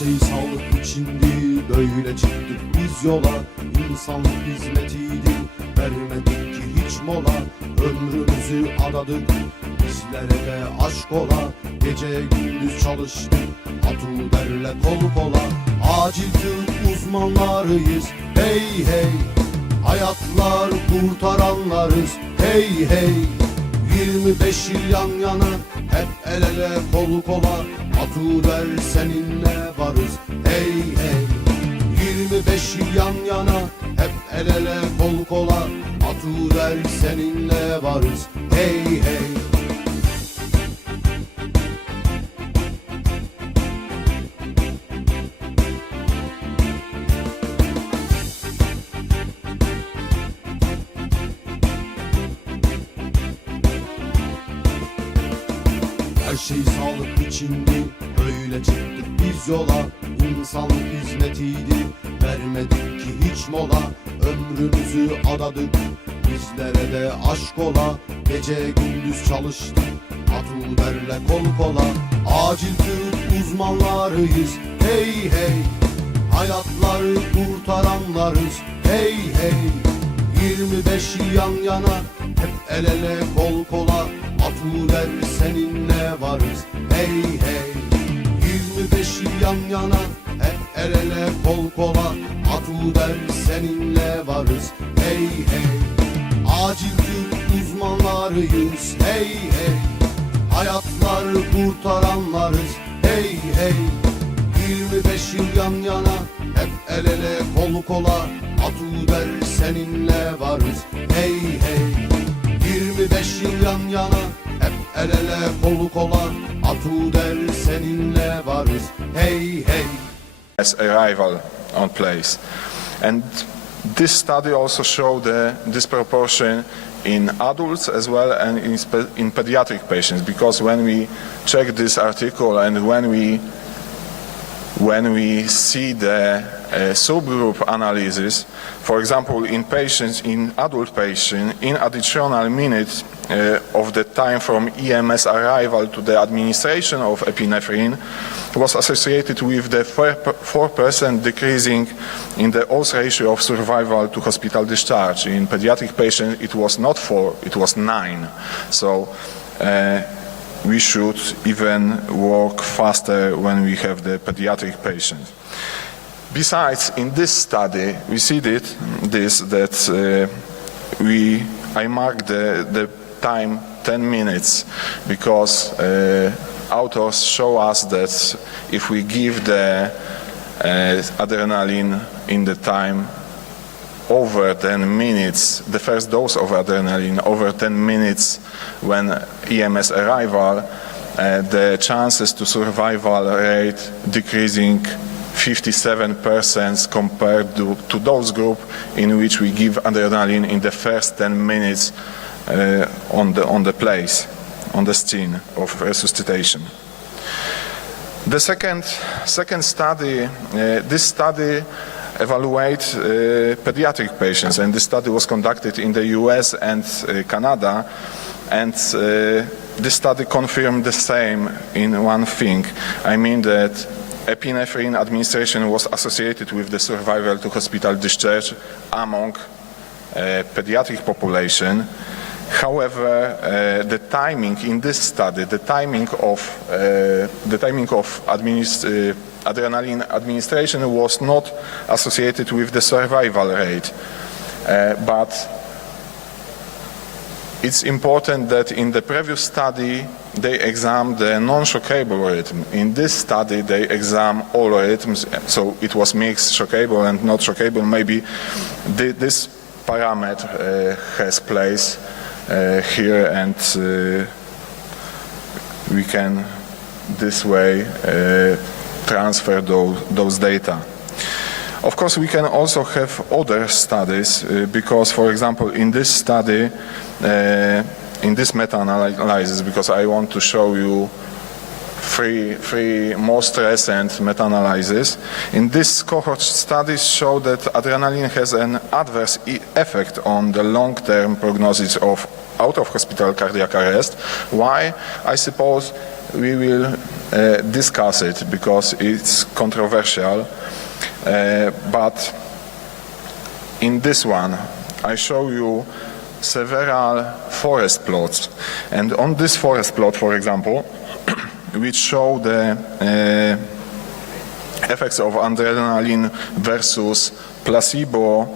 şey sağlık içindi, böyle çıktık biz yola. İnsanlık hizmetiydi, vermedik ki hiç mola. Ömrümüzü adadık, bizlere de aşk ola. Gece gündüz çalıştık, Atuder'le kol kola. Acil tıp uzmanlarıyız, hey hey. Hayatlar kurtaranlarız, hey hey. 25 yıl yan yana, hep el ele kol kola. Atuder seninle varız, hey hey. 25 yıl yan yana, hep el ele kol kola. Atuder seninle varız, hey hey. Her şey sağlık içindi, öyle çıktık biz yola. İnsanlık hizmetiydi, vermedik ki hiç mola. Ömrümüzü adadık, bizlere de aşk ola. Gece gündüz çalıştık, Atuder'le kol kola. Acil tıp uzmanlarıyız, hey hey. Hayatlar kurtaranlarız, hey hey. 25 yıl yan yana, hep el ele kol kola. Atuder seninle varız, hey hey. 25 yıl yan yana, hep el ele kol kola. Atuder seninle varız, hey hey. Acil tıp uzmanlarıyız, hey hey. Hayatlar kurtaranlarız, hey hey. 25 yıl yan yana, hep el ele kol kola. Atuder seninle varız, hey hey. 25 yıl yan yana, hep el ele kol kola. Atuder seninle varız, hey hey. As arrival on place, and this study also showed the disproportion in adults as well and in pediatric patients, because when we check this article and when we see the subgroup analysis, for example, in adult patients, in additional minutes of the time from EMS arrival to the administration of epinephrine was associated with the 4% decreasing in the odds ratio of survival to hospital discharge. In pediatric patients, it was not 4, it was 9. So we should even work faster when we have the pediatric patients. Besides, in this study, we see that I marked the time 10 minutes because authors show us that if we give the adrenaline in the time over 10 minutes, the first dose of adrenaline over 10 minutes when EMS arrival, the chances to survival rate decreasing 57% compared to those group in which we give adrenaline in the first 10 minutes on the place, on the scene of resuscitation. The second study, this study evaluate pediatric patients, and this study was conducted in the US and Canada, and this study confirmed the same in one thing. I mean that epinephrine administration was associated with the survival to hospital discharge among pediatric population. However, the timing in this study, the timing of adrenaline administration was not associated with the survival rate, but it's important that in the previous study they examined the non-shockable rhythm. In this study they examined all rhythms, so it was mixed shockable and not shockable. Maybe this parameter has place here, and we can this way transfer those data. Of course, we can also have other studies because, for example, in this study, in this meta-analysis, because I want to show you three most recent meta-analyses. In this cohort, studies show that adrenaline has an adverse effect on the long-term prognosis of out-of-hospital cardiac arrest. Why? I suppose we will discuss it because it's controversial. But in this one, I show you several forest plots. And on this forest plot, for example, which show the effects of adrenaline versus placebo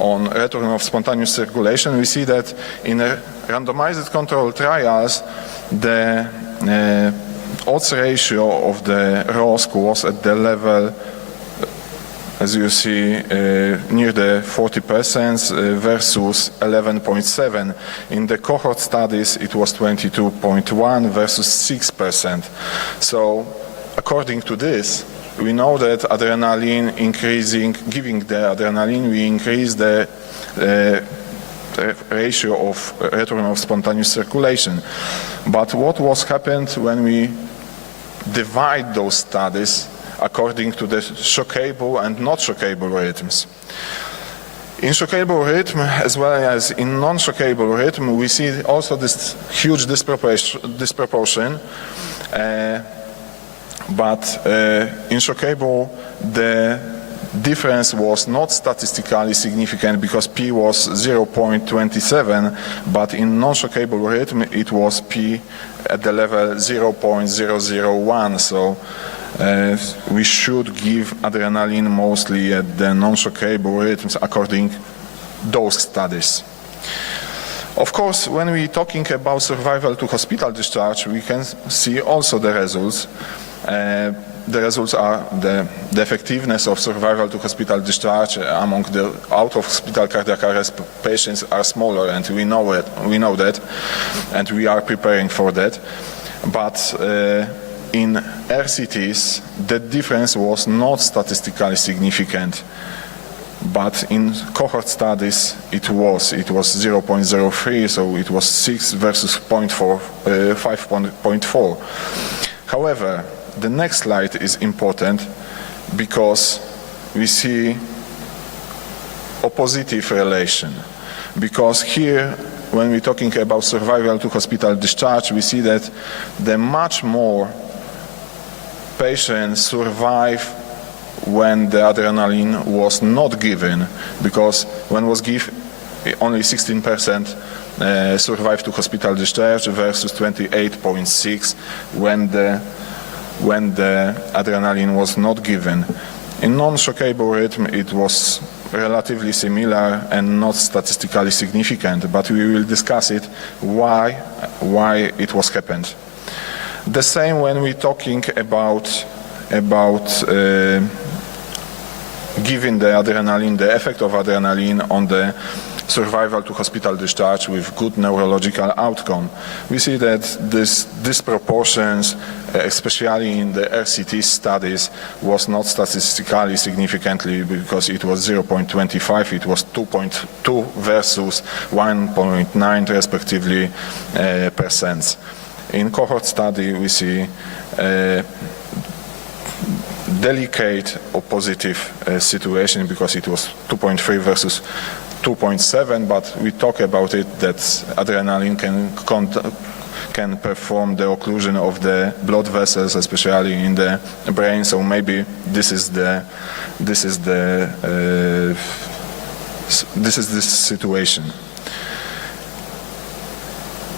on return of spontaneous circulation, we see that in randomized control trials, the odds ratio of the ROSC was at the level, as you see, near the 40% versus 11.7. In the cohort studies, it was 22.1 versus 6%. So, according to this, we know that adrenaline increasing, giving the adrenaline, we increase the ratio of return of spontaneous circulation. But what was happened when we divide those studies according to the shockable and not shockable rhythms? In shockable rhythm as well as in non-shockable rhythm, we see also this huge disproportion. But in shockable, the difference was not statistically significant because P was 0.27, but in non-shockable rhythm it was P at the level 0.001. So we should give adrenaline mostly at the non-shockable rhythms according to those studies. Of course, when we're talking about survival to hospital discharge, we can see also the results. The results are the effectiveness of survival to hospital discharge among the out-of-hospital cardiac arrest patients are smaller, and we know that, and we are preparing for that. But in RCTs, the difference was not statistically significant. But in cohort studies, it was 0.03, so it was 6 versus 5.4. However, the next slide is important because we see oppositive relation. Because here, when we're talking about survival to hospital discharge, we see that the much more patients survive when the adrenaline was not given, because when was given, only 16% survived to hospital discharge versus 28.6 when the adrenaline was not given. In non-shockable rhythm, it was relatively similar and not statistically significant, but we will discuss it why it was happened. The same when we're talking about giving the adrenaline, the effect of adrenaline on the survival to hospital discharge with good neurological outcome. We see that this disproportions, especially in the RCT studies, was not statistically significantly because it was 0.25, it was 2.2 versus 1.9 respectively percent. In cohort study, we see delicate or positive situation because it was 2.3 versus 2.7, but we talk about it that adrenaline can perform the occlusion of the blood vessels, especially in the brain. So maybe this is the situation.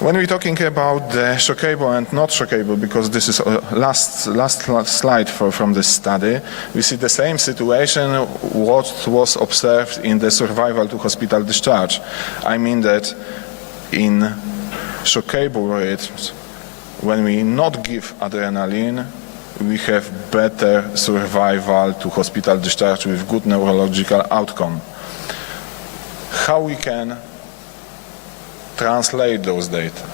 When we're talking about the shockable and not shockable, because this is last slide from this study, we see the same situation what was observed in the survival to hospital discharge. I mean that in shockable rhythms, when we not give adrenaline, we have better survival to hospital discharge with good neurological outcome. How we can translate those data?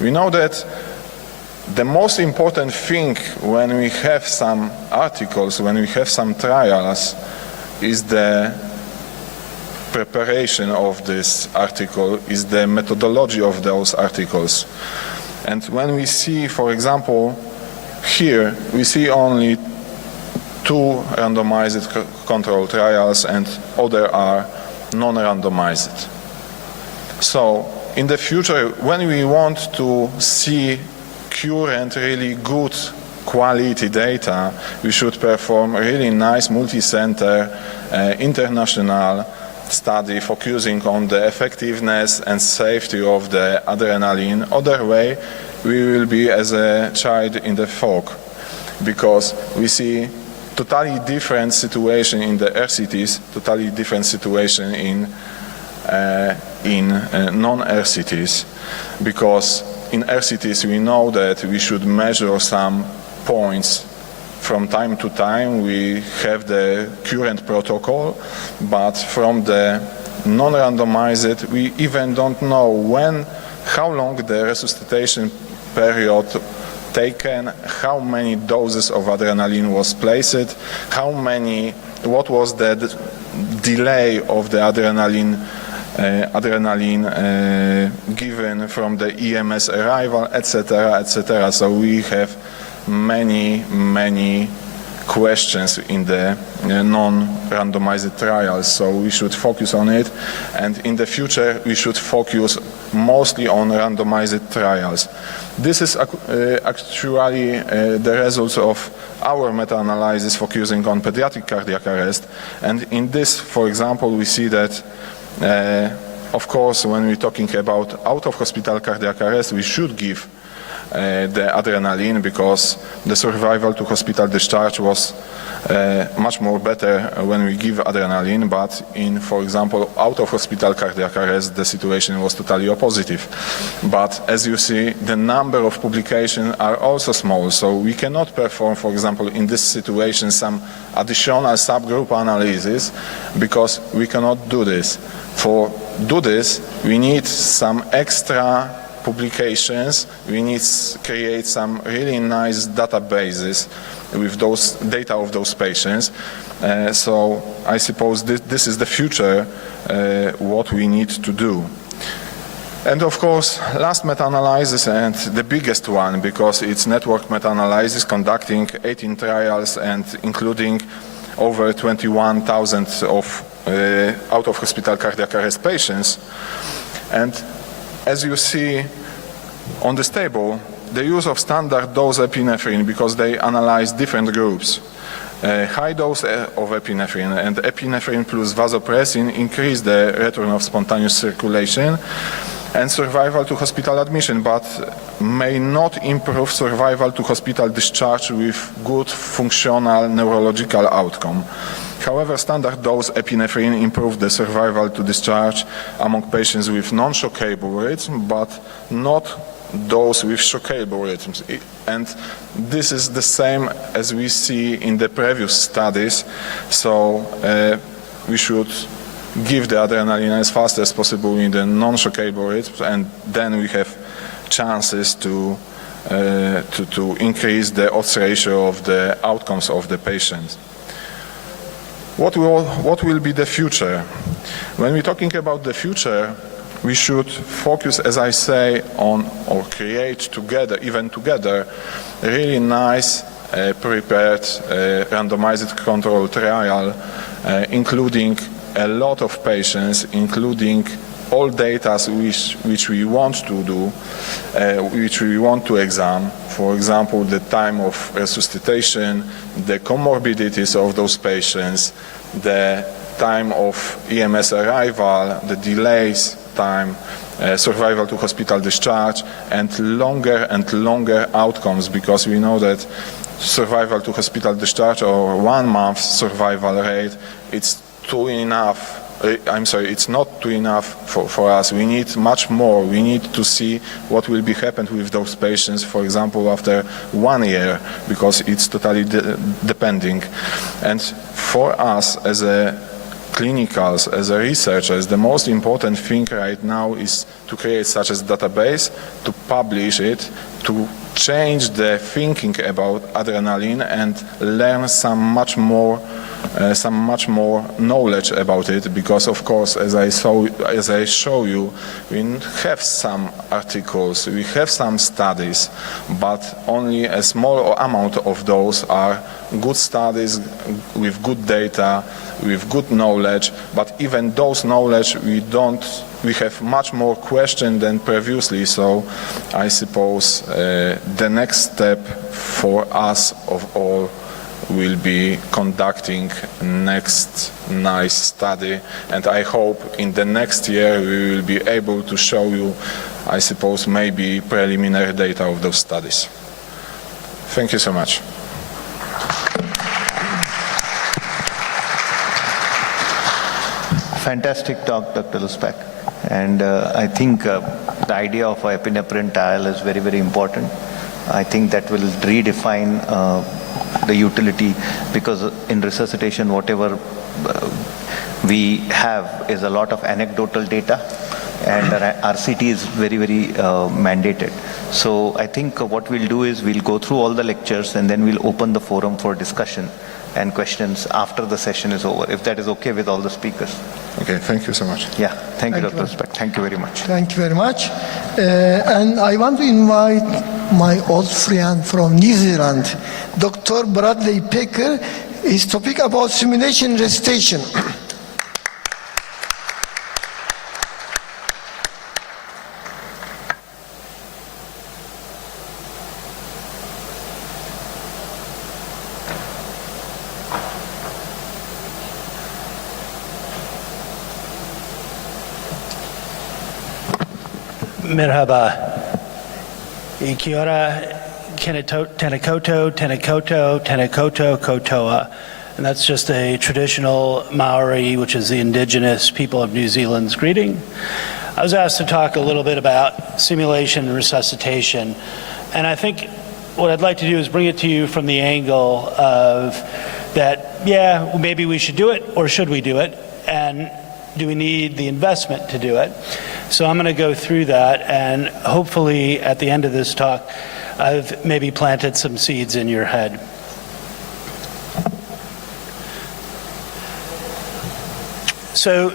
We know that the most important thing when we have some articles, when we have some trials, is the preparation of this article, is the methodology of those articles. And when we see, for example, here, we see only 2 randomized control trials and other are non-randomized. So, in the future, when we want to see current really good quality data, we should perform really nice multi-center international study focusing on the effectiveness and safety of the adrenaline. Other way, we will be as a child in the fog, because we see totally different situation in the RCTs, totally different situation in non-RCTs, because in RCTs we know that we should measure some points from time to time. We have the current protocol, but from the non-randomized we even don't know how long the resuscitation period taken, how many doses of adrenaline was placed, what was the delay of the adrenaline given from the EMS arrival, etc., etc. So we have many questions in the non-randomized trials, so we should focus on it, and in the future we should focus mostly on randomized trials. This is actually the results of our meta-analysis focusing on pediatric cardiac arrest, and in this, for example, we see that of course when we're talking about out-of-hospital cardiac arrest, we should give the adrenaline, because the survival to hospital discharge was much more better when we give adrenaline, but in, for example, out-of-hospital cardiac arrest, the situation was totally opposite. But as you see, the number of publications are also small, so we cannot perform, for example, in this situation, some additional subgroup analysis, because we cannot do this. For do this, we need some extra publications, we need to create some really nice databases with those data of those patients. So I suppose this is the future, what we need to do. And of course, last meta-analysis, and the biggest one, because it's network meta-analysis conducting 18 trials and including over 21,000 of out-of-hospital cardiac arrest patients. And as you see on this table, the use of standard dose epinephrine, because they analyze different groups. High dose of epinephrine and epinephrine plus vasopressin increase the return of spontaneous circulation and survival to hospital admission, but may not improve survival to hospital discharge with good functional neurological outcome. However, standard dose epinephrine improved the survival to discharge among patients with non-shockable rhythm, but not those with shockable rhythms. And this is the same as we see in the previous studies, so we should give the adrenaline as fast as possible in the non-shockable rhythms, and then we have chances to increase the odds ratio of the outcomes of the patients. What will be the future? When we're talking about the future, we should focus, as I say, on or create together, really nice prepared randomized control trial, including a lot of patients, including all data which we want to do, which we want to examine. For example, the time of resuscitation, the comorbidities of those patients, the time of EMS arrival, the delays time, survival to hospital discharge, and longer outcomes, because we know that survival to hospital discharge or 1 month survival rate, it's not too enough for us. We need much more. We need to see what will be happened with those patients, for example, after 1 year, because it's totally depending. And for us as a clinicals, as a researchers, the most important thing right now is to create such a database, to publish it, to change the thinking about adrenaline and learn some much more knowledge about it, because of course, as I show you, we have some articles, we have some studies, but only a small amount of those are good studies with good data, with good knowledge. But even those knowledge we don't we have much more questions than previously, so I suppose the next step for us of all will be conducting next nice study, and I hope in the next year we will be able to show you, I suppose, maybe preliminary data of those studies. Thank you so much. Fantastic talk, Dr. Luspek. And I think the idea of epinephrine trial is very, very important. I think that will redefine the utility, because in resuscitation, whatever we have is a lot of anecdotal data, and RCT is very, very mandated. So I think what we'll do is we'll go through all the lectures and then we'll open the forum for discussion and questions after the session is over, if that is okay with all the speakers. Okay, thank you so much. Yeah, thank you, Dr. Luspek. Thank you very much. Thank you very much. And I want to invite my old friend from New Zealand, Dr. Bradley Pecker. His topic about simulation resuscitation. Merhaba. Kia ora, tenakoto, kotoa. And that's just a traditional Maori, which is the indigenous people of New Zealand's greeting. I was asked to talk a little bit about simulation and resuscitation. And I think what I'd like to do is bring it to you from the angle of that, yeah, maybe we should do it, or should we do it? And do we need the investment to do it? So I'm going to go through that, and hopefully at the end of this talk, I've maybe planted some seeds in your head. So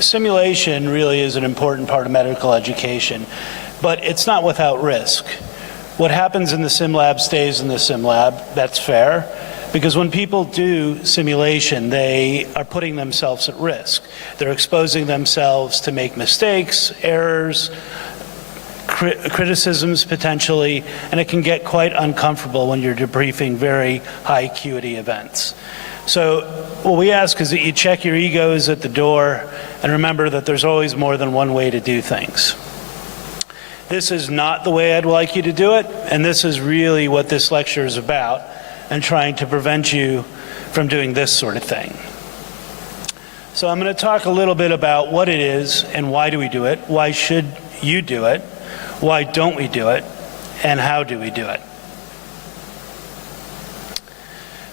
simulation really is an important part of medical education, but it's not without risk. What happens in the sim lab stays in the sim lab. That's fair. Because when people do simulation, they are putting themselves at risk. They're exposing themselves to make mistakes, errors, criticisms potentially, and it can get quite uncomfortable when you're debriefing very high acuity events. So what we ask is that you check your egos at the door and remember that there's always more than one way to do things. This is not the way I'd like you to do it, and this is really what this lecture is about, and trying to prevent you from doing this sort of thing. So I'm going to talk a little bit about what it is and why do we do it, why should you do it, why don't we do it, and how do we do it.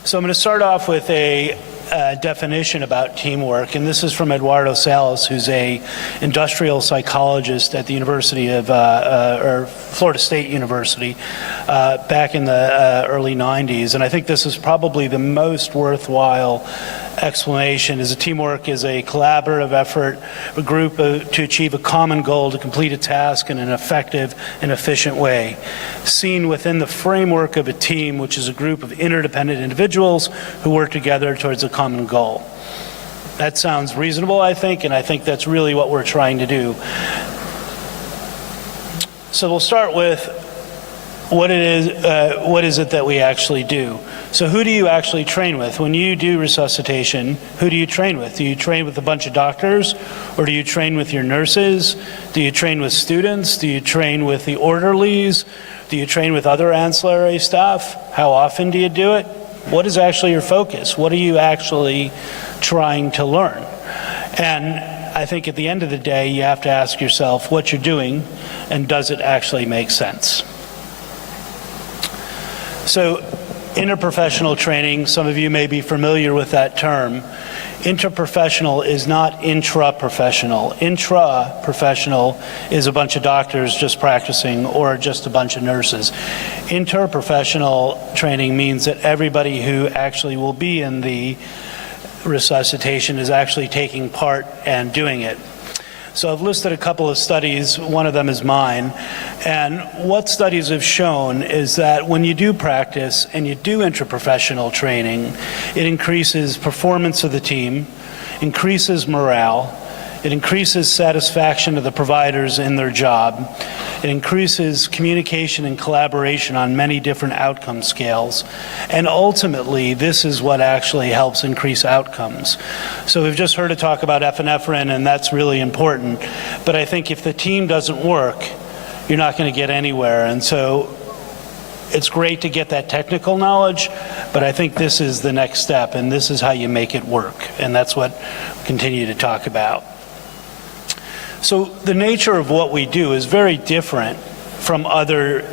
So I'm going to start off with a definition about teamwork, and this is from Eduardo Salas, who's a industrial psychologist at the University of, or Florida State University, back in the early 90s. And I think this is probably the most worthwhile explanation. Is a teamwork is a collaborative effort, a group to achieve a common goal, to complete a task in an effective and efficient way, seen within the framework of a team, which is a group of interdependent individuals who work together towards a common goal. That sounds reasonable, I think, and I think that's really what we're trying to do. So we'll start with what is it that we actually do. So who do you actually train with? When you do resuscitation, who do you train with? Do you train with a bunch of doctors, or do you train with your nurses? Do you train with students? Do you train with the orderlies? Do you train with other ancillary staff? How often do you do it? What is actually your focus? What are you actually trying to learn? And I think at the end of the day, you have to ask yourself what you're doing, and does it actually make sense? So interprofessional training, some of you may be familiar with that term. Interprofessional is not intra-professional. Intra-professional is a bunch of doctors just practicing, or just a bunch of nurses. Interprofessional training means that everybody who actually will be in the resuscitation is actually taking part and doing it. So I've listed a couple of studies, one of them is mine, and what studies have shown is that when you do practice and you do interprofessional training, it increases performance of the team, increases morale, It increases satisfaction of the providers in their job. It increases communication and collaboration on many different outcome scales. And ultimately, this is what actually helps increase outcomes. So we've just heard a talk about epinephrine, and that's really important. But I think if the team doesn't work, you're not going to get anywhere. And so it's great to get that technical knowledge, but I think this is the next step, and this is how you make it work. And that's what we continue to talk about. So the nature of what we do is very different from other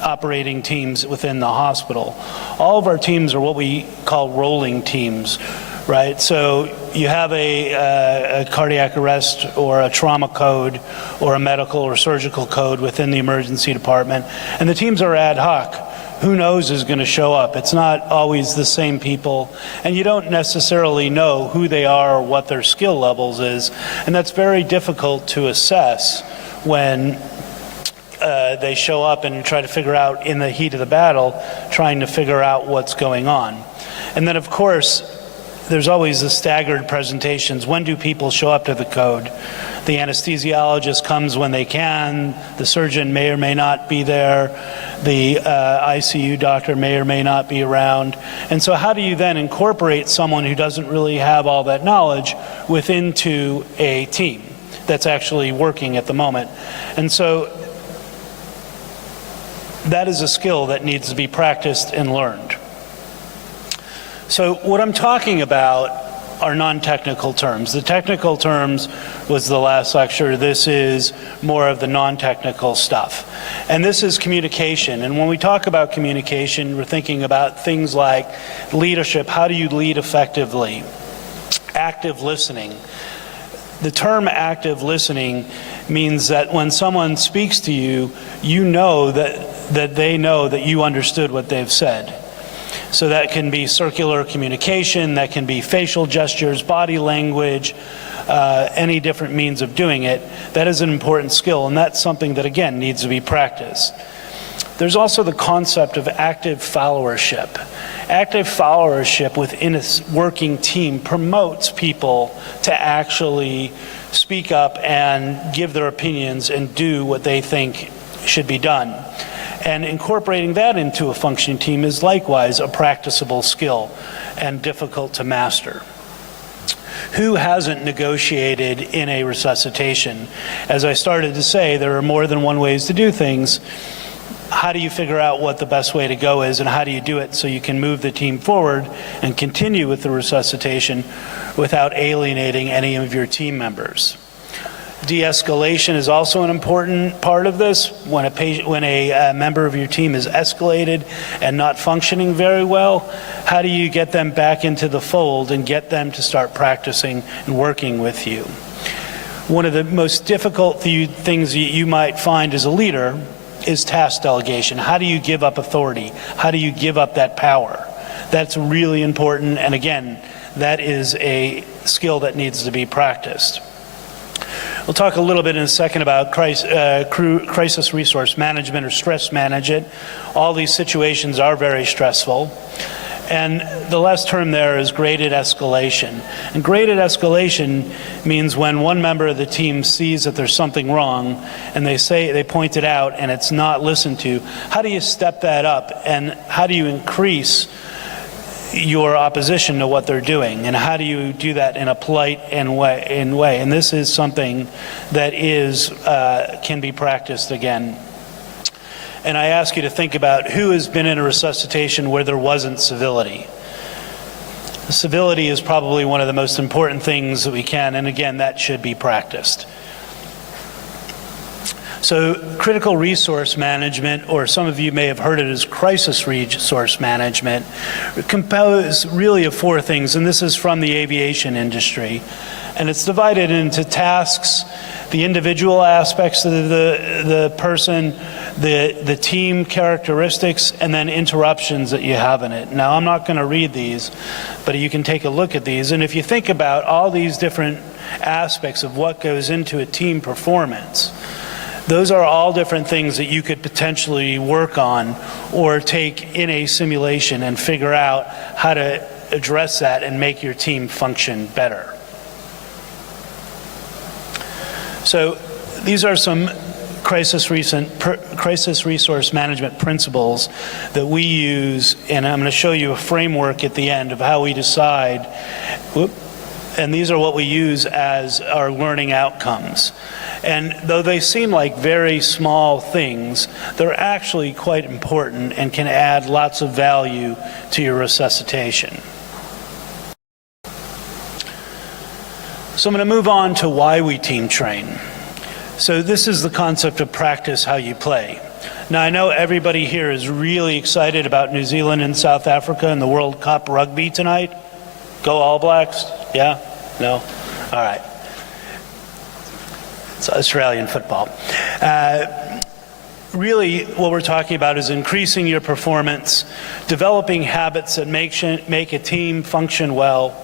operating teams within the hospital. All of our teams are what we call rolling teams, right? So you have a cardiac arrest or a trauma code or a medical or surgical code within the emergency department, and the teams are ad hoc. Who knows is going to show up? It's not always the same people, and you don't necessarily know who they are or what their skill levels is, and that's very difficult to assess when they show up and try to figure out in the heat of the battle, trying to figure out what's going on. And then, of course, there's always the staggered presentations. When do people show up to the code? The anesthesiologist comes when they can. The surgeon may or may not be there. The ICU doctor may or may not be around. And so how do you then incorporate someone who doesn't really have all that knowledge into a team that's actually working at the moment? And so that is a skill that needs to be practiced and learned. So what I'm talking about are non-technical terms. The technical terms was the last lecture. This is more of the non-technical stuff. And this is communication. And when we talk about communication, we're thinking about things like leadership. How do you lead effectively? Active listening. The term active listening means that when someone speaks to you, you know that they know that you understood what they've said. So that can be circular communication, that can be facial gestures, body language, any different means of doing it. That is an important skill, and that's something that, again, needs to be practiced. There's also the concept of active followership. Active followership within a working team promotes people to actually speak up and give their opinions and do what they think should be done. And incorporating that into a functioning team is likewise a practicable skill and difficult to master. Who hasn't negotiated in a resuscitation? As I started to say, there are more than one ways to do things. How do you figure out what the best way to go is, and how do you do it so you can move the team forward and continue with the resuscitation without alienating any of your team members? De-escalation is also an important part of this. When a member of your team is escalated and not functioning very well, how do you get them back into the fold and get them to start practicing and working with you? One of the most difficult things you might find as a leader is task delegation. How do you give up authority? How do you give up that power? That's really important, and again, that is a skill that needs to be practiced. We'll talk a little bit in a second about crisis resource management or stress management. All these situations are very stressful. And the last term there is graded escalation. And graded escalation means when one member of the team sees that there's something wrong and they point it out and it's not listened to, how do you step that up and how do you increase your opposition to what they're doing, and how do you do that in a polite way? And this is something that can be practiced again. And I ask you to think about who has been in a resuscitation where there wasn't civility. Civility is probably one of the most important things that we can, and again, that should be practiced. So critical resource management, or some of you may have heard it as crisis resource management, composed really of four things, and this is from the aviation industry. And it's divided into tasks, the individual aspects of the person, the team characteristics, and then interruptions that you have in it. Now, I'm not going to read these, but you can take a look at these. And if you think about all these different aspects of what goes into a team performance, those are all different things that you could potentially work on or take in a simulation and figure out how to address that and make your team function better. So these are some crisis resource management principles that we use, and I'm going to show you a framework at the end of how we decide, and these are what we use as our learning outcomes. And though they seem like very small things, they're actually quite important and can add lots of value to your resuscitation. So I'm going to move on to why we team train. So this is the concept of practice how you play. Now I know everybody here is really excited about New Zealand and South Africa and the World Cup rugby tonight. Go All Blacks? Yeah? No? All right. It's Australian football. Really what we're talking about is increasing your performance, developing habits that make a team function well.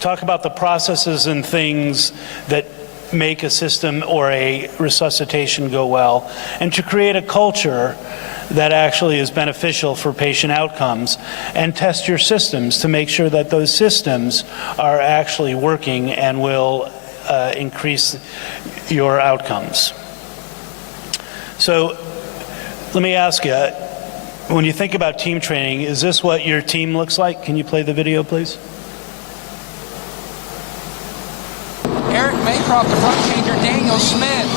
Talk about the processes and things that make a system or a resuscitation go well, and to create a culture that actually is beneficial for patient outcomes, and test your systems to make sure that those systems are actually working and will increase your outcomes. So let me ask you, when you think about team training, is this what your team looks like? Can you play the video, please? Eric Maycroft, the front changer, Daniel Smith,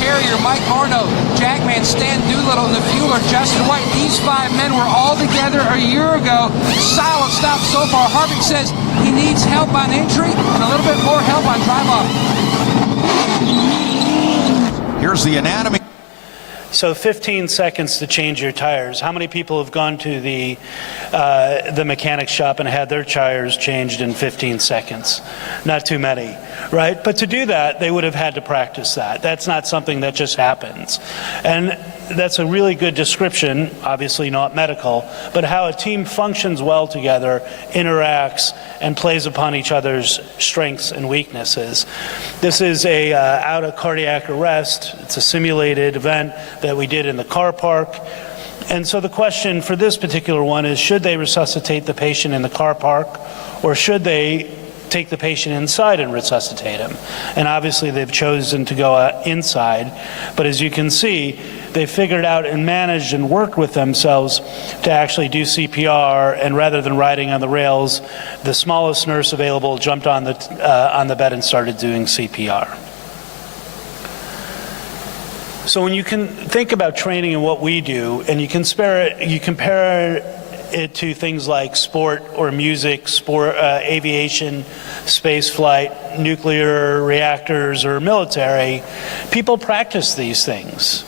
Carrier, Mike Arno, Jackman, Stan Doolittle, and the fueler, Justin White. These 5 men were all together a year ago. Solid stop so far. Harvick says he needs help on entry and a little bit more help on drive-off. Here's the anatomy. So 15 seconds to change your tires. How many people have gone to the mechanic shop and had their tires changed in 15 seconds? Not too many, right? But to do that, they would have had to practice that. That's not something that just happens. And that's a really good description, obviously not medical, but how a team functions well together, interacts, and plays upon each other's strengths and weaknesses. This is a out of cardiac arrest. It's a simulated event that we did in the car park. And so the question for this particular one is, should they resuscitate the patient in the car park, or should they take the patient inside and resuscitate him? And obviously they've chosen to go inside, but as you can see, they figured out and managed and worked with themselves to actually do CPR, and rather than riding on the rails, the smallest nurse available jumped on the bed and started doing CPR. So when you can think about training and what we do, and you compare it to things like sport or music, aviation, space flight, nuclear reactors, or military, people practice these things.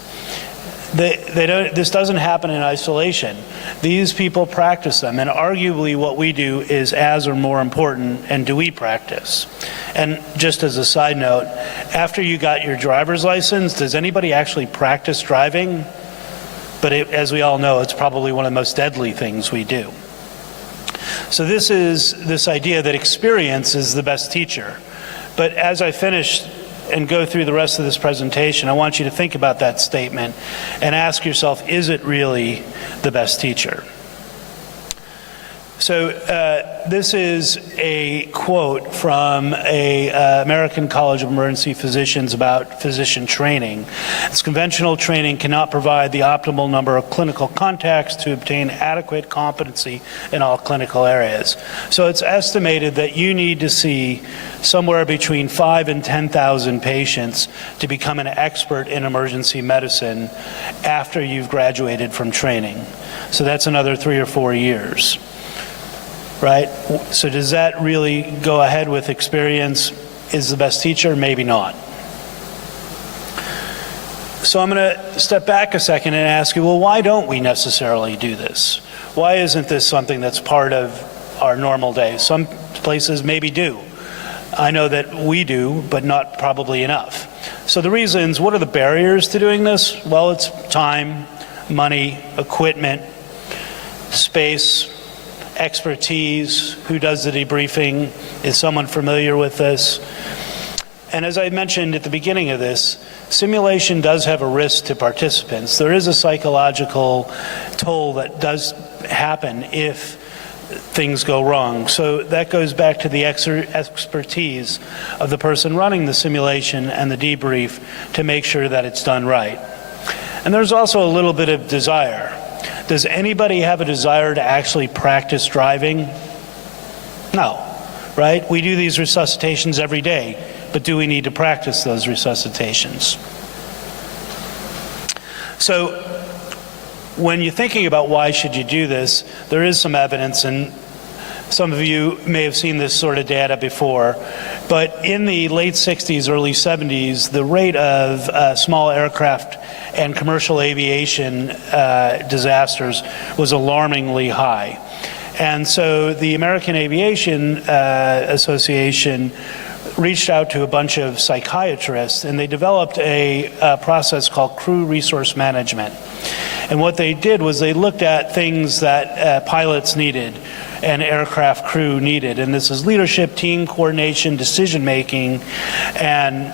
This doesn't happen in isolation. These people practice them, and arguably what we do is as or more important, and do we practice? And just as a side note, after you got your driver's license, does anybody actually practice driving? But as we all know, it's probably one of the most deadly things we do. So this is this idea that experience is the best teacher. But as I finish and go through the rest of this presentation, I want you to think about that statement and ask yourself, is it really the best teacher? So this is a quote from a American College of Emergency Physicians about physician training. It's conventional training cannot provide the optimal number of clinical contacts to obtain adequate competency in all clinical areas. So it's estimated that you need to see somewhere between 5,000 and 10,000 patients to become an expert in emergency medicine after you've graduated from training. So that's another 3 or 4 years. Right? So does that really go ahead with experience is the best teacher? Maybe not. So I'm going to step back a second and ask you, well, why don't we necessarily do this? Why isn't this something that's part of our normal day? Some places maybe do. I know that we do, but not probably enough. So the reasons, what are the barriers to doing this? Well, it's time, money, equipment, space, expertise, who does the debriefing, is someone familiar with this? And as I mentioned at the beginning of this, simulation does have a risk to participants. There is a psychological toll that does happen if things go wrong. So that goes back to the expertise of the person running the simulation and the debrief to make sure that it's done right. And there's also a little bit of desire. Does anybody have a desire to actually practice driving? No, right? We do these resuscitations every day, but do we need to practice those resuscitations? So when you're thinking about why should you do this, there is some evidence, and some of you may have seen this sort of data before, but in the late 60s, early 70s, the rate of small aircraft and commercial aviation disasters was alarmingly high. And so the American Aviation Association reached out to a bunch of psychiatrists, and they developed a process called crew resource management. And what they did was they looked at things that pilots needed and aircraft crew needed. And this is leadership, team coordination, decision making. And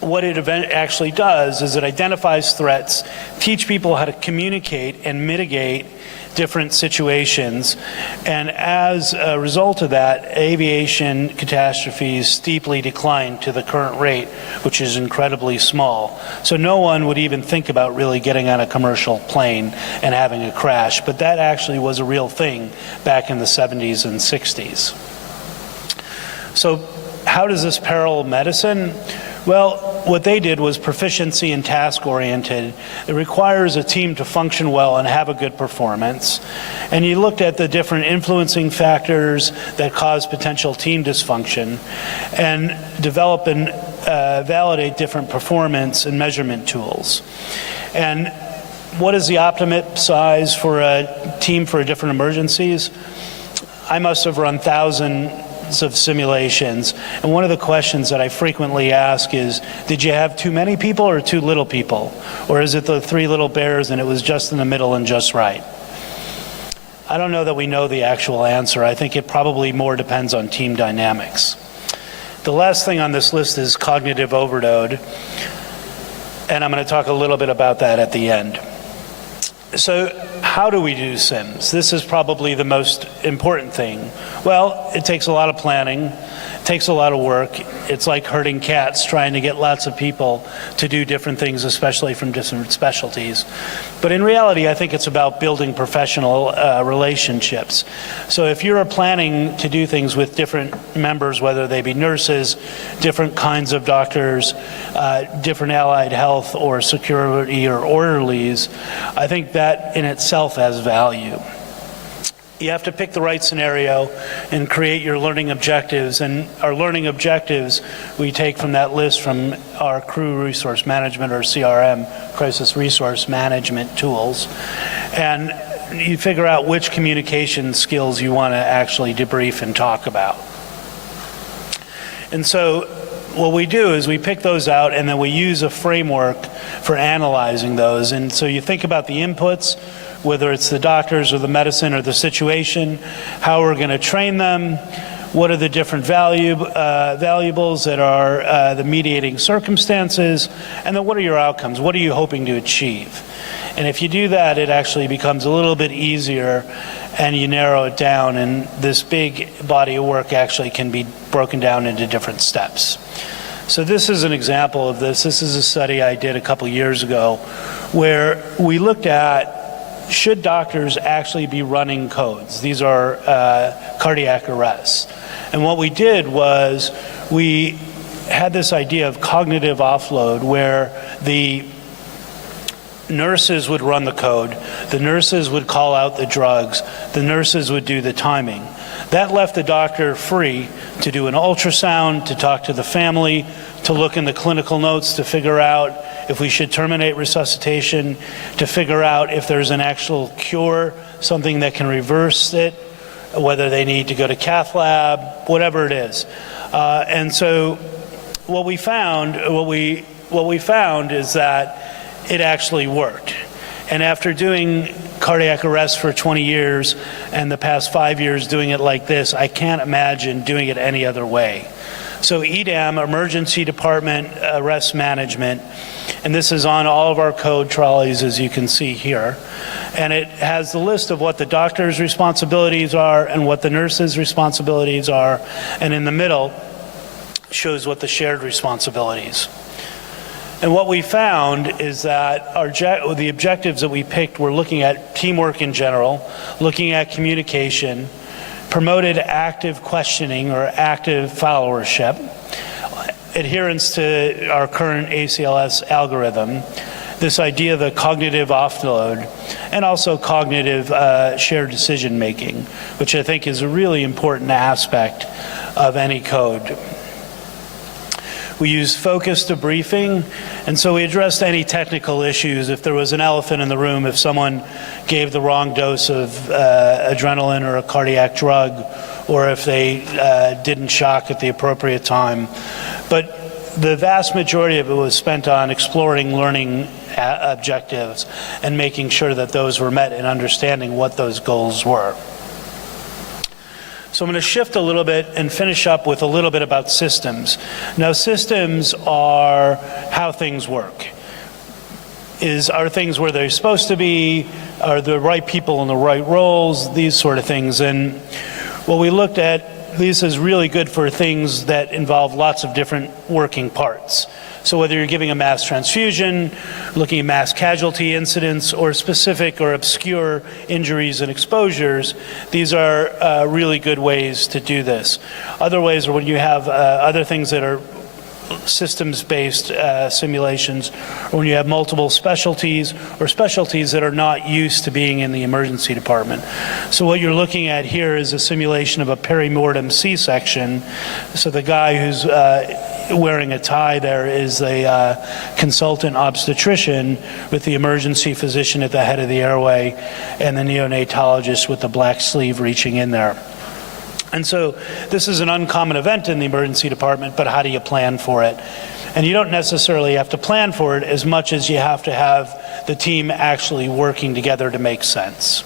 what it actually does is it identifies threats, teach people how to communicate and mitigate different situations, and as a result of that, aviation catastrophes steeply declined to the current rate, which is incredibly small. So no one would even think about really getting on a commercial plane and having a crash, but that actually was a real thing back in the 70s and 60s. So how does this parallel medicine? Well, what they did was proficiency and task-oriented. It requires a team to function well and have a good performance. And you looked at the different influencing factors that cause potential team dysfunction and develop and validate different performance and measurement tools. And what is the optimum size for a team for different emergencies? I must have run thousands of simulations, and one of the questions that I frequently ask is, did you have too many people or too little people? Or is it the three little bears and it was just in the middle and just right? I don't know that we know the actual answer. I think it probably more depends on team dynamics. The last thing on this list is cognitive overload, and I'm going to talk a little bit about that at the end. So how do we do sims? This is probably the most important thing. Well, it takes a lot of planning, it takes a lot of work. It's like herding cats, trying to get lots of people to do different things, especially from different specialties. But in reality, I think it's about building professional relationships. So if you're planning to do things with different members, whether they be nurses, different kinds of doctors, different allied health or security or orderlies, I think that in itself has value. You have to pick the right scenario and create your learning objectives. And our learning objectives we take from that list from our crew resource management, or CRM, crisis resource management tools. And you figure out which communication skills you want to actually debrief and talk about. And so what we do is we pick those out, and then we use a framework for analyzing those. And so you think about the inputs, whether it's the doctors or the medicine or the situation, how we're going to train them, what are the different valuables that are the mediating circumstances, and then what are your outcomes? What are you hoping to achieve? And if you do that, it actually becomes a little bit easier, and you narrow it down, and this big body of work actually can be broken down into different steps. So this is an example of this. This is a study I did a couple years ago where we looked at, should doctors actually be running codes? These are cardiac arrests. And what we did was we had this idea of cognitive offload where the nurses would run the code, the nurses would call out the drugs, the nurses would do the timing. That left the doctor free to do an ultrasound, to talk to the family, to look in the clinical notes to figure out if we should terminate resuscitation, to figure out if there's an actual cure, something that can reverse it, whether they need to go to cath lab, whatever it is. And so what we found is that it actually worked. And after doing cardiac arrest for 20 years and the past 5 years doing it like this, I can't imagine doing it any other way. So EDAM, Emergency Department Arrest Management, And this is on all of our code trolleys, as you can see here. And it has the list of what the doctor's responsibilities are and what the nurse's responsibilities are. And in the middle shows what the shared responsibilities. And what we found is that the objectives that we picked were looking at teamwork in general, looking at communication, promoted active questioning or active followership, adherence to our current ACLS algorithm, this idea of the cognitive offload, and also cognitive shared decision making, which I think is a really important aspect of any code. We used focused debriefing, and so we addressed any technical issues. If there was an elephant in the room, if someone gave the wrong dose of adrenaline or a cardiac drug, or if they didn't shock at the appropriate time. But the vast majority of it was spent on exploring learning objectives and making sure that those were met and understanding what those goals were. So I'm going to shift a little bit and finish up with a little bit about systems. Now, systems are how things work. Are things where they're supposed to be? Are the right people in the right roles? These sort of things. And what we looked at, this is really good for things that involve lots of different working parts. So whether you're giving a mass transfusion, looking at mass casualty incidents, or specific or obscure injuries and exposures, these are really good ways to do this. Other ways are when you have other things that are systems-based simulations, or when you have multiple specialties or specialties that are not used to being in the emergency department. So what you're looking at here is a simulation of a perimortem C-section. So the guy who's wearing a tie there is a consultant obstetrician with the emergency physician at the head of the airway and the neonatologist with the black sleeve reaching in there. And so this is an uncommon event in the emergency department, but how do you plan for it? And you don't necessarily have to plan for it as much as you have to have the team actually working together to make sense.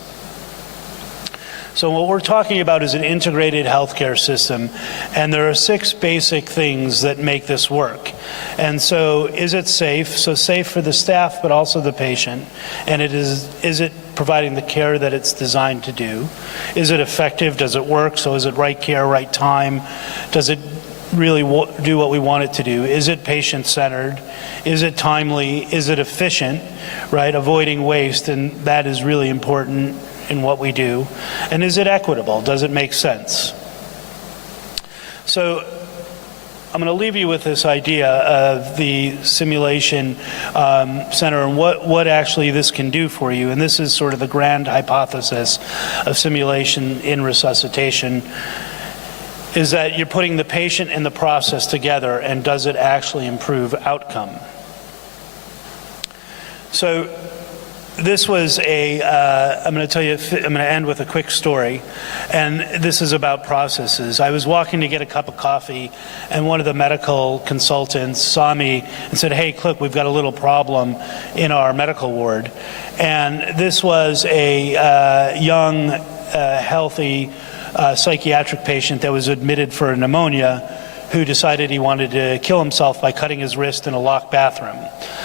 So what we're talking about is an integrated healthcare system, and there are 6 basic things that make this work. And so is it safe? So safe for the staff, but also the patient. And is it providing the care that it's designed to do? Is it effective? Does it work? So is it right care, right time? Does it really do what we want it to do? Is it patient-centered? Is it timely? Is it efficient? Right? Avoiding waste, and that is really important in what we do. And is it equitable? Does it make sense? So I'm going to leave you with this idea of the simulation center and what actually this can do for you. And this is sort of the grand hypothesis of simulation in resuscitation, is that you're putting the patient and the process together, and does it actually improve outcome? So this was I'm going to end with a quick story, and this is about processes. I was walking to get a cup of coffee, and one of the medical consultants saw me and said, "Hey, look, we've got a little problem in our medical ward." And this was a young, healthy psychiatric patient that was admitted for pneumonia, who decided he wanted to kill himself by cutting his wrist in a locked bathroom.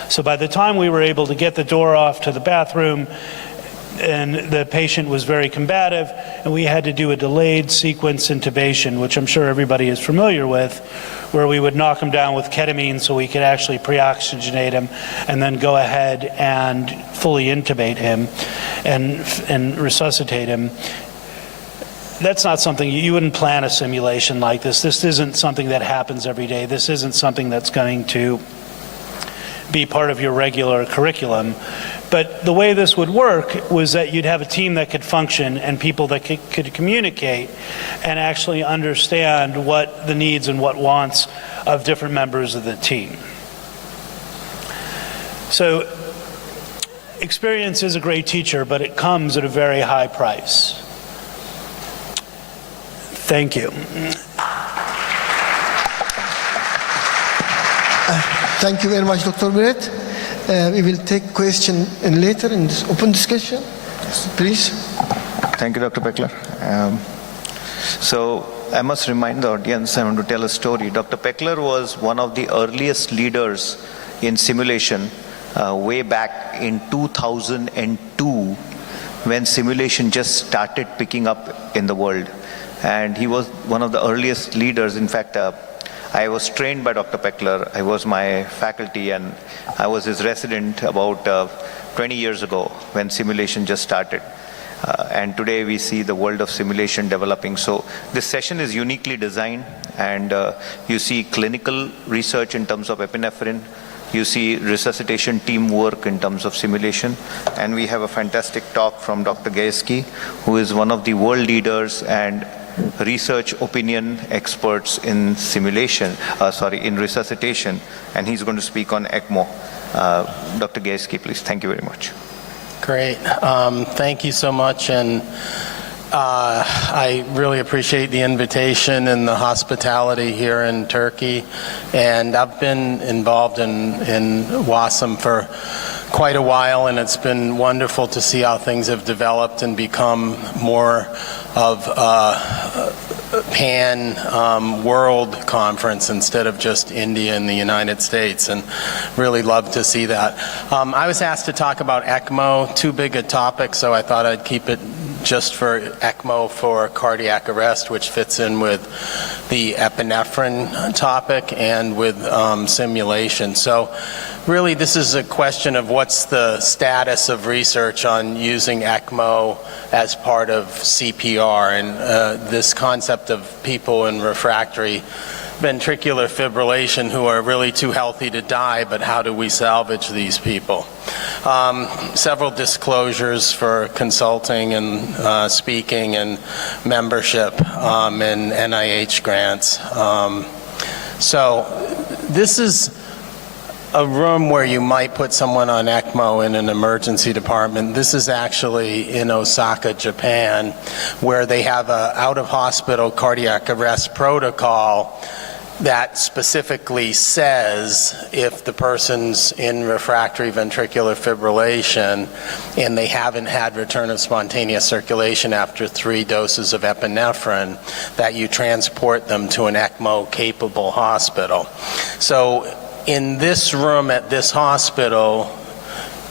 So by the time we were able to get the door off to the bathroom, and the patient was very combative, and we had to do a delayed sequence intubation, which I'm sure everybody is familiar with, where we would knock him down with ketamine so we could actually pre-oxygenate him, and then go ahead and fully intubate him and resuscitate him. That's not something, you wouldn't plan a simulation like this. This isn't something that happens every day. This isn't something that's going to be part of your regular curriculum. But the way this would work was that you'd have a team that could function and people that could communicate and actually understand what the needs and what wants of different members of the team. So experience is a great teacher, but it comes at a very high price. Thank you. Thank you very much, Dr. Brett. We will take question later in this open discussion. Please. Thank you, Dr. Peckler. So I must remind the audience, I want to tell a story. Dr. Peckler was one of the earliest leaders in simulation way back in 2002, when simulation just started picking up in the world. And he was one of the earliest leaders. In fact, I was trained by Dr. Peckler. I was my faculty, and I was his resident about 20 years ago when simulation just started. And today we see the world of simulation developing. So this session is uniquely designed, and you see clinical research in terms of epinephrine, you see resuscitation teamwork in terms of simulation, and we have a fantastic talk from Dr. Gajewski, who is one of the world leaders and research opinion experts in simulation, in resuscitation, and he's going to speak on ECMO. Dr. Gajewski, please. Thank you very much. Great. Thank you so much, and I really appreciate the invitation and the hospitality here in Turkey. And I've been involved in WASM for quite a while, and it's been wonderful to see how things have developed and become more of a pan-world conference instead of just India and the United States, and really love to see that. I was asked to talk about ECMO, too big a topic, so I thought I'd keep it just for ECMO for cardiac arrest, which fits in with the epinephrine topic and with simulation. So really, this is a question of what's the status of research on using ECMO as part of CPR, and this concept of people in refractory ventricular fibrillation who are really too healthy to die, but how do we salvage these people? Several disclosures for consulting and speaking and membership and NIH grants. So this is a room where you might put someone on ECMO in an emergency department. This is actually in Osaka, Japan, where they have an out-of-hospital cardiac arrest protocol that specifically says if the person's in refractory ventricular fibrillation and they haven't had return of spontaneous circulation after 3 doses of epinephrine, that you transport them to an ECMO-capable hospital. So in this room at this hospital,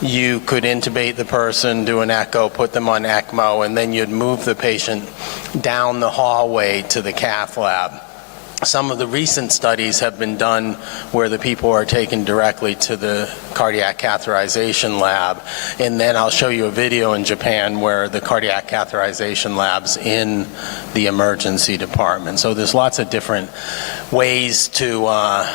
you could intubate the person, do an echo, put them on ECMO, and then you'd move the patient down the hallway to the cath lab. Some of the recent studies have been done where the people are taken directly to the cardiac catheterization lab, and then I'll show you a video in Japan where the cardiac catheterization lab's in the emergency department. So there's lots of different ways to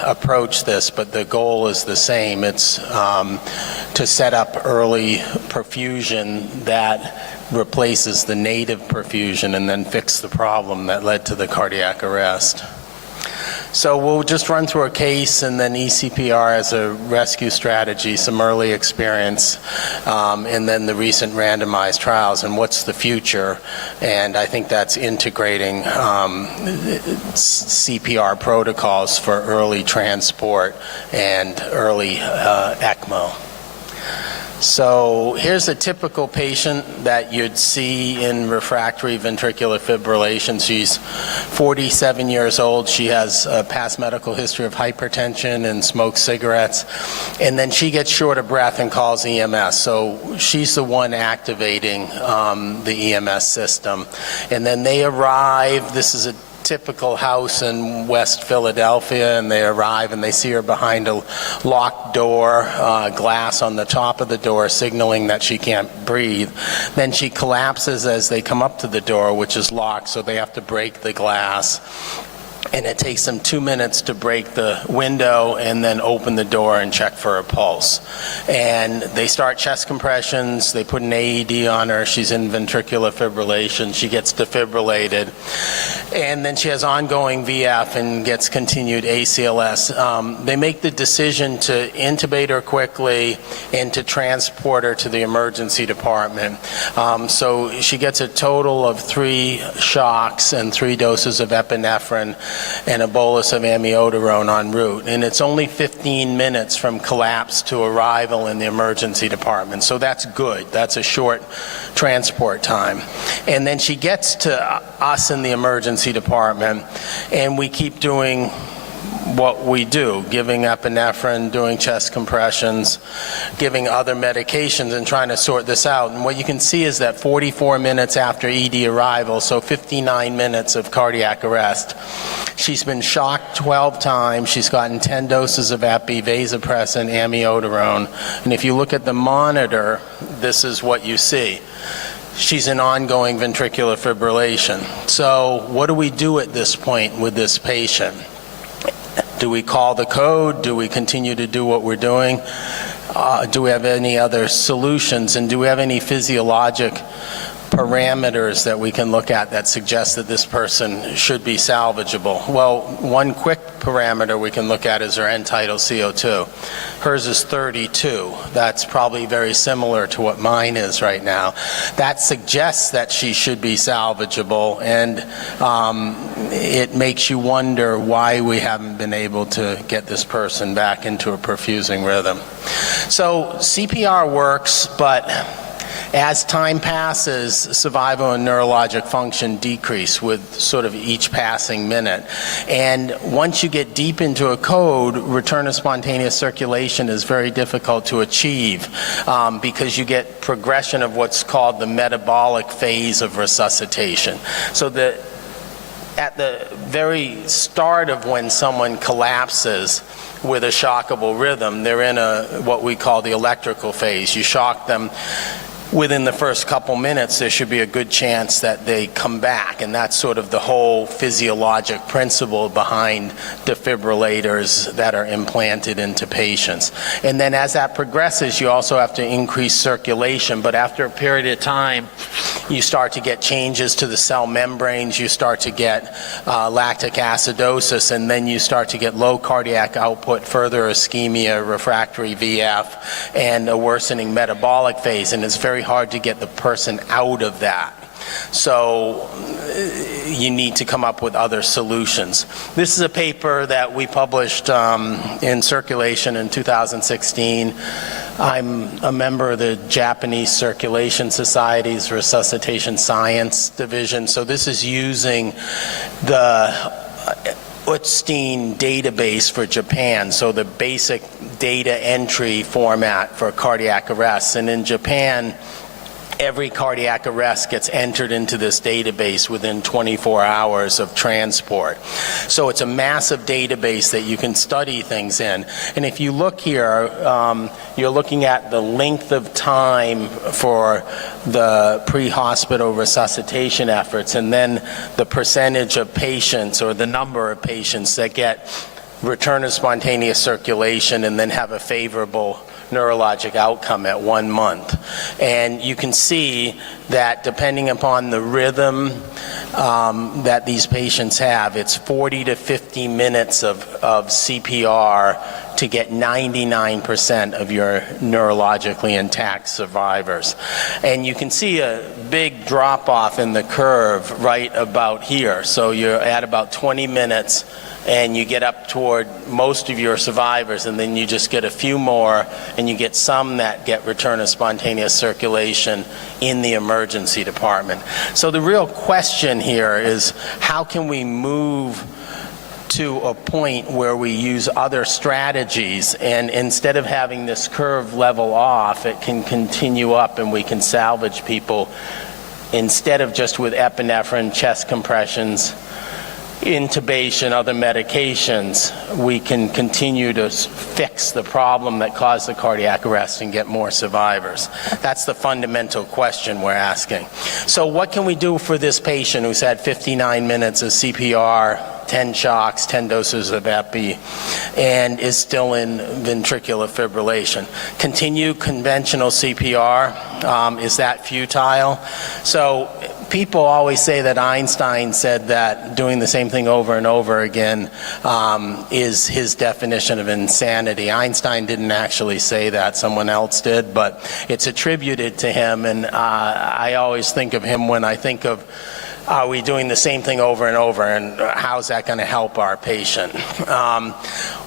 approach this, but the goal is the same. It's to set up early perfusion that replaces the native perfusion and then fix the problem that led to the cardiac arrest. So we'll just run through a case and then eCPR as a rescue strategy, some early experience, and then the recent randomized trials and what's the future. And I think that's integrating CPR protocols for early transport and early ECMO. So here's a typical patient that you'd see in refractory ventricular fibrillation. She's 47 years old. She has a past medical history of hypertension and smokes cigarettes. And then she gets short of breath and calls EMS. So she's the one activating the EMS system. And then they arrive. This is a typical house in West Philadelphia, and they arrive and they see her behind a locked door, glass on the top of the door signaling that she can't breathe. Then she collapses as they come up to the door, which is locked, so they have to break the glass. And it takes them 2 minutes to break the window and then open the door and check for a pulse. And they start chest compressions, they put an AED on her, she's in ventricular fibrillation, she gets defibrillated, and then she has ongoing VF and gets continued ACLS. They make the decision to intubate her quickly and to transport her to the emergency department. So she gets a total of 3 shocks and 3 doses of epinephrine and a bolus of amiodarone en route. And it's only 15 minutes from collapse to arrival in the emergency department. So that's good. That's a short transport time. And then she gets to us in the emergency department, and we keep doing what we do, giving epinephrine, doing chest compressions, giving other medications, and trying to sort this out. And what you can see is that 44 minutes after ED arrival, so 59 minutes of cardiac arrest, she's been shocked 12 times. She's gotten 10 doses of epi, vasopressin, amiodarone. And if you look at the monitor, this is what you see. She's in ongoing ventricular fibrillation. So what do we do at this point with this patient? Do we call the code? Do we continue to do what we're doing? Do we have any other solutions? And do we have any physiologic parameters that we can look at that suggest that this person should be salvageable? Well, one quick parameter we can look at is her end-tidal CO2. Hers is 32. That's probably very similar to what mine is right now. That suggests that she should be salvageable, and it makes you wonder why we haven't been able to get this person back into a perfusing rhythm. So CPR works, but as time passes, survival and neurologic function decrease with sort of each passing minute. And once you get deep into a code, return of spontaneous circulation is very difficult to achieve because you get progression of what's called the metabolic phase of resuscitation. So at the very start of when someone collapses with a shockable rhythm, they're in what we call the electrical phase. You shock them. Within the first couple minutes, there should be a good chance that they come back, and that's sort of the whole physiologic principle behind defibrillators that are implanted into patients. And then as that progresses, you also have to increase circulation, but after a period of time, you start to get changes to the cell membranes, you start to get lactic acidosis, and then you start to get low cardiac output, further ischemia, refractory VF, and a worsening metabolic phase, and it's very hard to get the person out of that. So you need to come up with other solutions. This is a paper that we published in Circulation in 2016. I'm a member of the Japanese Circulation Society's Resuscitation Science Division, so this is using the Utstein database for Japan, so the basic data entry format for cardiac arrests. And in Japan, every cardiac arrest gets entered into this database within 24 hours of transport. So it's a massive database that you can study things in. And if you look here, you're looking at the length of time for the pre-hospital resuscitation efforts, and then the percentage of patients or the number of patients that get return of spontaneous circulation and then have a favorable neurologic outcome at 1 month. And you can see that depending upon the rhythm that these patients have, it's 40 to 50 minutes of CPR to get 99% of your neurologically intact survivors. And you can see a big drop off in the curve right about here. So you're at about 20 minutes and you get up toward most of your survivors, and then you just get a few more, and you get some that get return of spontaneous circulation in the emergency department. So the real question here is, how can we move to a point where we use other strategies, and instead of having this curve level off, it can continue up and we can salvage people instead of just with epinephrine, chest compressions, intubation, other medications. We can continue to fix the problem that caused the cardiac arrest and get more survivors. That's the fundamental question we're asking. So what can we do for this patient who's had 59 minutes of CPR, 10 shocks, 10 doses of epi, and is still in ventricular fibrillation? Continue conventional CPR. Is that futile? So people always say that Einstein said that doing the same thing over and over again is his definition of insanity. Einstein didn't actually say that, someone else did, but it's attributed to him, and I always think of him when I think of, are we doing the same thing over and over, and how's that going to help our patient?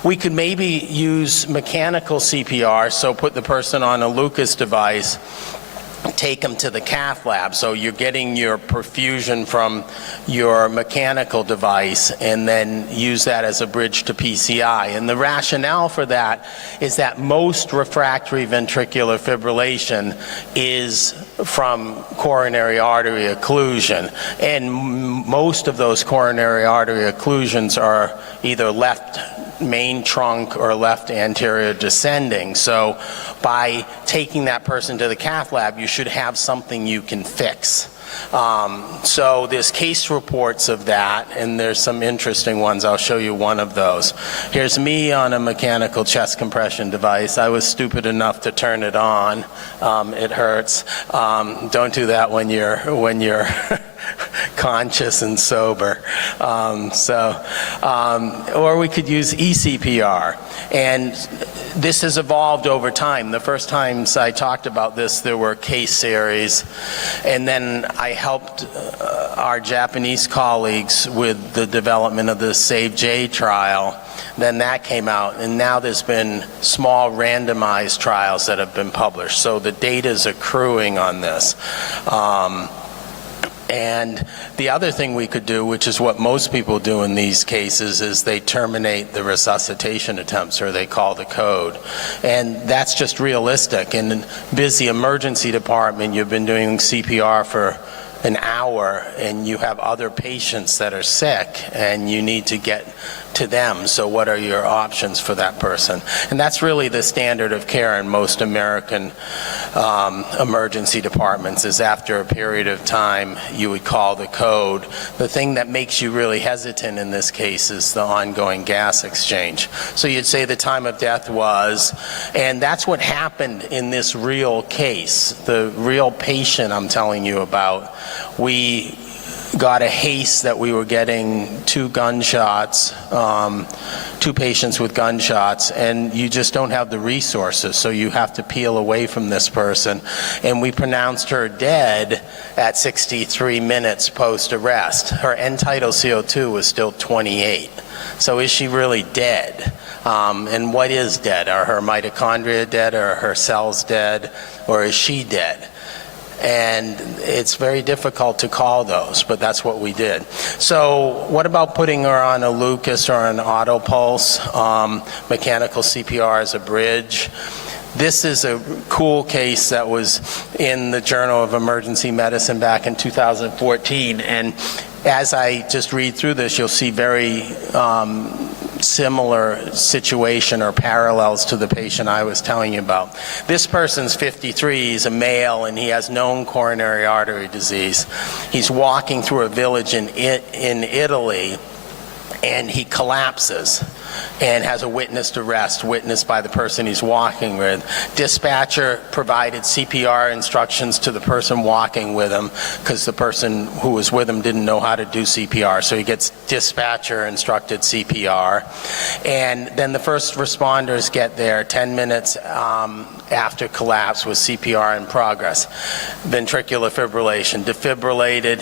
We could maybe use mechanical CPR, so put the person on a Lucas device take them to the cath lab. So you're getting your perfusion from your mechanical device and then use that as a bridge to PCI. And the rationale for that is that most refractory ventricular fibrillation is from coronary artery occlusion. And most of those coronary artery occlusions are either left main trunk or left anterior descending. So by taking that person to the cath lab, you should have something you can fix. So there's case reports of that, and there's some interesting ones. I'll show you one of those. Here's me on a mechanical chest compression device. I was stupid enough to turn it on. It hurts. Don't do that when you're conscious and sober. Or we could use eCPR. And this has evolved over time. The first times I talked about this, there were case series, and then I helped our Japanese colleagues with the development of the SAVE-J trial. Then that came out, and now there's been small randomized trials that have been published. So the data is accruing on this. And the other thing we could do, which is what most people do in these cases, is they terminate the resuscitation attempts, or they call the code. And that's just realistic. In a busy emergency department, you've been doing CPR for an hour, and you have other patients that are sick, and you need to get to them. So what are your options for that person? And that's really the standard of care in most American emergency departments, is after a period of time you would call the code. The thing that makes you really hesitant in this case is the ongoing gas exchange. So you'd say the time of death was, and that's what happened in this real case. The real patient I'm telling you about, we got a haste that we were getting 2 gunshots, 2 patients with gunshots, and you just don't have the resources, so you have to peel away from this person. And we pronounced her dead at 63 minutes post-arrest. Her end-tidal CO2 was still 28. So is she really dead? And what is dead? Are her mitochondria dead? Are her cells dead? Or is she dead? And it's very difficult to call those, but that's what we did. So what about putting her on a Lucas or an auto pulse, mechanical CPR as a bridge? This is a cool case that was in the Journal of Emergency Medicine back in 2014. And as I just read through this, you'll see very similar situation or parallels to the patient I was telling you about. This person's 53, he's a male, and he has known coronary artery disease. He's walking through a village in Italy, and he collapses and has a witnessed arrest, witnessed by the person he's walking with. Dispatcher provided CPR instructions to the person walking with him, because the person who was with him didn't know how to do CPR, so he gets dispatcher instructed CPR. And then the first responders get there 10 minutes after collapse with CPR in progress. Ventricular fibrillation, defibrillated,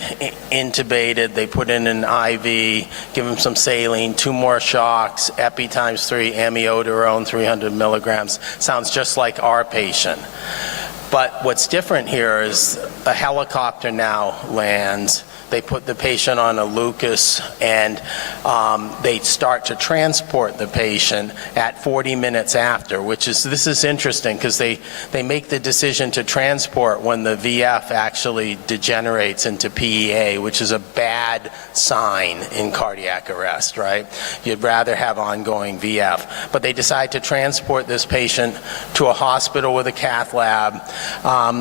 intubated, they put in an IV, give him some saline, 2 more shocks, epi times 3, amiodarone 300 milligrams. Sounds just like our patient. But what's different here is a helicopter now lands. They put the patient on a Lucas, and they start to transport the patient at 40 minutes after, this is interesting, because they make the decision to transport when the VF actually degenerates into PEA, which is a bad sign in cardiac arrest, right? You'd rather have ongoing VF. But they decide to transport this patient to a hospital with a cath lab.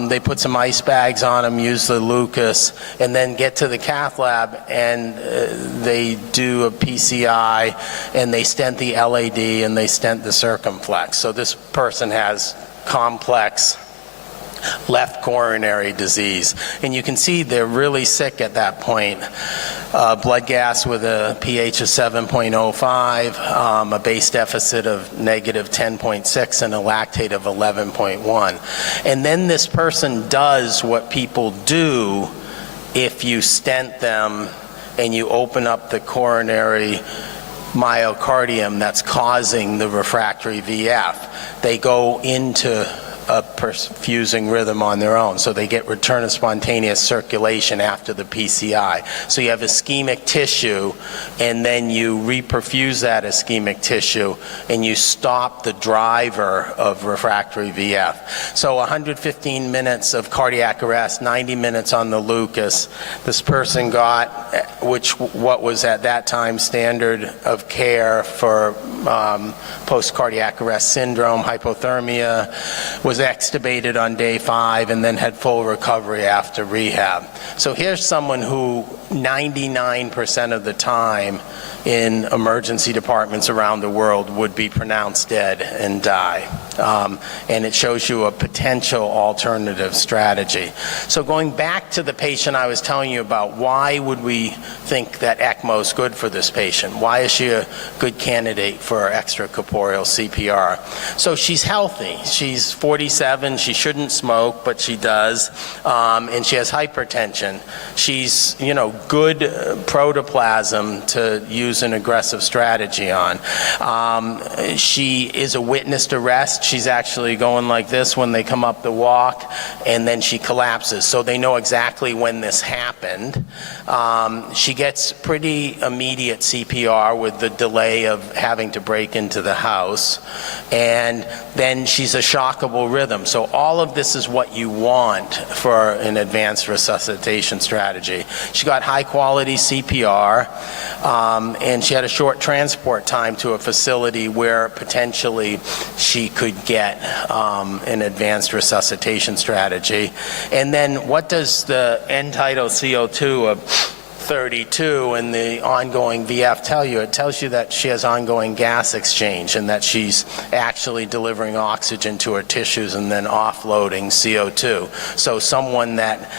They put some ice bags on him, use the Lucas, and then get to the cath lab, and they do a PCI, and they stent the LAD, and they stent the circumflex. So this person has complex left coronary disease. And you can see they're really sick at that point. Blood gas with a pH of 7.05, a base deficit of negative 10.6, and a lactate of 11.1. And then this person does what people do if you stent them and you open up the coronary myocardium that's causing the refractory VF. They go into a perfusing rhythm on their own. So they get return of spontaneous circulation after the PCI. So you have ischemic tissue, and then you reperfuse that ischemic tissue, and you stop the driver of refractory VF. So 115 minutes of cardiac arrest, 90 minutes on the Lucas. This person got, what was at that time standard of care for post-cardiac arrest syndrome, hypothermia, was extubated on day 5 and then had full recovery after rehab. So here's someone who 99% of the time in emergency departments around the world would be pronounced dead and die. And it shows you a potential alternative strategy. So going back to the patient I was telling you about, why would we think that ECMO is good for this patient? Why is she a good candidate for extracorporeal CPR? So she's healthy. She's 47. She shouldn't smoke, but she does. And she has hypertension. She's, good protoplasm to use an aggressive strategy on. She is a witnessed arrest. She's actually going like this when they come up the walk, and then she collapses. So they know exactly when this happened. She gets pretty immediate CPR with the delay of having to break into the house. And then she's a shockable rhythm. So all of this is what you want for an advanced resuscitation strategy. She got high quality CPR, and she had a short transport time to a facility where potentially she could get an advanced resuscitation strategy. And then what does the end tidal CO2 of 32 and the ongoing VF tell you? It tells you that she has ongoing gas exchange and that she's actually delivering oxygen to her tissues and then offloading CO2. So someone that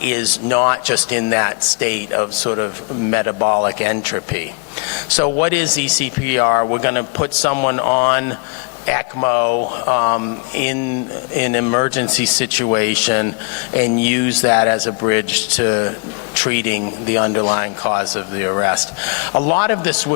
is not just in that state of sort of metabolic entropy. So what is ECPR? We're going to put someone on ECMO in an emergency situation and use that as a bridge to treating the underlying cause of the arrest. A lot of this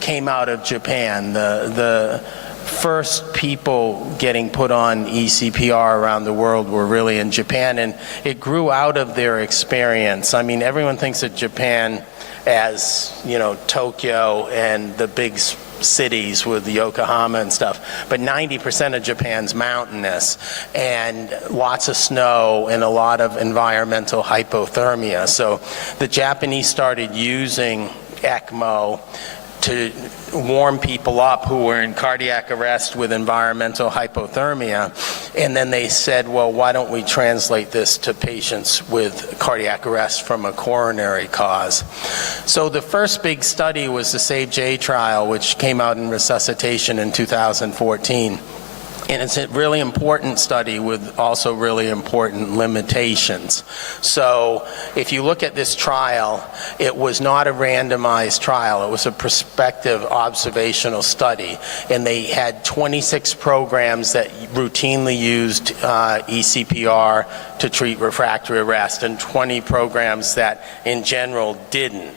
came out of Japan. The first people getting put on ECPR around the world were really in Japan, and it grew out of their experience. I mean, everyone thinks of Japan as, Tokyo and the big cities with Yokohama and stuff, but 90% of Japan's mountainous and lots of snow and a lot of environmental hypothermia. So the Japanese started using ECMO to warm people up who were in cardiac arrest with environmental hypothermia, and then they said, well, why don't we translate this to patients with cardiac arrest from a coronary cause? So the first big study was the SAVE-J trial, which came out in resuscitation in 2014. And it's a really important study with also really important limitations. So if you look at this trial, it was not a randomized trial. It was a prospective observational study. And they had 26 programs that routinely used ECPR to treat refractory arrest and 20 programs that in general didn't.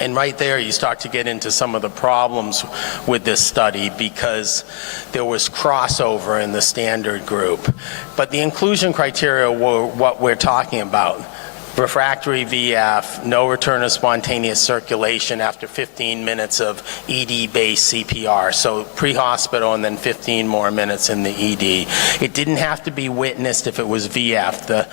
And right there you start to get into some of the problems with this study because there was crossover in the standard group. But the inclusion criteria were what we're talking about. Refractory VF, no return of spontaneous circulation after 15 minutes of ED-based CPR. So pre-hospital and then 15 more minutes in the ED. It didn't have to be witnessed if it was VF. The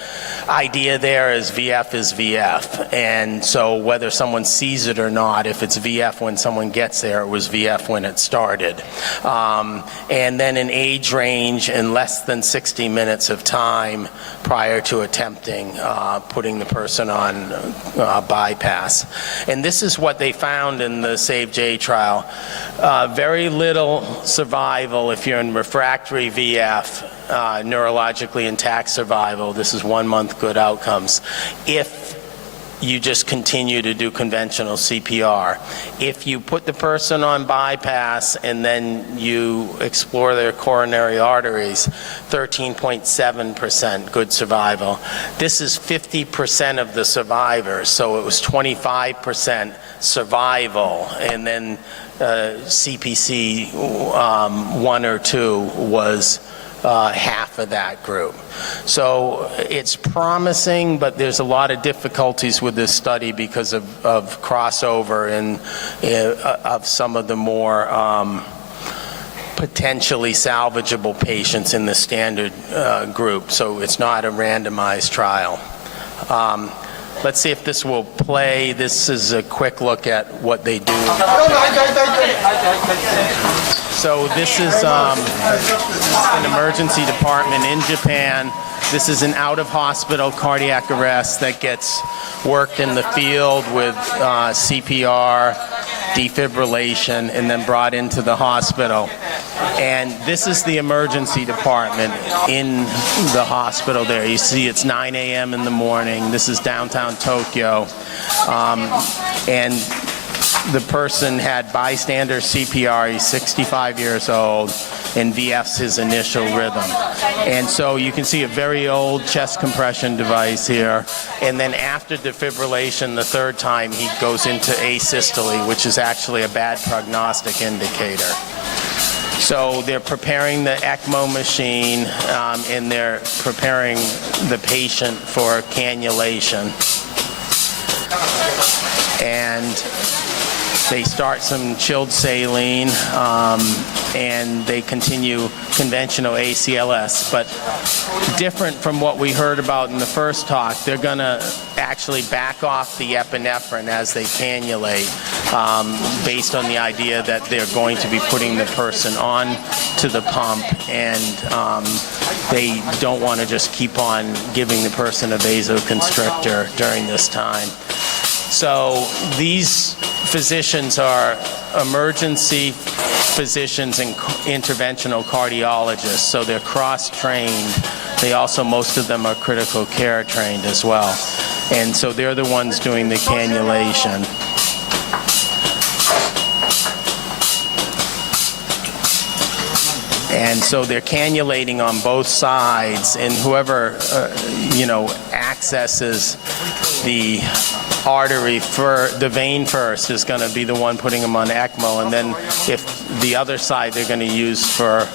idea there is VF. And so whether someone sees it or not, if it's VF when someone gets there, it was VF when it started. And then an age range in less than 60 minutes of time prior to attempting putting the person on bypass. And this is what they found in the SAVE-J trial. Very little survival if you're in refractory VF, neurologically intact survival. This is 1 month good outcomes. If you just continue to do conventional CPR. If you put the person on bypass and then you explore their coronary arteries, 13.7% good survival. This is 50% of the survivors, so it was 25% survival, and then CPC 1 or 2 was half of that group. So it's promising, but there's a lot of difficulties with this study because of crossover and of some of the more potentially salvageable patients in the standard group. So it's not a randomized trial. Let's see if this will play. This is a quick look at what they do. So this is an emergency department in Japan. This is an out-of-hospital cardiac arrest that gets worked in the field with CPR, defibrillation, and then brought into the hospital. And this is the emergency department in the hospital there. You see it's 9 a.m. in the morning. This is downtown Tokyo. And the person had bystander CPR. He's 65 years old, and VF's his initial rhythm. And so you can see a very old chest compression device here. And then after defibrillation, the third time, he goes into asystole, which is actually a bad prognostic indicator. So they're preparing the ECMO machine, and they're preparing the patient for cannulation. And they start some chilled saline, and they continue conventional ACLS. But different from what we heard about in the first talk, they're going to actually back off the epinephrine as they cannulate, based on the idea that they're going to be putting the person on to the pump, and they don't want to just keep on giving the person a vasoconstrictor during this time. So these physicians are emergency physicians and interventional cardiologists, so they're cross-trained. They also, most of them are critical care trained as well. And so they're the ones doing the cannulation. And so they're cannulating on both sides, and whoever, accesses the artery for the vein first is going to be the one putting them on ECMO, and then if the other side they're going to use for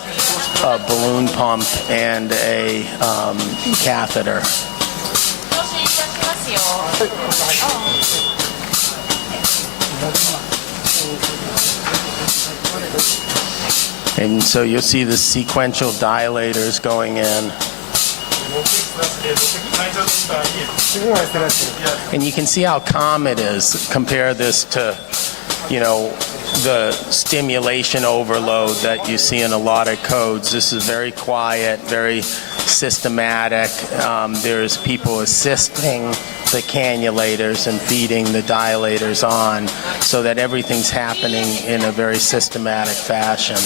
a balloon pump and a catheter. And so you'll see the sequential dilators going in. And you can see how calm it is. Compare this to, the stimulation overload that you see in a lot of codes. This is very quiet, very systematic. There's people assisting the cannulators and feeding the dilators on, so that everything's happening in a very systematic fashion.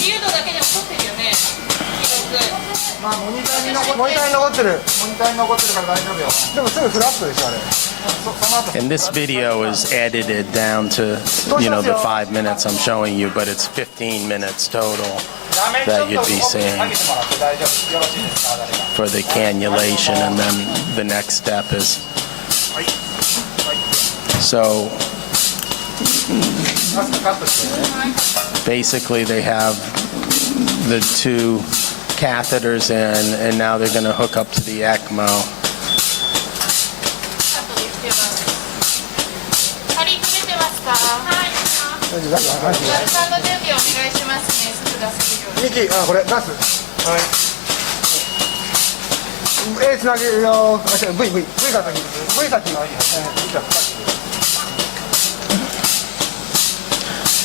And this video is edited down to, the 5 minutes I'm showing you, but it's 15 minutes total that you'd be seeing for the cannulation, and then the next step is, so basically they have the two catheters in, and now they're going to hook up to the ECMO.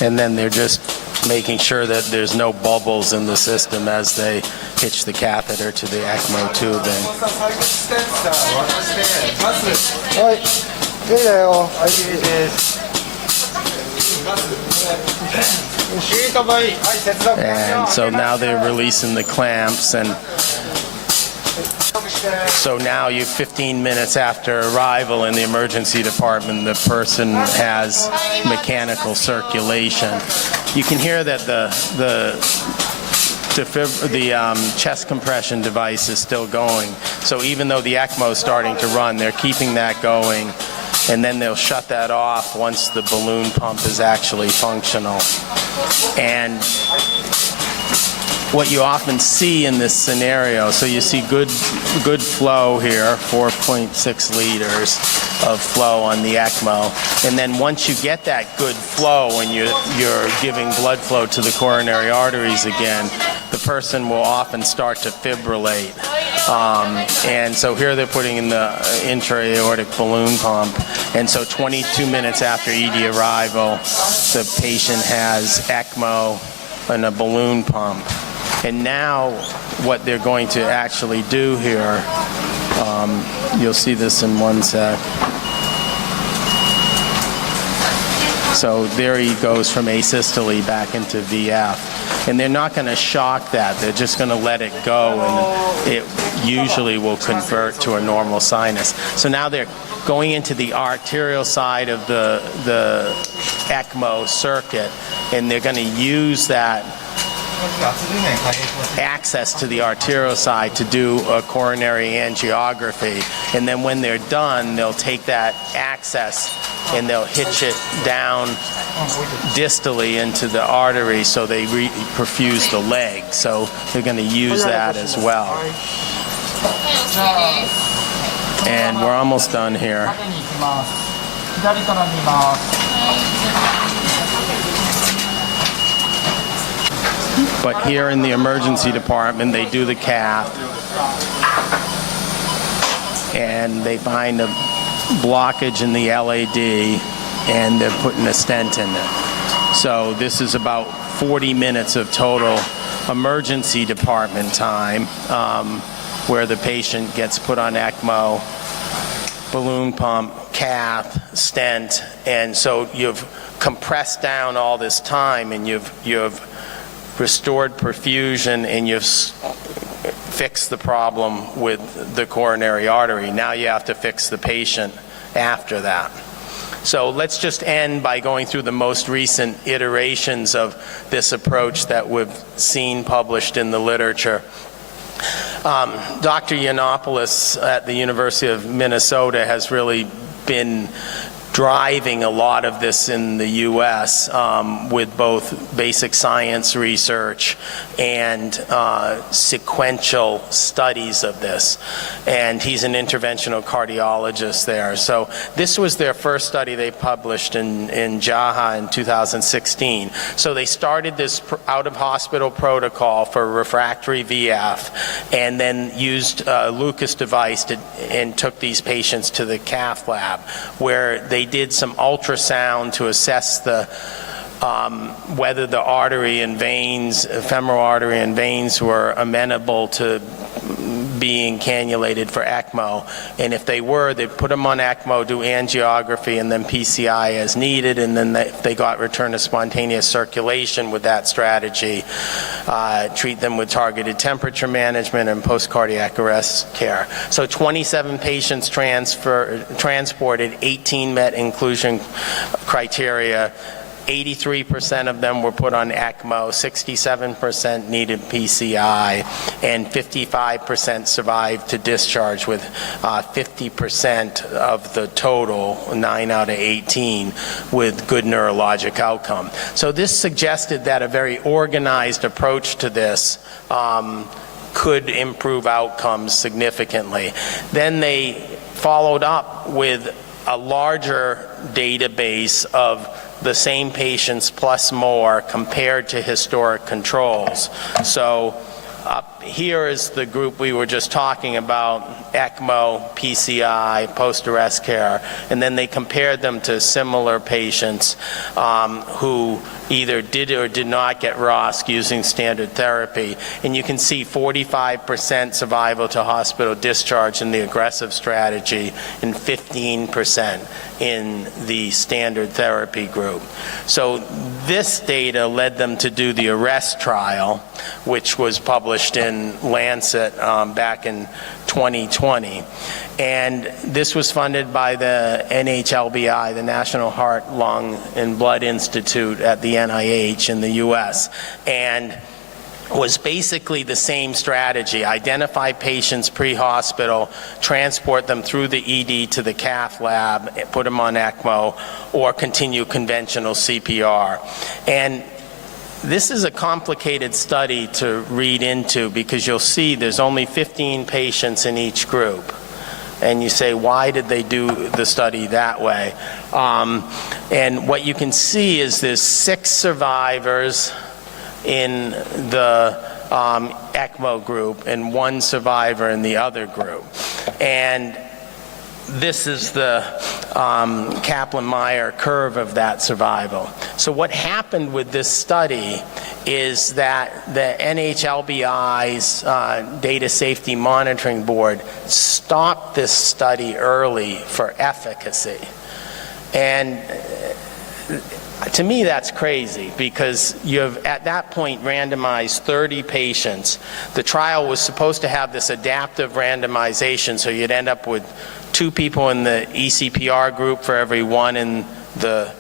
And then they're just making sure that there's no bubbles in the system as they hitch the catheter to the ECMO tubing. And so now they're releasing the clamps, and so now you 15 minutes after arrival in the emergency department, the person has mechanical circulation. You can hear that the chest compression device is still going. So even though the ECMO is starting to run, they're keeping that going, and then they'll shut that off once the balloon pump is actually functional. And what you often see in this scenario, so you see good flow here, 4.6 liters of flow on the ECMO, and then once you get that good flow and you're giving blood flow to the coronary arteries again, the person will often start to fibrillate. And so here they're putting in the intra-aortic balloon pump, and so 22 minutes after ED arrival, the patient has ECMO and a balloon pump. And now what they're going to actually do here, you'll see this in one sec. So there he goes from asystole back into VF. And they're not going to shock that. They're just going to let it go, and it usually will convert to a normal sinus. So now they're going into the arterial side of the ECMO circuit, and they're going to use that access to the arterial side to do a coronary angiography. And then when they're done, they'll take that access and they'll hitch it down distally into the artery so they perfuse the leg. So they're going to use that as well. And we're almost done here. But here in the emergency department, they do the cath, and they find a blockage in the LAD, and they're putting a stent in it. So this is about 40 minutes of total emergency department time, where the patient gets put on ECMO, balloon pump, cath, stent, and so you've compressed down all this time, and you've restored perfusion, and you've fixed the problem with the coronary artery. Now you have to fix the patient after that. So let's just end by going through the most recent iterations of this approach that we've seen published in the literature. Dr. Yiannopoulos at the University of Minnesota has really been driving a lot of this in the U.S. With both basic science research and sequential studies of this. And he's an interventional cardiologist there. So this was their first study they published in JAHA in 2016. So they started this out-of-hospital protocol for refractory VF, and then used a Lucas device and took these patients to the cath lab, where they did some ultrasound to assess the whether the artery and veins, femoral artery and veins, were amenable to being cannulated for ECMO. And if they were, they'd put them on ECMO, do angiography, and then PCI as needed, and then if they got return to spontaneous circulation with that strategy, treat them with targeted temperature management and post-cardiac arrest care. So 27 patients transported, 18 met inclusion criteria. 83% of them were put on ECMO, 67% needed PCI, and 55% survived to discharge, with 50% of the total, 9 out of 18, with good neurologic outcome. So this suggested that a very organized approach to this could improve outcomes significantly. Then they followed up with a larger database of the same patients plus more compared to historic controls. So here is the group we were just talking about, ECMO, PCI, post-arrest care, and then they compared them to similar patients who either did or did not get ROSC using standard therapy. And you can see 45% survival to hospital discharge in the aggressive strategy and 15% in the standard therapy group. So this data led them to do the arrest trial, which was published in Lancet back in 2020. And this was funded by the NHLBI, the National Heart, Lung, and Blood Institute at the NIH in the US, and was basically the same strategy: identify patients pre-hospital, transport them through the ED to the cath lab, put them on ECMO, or continue conventional CPR. And This is a complicated study to read into because you'll see there's only 15 patients in each group. And you say, why did they do the study that way? And what you can see is there's 6 survivors in the ECMO group and 1 survivor in the other group. And this is the Kaplan-Meier curve of that survival. So what happened with this study is that the NHLBI's Data Safety Monitoring Board stopped this study early for efficacy. And to me, that's crazy because you've, at that point, randomized 30 patients. The trial was supposed to have this adaptive randomization, so you'd end up with 2 people in the ECPR group for every 1 in the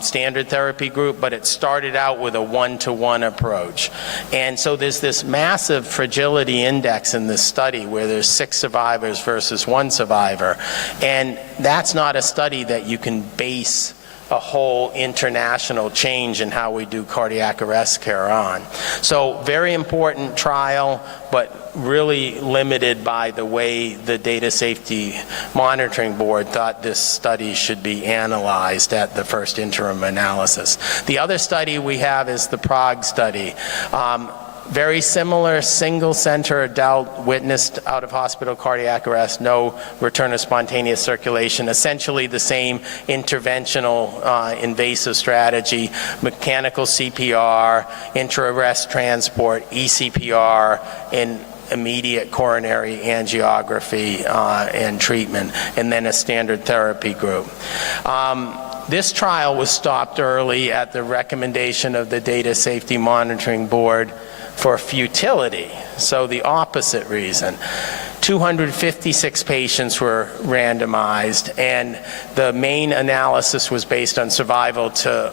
standard therapy group, but it started out with a 1-to-1 approach. And so there's this massive fragility index in this study where there's 6 survivors versus 1 survivor. And that's not a study that you can base a whole international change in how we do cardiac arrest care on. So very important trial, but really limited by the way the Data Safety Monitoring Board thought this study should be analyzed at the first interim analysis. The other study we have is the Prague study. Very similar, single-center adult witnessed out-of-hospital cardiac arrest, no return of spontaneous circulation, essentially the same interventional invasive strategy, mechanical CPR, intra-arrest transport, ECPR, and immediate coronary angiography and treatment, and then a standard therapy group. This trial was stopped early at the recommendation of the Data Safety Monitoring Board for futility, so the opposite reason. 256 patients were randomized, and the main analysis was based on survival to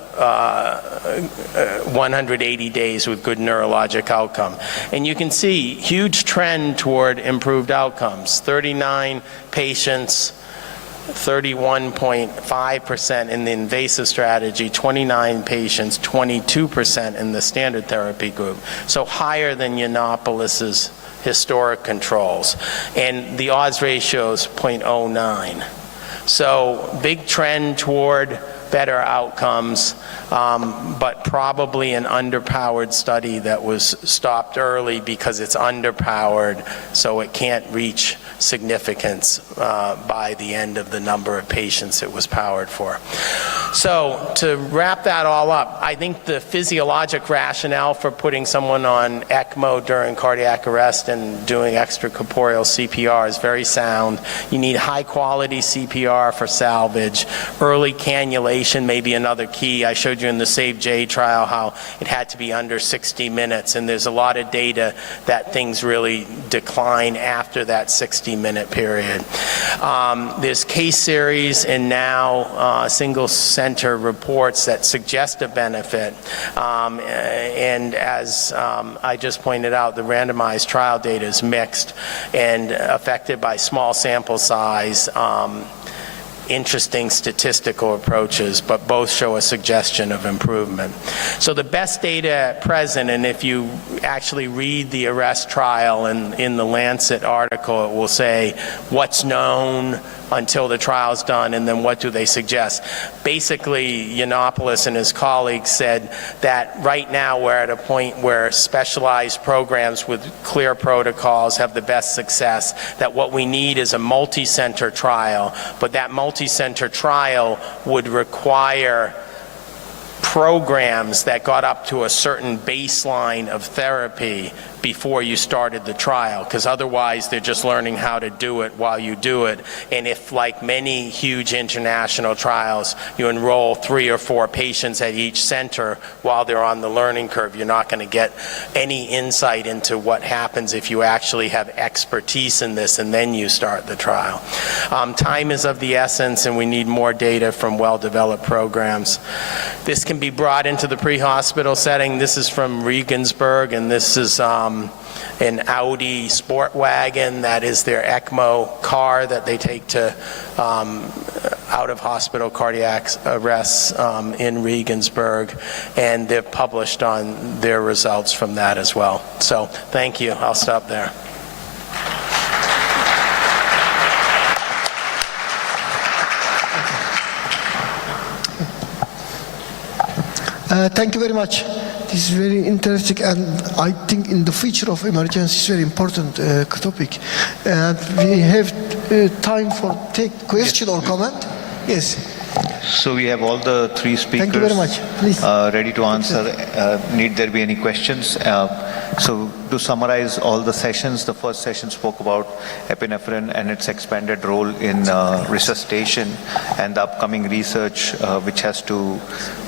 180 days with good neurologic outcome. And you can see huge trend toward improved outcomes. 39 patients, 31.5% in the invasive strategy, 29 patients, 22% in the standard therapy group. So higher than Yiannopoulos' historic controls. And the odds ratio is 0.09. So big trend toward better outcomes, but probably an underpowered study that was stopped early because it's underpowered, so it can't reach significance by the end of the number of patients it was powered for. So to wrap that all up, I think the physiologic rationale for putting someone on ECMO during cardiac arrest and doing extracorporeal CPR is very sound. You need high quality CPR for salvage. Early cannulation may be another key. I showed you in the SAVE-J trial how it had to be under 60 minutes, and there's a lot of data that things really decline after that 60-minute period. There's case series and now single center reports that suggest a benefit, and as I just pointed out, the randomized trial data is mixed and affected by small sample size, interesting statistical approaches, but both show a suggestion of improvement. So the best data at present, and if you actually read the arrest trial in the Lancet article, it will say what's known until the trial's done, and then what do they suggest. Basically, Yiannopoulos and his colleagues said that right now we're at a point where specialized programs with clear protocols have the best success, that what we need is a multi-center trial, but that multi-center trial would require programs that got up to a certain baseline of therapy before you started the trial, because otherwise they're just learning how to do it while you do it. And if, like many huge international trials, you enroll 3 or 4 patients at each center while they're on the learning curve, you're not going to get any insight into what happens if you actually have expertise in this and then you start the trial. Time is of the essence, and we need more data from well-developed programs. This can be brought into the pre-hospital setting. This is from Regensburg, and this is an Audi sport wagon that is their ECMO car that they take to out-of-hospital cardiac arrests in Regensburg, and they've published on their results from that as well. So thank you. I'll stop there. Thank you very much. This is very interesting, and I think in the future of emergency is very important topic. And we have time for take question or comment. Yes. So we have all the three speakers Thank you very much. Please. Ready to answer. Need there be any questions? So to summarize all the sessions, the first session spoke about epinephrine and its expanded role in resuscitation and the upcoming research which has to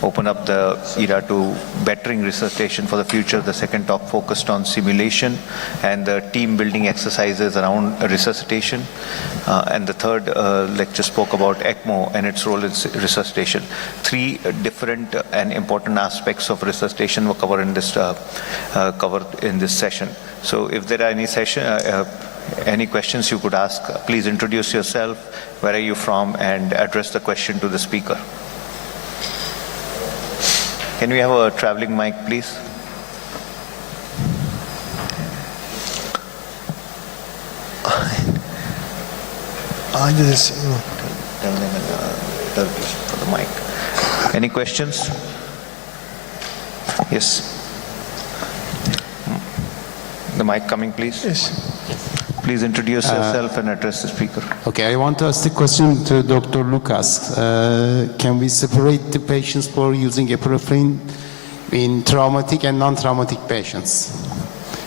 open up the era to bettering resuscitation for the future. The second talk focused on simulation and the team building exercises around resuscitation. And the third lecture spoke about ECMO and its role in resuscitation. Three different and important aspects of resuscitation were covered in this session. So if there are any questions you could ask, please introduce yourself, where are you from, and address the question to the speaker. Can we have a traveling mic, please? I didn't see. Tell them in Turkish for the mic. Any questions? Yes. The mic coming, please. Yes. Please introduce yourself and address the speaker. Okay, I want to ask the question to Dr. Lucas. Can we separate the patients for using epinephrine in traumatic and non-traumatic patients?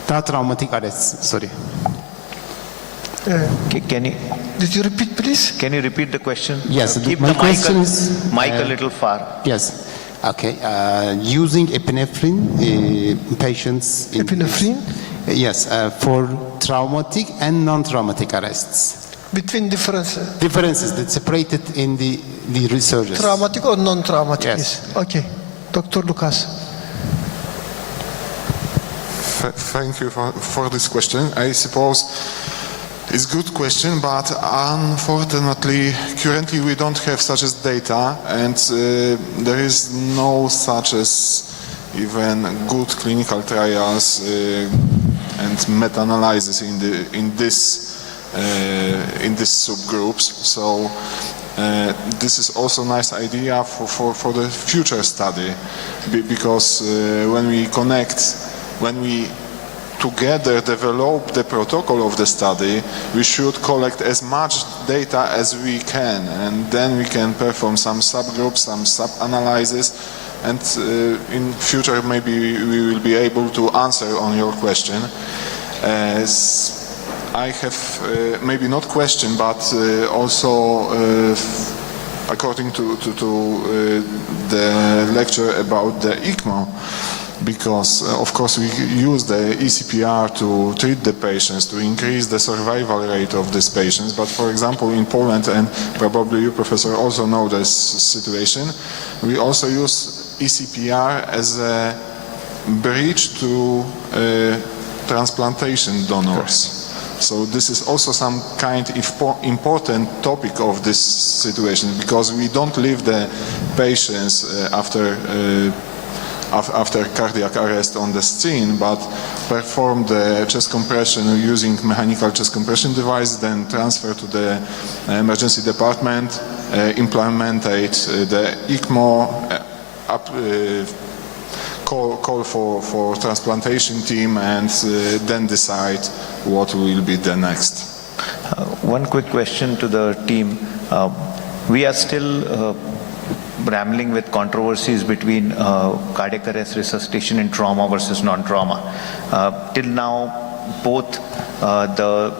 Not traumatic arrests, sorry. Did you repeat, please? Can you repeat the question? Yes, Keep my the question is... mic a little far. Yes. Okay. Using epinephrine patients... Epinephrine? Yes, for traumatic and non-traumatic arrests. Between differences. Differences that separated in the researches. Traumatic or non-traumatic? Yes. Okay. Dr. Lucas. Thank you for this question. I suppose it's a good question, but unfortunately, currently we don't have such as data, and there is no such as even good clinical trials and meta-analysis in this subgroups. So this is also a nice idea for the future study, because when we together develop the protocol of the study, we should collect as much data as we can, and then we can perform some subgroups, some sub-analysis, and in future maybe we will be able to answer on your question. I have maybe not question, but also according to the lecture about the ECMO, because of course we use the ECPR to treat the patients, to increase the survival rate of these patients. But for example, in Poland, and probably you, Professor, also know this situation, we also use ECPR as a bridge to transplantation donors. So this is also some kind of important topic of this situation, because we don't leave the patients after cardiac arrest on the scene, but perform the chest compression using mechanical chest compression device, then transfer to the emergency department, implement the ECMO, call for transplantation team, and then decide what will be the next. One quick question to the team. We are still rambling with controversies between cardiac arrest resuscitation in trauma versus non-trauma. Till now, both the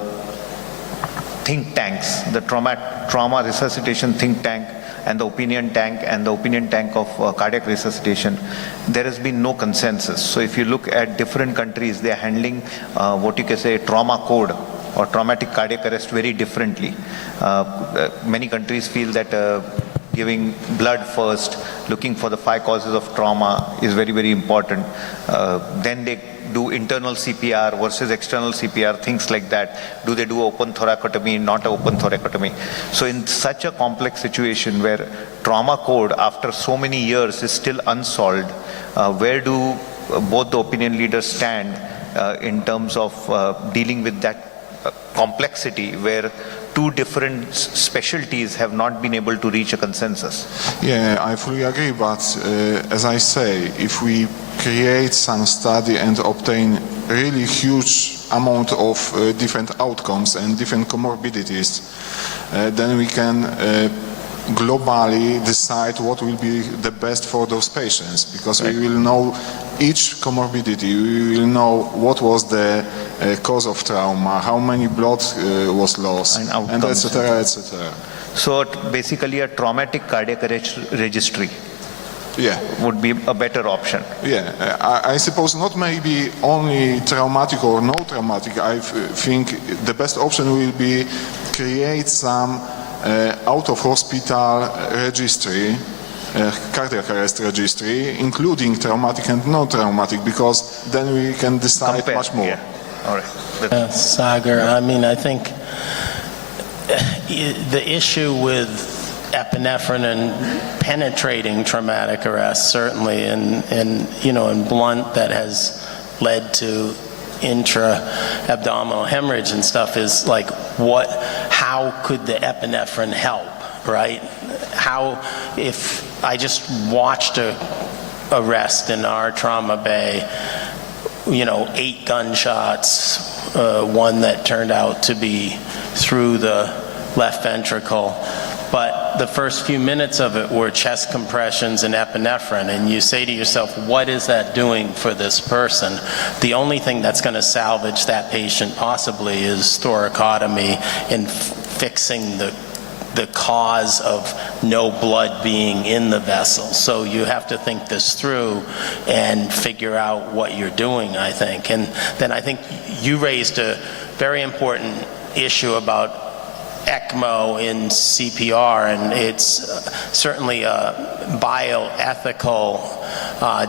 think tanks, the trauma resuscitation think tank and the opinion tank of cardiac resuscitation, there has been no consensus. So if you look at different countries, they are handling what you can say trauma code or traumatic cardiac arrest very differently. Many countries feel that giving blood first, looking for the 5 causes of trauma is very, very important. Then they do internal CPR versus external CPR, things like that. Do they do open thoracotomy, not open thoracotomy? So in such a complex situation where trauma code after so many years is still unsolved, where do both the opinion leaders stand in terms of dealing with that complexity where two different specialties have not been able to reach a consensus? Yeah, I fully agree, but as I say, if we create some study and obtain really huge amount of different outcomes and different comorbidities, then we can globally decide what will be the best for those patients, because we will know each comorbidity, we will know what was the cause of trauma, how many blood was lost, and etc., etc. So basically a traumatic cardiac registry would be a better option. Yeah, I suppose not maybe only traumatic or no traumatic. I think the best option will be create some out of hospital registry, cardiac arrest registry, including traumatic and non-traumatic, because then we can decide much more. Yeah. All right. Sagar, I mean, I think the issue with epinephrine and penetrating traumatic arrest, certainly, and you know, in blunt, that has led to intra-abdominal hemorrhage and stuff, is like, how could the epinephrine help, right? How, if I just watched a arrest in our trauma bay, you know, 8 gunshots, one that turned out to be through the left ventricle, but the first few minutes of it were chest compressions and epinephrine, and you say to yourself, what is that doing for this person? The only thing that's going to salvage that patient possibly is thoracotomy and fixing the cause of no blood being in the vessel. So you have to think this through and figure out what you're doing, I think. And then I think you raised a very important issue about ECMO in CPR, and it's certainly a bioethical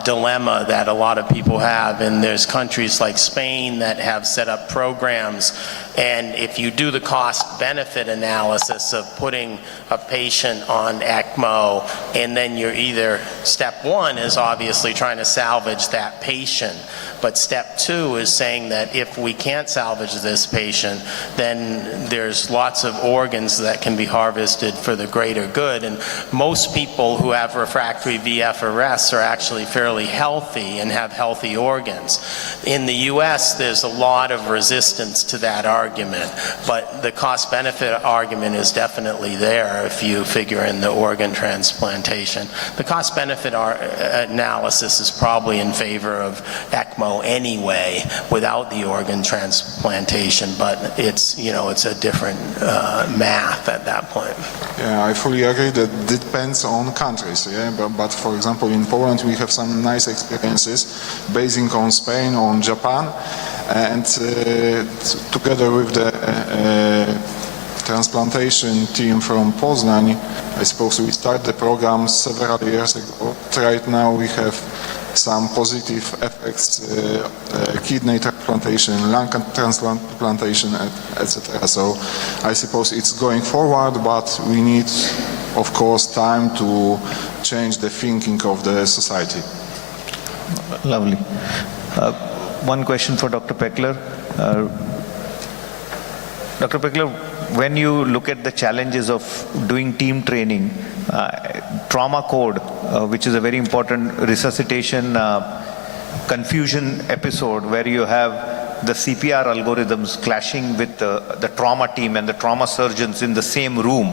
dilemma that a lot of people have, and there's countries like Spain that have set up programs, and if you do the cost-benefit analysis of putting a patient on ECMO, and then you're either, step 1 is obviously trying to salvage that patient, but step 2 is saying that if we can't salvage this patient, then there's lots of organs that can be harvested for the greater good. And most people who have refractory VF arrests are actually fairly healthy and have healthy organs. In the US, there's a lot of resistance to that argument, but the cost-benefit argument is definitely there if you figure in the organ transplantation. The cost-benefit analysis is probably in favor of ECMO anyway without the organ transplantation, but it's, you know, it's a different math at that point. Yeah, I fully agree that depends on countries, yeah, but for example in Poland we have some nice experiences basing on Spain, on Japan, and together with the transplantation team from Poznań, I suppose we started the program several years ago. Right now we have some positive effects, kidney transplantation, lung transplantation, etc. So I suppose it's going forward, but we need, of course, time to change the thinking of the society. Lovely. One question for Dr. Peckler. Dr. Peckler, when you look at the challenges of doing team training, trauma code, which is a very important resuscitation confusion episode where you have the CPR algorithms clashing with the trauma team and the trauma surgeons in the same room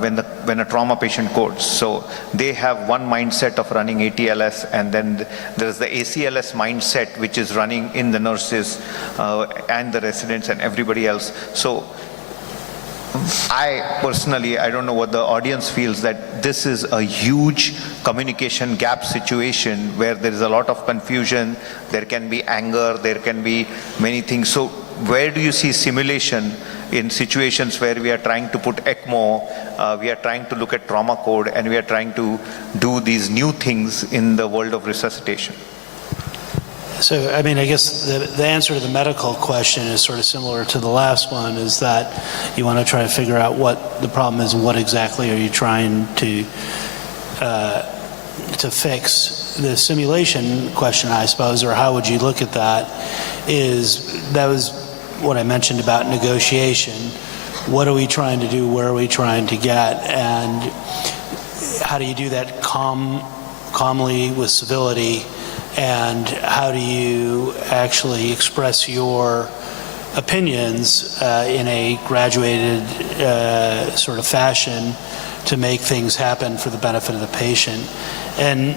when a trauma patient codes. So they have one mindset of running ATLS, and then there's the ACLS mindset which is running in the nurses and the residents and everybody else. So I personally, I don't know what the audience feels, that this is a huge communication gap situation where there is a lot of confusion, there can be anger, there can be many things. So where do you see simulation in situations where we are trying to put ECMO, we are trying to look at trauma code, and we are trying to do these new things in the world of resuscitation. So, I mean, I guess the answer to the medical question is sort of similar to the last one, is that you want to try to figure out what the problem is and what exactly are you trying to fix. The simulation question, I suppose, or how would you look at that, that was what I mentioned about negotiation. What are we trying to do? Where are we trying to get? And how do you do that calmly with civility? And how do you actually express your opinions in a graduated sort of fashion to make things happen for the benefit of the patient? And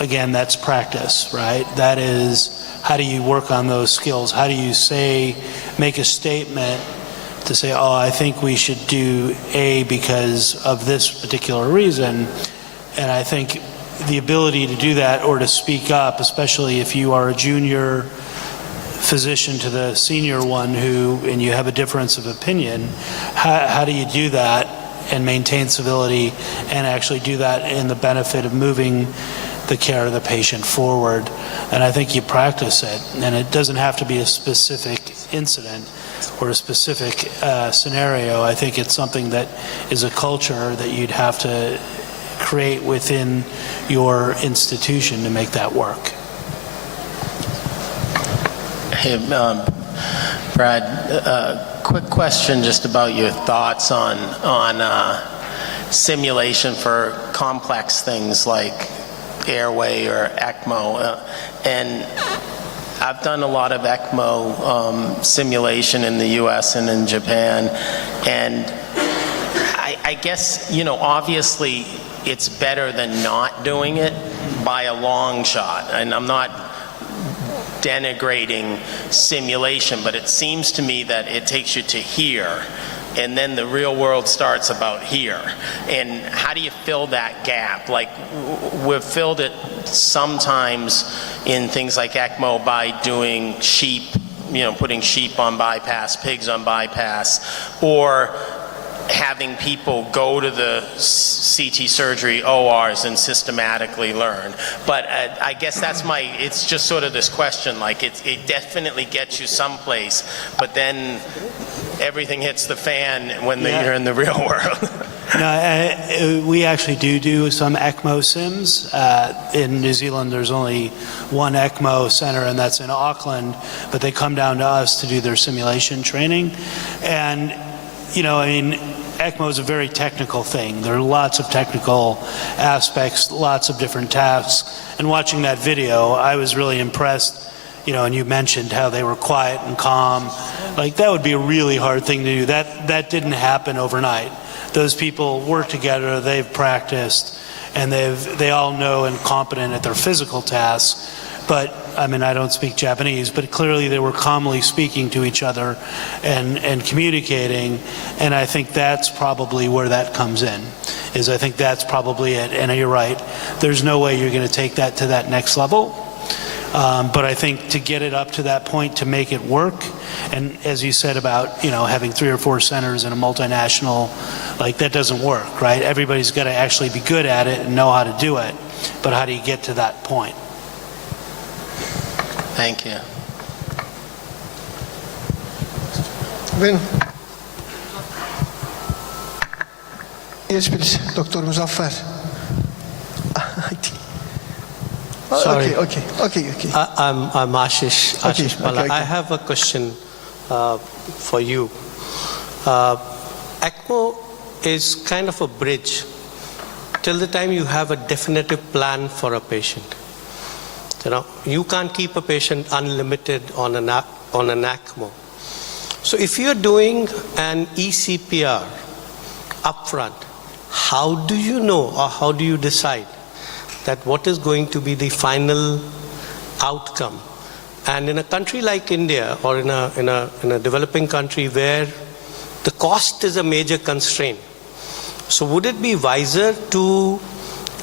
again, that's practice, right? That is, how do you work on those skills? How do you make a statement to say, oh, I think we should do A because of this particular reason? And I think the ability to do that, or to speak up, especially if you are a junior physician to the senior one and you have a difference of opinion, how do you do that and maintain civility and actually do that in the benefit of moving the care of the patient forward? And I think you practice it, and it doesn't have to be a specific incident or a specific scenario. I think it's something that is a culture that you'd have to create within your institution to make that work. Hey, Brad, quick question just about your thoughts on simulation for complex things like airway or ECMO. And I've done a lot of ECMO simulation in the US and in Japan, and I guess, you know, obviously it's better than not doing it by a long shot. And I'm not denigrating simulation, but it seems to me that it takes you to here, and then the real world starts about here. And how do you fill that gap? Like, we've filled it sometimes in things like ECMO by doing sheep, you know, putting sheep on bypass, pigs on bypass, or having people go to the CT surgery ORs and systematically learn. But I guess it's just sort of this question, like it definitely gets you someplace, but then everything hits the fan when you're in the real world. No, we actually do some ECMO sims. In New Zealand, there's only one ECMO center, and that's in Auckland, but they come down to us to do their simulation training. And you know, I mean, ECMO is a very technical thing. There are lots of technical aspects, lots of different tasks. And watching that video, I was really impressed, you know, and you mentioned how they were quiet and calm. Like, that would be a really hard thing to do. That didn't happen overnight. Those people work together, they've practiced, and they all know and competent at their physical tasks. But I mean, I don't speak Japanese, but clearly they were calmly speaking to each other and communicating, and I think that's probably where that comes in, is I think that's probably it. And you're right, there's no way you're going to take that to that next level, but I think to get it up to that point, to make it work, and as you said about, you know, having 3 or 4 centers in a multinational, like, that doesn't work, right? Everybody's got to actually be good at it and know how to do it, but how do you get to that point? Thank you. Ben. Yes, please, Dr. Muzaffer. Sorry. Okay. I'm Ashish Pala. Okay. I have a question for you. ECMO is kind of a bridge till the time you have a definitive plan for a patient. You know, you can't keep a patient unlimited on an ECMO. So if you're doing an eCPR upfront, how do you know, or how do you decide that what is going to be the final outcome? And in a country like India, or in a developing country where the cost is a major constraint, so would it be wiser to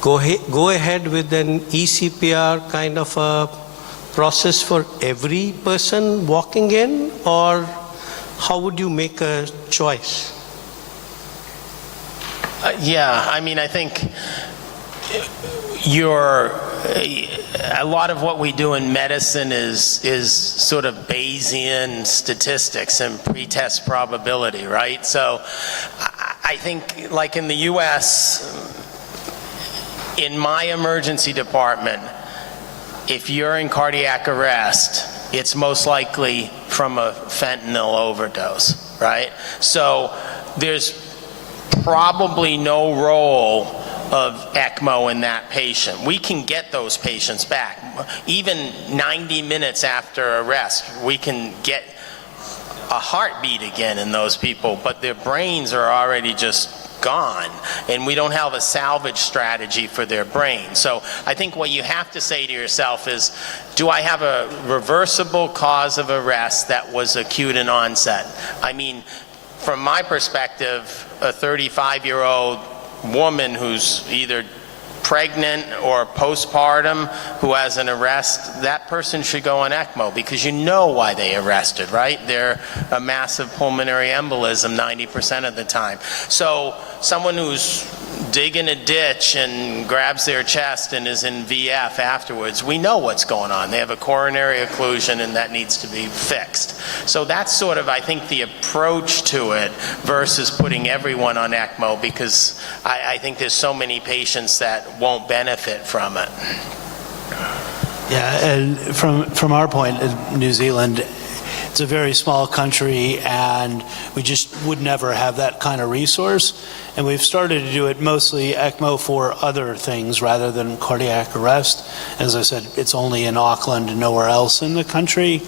go ahead with an eCPR kind of a process for every person walking in, or how would you make a choice? Yeah, I mean, I think a lot of what we do in medicine is sort of Bayesian statistics and pretest probability, right? So I think, like in the US, in my emergency department, if you're in cardiac arrest, it's most likely from a fentanyl overdose, right? So there's probably no role of ECMO in that patient. We can get those patients back. Even 90 minutes after arrest, we can get a heartbeat again in those people, but their brains are already just gone, and we don't have a salvage strategy for their brain. So I think what you have to say to yourself is, do I have a reversible cause of arrest that was acute in onset? I mean, from my perspective, a 35-year-old woman who's either pregnant or postpartum who has an arrest, that person should go on ECMO, because you know why they arrested, right? They're a massive pulmonary embolism 90% of the time. So someone who's digging a ditch and grabs their chest and is in VF afterwards, we know what's going on. They have a coronary occlusion and that needs to be fixed. So that's sort of, I think, the approach to it versus putting everyone on ECMO, because I think there's so many patients that won't benefit from it. Yeah, and from our point in New Zealand, it's a very small country and we just would never have that kind of resource. And we've started to do it mostly ECMO for other things rather than cardiac arrest. As I said, it's only in Auckland and nowhere else in the country.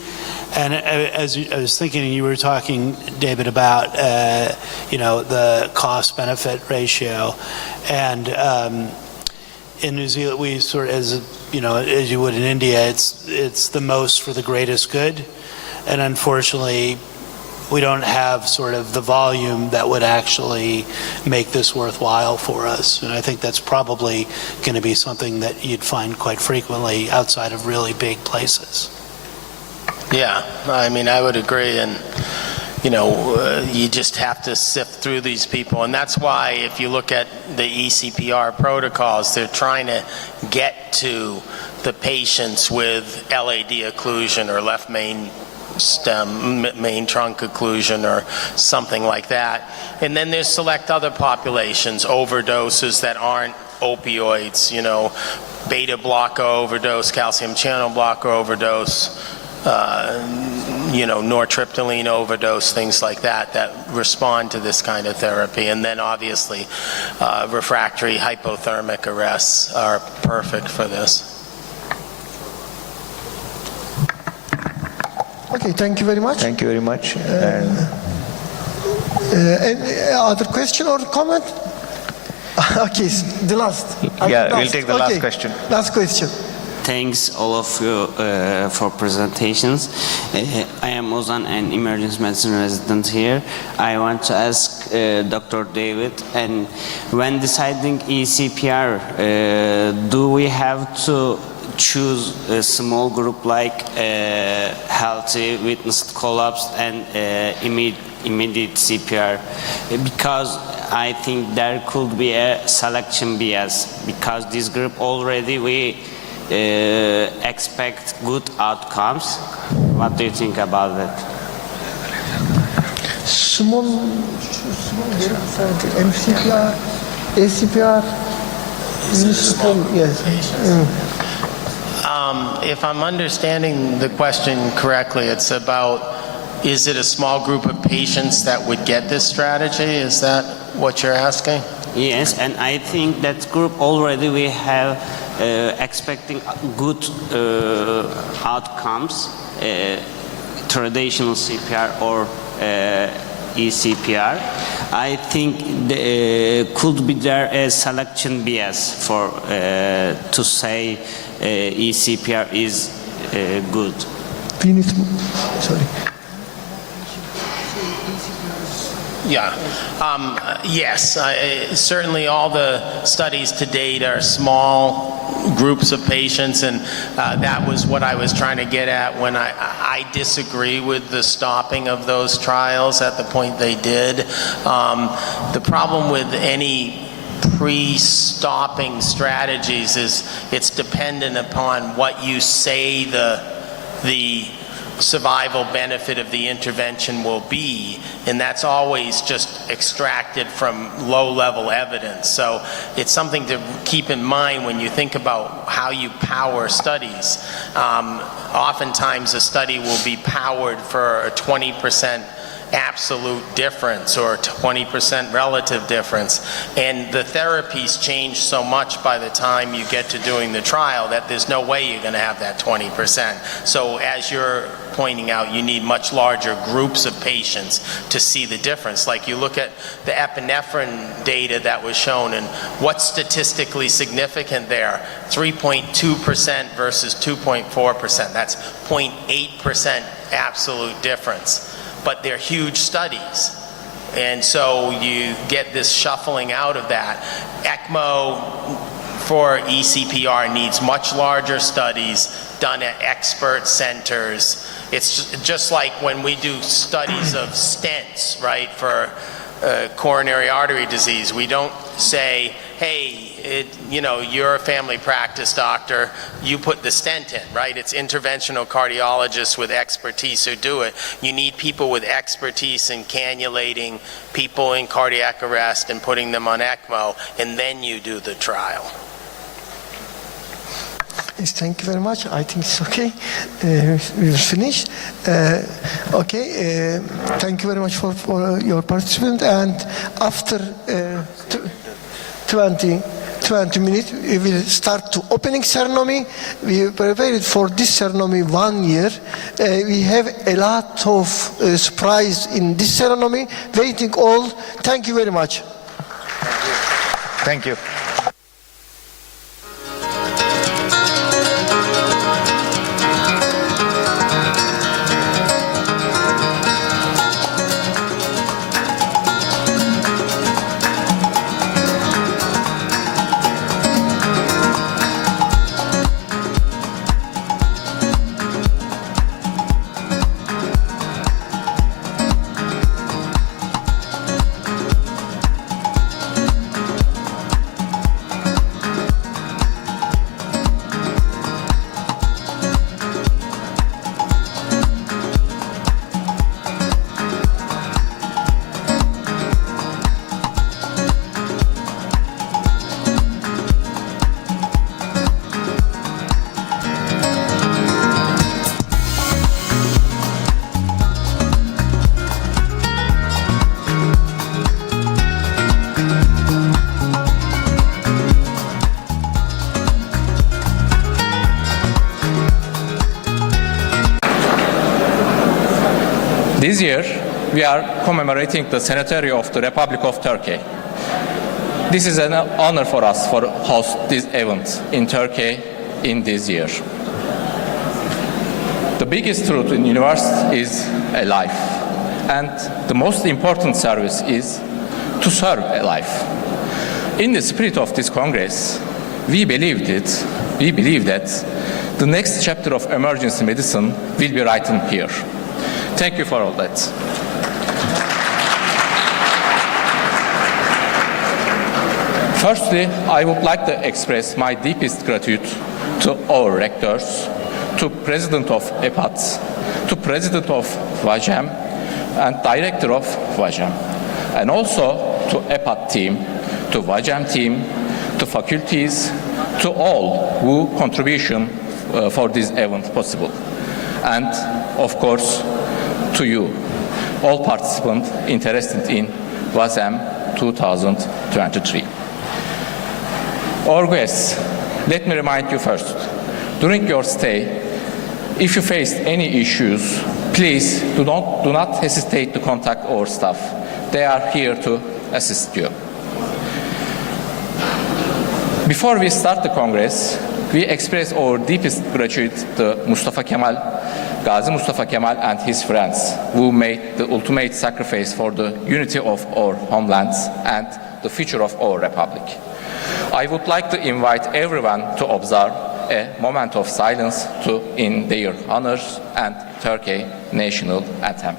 And as I was thinking, you were talking, David, about the cost-benefit ratio, and in New Zealand, we sort of, as you would in India, it's the most for the greatest good, and unfortunately, we don't have sort of the volume that would actually make this worthwhile for us. And I think that's probably going to be something that you'd find quite frequently outside of really big places. Yeah, I mean, I would agree, and you just have to sift through these people, and that's why if you look at the ECPR protocols, they're trying to get to the patients with LAD occlusion or left main trunk occlusion or something like that. And then there's select other populations, overdoses that aren't opioids, beta blocker overdose, calcium channel blocker overdose, nortriptyline overdose, things like that respond to this kind of therapy. And then obviously refractory hypothermic arrests are perfect for this. Okay, thank you very much. Thank you very much. Any other question or comment? Okay, the last. Yeah, we'll take the last question. Last question. Thanks all of you for presentations. I am Ozan, an emergency medicine resident here. I want to ask Dr. David, and when deciding ECPR, do we have to choose a small group like healthy, witnessed collapse, and immediate CPR? Because I think there could be a selection bias, because this group already we expect good outcomes. What do you think about that? Small MCPR, ACPR, yes. If I'm understanding the question correctly, it's about, is it a small group of patients that would get this strategy? Is that what you're asking? Yes, and I think that group already we have expecting good outcomes, traditional CPR or ECPR. I think could be there a selection bias for to say ECPR is good. We need to, sorry. Yeah. Yes, certainly all the studies to date are small groups of patients, and that was what I was trying to get at when I disagree with the stopping of those trials at the point they did. The problem with any pre-stopping strategies is it's dependent upon what you say the survival benefit of the intervention will be, and that's always just extracted from low-level evidence. So it's something to keep in mind when you think about how you power studies. Oftentimes a study will be powered for a 20% absolute difference or 20% relative difference, and the therapies change so much by the time you get to doing the trial that there's no way you're going to have that 20%. So as you're pointing out, you need much larger groups of patients to see the difference. Like you look at the epinephrine data that was shown, and what's statistically significant there? 3.2% versus 2.4%. That's 0.8% absolute difference. But they're huge studies, and so you get this shuffling out of that. ECMO for ECPR needs much larger studies done at expert centers. It's just like when we do studies of stents, right, for coronary artery disease. We don't say, hey, you're a family practice doctor, you put the stent in, right? It's interventional cardiologists with expertise who do it. You need people with expertise in cannulating people in cardiac arrest and putting them on ECMO, and then you do the trial. Yes, thank you very much. I think it's okay. We will finish. Okay. Thank you very much for your participation. And after 20 minutes, we will start to opening ceremony. We prepared for this ceremony 1 year. We have a lot of surprise in this ceremony. Waiting all. Thank you very much. Thank you. This year, we are commemorating the centenary of the Republic of Turkey. This is an honor for us to host this event in Turkey in this year. The biggest truth in the universe is a life, and the most important service is to serve a life. In the spirit of this Congress, we believe that the next chapter of emergency medicine will be written here. Thank you for all that. Firstly, I would like to express my deepest gratitude to our rectors, to President of EPAT, to President of VAJEM, and Director of VAJEM, and also to EPAT team, to VAJEM team, to faculties, to all who contribution for this event possible, and of course to you, all participants interested in VAJEM 2023. Our guests, let me remind you first, during your stay, if you face any issues, please do not hesitate to contact our staff. They are here to assist you. Before we start the Congress, we express our deepest gratitude to Mustafa Kemal Gazi Mustafa Kemal and his friends, who made the ultimate sacrifice for the unity of our homelands and the future of our republic. I would like to invite everyone to observe a moment of silence in their honors and Turkey national anthem.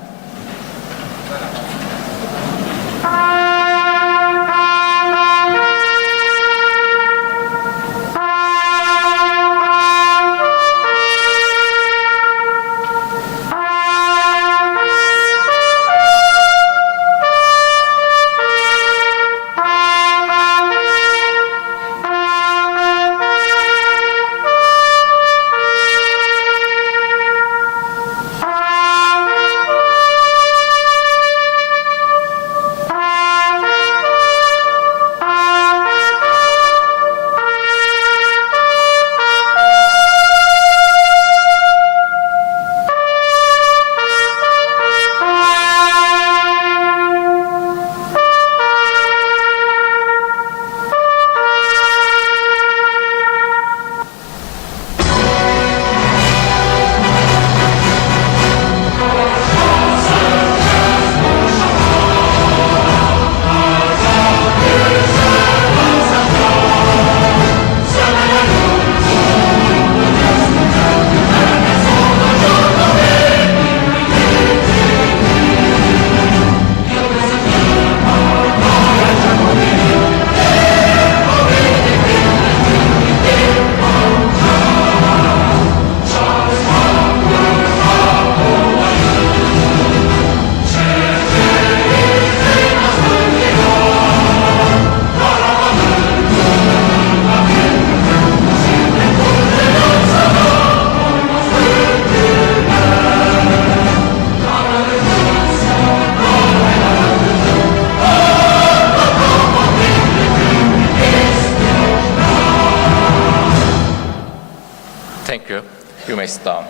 Thank you. You may sit down.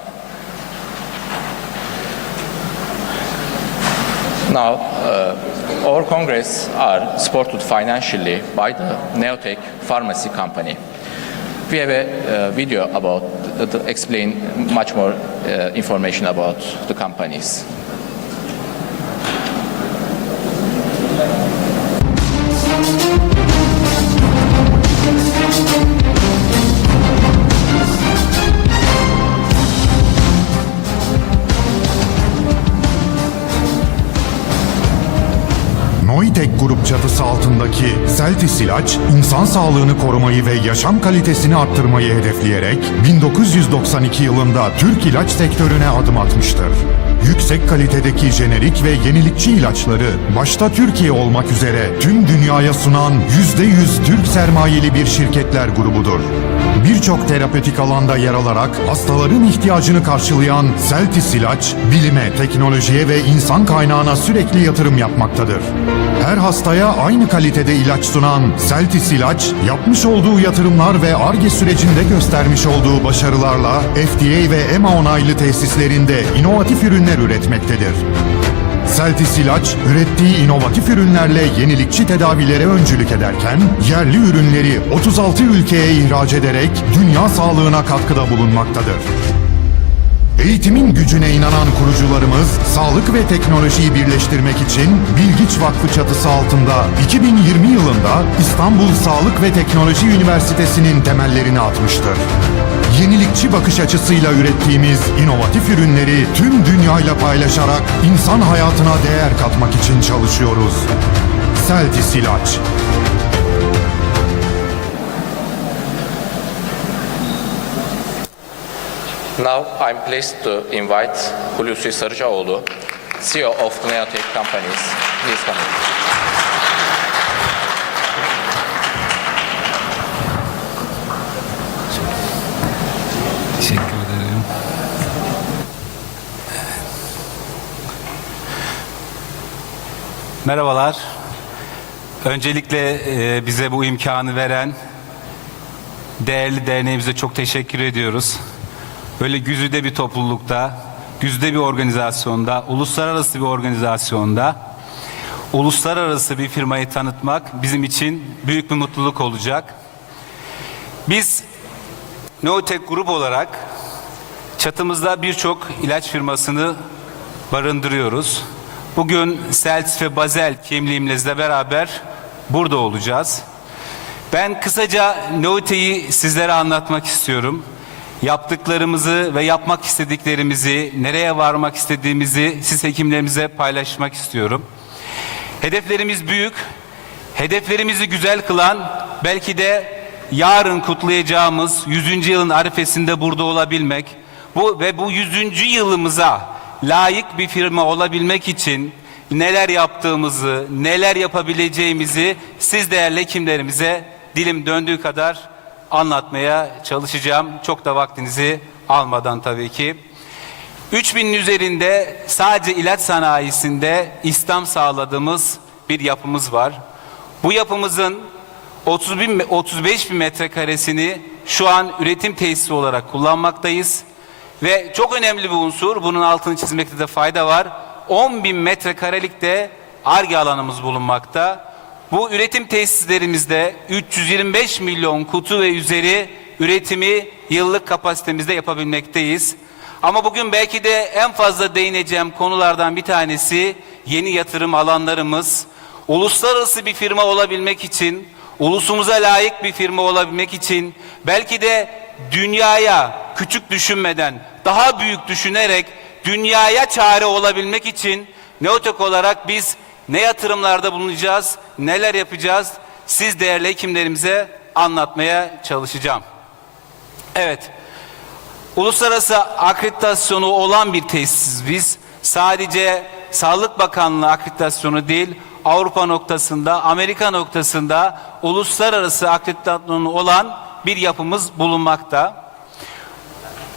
Now, our Congress are supported financially by the Neotech Pharmacy Company. We have a video about explain much more information about the companies. Neotech Grup çatısı altındaki Celtis ilaç, insan sağlığını korumayı ve yaşam kalitesini arttırmayı hedefleyerek 1992 yılında Türk ilaç sektörüne adım atmıştır. Yüksek kalitedeki jenerik ve yenilikçi ilaçları başta Türkiye olmak üzere tüm dünyaya sunan %100 Türk sermayeli bir şirketler grubudur. Birçok terapötik alanda yer alarak hastaların ihtiyacını karşılayan Celtis ilaç, bilime, teknolojiye ve insan kaynağına sürekli yatırım yapmaktadır. Her hastaya aynı kalitede ilaç sunan Celtis ilaç, yapmış olduğu yatırımlar ve Ar-Ge sürecinde göstermiş olduğu başarılarla FDA ve EMA onaylı tesislerinde inovatif ürünler üretmektedir. Celtis ilaç, ürettiği inovatif ürünlerle yenilikçi tedavilere öncülük ederken, yerli ürünleri 36 ülkeye ihraç ederek dünya sağlığına katkıda bulunmaktadır. Eğitimin gücüne inanan kurucularımız, sağlık ve teknolojiyi birleştirmek için Bilgiç Vakfı çatısı altında 2020 yılında İstanbul Sağlık ve Teknoloji Üniversitesi'nin temellerini atmıştır. Yenilikçi bakış açısıyla ürettiğimiz inovatif ürünleri tüm dünyayla paylaşarak insan hayatına değer katmak için çalışıyoruz. Celtis ilaç. Now I'm pleased to invite Hulusi Sarıcaoğlu, CEO of Neotech Companies. Please come in. Teşekkür ederim. Merhabalar. Öncelikle bize bu imkanı veren değerli derneğimize çok teşekkür ediyoruz. Böyle güzide bir toplulukta, güzide bir organizasyonda, uluslararası bir organizasyonda, uluslararası bir firmayı tanıtmak bizim için büyük bir mutluluk olacak. Biz Neotech Grup olarak Çatımızda birçok ilaç firmasını barındırıyoruz. Bugün Celtis ve Basel kimliğimizle beraber burada olacağız. Ben kısaca Neote'yi sizlere anlatmak istiyorum. Yaptıklarımızı ve yapmak istediklerimizi, nereye varmak istediğimizi siz hekimlerimize paylaşmak istiyorum. Hedeflerimiz büyük. Hedeflerimizi güzel kılan belki de yarın kutlayacağımız 100. yılın arifesinde burada olabilmek. Bu 100. yılımıza layık bir firma olabilmek için neler yaptığımızı, neler yapabileceğimizi siz değerli hekimlerimize dilim döndüğü kadar anlatmaya çalışacağım. Çok da vaktinizi almadan tabii ki. 3000'in üzerinde sadece ilaç sanayisinde istihdam sağladığımız bir yapımız var. Bu yapımızın 35 bin metrekaresini şu an üretim tesisi olarak kullanmaktayız. Ve çok önemli bir unsur, bunun altını çizmekte de fayda var. 10 bin metrekarelik de Ar-Ge alanımız bulunmakta. Bu üretim tesislerimizde 325 milyon kutu ve üzeri üretimi yıllık kapasitemizde yapabilmekteyiz. Ama bugün belki de en fazla değineceğim konulardan bir tanesi yeni yatırım alanlarımız. Uluslararası bir firma olabilmek için, ulusumuza layık bir firma olabilmek için, belki de dünyaya küçük düşünmeden, daha büyük düşünerek dünyaya çare olabilmek için Neotek olarak biz ne yatırımlarda bulunacağız, neler yapacağız, siz değerli hekimlerimize anlatmaya çalışacağım. Evet, uluslararası akreditasyonu olan bir tesisiz biz. Sadece Sağlık Bakanlığı akreditasyonu değil, Avrupa noktasında, Amerika noktasında uluslararası akreditasyonu olan bir yapımız bulunmakta.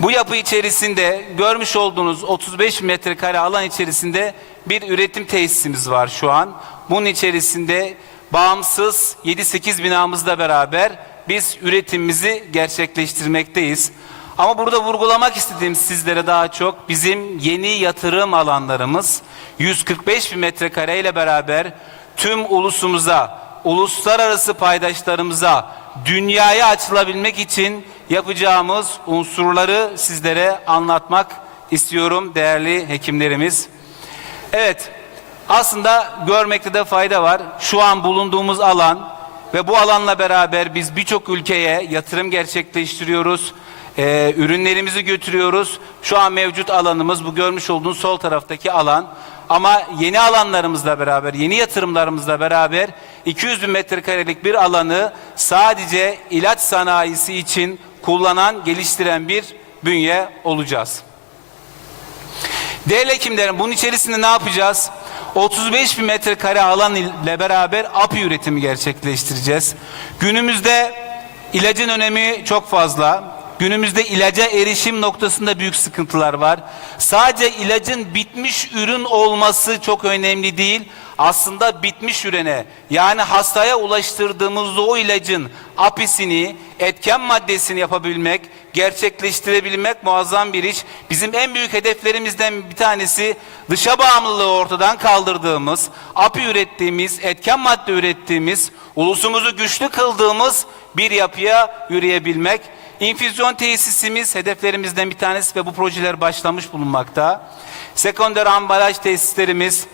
Bu yapı içerisinde görmüş olduğunuz 35 metrekare alan içerisinde bir üretim tesisimiz var şu an. Bunun içerisinde bağımsız 7-8 binamızla beraber biz üretimimizi gerçekleştirmekteyiz. Ama burada vurgulamak istediğim sizlere daha çok bizim yeni yatırım alanlarımız 145 bin metrekare ile beraber tüm ulusumuza, uluslararası paydaşlarımıza, dünyaya açılabilmek için yapacağımız unsurları sizlere anlatmak istiyorum değerli hekimlerimiz. Evet, aslında görmekte de fayda var. Şu an bulunduğumuz alan ve bu alanla beraber biz birçok ülkeye yatırım gerçekleştiriyoruz. Ürünlerimizi götürüyoruz. Şu an mevcut alanımız bu görmüş olduğunuz sol taraftaki alan. Ama yeni alanlarımızla beraber, yeni yatırımlarımızla beraber 200 bin metrekarelik bir alanı sadece ilaç sanayisi için kullanan, geliştiren bir bünye olacağız. Değerli hekimlerim, bunun içerisinde ne yapacağız? 35 bin metrekare alan ile beraber API üretimi gerçekleştireceğiz. Günümüzde ilacın önemi çok fazla. Günümüzde ilaca erişim noktasında büyük sıkıntılar var. Sadece ilacın bitmiş ürün olması çok önemli değil. Aslında bitmiş ürüne, yani hastaya ulaştırdığımız o ilacın API'sini, etken maddesini yapabilmek, gerçekleştirebilmek muazzam bir iş. Bizim en büyük hedeflerimizden bir tanesi dışa bağımlılığı ortadan kaldırdığımız, API ürettiğimiz, etken madde ürettiğimiz, ulusumuzu güçlü kıldığımız bir yapıya yürüyebilmek. İnfüzyon tesisimiz hedeflerimizden bir tanesi ve bu projeler başlamış bulunmakta. Sekonder ambalaj tesislerimiz,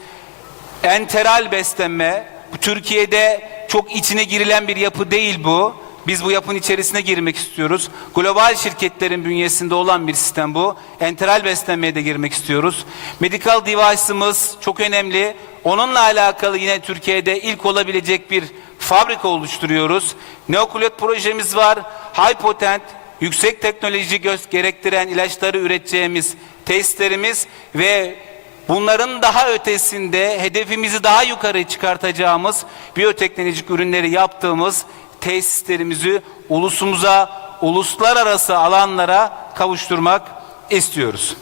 enteral beslenme, Türkiye'de çok içine girilen bir yapı değil bu. Biz bu yapının içerisine girmek istiyoruz. Global şirketlerin bünyesinde olan bir sistem bu. Enteral beslenmeye de girmek istiyoruz. Medical device'ımız çok önemli. Onunla alakalı yine Türkiye'de ilk olabilecek bir fabrika oluşturuyoruz. Neokulot projemiz var. High potent, yüksek teknoloji gerektiren ilaçları üreteceğimiz tesislerimiz ve bunların daha ötesinde hedefimizi daha yukarı çıkartacağımız biyoteknolojik ürünleri yaptığımız tesislerimizi ulusumuza, uluslararası alanlara kavuşturmak istiyoruz.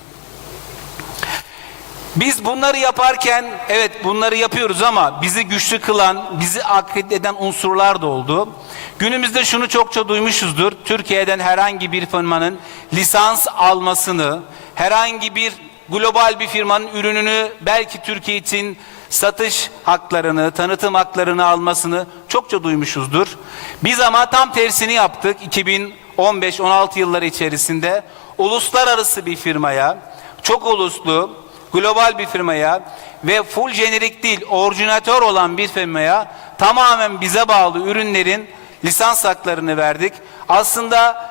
Biz bunları yaparken, evet bunları yapıyoruz ama bizi güçlü kılan, bizi akrediten unsurlar da oldu. Günümüzde şunu çokça duymuşuzdur. Türkiye'den herhangi bir firmanın lisans almasını, herhangi bir global bir firmanın ürününü belki Türkiye için satış haklarını, tanıtım haklarını almasını çokça duymuşuzdur. Biz ama tam tersini yaptık. 15-16 yılları içerisinde uluslararası bir firmaya, çok uluslu, global bir firmaya ve full jenerik değil, orijinatör olan bir firmaya tamamen bize bağlı ürünlerin lisans haklarını verdik. Aslında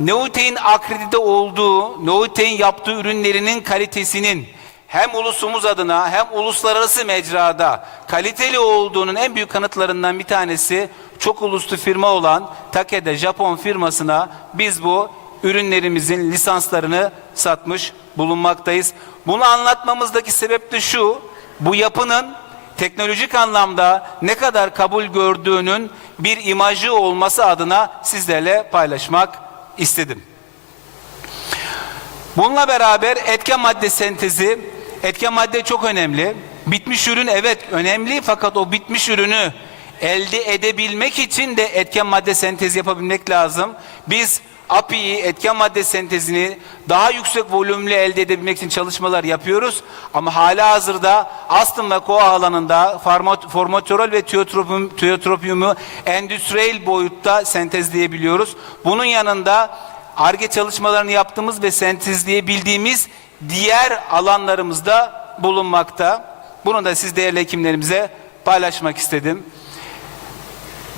NEUTE'in akredite olduğu, NEUTE'in yaptığı ürünlerinin kalitesinin hem ulusumuz adına hem uluslararası mecrada kaliteli olduğunun en büyük kanıtlarından bir tanesi çok uluslu firma olan Takeda Japon firmasına biz bu ürünlerimizin lisanslarını satmış bulunmaktayız. Bunu anlatmamızdaki sebep de şu, bu yapının teknolojik anlamda ne kadar kabul gördüğünün bir imajı olması adına sizlerle paylaşmak istedim. Bununla beraber etken madde sentezi, etken madde çok önemli. Bitmiş ürün evet önemli fakat o bitmiş ürünü elde edebilmek için de etken madde sentezi yapabilmek lazım. Biz API'yi, etken madde sentezini daha yüksek volümlü elde edebilmek için çalışmalar yapıyoruz. Ama hala hazırda astım ve koa alanında formoterol ve tiotropiumu endüstriyel boyutta sentezleyebiliyoruz. Bunun yanında Ar-Ge çalışmalarını yaptığımız ve sentezleyebildiğimiz diğer alanlarımızda bulunmakta. Bunu da siz değerli hekimlerimize paylaşmak istedim.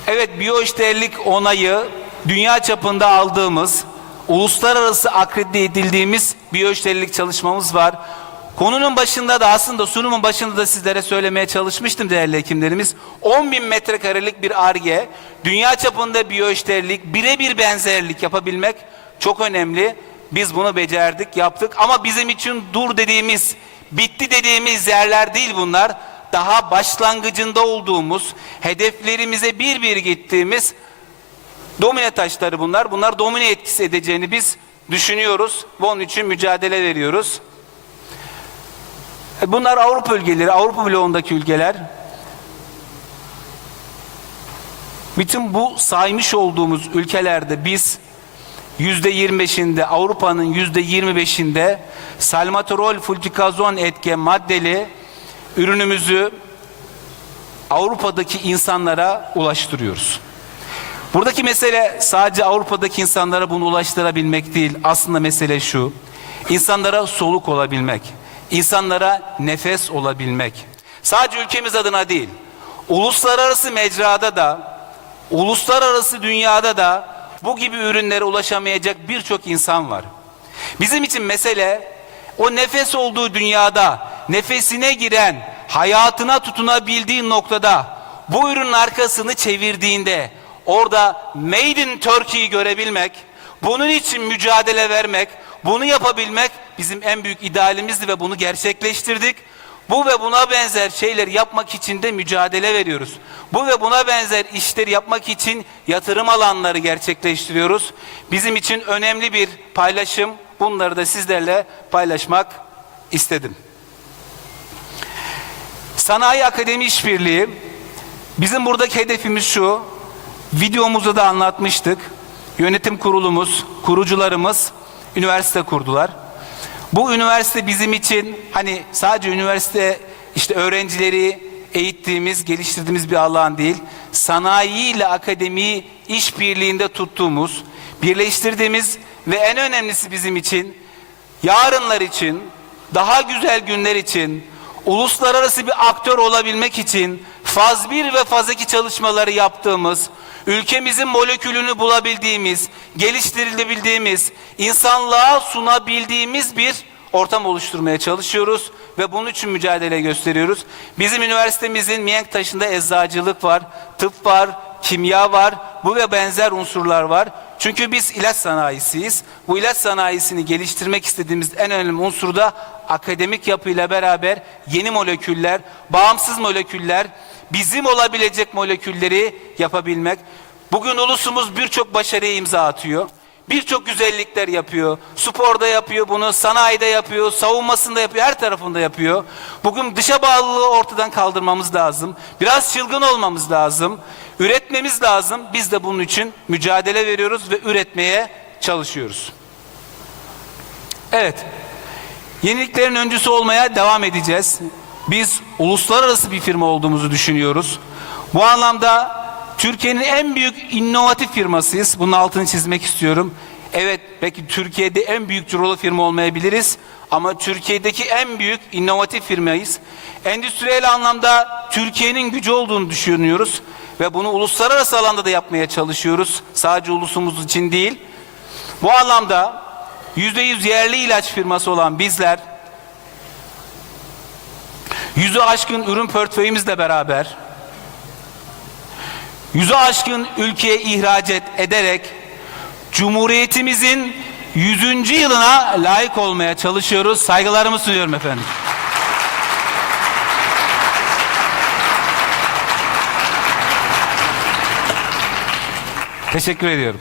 Evet, biyoeşdeğerlik onayı dünya çapında aldığımız, uluslararası akredite edildiğimiz biyoeşdeğerlik çalışmamız var. Konunun başında da aslında sunumun başında da sizlere söylemeye çalışmıştım değerli hekimlerimiz. 10.000 metrekarelik bir Ar-Ge, dünya çapında biyoeşdeğerlik, birebir benzerlik yapabilmek çok önemli. Biz bunu becerdik, yaptık ama bizim için dur dediğimiz, bitti dediğimiz yerler değil bunlar. Daha başlangıcında olduğumuz, hedeflerimize bir bir gittiğimiz domine taşları bunlar. Bunlar domine etkisi edeceğini biz düşünüyoruz ve onun için mücadele veriyoruz. Bunlar Avrupa ülkeleri, Avrupa bloğundaki ülkeler. Bütün bu saymış olduğumuz ülkelerde biz %25'inde, Avrupa'nın %25'inde salmeterol flutikazon etken maddeli ürünümüzü Avrupa'daki insanlara ulaştırıyoruz. Buradaki mesele sadece Avrupa'daki insanlara bunu ulaştırabilmek değil. Aslında mesele şu, insanlara soluk olabilmek, insanlara nefes olabilmek. Sadece ülkemiz adına değil, uluslararası mecrada da, uluslararası dünyada da bu gibi ürünlere ulaşamayacak birçok insan var. Bizim için mesele o nefes olduğu dünyada, nefesine giren, hayatına tutunabildiği noktada bu ürünün arkasını çevirdiğinde orada Made in Turkey'yi görebilmek, bunun için mücadele vermek, bunu yapabilmek bizim en büyük idealimizdi ve bunu gerçekleştirdik. Bu ve buna benzer şeyler yapmak için de mücadele veriyoruz. Bu ve buna benzer işleri yapmak için yatırım alanları gerçekleştiriyoruz. Bizim için önemli bir paylaşım. Bunları da sizlerle paylaşmak istedim. Sanayi Akademi İşbirliği, bizim buradaki hedefimiz şu, videomuzda da anlatmıştık. Yönetim kurulumuz, kurucularımız üniversite kurdular. Bu üniversite bizim için hani sadece üniversite işte öğrencileri eğittiğimiz, geliştirdiğimiz bir alan değil. Sanayi ile akademiyi işbirliğinde tuttuğumuz, birleştirdiğimiz ve en önemlisi bizim için yarınlar için, daha güzel günler için, uluslararası bir aktör olabilmek için faz 1 ve faz 2 çalışmaları yaptığımız, ülkemizin molekülünü bulabildiğimiz, geliştirilebildiğimiz, insanlığa sunabildiğimiz bir ortam oluşturmaya çalışıyoruz ve bunun için mücadele gösteriyoruz. Bizim üniversitemizin mihenk taşında eczacılık var, tıp var, kimya var, bu ve benzer unsurlar var. Çünkü biz ilaç sanayisiyiz. Bu ilaç sanayisini geliştirmek istediğimiz en önemli unsur da akademik yapıyla beraber yeni moleküller, bağımsız moleküller, bizim olabilecek molekülleri yapabilmek. Bugün ulusumuz birçok başarıya imza atıyor. Birçok güzellikler yapıyor. Sporda yapıyor bunu, sanayide yapıyor, savunmasında yapıyor, her tarafında yapıyor. Bugün dışa bağlılığı ortadan kaldırmamız lazım. Biraz çılgın olmamız lazım. Üretmemiz lazım. Biz de bunun için mücadele veriyoruz ve üretmeye çalışıyoruz. Evet, yeniliklerin öncüsü olmaya devam edeceğiz. Biz uluslararası bir firma olduğumuzu düşünüyoruz. Bu anlamda Türkiye'nin en büyük inovatif firmasıyız. Bunun altını çizmek istiyorum. Evet, belki Türkiye'de en büyük rulo firma olmayabiliriz ama Türkiye'deki en büyük inovatif firmayız. Endüstriyel anlamda Türkiye'nin gücü olduğunu düşünüyoruz ve bunu uluslararası alanda da yapmaya çalışıyoruz. Sadece ulusumuz için değil. Bu anlamda %100 yerli ilaç firması olan bizler 100'ü aşkın ürün portföyümüzle beraber 100'ü aşkın ülkeye ihraç ederek Cumhuriyetimizin 100. yılına layık olmaya çalışıyoruz. Saygılarımı sunuyorum efendim. Teşekkür ediyorum.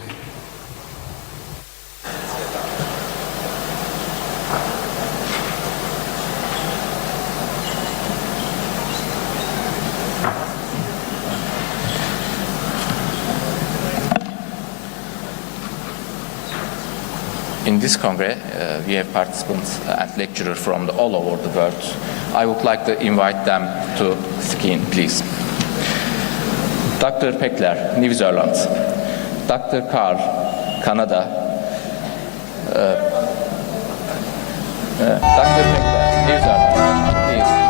In this Congress, we have participants and lecturers from all over the world. I would like to invite them to speak, please. Dr. Pekler, New Zealand. Dr. Carl, Canada. Dr. Pekler, New Zealand, please.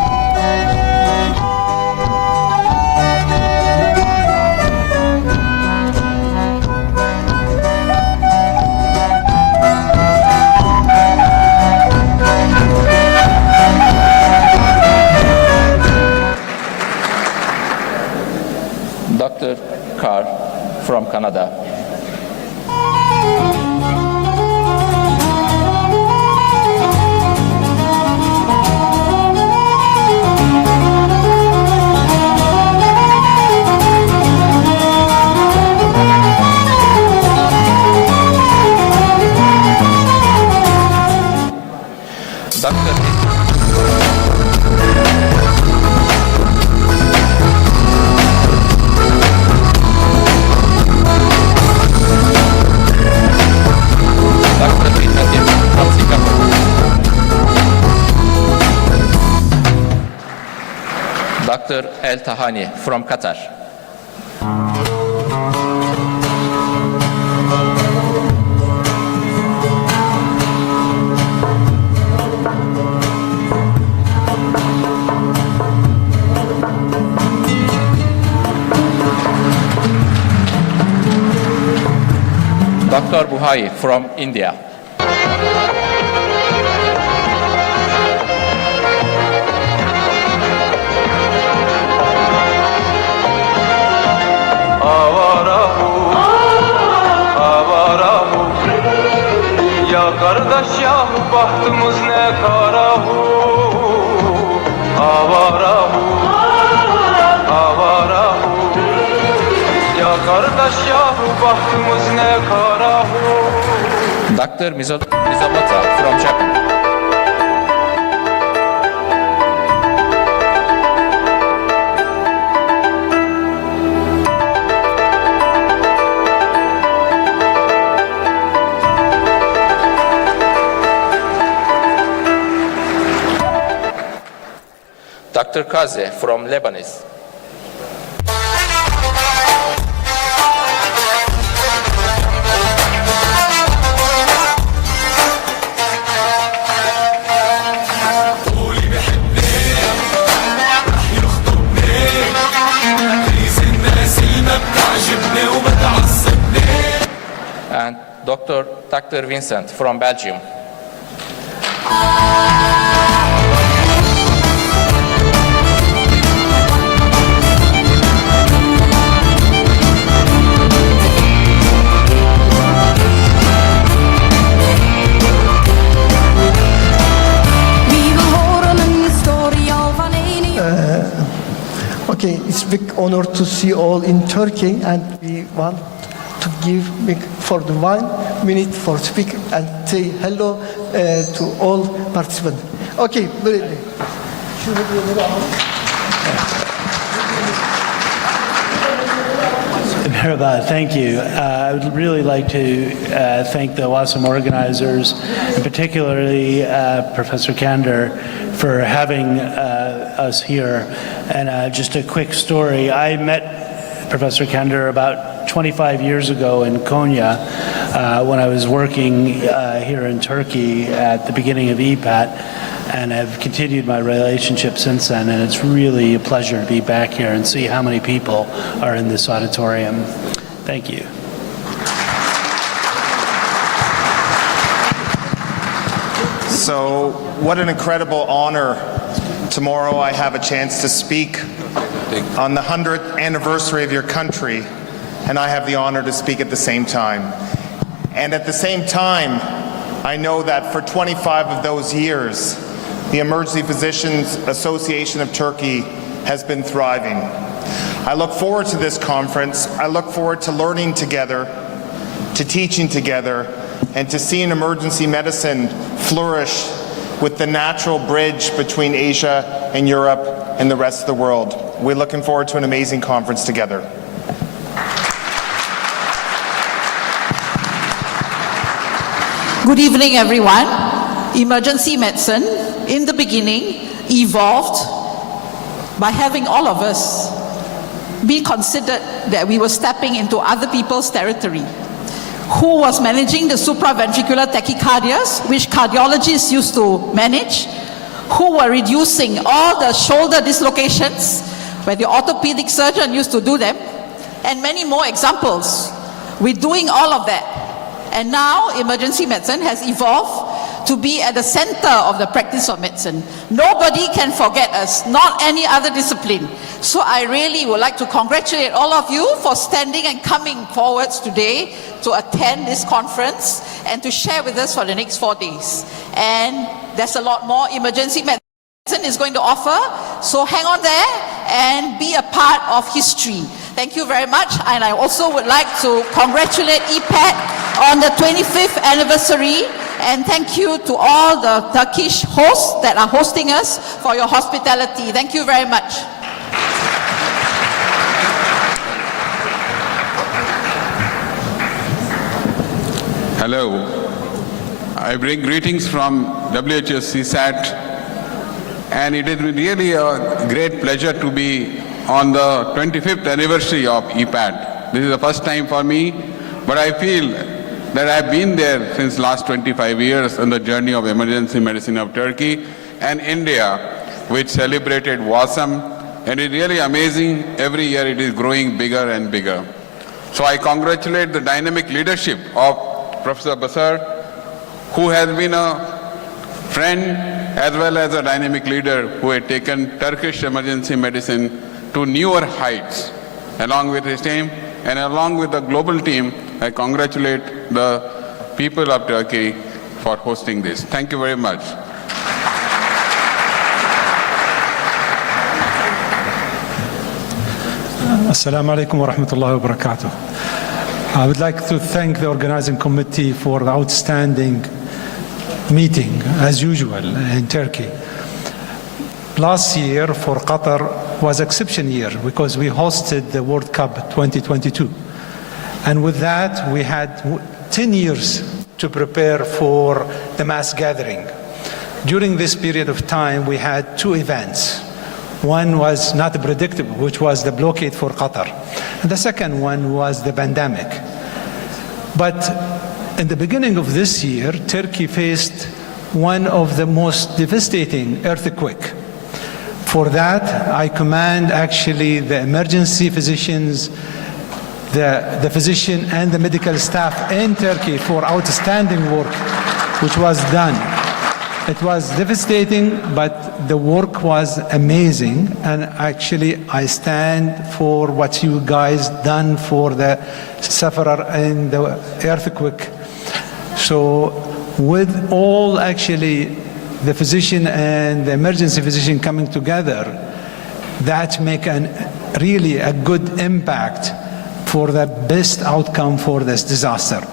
Dr. Carr from Canada. Dr. El Tahani from Qatar. Dr. Buhai from India. Kardeş yahu bahtımız ne karahu, avarahu, avarahu. Ya kardeş yahu bahtımız ne karahu. Dr. Mizabata from Japan. Dr. Kaze from Lebanese. And Dr. Vincent from Belgium. Okay, it's a big honor to see all in Turkey, and we want to give for the 1 minute for speak and say hello to all participants. Okay, böyle. Merhaba, thank you. I would really like to thank the WASM organizers, and particularly Professor Kander, for having us here. And just a quick story. I met Professor Kender, about 25 years ago in Konya, when I was working here in Turkey at the beginning of EPAT, and have continued my relationship since then, and it's really a pleasure to be back here and see how many people are in this auditorium. Thank you. So, what an incredible honor. Tomorrow I have a chance to speak on the 100th anniversary of your country, and I have the honor to speak at the same time. And at the same time, I know that for 25 of those years, the Emergency Physicians Association of Turkey has been thriving. I look forward to this conference. I look forward to learning together, to teaching together, and to seeing emergency medicine flourish with the natural bridge between Asia and Europe and the rest of the world. We're looking forward to an amazing conference together. Good evening, everyone. Emergency medicine, in the beginning, evolved by having all of us be considered that we were stepping into other people's territory. Who was managing the supraventricular tachycardias, which cardiologists used to manage, who were reducing all the shoulder dislocations, where the orthopedic surgeon used to do them, and many more examples. We're doing all of that. And now emergency medicine has evolved to be at the center of the practice of medicine. Nobody can forget us, not any other discipline. So I really would like to congratulate all of you for standing and coming forwards today to attend this conference and to share with us for the next 4 days. And there's a lot more emergency medicine is going to offer, so hang on there and be a part of history. Thank you very much, and I also would like to congratulate EPAT on the 25th anniversary, and thank you to all the Turkish hosts that are hosting us for your hospitality. Thank you very much. Hello. I bring greetings from WHO CSAT, and it is really a great pleasure to be on the 25th anniversary of EPAT. This is the first time for me, but I feel that I've been there since last 25 years on the journey of emergency medicine of Turkey and India, which celebrated WASM, and it's really amazing. Every year it is growing bigger and bigger. So I congratulate the dynamic leadership of Professor Basar, who has been a friend as well as a dynamic leader who had taken Turkish emergency medicine to newer heights. Along with his team and along with the global team, I congratulate the people of Turkey for hosting this. Thank you very much. Assalamu alaikum wa rahmatullahi wa barakatuh. I would like to thank the organizing committee for the outstanding meeting, as usual, in Turkey. Last year for Qatar was exception year because we hosted the World Cup 2022. And with that, we had 10 years to prepare for the mass gathering. During this period of time, we had 2 events. One was not predictable, which was the blockade for Qatar. And the second one was the pandemic. But in the beginning of this year, Turkey faced one of the most devastating earthquakes. For that, I commend actually the emergency physicians, the physician and the medical staff in Turkey for outstanding work which was done. It was devastating, but the work was amazing, and actually I stand for what you guys done for the sufferer in the earthquake. So with all actually the physician and the emergency physician coming together, that make really a good impact for the best outcome for this disaster.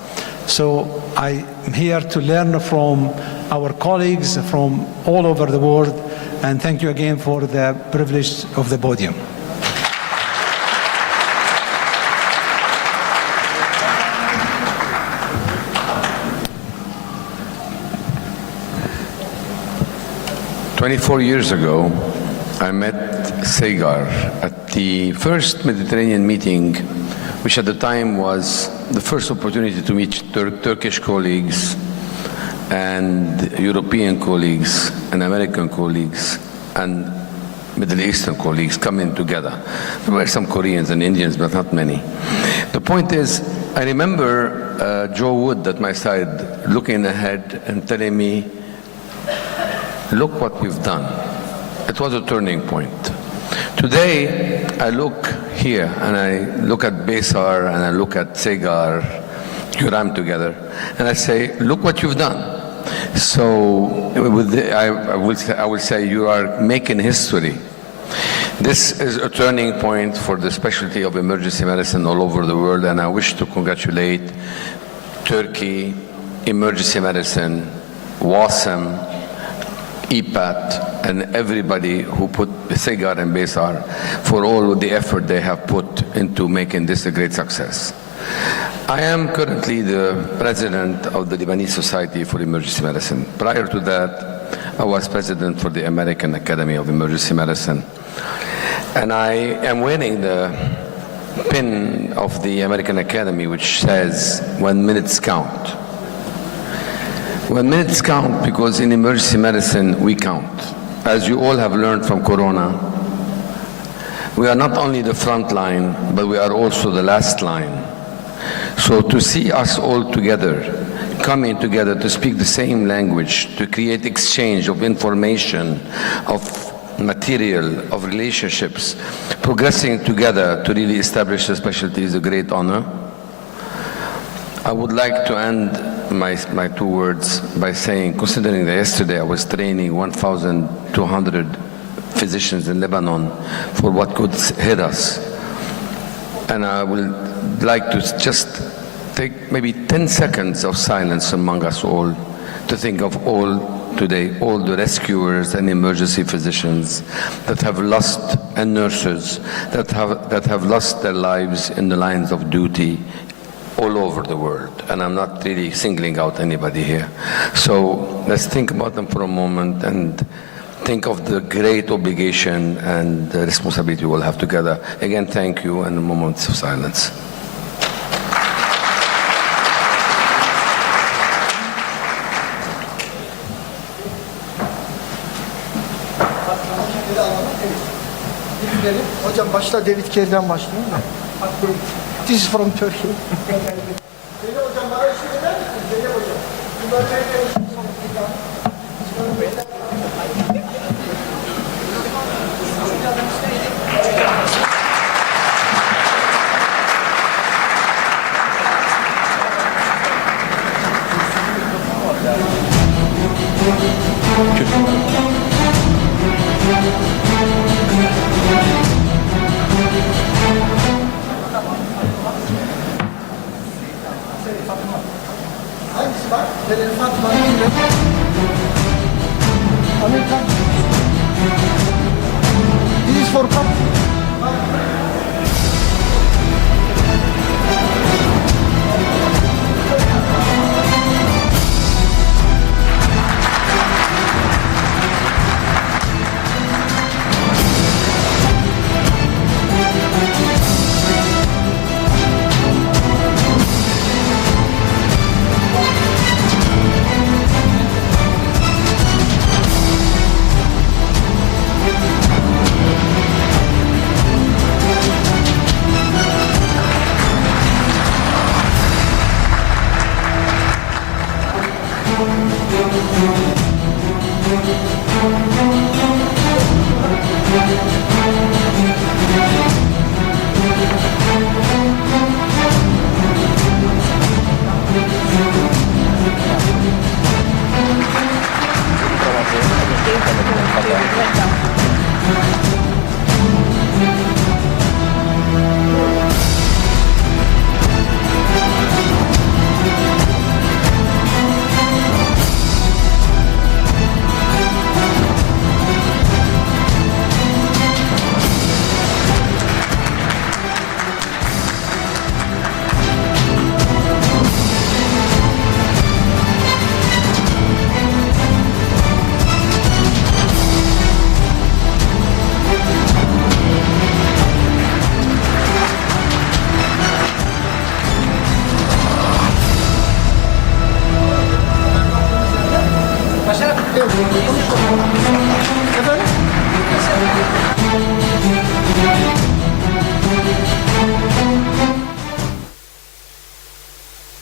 So I'm here to learn from our colleagues from all over the world, and thank you again for the privilege of the podium. "24 years ago, I met Sagar at the first Mediterranean meeting, which at the time was the first opportunity to meet Turkish colleagues and European colleagues and American colleagues and Middle Eastern colleagues coming together. There were some Koreans and Indians, but not many. The point is, I remember Joe Wood at my side looking ahead and telling me, look what we've done. It was a turning point. Today, I look here and I look at Besar and I look at Segar, Huram together, and I say, look what you've done. So I will say you are making history. This is a turning point for the specialty of emergency medicine all over the world, and I wish to congratulate Turkey, emergency medicine, WASM, EPAT, and everybody who put Segar and Besar for all the effort they have put into making this a great success. I am currently the president of the Lebanese Society for Emergency Medicine. Prior to that, I was president for the American Academy of Emergency Medicine. And I am wearing the pin of the American Academy, which says, 1 minute count. 1 minute count because in emergency medicine, we count. As you all have learned from Corona, we are not only the front line, but we are also the last line. So to see us all together, coming together to speak the same language, to create exchange of information, of material, of relationships, progressing together to really establish the specialty is a great honor. I would like to end my 2 words by saying, considering that yesterday I was training 1,200 physicians in Lebanon for what could hit us, and I will like to just take maybe 10 seconds of silence among us all to think of all today, all the rescuers and emergency physicians that have lost, and nurses that have lost their lives in the lines of duty all over the world. And I'm not really singling out anybody here. So let's think about them for a moment and think of the great obligation and the responsibility we'll have together. Again, thank you, and a moment of silence. Hocam başta David Kerry'den başlayayım da. This is from Turkey. Zeynep hocam bana eşlik eder misiniz? Zeynep hocam. Bunlar hangisi var? Fatma, Amerikan. This is for cup.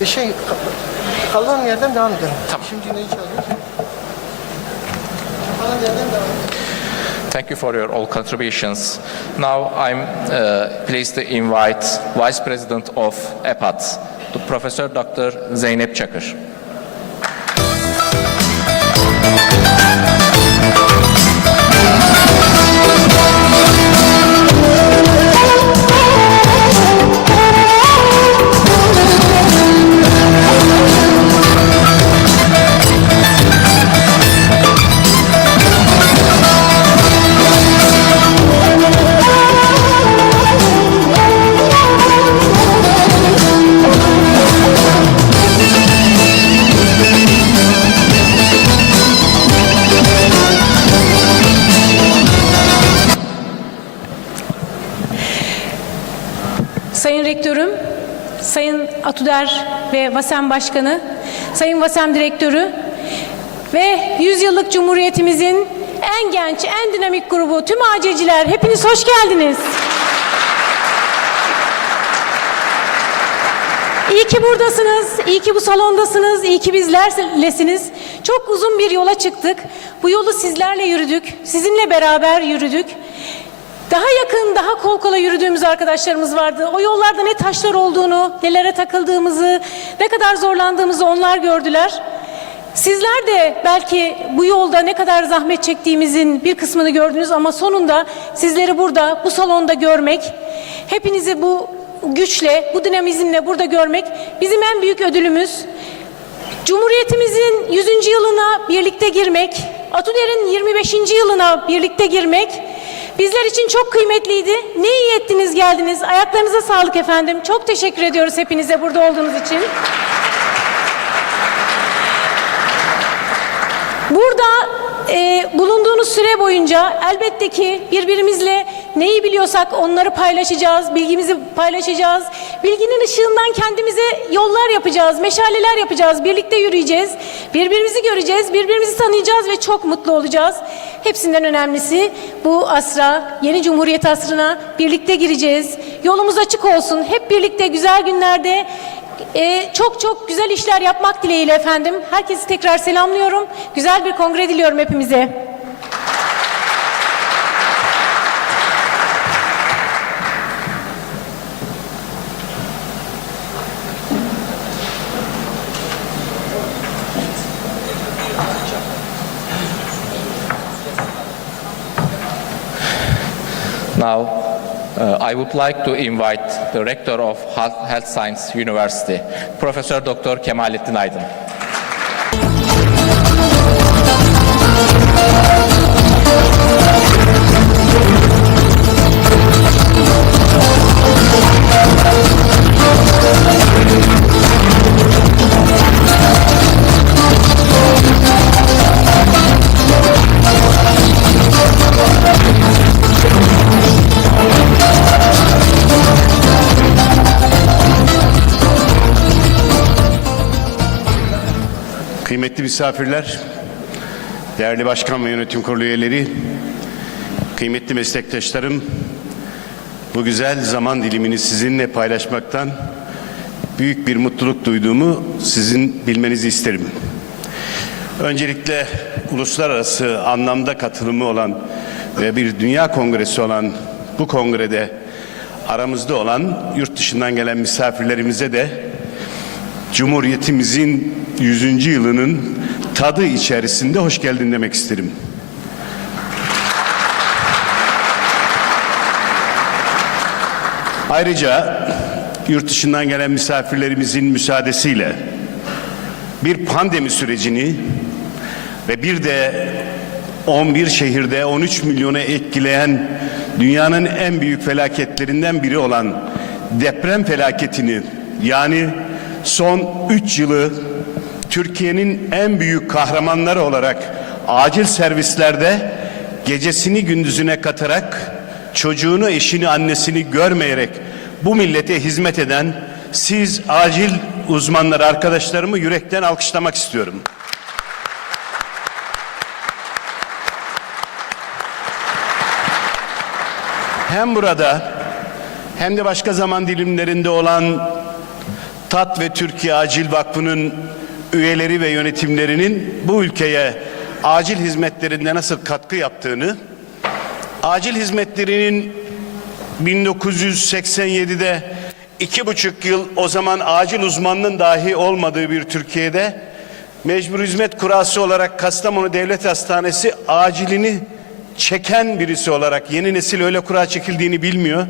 Efendim? Kalan yerden devam edelim. Tamam. Şimdi neyi çalıyoruz? Kalan yerden devam edelim. Thank you for your all contributions. Now I'm pleased to invite Vice President of EPAT, Professor Dr. Zeynep Çakır. Sayın Rektörüm, Sayın Atuder ve VASEM Başkanı, Sayın VASEM Direktörü ve 100 yıllık Cumhuriyetimizin en genç, en dinamik grubu, tüm AC'ciler, hepiniz hoş geldiniz. İyi ki buradasınız, iyi ki bu salondasınız, iyi ki bizlerlesiniz. Çok uzun bir yola çıktık. Bu yolu sizlerle yürüdük, sizinle beraber yürüdük. Daha yakın, daha kol kola yürüdüğümüz arkadaşlarımız vardı. O yollarda ne taşlar olduğunu, nelere takıldığımızı, ne kadar zorlandığımızı onlar gördüler. Sizler de belki bu yolda ne kadar zahmet çektiğimizin bir kısmını gördünüz ama sonunda sizleri burada, bu salonda görmek, hepinizi bu güçle, bu dinamizmle burada görmek bizim en büyük ödülümüz. Cumhuriyetimizin 100. yılına birlikte girmek, Atuder'in 25. yılına birlikte girmek bizler için çok kıymetliydi. Ne iyi ettiniz geldiniz. Ayaklarınıza sağlık efendim. Çok teşekkür ediyoruz hepinize burada olduğunuz için. Burada bulunduğunuz süre boyunca elbette ki birbirimizle neyi biliyorsak onları paylaşacağız, bilgimizi paylaşacağız. Bilginin ışığından kendimize yollar yapacağız, meşaleler yapacağız, birlikte yürüyeceğiz, birbirimizi göreceğiz, birbirimizi tanıyacağız ve çok mutlu olacağız. Hepsinden önemlisi bu asra, yeni Cumhuriyet asrına birlikte gireceğiz. Yolumuz açık olsun. Hep birlikte güzel günlerde çok güzel işler yapmak dileğiyle efendim. Herkesi tekrar selamlıyorum. Güzel bir kongre diliyorum hepimize. Now, I would like to invite the Rector of Health Science University, Professor Dr. Kemalettin Aydın. Kıymetli misafirler, değerli başkan ve yönetim kurulu üyeleri, kıymetli meslektaşlarım, bu güzel zaman dilimini sizinle paylaşmaktan büyük bir mutluluk duyduğumu sizin bilmenizi isterim. Öncelikle uluslararası anlamda katılımı olan ve bir dünya kongresi olan bu kongrede aramızda olan yurt dışından gelen misafirlerimize de Cumhuriyetimizin 100. yılının tadı içerisinde hoş geldin demek isterim. Ayrıca yurt dışından gelen misafirlerimizin müsaadesiyle bir pandemi sürecini ve bir de 11 şehirde 13 milyonu etkileyen dünyanın en büyük felaketlerinden biri olan deprem felaketini, yani son 3 yılı Türkiye'nin en büyük kahramanları olarak acil servislerde gecesini gündüzüne katarak, çocuğunu, eşini, annesini görmeyerek bu millete hizmet eden siz acil uzmanları, arkadaşlarımı yürekten alkışlamak istiyorum. hem burada hem de başka zaman dilimlerinde olan TAT ve Türkiye Acil Vakfı'nın üyeleri ve yönetimlerinin bu ülkeye acil hizmetlerinde nasıl katkı yaptığını, acil hizmetlerinin 1987'de 2,5 yıl o zaman acil uzmanının dahi olmadığı bir Türkiye'de mecbur hizmet kurası olarak Kastamonu Devlet Hastanesi acilini çeken birisi olarak, yeni nesil öyle kura çekildiğini bilmiyor.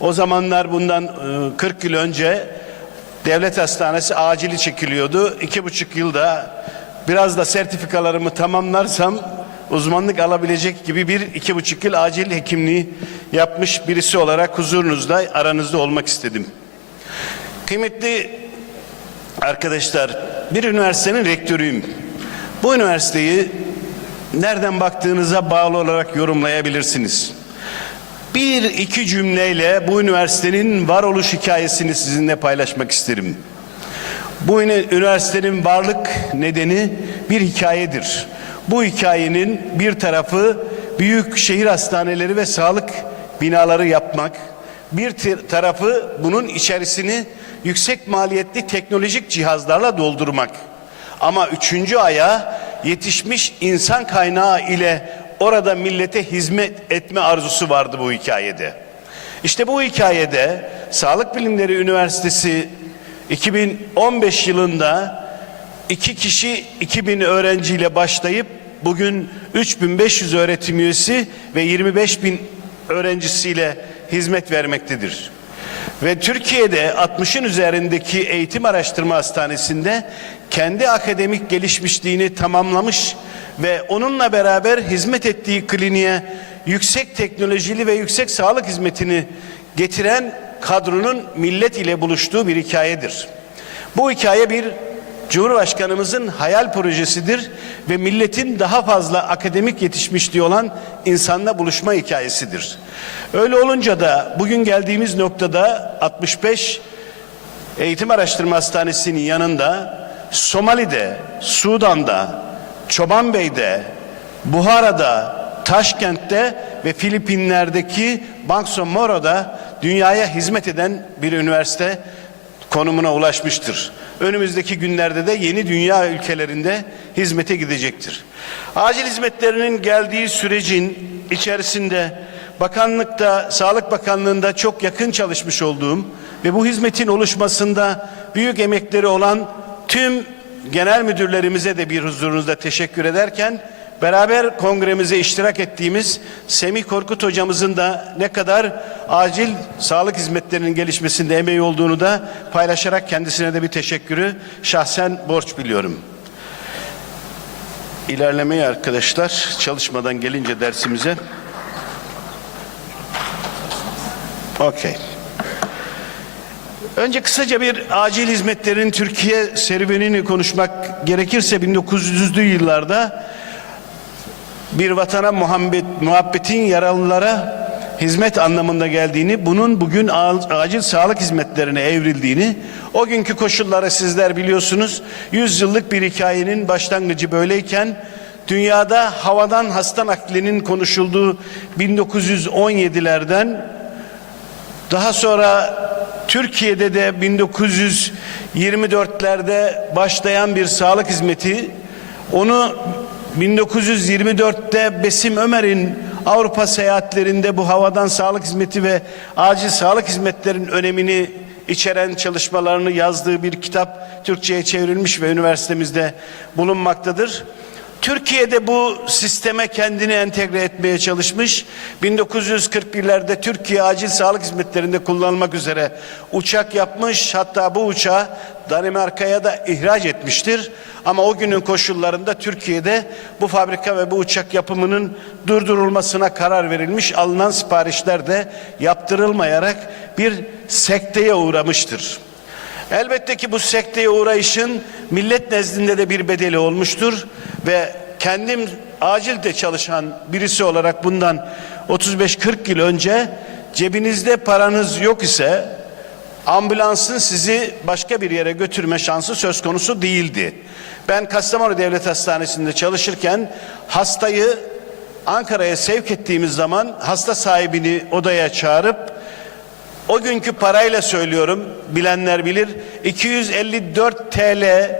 O zamanlar bundan 40 yıl önce devlet hastanesi acili çekiliyordu. 2,5 yılda biraz da sertifikalarımı tamamlarsam uzmanlık alabilecek gibi 2,5 yıl acil hekimliği yapmış birisi olarak huzurunuzda, aranızda olmak istedim. Kıymetli arkadaşlar, bir üniversitenin rektörüyüm. Bu üniversiteyi nereden baktığınıza bağlı olarak yorumlayabilirsiniz. Bir iki cümleyle bu üniversitenin varoluş hikayesini sizinle paylaşmak isterim. Bu üniversitenin varlık nedeni bir hikayedir. Bu hikayenin bir tarafı büyük şehir hastaneleri ve sağlık binaları yapmak, bir tarafı bunun içerisini yüksek maliyetli teknolojik cihazlarla doldurmak. Ama üçüncü ayağı yetişmiş insan kaynağı ile orada millete hizmet etme arzusu vardı bu hikayede. İşte bu hikayede Sağlık Bilimleri Üniversitesi 2015 yılında 2 kişi 2000 öğrenciyle başlayıp bugün 3500 öğretim üyesi ve 25.000 öğrencisiyle hizmet vermektedir. Ve Türkiye'de 60'ın üzerindeki eğitim araştırma hastanesinde kendi akademik gelişmişliğini tamamlamış ve onunla beraber hizmet ettiği kliniğe yüksek teknolojili ve yüksek sağlık hizmetini getiren kadronun millet ile buluştuğu bir hikayedir. Bu hikaye bir Cumhurbaşkanımızın hayal projesidir ve milletin daha fazla akademik yetişmişliği olan insanla buluşma hikayesidir. Öyle olunca da bugün geldiğimiz noktada 65 Eğitim Araştırma Hastanesi'nin yanında Somali'de, Sudan'da, Çobanbey'de, Buhara'da, Taşkent'te ve Filipinler'deki Bangsamoro'da dünyaya hizmet eden bir üniversite konumuna ulaşmıştır. Önümüzdeki günlerde de yeni dünya ülkelerinde hizmete gidecektir. Acil hizmetlerinin geldiği sürecin içerisinde bakanlıkta, Sağlık Bakanlığı'nda çok yakın çalışmış olduğum ve bu hizmetin oluşmasında büyük emekleri olan tüm genel müdürlerimize de bir huzurunuzda teşekkür ederken, beraber kongremize iştirak ettiğimiz Semih Korkut hocamızın da ne kadar acil sağlık hizmetlerinin gelişmesinde emeği olduğunu da paylaşarak kendisine de bir teşekkürü şahsen borç biliyorum. İlerlemeyi arkadaşlar, çalışmadan gelince dersimize. Okey. Önce kısaca bir acil hizmetlerin Türkiye serüvenini konuşmak gerekirse 1900'lü yıllarda bir vatana muhabbetin yaralılara hizmet anlamında geldiğini, bunun bugün acil sağlık hizmetlerine evrildiğini, o günkü koşulları sizler biliyorsunuz. 100 yıllık bir hikayenin başlangıcı böyleyken, dünyada havadan hasta naklinin konuşulduğu 1917'lerden, daha sonra Türkiye'de de 1924'lerde başlayan bir sağlık hizmeti, onu 1924'te Besim Ömer'in Avrupa seyahatlerinde bu havadan sağlık hizmeti ve acil sağlık hizmetlerinin önemini içeren çalışmalarını yazdığı bir kitap Türkçe'ye çevrilmiş ve üniversitemizde bulunmaktadır. Türkiye'de bu sisteme kendini entegre etmeye çalışmış. 1941'lerde Türkiye acil sağlık hizmetlerinde kullanılmak üzere uçak yapmış. Hatta bu uçağı Danimarka'ya da ihraç etmiştir. Ama o günün koşullarında Türkiye'de bu fabrika ve bu uçak yapımının durdurulmasına karar verilmiş. Alınan siparişler de yaptırılmayarak bir sekteye uğramıştır. Elbette ki bu sekteye uğrayışın millet nezdinde de bir bedeli olmuştur ve kendim acilde çalışan birisi olarak bundan 35-40 yıl önce cebinizde paranız yok ise ambulansın sizi başka bir yere götürme şansı söz konusu değildi. Ben Kastamonu Devlet Hastanesi'nde çalışırken hastayı Ankara'ya sevk ettiğimiz zaman hasta sahibini odaya çağırıp, o günkü parayla söylüyorum, bilenler bilir, 254 TL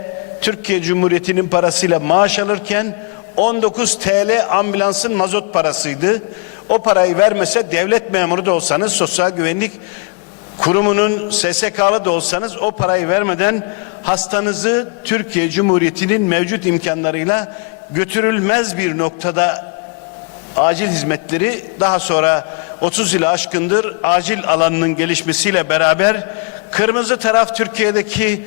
Türkiye Cumhuriyeti'nin parasıyla maaş alırken 19 TL ambulansın mazot parasıydı. O parayı vermese devlet memuru da olsanız, Sosyal Güvenlik Kurumu'nun SSK'lı da olsanız o parayı vermeden hastanızı Türkiye Cumhuriyeti'nin mevcut imkanlarıyla götürülmez bir noktada acil hizmetleri, daha sonra 30 yılı aşkındır acil alanının gelişmesiyle beraber kırmızı taraf Türkiye'deki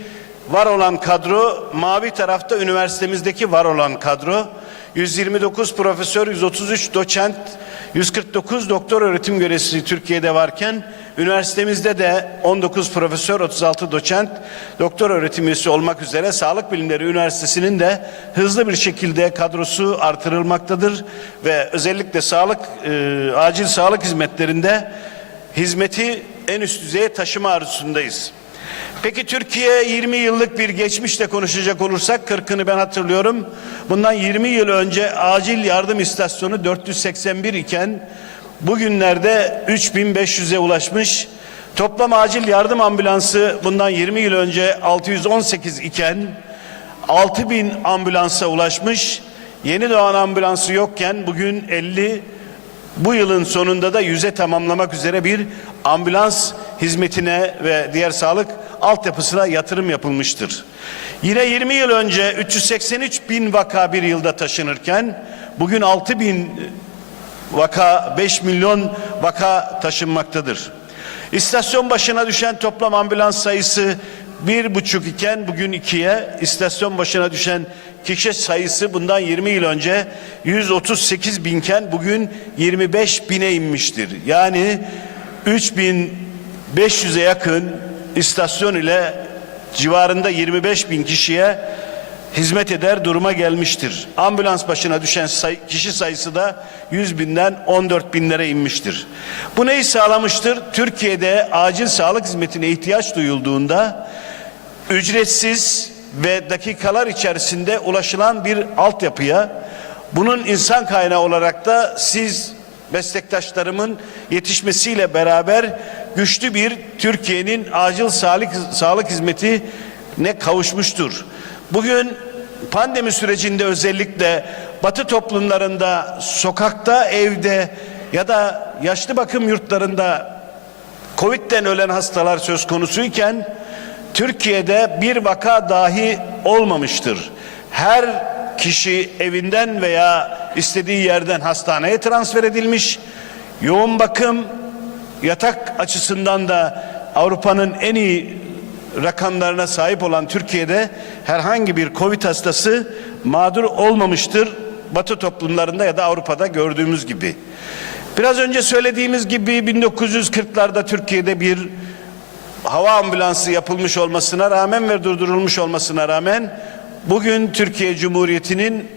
var olan kadro, mavi tarafta üniversitemizdeki var olan kadro, 129 profesör, 133 doçent, 149 doktor öğretim görevlisi Türkiye'de varken üniversitemizde de 19 profesör, 36 doçent, doktor öğretim üyesi olmak üzere Sağlık Bilimleri Üniversitesi'nin de hızlı bir şekilde kadrosu artırılmaktadır ve özellikle acil sağlık hizmetlerinde hizmeti en üst düzeye taşıma arzusundayız. Peki Türkiye 20 yıllık bir geçmişle konuşacak olursak, 40'ını ben hatırlıyorum. Bundan 20 yıl önce acil yardım istasyonu 481 iken bugünlerde 3500'e ulaşmış. Toplam acil yardım ambulansı bundan 20 yıl önce 618 iken 6000 ambulansa ulaşmış. Yeni doğan ambulansı yokken bugün 50, bu yılın sonunda da 100'e tamamlamak üzere bir ambulans hizmetine ve diğer sağlık altyapısına yatırım yapılmıştır. Yine 20 yıl önce 383 bin vaka bir yılda taşınırken bugün 6 bin vaka, 5 milyon vaka taşınmaktadır. İstasyon başına düşen toplam ambulans sayısı 1,5 iken bugün 2'ye, istasyon başına düşen kişi sayısı bundan 20 yıl önce 138 binken bugün 25 bine inmiştir. Yani 3500'e yakın istasyon ile civarında 25 bin kişiye hizmet eder duruma gelmiştir. Ambulans başına düşen kişi sayısı da 100 binden 14 binlere inmiştir. Bu neyi sağlamıştır? Türkiye'de acil sağlık hizmetine ihtiyaç duyulduğunda ücretsiz ve dakikalar içerisinde ulaşılan bir altyapıya, bunun insan kaynağı olarak da siz meslektaşlarımın yetişmesiyle beraber güçlü bir Türkiye'nin acil sağlık hizmetine kavuşmuştur. Bugün pandemi sürecinde özellikle Batı toplumlarında, sokakta, evde ya da yaşlı bakım yurtlarında Covid'den ölen hastalar söz konusuyken Türkiye'de bir vaka dahi olmamıştır. Her kişi evinden veya istediği yerden hastaneye transfer edilmiş. Yoğun bakım, yatak açısından da Avrupa'nın en iyi rakamlarına sahip olan Türkiye'de herhangi bir Covid hastası mağdur olmamıştır. Batı toplumlarında ya da Avrupa'da gördüğümüz gibi. Biraz önce söylediğimiz gibi 1940'larda Türkiye'de bir hava ambulansı yapılmış olmasına rağmen ve durdurulmuş olmasına rağmen bugün Türkiye Cumhuriyeti'nin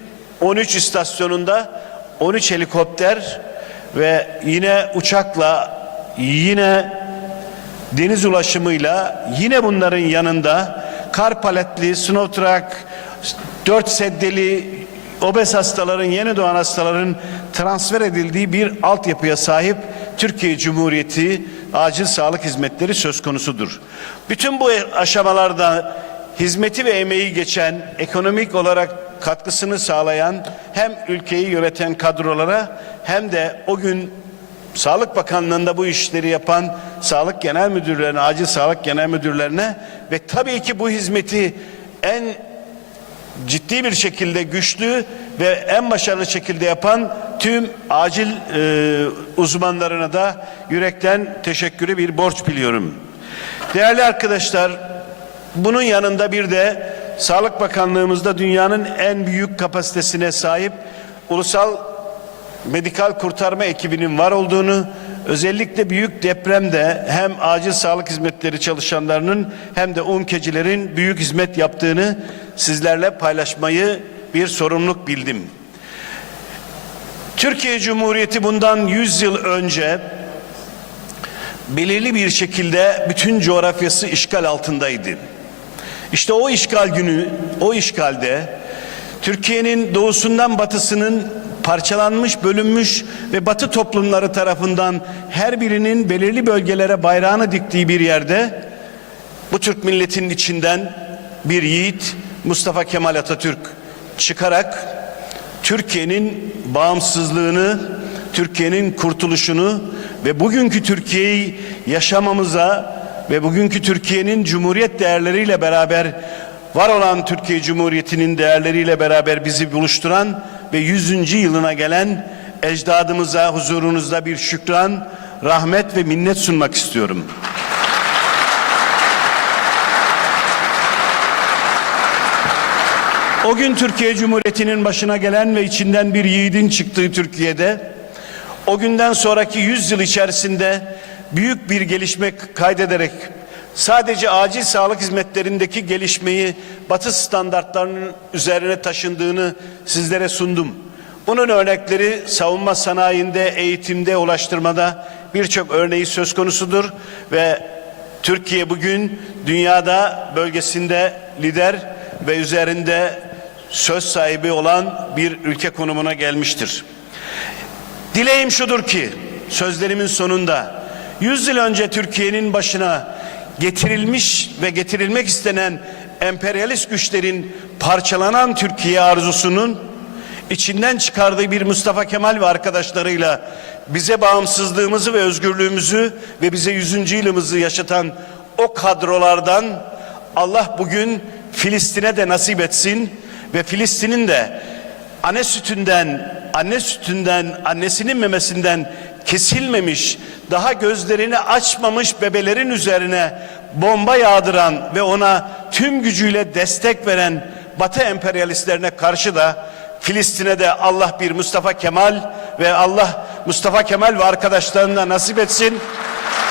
13 istasyonunda 13 helikopter ve yine uçakla, yine deniz ulaşımıyla, yine bunların yanında kar paletli, snow truck, 4 seddeli, obez hastaların, yeni doğan hastaların transfer edildiği bir altyapıya sahip Türkiye Cumhuriyeti acil sağlık hizmetleri söz konusudur. Bütün bu aşamalarda hizmeti ve emeği geçen, ekonomik olarak katkısını sağlayan hem ülkeyi yöneten kadrolara hem de o gün Sağlık Bakanlığı'nda bu işleri yapan sağlık genel müdürlerine, acil sağlık genel müdürlerine ve tabii ki bu hizmeti en ciddi bir şekilde güçlü ve en başarılı şekilde yapan tüm acil uzmanlarına da yürekten teşekkürü bir borç biliyorum. Değerli arkadaşlar, bunun yanında bir de Sağlık Bakanlığımızda dünyanın en büyük kapasitesine sahip ulusal medikal kurtarma ekibinin var olduğunu, özellikle büyük depremde hem acil sağlık hizmetleri çalışanlarının hem de UNKE'cilerin büyük hizmet yaptığını sizlerle paylaşmayı bir sorumluluk bildim. Türkiye Cumhuriyeti bundan 100 yıl önce belirli bir şekilde bütün coğrafyası işgal altındaydı. İşte o işgal günü, o işgalde Türkiye'nin doğusundan batısının parçalanmış, bölünmüş ve Batı toplumları tarafından her birinin belirli bölgelere bayrağını diktiği bir yerde bu Türk milletinin içinden bir yiğit Mustafa Kemal Atatürk çıkarak Türkiye'nin bağımsızlığını, Türkiye'nin kurtuluşunu ve bugünkü Türkiye'yi yaşamamıza ve bugünkü Türkiye'nin Cumhuriyet değerleriyle beraber var olan Türkiye Cumhuriyeti'nin değerleriyle beraber bizi buluşturan ve 100. yılına gelen ecdadımıza huzurunuzda bir şükran, rahmet ve minnet sunmak istiyorum. O gün Türkiye Cumhuriyeti'nin başına gelen ve içinden bir yiğidin çıktığı Türkiye'de, o günden sonraki 100 yıl içerisinde büyük bir gelişme kaydederek sadece acil sağlık hizmetlerindeki gelişmeyi Batı standartlarının üzerine taşındığını sizlere sundum. Bunun örnekleri savunma sanayinde, eğitimde, ulaştırmada birçok örneği söz konusudur ve Türkiye bugün dünyada bölgesinde lider ve üzerinde söz sahibi olan bir ülke konumuna gelmiştir. Dileğim şudur ki sözlerimin sonunda 100 yıl önce Türkiye'nin başına getirilmiş ve getirilmek istenen emperyalist güçlerin parçalanan Türkiye arzusunun içinden çıkardığı bir Mustafa Kemal ve arkadaşlarıyla bize bağımsızlığımızı ve özgürlüğümüzü ve bize 100. yılımızı yaşatan o kadrolardan Allah bugün Filistin'e de nasip etsin ve Filistin'in de annesinin memesinden kesilmemiş, daha gözlerini açmamış bebelerin üzerine bomba yağdıran ve ona tüm gücüyle destek veren Batı emperyalistlerine karşı da Filistin'e de Allah bir Mustafa Kemal ve arkadaşlarına nasip etsin.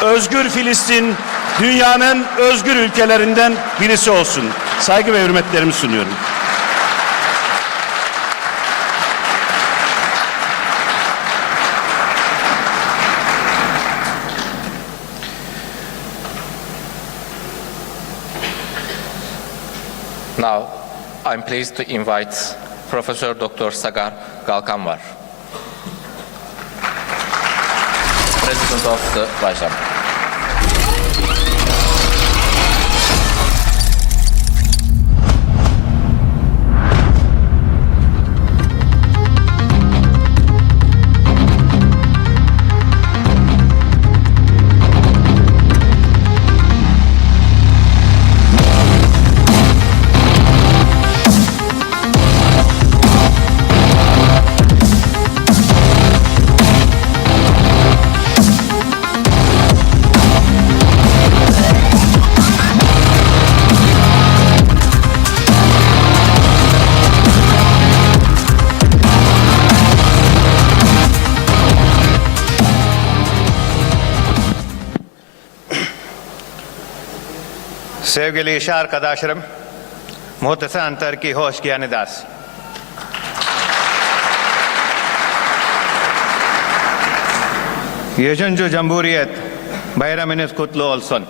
Özgür Filistin dünyanın özgür ülkelerinden birisi olsun. Saygı ve hürmetlerimi sunuyorum. Now, I'm pleased to invite Professor Dr. Sagar Galkanvar, President of the Vajam. Sevgili iş arkadaşlarım, muhteşem Türkiye hoş geldiniz. Yüzüncü Cumhuriyet bayramınız kutlu olsun.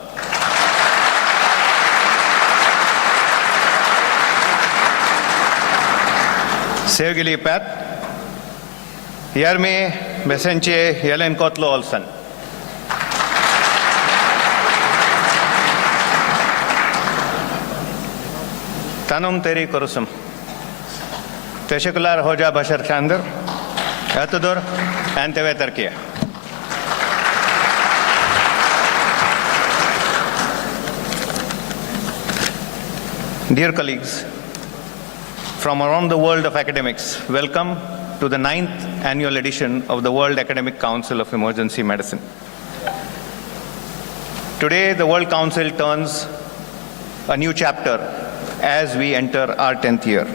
Sevgili İpek, 25. yılın kutlu olsun. Tanım teri kurusum. Teşekkürler Hoca Başar Çandır. Atıdır, ente ve Türkiye. Dear colleagues, from around the world of academics, welcome to the 9th annual edition of the World Academic Council of Emergency Medicine. Today, the World Council turns a new chapter as we enter our 10th year.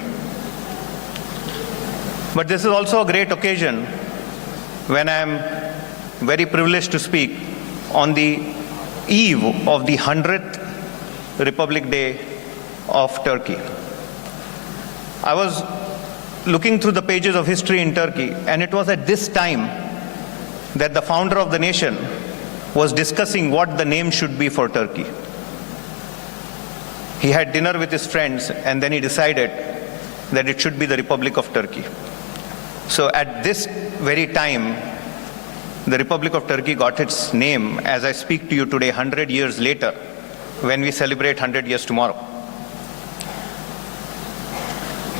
But this is also a great occasion when I am very privileged to speak on the eve of the 100th Republic Day of Turkey. I was looking through the pages of history in Turkey, and it was at this time that the founder of the nation was discussing what the name should be for Turkey. He had dinner with his friends, and then he decided that it should be the Republic of Turkey. So at this very time, the Republic of Turkey got its name as I speak to you today, 100 years later, when we celebrate 100 years tomorrow.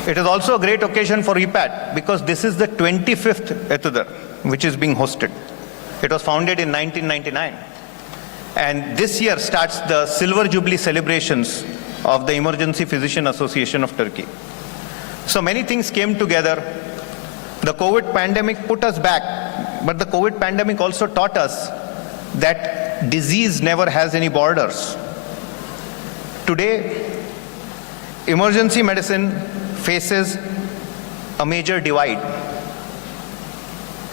It is also a great occasion for EPAT because this is the 25th Etudar which is being hosted. It was founded in 1999. And this year starts the Silver Jubilee celebrations of the Emergency Physician Association of Turkey. So many things came together. The COVID pandemic put us back, but the COVID pandemic also taught us that disease never has any borders. Today, emergency medicine faces a major divide.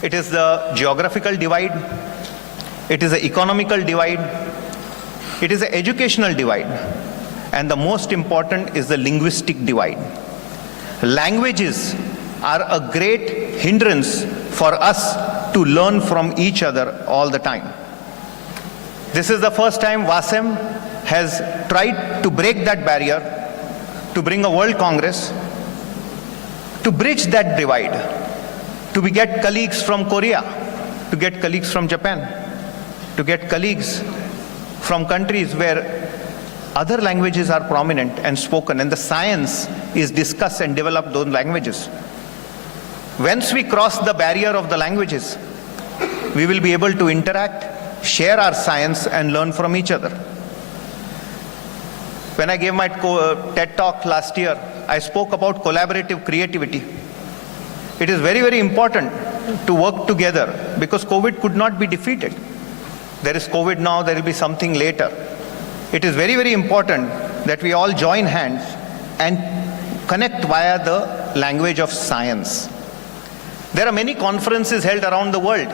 It is the geographical divide, it is the economical divide, it is the educational divide, and the most important is the linguistic divide. Languages are a great hindrance for us to learn from each other all the time. This is the first time WASEM has tried to break that barrier, to bring a World Congress, to bridge that divide, to get colleagues from Korea, to get colleagues from Japan, to get colleagues from countries where other languages are prominent and spoken, and the science is discussed and developed those languages. Once we cross the barrier of the languages, we will be able to interact, share our science, and learn from each other. When I gave my TED talk last year, I spoke about collaborative creativity. It is very, very important to work together because COVID could not be defeated. There is COVID now, there will be something later. It is very, very important that we all join hands and connect via the language of science. There are many conferences held around the world,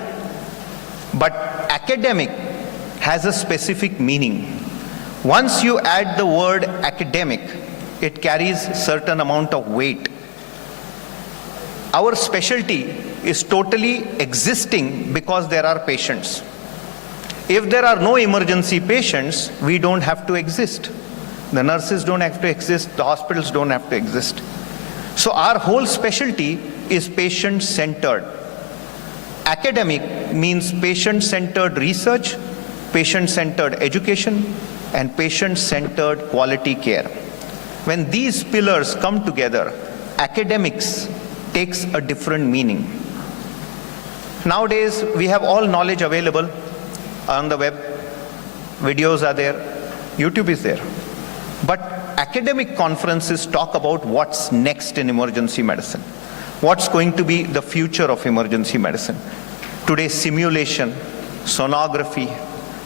but academic has a specific meaning. Once you add the word academic, it carries certain amount of weight. Our specialty is totally existing because there are patients. If there are no emergency patients, we don't have to exist. The nurses don't have to exist, the hospitals don't have to exist. So our whole specialty is patient-centered. Academic means patient-centered research, patient-centered education, and patient-centered quality care. When these pillars come together, academics takes a different meaning. Nowadays, we have all knowledge available on the web. Videos are there, YouTube is there. But academic conferences talk about what's next in emergency medicine. What's going to be the future of emergency medicine? Today, simulation, sonography,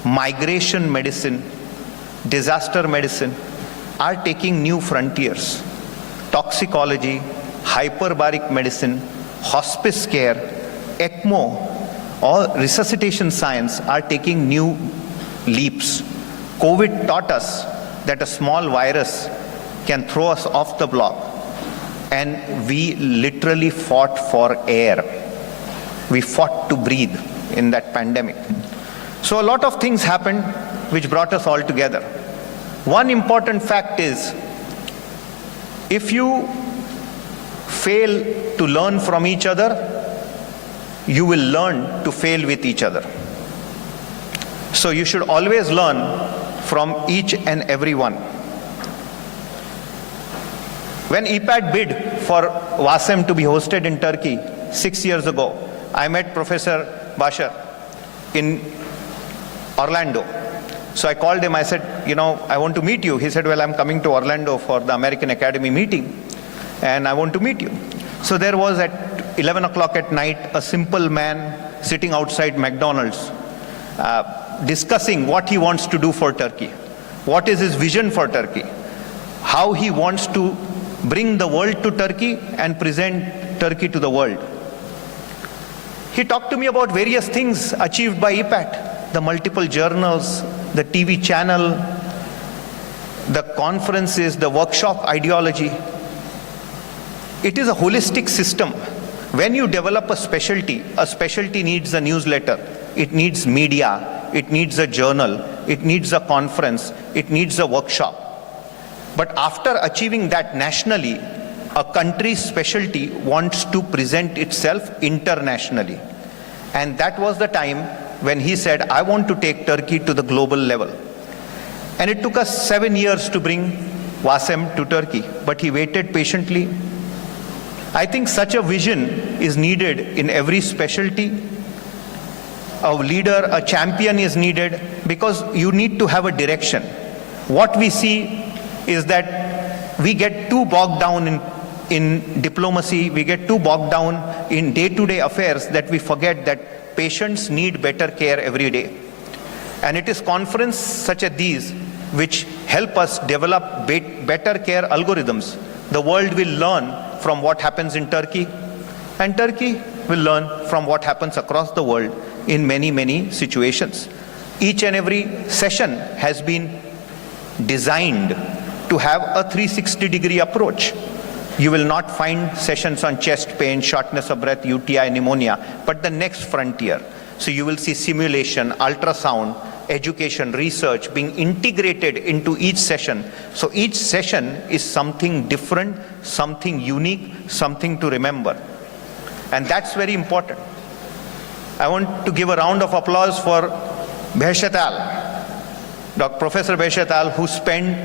migration medicine, disaster medicine are taking new frontiers. Toxicology, hyperbaric medicine, hospice care, ECMO, all resuscitation science are taking new leaps. COVID taught us that a small virus can throw us off the block, and we literally fought for air. We fought to breathe in that pandemic. So a lot of things happened which brought us all together. One important fact is, if you fail to learn from each other, you will learn to fail with each other. So you should always learn from each and every one. When EPAT bid for WASEM to be hosted in Turkey 6 years ago, I met Professor Bashar in Orlando. So I called him, I said, I want to meet you. He said, well, I'm coming to Orlando for the American Academy meeting, and I want to meet you. So there was at 11 o'clock at night, a simple man sitting outside McDonald's, discussing what he wants to do for Turkey. What is his vision for Turkey? How he wants to bring the world to Turkey and present Turkey to the world. He talked to me about various things achieved by EPAT, the multiple journals, the TV channel, the conferences, the workshop ideology. It is a holistic system. When you develop a specialty needs a newsletter, it needs media, it needs a journal, it needs a conference, it needs a workshop. But after achieving that nationally, a country's specialty wants to present itself internationally. And that was the time when he said, I want to take Turkey to the global level. And it took us 7 years to bring Wasem to Turkey, but he waited patiently. I think such a vision is needed in every specialty. A leader, a champion is needed, because you need to have a direction. What we see is that we get too bogged down in diplomacy, we get too bogged down in day-to-day affairs that we forget that patients need better care every day. And it is conferences such as these which help us develop better care algorithms. The world will learn from what happens in Turkey, and Turkey will learn from what happens across the world in many, many situations. Each and every session has been designed to have a 360-degree approach. You will not find sessions on chest pain, shortness of breath, UTI, pneumonia, but the next frontier. So you will see simulation, ultrasound, education, research being integrated into each session. So each session is something different, something unique, something to remember. And that's very important. I want to give a round of applause for Behshat Al, Professor Behshat Al, who spent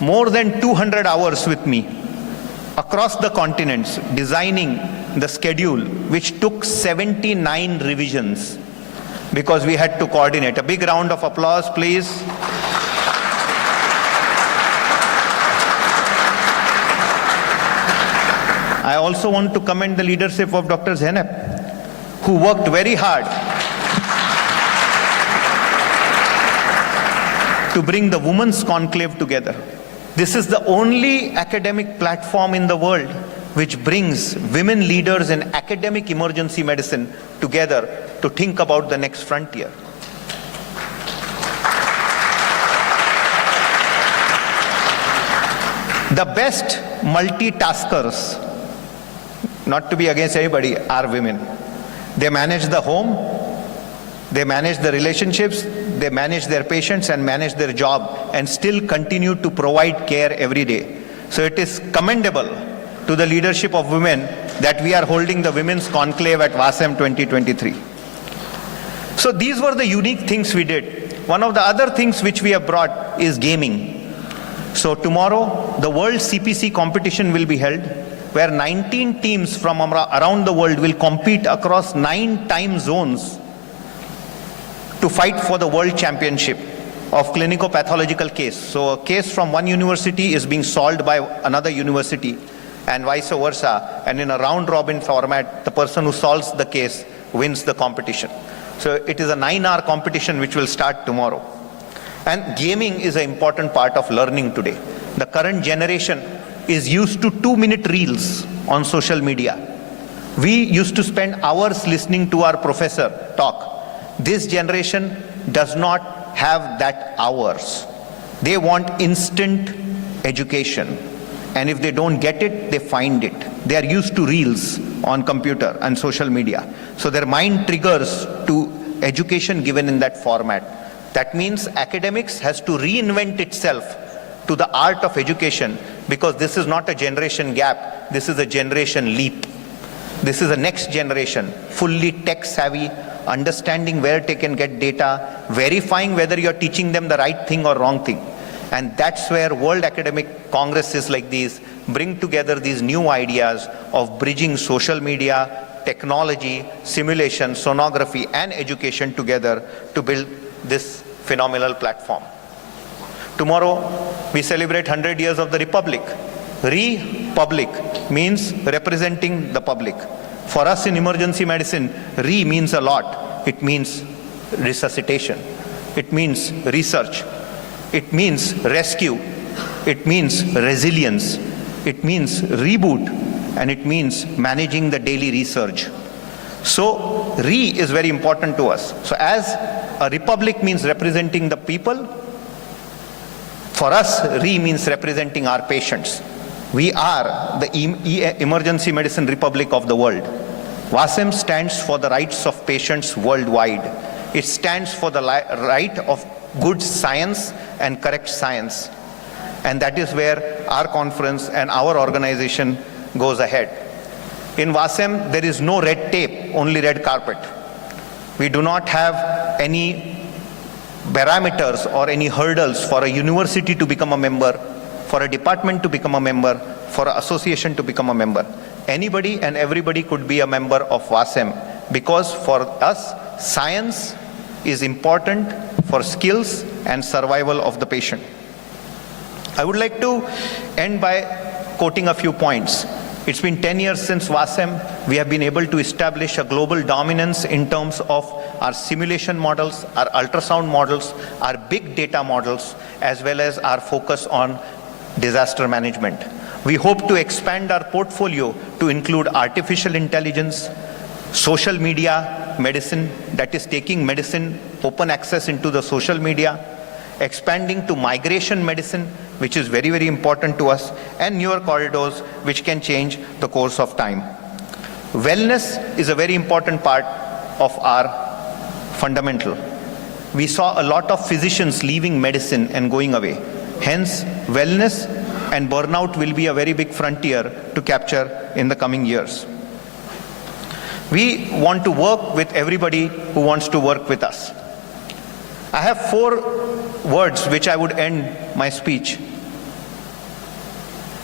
more than 200 hours with me across the continents designing the schedule, which took 79 revisions because we had to coordinate. A big round of applause, please. I also want to commend the leadership of Dr. Zeynep, who worked very hard to bring the Women's Conclave together. This is the only academic platform in the world which brings women leaders in academic emergency medicine together to think about the next frontier. The best multitaskers, not to be against anybody, are women. They manage the home, they manage the relationships, they manage their patients and manage their job and still continue to provide care every day. So it is commendable to the leadership of women that we are holding the Women's Conclave at WASEM 2023. So these were the unique things we did. One of the other things which we have brought is gaming. So tomorrow, the World CPC competition will be held, where 19 teams from around the world will compete across 9 time zones to fight for the world championship of clinico-pathological case. So a case from one university is being solved by another university and vice versa. And in a round-robin format, the person who solves the case wins the competition. So it is a 9-hour competition which will start tomorrow. And gaming is an important part of learning today. The current generation is used to 2-minute reels on social media. We used to spend hours listening to our professor talk. This generation does not have that hours. They want instant education. And if they don't get it, they find it. They are used to reels on computer and social media. So their mind triggers to education given in that format. That means academics has to reinvent itself to the art of education, because this is not a generation gap, this is a generation leap. This is a next generation, fully tech savvy, understanding where they can get data, verifying whether you're teaching them the right thing or wrong thing. And that's where World Academic Congresses like these bring together these new ideas of bridging social media, technology, simulation, sonography, and education together to build this phenomenal platform. Tomorrow, we celebrate 100 years of the Republic. Republic means representing the public. For us in emergency medicine, re means a lot. It means resuscitation. It means research. It means rescue. It means resilience. It means reboot. And it means managing the daily research. So, re is very important to us. So as a republic means representing the people, for us, re means representing our patients. We are the emergency medicine republic of the world. WASEM stands for the rights of patients worldwide. It stands for the right of good science and correct science. And that is where our conference and our organization goes ahead. In WASEM, there is no red tape, only red carpet. We do not have any parameters or any hurdles for a university to become a member, for a department to become a member, for an association to become a member. Anybody and everybody could be a member of WASEM, because for us, science is important for skills and survival of the patient. I would like to end by quoting a few points. It's been 10 years since WASEM. We have been able to establish a global dominance in terms of our simulation models, our ultrasound models, our big data models, as well as our focus on disaster management. We hope to expand our portfolio to include artificial intelligence, social media medicine, that is taking medicine open access into the social media, expanding to migration medicine, which is very, very important to us, and newer corridors which can change the course of time. Wellness is a very important part of our fundamental. We saw a lot of physicians leaving medicine and going away. Hence, wellness and burnout will be a very big frontier to capture in the coming years. We want to work with everybody who wants to work with us. I have 4 words which I would end my speech.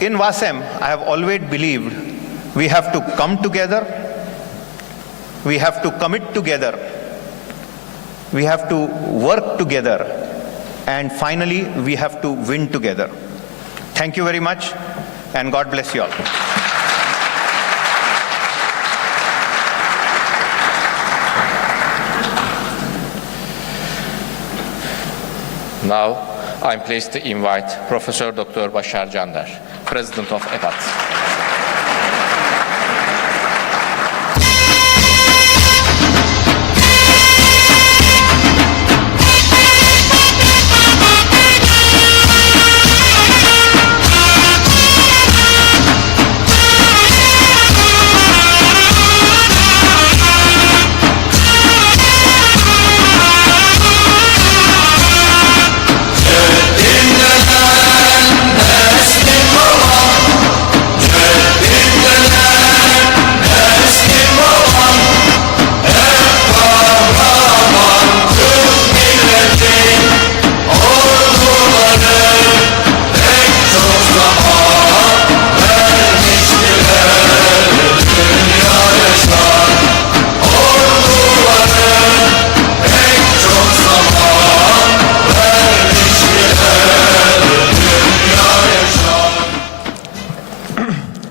In WASEM, I have always believed we have to come together, we have to commit together, we have to work together, and finally, we have to win together. Thank you very much, and God bless you all. Now, I'm pleased to invite Professor Dr. Başar Candar, President of EPAT.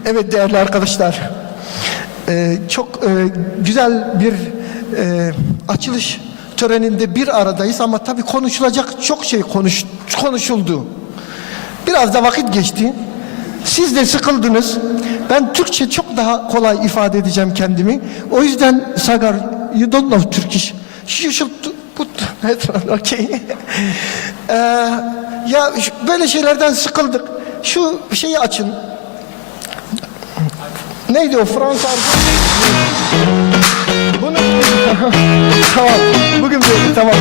Evet değerli arkadaşlar, çok güzel bir açılış töreninde bir aradayız ama tabii konuşulacak çok şey konuşuldu. Biraz da vakit geçti. Siz de sıkıldınız. Ben Türkçe çok daha kolay ifade edeceğim kendimi. O yüzden Sagar, you don't know Turkish. You should put headphone, okay? Ya böyle şeylerden sıkıldık. Şu şeyi açın. Neydi o Fransa? Bunu tamam. Bugün böyle tamam.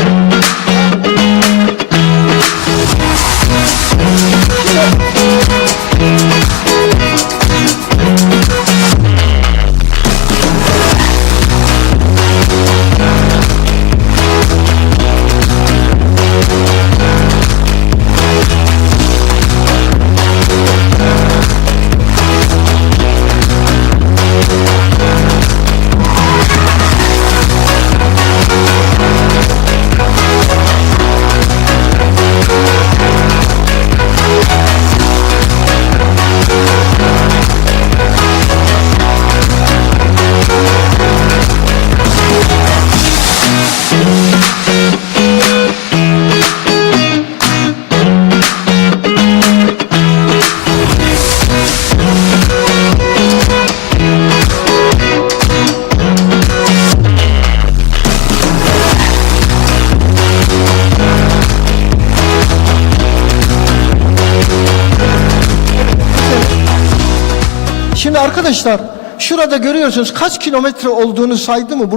Şimdi arkadaşlar şurada görüyorsunuz kaç kilometre olduğunu saydı mı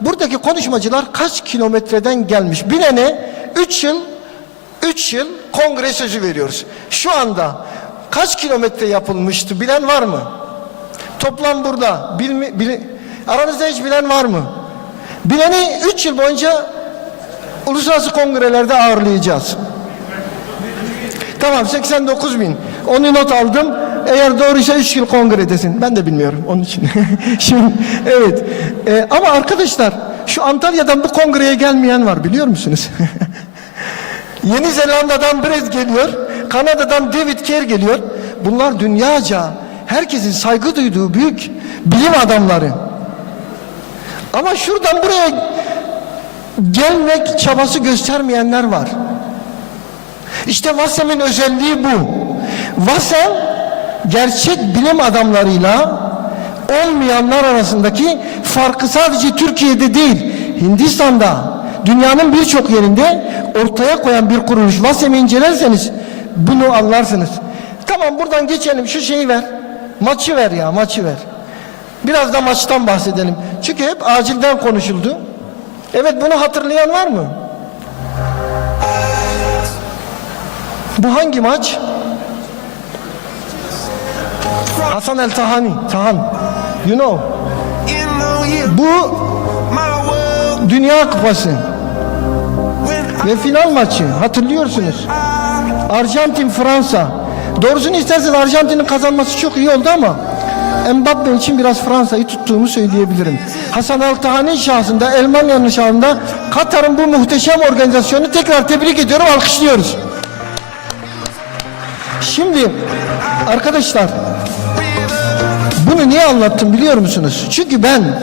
buradaki konuşmacılar kaç kilometreden gelmiş. Bilene 3 yıl kongre sözü veriyoruz. Şu anda kaç kilometre yapılmıştı bilen var mı? Toplam burada. Aranızda hiç bilen var mı? Bileni 3 yıl boyunca uluslararası kongrelerde ağırlayacağız. Tamam 89.000. Onu not aldım. Eğer doğruysa 3 yıl kongredesin. Ben de bilmiyorum onun için. Şimdi evet. Ama arkadaşlar şu Antalya'dan bu kongreye gelmeyen var biliyor musunuz? Yeni Zelanda'dan Brez geliyor. Kanada'dan David Kerr geliyor. Bunlar dünyaca herkesin saygı duyduğu büyük bilim adamları. Ama şuradan buraya gelmek çabası göstermeyenler var. İşte VASEM'in özelliği bu. VASEM gerçek bilim adamlarıyla olmayanlar arasındaki farkı sadece Türkiye'de değil, Hindistan'da, dünyanın birçok yerinde ortaya koyan bir kuruluş. VASEM'i incelerseniz bunu anlarsınız. Tamam buradan geçelim, şu şeyi ver. Maçı ver ya, maçı ver. Biraz da maçtan bahsedelim. Çünkü hep acilden konuşuldu. Evet, bunu hatırlayan var mı? Bu hangi maç? Hasan El Tahani. You know. Bu Dünya Kupası. Ve final maçı. Hatırlıyorsunuz. Arjantin Fransa. Doğrusunu isterseniz Arjantin'in kazanması çok iyi oldu ama Mbappe için biraz Fransa'yı tuttuğumu söyleyebilirim. Hasan El Tahani şahsında, Almanya'nın şahsında Katar'ın bu muhteşem organizasyonu tekrar tebrik ediyorum, alkışlıyoruz. Şimdi arkadaşlar bunu niye anlattım biliyor musunuz? Çünkü ben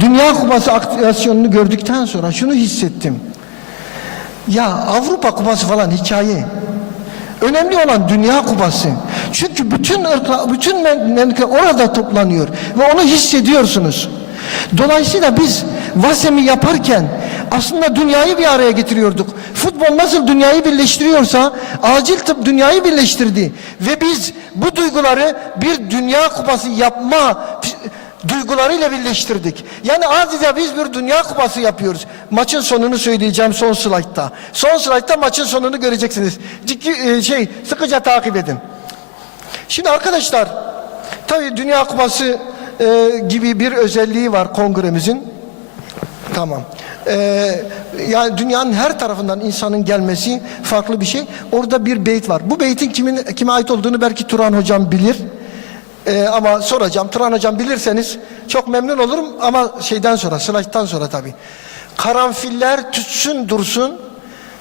Dünya Kupası aktivasyonunu gördükten sonra şunu hissettim. Ya Avrupa Kupası falan hikaye. Önemli olan Dünya Kupası. Çünkü bütün memleketler orada toplanıyor ve onu hissediyorsunuz. Dolayısıyla biz VASEM'i yaparken aslında dünyayı bir araya getiriyorduk. Futbol nasıl dünyayı birleştiriyorsa acil tıp dünyayı birleştirdi. Ve biz bu duyguları bir Dünya Kupası yapma duygularıyla birleştirdik. Yani adeta biz bir Dünya Kupası yapıyoruz. Maçın sonunu söyleyeceğim son slaytta. Son slaytta maçın sonunu göreceksiniz. Sıkıca takip edin. Şimdi arkadaşlar, tabii Dünya Kupası gibi bir özelliği var kongremizin. Tamam. Yani dünyanın her tarafından insanın gelmesi farklı bir şey. Orada bir beyt var. Bu beytin kime ait olduğunu belki Turan Hocam bilir. Ama soracağım. Turan Hocam bilirseniz çok memnun olurum ama slayttan sonra tabii. Karanfiller tütsün dursun,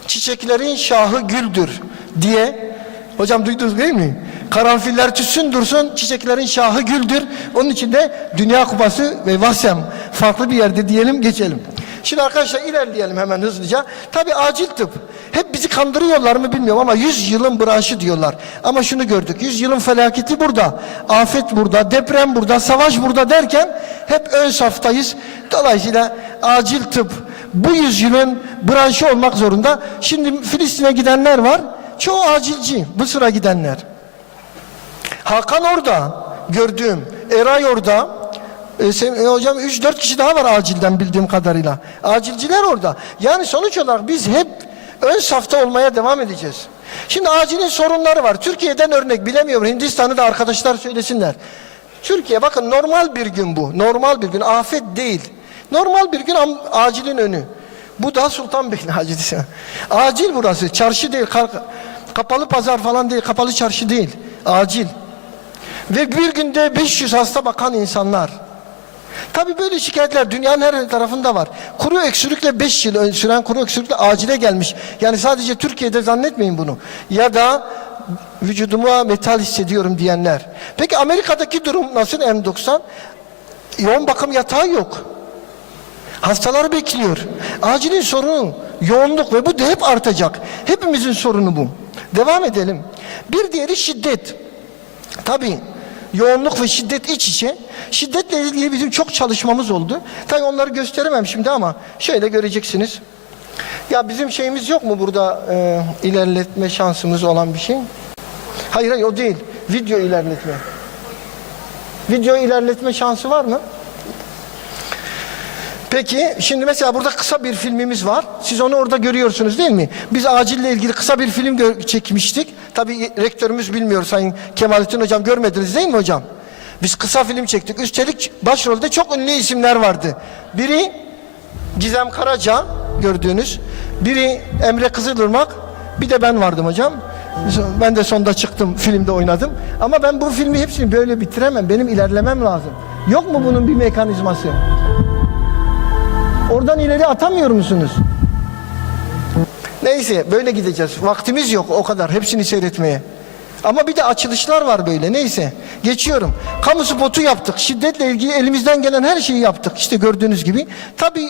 çiçeklerin şahı güldür diye. Hocam duydunuz değil mi? Karanfiller tütsün dursun, çiçeklerin şahı güldür. Onun için de Dünya Kupası ve VASEM farklı bir yerde diyelim, geçelim. Şimdi arkadaşlar ilerleyelim hemen hızlıca. Tabii acil tıp. Hep bizi kandırıyorlar mı bilmiyorum ama 100 yılın branşı diyorlar. Ama şunu gördük. 100 yılın felaketi burada. Afet burada, deprem burada, savaş burada derken hep ön saftayız. Dolayısıyla acil tıp bu 100 yılın branşı olmak zorunda. Şimdi Filistin'e gidenler var. Çoğu acilci. Mısır'a gidenler. Hakan orada gördüğüm. Eray orada. Hocam 3-4 kişi daha var acilden bildiğim kadarıyla. Acilciler orada. Yani sonuç olarak biz hep ön safta olmaya devam edeceğiz. Şimdi acilin sorunları var. Türkiye'den örnek bilemiyorum. Hindistan'ı da arkadaşlar söylesinler. Türkiye bakın normal bir gün bu. Normal bir gün. Afet değil. Normal bir gün acilin önü. Bu da Sultanbeyli acili. Acil burası. Çarşı değil. Kapalı pazar falan değil. Kapalı çarşı değil. Acil. Ve bir günde 500 hasta bakan insanlar. Tabii böyle şikayetler dünyanın her tarafında var. Kuru öksürükle 5 yıl süren kuru öksürükle acile gelmiş. Yani sadece Türkiye'de zannetmeyin bunu. Ya da vücuduma metal hissediyorum diyenler. Peki Amerika'daki durum nasıl M90? Yoğun bakım yatağı yok. Hastalar bekliyor. Acilin sorunu yoğunluk ve bu da hep artacak. Hepimizin sorunu bu. Devam edelim. Bir diğeri şiddet. Tabii yoğunluk ve şiddet iç içe. Şiddetle ilgili bizim çok çalışmamız oldu. Tabii onları gösteremem şimdi ama şöyle göreceksiniz. Ya bizim şeyimiz yok mu burada ilerletme şansımız olan bir şey? Hayır o değil. Video ilerletme. Video ilerletme şansı var mı? Peki şimdi mesela burada kısa bir filmimiz var. Siz onu orada görüyorsunuz değil mi? Biz acille ilgili kısa bir film çekmiştik. Tabii rektörümüz bilmiyor, Sayın Kemalettin Hocam, görmediniz değil mi hocam? Biz kısa film çektik. Üstelik başrolde çok ünlü isimler vardı. Biri Gizem Karaca gördüğünüz. Biri Emre Kızılırmak. Bir de ben vardım hocam. Ben de sonda çıktım, filmde oynadım. Ama ben bu filmi hepsini böyle bitiremem. Benim ilerlemem lazım. Yok mu bunun bir mekanizması? Oradan ileri atamıyor musunuz? Neyse böyle gideceğiz. Vaktimiz yok o kadar hepsini seyretmeye. Ama bir de açılışlar var böyle. Neyse geçiyorum. Kamu spotu yaptık. Şiddetle ilgili elimizden gelen her şeyi yaptık. İşte gördüğünüz gibi. Tabii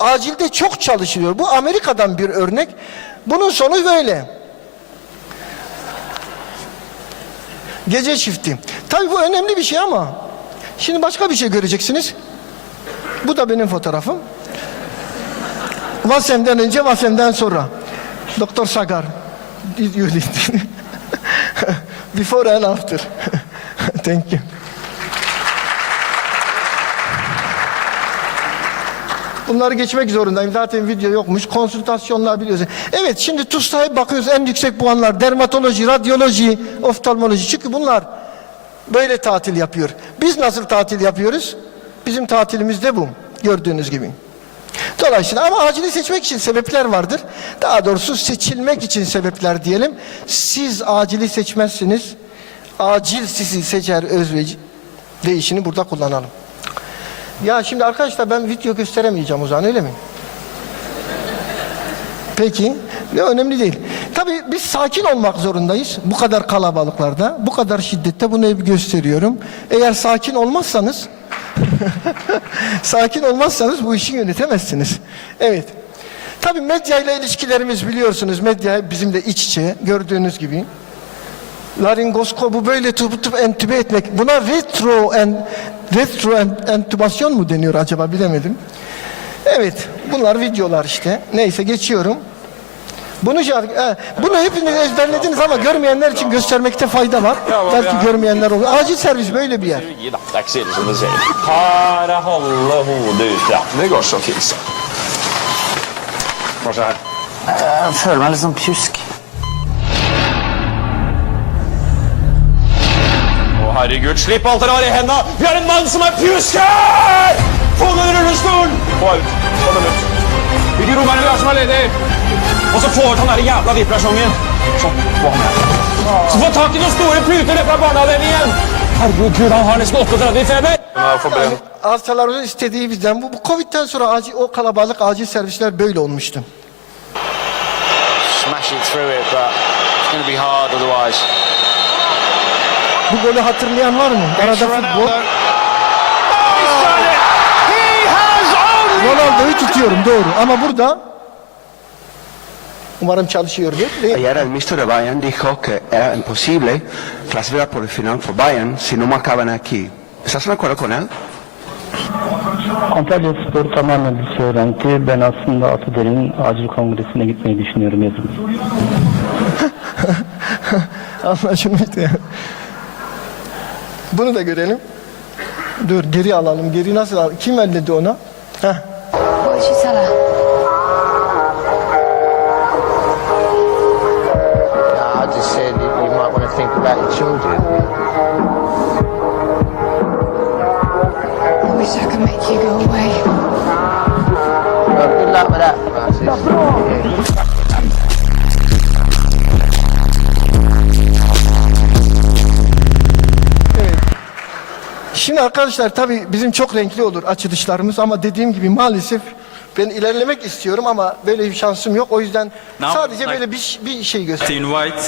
acilde çok çalışılıyor. Bu Amerika'dan bir örnek. Bunun sonu böyle. Gece çifti. Tabii bu önemli bir şey ama şimdi başka bir şey göreceksiniz. Bu da benim fotoğrafım. Vasem'den önce, Vasem'den sonra. Doktor Sagar. Before and after. Thank you. Bunları geçmek zorundayım. Zaten video yokmuş. Konsültasyonlar biliyorsunuz. Evet, şimdi TUS'ta bakıyoruz en yüksek puanlar. Dermatoloji, radyoloji, oftalmoloji. Çünkü bunlar böyle tatil yapıyor. Biz nasıl tatil yapıyoruz? Bizim tatilimiz de bu. Gördüğünüz gibi. Dolayısıyla ama acili seçmek için sebepler vardır. Daha doğrusu seçilmek için sebepler diyelim. Siz acili seçmezsiniz. Acil sizi seçer özveci. Değişini burada kullanalım. Ya şimdi arkadaşlar ben video gösteremeyeceğim o zaman, öyle mi? Peki. Ne önemli değil. Tabii biz sakin olmak zorundayız. Bu kadar kalabalıklarda, bu kadar şiddette bunu hep gösteriyorum. Eğer sakin olmazsanız sakin olmazsanız bu işi yönetemezsiniz. Evet. Tabii medyayla ilişkilerimiz biliyorsunuz. Medya bizimle iç içe gördüğünüz gibi. Laringoskopu böyle tutup entübe etmek. Buna retro entübasyon mu deniyor acaba, bilemedim. Evet. Bunlar videolar işte. Neyse geçiyorum. Bunu hepiniz ezberlediniz ama görmeyenler için göstermekte fayda var. Belki görmeyenler olur. Acil servis böyle bir yer. Acil, som du säger. Para hålla hodet ut. Ja, det går så fint. Var så här. Jag føler meg litt som pjusk. Å herregud, slipp alt dere har i hendene! Vi har en mann som er pjusker! Få den rullestolen! Få ut. Få den ut. Hvilke rom er det vi har som er ledig? Og så få ut han der jævla vipplasjongen. Så, få han her. Så få tak i noen store puter fra barneavdelingen! Herregud, han har nesten 38 i feber! Hastalarımızın istediği bizden bu Covid'den sonra o kalabalık acil servisler böyle olmuştu. Smashing through it, but it's going to be hard otherwise. Bu golü hatırlayan var mı? Arada futbol. Ronaldo'yu tutuyorum, doğru. Ama burada umarım çalışıyordur. Ayer el mister de Bayern dijo que era imposible clasificar por el final for Bayern si no marcaban aquí. ¿Estás de acuerdo con él? Antalya Spor tamamen bir söylenti. Ben aslında Atader'in acil kongresine gitmeyi düşünüyorum yazın. Anlaşılmıştı ya. Bunu da görelim. Dur geri alalım. Geri nasıl al? Kim elledi ona? Heh. I just said you might want to think about your children. I wish I could make you go away. Well, good luck with that, Francis. Şimdi arkadaşlar tabii bizim çok renkli olur açılışlarımız ama dediğim gibi maalesef ben ilerlemek istiyorum ama böyle bir şansım yok. O yüzden sadece böyle bir şey göstereyim. Invite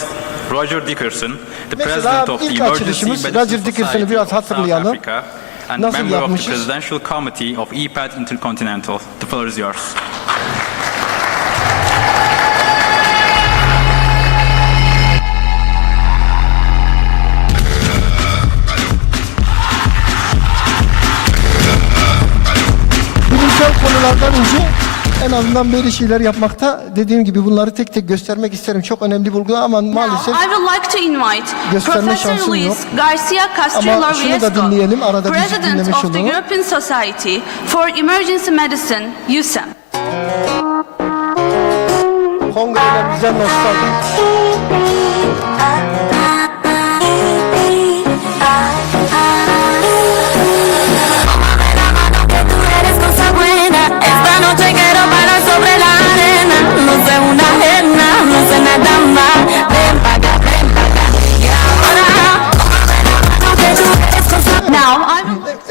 Roger Dickerson, the Mesela president of the ilk Emergency açılışımız Medicine Roger Dickerson'ı Society biraz of hatırlayalım. South Africa and Nasıl member of the yapmışız? Presidential Committee of EPAD Intercontinental. The floor is yours. Bilimsel konulardan önce En azından böyle şeyler yapmakta, dediğim gibi bunları tek tek göstermek isterim. Çok önemli bulgular ama maalesef I would like to invite gösterme Professor şansım yok. Luis Garcia Castro Ama şunu da dinleyelim, arada bir President dinlemiş of the olalım. European Society for Emergency Medicine, USEM. Kongrelerimizden nostalji.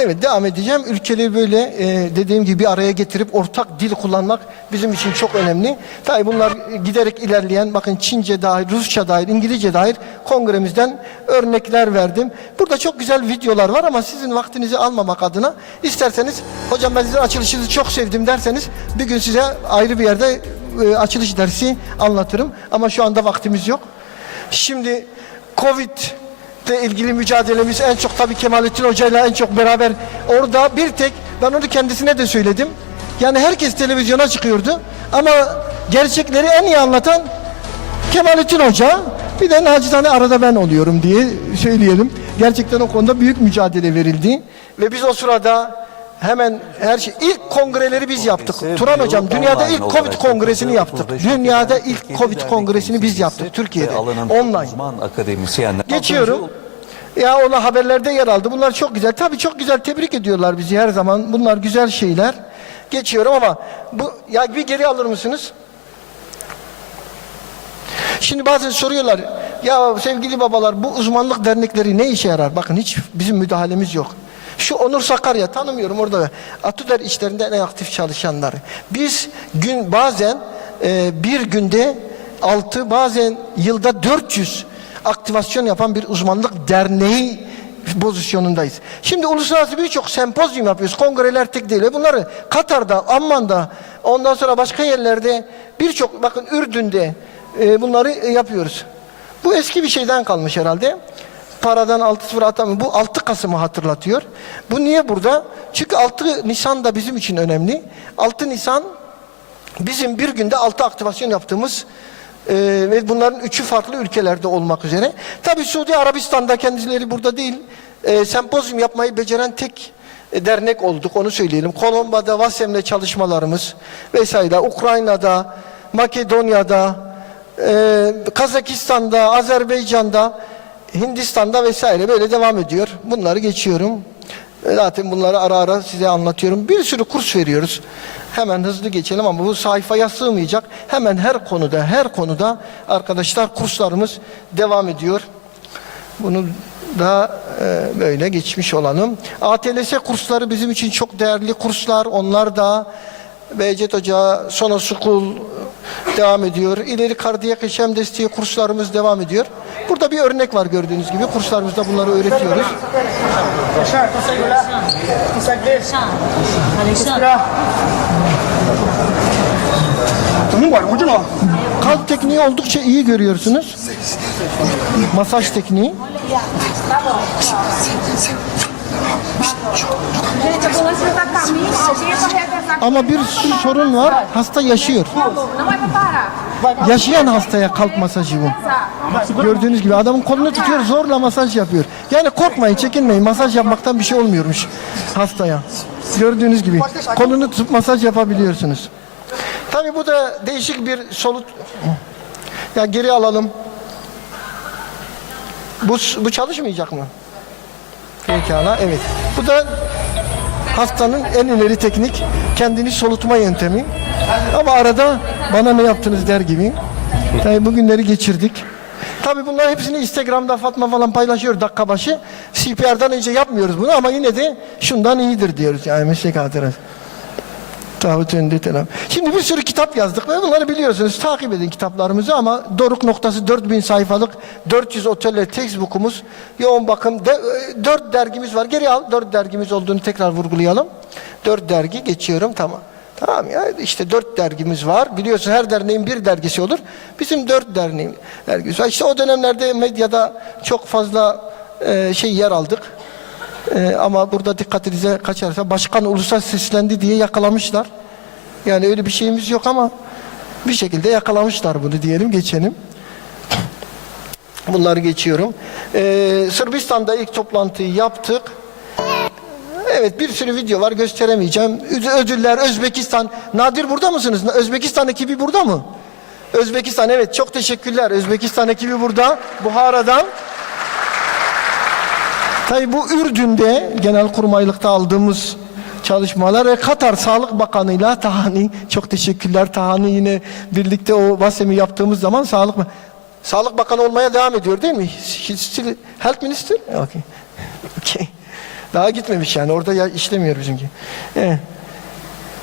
Evet, devam edeceğim. Ülkeleri böyle dediğim gibi bir araya getirip ortak dil kullanmak bizim için çok önemli. Tabii bunlar giderek ilerleyen, bakın Çince dahil, Rusça dahil, İngilizce dahil kongremizden örnekler verdim. Burada çok güzel videolar var ama sizin vaktinizi almamak adına isterseniz, hocam ben sizin açılışınızı çok sevdim derseniz bir gün size ayrı bir yerde açılış dersi anlatırım. Ama şu anda vaktimiz yok. Şimdi Covid ile ilgili mücadelemiz en çok tabii Kemalettin Hoca'yla en çok beraber orada bir tek, ben onu kendisine de söyledim. Yani herkes televizyona çıkıyordu ama gerçekleri en iyi anlatan Kemalettin Hoca, bir de nacizane arada ben oluyorum diye söyleyelim. Gerçekten o konuda büyük mücadele verildi ve biz o sırada hemen her şey, ilk kongreleri biz yaptık. Turan Hocam, dünyada ilk Covid kongresini yaptık. Dünyada ilk Covid kongresini biz yaptık Türkiye'de. Online. Geçiyorum. Ya ona haberlerde yer aldı. Bunlar çok güzel. Tabii çok güzel, tebrik ediyorlar bizi her zaman. Bunlar güzel şeyler. Geçiyorum ama bu, ya bir geri alır mısınız? Şimdi bazen soruyorlar. Ya sevgili babalar, bu uzmanlık dernekleri ne işe yarar? Bakın hiç bizim müdahalemiz yok. Şu Onur Sakarya, tanımıyorum orada. Atuder işlerinde en aktif çalışanlar. Biz bazen bir günde 6, bazen yılda 400 aktivasyon yapan bir uzmanlık derneği pozisyonundayız. Şimdi uluslararası birçok sempozyum yapıyoruz. Kongreler tek değil. Bunları Katar'da, Amman'da, ondan sonra başka yerlerde, birçok, bakın Ürdün'de bunları yapıyoruz. Bu eski bir şeyden kalmış herhalde. Paradan 6-0 atamıyor. Bu 6 Kasım'ı hatırlatıyor. Bu niye burada? Çünkü 6 Nisan da bizim için önemli. 6 Nisan bizim bir günde 6 aktivasyon yaptığımız ve bunların 3'ü farklı ülkelerde olmak üzere. Tabii Suudi Arabistan'da, kendileri burada değil, sempozyum yapmayı beceren tek dernek olduk, onu söyleyelim. Kolomba'da Vasem'le çalışmalarımız vesaire, Ukrayna'da, Makedonya'da, Kazakistan'da, Azerbaycan'da, Hindistan'da vesaire böyle devam ediyor. Bunları geçiyorum. Zaten bunları ara ara size anlatıyorum. Bir sürü kurs veriyoruz. Hemen hızlı geçelim ama bu sayfaya sığmayacak. Hemen her konuda arkadaşlar kurslarımız devam ediyor. Bunu da böyle geçmiş olalım. ATLS kursları bizim için çok değerli kurslar. Onlar da Behçet Hoca, Sono School devam ediyor. İleri kardiyak yaşam desteği kurslarımız devam ediyor. Burada bir örnek var gördüğünüz gibi. Kurslarımızda bunları öğretiyoruz. Kalp tekniği oldukça iyi görüyorsunuz. Masaj tekniği. Ama bir sürü sorun var. Hasta yaşıyor. Yaşayan hastaya kalp masajı bu. Gördüğünüz gibi adamın kolunu tutuyor, zorla masaj yapıyor. Yani korkmayın, çekinmeyin. Masaj yapmaktan bir şey olmuyormuş hastaya. Gördüğünüz gibi kolunu tutup masaj yapabiliyorsunuz. Tabii bu da değişik bir solut. Ya geri alalım. Bu çalışmayacak mı? Pekala, evet. Bu da hastanın en ileri teknik kendini solutma yöntemi. Ama arada bana ne yaptınız der gibi. Tabii bugünleri geçirdik. Tabii bunların hepsini Instagram'da Fatma falan paylaşıyor dakika başı. CPR'dan önce yapmıyoruz bunu ama yine de şundan iyidir diyoruz. Yani meslek hatırası. Şimdi bir sürü kitap yazdık ve bunları biliyorsunuz. Takip edin kitaplarımızı ama doruk noktası 4000 sayfalık 400 otelle textbook'umuz, yoğun bakım 4 dergimiz var. Geri al, 4 dergimiz olduğunu tekrar vurgulayalım. 4 dergi geçiyorum, tamam. Tamam ya, işte 4 dergimiz var. Biliyorsun her derneğin bir dergisi olur. Bizim 4 dergimiz var. İşte o dönemlerde medyada çok fazla yer aldık. Ama burada dikkatinize kaçarsa başkan ulusal seslendi diye yakalamışlar. Yani öyle bir şeyimiz yok ama bir şekilde yakalamışlar bunu diyelim, geçelim. Bunları geçiyorum. Sırbistan'da ilk toplantıyı yaptık. Evet, bir sürü video var, gösteremeyeceğim. Ödüller, Özbekistan. Nadir burada mısınız? Özbekistan ekibi burada mı? Özbekistan, evet, çok teşekkürler. Özbekistan ekibi burada, Buhara'dan. Tabii bu Ürdün'de genelkurmaylıkta aldığımız çalışmalar ve Katar Sağlık Bakanı'yla Tahani, çok teşekkürler. Tahani yine birlikte o VASEM'i yaptığımız zaman Sağlık Bakanı olmaya devam ediyor değil mi? Still Health Minister? Okay. Okay. Daha gitmemiş yani, orada işlemiyor bizimki. Evet.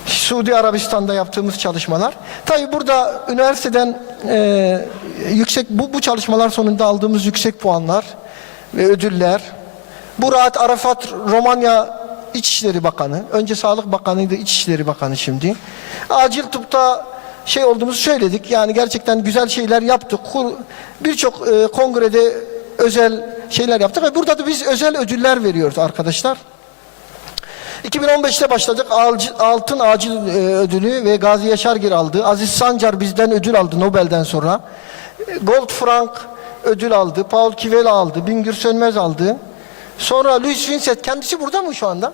Suudi Arabistan'da yaptığımız çalışmalar. Tabii burada üniversiteden yüksek bu çalışmalar sonunda aldığımız yüksek puanlar ve ödüller. Murat Arafat, Romanya İçişleri Bakanı. Önce Sağlık Bakanı'ydı, İçişleri Bakanı şimdi. Acil tıpta olduğumuzu söyledik. Yani gerçekten güzel şeyler yaptık. Birçok kongrede özel şeyler yaptık ve burada da biz özel ödüller veriyoruz arkadaşlar. 2015'te başladık. Altın Acil ödülü ve Gazi Yaşargil aldı. Aziz Sancar bizden ödül aldı Nobel'den sonra. Gold Frank ödül aldı. Paul Kivela aldı. Bingür Sönmez aldı. Sonra Louis Vincent, kendisi burada mı şu anda?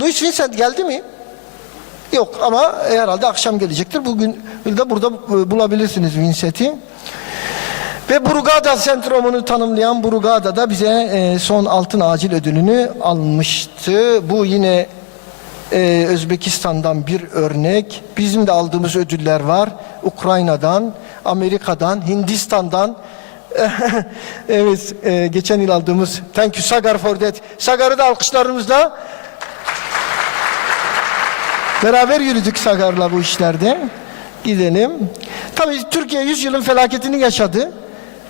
Louis Vincent geldi mi? Yok ama herhalde akşam gelecektir. Bugün de burada bulabilirsiniz Vincent'i. Ve Brugada sendromunu tanımlayan Brugada da bize son altın acil ödülünü almıştı. Bu yine Özbekistan'dan bir örnek. Bizim de aldığımız ödüller var. Ukrayna'dan, Amerika'dan, Hindistan'dan. Evet, geçen yıl aldığımız thank you Sagar for that. Sagar'ı da alkışlarımızla beraber yürüdük Sagar'la bu işlerde. Gidelim. Tabii Türkiye 100 yılın felaketini yaşadı.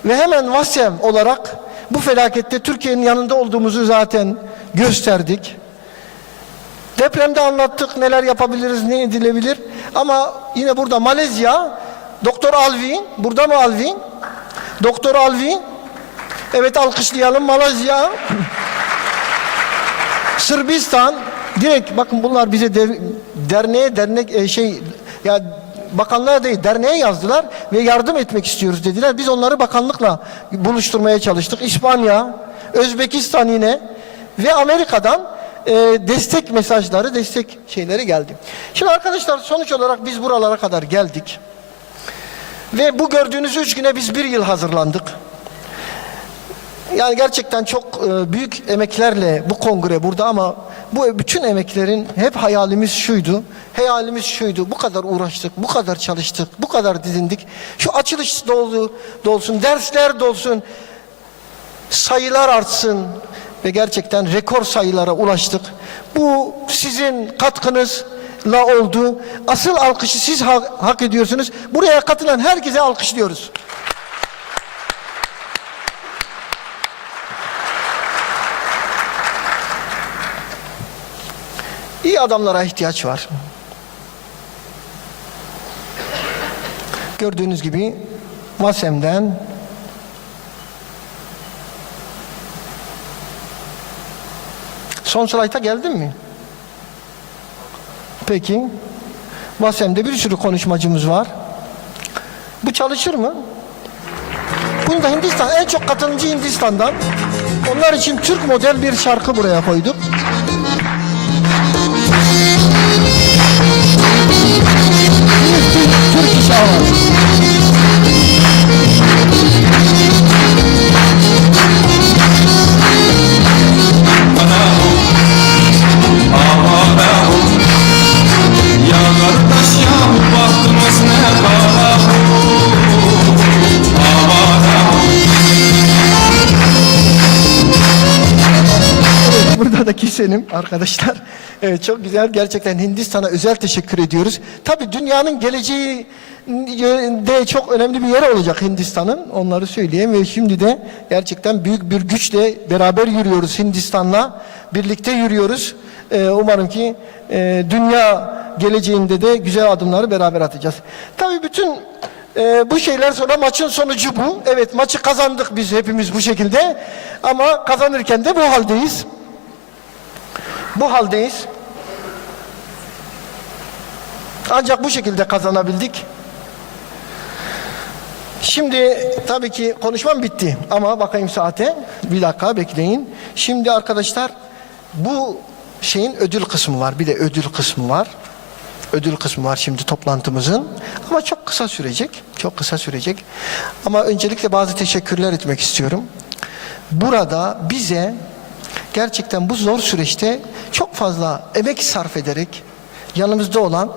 Ve hemen VASEM olarak bu felakette Türkiye'nin yanında olduğumuzu zaten gösterdik. Depremde anlattık neler yapabiliriz, ne edilebilir. Ama yine burada Malezya, Doktor Alvin, burada mı Alvin? Doktor Alvin, evet alkışlayalım. Malezya, Sırbistan, direkt bakın bunlar bize bakanlığa değil, derneğe yazdılar ve yardım etmek istiyoruz dediler. Biz onları bakanlıkla buluşturmaya çalıştık. İspanya, Özbekistan yine ve Amerika'dan destek mesajları, destek şeyleri geldi. Şimdi arkadaşlar, sonuç olarak biz buralara kadar geldik. Ve bu gördüğünüz 3 güne biz 1 yıl hazırlandık. Yani gerçekten çok büyük emeklerle bu kongre burada ama bu bütün emeklerin hep hayalimiz şuydu. Hayalimiz şuydu. Bu kadar uğraştık, bu kadar çalıştık, bu kadar didindik. Şu açılış dolsun, dersler dolsun, sayılar artsın ve gerçekten rekor sayılara ulaştık. Bu sizin katkınızla oldu. Asıl alkışı siz hak ediyorsunuz. Buraya katılan herkese alkışlıyoruz. İyi adamlara ihtiyaç var. Gördüğünüz gibi VASEM'den son slayta geldim mi? Peki. VASEM'de bir sürü konuşmacımız var. Bu çalışır mı? Bunu da Hindistan, en çok katılımcı Hindistan'dan. Onlar için Türk model bir şarkı buraya koyduk. Türk iş ağabey. Buradaki senim arkadaşlar. Evet, çok güzel. Gerçekten Hindistan'a özel teşekkür ediyoruz. Tabii dünyanın geleceği de çok önemli bir yer olacak Hindistan'ın. Onları söyleyeyim ve şimdi de gerçekten büyük bir güçle beraber yürüyoruz Hindistan'la. Birlikte yürüyoruz. Umarım ki dünya geleceğinde de güzel adımları beraber atacağız. Tabii bütün bu şeyler sonra maçın sonucu bu. Evet, maçı kazandık biz hepimiz bu şekilde. Ama kazanırken de bu haldeyiz. Bu haldeyiz. Ancak bu şekilde kazanabildik. Şimdi tabii ki konuşmam bitti ama bakayım saate. Bir dakika bekleyin. Şimdi arkadaşlar bu şeyin ödül kısmı var. Bir de ödül kısmı var. Ödül kısmı var şimdi toplantımızın. Ama çok kısa sürecek. Çok kısa sürecek. Ama öncelikle bazı teşekkürler etmek istiyorum. Burada bize gerçekten bu zor süreçte çok fazla emek sarf ederek yanımızda olan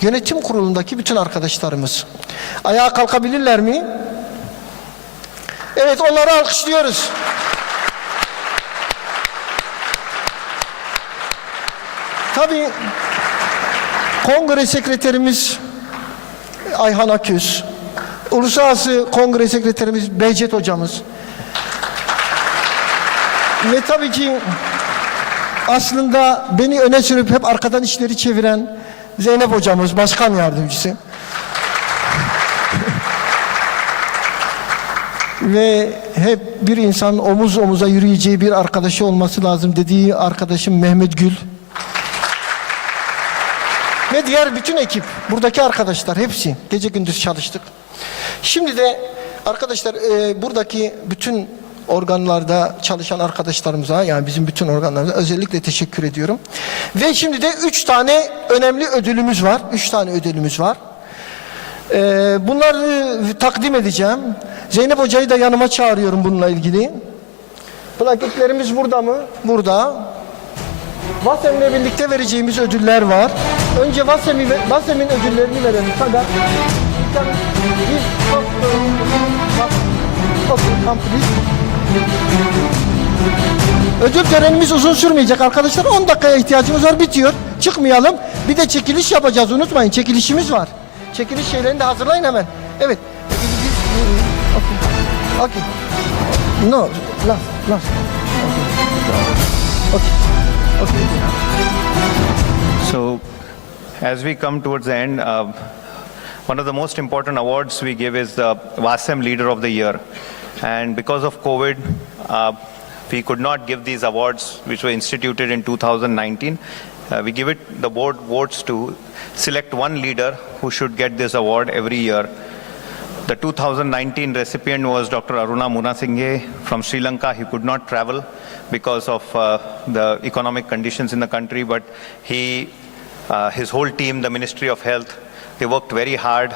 yönetim kurulundaki bütün arkadaşlarımız. Ayağa kalkabilirler mi? Evet, onları alkışlıyoruz. Tabii Kongre Sekreterimiz Ayhan Aküz, Uluslararası Kongre Sekreterimiz Behçet Hocamız ve tabii ki aslında beni öne sürüp hep arkadan işleri çeviren Zeynep Hocamız, Başkan Yardımcısı. Ve hep bir insan omuz omuza yürüyeceği bir arkadaşı olması lazım dediği arkadaşım Mehmet Gül. Ve diğer bütün ekip, buradaki arkadaşlar hepsi gece gündüz çalıştık. Şimdi de arkadaşlar buradaki bütün organlarda çalışan arkadaşlarımıza, yani bizim bütün organlarımıza özellikle teşekkür ediyorum. Ve şimdi de 3 tane önemli ödülümüz var. 3 tane ödülümüz var. Bunları takdim edeceğim. Zeynep Hoca'yı da yanıma çağırıyorum bununla ilgili. Plaketlerimiz burada mı? Burada. VASEM'le birlikte vereceğimiz ödüller var. Önce VASEM'in ödüllerini verelim. Fakat ödül törenimiz uzun sürmeyecek arkadaşlar. 10 dakikaya ihtiyacımız var, bitiyor. Çıkmayalım. Bir de çekiliş yapacağız, unutmayın. Çekilişimiz var. Çekiliş şeylerini de hazırlayın hemen. Evet. Okay. No, last. Okay. So, as we come towards the end, one of the most important awards we give is the WASEM Leader of the Year. And because of COVID, we could not give these awards, which were instituted in 2019. We give it, the board votes to select one leader who should get this award every year. The 2019 recipient was Dr. Aruna Munasinghe from Sri Lanka. He could not travel because of the economic conditions in the country, but his whole team, the Ministry of Health, they worked very hard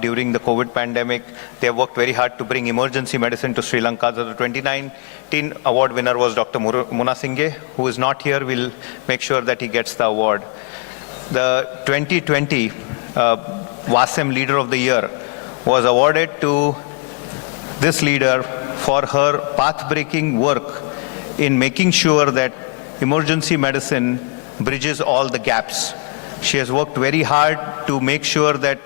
during the COVID pandemic. They worked very hard to bring emergency medicine to Sri Lanka. So the 2019 award winner was Dr. Munasinghe, who is not here. We'll make sure that he gets the award. The 2020 WASEM Leader of the Year was awarded to this leader for her path-breaking work in making sure that emergency medicine bridges all the gaps. She has worked very hard to make sure that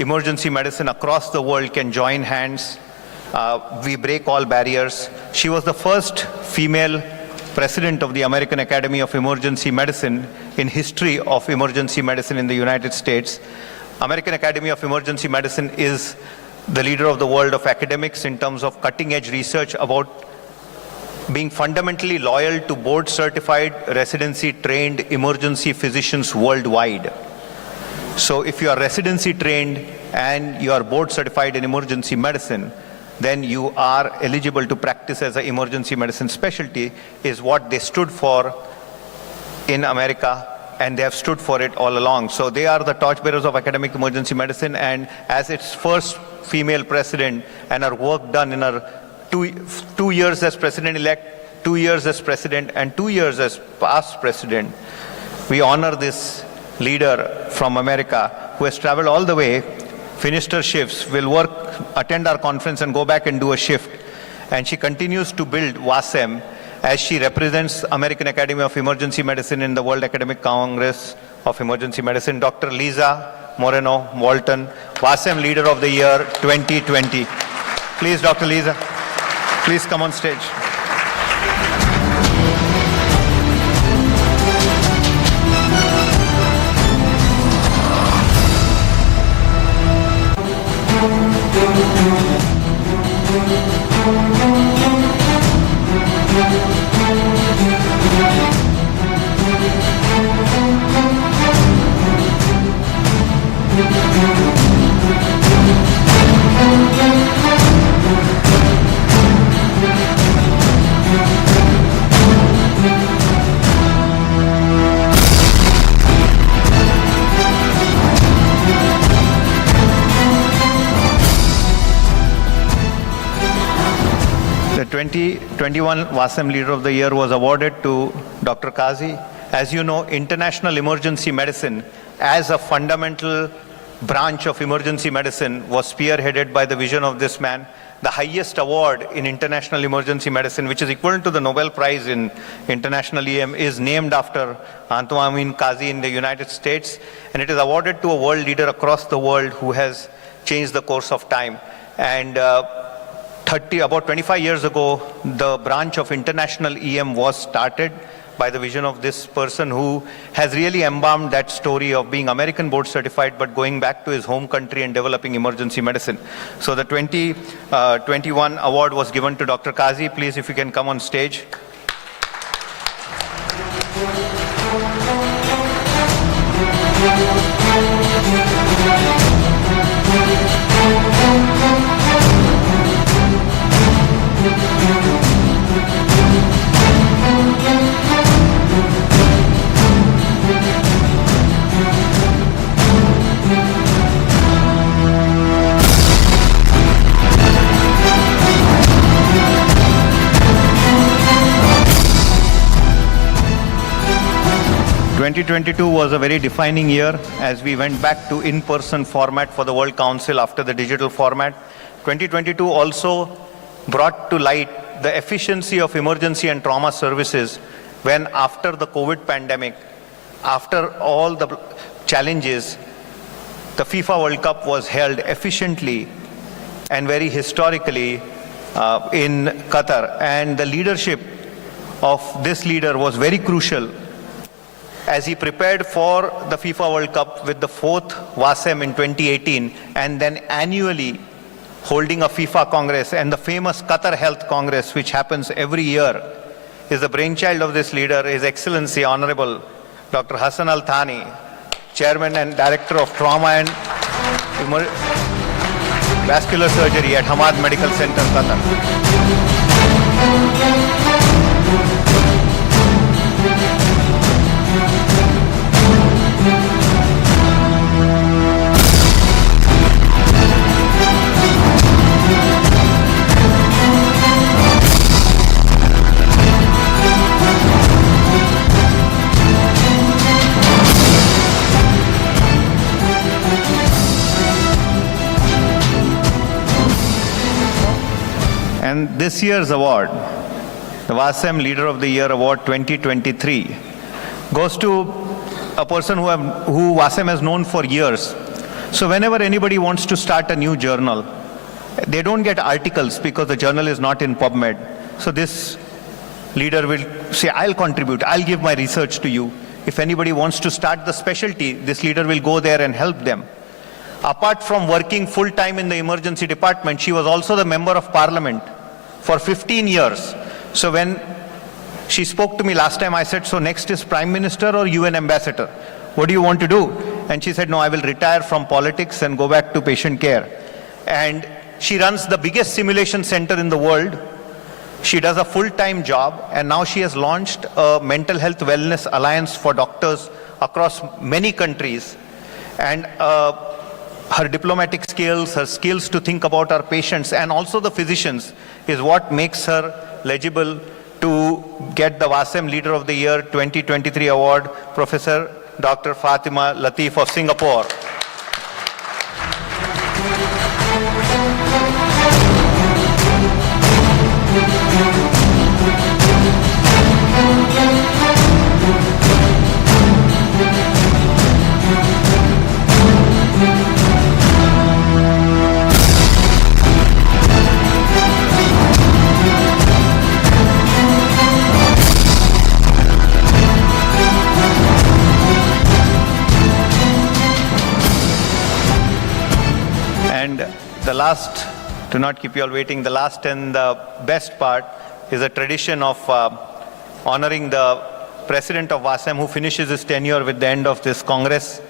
emergency medicine across the world can join hands. We break all barriers. She was the first female president of the American Academy of Emergency Medicine in history of emergency medicine in the United States. American Academy of Emergency Medicine is the leader of the world of academics in terms of cutting-edge research about being fundamentally loyal to board-certified, residency-trained emergency physicians worldwide. So if you are residency-trained and you are board-certified in emergency medicine, then you are eligible to practice as an emergency medicine specialty, is what they stood for in America, and they have stood for it all along. So they are the torchbearers of academic emergency medicine, and as its first female president, and her work done in her two years as president-elect, 2 years as president, and 2 years as past president, we honor this leader from America who has traveled all the way, finished her shifts, will work, attend our conference and go back and do a shift. And she continues to build WASEM as she represents American Academy of Emergency Medicine in the World Academic Congress of Emergency Medicine. Dr. Lisa Moreno Walton, WASEM Leader of the Year 2020. Please, Dr. Lisa, please come on stage. 21 WASEM Leader of the Year was awarded to Dr. Kazi. As you know, international emergency medicine as a fundamental branch of emergency medicine was spearheaded by the vision of this man. The highest award in international emergency medicine, which is equivalent to the Nobel Prize in international EM, is named after Antoine Kazi in the United States, and it is awarded to a world leader across the world who has changed the course of time. And about 25 years ago, the branch of international EM was started by the vision of this person who has really embalmed that story of being American board certified but going back to his home country and developing emergency medicine. So the 2021 award was given to Dr. Kazi. Please, if you can come on stage. ...2022 was a very defining year as we went back to in-person format for the World Council after the digital format. 2022 also brought to light the efficiency of emergency and trauma services when after the COVID pandemic, after all the challenges, the FIFA World Cup was held efficiently and very historically in Qatar. And the leadership of this leader was very crucial as he prepared for the FIFA World Cup with the 4th WASEM in 2018 and then annually holding a FIFA Congress, and the famous Qatar Health Congress, which happens every year, is the brainchild of this leader, His Excellency Honorable Dr. Hassan Al Thani, Chairman and Director of Trauma and Vascular Surgery at Hamad Medical Center, Qatar. And this year's award, the WASEM Leader of the Year Award 2023, goes to a person who WASEM has known for years. So whenever anybody wants to start a new journal, they don't get articles because the journal is not in PubMed. So this leader will say, I'll contribute, I'll give my research to you. If anybody wants to start the specialty, this leader will go there and help them. Apart from working full-time in the emergency department, she was also the member of parliament for 15 years. So when she spoke to me last time, I said, so next is Prime Minister or UN Ambassador? What do you want to do? And she said, no, I will retire from politics and go back to patient care. And she runs the biggest simulation center in the world. She does a full-time job, and now she has launched a mental health wellness alliance for doctors across many countries. And her diplomatic skills, her skills to think about our patients and also the physicians is what makes her eligible to get the WASEM Leader of the Year 2023 award, Professor Dr. Fatima Latif of Singapore. The last, to not keep you all waiting, the last and the best part is a tradition of honoring the president of WASEM who finishes his tenure with the end of this Congress.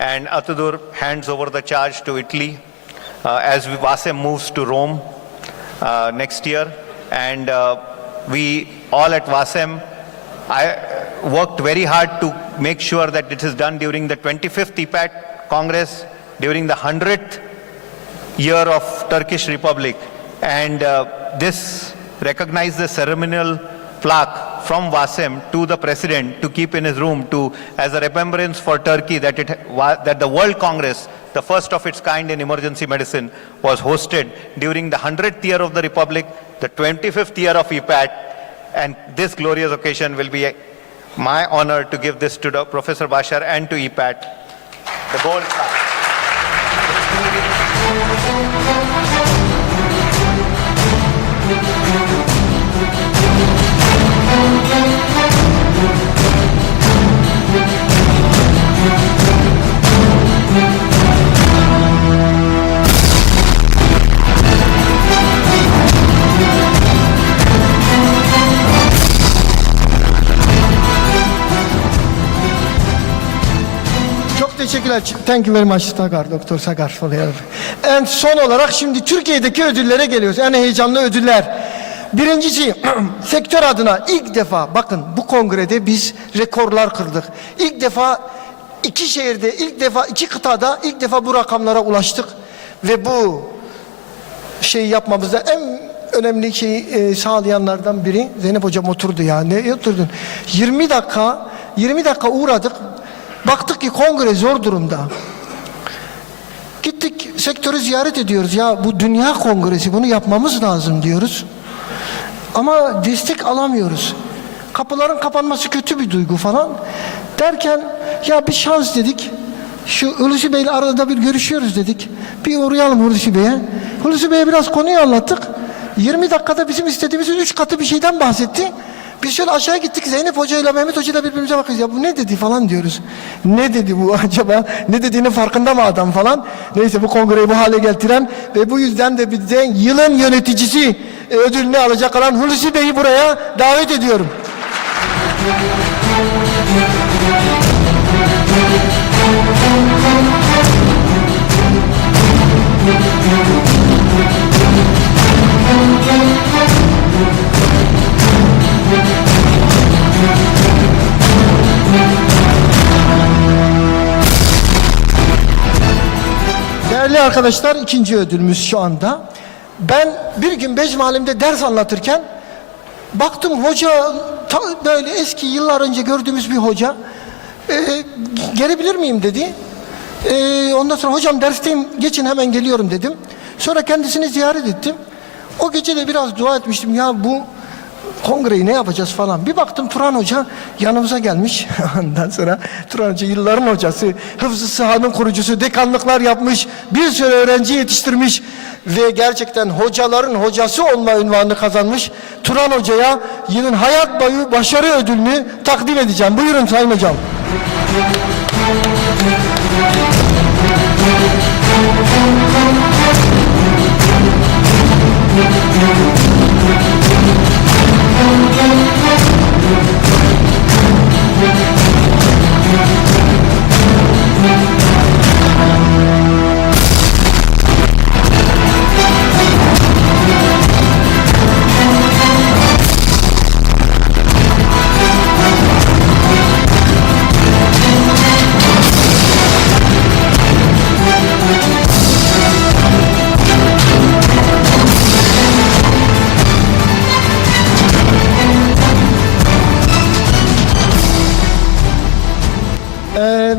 And Atadur hands over the charge to Italy as WASEM moves to Rome next year. And we all at WASEM, I worked very hard to make sure that it is done during the 25th EPAT Congress, during the 100th year of Turkish Republic, and this recognize the ceremonial plaque from Wasim to the president to keep in his room as a remembrance for Turkey that the World Congress, the first of its kind in emergency medicine, was hosted during the 100th year of the Republic, the 25th year of EPAT, and this glorious occasion will be my honor to give this to Professor Bashar and to EPAT, the gold plaque. Çok teşekkürler. Thank you very much Sagar, Doktor Sagar. En son olarak şimdi Türkiye'deki ödüllere geliyoruz. En heyecanlı ödüller. Birincisi sektör adına ilk defa bakın bu kongrede biz rekorlar kırdık. İlk defa iki şehirde, ilk defa iki kıtada ilk defa bu rakamlara ulaştık. Ve bu şeyi yapmamızda en önemli şeyi sağlayanlardan biri Zeynep Hocam oturdu ya. Ne oturdun? 20 dakika uğradık. Baktık ki kongre zor durumda. Gittik sektörü ziyaret ediyoruz. Ya bu dünya kongresi, bunu yapmamız lazım diyoruz. Ama destek alamıyoruz. Kapıların kapanması kötü bir duygu falan. Derken ya bir şans dedik. Şu Hulusi Bey'le arada bir görüşüyoruz dedik. Bir uğrayalım Hulusi Bey'e. Hulusi Bey'e biraz konuyu anlattık. 20 dakikada bizim istediğimizin 3 katı bir şeyden bahsetti. Biz şöyle aşağı gittik, Zeynep Hoca ile Mehmet Hoca ile birbirimize bakıyoruz. Ya bu ne dedi falan diyoruz. Ne dedi bu acaba? Ne dediğinin farkında mı adam falan? Neyse bu kongreyi bu hale getiren ve bu yüzden de bizden yılın yöneticisi ödülünü alacak olan Hulusi Bey'i buraya davet ediyorum. Değerli arkadaşlar, ikinci ödülümüz şu anda. Ben bir gün Becm Alem'de ders anlatırken baktım hoca böyle eski yıllar önce gördüğümüz bir hoca gelebilir miyim dedi. Ondan sonra hocam dersteyim geçin hemen geliyorum dedim. Sonra kendisini ziyaret ettim. O gece de biraz dua etmiştim ya bu kongreyi ne yapacağız falan. Bir baktım Turan Hoca yanımıza gelmiş. Ondan sonra Turan Hoca yılların hocası, Hıfzı Sıhhat'ın kurucusu, dekanlıklar yapmış, bir sürü öğrenci yetiştirmiş ve gerçekten hocaların hocası olma unvanını kazanmış. Turan Hoca'ya yılın hayat boyu başarı ödülünü takdim edeceğim. Buyurun Sayın Hocam.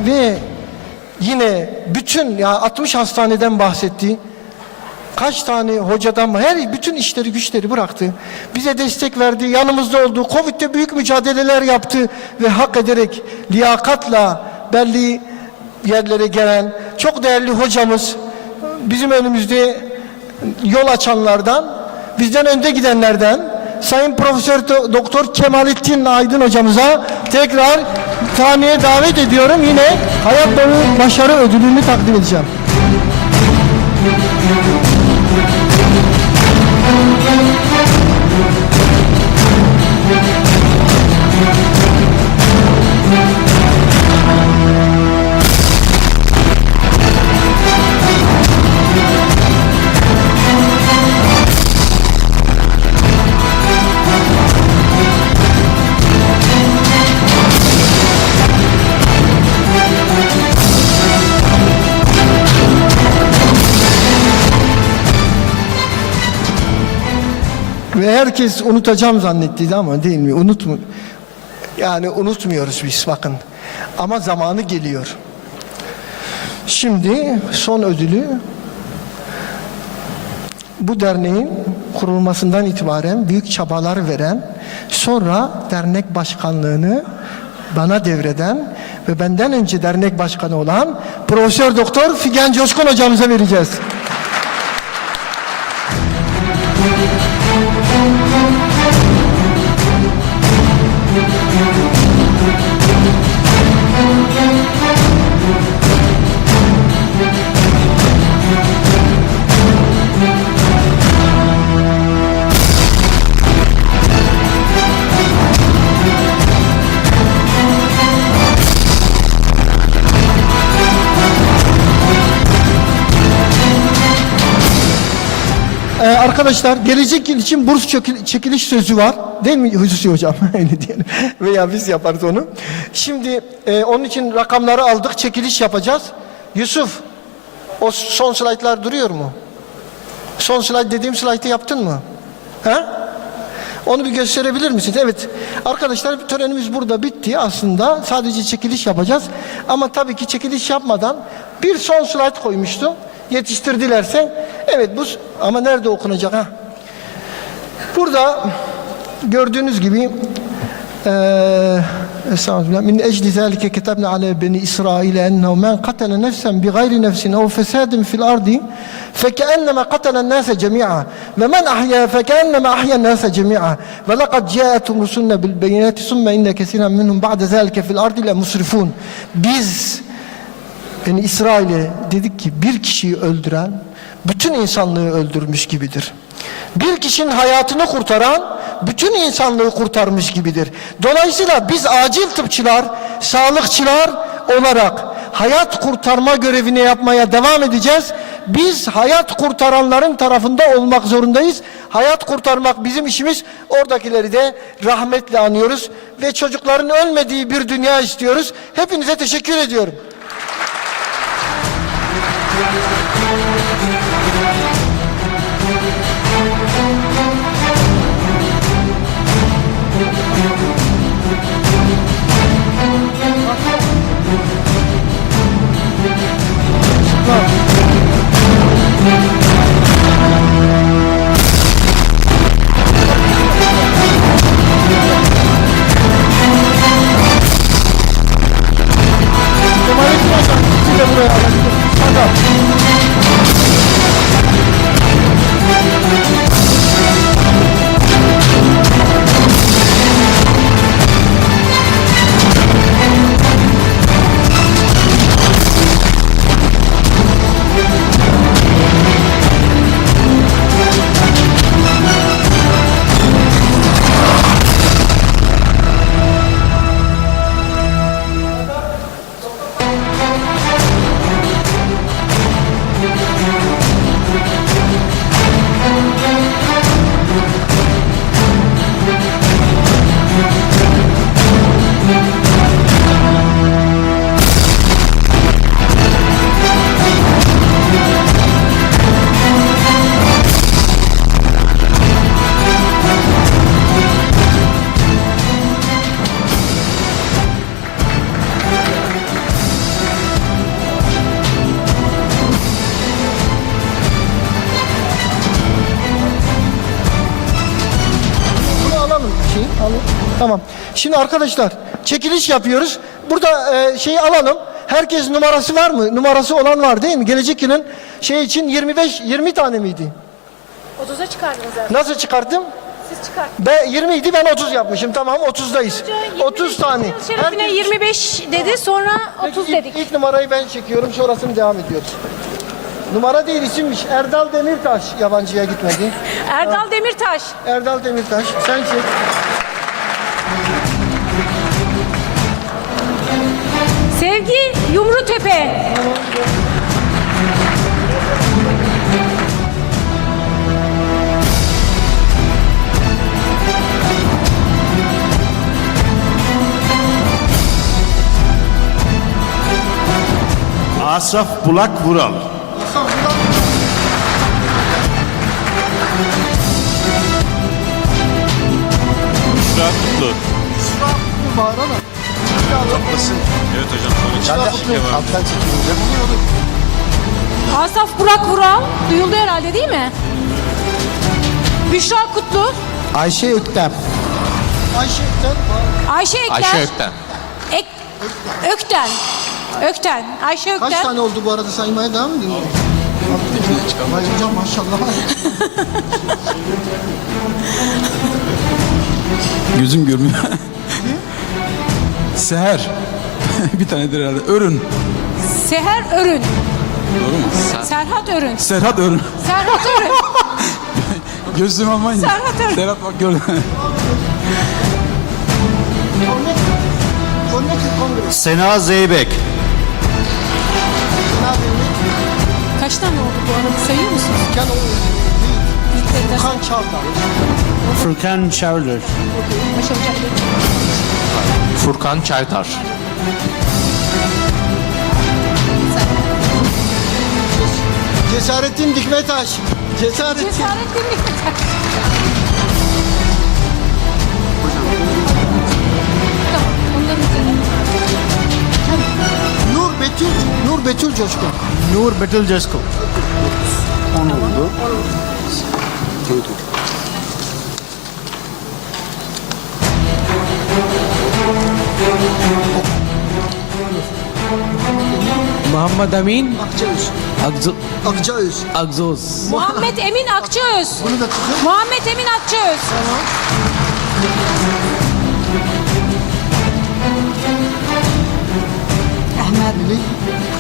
Ve yine bütün ya 60 hastaneden bahsetti. Kaç tane hocadan bütün işleri güçleri bıraktı. Bize destek verdi, yanımızda oldu. Covid'de büyük mücadeleler yaptı ve hak ederek liyakatla belli yerlere gelen çok değerli hocamız, bizim önümüzde yol açanlardan, bizden önde gidenlerden Sayın Profesör Doktor Kemalettin Aydın hocamıza tekrar sahneye davet ediyorum. Yine hayat boyu başarı ödülünü takdim edeceğim. herkes unutacağım zannettiydi ama değil mi? Yani unutmuyoruz biz bakın. Ama zamanı geliyor. Şimdi son ödülü bu derneğin kurulmasından itibaren büyük çabalar veren, sonra dernek başkanlığını bana devreden ve benden önce dernek başkanı olan Profesör Doktor Figen Coşkun hocamıza vereceğiz. Arkadaşlar gelecek yıl için burs çekiliş sözü var. Değil mi Hüsnü Hocam? Öyle diyelim. Veya biz yaparız onu. Şimdi onun için rakamları aldık. Çekiliş yapacağız. Yusuf, o son slaytlar duruyor mu? Son slayt dediğim slaytı yaptın mı? Ha? Onu bir gösterebilir misiniz? Evet. Arkadaşlar törenimiz burada bitti aslında. Sadece çekiliş yapacağız. Ama tabii ki çekiliş yapmadan bir son slayt koymuştum. Yetiştirdilerse evet bu ama nerede okunacak ha? Burada gördüğünüz gibi Estağfirullah. Min ecli zâlike ketebne alâ beni İsrail ennehu men katele nefsen bi gayri nefsin ev fesadin fil ardi fekennema katelen nâse cemî'a ve men ahya fekennema ahyan nâse cemî'a ve lekad câetum rusuluna bil beyinâti summe inne kesiren minhum ba'de zâlike fil ardi le musrifûn. Biz yani İsrail'e dedik ki bir kişiyi öldüren bütün insanlığı öldürmüş gibidir. Bir kişinin hayatını kurtaran bütün insanlığı kurtarmış gibidir. Dolayısıyla biz acil tıpçılar, sağlıkçılar olarak hayat kurtarma görevini yapmaya devam edeceğiz. Biz hayat kurtaranların tarafında olmak zorundayız. Hayat kurtarmak bizim işimiz. Oradakileri de rahmetle anıyoruz ve çocukların ölmediği bir dünya istiyoruz. Hepinize teşekkür ediyorum. Tamam. Şimdi arkadaşlar çekiliş yapıyoruz. Burada şeyi alalım. Herkes numarası var mı? Numarası olan var değil mi? Gelecek yılın şey için 20 tane miydi? 30'a çıkardınız zaten. Nasıl çıkarttım? Siz çıkarttınız. Ben 20 idi ben 30 yapmışım. Tamam 30'dayız. 30 tane. Şerefine Herkes... 25 dedi sonra 30 dedik. İlk numarayı ben çekiyorum. Sonrasını devam ediyoruz. Numara değil isimmiş. Erdal Demirtaş yabancıya gitmedi. Erdal Demirtaş. Erdal Demirtaş. Sen çek. Sevgi Yumrutepe. Asaf Bulak Vural. bağırarak. Evet hocam. Alttan çekiyorum. Asaf Burak Vural duyuldu herhalde değil mi? Büşra Kutlu, Ayşe Öktem. Ayşe Öktem. Ayşe Ekler, Ayşe Ökten. Ökten. Ökten. Ayşe Ökten. Kaç tane oldu bu arada, saymaya devam edin. Vay hocam maşallah. Gözüm görmüyor. Seher. Bir tanedir herhalde. Örün. Seher Örün. Doğru mu? Serhat Örün. Serhat Örün. Serhat Örün. Gözüm almayınca. Serhat Örün. Serhat bak gördüm. Sena Zeybek. Kaç tane oldu bu arada sayıyor musunuz? Furkan Çavdar. Furkan Çavdar. Furkan Çaytar. Cesarettin Dikmetaş. Cesarettin. Cesarettin Dikmetaş. Tamam, onların üzerine. Nur Betül Coşkun. Nur Betül Coşkun. 10 oldu. Muhammed Emin Akçaöz. Muhammed Emin Akçaöz. Bunu da tutun. Muhammed Emin Akçaöz.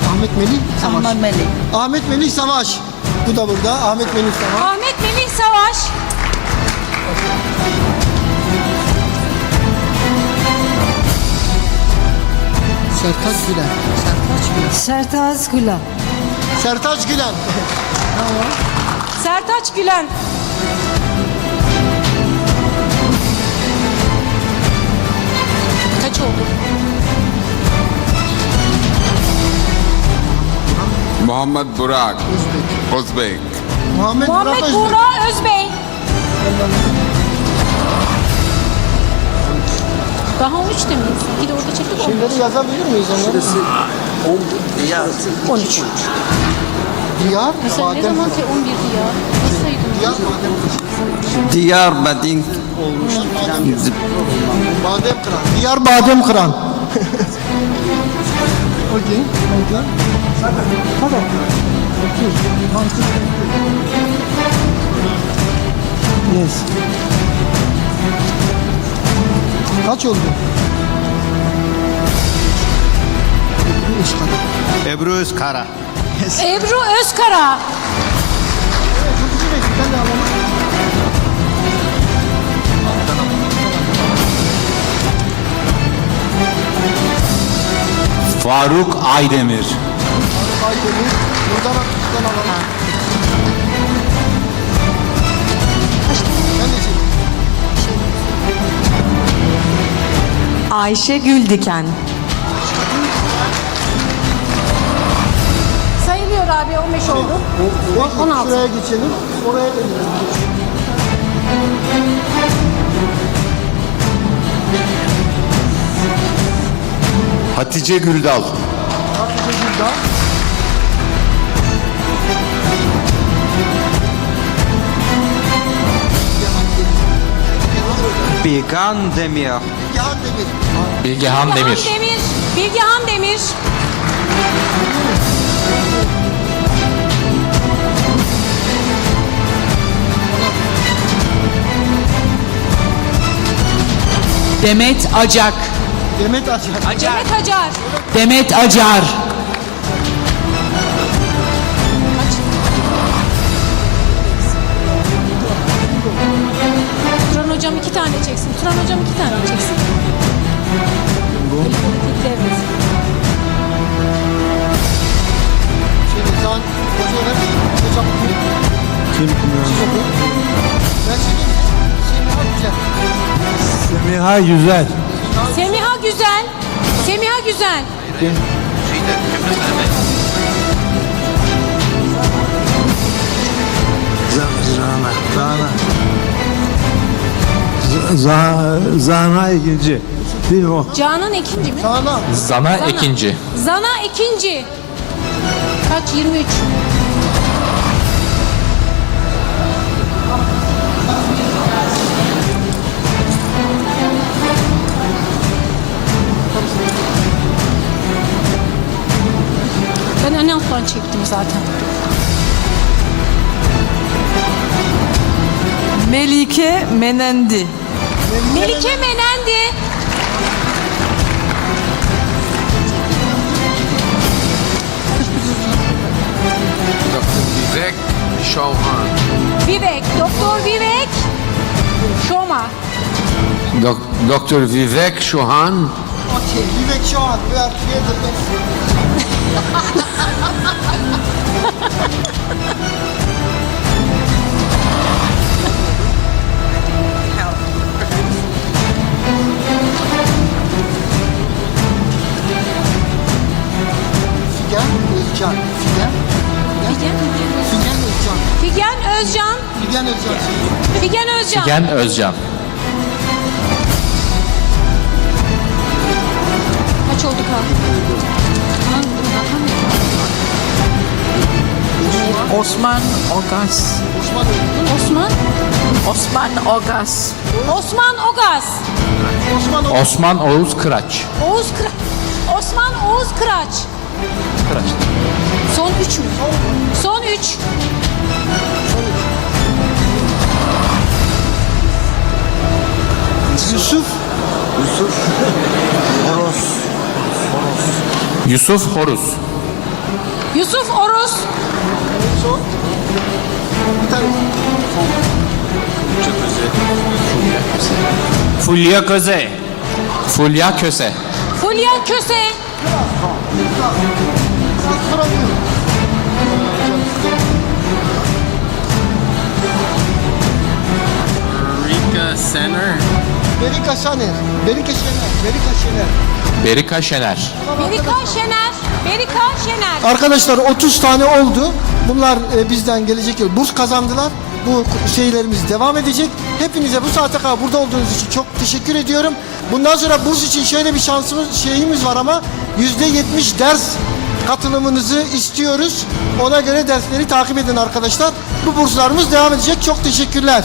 Ahmet Melih Savaş. Ahmet Melih Savaş. Bu da burada. Ahmet Melih Savaş. Ahmet Melih Savaş. Sertaç Gülen. Sertaç Gülen. Sertaç Gülen. Sertaç Gülen. Kaç oldu? Muhammed Burak Özbek. Muhammed Muhammed Burak Buğra Özbey. Daha 13 de miyiz? Bir de orada çektik 13. Şeyleri yazabilir miyiz onları? 13. Diyar, Mesela ne zaman 11 diyar? Nasıl saydın? Diyar Badem. Diyar Badin. Badem Kıran. Diyar Badem Kıran. Okey. Hadi. Yes. Kaç oldu? Ebru Özkara. Ebru Özkara. Faruk Aydemir. Buradan alalım. Ben de çekeyim. Ayşe Güldiken. Sayılıyor abi 15 oldu. 16. Şuraya geçelim. Oraya dönelim. Hatice Güldal. Hatice Güldal. Bilgan Demir. Bilgehan Demir. Bilgehan Demir. Bilgehan Demir. Demet Acak. Demet Acar. Demet Acar. Demet Acar. Turan hocam 2 tane çeksin. Turan hocam 2 tane çeksin. Evet. Şimdi sen hocaya ver. Hocam Kim ben söyleyeyim. Semiha Güzel. Semiha Güzel. Semiha Güzel. Zana İkinci. Bir o. Canan ikinci mi? Zana ikinci. Zana ikinci. Kaç? 23. Ben en alttan çektim zaten. Melike Menendi. Melike Menendi. Vivek Chauhan. Vivek. Doktor Vivek. Şoma. Dr. Vivek Chauhan. Okay, Vivek Chauhan, we are together. Figen Özcan. Figen Özcan. Figen Özcan. Figen Özcan. Figen Özcan. Kaç oldu Osman Ogas. Osman. Osman Ogas. Osman Ogas. Osman Oğuz Kıraç. Osman Oğuz Kıraç. Kıraç. Son 3 mü? Son 3. Yusuf. Yusuf Horus. Yusuf Oruz. Fulya Köse. Fulya Köse. Fulya Köse. Rika Sener. Berika Şener. Berika Şener. Berika Şener. Berika Şener. Berika Şener. Berika Şener. Arkadaşlar 30 tane oldu. Bunlar bizden gelecek yıl burs kazandılar. Bu şeylerimiz devam edecek. Hepinize bu saate kadar burada olduğunuz için çok teşekkür ediyorum. Bundan sonra burs için şöyle bir şeyimiz var ama %70 ders katılımınızı istiyoruz. Ona göre dersleri takip edin arkadaşlar. Bu burslarımız devam edecek. Çok teşekkürler.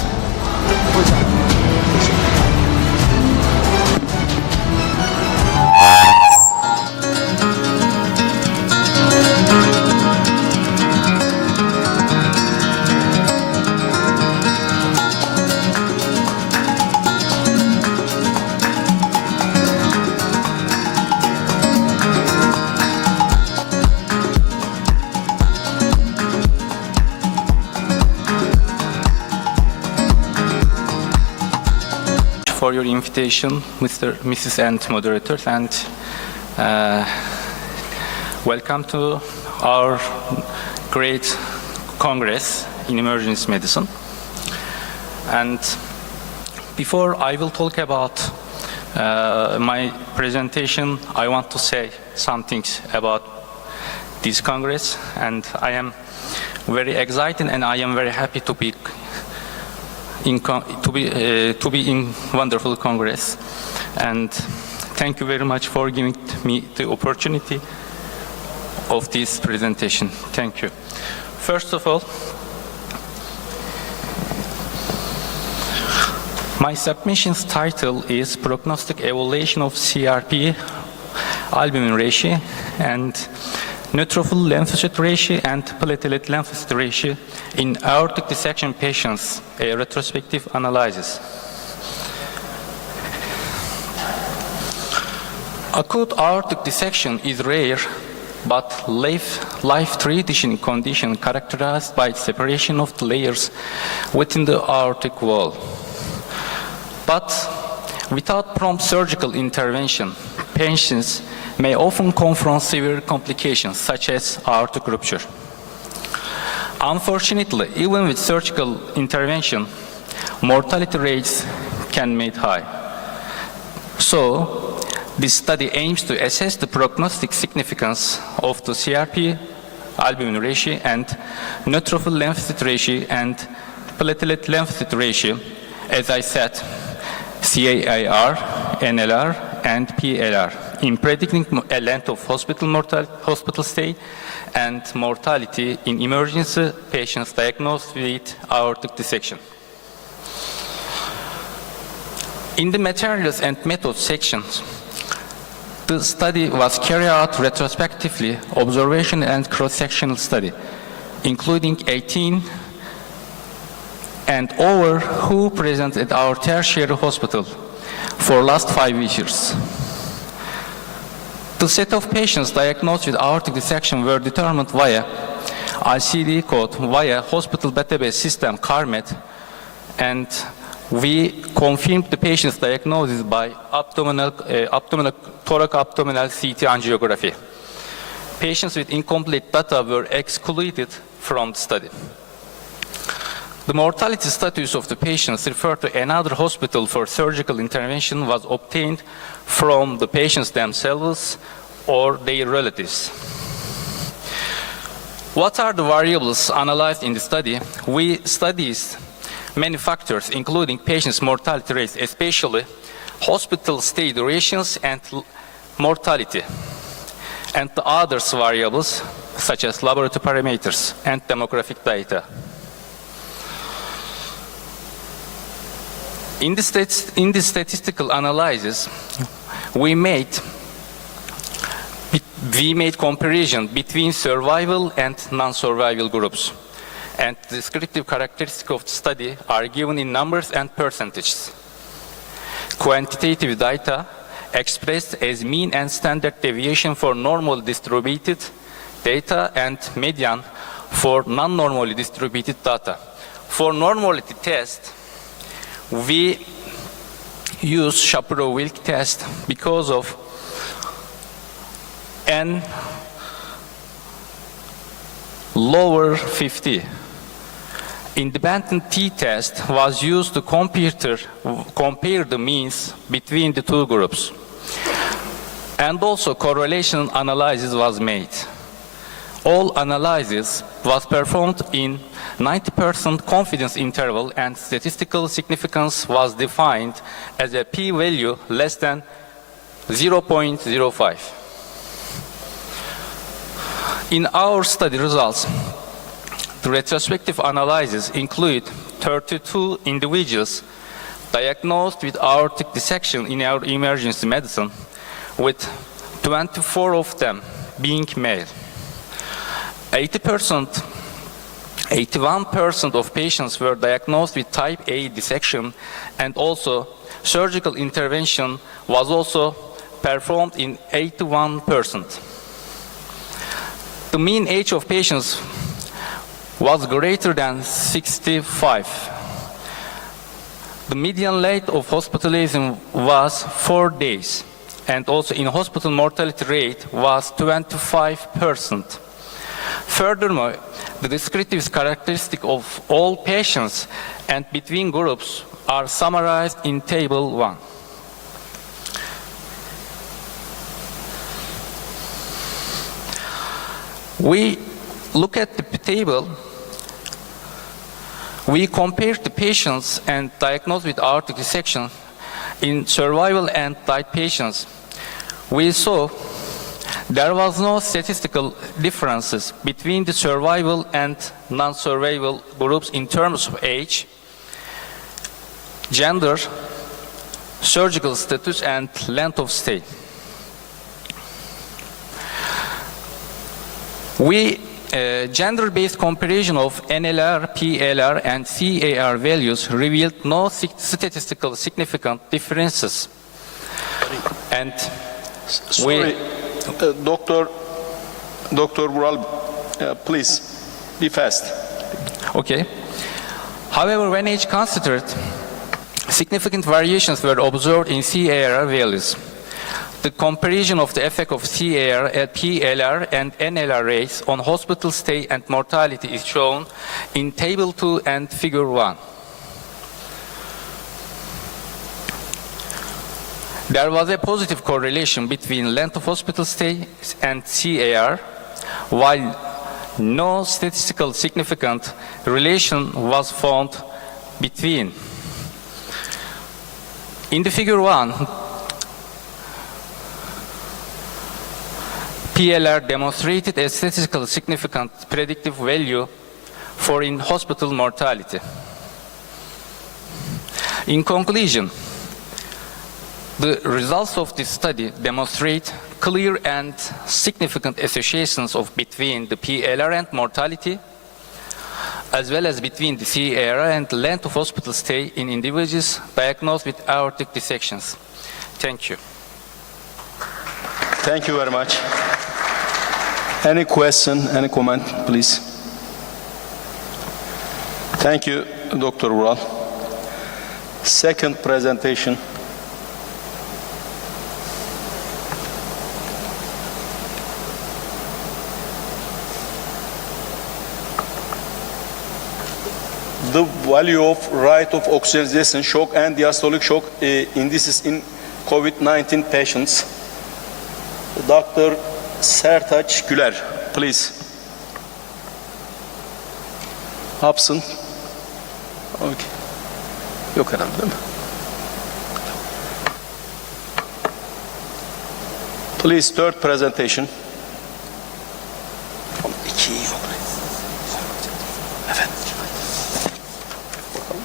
For your invitation, Mrs. and moderators, and welcome to our great Congress in Emergency Medicine. And before I will talk about my presentation, I want to say some things about this Congress, and I am very excited and I am very happy to be in wonderful Congress, and thank you very much for giving me the opportunity of this presentation. Thank you. First of all, my submission's title is Prognostic Evaluation of CRP, Albumin Ratio, and Neutrophil lymphocyte ratio and platelet lymphocyte ratio in aortic dissection patients, a retrospective analysis. Acute aortic dissection is rare, but life-threatening condition characterized by separation of the layers within the aortic wall. But without prompt surgical intervention, patients may often confront severe complications such as aortic rupture. Unfortunately, even with surgical intervention, mortality rates can be made high. So, this study aims to assess the prognostic significance of the CRP, albumin ratio, and neutrophil lymphocyte ratio and platelet lymphocyte ratio, as I said, CAIR, NLR, and PLR in predicting a length of hospital stay and mortality in emergency patients diagnosed with aortic dissection. In the materials and methods sections, the study was carried out retrospectively, observation and cross-sectional study, including 18 and over who present at our tertiary hospital for last 5 years. The set of patients diagnosed with aortic dissection were determined via ICD code, via hospital database system CARMET, and we confirmed the patient's diagnosis by thorac-abdominal CT angiography. Patients with incomplete data were excluded from the study. The mortality status of the patients referred to another hospital for surgical intervention was obtained from the patients themselves or their relatives. What are the variables analyzed in the study? We studied many factors, including patients' mortality rates, especially hospital stay durations and mortality, and the other variables such as laboratory parameters and demographic data. In the statistical analysis, we made comparison between survival and non-survival groups, and the descriptive characteristics of the study are given in numbers and percentages. Quantitative data expressed as mean and standard deviation for normal distributed data and median for non-normally distributed data. For normality test, we use Shapiro-Wilk test because of n lower 50. Independent t-test was used to compare the means between the two groups. And also correlation analysis was made. All analysis was performed in 90% confidence interval, and statistical significance was defined as a p-value less than 0.05. In our study results, the retrospective analysis include 32 individuals diagnosed with aortic dissection in our emergency medicine, with 24 of them being male. 81% of patients were diagnosed with type A dissection, and also surgical intervention was also performed in 81%. The mean age of patients was greater than 65. The median length of hospitalization was 4 days, and also in hospital mortality rate was 25%. Furthermore, the descriptive characteristics of all patients and between groups are summarized in Table 1. We look at the table. We compared the patients and diagnosed with aortic dissection in survival and died patients. We saw there was no statistical differences between the survival and non-survival groups in terms of age, gender, surgical status, and length of stay. Gender-based comparison of NLR, PLR, and CAR values revealed no statistical significant differences. And Sorry, Dr. Vural, please be fast. Okay. However, when age considered, significant variations were observed in CAR values. The comparison of the effect of CAR, PLR, and NLR rates on hospital stay and mortality is shown in Table 2 and Figure 1. There was a positive correlation between length of hospital stay and CAR, while no statistical significant relation was found between. In the Figure 1, PLR demonstrated a statistically significant predictive value for in-hospital mortality. In conclusion, the results of this study demonstrate clear and significant associations between the PLR and mortality, as well as between the CAR and the length of hospital stay in individuals diagnosed with aortic dissections. Thank you. Thank you very much. Any question, any comment, please? Thank you, Dr. Vural. Second presentation. The value of rate of oxygenation shock and diastolic shock indices in COVID-19 patients. Dr. Sertaç Güler, please. Absent. Okay. Yok herhalde değil mi? Please, third presentation. İki yok. Efendim. Bakalım.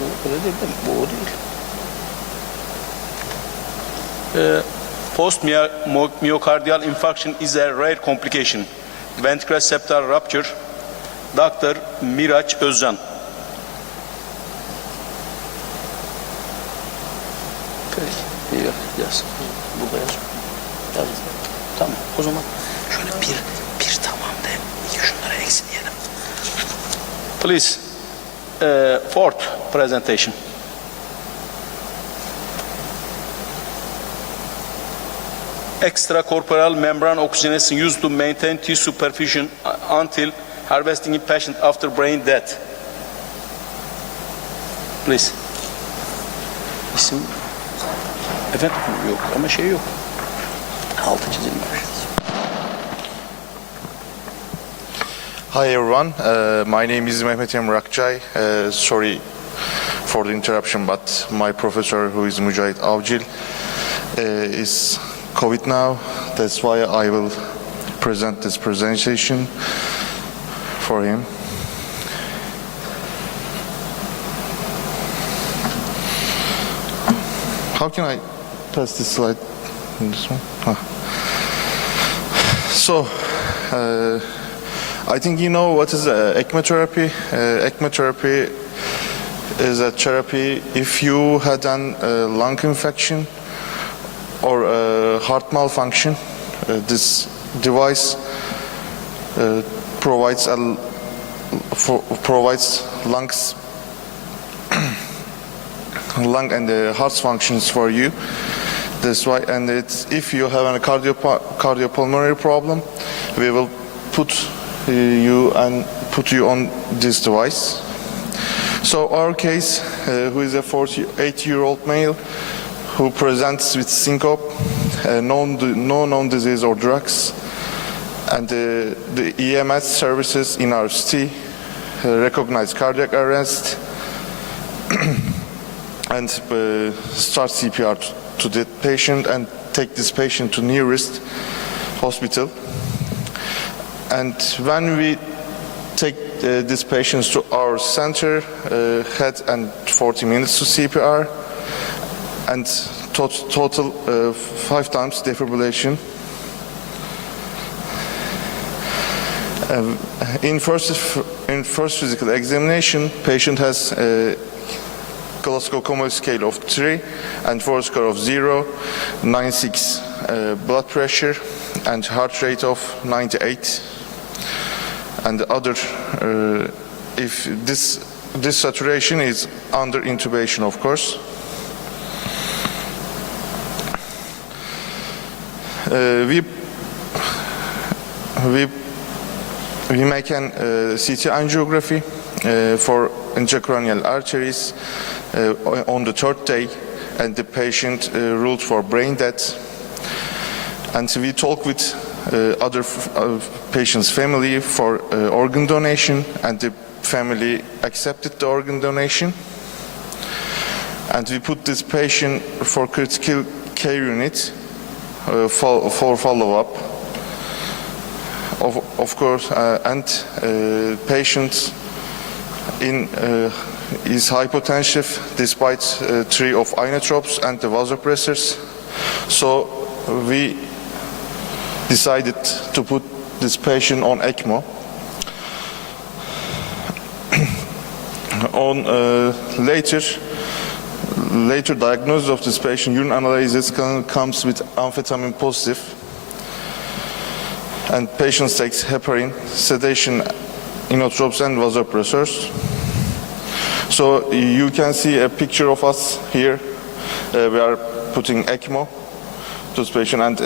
Bu öyle değil mi? Bu o değil. Post-myocardial infarction is a rare complication. Ventricular septal rupture. Dr. Miraç Özcan. Peki. Yaz. Burada yaz. Yaz. Tamam. O zaman şöyle bir tamam de. Şunlara eksi diyelim. Please. Fourth presentation. Extracorporeal membrane oxygenation used to maintain tissue perfusion until harvesting in patient after brain death. Please. İsim efendim yok ama şey yok. Altı çizilmiş. Hi everyone, my name is Mehmet Emre Akçay. Sorry for the interruption, but my professor, who is Mücahit Avcil, is COVID now. That's why I will present this presentation for him. How can I pass this slide? This one? So, I think you know what is ECMO therapy. ECMO therapy is a therapy if you had a lung infection or a heart malfunction. This device provides lungs, lung and the heart functions for you. That's why, and if you have a cardiopulmonary problem, we will put you on this device. So our case, who is a 48-year-old male who presents with syncope, no known disease or drugs, and the EMS services in our city recognize cardiac arrest and start CPR to the patient and take this patient to nearest hospital. And when we take these patients to our center, had and 40 minutes to CPR, and total 5 times defibrillation. In first physical examination, patient has a Glasgow Coma scale of 3 and 4 score of 0, 96 blood pressure and heart rate of 98. And the other, if this saturation is under intubation, of course. We make an CT angiography for intracranial arteries on the 3rd day, and the patient ruled for brain death. And we talk with other patient's family for organ donation, and the family accepted the organ donation. And we put this patient for critical care unit for follow-up. Of course, and patient is hypotensive despite 3 of inotropes and the vasopressors. So we decided to put this patient on ECMO. On later diagnosis of this patient, urine analysis comes with amphetamine positive, and patient takes heparin, sedation, inotropes, and vasopressors. So you can see a picture of us here. We are putting ECMO to this patient, and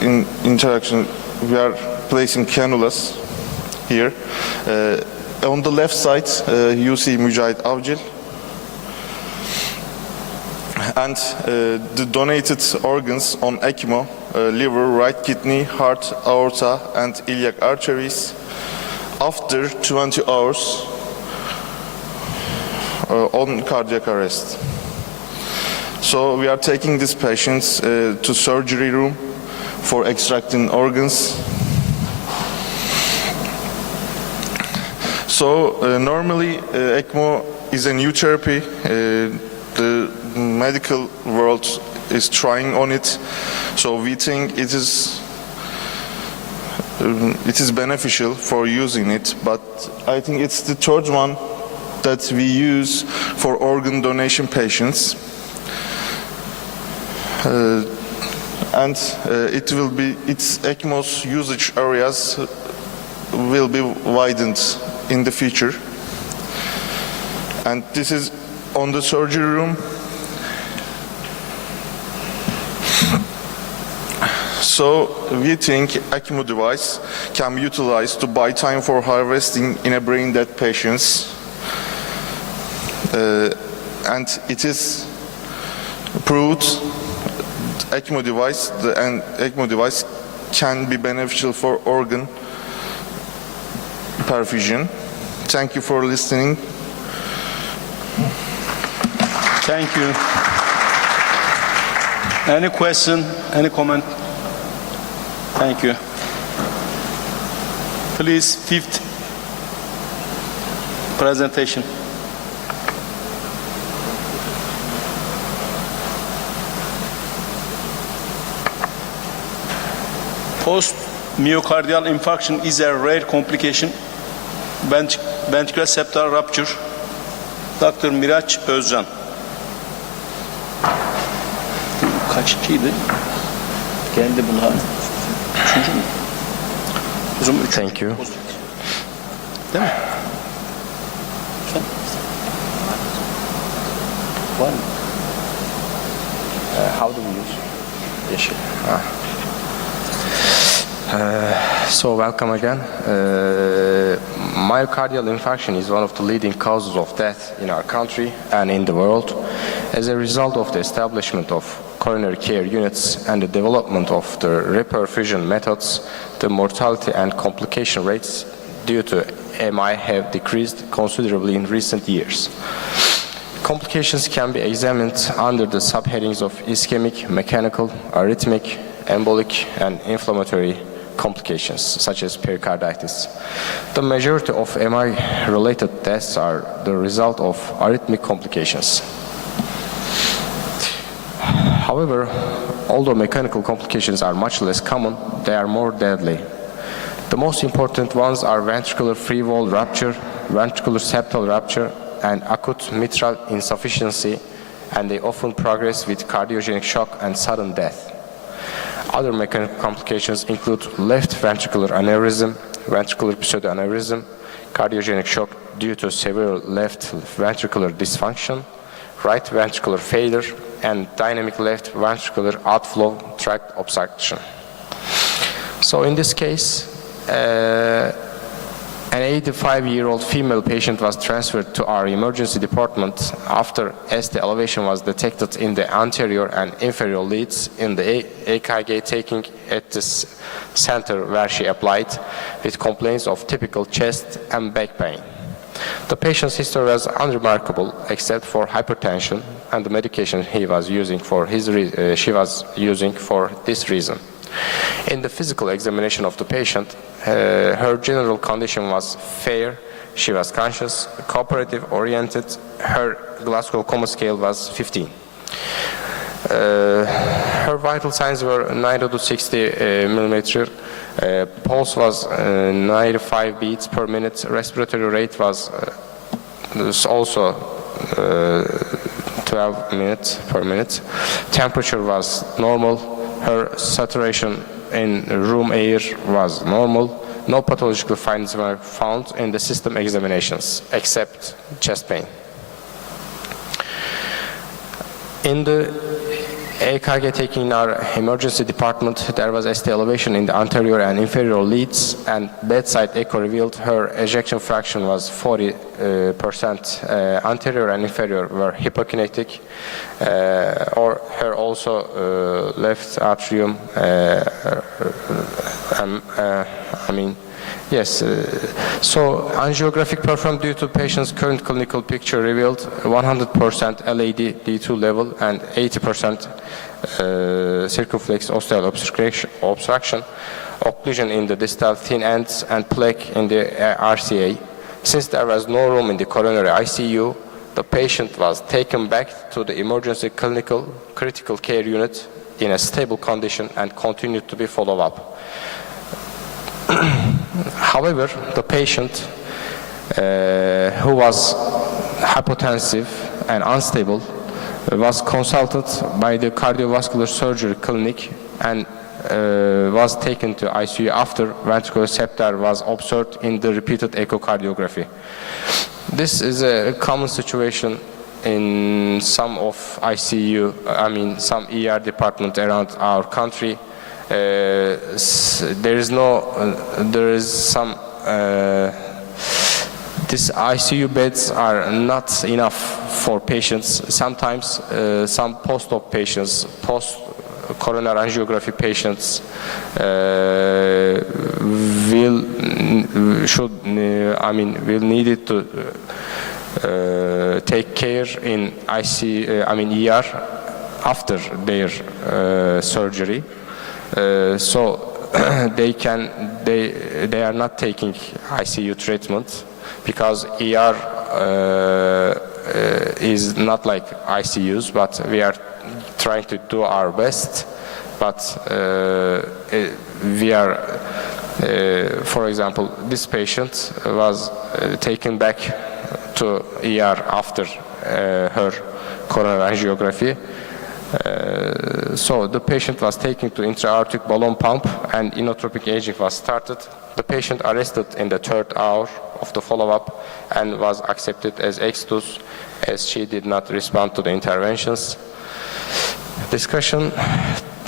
in interaction we are placing cannulas here. On the left side you see Mücahit Avcil, and the donated organs on ECMO: liver, right kidney, heart, aorta, and iliac arteries. After 20 hours on cardiac arrest. So we are taking these patients to surgery room for extracting organs. So normally ECMO is a new therapy. The medical world is trying on it. So we think it is beneficial for using it, but I think it's the third one that we use for organ donation patients. And its ECMO's usage areas will be widened in the future. And this is on the surgery room. So we think ECMO device can be utilized to buy time for harvesting in a brain dead patients. And it is proved ECMO device can be beneficial for organ perfusion. Thank you for listening. Thank you. Any question? Any comment? Thank you. Please, 5th presentation. Post-myocardial infarction is a rare complication. Ventricular septal rupture. Dr. Miraç Özcan. Kaçıncıydı? Kendi bunlar. Üçüncü mü? O zaman üçüncü. Thank you. Değil mi? Lütfen. Var mı? How do we use? Yeşil. So welcome again. Myocardial infarction is one of the leading causes of death in our country and in the world. As a result of the establishment of coronary care units and the development of the reperfusion methods, the mortality and complication rates due to MI have decreased considerably in recent years. Complications can be examined under the subheadings of ischemic, mechanical, arrhythmic, embolic, and inflammatory complications, such as pericarditis. The majority of MI-related deaths are the result of arrhythmic complications. However, although mechanical complications are much less common, they are more deadly. The most important ones are ventricular free wall rupture, ventricular septal rupture, and acute mitral insufficiency, and they often progress with cardiogenic shock and sudden death. Other mechanical complications include left ventricular aneurysm, ventricular pseudoaneurysm, cardiogenic shock due to severe left ventricular dysfunction, right ventricular failure, and dynamic left ventricular outflow tract obstruction. So in this case, an 85-year-old female patient was transferred to our emergency department after ST elevation was detected in the anterior and inferior leads in the EKG taking at this center where she applied with complaints of typical chest and back pain. The patient's history was unremarkable except for hypertension and the medication she was using for this reason. In the physical examination of the patient, her general condition was fair, she was conscious, cooperative, oriented, her Glasgow Coma Scale was 15. Her vital signs were 90 to 60 millimeter, pulse was 95 beats per minute, respiratory rate was also 12 minutes per minute, temperature was normal, her saturation in room air was normal, no pathological findings were found in the system examinations except chest pain. In the EKG taken in our emergency department, there was ST elevation in the anterior and inferior leads, and bedside echo revealed her ejection fraction was 40%. Anterior and inferior were hypokinetic, or her also left atrium, so angiographic performed due to patient's current clinical picture revealed 100% LAD D2 level and 80% circumflex osteal obstruction, occlusion in the distal thin ends, and plaque in the RCA. Since there was no room in the coronary ICU, the patient was taken back to the emergency critical care unit in a stable condition and continued to be followed up. However, the patient who was hypotensive and unstable was consulted by the cardiovascular surgery clinic and was taken to ICU after ventricular septal was observed in the repeated echocardiography. This is a common situation in some of some ER departments around our country. These ICU beds are not enough for patients. Sometimes some post-op patients, post-coronary angiography patients will need it to take care in ER after their surgery. So they are not taking ICU treatment because ER is not like ICUs, but we are trying to do our best. But we are, for example, this patient was taken back to ER after her coronary angiography. So the patient was taken to intra-aortic balloon pump and inotropic aging was started. The patient arrested in the 3rd hour of the follow-up and was accepted as extus as she did not respond to the interventions. Discussion.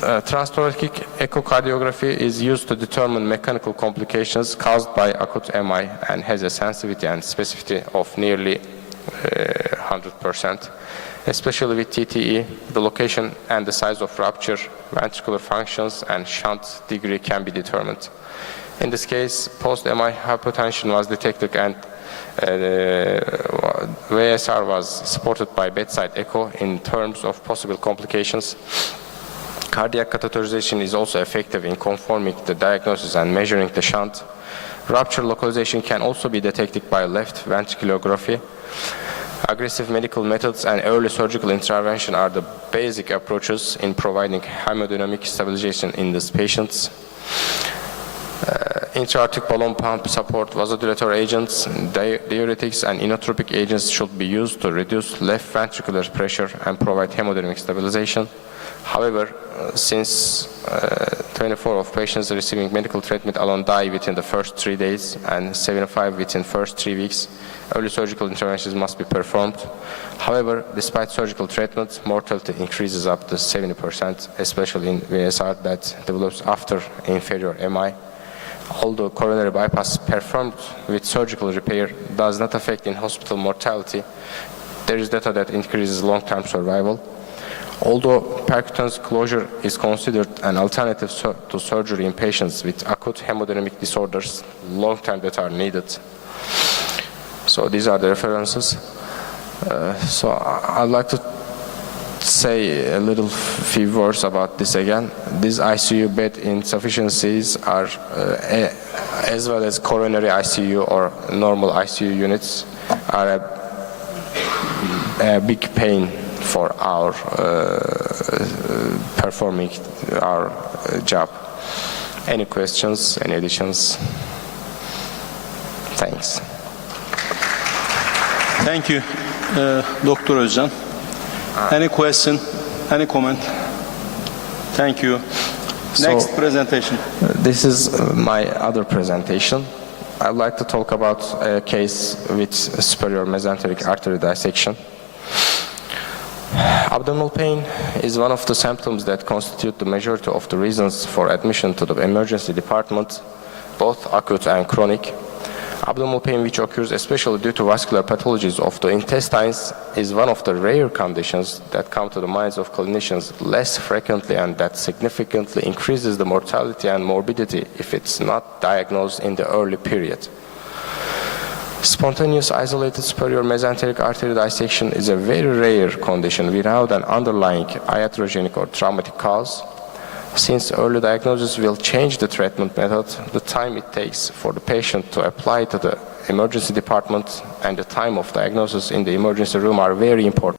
Transthoracic echocardiography is used to determine mechanical complications caused by acute MI and has a sensitivity and specificity of nearly 100%. Especially with TTE, the location and the size of rupture, ventricular functions, and shunt degree can be determined. In this case, post-MI hypotension was detected and VSR was supported by bedside echo in terms of possible complications. Cardiac catheterization is also effective in confirming the diagnosis and measuring the shunt. Rupture localization can also be detected by left ventriculography. Aggressive medical methods and early surgical intervention are the basic approaches in providing hemodynamic stabilization in these patients. Intra-aortic balloon pump support vasodilator agents, diuretics, and inotropic agents should be used to reduce left ventricular pressure and provide hemodynamic stabilization. However, since 24 of patients receiving medical treatment alone die within the first 3 days and 75 within first 3 weeks, early surgical interventions must be performed. However, despite surgical treatment, mortality increases up to 70%, especially in VSR that develops after inferior MI. Although coronary bypass performed with surgical repair does not affect in hospital mortality, there is data that increases long-term survival. Although percutaneous closure is considered an alternative to surgery in patients with acute hemodynamic disorders, long-term data are needed. So these are the references. So I'd like to say a little few words about this again. These ICU bed insufficiencies are, as well as coronary ICU or normal ICU units, are a big pain for our performing our job. Any questions, any additions? Thanks. Thank you, Dr. Özcan. Any question, any comment? Thank you. Next presentation. This is my other presentation. I'd like to talk about a case with superior mesenteric artery dissection. Abdominal pain is one of the symptoms that constitute the majority of the reasons for admission to the emergency department, both acute and chronic. Abdominal pain, which occurs especially due to vascular pathologies of the intestines, is one of the rare conditions that come to the minds of clinicians less frequently and that significantly increases the mortality and morbidity if it's not diagnosed in the early period. Spontaneous isolated superior mesenteric artery dissection is a very rare condition without an underlying iatrogenic or traumatic cause. Since early diagnosis will change the treatment method, the time it takes for the patient to apply to the emergency department and the time of diagnosis in the emergency room are very important.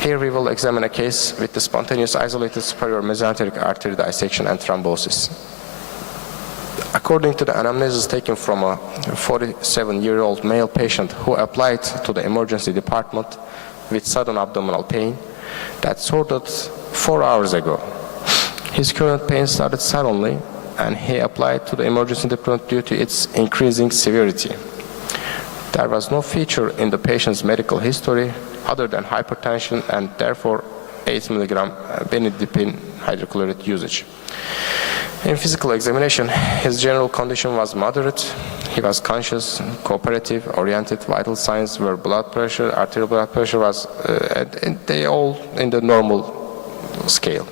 Here we will examine a case with the spontaneous isolated superior mesenteric artery dissection and thrombosis. According to the anamnesis taken from a 47-year-old male patient who applied to the emergency department with sudden abdominal pain that started 4 hours ago. His current pain started suddenly and he applied to the emergency department due to its increasing severity. There was no feature in the patient's medical history other than hypertension and therefore 8 mg benidipine hydrochloride usage. In physical examination, his general condition was moderate. He was conscious, cooperative, oriented. Vital signs were blood pressure, arterial blood pressure was, they all in the normal scale.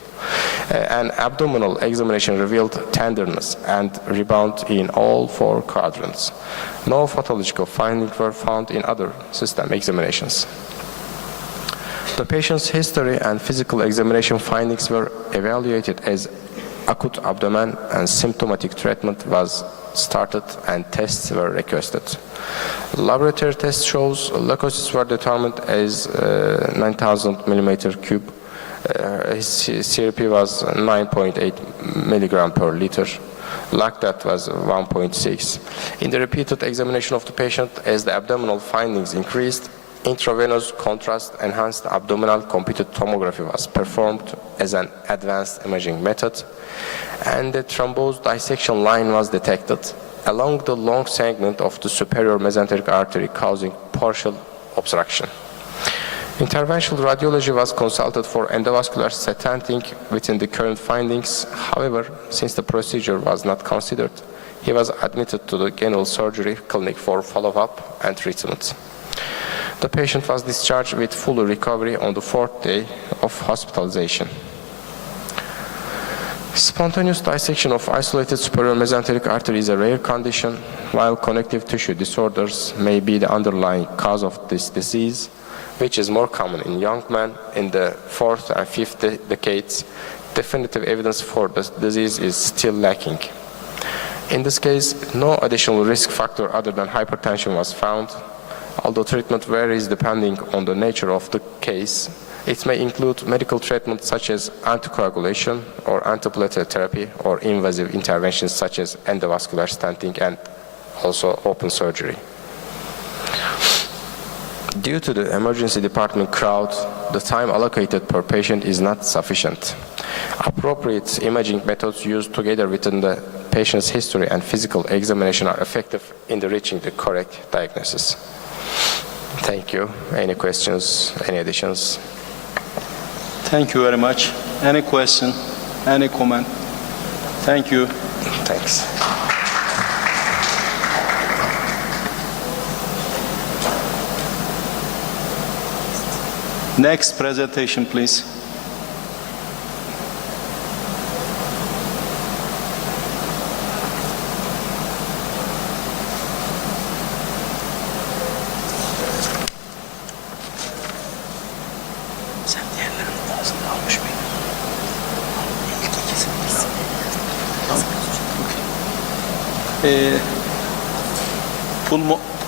An abdominal examination revealed tenderness and rebound in all 4 quadrants. No pathological findings were found in other system examinations. The patient's history and physical examination findings were evaluated as acute abdomen and symptomatic treatment was started and tests were requested. Laboratory test shows leukocytes were determined as 9,000 millimeter cube. His CRP was 9.8 milligram per liter. Lactate was 1.6. In the repeated examination of the patient, as the abdominal findings increased, intravenous contrast enhanced abdominal computed tomography was performed as an advanced imaging method, and the thrombosed dissection line was detected along the long segment of the superior mesenteric artery, causing partial obstruction. Interventional radiology was consulted for endovascular stenting within the current findings. However, since the procedure was not considered, he was admitted to the general surgery clinic for follow-up and treatment. The patient was discharged with full recovery on the 4th day of hospitalization. Spontaneous dissection of isolated superior mesenteric artery is a rare condition, while connective tissue disorders may be the underlying cause of this disease, which is more common in young men in the 4th and 5th decades. Definitive evidence for this disease is still lacking. In this case, no additional risk factor other than hypertension was found. Although treatment varies depending on the nature of the case, it may include medical treatment such as anticoagulation or antiplatelet therapy or invasive interventions such as endovascular stenting and also open surgery. Due to the emergency department crowd, the time allocated per patient is not sufficient. Appropriate imaging methods used together within the patient's history and physical examination are effective in reaching the correct diagnosis. Thank you. Any questions, any additions? Thank you very much. Any question, any comment? Thank you. Thanks. Next presentation, please.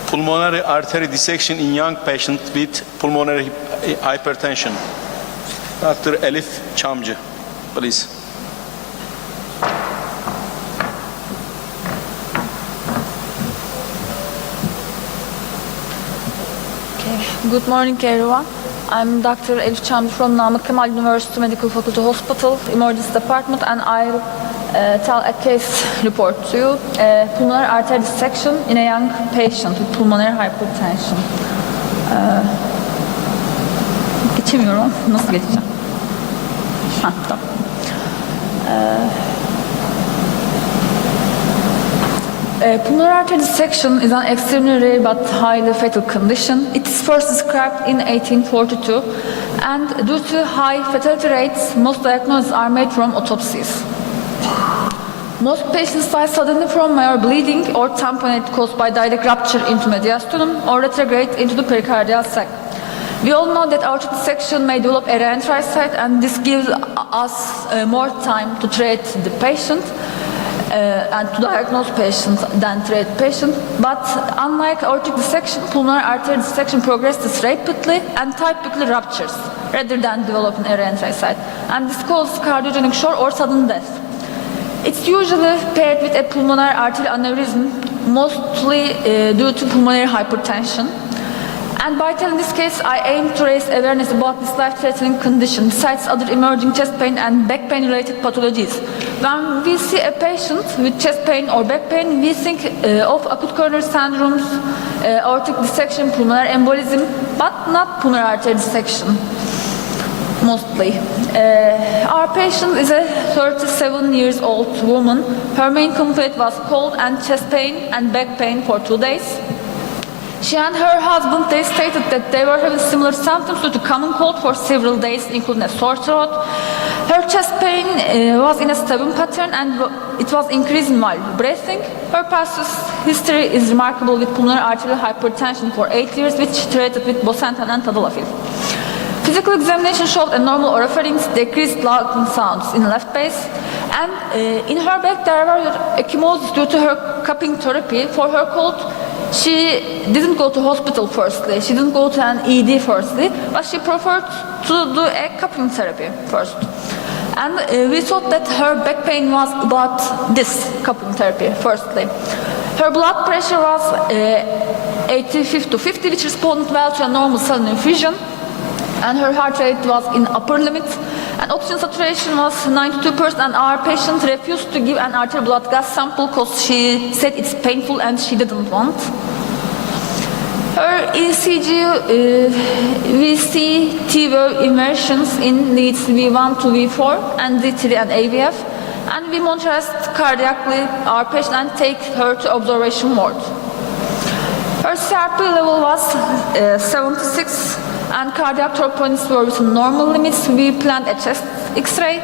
pulmonary artery dissection in young patient with pulmonary hypertension. Dr. Elif Çamcı, please. Good morning, everyone. I'm Dr. Elif Çamcı from Namık Kemal University Medical Faculty Hospital, Emergency Department, and I'll tell a case report to you. Pulmonary artery dissection in a young patient with pulmonary hypertension. Geçemiyorum. Nasıl geçeceğim? Tamam. Pulmonary artery dissection is an extremely rare but highly fatal condition. It is first described in 1842, and due to high fatality rates, most diagnoses are made from autopsies. Most patients die suddenly from major bleeding or tamponade caused by direct rupture into mediastinum or retrograde into the pericardial sac. We all know that aortic dissection may develop a reentricite, and this gives us more time to treat the patient and to diagnose patients than treat patient. But unlike aortic dissection, pulmonary artery dissection progresses rapidly and typically ruptures rather than developing a reentricite, and this causes cardiogenic shock or sudden death. It's usually paired with a pulmonary arterial aneurysm, mostly due to pulmonary hypertension. And by telling this case, I aim to raise awareness about this life-threatening condition, besides other emerging chest pain and back pain-related pathologies. When we see a patient with chest pain or back pain, we think of acute coronary syndromes, aortic dissection, pulmonary embolism, but not pulmonary artery dissection, mostly. Our patient is a 37 years old woman. Her main complaint was cold and chest pain and back pain for 2 days. She and her husband, they stated that they were having similar symptoms due to common cold for several days, including a sore throat. Her chest pain was in a stubborn pattern, and it was increasing while breathing. Her past history is remarkable, with pulmonary arterial hypertension for 8 years, which treated with bosentan and tadalafil. Physical examination showed a normal oropharynx, decreased loud sounds in left base, and in her back there were ecchymosis due to her cupping therapy. For her cold, she didn't go to hospital firstly, she didn't go to an ED firstly, but she preferred to do a cupping therapy first. And we thought that her back pain was about this cupping therapy firstly. Her blood pressure was 85/50, which responded well to a normal saline infusion, and her heart rate was in upper limit, and oxygen saturation was 92%, and our patient refused to give an arterial blood gas sample because she said it's painful and she didn't want. Her ECG, we see T-wave immersions in leads V1 to V4 and D3 and AVF, and we monitor cardiacally our patient and take her to observation ward. Her CRP level was 76, and cardiac troponins were within normal limits. We planned a chest X-ray.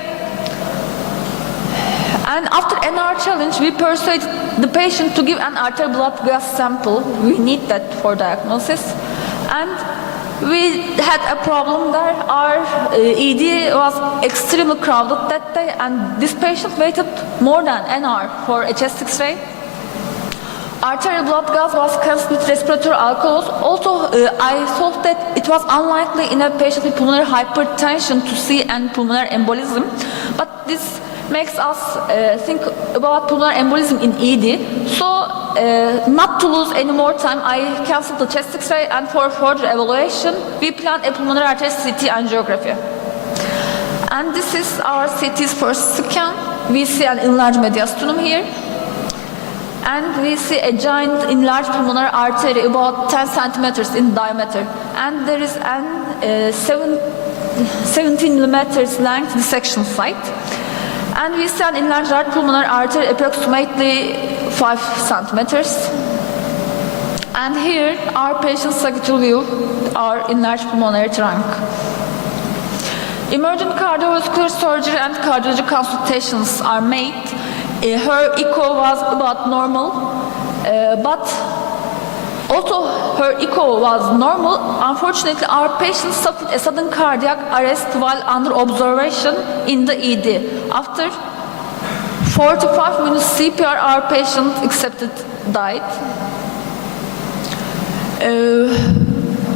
And after NR challenge, we persuaded the patient to give an arterial blood gas sample. We need that for diagnosis. And we had a problem there. Our ED was extremely crowded that day, and this patient waited more than an hour for a chest X-ray. Arterial blood gas was cancelled with respiratory alcohols. Also, I thought that it was unlikely in a patient with pulmonary hypertension to see an pulmonary embolism, but this makes us think about pulmonary embolism in ED. So, not to lose any more time, I cancelled the chest X-ray, and for further evaluation, we planned a pulmonary artery CT angiography. And this is our CT's first scan. We see an enlarged mediastinum here. And we see a giant enlarged pulmonary artery about 10 centimeters in diameter. And there is an 17 millimeters length dissection site. And we see an enlarged right pulmonary artery approximately 5 centimeters. And here our patient's sagittal view, our enlarged pulmonary trunk. Emergent cardiovascular surgery and cardiology consultations are made. Her echo was about normal, but although her echo was normal, unfortunately our patient suffered a sudden cardiac arrest while under observation in the ED. After 45 minutes CPR, our patient accepted died.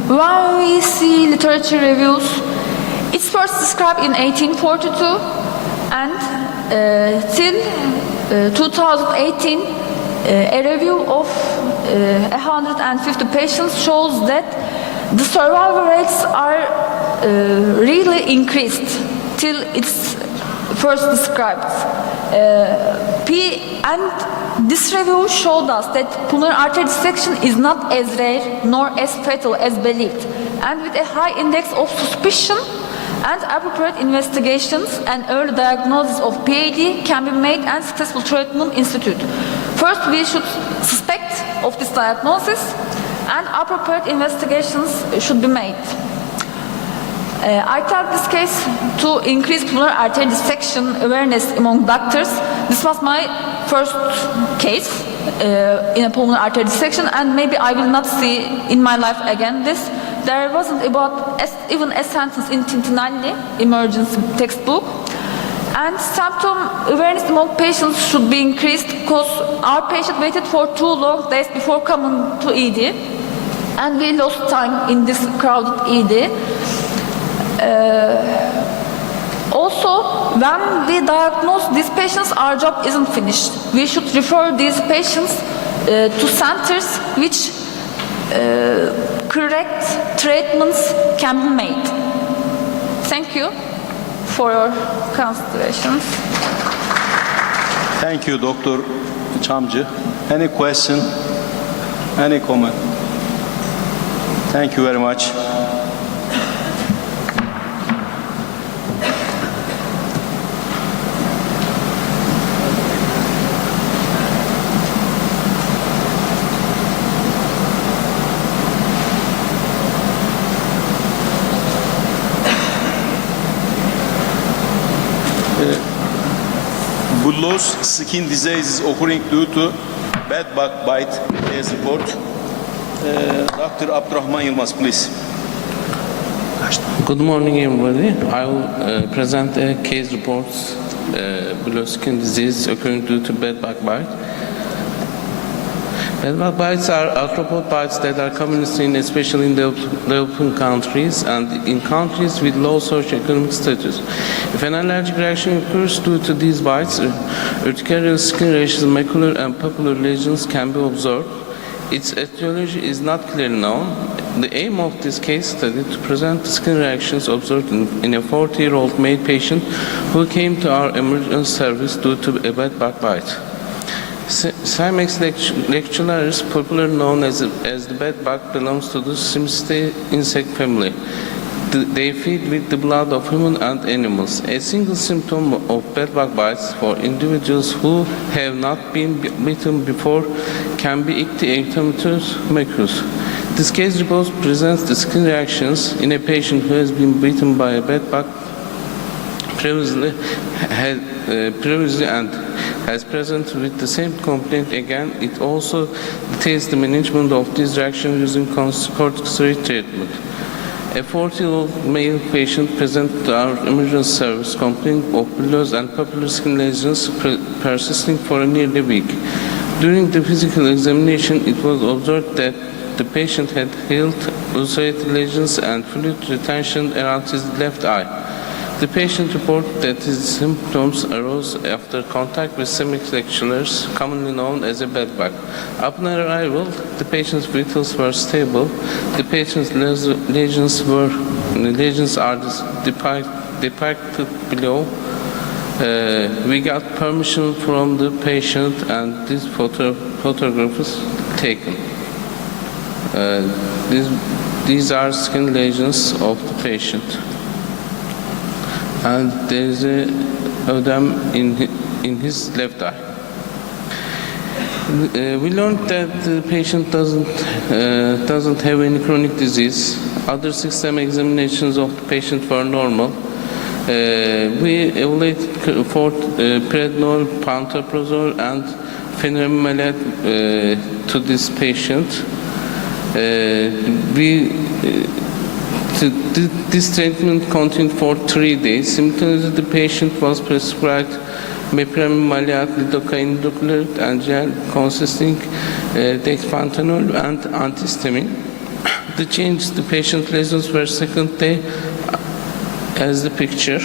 When we see literature reviews, it's first described in 1842 and till 2018 a review of 150 patients shows that the survival rates are really increased till it's first described. And this review showed us that pulmonary artery dissection is not as rare nor as fatal as believed, and with a high index of suspicion and appropriate investigations and early diagnosis of PAD can be made and successful treatment instituted. First, we should suspect of this diagnosis and appropriate investigations should be made. I tell this case to increase pulmonary artery dissection awareness among doctors. This was my first case in a pulmonary artery dissection, and maybe I will not see in my life again this. There wasn't even a sentence in Tintinalli emergency textbook. And symptom awareness among patients should be increased because our patient waited for 2 long days before coming to ED, and we lost time in this crowded ED. Also, when we diagnose these patients, our job isn't finished. We should refer these patients to centers which correct treatments can be made. Thank you for your considerations. Thank you, Dr. Chamcı. Any question? Any comment? Thank you very much. Bullous skin disease is occurring due to bed bug bite as report. Dr. Abdurrahman Yılmaz, please. Good morning, everybody. I will present a case report, bullous skin disease occurring due to bed bug bite. Bed bug bites are arthropod bites that are commonly seen especially in developing countries and in countries with low socioeconomic status. If an allergic reaction occurs due to these bites, urticarial skin rashes, macular and papular lesions can be observed. Its etiology is not clearly known. The aim of this case study to present the skin reactions observed in a 40-year-old male patient who came to our emergency service due to a bed bug bite. Cymex lectularis, popularly known as the bed bug, belongs to the Simistae insect family. They feed with the blood of human and animals. A single symptom of bed bug bites for individuals who have not been bitten before can be ictioerythematous macules. This case report presents the skin reactions in a patient who has been bitten by a bed bug previously and has present with the same complaint again. It also details the management of this reaction using corticosteroid treatment. A 40-year-old male patient presented to our emergency service complaining of bullous and papular skin lesions persisting for nearly a week. During the physical examination, it was observed that the patient had healed ulcerated lesions and fluid retention around his left eye. The patient reported that his symptoms arose after contact with Cymex lectularis, commonly known as a bed bug. Upon arrival, the patient's vitals were stable. The patient's lesions are depicted below. We got permission from the patient, and this photograph is taken. These are skin lesions of the patient. And there is a ödem in his left eye. We learned that the patient doesn't have any chronic disease. Other system examinations of the patient were normal. We evaluated for prednisone, pantoprazole, and phenylmalate to this patient. This treatment continued for 3 days. Simultaneously, the patient was prescribed mepramylated lidocaine hydrochloride and gel consisting dexpanthenol and antihistamine. The change the patient lesions were second day as the picture.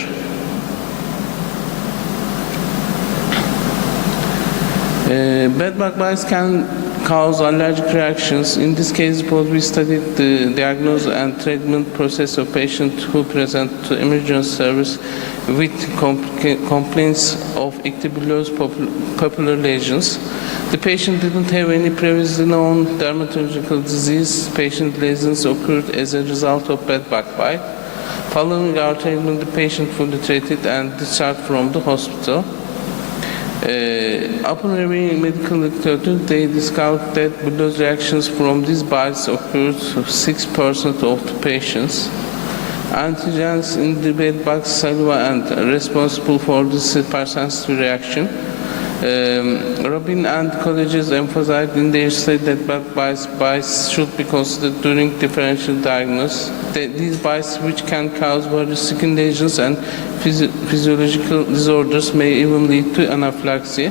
Bedbug bites can cause allergic reactions. In this case, we studied the diagnosis and treatment process of patients who present to emergency service with complaints of ictibulous popular lesions. The patient didn't have any previously known dermatological disease. Patient lesions occurred as a result of bedbug bite. Following our treatment, the patient fully treated and discharged from the hospital. Upon reviewing medical literature, they discovered that bullous reactions from these bites occurred to 6% of the patients. Antigens in the bedbug saliva are responsible for this hypersensitive reaction. Robin and colleagues emphasized in their study that bed bites should be considered during differential diagnosis. These bites, which can cause various skin lesions and physiological disorders, may even lead to anaphylaxis.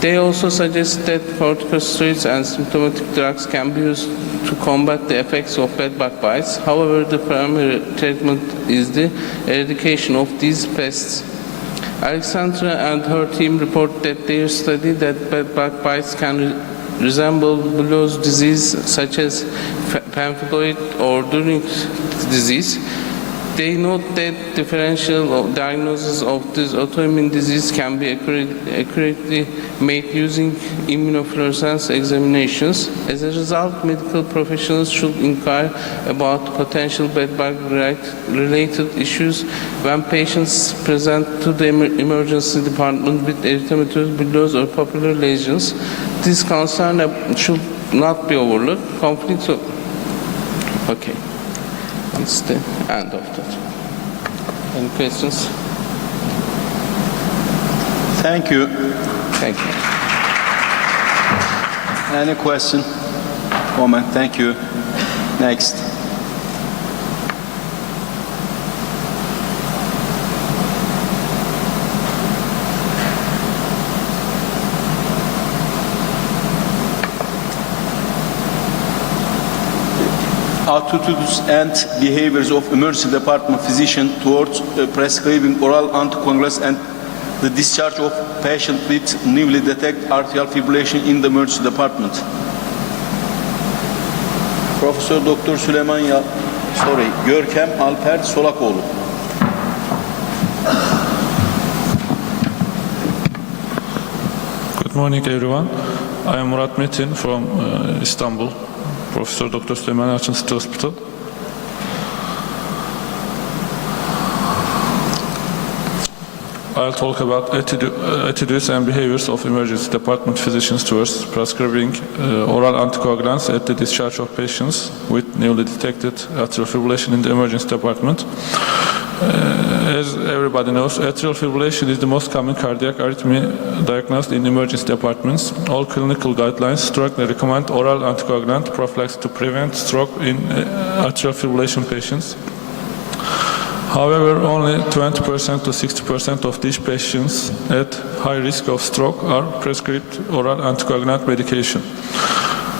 They also suggest that corticosteroids and symptomatic drugs can be used to combat the effects of bedbug bites. However, the primary treatment is the eradication of these pests. Alexandra and her team report that their study that bedbug bites can resemble bullous disease such as pemphigoid or Dunning disease. They note that differential diagnosis of this autoimmune disease can be accurately made using immunofluorescence examinations. As a result, medical professionals should inquire about potential bedbug-related issues when patients present to the emergency department with erythematous, bullous, or popular lesions. This concern should not be overlooked. Conflicts of... Okay. It's the end of that. Any questions? Thank you. Thank you. Any question? Comment? Thank you. Next. Attitudes and behaviors of emergency department physician towards prescribing oral anticoagulants and the discharge of patient with newly detected atrial fibrillation in the emergency department. Professor Dr. Görkem Alper Solakoğlu. Good morning, everyone. I am Murat Metin from Istanbul. Professor Dr. Süleyman Yalçın City Hospital. I'll talk about attitudes and behaviors of emergency department physicians towards prescribing oral anticoagulants at the discharge of patients with newly detected atrial fibrillation in the emergency department. As everybody knows, atrial fibrillation is the most common cardiac arrhythmia diagnosed in emergency departments. All clinical guidelines strongly recommend oral anticoagulant prophylaxis to prevent stroke in atrial fibrillation patients. However, only 20% to 60% of these patients at high risk of stroke are prescribed oral anticoagulant medication.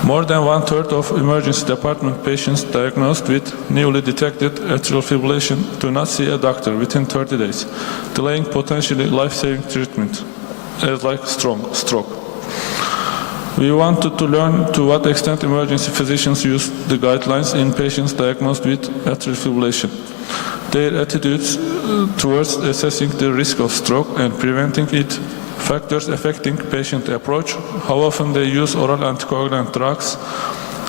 More than one-third of emergency department patients diagnosed with newly detected atrial fibrillation do not see a doctor within 30 days, delaying potentially life-saving treatment, as like stroke. We wanted to learn to what extent emergency physicians use the guidelines in patients diagnosed with atrial fibrillation, their attitudes towards assessing the risk of stroke and preventing it, factors affecting patient approach, how often they use oral anticoagulant drugs,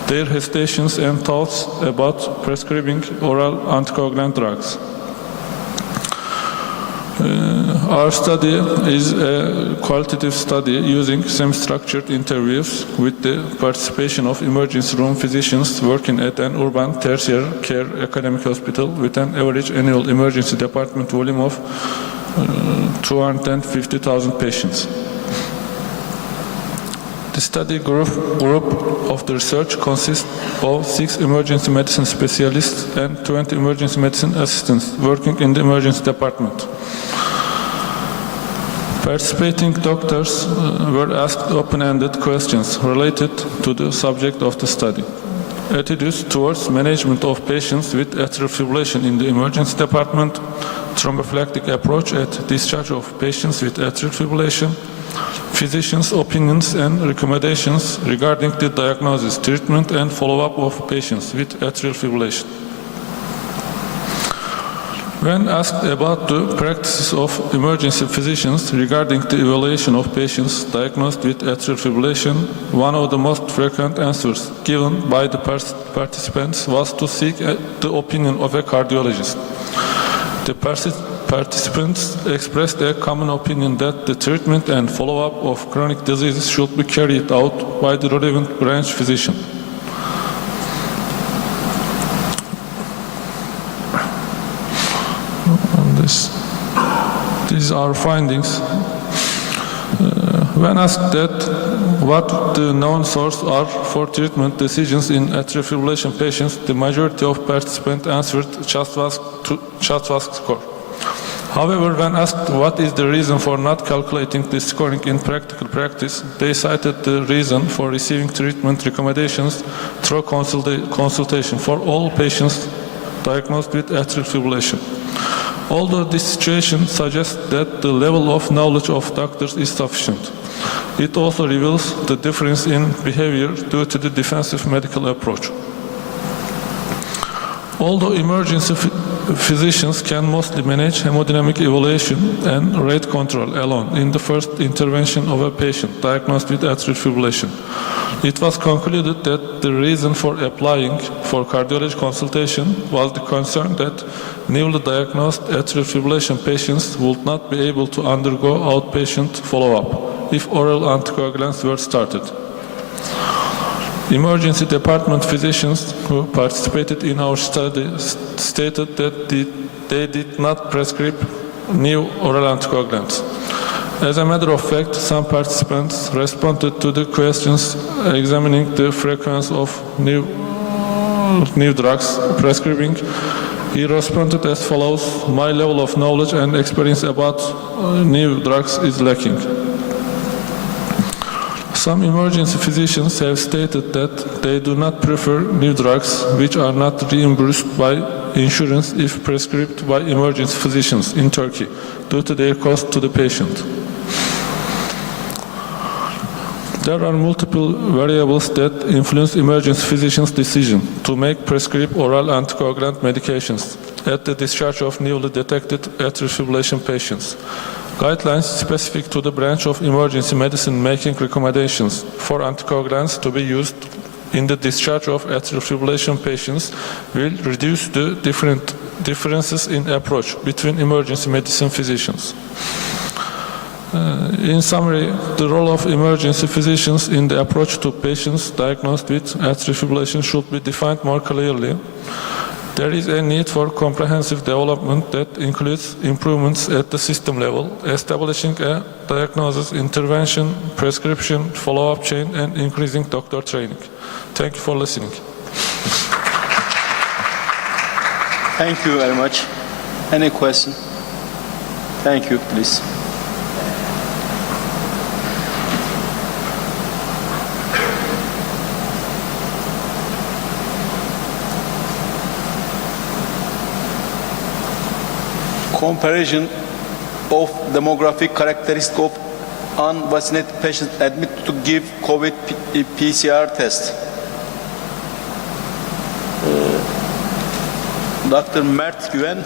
their hesitations and thoughts about prescribing oral anticoagulant drugs. Our study is a qualitative study using semi-structured interviews with the participation of emergency room physicians working at an urban tertiary care academic hospital with an average annual emergency department volume of 250,000 patients. The study group of the research consists of 6 emergency medicine specialists and 20 emergency medicine assistants working in the emergency department. Participating doctors were asked open-ended questions related to the subject of the study. Attitudes towards management of patients with atrial fibrillation in the emergency department, thrombophylactic approach at discharge of patients with atrial fibrillation, physicians' opinions and recommendations regarding the diagnosis, treatment and follow-up of patients with atrial fibrillation. When asked about the practices of emergency physicians regarding the evaluation of patients diagnosed with atrial fibrillation, one of the most frequent answers given by the participants was to seek the opinion of a cardiologist. The participants expressed a common opinion that the treatment and follow-up of chronic diseases should be carried out by the relevant branch physician. These are findings. When asked that what the known sources are for treatment decisions in atrial fibrillation patients, the majority of participants answered Chatwas score. However, when asked what is the reason for not calculating the scoring in practical practice, they cited the reason for receiving treatment recommendations through consultation for all patients diagnosed with atrial fibrillation. Although this situation suggests that the level of knowledge of doctors is sufficient, it also reveals the difference in behavior due to the defensive medical approach. Although emergency physicians can mostly manage hemodynamic evaluation and rate control alone in the first intervention of a patient diagnosed with atrial fibrillation, it was concluded that the reason for applying for cardiology consultation was the concern that newly diagnosed atrial fibrillation patients would not be able to undergo outpatient follow-up if oral anticoagulants were started. Emergency department physicians who participated in our study stated that they did not prescribe new oral anticoagulants. As a matter of fact, some participants responded to the questions examining the frequency of new drugs prescribing. He responded as follows: "My level of knowledge and experience about new drugs is lacking." Some emergency physicians have stated that they do not prefer new drugs which are not reimbursed by insurance if prescribed by emergency physicians in Turkey due to their cost to the patient. There are multiple variables that influence emergency physicians' decision to make prescribed oral anticoagulant medications at the discharge of newly detected atrial fibrillation patients. Guidelines specific to the branch of emergency medicine making recommendations for anticoagulants to be used in the discharge of atrial fibrillation patients will reduce the differences in approach between emergency medicine physicians. In summary, the role of emergency physicians in the approach to patients diagnosed with atrial fibrillation should be defined more clearly. There is a need for comprehensive development that includes improvements at the system level, establishing a diagnosis, intervention, prescription, follow-up chain, and increasing doctor training. Thank you for listening. Thank you very much. Any question? Thank you, please. Comparison of demographic characteristics of unvaccinated patients admitted to give COVID PCR test. Dr. Mert Güven.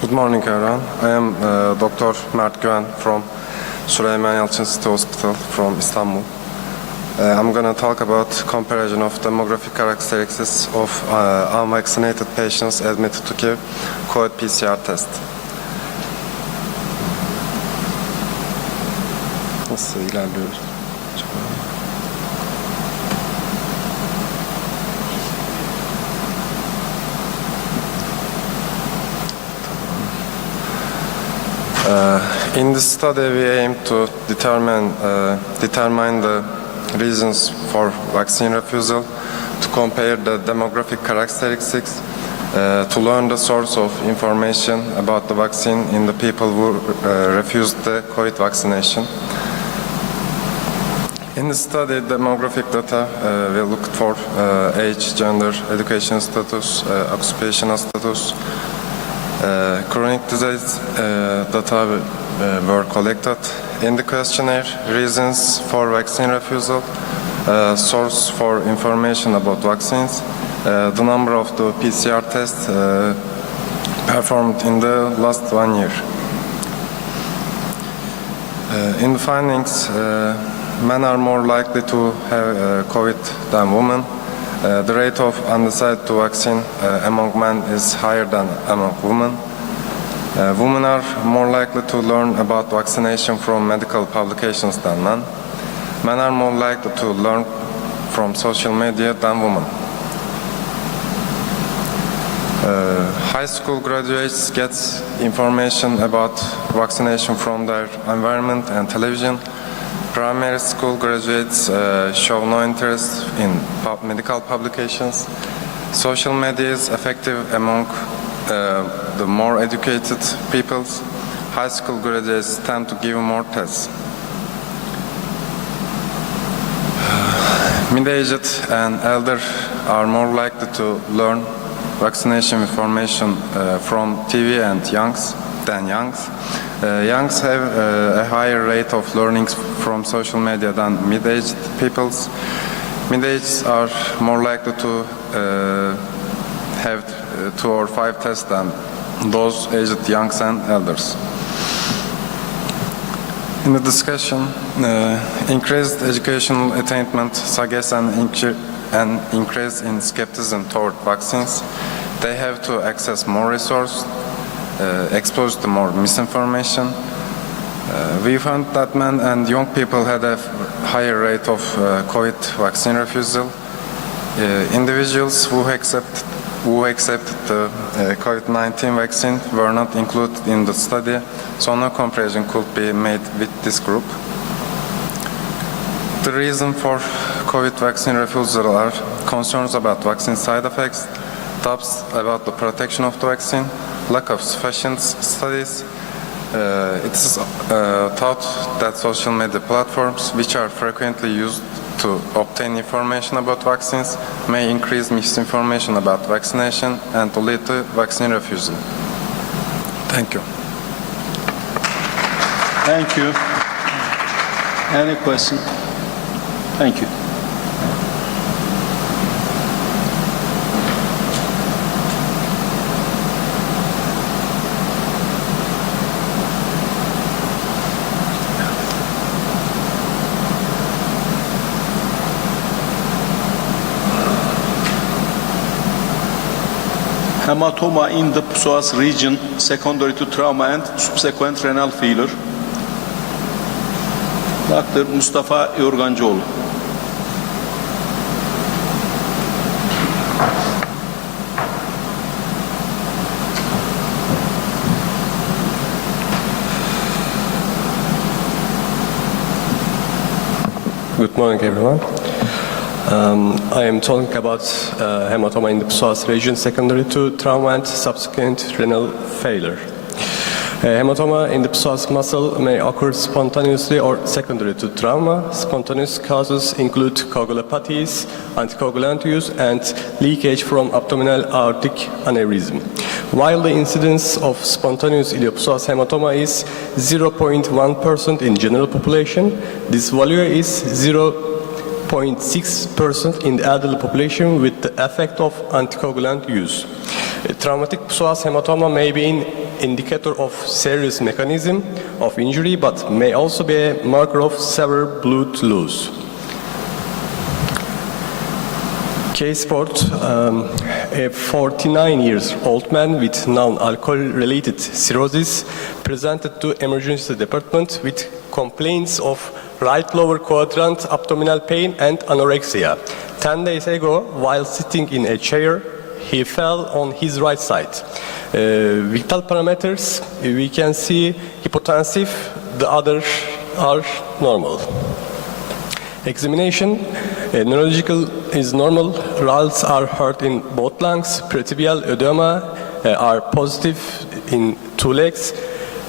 Good morning, everyone. I am Dr. Mert Güven from Süleyman Yalçın City Hospital from Istanbul. I'm going to talk about comparison of demographic characteristics of unvaccinated patients admitted to give COVID PCR test. Nasıl ilerliyoruz? In this study, we aim to determine the reasons for vaccine refusal, to compare the demographic characteristics, to learn the source of information about the vaccine in the people who refused the COVID vaccination. In the study, demographic data, we looked for age, gender, education status, occupational status, chronic disease data were collected. In the questionnaire, reasons for vaccine refusal, source for information about vaccines, the number of the PCR tests performed in the last 1 year. In the findings, men are more likely to have COVID than women. The rate of undecided to vaccine among men is higher than among women. Women are more likely to learn about vaccination from medical publications than men. Men are more likely to learn from social media than women. High school graduates get information about vaccination from their environment and television. Primary school graduates show no interest in medical publications. Social media is effective among the more educated people. High school graduates tend to give more tests. Mid-aged and elder are more likely to learn vaccination information from TV and youngs than youngs. Youngs have a higher rate of learning from social media than mid-aged peoples. Mid-aged are more likely to have 2 or 5 tests than those aged youngs and elders. In the discussion, increased educational attainment suggests an increase in skepticism toward vaccines. They have to access more resources, exposed to more misinformation. We found that men and young people had a higher rate of COVID vaccine refusal. Individuals who accepted the COVID-19 vaccine were not included in the study, so no comparison could be made with this group. The reason for COVID vaccine refusal are concerns about vaccine side effects, doubts about the protection of the vaccine, lack of sufficient studies. It is thought that social media platforms, which are frequently used to obtain information about vaccines, may increase misinformation about vaccination and to lead to vaccine refusal. Thank you. Thank you. Any question? Thank you. Hematoma in the psoas region secondary to trauma and subsequent renal failure. Dr. Mustafa Yorgancıoğlu. Good morning, everyone. I am talking about hematoma in the psoas region secondary to trauma and subsequent renal failure. Hematoma in the psoas muscle may occur spontaneously or secondary to trauma. Spontaneous causes include coagulopathies, anticoagulant use, and leakage from abdominal aortic aneurysm. While the incidence of spontaneous iliopsoas hematoma is 0.1% in general population, this value is 0.6% in the elderly population with the effect of anticoagulant use. Traumatic psoas hematoma may be an indicator of serious mechanism of injury, but may also be a marker of severe blood loss. Case report, a 49-year-old man with non-alcohol-related cirrhosis presented to emergency department with complaints of right lower quadrant abdominal pain and anorexia. 10 days ago, while sitting in a chair, he fell on his right side. Vital parameters, we can see hypotensive, the others are normal. Examination, neurological is normal, results are heard in both lungs, peritibial edema are positive in 2 legs,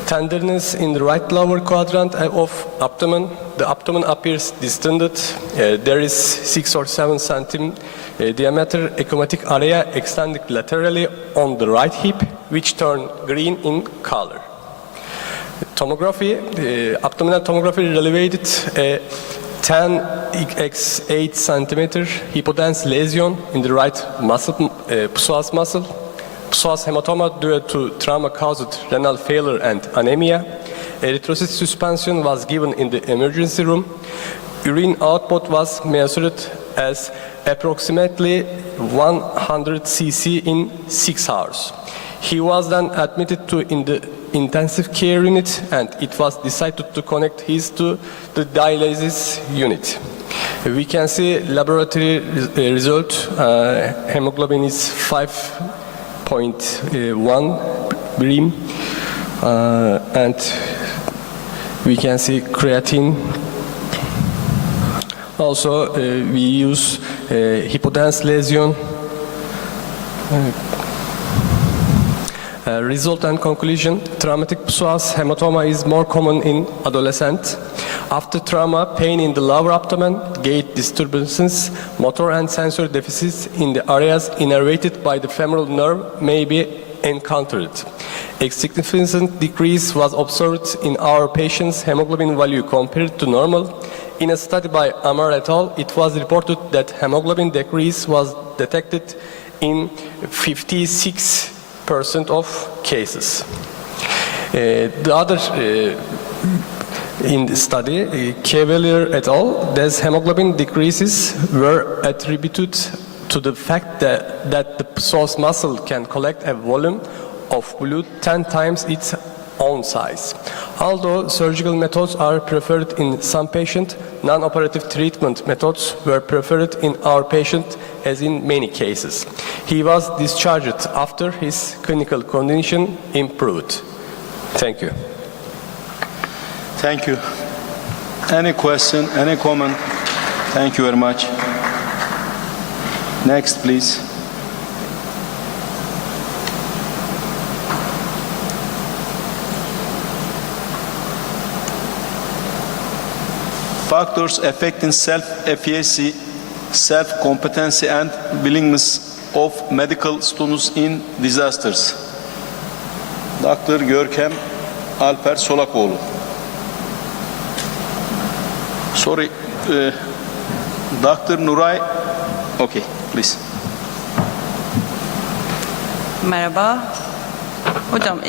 tenderness in the right lower quadrant of abdomen, the abdomen appears distended, there is 6 or 7 cm diameter ecchymotic area extending laterally on the right hip, which turn green in color. Tomography, abdominal tomography relevated a 10x8 cm hypodense lesion in the right muscle, psoas muscle. Psoas hematoma due to trauma-caused renal failure and anemia. Erythrocyte suspension was given in the emergency room. Urine output was measured as approximately 100 cc in 6 hours. He was then admitted to in the intensive care unit, and it was decided to connect his to the dialysis unit. We can see laboratory result. Hemoglobin is 5.1 birim, and we can see creatine. Also, we use hypodense lesion. Result and conclusion, traumatic psoas hematoma is more common in adolescents. After trauma, pain in the lower abdomen, gait disturbances, motor and sensory deficits in the areas innervated by the femoral nerve may be encountered. A significant decrease was observed in our patients' hemoglobin value compared to normal. In a study by Amar et al., it was reported that hemoglobin decrease was detected in 56% of cases. The other in the study, Cavalier et al., these hemoglobin decreases were attributed to the fact that the psoas muscle can collect a volume of fluid 10 times its own size. Although surgical methods are preferred in some patients, non-operative treatment methods were preferred in our patient, as in many cases. He was discharged after his clinical condition improved. Thank you. Thank you. Any question, any comment? Thank you very much. Next, please. Factors affecting self-efficacy, self-competency and willingness of medical students in disasters. Dr. Görkem Alper Solakoğlu. Sorry, Dr. Nuray. Okay, please. Merhaba. Hocam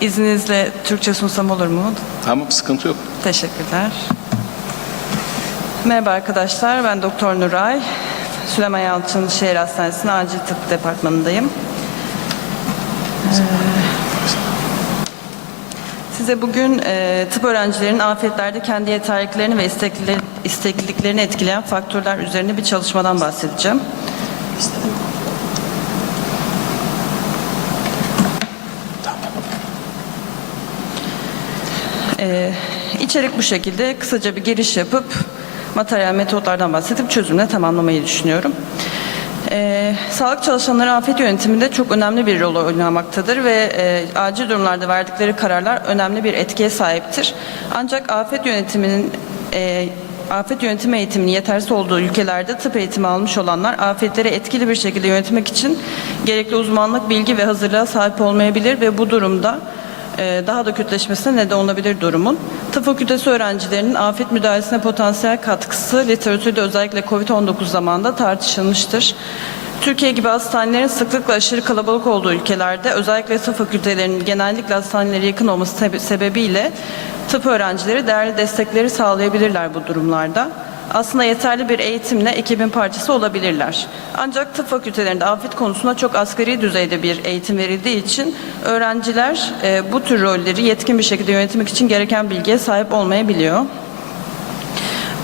izninizle Türkçe sunsam olur mu? Tamam, sıkıntı yok. Teşekkürler. Merhaba arkadaşlar, ben Doktor Nuray. Süleyman Yalçın Şehir Hastanesi'nin Acil Tıp Departmanı'ndayım. Size bugün tıp öğrencilerinin afiyetlerde kendi yeterliliklerini ve istekliliklerini etkileyen faktörler üzerine bir çalışmadan bahsedeceğim. İçerik bu şekilde. Kısaca bir giriş yapıp materyal metotlardan bahsedip çözümle tamamlamayı düşünüyorum. Sağlık çalışanları afet yönetiminde çok önemli bir rol oynamaktadır ve acil durumlarda verdikleri kararlar önemli bir etkiye sahiptir. Ancak afet yönetimi eğitiminin yetersiz olduğu ülkelerde tıp eğitimi almış olanlar afetleri etkili bir şekilde yönetmek için gerekli uzmanlık, bilgi ve hazırlığa sahip olmayabilir ve bu durumda daha da kötüleşmesine neden olabilir durumun. Tıp fakültesi öğrencilerinin afet müdahalesine potansiyel katkısı literatürde özellikle COVID-19 zamanında tartışılmıştır. Türkiye gibi hastanelerin sıklıkla aşırı kalabalık olduğu ülkelerde özellikle tıp fakültelerinin genellikle hastanelere yakın olması sebebiyle tıp öğrencileri değerli destekleri sağlayabilirler bu durumlarda. Aslında yeterli bir eğitimle ekibin parçası olabilirler. Ancak tıp fakültelerinde afet konusunda çok asgari düzeyde bir eğitim verildiği için öğrenciler bu tür rolleri yetkin bir şekilde yönetmek için gereken bilgiye sahip olmayabiliyor.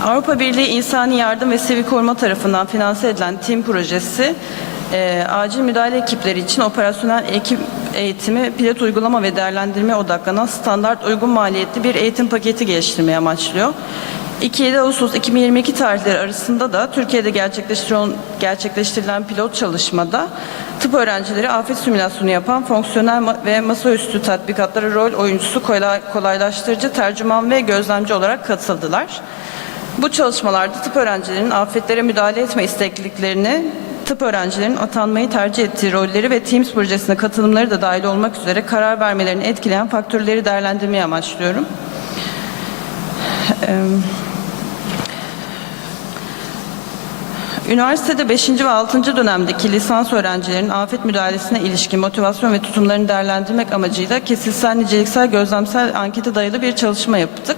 Avrupa Birliği İnsani Yardım ve Sivil Koruma tarafından finanse edilen TİM projesi acil müdahale ekipleri için operasyonel eğitimi pilot uygulama ve değerlendirmeye odaklanan standart uygun maliyetli bir eğitim paketi geliştirmeyi amaçlıyor. 2-7 Ağustos 2022 tarihleri arasında da Türkiye'de gerçekleştirilen pilot çalışmada tıp öğrencileri afet simülasyonu yapan fonksiyonel ve masaüstü tatbikatlara rol oyuncusu, kolaylaştırıcı, tercüman ve gözlemci olarak katıldılar. Bu çalışmalarda tıp öğrencilerinin afetlere müdahale etme istekliliklerini, tıp öğrencilerinin atanmayı tercih ettiği rolleri ve Teams projesine katılımları da dahil olmak üzere karar vermelerini etkileyen faktörleri değerlendirmeyi amaçlıyorum. Üniversitede 5. ve 6. dönemdeki lisans öğrencilerinin afet müdahalesine ilişkin motivasyon ve tutumlarını değerlendirmek amacıyla kesitsel, niceliksel, gözlemsel ankete dayalı bir çalışma yaptık.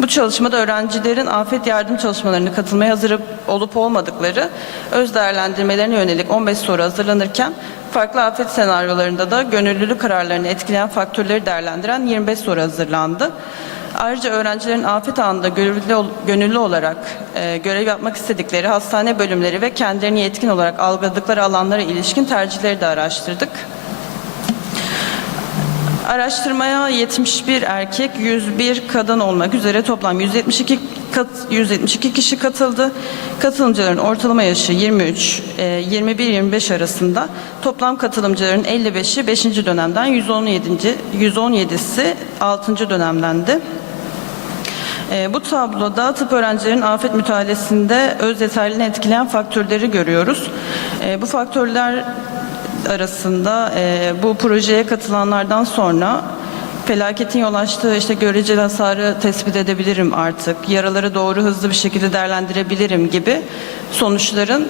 Bu çalışmada öğrencilerin afet yardım çalışmalarına katılmaya hazır olup olmadıkları öz değerlendirmelerine yönelik 15 soru hazırlanırken farklı afet senaryolarında da gönüllülük kararlarını etkileyen faktörleri değerlendiren 25 soru hazırlandı. Ayrıca öğrencilerin afet anında gönüllü olarak görev yapmak istedikleri hastane bölümleri ve kendilerini yetkin olarak algıladıkları alanlara ilişkin tercihleri de araştırdık. Araştırmaya 71 erkek, 101 kadın olmak üzere toplam 172 kişi katıldı. Katılımcıların ortalama yaşı 21-25 arasında. Toplam katılımcıların 55'i 5. dönemden, 117'si 6. dönemdendi. Bu tabloda tıp öğrencilerinin afet müdahalesinde öz yeterliliğini etkileyen faktörleri görüyoruz. Bu faktörler arasında bu projeye katılanlardan sonra felaketin yol açtığı göreceli hasarı tespit edebilirim artık, yaraları doğru hızlı bir şekilde değerlendirebilirim gibi sonuçların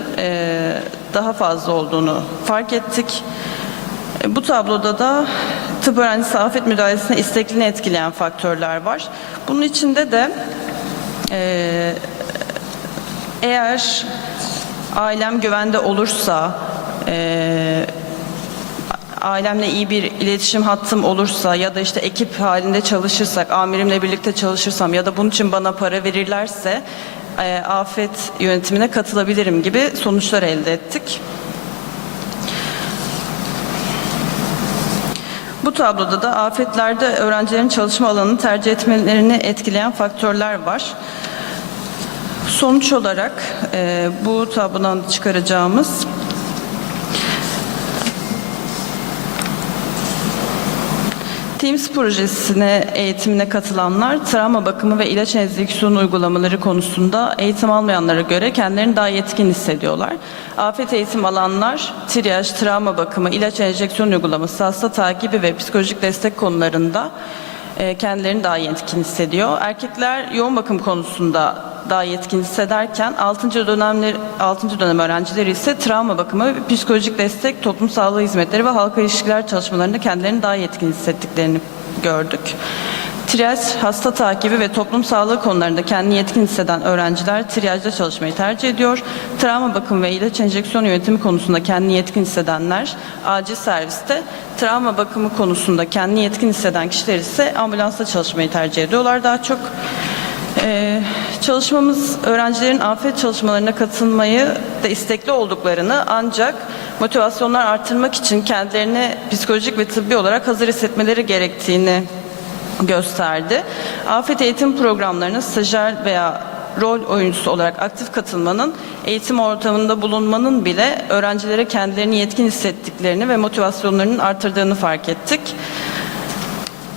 daha fazla olduğunu fark ettik. Bu tabloda da tıp öğrencisi afet müdahalesine istekliliğini etkileyen faktörler var. Bunun içinde de eğer ailem güvende olursa, ailemle iyi bir iletişim hattım olursa ya da ekip halinde çalışırsak, amirimle birlikte çalışırsam ya da bunun için bana para verirlerse afet yönetimine katılabilirim gibi sonuçlar elde ettik. Bu tabloda da afetlerde öğrencilerin çalışma alanını tercih etmelerini etkileyen faktörler var. Sonuç olarak bu tablodan çıkaracağımız Teams projesine eğitimine katılanlar travma bakımı ve ilaç enjeksiyonu uygulamaları konusunda eğitim almayanlara göre kendilerini daha yetkin hissediyorlar. Afet eğitim alanlar triyaj, travma bakımı, ilaç enjeksiyon uygulaması, hasta takibi ve psikolojik destek konularında kendilerini daha yetkin hissediyor. Erkekler yoğun bakım konusunda daha yetkin hissederken 6. dönem öğrencileri ise travma bakımı ve psikolojik destek, toplum sağlığı hizmetleri ve halka ilişkiler çalışmalarında kendilerini daha yetkin hissettiklerini gördük. Triyaj, hasta takibi ve toplum sağlığı konularında kendini yetkin hisseden öğrenciler triyajda çalışmayı tercih ediyor. Travma bakımı ve ilaç enjeksiyon yönetimi konusunda kendini yetkin hissedenler acil serviste, travma bakımı konusunda kendini yetkin hisseden kişiler ise ambulansta çalışmayı tercih ediyorlar daha çok. Çalışmamız öğrencilerin afet çalışmalarına katılmayı da istekli olduklarını ancak motivasyonlar artırmak için kendilerini psikolojik ve tıbbi olarak hazır hissetmeleri gerektiğini gösterdi. Afet eğitim programlarına stajyer veya rol oyuncusu olarak aktif katılmanın, eğitim ortamında bulunmanın bile öğrencilere kendilerini yetkin hissettiklerini ve motivasyonlarının artırdığını fark ettik.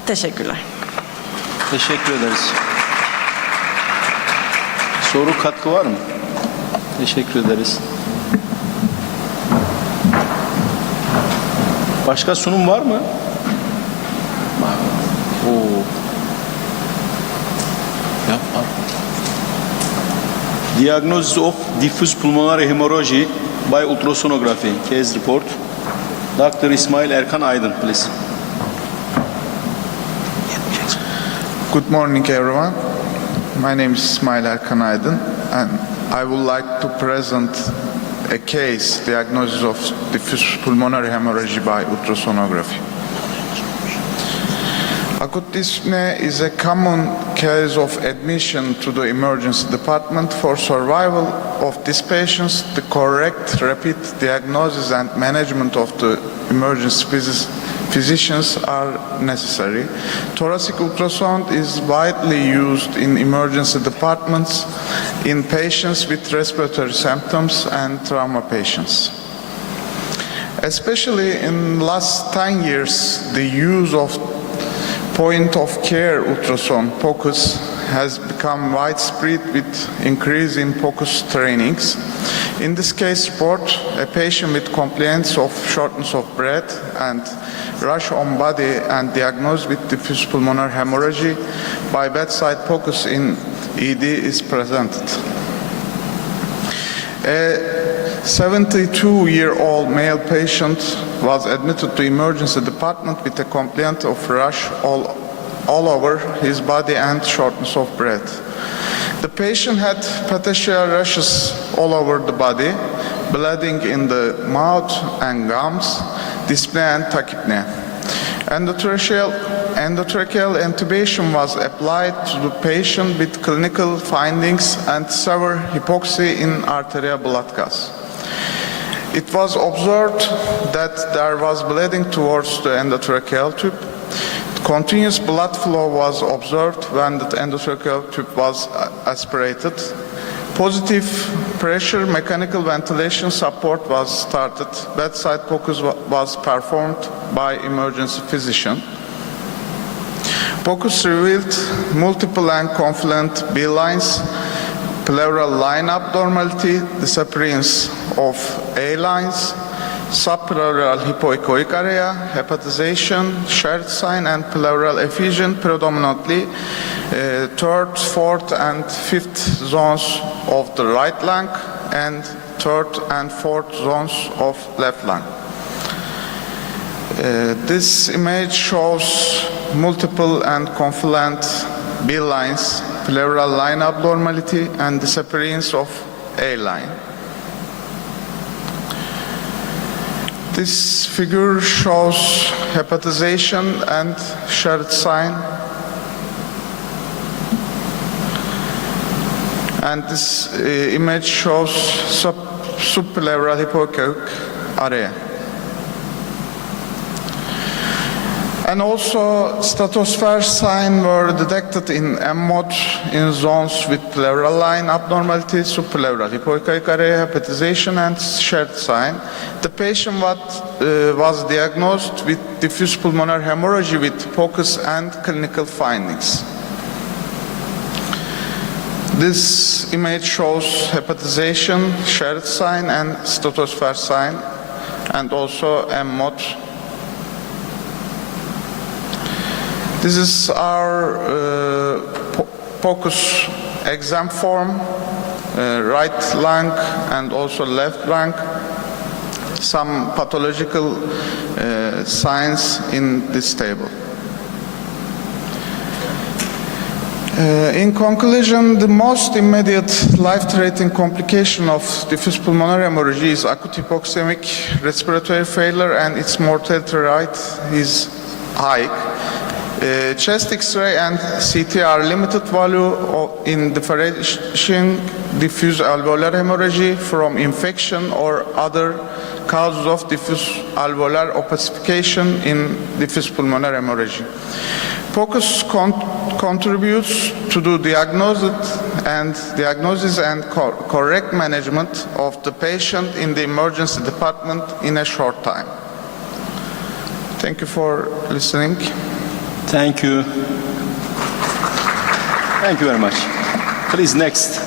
Teşekkürler. Teşekkür ederiz. Soru, katkı var mı? Teşekkür ederiz. Başka sunum var mı? Diagnosis of diffuse pulmonary hemorrhage by ultrasonography. Case report. Dr. İsmail Erkan Aydın, please. Good morning, everyone. My name is İsmail Erkan Aydın, and I would like to present a case diagnosis of diffuse pulmonary hemorrhage by ultrasonography. Acute dyspnea is a common case of admission to the emergency department. For survival of these patients, the correct rapid diagnosis and management of the emergency physicians are necessary. Thoracic ultrasound is widely used in emergency departments in patients with respiratory symptoms and trauma patients. Especially in last 10 years, the use of point-of-care ultrasound POCUS has become widespread with increase in POCUS trainings. In this case report, a patient with complaints of shortness of breath and rash on body and diagnosed with diffuse pulmonary hemorrhage by bedside POCUS in ED is presented. A 72-year-old male patient was admitted to emergency department with a complaint of rash all over his body and shortness of breath. The patient had petechial rashes all over the body, bleeding in the mouth and gums, dyspnea and tachypnea. Endotracheal intubation was applied to the patient with clinical findings and severe hypoxia in arterial blood gas. It was observed that there was bleeding towards the endotracheal tube. Continuous blood flow was observed when the endotracheal tube was aspirated. Positive pressure mechanical ventilation support was started. Bedside POCUS was performed by emergency physician. POCUS revealed multiple and confluent B lines, pleural line abnormality, disappearance of A lines, subpleural hypoechoic area, hepatization, shared sign, and pleural effusion, predominantly third, fourth, and fifth zones of the right lung and third and fourth zones of left lung. This image shows multiple and confluent B lines, pleural line abnormality, and disappearance of A line. This figure shows hepatization and shared sign. And this image shows subpleural hypoechoic area. And also stratosphere signs were detected in M-mode in zones with pleural line abnormality, subpleural hypoechoic area, hepatization, and shared sign. The patient was diagnosed with diffuse pulmonary hemorrhage with POCUS and clinical findings. This image shows hepatization, shared sign, and stratosphere sign, and also M-mode. This is our POCUS exam form, right lung and also left lung. Some pathological signs in this table. In conclusion, the most immediate life-threatening complication of diffuse pulmonary hemorrhage is acute hypoxemic respiratory failure, and its mortality rate is high. Chest X-ray and CT are limited value in differentiating diffuse alveolar hemorrhage from infection or other causes of diffuse alveolar opacification in diffuse pulmonary hemorrhage. POCUS contributes to the diagnosis and correct management of the patient in the emergency department in a short time. Thank you for listening. Thank you. Thank you very much. Please, next.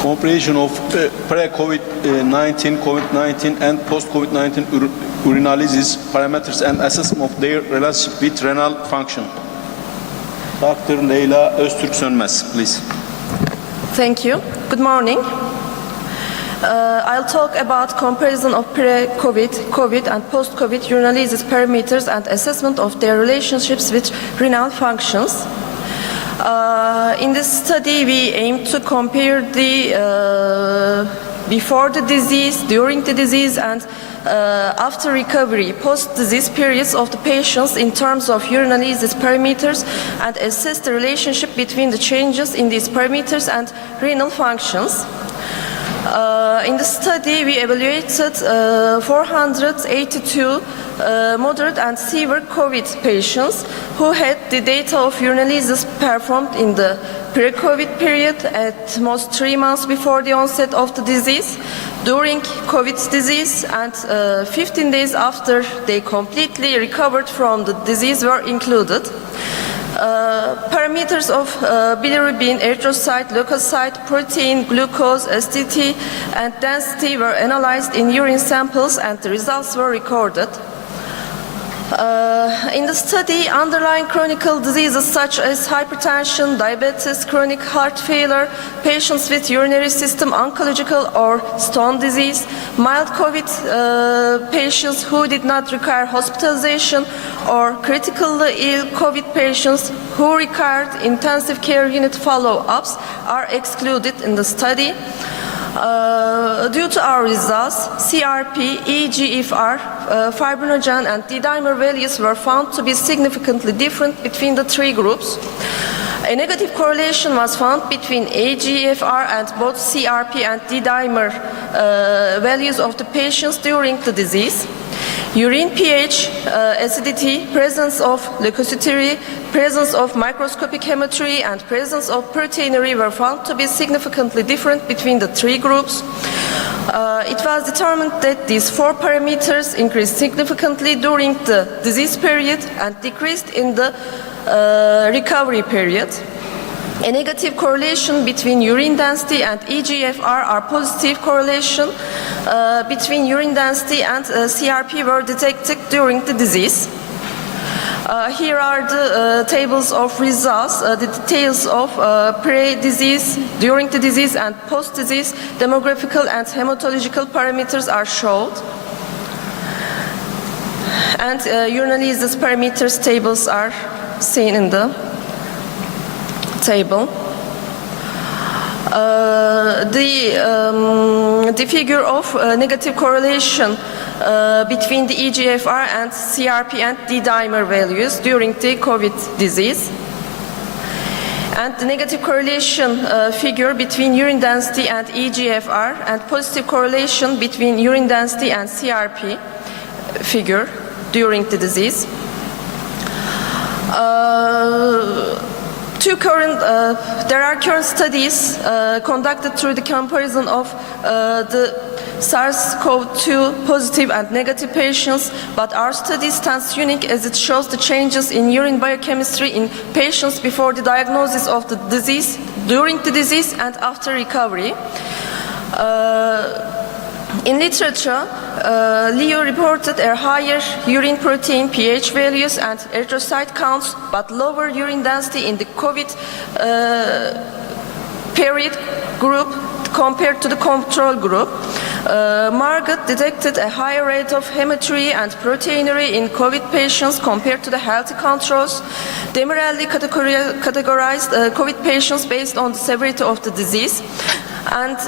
Comparison of pre-COVID-19, COVID-19, and post-COVID-19 urinalysis parameters and assessment of their relationship with renal function. Dr. Leyla Öztürk Sönmez, please. Thank you. Good morning. I'll talk about comparison of pre-COVID, COVID, and post-COVID urinalysis parameters and assessment of their relationships with renal functions. In this study, we aim to compare the before the disease, during the disease, and after recovery, post-disease periods of the patients in terms of urinalysis parameters and assess the relationship between the changes in these parameters and renal functions. In the study, we evaluated 482 moderate and severe COVID patients who had the data of urinalysis performed in the pre-COVID period at most 3 months before the onset of the disease, during COVID disease, and 15 days after they completely recovered from the disease were included. Parameters of bilirubin, erythrocyte, leukocyte, protein, glucose, STT, and density were analyzed in urine samples and the results were recorded. In the study, underlying chronic diseases such as hypertension, diabetes, chronic heart failure, patients with urinary system oncological or stone disease, mild COVID patients who did not require hospitalization, or critically ill COVID patients who required intensive care unit follow-ups are excluded in the study. Due to our results, CRP, eGFR, fibrinogen, and D-dimer values were found to be significantly different between the 3 groups. A negative correlation was found between eGFR and both CRP and D-dimer values of the patients during the disease. Urine pH, acidity, presence of leukocytary, presence of microscopic hematuri, and presence of proteinuria were found to be significantly different between the 3 groups. It was determined that these 4 parameters increased significantly during the disease period and decreased in the recovery period. A negative correlation between urine density and eGFR or positive correlation between urine density and CRP were detected during the disease. Here are the tables of results. The details of pre-disease, during the disease, and post-disease demographical and hematological parameters are shown. And urinalysis parameters tables are seen in the table. The figure of negative correlation between the eGFR and CRP and D-dimer values during the COVID disease, and the negative correlation figure between urine density and eGFR, and positive correlation between urine density and CRP figure during the disease. There are current studies conducted through the comparison of the SARS-CoV-2 positive and negative patients, but our study stands unique as it shows the changes in urine biochemistry in patients before the diagnosis of the disease, during the disease, and after recovery. In literature, Leo reported a higher urine protein pH values and erythrocyte counts, but lower urine density in the COVID period group compared to the control group. Margot detected a higher rate of hematuria and proteinuria in COVID patients compared to the healthy controls. Demirelli categorized COVID patients based on the severity of the disease, and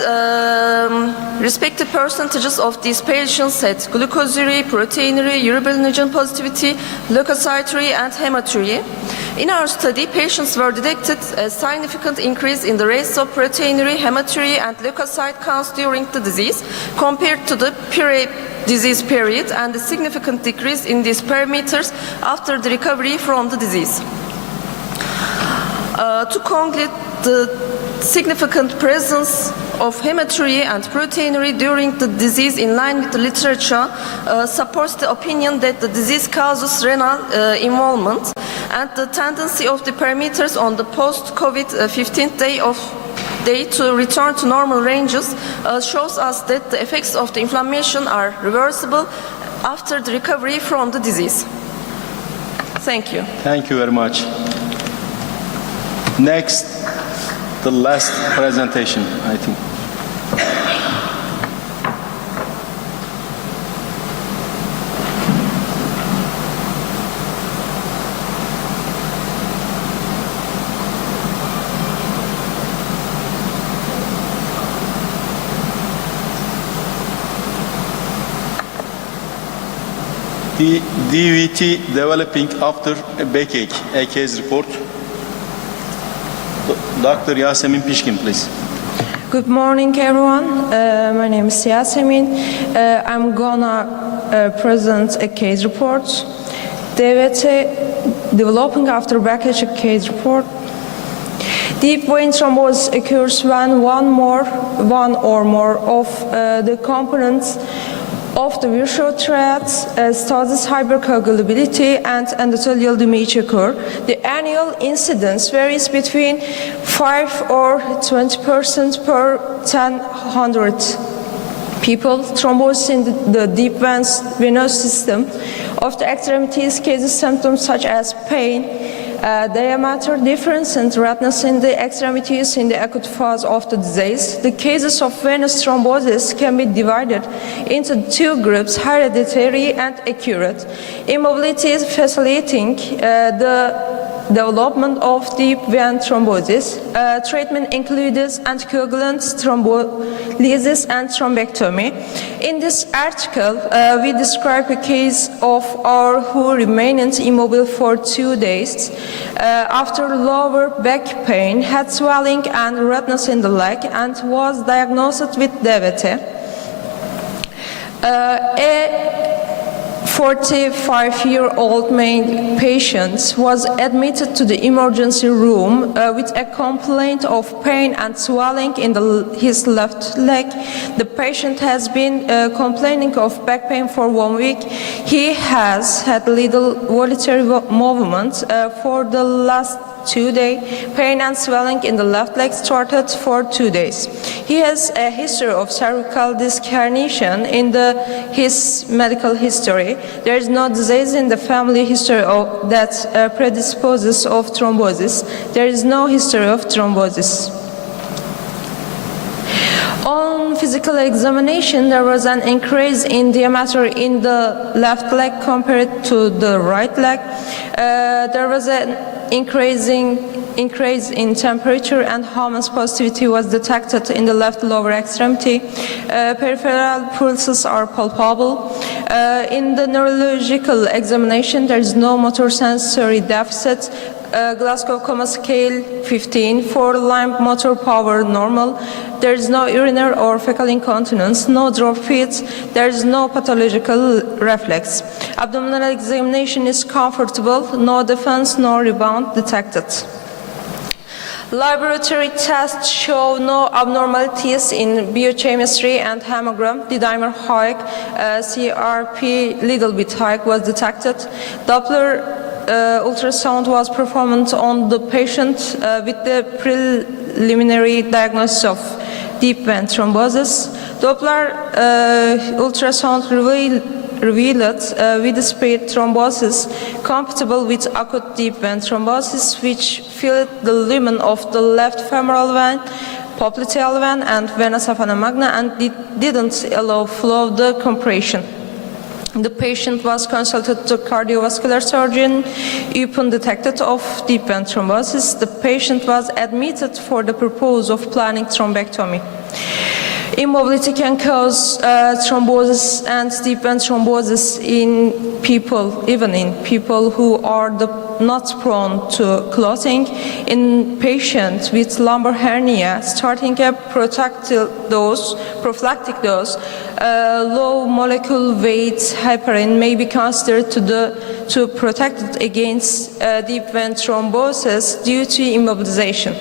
respective percentages of these patients had glucosuria, proteinuria, urobilinogen positivity, leukocyturia, and hematuria. In our study, patients were detected a significant increase in the rates of proteinuria, hematuria, and leukocyte counts during the disease compared to the pre-disease period, and a significant decrease in these parameters after the recovery from the disease. To conclude, the significant presence of hematuria and proteinuria during the disease in line with the literature supports the opinion that the disease causes renal involvement, and the tendency of the parameters on the post-COVID 15th day to return to normal ranges shows us that the effects of the inflammation are reversible after the recovery from the disease. Thank you. Thank you very much. Next, the last presentation, I think. The DVT developing after a backache, a case report. Dr. Yasemin Pishkin, please. Good morning, everyone. My name is Yasemin. I'm gonna present a case report. DVT developing after backache case report. Deep vein thrombosis occurs when one or more of the components of the virtual triad, stasis, hypercoagulability, and endothelial damage occur. The annual incidence varies between 5 or 20% per 100 people. Thrombosis in the deep venous system of the extremities causes symptoms such as pain, diameter difference and redness in the extremities in the acute phase of the disease. The cases of venous thrombosis can be divided into two groups, hereditary and acute. Immobility is facilitating the development of deep vein thrombosis. Treatment includes anticoagulants, thrombolysis, and thrombectomy. In this article, we describe a case of our who remained immobile for 2 days after lower back pain, had swelling and redness in the leg, and was diagnosed with DVT. A 45-year-old male patient was admitted to the emergency room with a complaint of pain and swelling in his left leg. The patient has been complaining of back pain for 1 week. He has had little voluntary movement for the last 2 days. Pain and swelling in the left leg started for 2 days. He has a history of cervical disc herniation in his medical history. There is no disease in the family history that predisposes of thrombosis. There is no history of thrombosis. On physical examination, there was an increase in diameter in the left leg compared to the right leg. There was an increase in temperature, and hormones positivity was detected in the left lower extremity. Peripheral pulses are palpable. In the neurological examination, there is no motor sensory deficit. Glasgow Coma Scale 15, for limb motor power normal. There is no urinary or fecal incontinence, no drop fits, there is no pathological reflex. Abdominal examination is comfortable, no defense, no rebound detected. Laboratory tests show no abnormalities in biochemistry and hemogram. D-dimer high, CRP little bit high was detected. Doppler ultrasound was performed on the patient with the preliminary diagnosis of deep vein thrombosis. Doppler ultrasound revealed widespread thrombosis compatible with acute deep vein thrombosis, which filled the lumen of the left femoral vein, popliteal vein, and vena saphana magna, and didn't allow flow the compression. The patient was consulted to cardiovascular surgeon upon detected of deep vein thrombosis. The patient was admitted for the purpose of planning thrombectomy. Immobility can cause thrombosis and deep vein thrombosis in people, even in people who are not prone to clotting. In patients with lumbar hernia, starting a prophylactic dose, low molecular weight heparin may be considered to protect against deep vein thrombosis due to immobilization.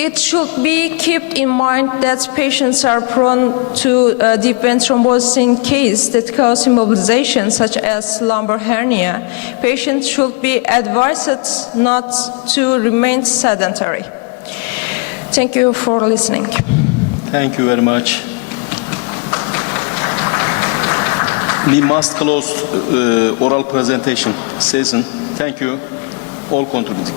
It should be kept in mind that patients are prone to deep vein thrombosis in cases that cause immobilization, such as lumbar hernia. Patients should be advised not to remain sedentary. Thank you for listening. Thank you very much. We must close oral presentation session. Thank you, all contributing.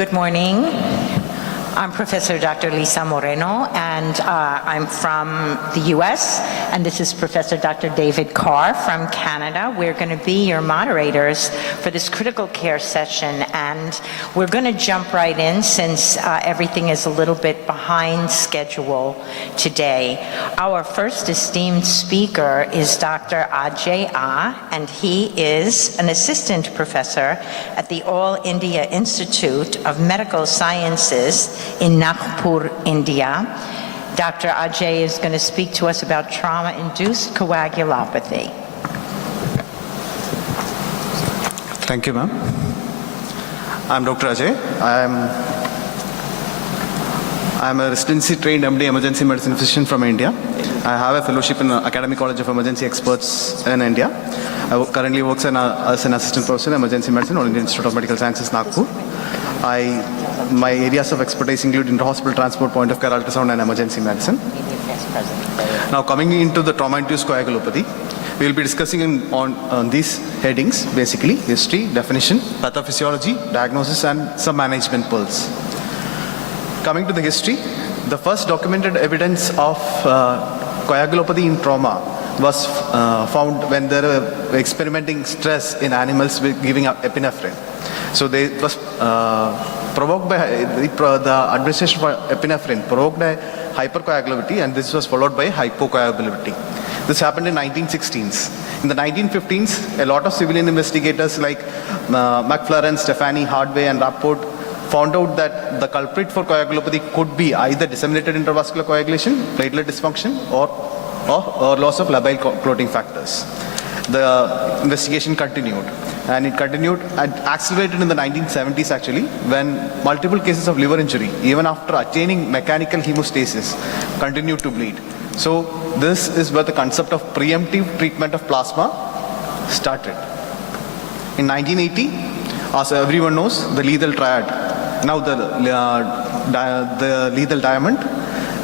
Good morning. I'm Professor Dr. Lisa Moreno, and I'm from the U.S., and this is Professor Dr. David Carr from Canada. We're going to be your moderators for this critical care session, and we're going to jump right in since everything is a little bit behind schedule today. Our first esteemed speaker is Dr. Ajay Ah, and he is an assistant professor at the All India Institute of Medical Sciences in Nagpur, India. Dr. Ajay is going to speak to us about trauma-induced coagulopathy. Thank you, ma'am. I'm Dr. Ajay. I'm a residency-trained MD emergency medicine physician from India. I have a fellowship in Academic College of Emergency Experts in India. I currently work as an assistant professor in emergency medicine at Indian Institute of Medical Sciences, Nagpur. My areas of expertise include inter-hospital transport, point of care ultrasound, and emergency medicine. Now, coming into the trauma-induced coagulopathy, we will be discussing on these headings, basically history, definition, pathophysiology, diagnosis, and some management pearls. Coming to the history, the first documented evidence of coagulopathy in trauma was found when they were experimenting stress in animals with giving up epinephrine. So it was provoked by the administration of epinephrine, provoked a hypercoagulability, and this was followed by hypocoagulability. This happened in 1916s. In the 1915s, a lot of civilian investigators like McFlaren, Stefani, Hardway, and Rapport found out that the culprit for coagulopathy could be either disseminated intravascular coagulation, platelet dysfunction, or loss of labile clotting factors. The investigation continued, and it continued and accelerated in the 1970s actually, when multiple cases of liver injury, even after attaining mechanical hemostasis, continued to bleed. So this is where the concept of preemptive treatment of plasma started. In 1980, as everyone knows, the lethal triad, now the lethal diamond,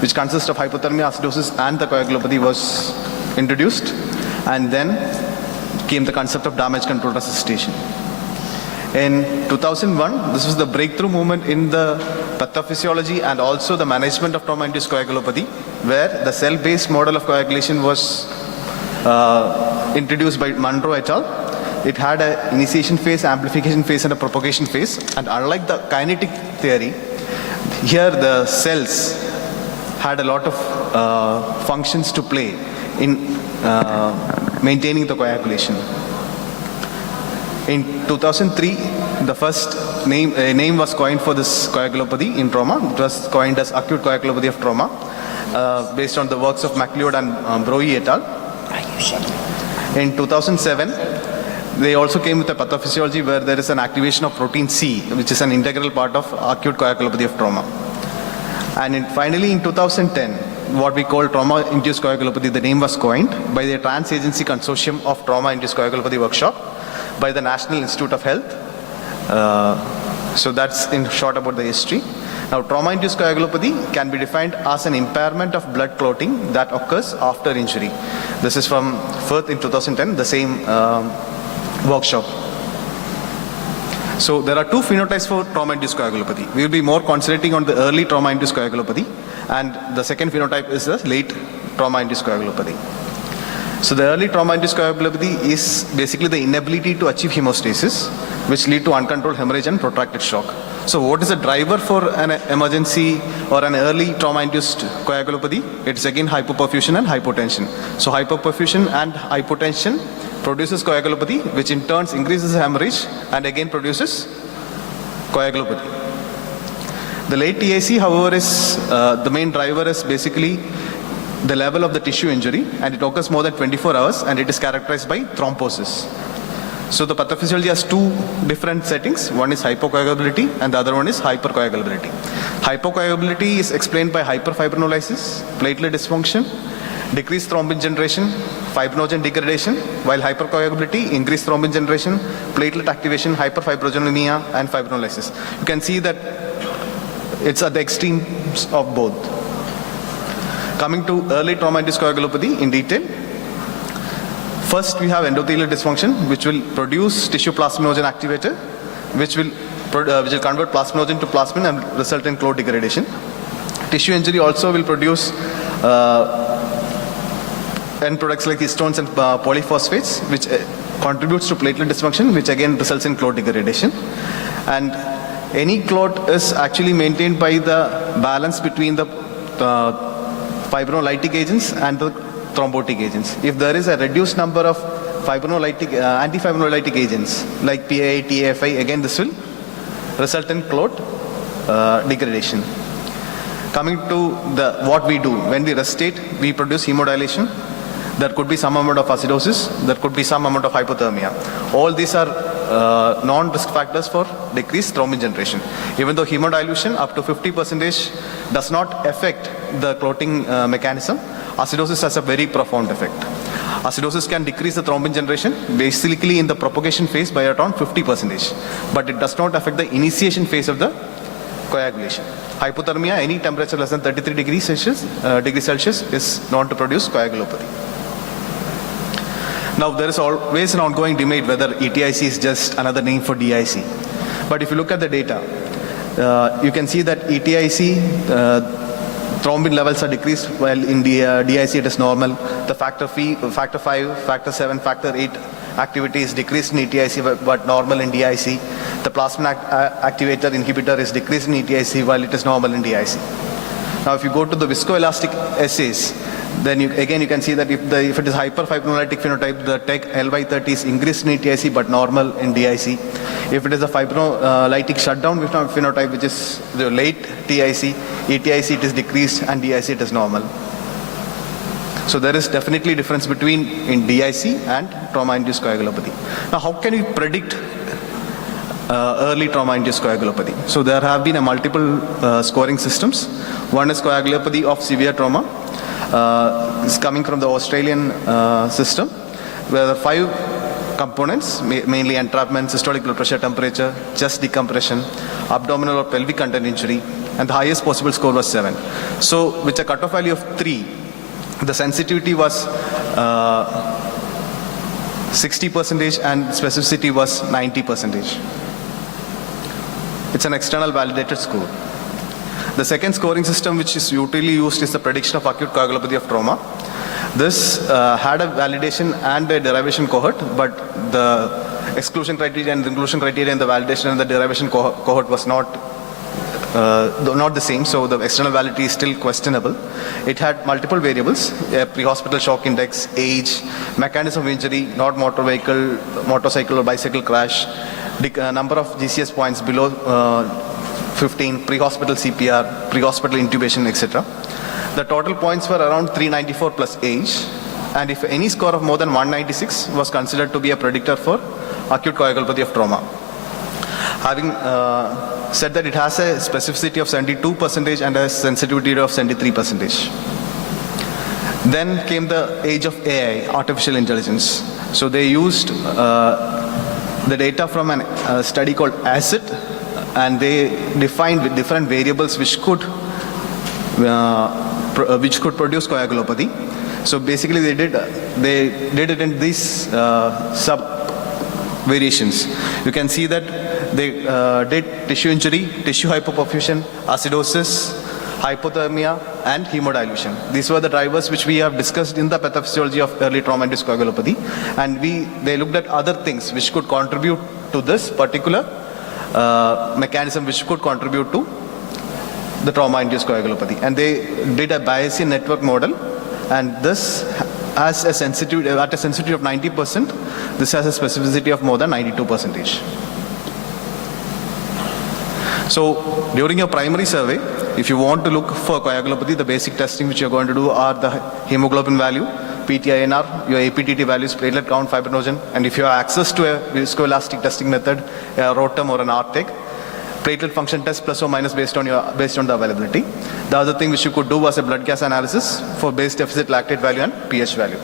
which consists of hypothermia, acidosis, and the coagulopathy, was introduced, and then came the concept of damage control resuscitation. In 2001, this was the breakthrough movement in the pathophysiology and also the management of trauma-induced coagulopathy, where the cell-based model of coagulation was introduced by Monroe et al. It had an initiation phase, amplification phase, and a propagation phase. And unlike the kinetic theory, here the cells had a lot of functions to play in maintaining the coagulation. In 2003, the first name was coined for this coagulopathy in trauma. It was coined as acute coagulopathy of trauma, based on the works of MacLeod and Broe et al. In 2007, they also came with a pathophysiology where there is an activation of protein C, which is an integral part of acute coagulopathy of trauma. And finally, in 2010, what we call trauma-induced coagulopathy, the name was coined by the Trans-Agency Consortium of Trauma-Induced Coagulopathy Workshop by the National Institute of Health. So that's in short about the history. Now, trauma-induced coagulopathy can be defined as an impairment of blood clotting that occurs after injury. This is from Firth in 2010, the same workshop. So there are two phenotypes for trauma-induced coagulopathy. We will be more concentrating on the early trauma-induced coagulopathy, and the second phenotype is the late trauma-induced coagulopathy. So the early trauma-induced coagulopathy is basically the inability to achieve hemostasis, which lead to uncontrolled hemorrhage and protracted shock. So what is the driver for an emergency or an early trauma-induced coagulopathy? It's again hypoperfusion and hypotension. So hypoperfusion and hypotension produces coagulopathy, which in turn increases hemorrhage and again produces coagulopathy. The late TAC, however, is the main driver is basically the level of the tissue injury, and it occurs more than 24 hours, and it is characterized by thrombosis. So the pathophysiology has two different settings. One is hypocoagulability and the other one is hypercoagulability. Hypocoagulability is explained by hyperfibrinolysis, platelet dysfunction, decreased thrombin generation, fibrinogen degradation, while hypercoagulability, increased thrombin generation, platelet activation, hyperfibrogenemia, and fibrinolysis. You can see that it's at the extremes of both. Coming to early trauma-induced coagulopathy in detail. First, we have endothelial dysfunction, which will produce tissue plasminogen activator, which will which will convert plasminogen to plasmin and result in clot degradation. Tissue injury also will produce end products like histones and polyphosphates, which contributes to platelet dysfunction, which again results in clot degradation. And any clot is actually maintained by the balance between the fibrinolytic agents and the thrombotic agents. If there is a reduced number of antifibrinolytic agents like PAI, TAFI, again this will result in clot degradation. Coming to what we do, when we restate, we produce hemodilation. There could be some amount of acidosis, there could be some amount of hypothermia. All these are non-risk factors for decreased thrombin generation. Even though hemodilution up to 50% does not affect the clotting mechanism, acidosis has a very profound effect. Acidosis can decrease the thrombin generation basically in the propagation phase by around 50%, but it does not affect the initiation phase of the coagulation. Hypothermia, any temperature less than 33 degrees Celsius is known to produce coagulopathy. Now, there is always an ongoing debate whether ETIC is just another name for DIC. But if you look at the data, you can see that ETIC, thrombin levels are decreased, while in DIC it is normal. The factor 5, factor 7, factor 8 activity is decreased in ETIC but normal in DIC. The plasmin activator inhibitor is decreased in ETIC while it is normal in DIC. Now, if you go to the viscoelastic assays, then you can see that if it is hyperfibrinolytic phenotype, the TEC LY30 is increased in ETIC but normal in DIC. If it is a fibrinolytic shutdown phenotype, which is the late TIC, ETIC it is decreased and DIC it is normal. So there is definitely difference between in DIC and trauma-induced coagulopathy. Now, how can we predict early trauma-induced coagulopathy? So there have been multiple scoring systems. One is coagulopathy of severe trauma. Is coming from the Australian system, where the 5 components, mainly entrapment, systolic blood pressure, temperature, chest decompression, abdominal or pelvic content injury, and the highest possible score was 7. So with a cutoff value of 3, the sensitivity was 60% and specificity was 90%. It's an external validated score. The second scoring system which is usually used is the prediction of acute coagulopathy of trauma. This had a validation and a derivation cohort, but the exclusion criteria and the inclusion criteria in the validation and the derivation cohort was not the same, so the external validity is still questionable. It had multiple variables: pre-hospital shock index, age, mechanism of injury, not motor vehicle, motorcycle or bicycle crash, number of GCS points below 15, pre-hospital CPR, pre-hospital intubation, etc. The total points were around 394 plus age, and if any score of more than 196 was considered to be a predictor for acute coagulopathy of trauma. Having said that, it has a specificity of 72% and a sensitivity of 73%. Then came the age of AI, artificial intelligence. So they used the data from a study called Acil, and they defined with different variables which could produce coagulopathy. So basically they did it in these sub variations. You can see that they did tissue injury, tissue hypoperfusion, acidosis, hypothermia, and hemodilution. These were the drivers which we have discussed in the pathophysiology of early trauma-induced coagulopathy, and they looked at other things which could contribute to this particular mechanism which could contribute to the trauma-induced coagulopathy. And they did a Bayesian network model, and this has a sensitivity, at a sensitivity of 90%, this has a specificity of more than 92%. So during your primary survey, if you want to look for coagulopathy, the basic testing which you're going to do are the hemoglobin value, PTINR, your APTT values, platelet count, fibrinogen, and if you have access to a viscoelastic testing method, a ROTEM or an RTEC, platelet function test plus or minus based on the availability. The other thing which you could do was a blood gas analysis for base deficit lactate value and pH value.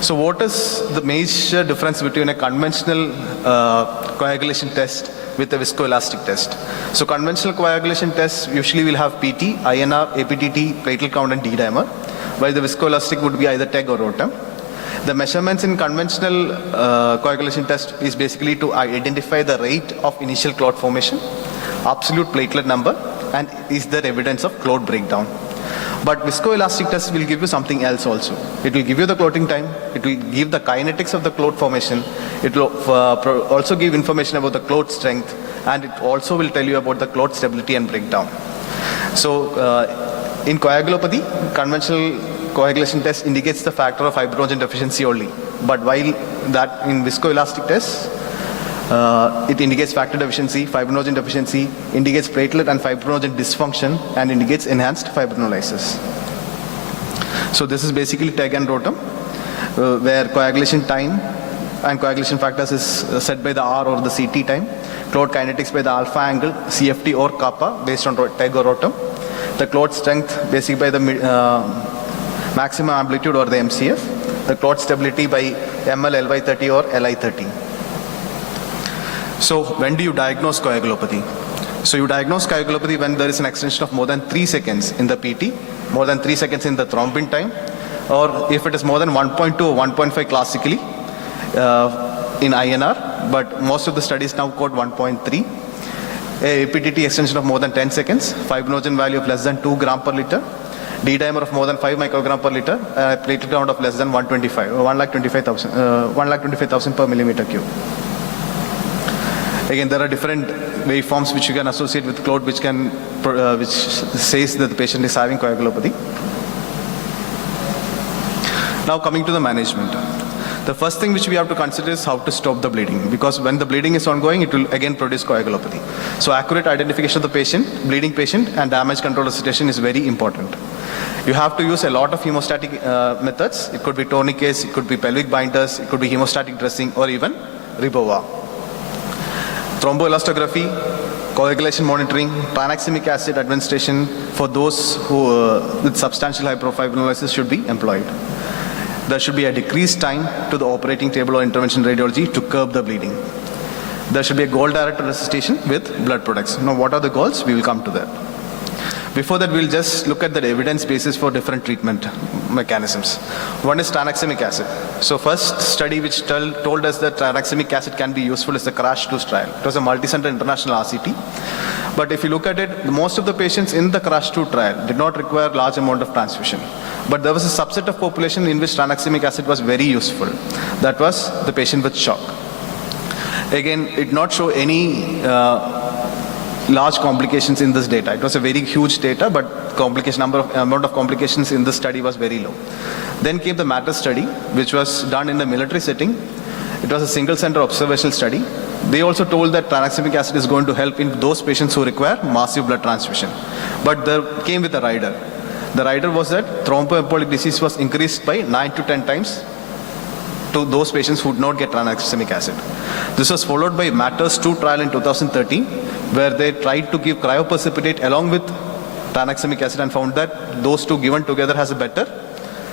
So what is the major difference between a conventional coagulation test with a viscoelastic test? So conventional coagulation tests usually will have PT, INR, APTT, platelet count and D-dimer, while the viscoelastic would be either TEG or ROTEM. The measurements in conventional coagulation test is basically to identify the rate of initial clot formation, absolute platelet number, and is there evidence of clot breakdown. But viscoelastic test will give you something else also. It will give you the clotting time, it will give the kinetics of the clot formation, it will also give information about the clot strength, and it also will tell you about the clot stability and breakdown. So in coagulopathy, conventional coagulation test indicates the factor of fibrinogen deficiency only. But while that in viscoelastic test, it indicates factor deficiency, fibrinogen deficiency, indicates platelet and fibrinogen dysfunction, and indicates enhanced fibrinolysis. So this is basically TEG and ROTEM, where coagulation time and coagulation factors is set by the R or the CT time, clot kinetics by the alpha angle, CFT or kappa based on TEG or ROTEM, the clot strength basically by the maximum amplitude or the MCF, the clot stability by ML, LY30 or LI30. So when do you diagnose coagulopathy? So you diagnose coagulopathy when there is an extension of more than 3 seconds in the PT, more than 3 seconds in the thrombin time, or if it is more than 1.2 or 1.5 classically in INR, but most of the studies now quote 1.3. A APTT extension of more than 10 seconds, fibrinogen value of less than 2 gram per liter, D-dimer of more than 5 microgram per liter, platelet count of less than 125, 1,25,000 per millimeter cube. Again, there are different waveforms which you can associate with clot, which says that the patient is having coagulopathy. Now coming to the management. The first thing which we have to consider is how to stop the bleeding, because when the bleeding is ongoing, it will again produce coagulopathy. So accurate identification of the patient, bleeding patient, and damage control resuscitation is very important. You have to use a lot of hemostatic methods. It could be tourniquets, it could be pelvic binders, it could be hemostatic dressing, or even Ribova. Thromboelastography, coagulation monitoring, tranexamic acid administration for those who with substantial hyperfibrinolysis should be employed. There should be a decreased time to the operating table or intervention radiology to curb the bleeding. There should be a goal-directed resuscitation with blood products. Now, what are the goals? We will come to that. Before that, we'll just look at the evidence basis for different treatment mechanisms. One is tranexamic acid. So first study which told us that tranexamic acid can be useful is the CRASH-2 trial. It was a multi-center international RCT. But if you look at it, most of the patients in the CRASH-2 trial did not require large amount of transfusion. But there was a subset of population in which tranexamic acid was very useful. That was the patient with shock. Again, it did not show any large complications in this data. It was a very huge data, but amount of complications in this study was very low. Then came the MATTER study, which was done in the military setting. It was a single center observational study. They also told that tranexamic acid is going to help in those patients who require massive blood transfusion. But there came with a rider. The rider was that thromboembolic disease was increased by 9 to 10 times to those patients who would not get tranexamic acid. This was followed by MATTERS 2 trial in 2013, where they tried to give cryoprecipitate along with tranexamic acid and found that those two given together has a better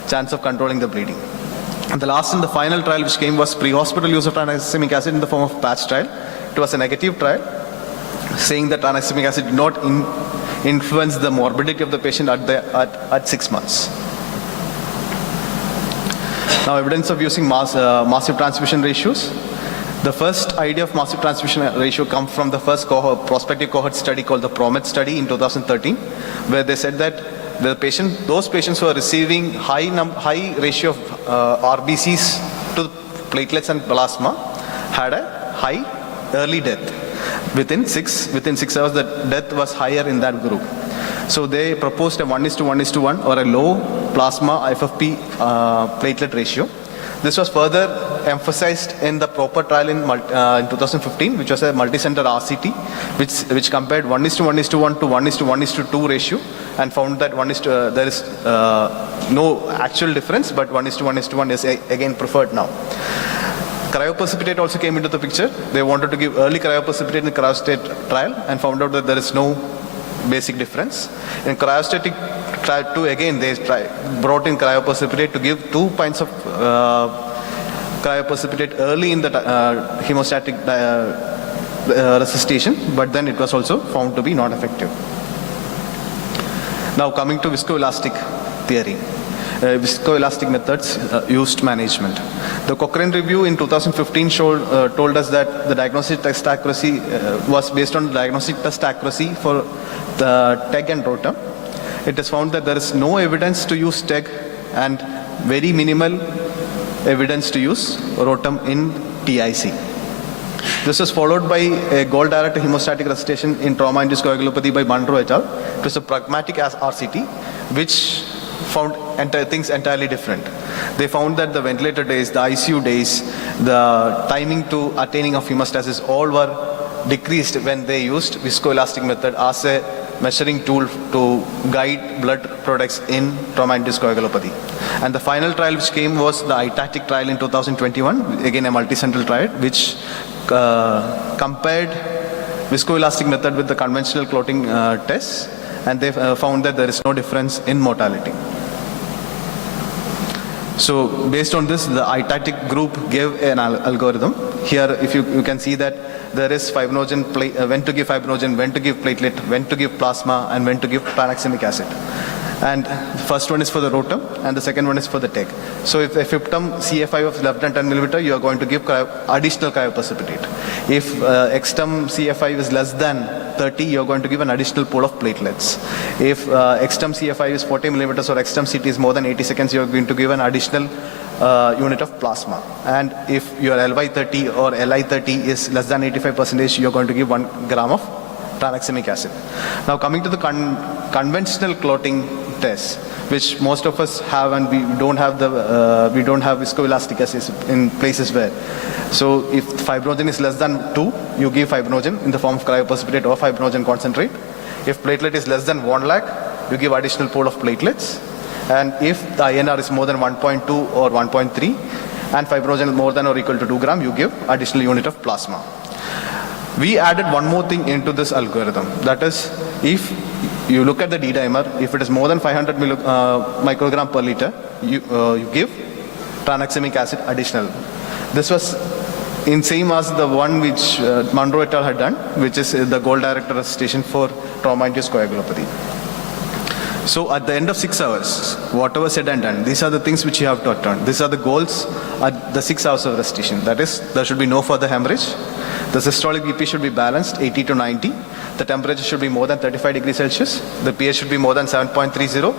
chance of controlling the bleeding. And the last and the final trial which came was pre-hospital use of tranexamic acid in the form of patch trial. It was a negative trial, saying that tranexamic acid did not influence the morbidity of the patient at 6 months. Now, evidence of using massive transfusion ratios. The first idea of massive transfusion ratio comes from the first prospective cohort study called the PROMET study in 2013, where they said that those patients who are receiving high ratio of RBCs to platelets and plasma had a high early death. Within 6 hours, the death was higher in that group. So they proposed a 1:1:1 or a low plasma FFP platelet ratio. This was further emphasized in the proper trial in 2015, which was a multi-center RCT, which compared 1:1:1 to 1:1:2 ratio and found that there is no actual difference, but 1:1:1 is again preferred now. Cryoprecipitate also came into the picture. They wanted to give early cryoprecipitate in the cryostate trial and found out that there is no basic difference. In cryostatic trial 2, again they brought in cryoprecipitate to give 2 pints of cryoprecipitate early in the hemostatic resuscitation, but then it was also found to be not effective. Now coming to viscoelastic theory. viscoelastic methods used management. The Cochrane review in 2015 told us that the diagnostic test accuracy was based on diagnostic test accuracy for the TEG and ROTEM. It is found that there is no evidence to use TEG and very minimal evidence to use ROTEM in TIC. This was followed by a goal-directed hemostatic resuscitation in trauma-induced coagulopathy by Monroe et al. It was a pragmatic RCT, which found things entirely different. They found that the ventilator days, the ICU days, the timing to attaining of hemostasis all were decreased when they used viscoelastic method as a measuring tool to guide blood products in trauma-induced coagulopathy. And the final trial which came was the ITATIC trial in 2021, again a multicentral trial, which compared viscoelastic method with the conventional clotting tests, and they found that there is no difference in mortality. So based on this, the ITATIC group gave an algorithm. Here, if you can see that there is fibrinogen, when to give fibrinogen, when to give platelet, when to give plasma, and when to give tranexamic acid. And the first one is for the ROTEM, and the second one is for the TEG. So if FIPTUM CFI of less than 10 millimeter, you are going to give additional cryoprecipitate. If EXTUM CFI is less than 30, you are going to give an additional pool of platelets. If EXTUM CFI is 40 millimeters or EXTUM CT is more than 80 seconds, you are going to give an additional unit of plasma. And if your LY30 or LI30 is less than 85%, you are going to give 1 gram of tranexamic acid. Now coming to the conventional clotting test, which most of us have, and we don't have viscoelastic acid in places where. So if fibrinogen is less than 2, you give fibrinogen in the form of cryoprecipitate or fibrinogen concentrate. If platelet is less than 1 lakh, you give additional pool of platelets. And if the INR is more than 1.2 or 1.3, and fibrinogen is more than or equal to 2 gram, you give additional unit of plasma. We added one more thing into this algorithm. That is, if you look at the D-dimer, if it is more than 500 microgram per liter, you give tranexamic acid additional. This was in same as the one which Monroe et al. Had done, which is the goal-directed resuscitation for trauma-induced coagulopathy. So at the end of 6 hours, whatever said and done, these are the things which you have to attain. These are the goals at the 6 hours of resuscitation. That is, there should be no further hemorrhage. The systolic BP should be balanced, 80 to 90. The temperature should be more than 35 degrees Celsius. The pH should be more than 7.30.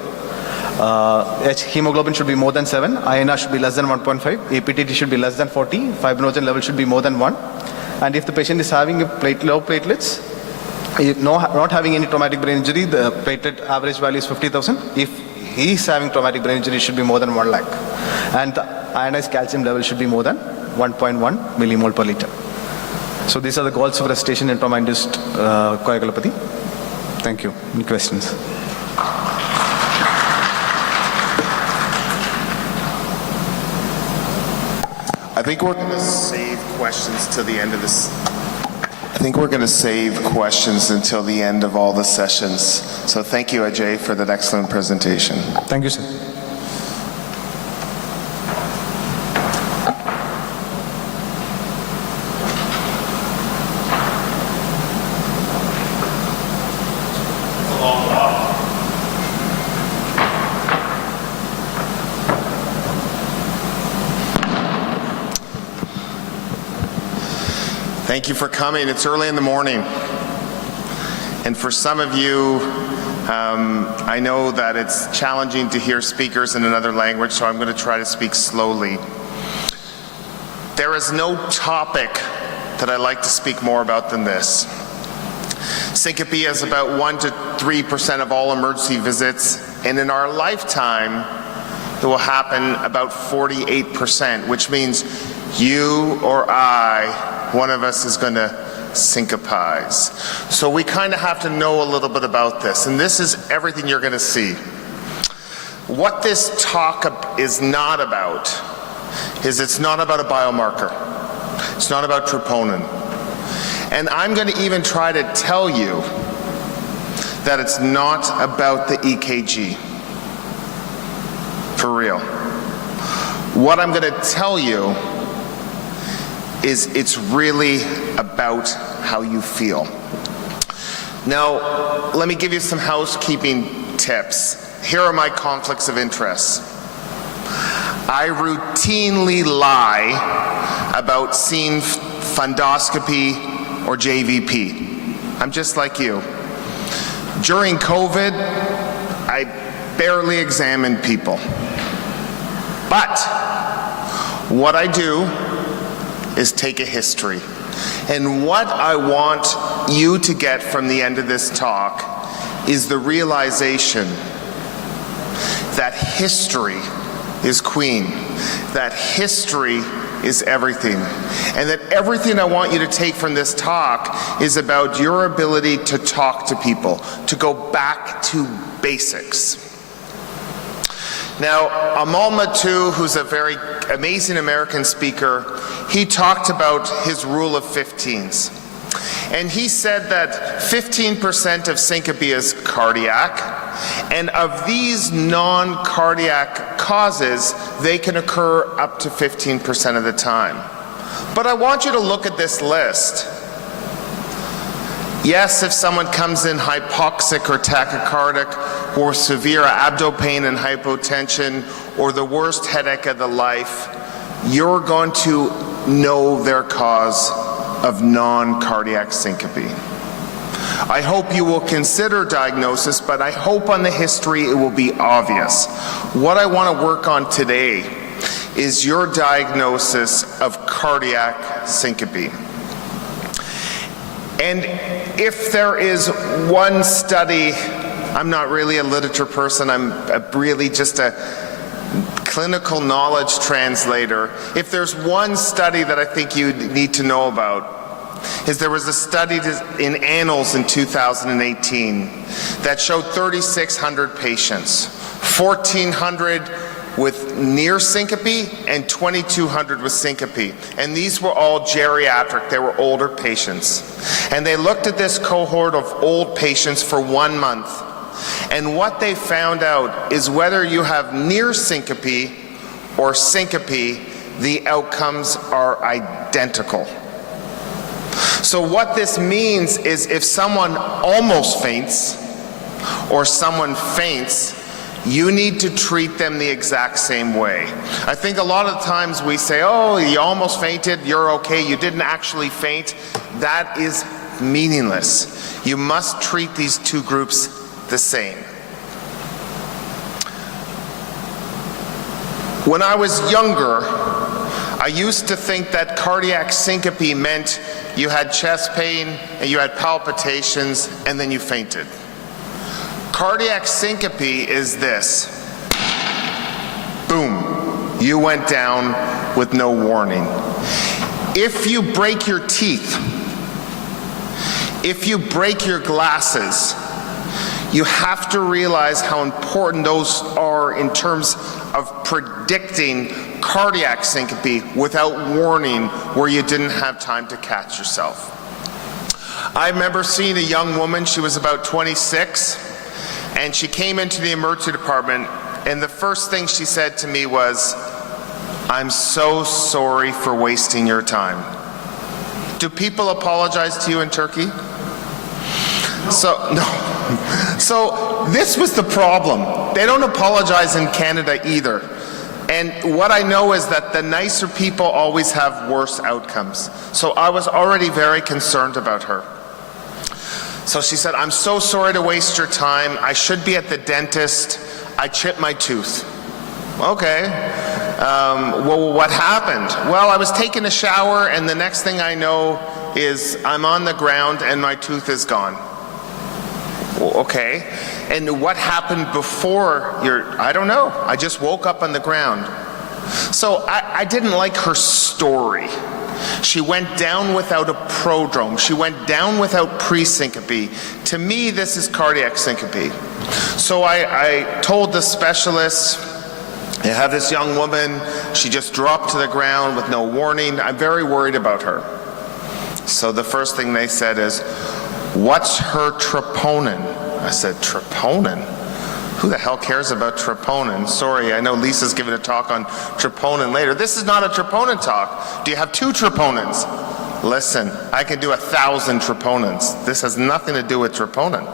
Hemoglobin should be more than 7. INR should be less than 1.5. APTT should be less than 40. Fibrinogen level should be more than 1. And if the patient is having low platelets, not having any traumatic brain injury, the platelet average value is 50,000. If he is having traumatic brain injury, it should be more than 1 lakh. And the ionized calcium level should be more than 1.1 millimole per liter. So these are the goals of resuscitation in trauma-induced coagulopathy. Thank you. Any questions? I think we're going to save questions till the end of this. I think we're going to save questions until the end of all the sessions. So thank you, Ajay, for that excellent presentation. Thank you, sir. Thank you for coming. It's early in the morning. And for some of you, I know that it's challenging to hear speakers in another language, so I'm going to try to speak slowly. There is no topic that I like to speak more about than this. Syncope is about 1 to 3% of all emergency visits, and in our lifetime, it will happen about 48%, which means you or I, one of us is going to syncopize. So we kind of have to know a little bit about this, and this is everything you're going to see. What this talk is not about is it's not about a biomarker. It's not about troponin. And I'm going to even try to tell you that it's not about the EKG. For real. What I'm going to tell you is it's really about how you feel. Now, let me give you some housekeeping tips. Here are my conflicts of interest. I routinely lie about seeing fundoscopy or JVP. I'm just like you. During COVID, I barely examined people. But what I do is take a history. And what I want you to get from the end of this talk is the realization that history is queen, that history is everything, and that everything I want you to take from this talk is about your ability to talk to people, to go back to basics. Now, Amal Mattu, who's a very amazing American speaker, he talked about his rule of 15s. And he said that 15% of syncope is cardiac, and of these non-cardiac causes, they can occur up to 15% of the time. But I want you to look at this list. Yes, if someone comes in hypoxic or tachycardic, or severe abdo pain and hypotension, or the worst headache of the life, you're going to know their cause of non-cardiac syncope. I hope you will consider diagnosis, but I hope on the history it will be obvious. What I want to work on today is your diagnosis of cardiac syncope. And if there is one study, I'm not really a literature person, I'm really just a clinical knowledge translator. If there's one study that I think you need to know about, is there was a study in Annals in 2018 that showed 3,600 patients, 1,400 with near syncope and 2,200 with syncope. And these were all geriatric, they were older patients. And they looked at this cohort of old patients for 1 month. And what they found out is whether you have near syncope or syncope, the outcomes are identical. So what this means is if someone almost faints or someone faints, you need to treat them the exact same way. I think a lot of times we say, oh, you almost fainted, you're okay, you didn't actually faint. That is meaningless. You must treat these two groups the same. When I was younger, I used to think that cardiac syncope meant you had chest pain and you had palpitations and then you fainted. Cardiac syncope is this. Boom, you went down with no warning. If you break your teeth, if you break your glasses, you have to realize how important those are in terms of predicting cardiac syncope without warning where you didn't have time to catch yourself. I remember seeing a young woman, she was about 26, and she came into the emergency department, and the first thing she said to me was, "I'm so sorry for wasting your time." Do people apologize to you in Turkey? No. So this was the problem. They don't apologize in Canada either. And what I know is that the nicer people always have worse outcomes. So I was already very concerned about her. So she said, "I'm so sorry to waste your time. I should be at the dentist. I chipped my tooth." Okay. Well, what happened? Well, I was taking a shower, and the next thing I know is I'm on the ground and my tooth is gone. Well, okay. And what happened before I don't know. I just woke up on the ground. So I didn't like her story. She went down without a prodrome. She went down without pre-syncope. To me, this is cardiac syncope. So I told the specialist, I have this young woman, she just dropped to the ground with no warning. I'm very worried about her. So the first thing they said is, "What's her troponin?" I said, "Troponin? Who the hell cares about troponin?" Sorry, I know Lisa's giving a talk on troponin later. This is not a troponin talk. Do you have 2 troponins? Listen, I can do 1,000 troponins. This has nothing to do with troponin.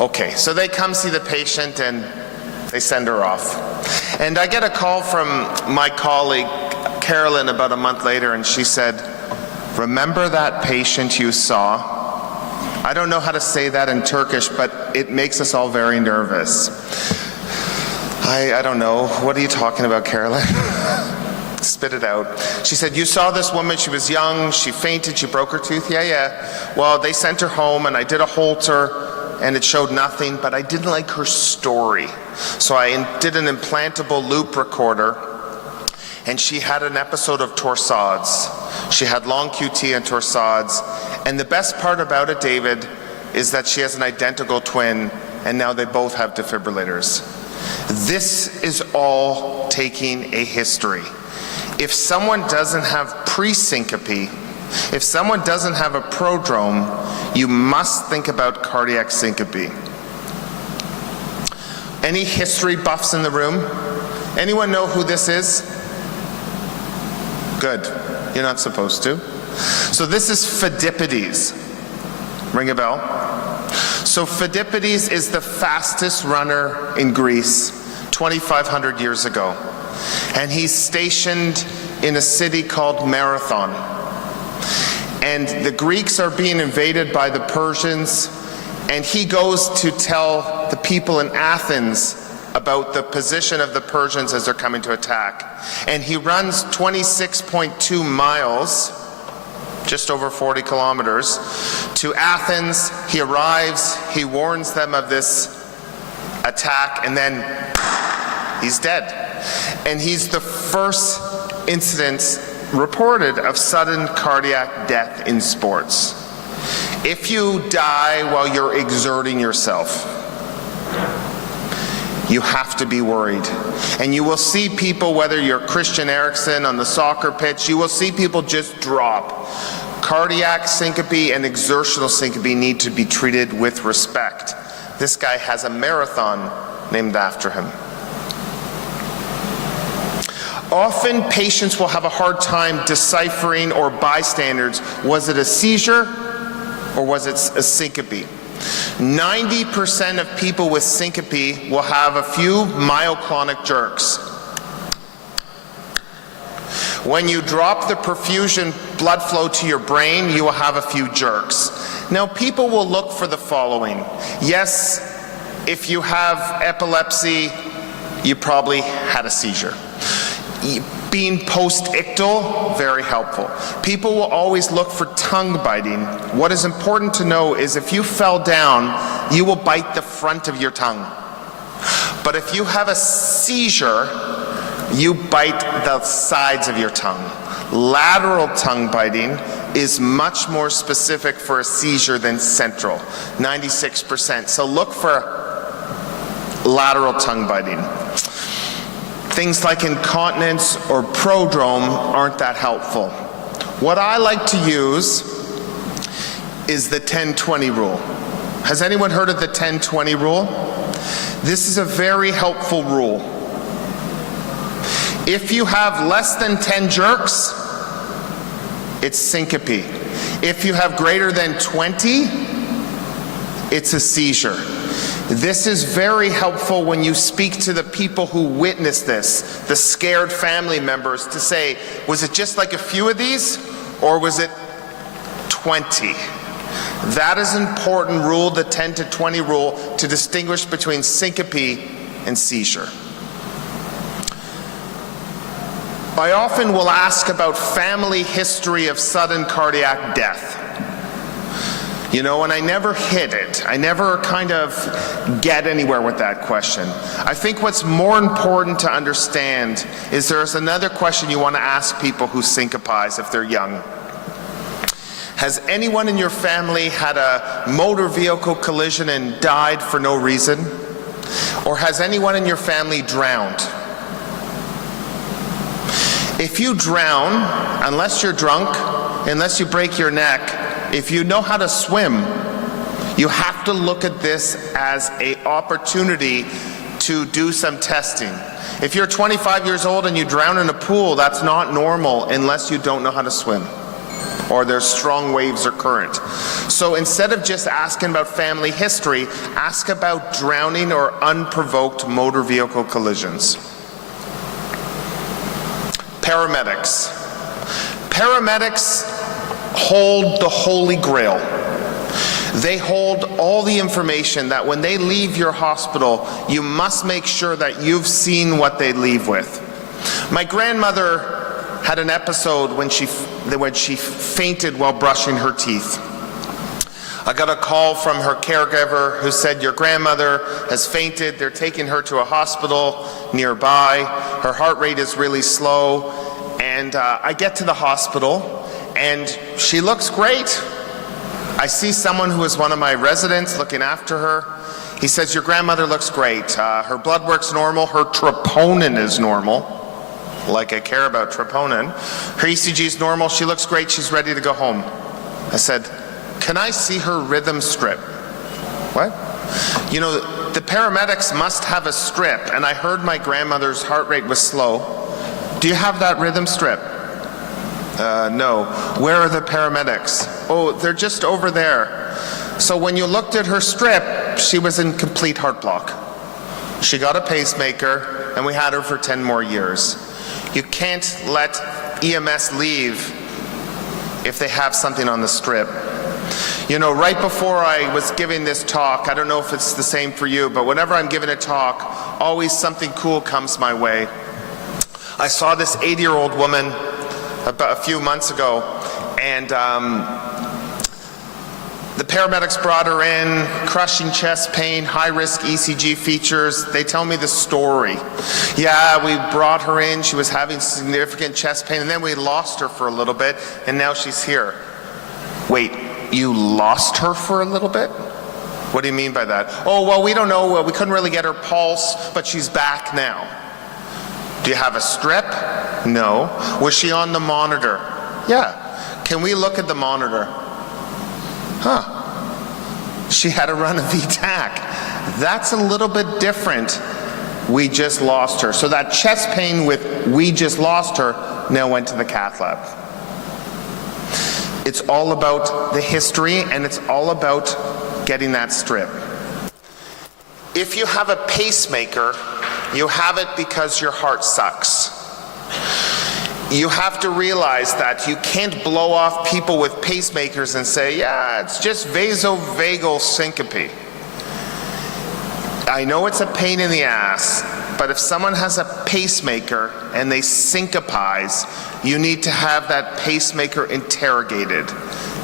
Okay, so they come see the patient, and They send her off. And I get a call from my colleague, Carolyn, about a month later, and she said, "Remember that patient you saw?" I don't know how to say that in Turkish, but it makes us all very nervous. I don't know. What are you talking about, Carolyn? Spit it out. She said, "You saw this woman, she was young, she fainted, she broke her tooth." Yeah. Well, they sent her home and I did a Holter and it showed nothing, but I didn't like her story. So I did an implantable loop recorder, and she had an episode of torsades. She had long QT and torsades. And the best part about it, David, is that she has an identical twin, and now they both have defibrillators. This is all taking a history. If someone doesn't have pre-syncope, if someone doesn't have a prodrome, you must think about cardiac syncope. Any history buffs in the room? Anyone know who this is? Good. You're not supposed to. So this is Phidippides. Ring a bell? So Phidippides is the fastest runner in Greece 2,500 years ago. And he's stationed in a city called Marathon. And the Greeks are being invaded by the Persians, and he goes to tell the people in Athens about the position of the Persians as they're coming to attack. And he runs 26.2 miles, just over 40 kilometers, to Athens. He arrives, he warns them of this attack, and then he's dead. And he's the first incident reported of sudden cardiac death in sports. If you die while you're exerting yourself, you have to be worried. And you will see people, whether you're Christian Eriksen on the soccer pitch, you will see people just drop. Cardiac syncope and exertional syncope need to be treated with respect. This guy has a marathon named after him. Often patients will have a hard time deciphering, or bystanders, was it a seizure or was it a syncope? 90% of people with syncope will have a few myoclonic jerks. When you drop the perfusion blood flow to your brain, you will have a few jerks. Now, people will look for the following. Yes, if you have epilepsy, you probably had a seizure. Being post-ictal, very helpful. People will always look for tongue biting. What is important to know is if you fell down, you will bite the front of your tongue. But if you have a seizure, you bite the sides of your tongue. Lateral tongue biting is much more specific for a seizure than central, 96%. So look for lateral tongue biting. Things like incontinence or prodrome aren't that helpful. What I like to use is the 10-20 rule. Has anyone heard of the 10-20 rule? This is a very helpful rule. If you have less than 10 jerks, it's syncope. If you have greater than 20, it's a seizure. This is very helpful when you speak to the people who witness this, the scared family members, to say, was it just like a few of these, or was it 20? That is an important rule, the 10-20 rule, to distinguish between syncope and seizure. I often will ask about family history of sudden cardiac death. You know, and I never hit it. I never kind of get anywhere with that question. I think what's more important to understand is there's another question you want to ask people who syncopize if they're young. Has anyone in your family had a motor vehicle collision and died for no reason? Or has anyone in your family drowned? If you drown, unless you're drunk, unless you break your neck, if you know how to swim, you have to look at this as an opportunity to do some testing. If you're 25 years old and you drown in a pool, that's not normal unless you don't know how to swim. or there's strong waves or current. So instead of just asking about family history, ask about drowning or unprovoked motor vehicle collisions. Paramedics. Paramedics hold the Holy Grail. They hold all the information that when they leave your hospital, you must make sure that you've seen what they leave with. My grandmother had an episode when she fainted while brushing her teeth. I got a call from her caregiver who said, your grandmother has fainted. They're taking her to a hospital nearby. Her heart rate is really slow. And I get to the hospital and she looks great. I see someone who is one of my residents looking after her. He says, your grandmother looks great. Her blood work's normal. Her troponin is normal. Like I care about troponin. Her ECG is normal. She looks great. She's ready to go home. I said, can I see her rhythm strip? What? You know, the paramedics must have a strip, and I heard my grandmother's heart rate was slow. Do you have that rhythm strip? No. Where are the paramedics? Oh, they're just over there. So when you looked at her strip, she was in complete heart block. She got a pacemaker, and we had her for 10 more years. You can't let EMS leave if they have something on the strip. You know, right before I was giving this talk, I don't know if it's the same for you, but whenever I'm giving a talk, always something cool comes my way. I saw this 80-year-old woman about a few months ago, and the paramedics brought her in, crushing chest pain, high-risk ECG features. They tell me the story. Yeah, we brought her in, she was having significant chest pain, and then we lost her for a little bit, and now she's here. Wait, you lost her for a little bit? What do you mean by that? Oh, well, we don't know, we couldn't really get her pulse, but she's back now. Do you have a strip? No. Was she on the monitor? Yeah. Can we look at the monitor? Huh. She had to run a VTAC. That's a little bit different. We just lost her. So that chest pain with we just lost her now went to the cath lab. It's all about the history, and it's all about getting that strip. If you have a pacemaker, you have it because your heart sucks. You have to realize that you can't blow off people with pacemakers and say, yeah, it's just vasovagal syncope. I know it's a pain in the ass, but if someone has a pacemaker and they syncopize, you need to have that pacemaker interrogated.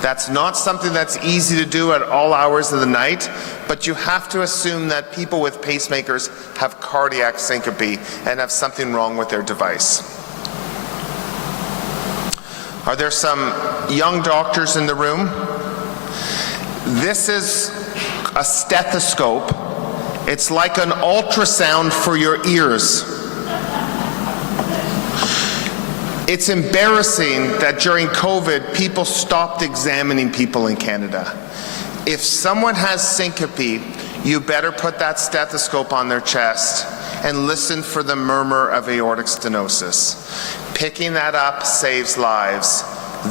That's not something that's easy to do at all hours of the night, but you have to assume that people with pacemakers have cardiac syncope and have something wrong with their device. Are there some young doctors in the room? This is a stethoscope. It's like an ultrasound for your ears. It's embarrassing that during COVID, people stopped examining people in Canada. If someone has syncope, you better put that stethoscope on their chest and listen for the murmur of aortic stenosis. Picking that up saves lives.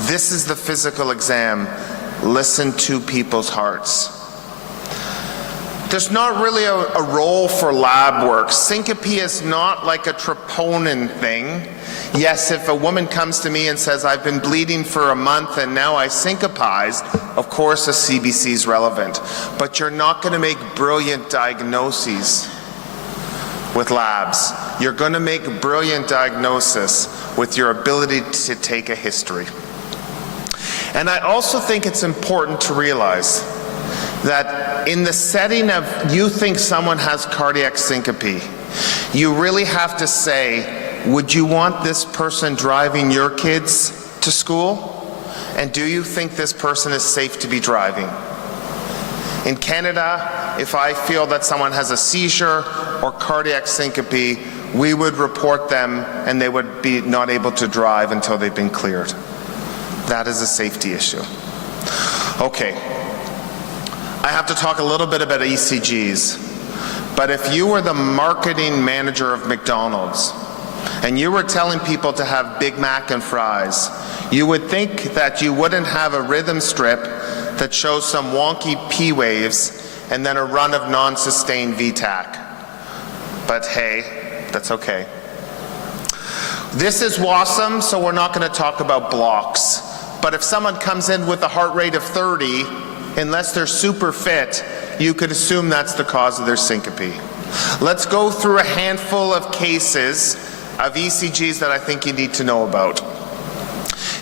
This is the physical exam. Listen to people's hearts. There's not really a role for lab work. Syncope is not like a troponin thing. Yes, if a woman comes to me and says, I've been bleeding for a month and now I syncopized, of course a CBC is relevant. But you're not going to make brilliant diagnoses with labs. You're going to make brilliant diagnosis with your ability to take a history. And I also think it's important to realize that in the setting of you think someone has cardiac syncope, you really have to say, would you want this person driving your kids to school? And do you think this person is safe to be driving? In Canada, if I feel that someone has a seizure or cardiac syncope, we would report them and they would be not able to drive until they've been cleared. That is a safety issue. Okay. I have to talk a little bit about ECGs, but if you were the marketing manager of McDonald's and you were telling people to have Big Mac and fries, you would think that you wouldn't have a rhythm strip that shows some wonky P waves and then a run of non-sustained VTAC. But hey, that's okay. This is WASM, so we're not going to talk about blocks. But if someone comes in with a heart rate of 30, unless they're super fit, you could assume that's the cause of their syncope. Let's go through a handful of cases of ECGs that I think you need to know about.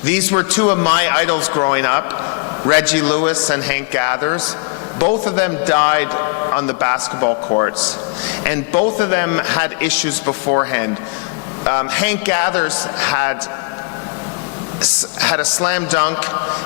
These were two of my idols growing up, Reggie Lewis and Hank Gathers. Both of them died on the basketball courts, and both of them had issues beforehand. Hank Gathers had a slam dunk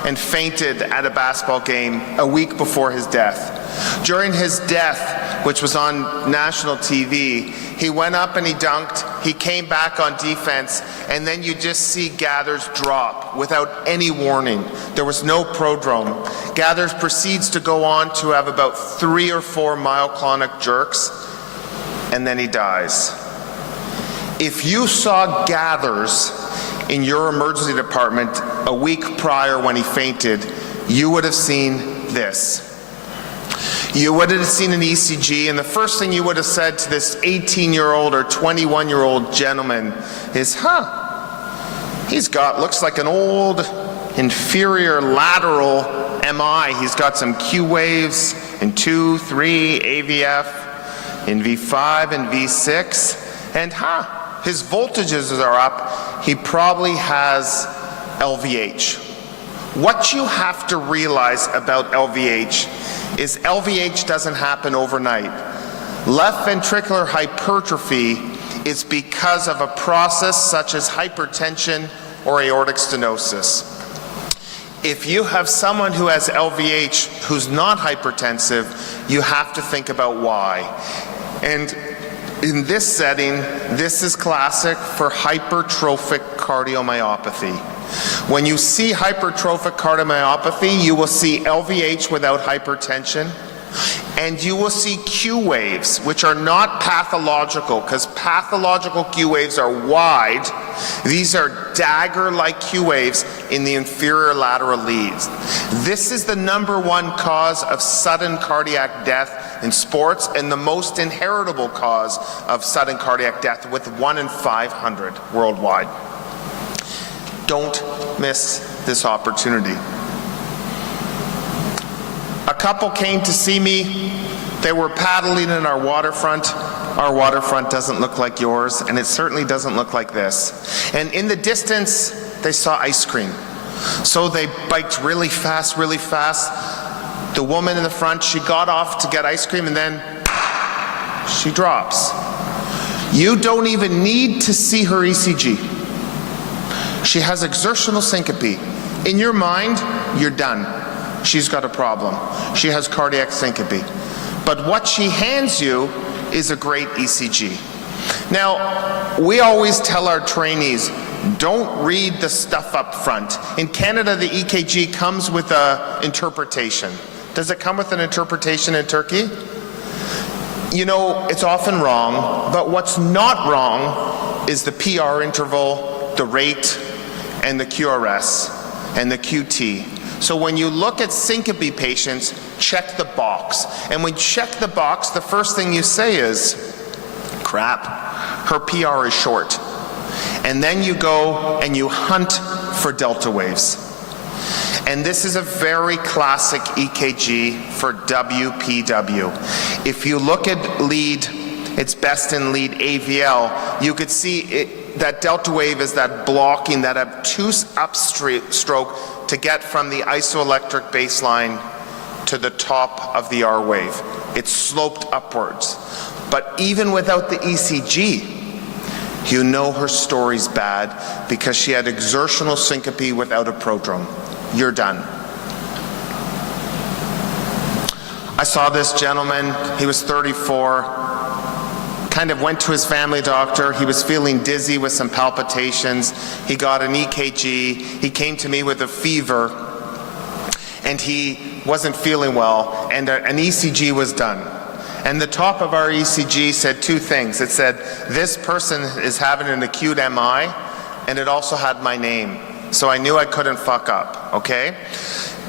and fainted at a basketball game a week before his death. During his death, which was on national TV, he went up and he dunked, he came back on defense, and then you just see Gathers drop without any warning. There was no prodrome. Gathers proceeds to go on to have about 3 or 4 myoclonic jerks, and then he dies. If you saw Gathers in your emergency department a week prior when he fainted, you would have seen this. You would have seen an ECG, and the first thing you would have said to this 18-year-old or 21-year-old gentleman is, looks like an old inferior lateral MI. He's got some Q waves in 2, 3, AVF, in V5 and V6, and his voltages are up. He probably has LVH. What you have to realize about LVH is LVH doesn't happen overnight. Left ventricular hypertrophy is because of a process such as hypertension or aortic stenosis. If you have someone who has LVH who's not hypertensive, you have to think about why. And in this setting, this is classic for hypertrophic cardiomyopathy. When you see hypertrophic cardiomyopathy, you will see LVH without hypertension, and you will see Q waves, which are not pathological, because pathological Q waves are wide. These are dagger-like Q waves in the inferior lateral leads. This is the #1 cause of sudden cardiac death in sports, and the most inheritable cause of sudden cardiac death, with 1 in 500 worldwide. Don't miss this opportunity. A couple came to see me. They were paddling in our waterfront. Our waterfront doesn't look like yours, and it certainly doesn't look like this. And in the distance, they saw ice cream. So they biked really fast, really fast. The woman in the front, she got off to get ice cream, and then she drops. You don't even need to see her ECG. She has exertional syncope. In your mind, you're done. She's got a problem. She has cardiac syncope. But what she hands you is a great ECG. Now, we always tell our trainees, don't read the stuff up front. In Canada, the EKG comes with an interpretation. Does it come with an interpretation in Turkey? You know, it's often wrong, but what's not wrong is the PR interval, the rate, and the QRS, and the QT. So when you look at syncope patients, check the box. And when you check the box, the first thing you say is, crap, her PR is short. And then you go and you hunt for delta waves. And this is a very classic EKG for WPW. If you look at lead, it's best in lead AVL, you could see that delta wave is that blocking, that obtuse upstroke to get from the isoelectric baseline to the top of the R wave. It's sloped upwards. But even without the ECG, you know her story's bad because she had exertional syncope without a prodrome. You're done. I saw this gentleman, he was 34, kind of went to his family doctor. He was feeling dizzy with some palpitations. He got an EKG. He came to me with a fever, and he wasn't feeling well, and an ECG was done. And the top of our ECG said two things. It said, this person is having an acute MI, and it also had my name. So I knew I couldn't fuck up, okay?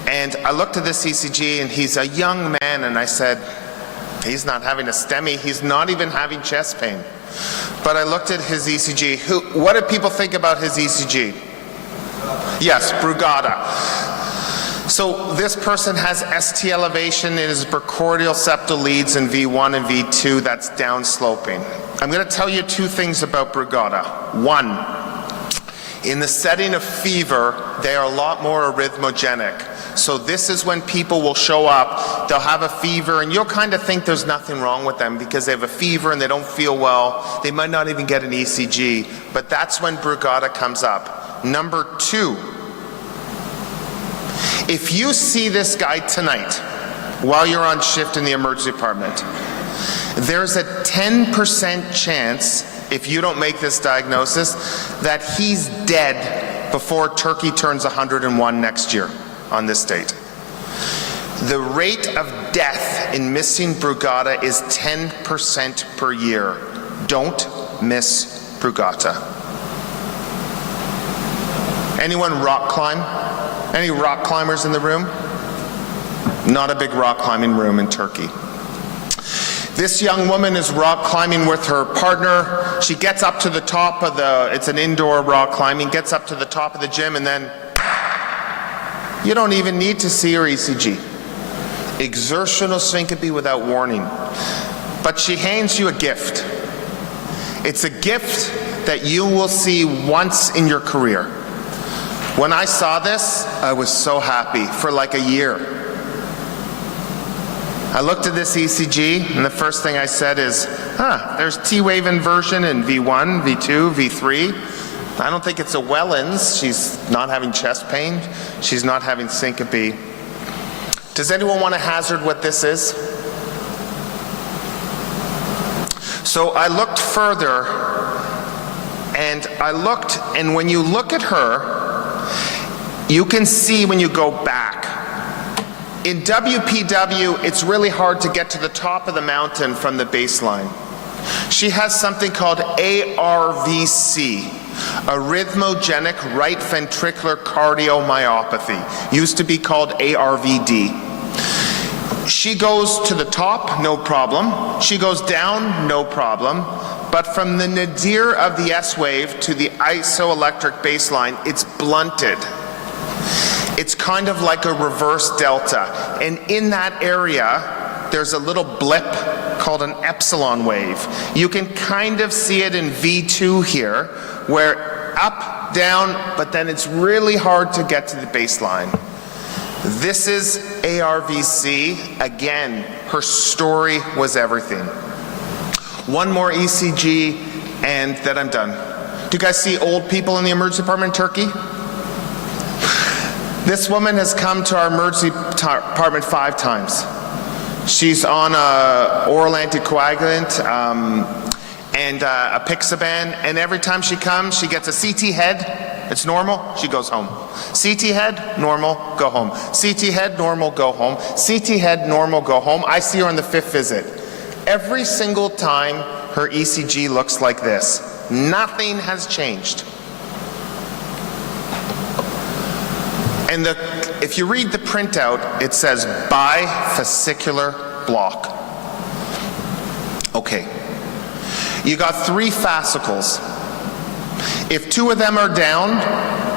And I looked at this ECG, and he's a young man, and I said, he's not having a STEMI, he's not even having chest pain. But I looked at his ECG. What do people think about his ECG? Yes, Brugada. So this person has ST elevation in his precordial septal leads in V1 and V2, that's downsloping. I'm going to tell you two things about Brugada. One, in the setting of fever, they are a lot more arrhythmogenic. So this is when people will show up, they'll have a fever, and you'll kind of think there's nothing wrong with them because they have a fever and they don't feel well. They might not even get an ECG, but that's when Brugada comes up. Number two, if you see this guy tonight while you're on shift in the emergency department, there's a 10% chance, if you don't make this diagnosis, that he's dead before Turkey turns 101 next year on this date. The rate of death in missing Brugada is 10% per year. Don't miss Brugada. Anyone rock climb? Any rock climbers in the room? Not a big rock climbing room in Turkey. This young woman is rock climbing with her partner. She gets up to the top of it's an indoor rock climbing, gets up to the top of the gym, and then you don't even need to see her ECG. Exertional syncope without warning. But she hands you a gift. It's a gift that you will see once in your career. When I saw this, I was so happy for like a year. I looked at this ECG, and the first thing I said is, there's T-wave inversion in V1, V2, V3. I don't think it's a Wellens. She's not having chest pain. She's not having syncope. Does anyone want to hazard what this is? So I looked further, and when you look at her, you can see when you go back. In WPW, it's really hard to get to the top of the mountain from the baseline. She has something called ARVC, arrhythmogenic right ventricular cardiomyopathy, used to be called ARVD. She goes to the top, no problem. She goes down, no problem. But from the nadir of the S wave to the isoelectric baseline, it's blunted. It's kind of like a reverse delta. And in that area, there's a little blip called an epsilon wave. You can kind of see it in V2 here, where up, down, but then it's really hard to get to the baseline. This is ARVC. Again, her story was everything. One more ECG, and then I'm done. Do you guys see old people in the emergency department in Turkey? This woman has come to our emergency department 5 times. She's on an oral anticoagulant and a Pixaban, and every time she comes, she gets a CT head. It's normal, she goes home. CT head, normal, go home. CT head, normal, go home. CT head, normal, go home. I see her on the 5th visit. Every single time, her ECG looks like this. Nothing has changed. And if you read the printout, it says bifascicular block. Okay. You got 3 fascicles. If 2 of them are down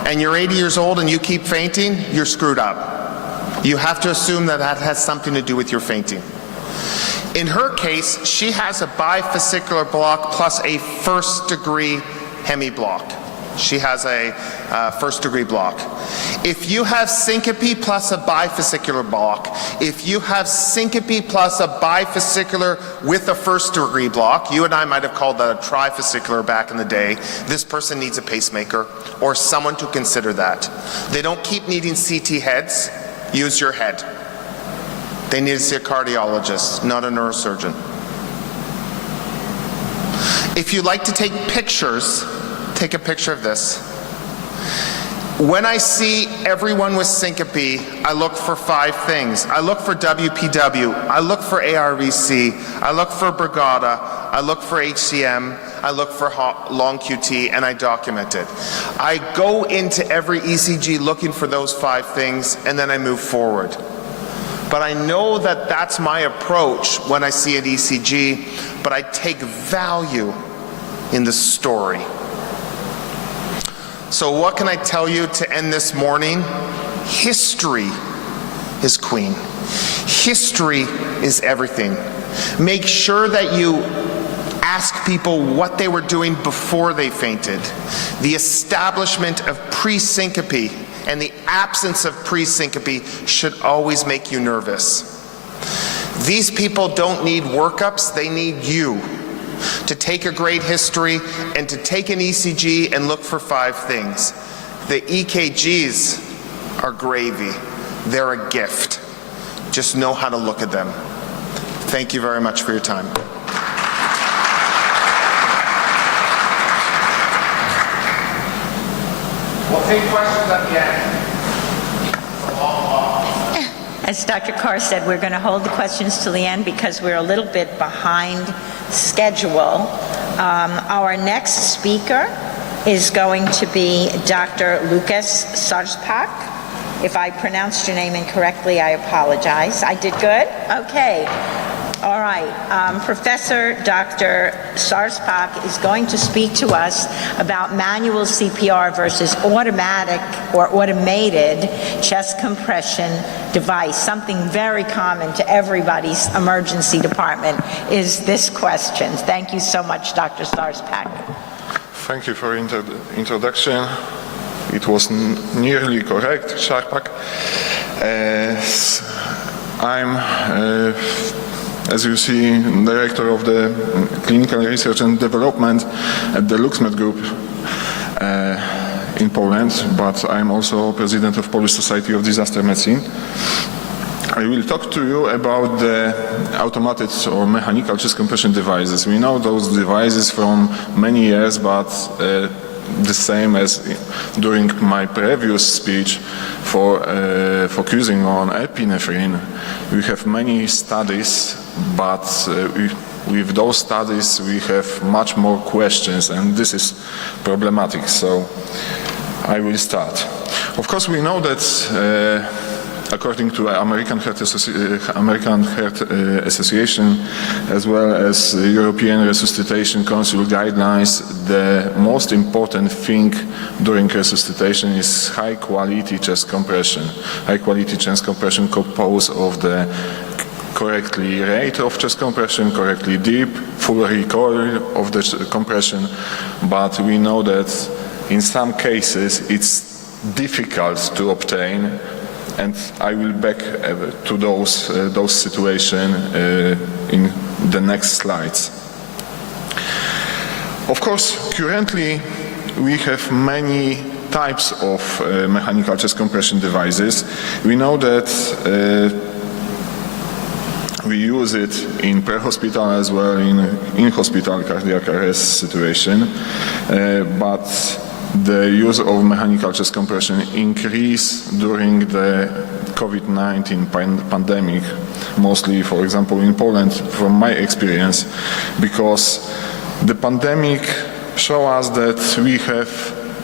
and you're 80 years old and you keep fainting, you're screwed up. You have to assume that that has something to do with your fainting. In her case, she has a bifascicular block plus a first-degree hemiblock. She has a first-degree block. If you have syncope plus a bifascicular block, if you have syncope plus a bifascicular with a first-degree block, you and I might have called that a trifascicular back in the day, this person needs a pacemaker or someone to consider that. They don't keep needing CT heads. Use your head. They need to see a cardiologist, not a neurosurgeon. If you like to take pictures, take a picture of this. When I see everyone with syncope, I look for 5 things. I look for WPW, I look for ARVC, I look for Brigada, I look for HCM, I look for long QT, and I document it. I go into every ECG looking for those 5 things, and then I move forward. But I know that that's my approach when I see an ECG, but I take value in the story. So what can I tell you to end this morning? History is queen. History is everything. Make sure that you ask people what they were doing before they fainted. The establishment of pre-syncope and the absence of pre-syncope should always make you nervous. These people don't need workups, they need you to take a great history and to take an ECG and look for 5 things. The EKGs are gravy. They're a gift. Just know how to look at them. Thank you very much for your time. We'll take questions at the end. As Dr. Carr said, we're going to hold the questions till the end because we're a little bit behind schedule. Our next speaker is going to be Dr. Lucas Sarspak. If I pronounced your name incorrectly, I apologize. I did good? Okay. All right. Professor Dr. Sarspak is going to speak to us about manual CPR versus automatic or automated chest compression device. Something very common to everybody's emergency department is this question. Thank you so much, Dr. Sarspak. Thank you for introduction. It was nearly correct, Sharpak. I'm as you see, Director of the Clinical Research and Development at the LuxMed Group in Poland, but I'm also President of Polish Society of Disaster Medicine. I will talk to you about the automated or mechanical chest compression devices. We know those devices from many years, but the same as during my previous speech for focusing on epinephrine. We have many studies, but with those studies we have much more questions, and this is problematic. So I will start. Of course, we know that according to American Heart Association, as well as European Resuscitation Council guidelines, the most important thing during resuscitation is high-quality chest compression. High-quality chest compression composed of the correctly rate of chest compression, correctly deep, full recoil of the compression, but we know that in some cases it's difficult to obtain, and I will back to those situations in the next slides. Of course, currently we have many types of mechanical chest compression devices. We know that we use it in pre-hospital as well in hospital cardiac arrest situation, but the use of mechanical chest compression increased during the COVID-19 pandemic, mostly, for example, in Poland, from my experience, because the pandemic showed us that we have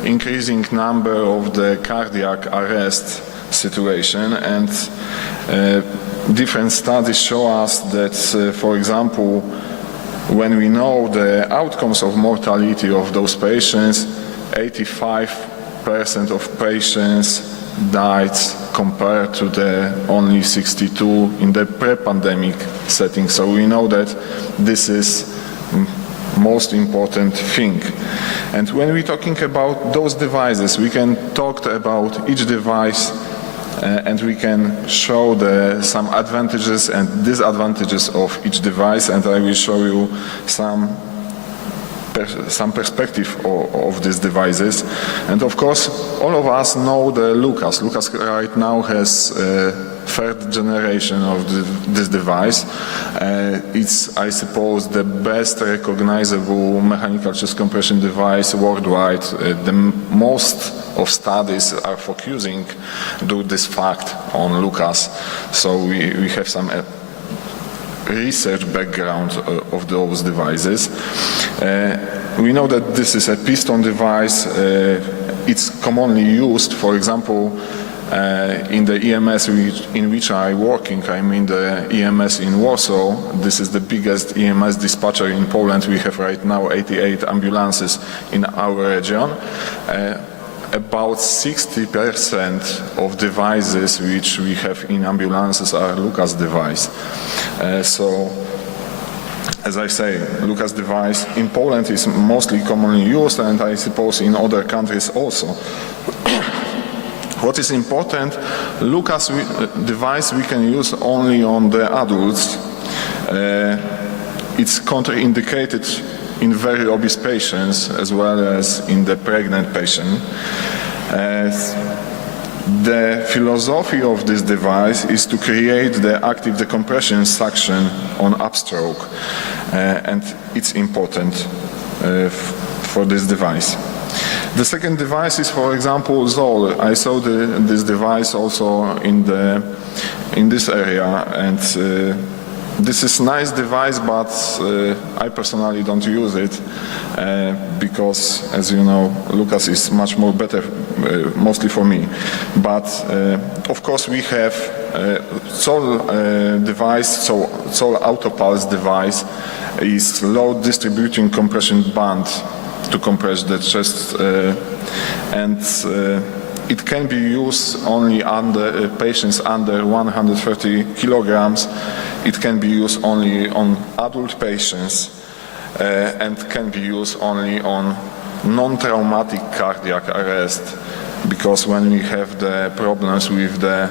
increasing number of the cardiac arrest situation, and different studies show us that, for example, when we know the outcomes of mortality of those patients, 85% of patients died compared to the only 62 in the pre-pandemic setting. So we know that this is most important thing. And when we're talking about those devices, we can talk about each device and we can show some advantages and disadvantages of each device, and I will show you some perspective of these devices. And of course, all of us know the Lucas. Lucas right now has third generation of this device. It's, I suppose, the best recognizable mechanical chest compression device worldwide, the most of studies are focusing do this fact on Lucas. So we have some research background of those devices. We know that this is a piston device. It's commonly used, for example, in the EMS in which I'm working. I'm in the EMS in Warsaw. This is the biggest EMS dispatcher in Poland. We have right now 88 ambulances in our region. About 60% of devices which we have in ambulances are Lucas device. So, as I say, Lucas device in Poland is mostly commonly used, and I suppose in other countries also. What is important, Lucas device we can use only on the adults. It's contraindicated in very obese patients as well as in the pregnant patient. The philosophy of this device is to create the active decompression suction on upstroke, and it's important for this device. The second device is, for example, Zoll. I saw this device also in this area, and this is a nice device, but I personally don't use it because, as you know, Lucas is much more better, mostly for me. But of course, we have Zoll device, so Zoll Autopulse device is low distributing compression band to compress the chest, and it can be used only under patients under 130 kilograms. It can be used only on adult patients and can be used only on non-traumatic cardiac arrest, because when we have the problems with the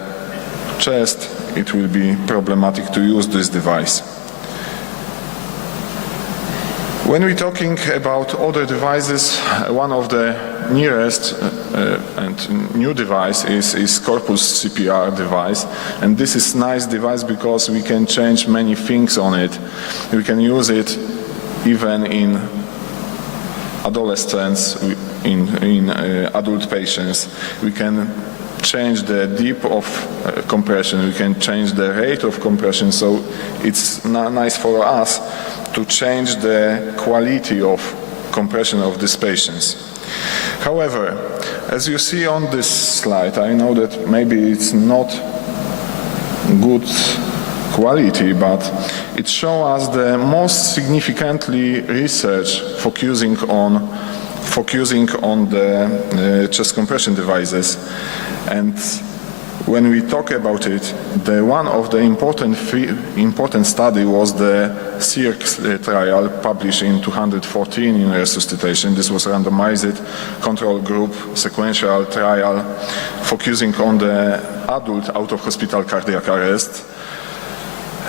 chest, it will be problematic to use this device. When we're talking about other devices, one of the nearest and new device is Corpus CPR device, and this is nice device because we can change many things on it. We can use it even in adolescents, in adult patients. We can change the depth of compression, we can change the rate of compression, so it's nice for us to change the quality of compression of these patients. However, as you see on this slide, I know that maybe it's not good quality, but it shows us the most significantly research focusing on the chest compression devices. And when we talk about it, one of the important study was the CIRC trial published in 2014 in resuscitation. This was randomized control group sequential trial focusing on the adult out-of-hospital cardiac arrest,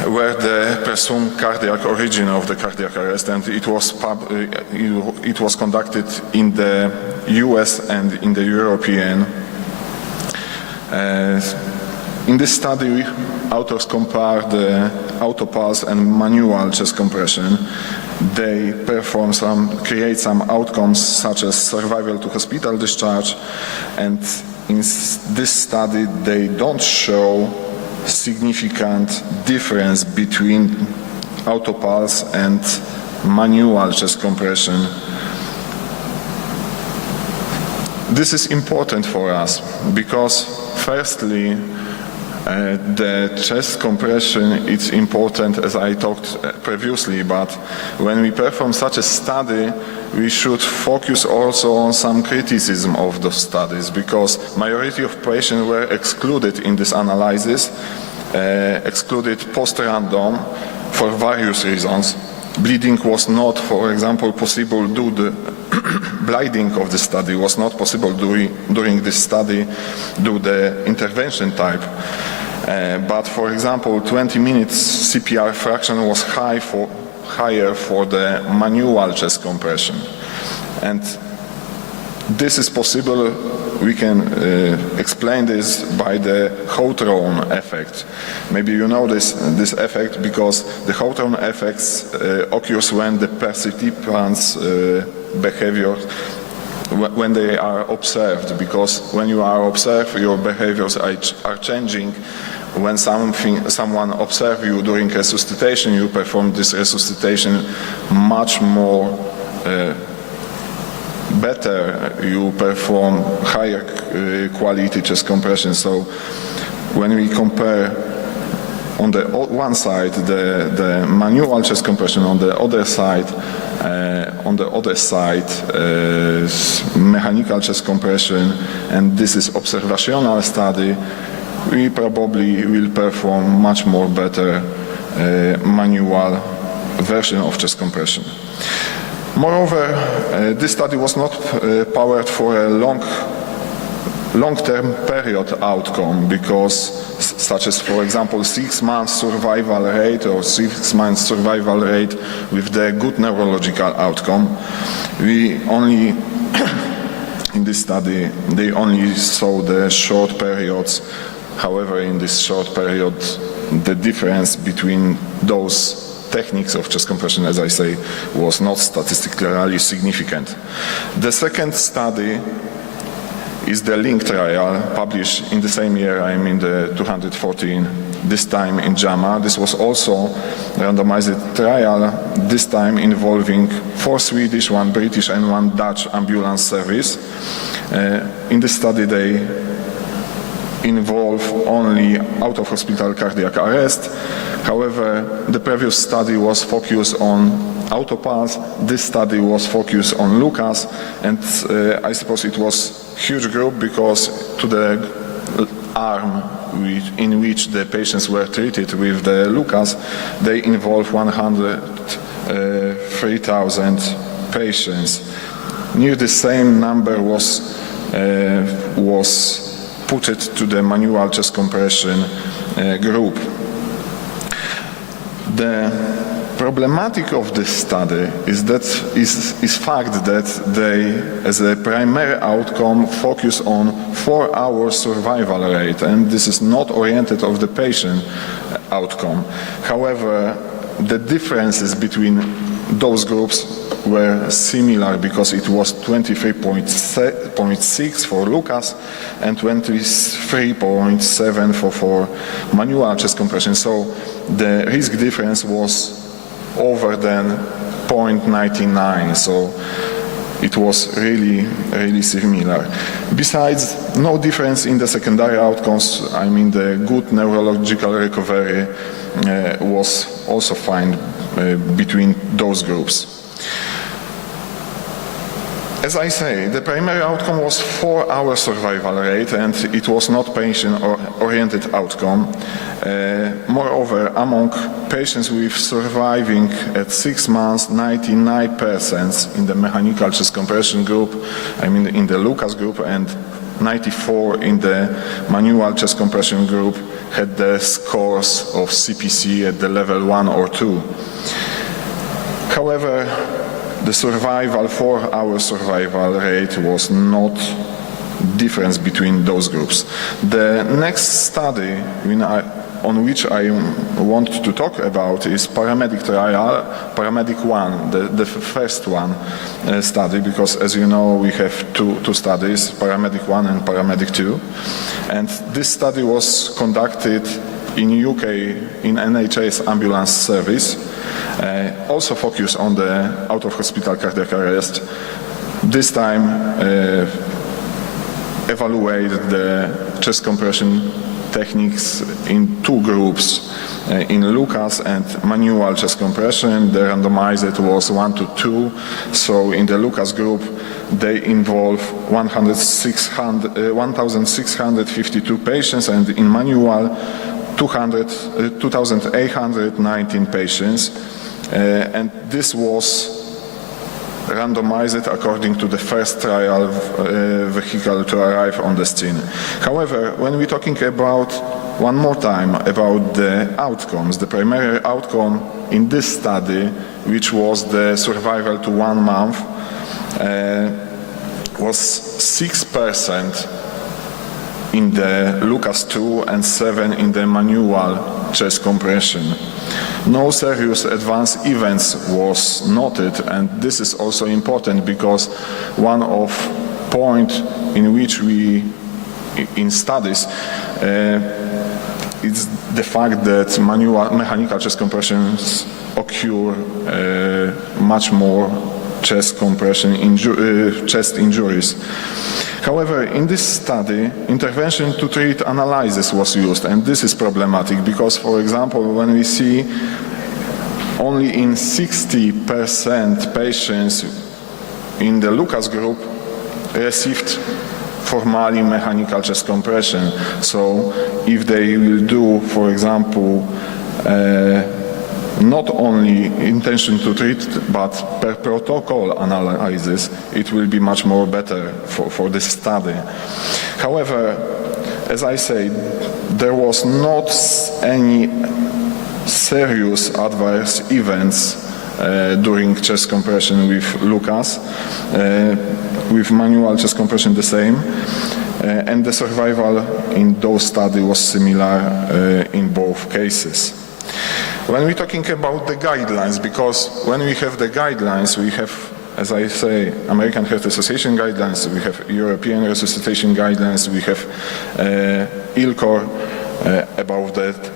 where the presumed cardiac origin of the cardiac arrest, and it was conducted in the US and in the European. In this study, authors compared the autopulse and manual chest compression. They create some outcomes such as survival to hospital discharge, and in this study they don't show significant difference between autopulse and manual chest compression. This is important for us because, firstly, the chest compression is important, as I talked previously, but when we perform such a study, we should focus also on some criticism of those studies, because majority of patients were excluded in this analysis, excluded post-random for various reasons. Bleeding was not, for example, possible due to the blinding of the study was not possible during this study due to the intervention type. But for example, 20 minutes CPR fraction was higher for the manual chest compression. And this is possible, we can explain this by the Hawthorne effect. Maybe you know this effect because the Hawthorne effect occurs when the participant's behavior when they are observed, because when you are observed, your behaviors are changing. When someone observes you during resuscitation, you perform this resuscitation much more better, you perform higher quality chest compression. So when we compare on the one side the manual chest compression, on the other side mechanical chest compression, and this is observational study, we probably will perform much more better manual version of chest compression. Moreover, this study was not powered for a long-term period outcome, because such as, for example, 6 months survival rate or 6 months survival rate with the good neurological outcome. We only, in this study, they only saw the short periods. However, in this short period, the difference between those techniques of chest compression, as I say, was not statistically significant. The second study is the LINK trial, published in the same year. I'm in the 214, this time in JAMA. This was also a randomized trial, this time involving 4 Swedish, 1 British and 1 Dutch ambulance service. In this study, they involve only out-of-hospital cardiac arrest. However, the previous study was focused on autopath. This study was focused on Lucas, and I suppose it was a huge group, because to the arm in which the patients were treated with the Lucas, they involved 103,000 patients. Near the same number was put it to the manual chest compression group. The problematic of this study is fact that they, as a primary outcome, focus on 4-hour survival rate, and this is not oriented of the patient outcome. However, the differences between those groups were similar, because it was 23.6 for Lucas and 23.7 for manual chest compression. So the risk difference was over than 0.99. So it was really similar. Besides, no difference in the secondary outcomes. I mean, the good neurological recovery was also found between those groups. As I say, the primary outcome was 4-hour survival rate, and it was not patient-oriented outcome. Moreover, among patients with surviving at 6 months, 99% in the mechanical chest compression group, I mean in the Lucas group, and 94 in the manual chest compression group had the scores of CPC at the level 1 or 2. However, the 4-hour survival rate was not difference between those groups. The next study on which I want to talk about is paramedic trial, paramedic 1, the first one study, because as you know we have two studies, paramedic 1 and paramedic 2, and this study was conducted in UK in NHS ambulance service. Also focus on the out-of-hospital cardiac arrest. This time evaluated the chest compression techniques in 2 groups, in Lucas and manual chest compression. The randomized was 1:2. So in the Lucas group, they involve 1,652 patients, and in manual 2,819 patients. And this was randomized according to the first trial vehicle to arrive on the scene. However, when we're talking about, one more time, about the outcomes, the primary outcome in this study, which was the survival to 1 month, was 6% in the Lucas 2 and 7 in the manual chest compression. No serious adverse events was noted, and this is also important because one of point in which we in studies is the fact that mechanical chest compressions occur much more chest compression chest injuries. However, in this study, intervention to treat analysis was used, and this is problematic because, for example, when we see only in 60% patients in the Lucas group received formally mechanical chest compression. So if they will do, for example, not only intention to treat, but per protocol analysis, it will be much more better for this study. However, as I said, there was not any serious adverse events during chest compression with Lucas, with manual chest compression the same, and the survival in those studies was similar in both cases. When we're talking about the guidelines, because when we have the guidelines, we have, as I say, American Heart Association guidelines, we have European resuscitation guidelines, we have ILCOR about that.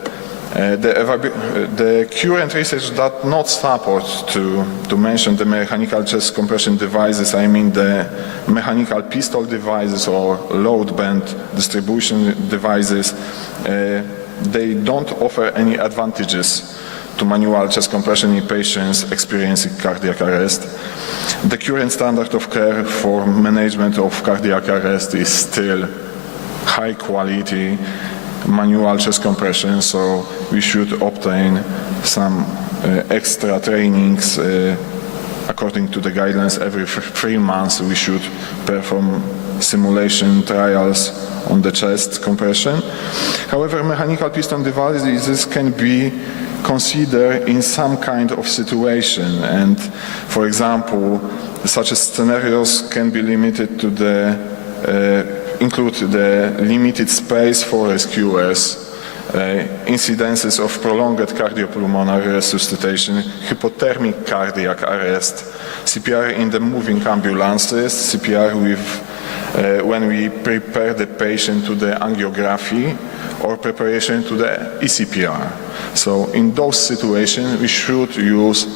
The current research does not support to mention the mechanical chest compression devices, I mean the mechanical pistol devices or load band distribution devices. They don't offer any advantages to manual chest compression in patients experiencing cardiac arrest. The current standard of care for management of cardiac arrest is still high quality manual chest compression, so we should obtain some extra trainings. According to the guidelines, every 3 months we should perform simulation trials on the chest compression. However, mechanical piston devices can be considered in some kind of situation, and for example, such scenarios can be limited to include the limited space for rescuers, incidences of prolonged cardiopulmonary resuscitation, hypothermic cardiac arrest, CPR in the moving ambulances, CPR when we prepare the patient to the angiography or preparation to the ECPR. So in those situations, we should use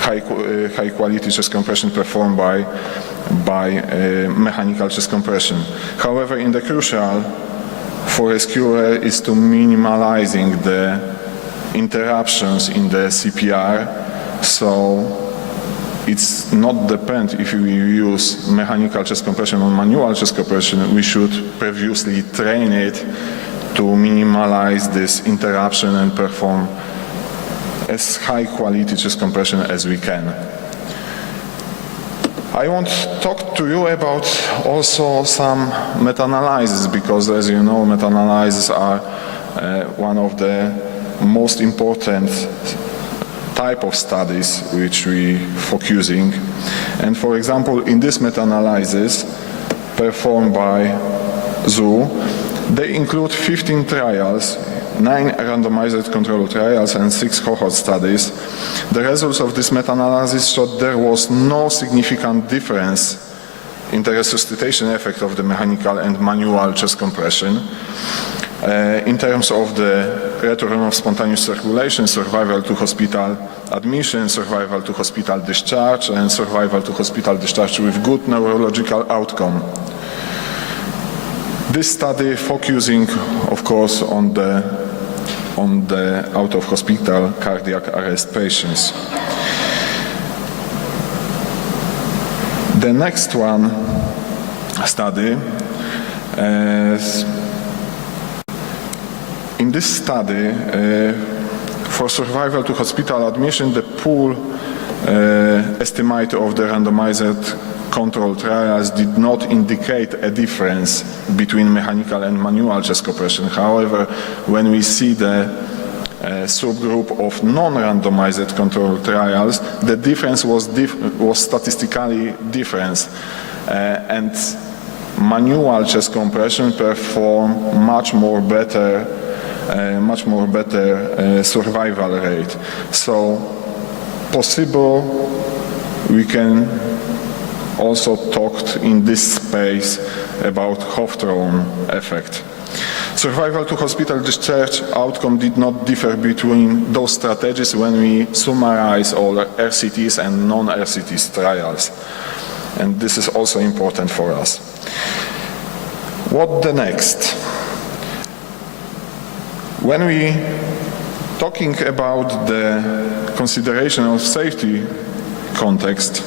high quality chest compression performed by mechanical chest compression. However, in the crucial for rescuer is to minimizing the interruptions in the CPR, so it's not depend if we use mechanical chest compression or manual chest compression. We should previously train it to minimize this interruption and perform as high quality chest compression as we can. I want to talk to you about also some meta-analysis, because as you know, meta-analysis are one of the most important type of studies which we focusing. And for example, in this meta-analysis performed by ZOO, they include 15 trials, 9 randomized controlled trials and 6 cohort studies. The results of this meta-analysis showed there was no significant difference in the resuscitation effect of the mechanical and manual chest compression. In terms of the return of spontaneous circulation, survival to hospital admission, survival to hospital discharge, and survival to hospital discharge with good neurological outcome. This study focusing, of course, on the out-of-hospital cardiac arrest patients. The next one study in this study, for survival to hospital admission, the pool estimate of the randomized control trials did not indicate a difference between mechanical and manual chest compression. However, when we see the subgroup of non-randomized control trials, the difference was statistically different, and manual chest compression performed much more better much more better survival rate. So possible we can also talk in this space about Hawthorne effect. Survival to hospital discharge outcome did not differ between those strategies when we summarize all RCTs and non-RCTs trials. And this is also important for us. What the next? When we talking about the consideration of safety context,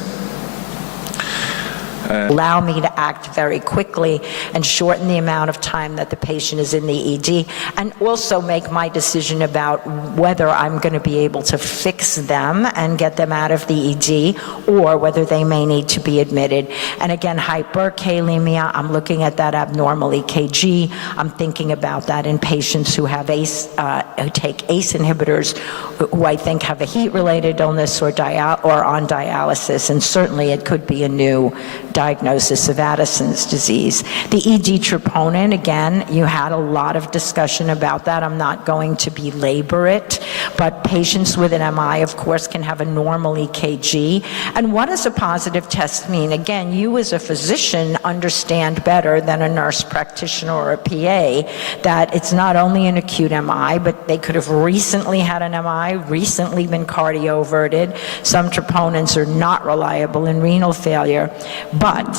allow me to act very quickly and shorten the amount of time that the patient is in the ED, and also make my decision about whether I'm going to be able to fix them and get them out of the ED, or whether they may need to be admitted. And again, hyperkalemia, I'm looking at that abnormal EKG. I'm thinking about that in patients who have who take ACE inhibitors, who I think have a heat-related illness or on dialysis, and certainly it could be a new diagnosis of Addison's disease. The ED troponin, again, you had a lot of discussion about that. I'm not going to belabor it, but patients with an MI, of course, can have a normal EKG. And what does a positive test mean? Again, you as a physician understand better than a nurse practitioner or a PA that it's not only an acute MI, but they could have recently had an MI, recently been cardioverted. Some troponins are not reliable in renal failure, but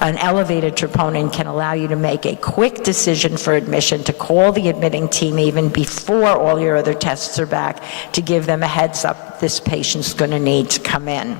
an elevated troponin can allow you to make a quick decision for admission, to call the admitting team even before all your other tests are back, to give them a heads up this patient's going to need to come in.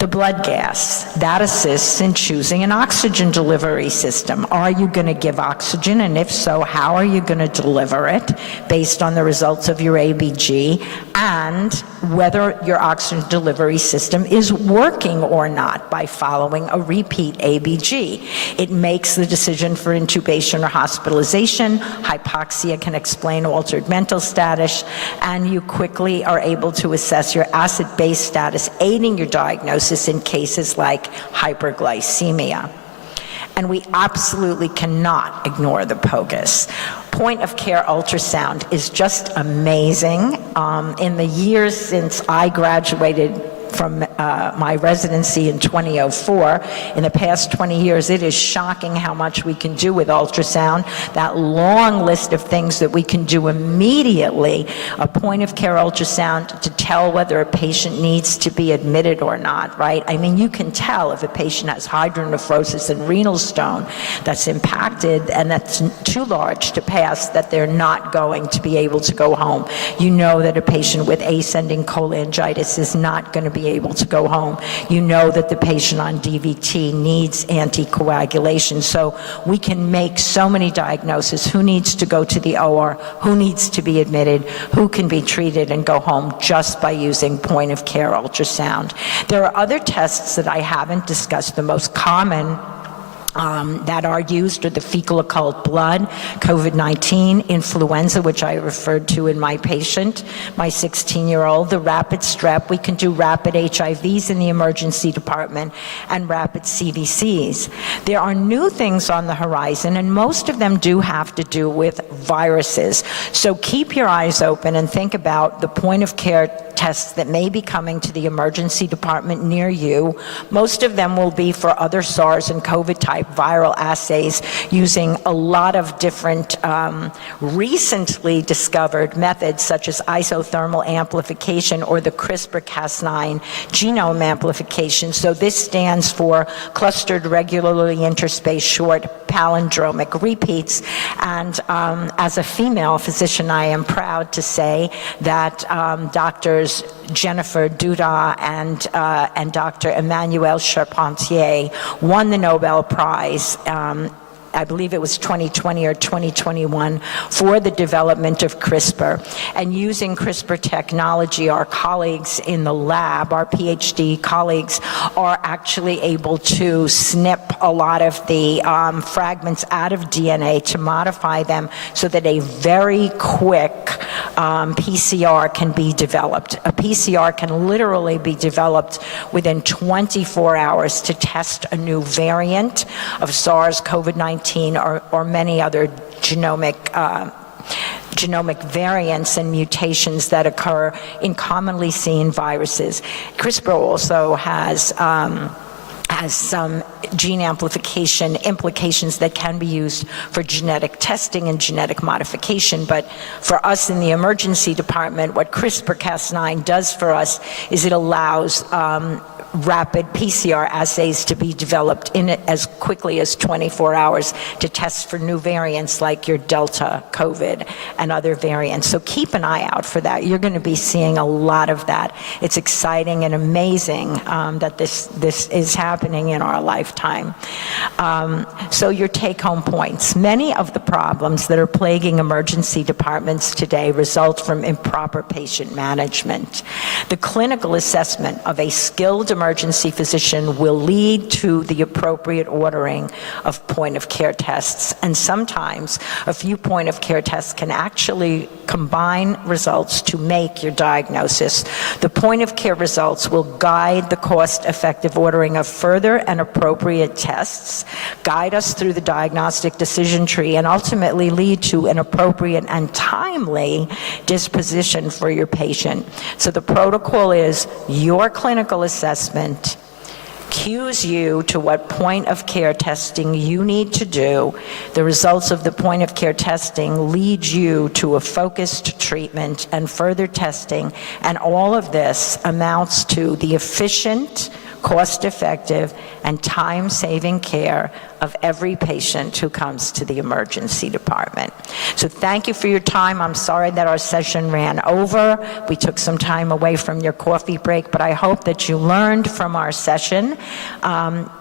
The blood gas, that assists in choosing an oxygen delivery system. Are you going to give oxygen? And if so, how are you going to deliver it based on the results of your ABG, and whether your oxygen delivery system is working or not by following a repeat ABG. It makes the decision for intubation or hospitalization. Hypoxia can explain altered mental status, and you quickly are able to assess your acid-base status, aiding your diagnosis in cases like hyperglycemia. And we absolutely cannot ignore the POCUS. Point of care ultrasound is just amazing. In the years since I graduated from my residency in 2004, in the past 20 years, it is shocking how much we can do with ultrasound. That long list of things that we can do immediately, a point of care ultrasound to tell whether a patient needs to be admitted or not, right? I mean, you can tell if a patient has hydronephrosis and renal stone that's impacted and that's too large to pass, that they're not going to be able to go home. You know that a patient with ascending cholangitis is not going to be able to go home. You know that the patient on DVT needs anticoagulation. So we can make so many diagnoses. Who needs to go to the OR? Who needs to be admitted? Who can be treated and go home just by using point of care ultrasound? There are other tests that I haven't discussed. The most common that are used are the fecal occult blood, COVID-19, influenza, which I referred to in my patient, my 16-year-old, the rapid strep. We can do rapid HIVs in the emergency department and rapid CVCs. There are new things on the horizon, and most of them do have to do with viruses. So keep your eyes open and think about the point of care tests that may be coming to the emergency department near you. Most of them will be for other SARS and COVID type viral assays using a lot of different recently discovered methods such as isothermal amplification or the CRISPR-Cas9 genome amplification. So this stands for clustered regularly interspaced short palindromic repeats. And as a female physician, I am proud to say that Drs. Jennifer Duda and Dr. Emmanuel Charpentier won the Nobel Prize, I believe it was 2020 or 2021, for the development of CRISPR. And using CRISPR technology, our colleagues in the lab, our PhD colleagues, are actually able to snip a lot of the fragments out of DNA to modify them so that a very quick PCR can be developed. A PCR can literally be developed within 24 hours to test a new variant of SARS-CoV-2 COVID-19 or many other genomic variants and mutations that occur in commonly seen viruses. CRISPR also has some gene amplification implications that can be used for genetic testing and genetic modification. But for us in the emergency department, what CRISPR-Cas9 does for us is it allows rapid PCR assays to be developed in it as quickly as 24 hours to test for new variants like your Delta COVID and other variants. So keep an eye out for that. You're going to be seeing a lot of that. It's exciting and amazing that this is happening in our lifetime. So your take-home points. Many of the problems that are plaguing emergency departments today result from improper patient management. The clinical assessment of a skilled emergency physician will lead to the appropriate ordering of point-of-care tests, and sometimes a few point-of-care tests can actually combine results to make your diagnosis. The point-of-care results will guide the cost-effective ordering of further and appropriate tests, guide us through the diagnostic decision tree, and ultimately lead to an appropriate and timely disposition for your patient. So the protocol is your clinical assessment cues you to what point-of-care testing you need to do. The results of the point-of-care testing lead you to a focused treatment and further testing, and all of this amounts to the efficient, cost-effective, and time-saving care of every patient who comes to the emergency department. So thank you for your time. I'm sorry that our session ran over. We took some time away from your coffee break, but I hope that you learned from our session.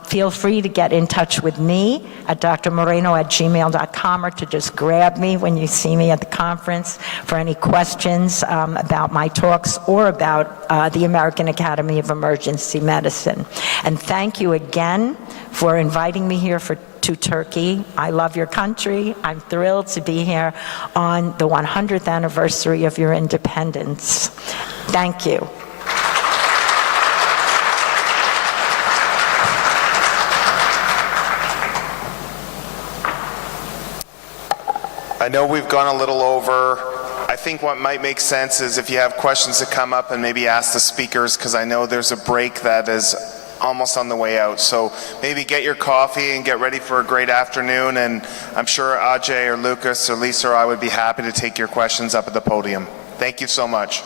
Feel free to get in touch with me at drmoreno@gmail.com, or to just grab me when you see me at the conference for any questions about my talks or about the American Academy of Emergency Medicine. And thank you again for inviting me here to Turkey. I love your country. I'm thrilled to be here on the 100th anniversary of your independence. Thank you. I know we've gone a little over. I think what might make sense is if you have questions to come up and maybe ask the speakers, because I know there's a break that is almost on the way out. So maybe get your coffee and get ready for a great afternoon, and I'm sure Ajay or Lucas or Lisa or I would be happy to take your questions up at the podium. Thank you so much.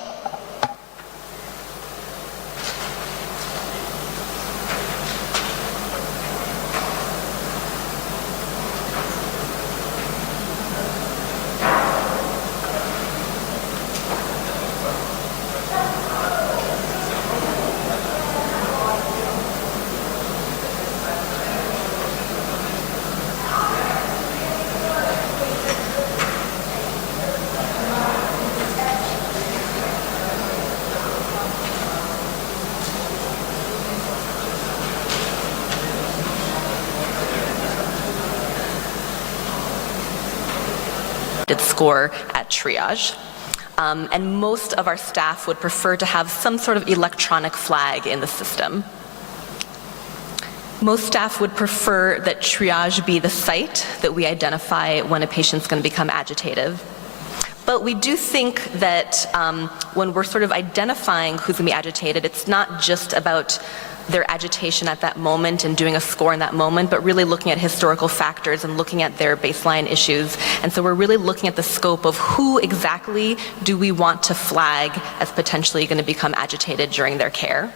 Score at triage. And most of our staff would prefer to have some sort of electronic flag in the system. Most staff would prefer that triage be the site that we identify when a patient's going to become agitated. But we do think that when we're sort of identifying who's going to be agitated, it's not just about their agitation at that moment and doing a score in that moment, but really looking at historical factors and looking at their baseline issues. And so we're really looking at the scope of who exactly do we want to flag as potentially going to become agitated during their care.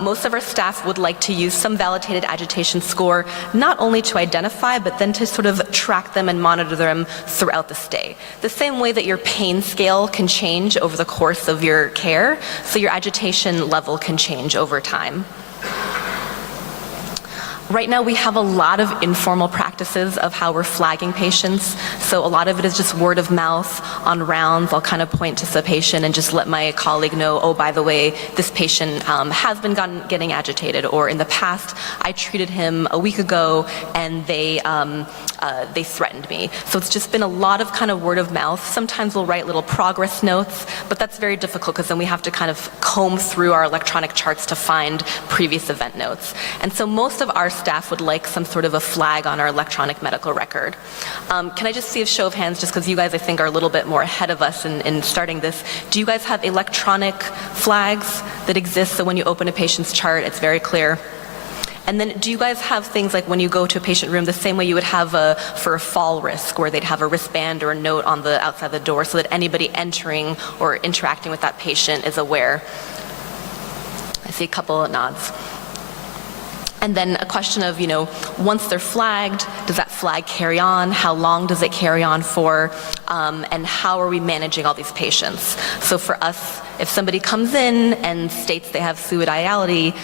Most of our staff would like to use some validated agitation score, not only to identify, but then to sort of track them and monitor them throughout the stay. The same way that your pain scale can change over the course of your care, so your agitation level can change over time. Right now we have a lot of informal practices of how we're flagging patients. So a lot of it is just word of mouth. on rounds, I'll kind of point to the patient and just let my colleague know, oh, by the way, this patient has been getting agitated, or in the past, I treated him a week ago and they threatened me. So it's just been a lot of kind of word of mouth. Sometimes we'll write little progress notes, but that's very difficult because then we have to kind of comb through our electronic charts to find previous event notes. And so most of our staff would like some sort of a flag on our electronic medical record. Can I just see a show of hands, just because you guys I think are a little bit more ahead of us in starting this. Do you guys have electronic flags that exist so when you open a patient's chart it's very clear? And then do you guys have things like when you go to a patient room the same way you would have for a fall risk, where they'd have a wristband or a note on the outside the door so that anybody entering or interacting with that patient is aware? I see a couple of nods. And then a question of, once they're flagged, does that flag carry on? How long does it carry on for? And how are we managing all these patients? So for us, if somebody comes in and states they have suicidality,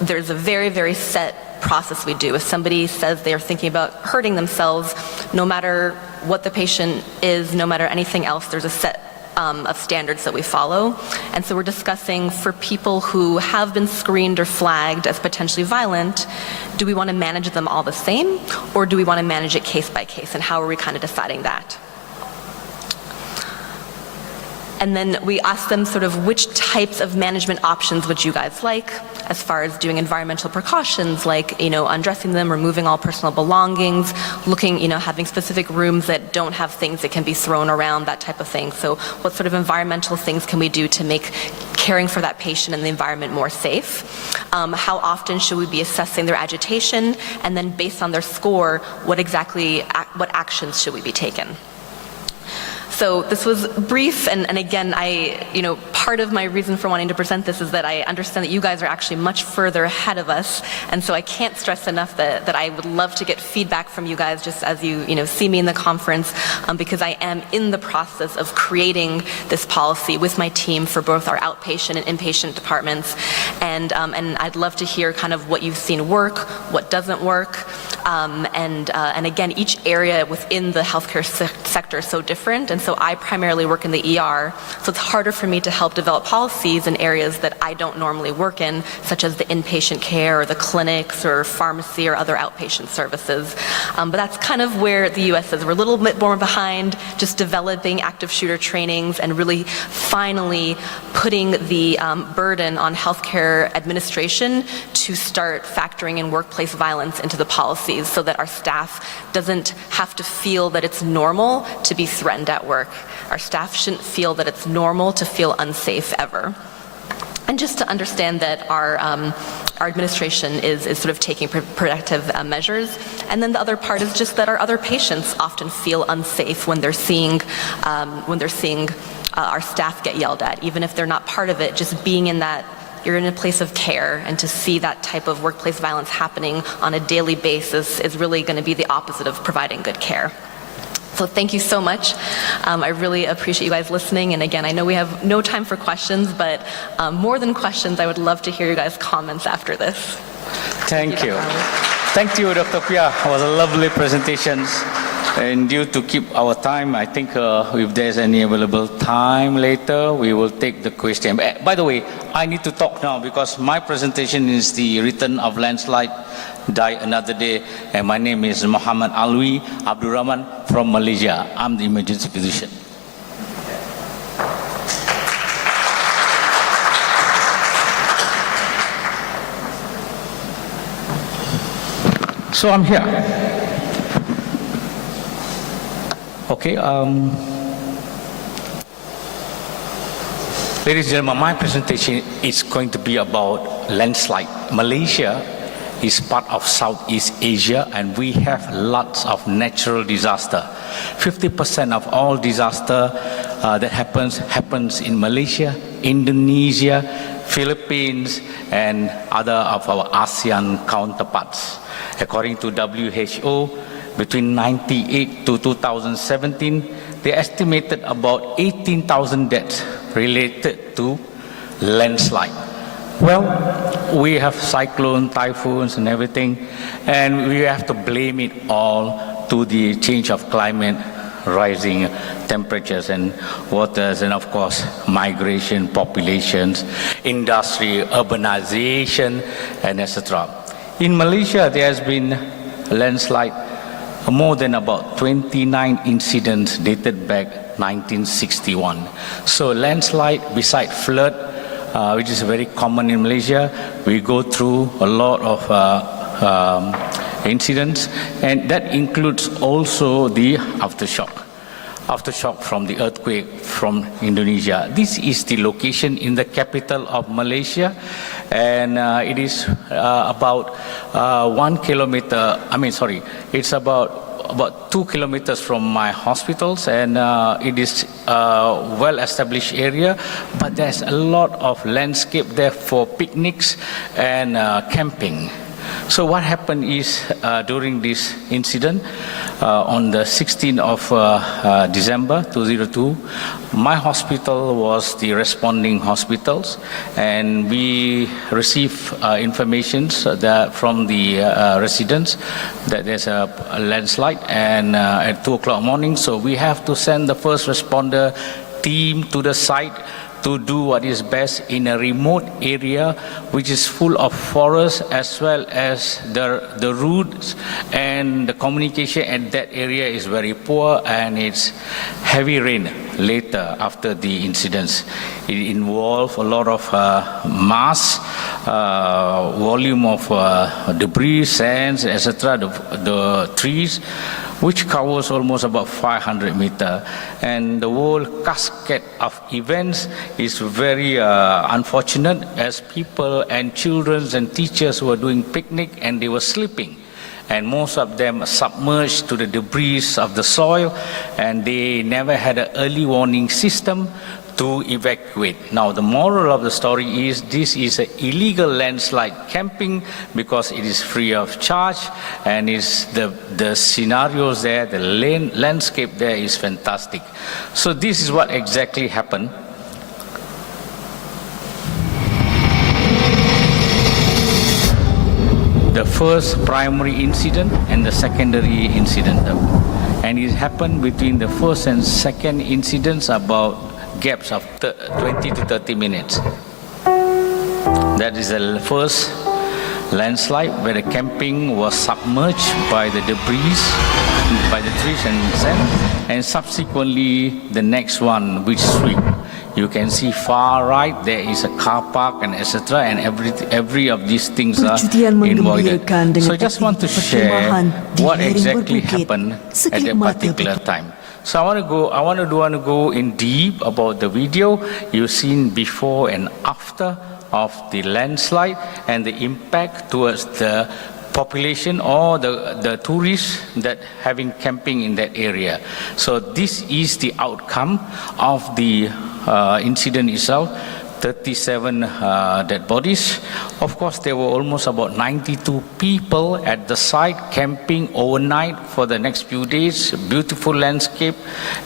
there's a very, very set process we do. If somebody says they are thinking about hurting themselves, no matter what the patient is, no matter anything else, there's a set of standards that we follow. And so we're discussing, for people who have been screened or flagged as potentially violent, do we want to manage them all the same, or do we want to manage it case by case, and how are we kind of deciding that? And then we ask them sort of which types of management options would you guys like, as far as doing environmental precautions like, undressing them, removing all personal belongings, looking, having specific rooms that don't have things that can be thrown around, that type of thing. So what sort of environmental things can we do to make caring for that patient and the environment more safe? How often should we be assessing their agitation? And then based on their score, what actions should we be taking? So this was brief, and again, part of my reason for wanting to present this is that I understand that you guys are actually much further ahead of us, and so I can't stress enough that I would love to get feedback from you guys just as you see me in the conference, because I am in the process of creating this policy with my team for both our outpatient and inpatient departments, and I'd love to hear kind of what you've seen work, what doesn't work, and again, each area within the healthcare sector is so different, and so I primarily work in the ER, so it's harder for me to help develop policies in areas that I don't normally work in, such as the inpatient care or the clinics or pharmacy or other outpatient services. But that's kind of where the US is. We're a little bit more behind just developing active shooter trainings and really finally putting the burden on healthcare administration to start factoring in workplace violence into the policies so that our staff doesn't have to feel that it's normal to be threatened at work. Our staff shouldn't feel that it's normal to feel unsafe ever. And just to understand that our administration is sort of taking protective measures. And then the other part is just that our other patients often feel unsafe when they're seeing our staff get yelled at, even if they're not part of it. Just being in that, you're in a place of care, and to see that type of workplace violence happening on a daily basis is really going to be the opposite of providing good care. So thank you so much. I really appreciate you guys listening. And again, I know we have no time for questions, but more than questions, I would love to hear you guys' comments after this. Thank you. Thank you, Dr. Pia. It was a lovely presentation. And due to keep our time, I think if there's any available time later, we will take the question. By the way, I need to talk now because my presentation is the return of landslide, Die Another Day, and my name is Muhammad Alwi Abdul Rahman from Malaysia. I'm the emergency physician. So I'm here. Okay, ladies and gentlemen, my presentation is going to be about landslide. Malaysia is part of Southeast Asia, and we have lots of natural disaster. 50% of all disaster that happens in Malaysia, Indonesia, Philippines, and other of our ASEAN counterparts. According to WHO, between 1998 to 2017, they estimated about 18,000 deaths related to landslide. Well, we have cyclones, typhoons, and everything, and we have to blame it all to the change of climate rising temperatures and waters, and of course migration, populations, industry, urbanization, and etc. In Malaysia, there has been a landslide, more than about 29 incidents dated back 1961. So landslide, beside flood, which is very common in Malaysia, we go through a lot of incidents, and that includes also the aftershock from the earthquake from Indonesia. This is the location in the capital of Malaysia, and it is about 1 kilometer, it's about 2 kilometers from my hospitals, and it is a well-established area, but there's a lot of landscape there for picnics and camping. So what happened is during this incident on the 16th of December 2002, my hospital was the responding hospitals, and we received information from the residents that there's a landslide and at 2 o'clock morning, so we have to send the first responder team to the site to do what is best in a remote area which is full of forest, as well as the routes and the communication at that area is very poor, and it's heavy rain later after the incidents. It involved a lot of mass volume of debris, sands, etc., the trees, which covers almost about 500 meters. And the whole cascade of events is very unfortunate, as people and children and teachers were doing picnic and they were sleeping. And most of them submerged to the debris of the soil, and they never had an early warning system to evacuate. Now, the moral of the story is this is an illegal landslide camping because it is free of charge, and is the scenarios there, the landscape there is fantastic. So this is what exactly happened. The first primary incident and the secondary incident. And it happened between the first and second incidents about gaps of 20 to 30 minutes. That is the first landslide where the camping was submerged by the debris, by the trees and sand, and subsequently the next one which sweep. You can see far right there is a car park and etc., and every of these things are involved. So I just want to share what exactly happened at that particular time. So I want to go in deep about the video you've seen before and after of the landslide and the impact towards the population or the tourists that having camping in that area. So this is the outcome of the incident itself. 37 dead bodies. Of course, there were almost about 92 people at the site camping overnight for the next few days. Beautiful landscape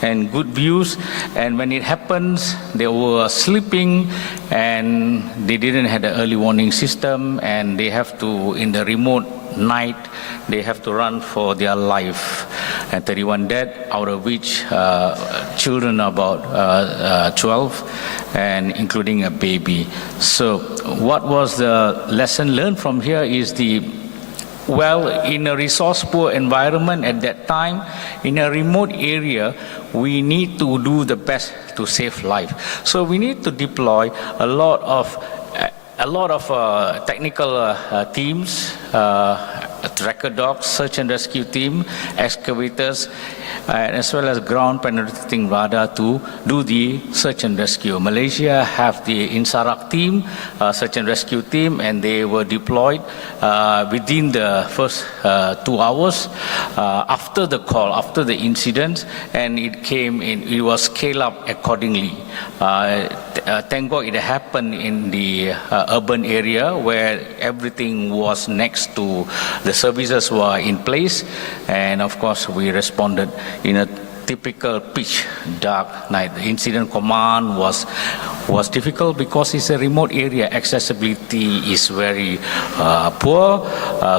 and good views. And when it happens, they were sleeping and they didn't have the early warning system, and they have to, in the remote night, they have to run for their life. And 31 dead, out of which children about 12, and including a baby. So what was the lesson learned from here is in a resource poor environment at that time, in a remote area, we need to do the best to save life. So we need to deploy a lot of technical teams, tracker dogs, search and rescue team, excavators, as well as ground penetrating radar to do the search and rescue. Malaysia have the INSARAG team, search and rescue team, and they were deployed within the first 2 hours after the call, after the incident, and it was scaled up accordingly. Thank God it happened in the urban area where everything was next to the services were in place, and of course we responded in a typical pitch dark night. The incident command was difficult because it's a remote area. Accessibility is very poor.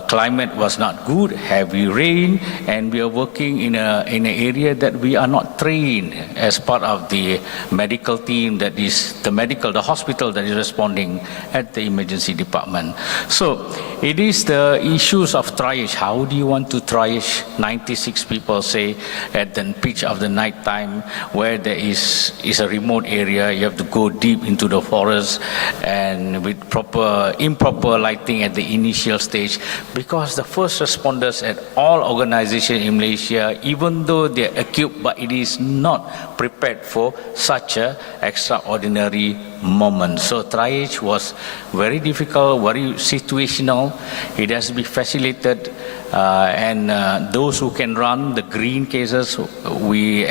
climate was not good, heavy rain, and we are working in an area that we are not trained as part of the medical team that is the hospital that is responding at the emergency department. So it is the issues of triage. How do you want to triage 96 people, say, at the pitch of the night time where there is a remote area, you have to go deep into the forest and with improper lighting at the initial stage, because the first responders at all organizations in Malaysia, even though they are equipped, but it is not prepared for such a extraordinary moment. So triage was very difficult, very situational. It has to be facilitated, and those who can run the green cases, we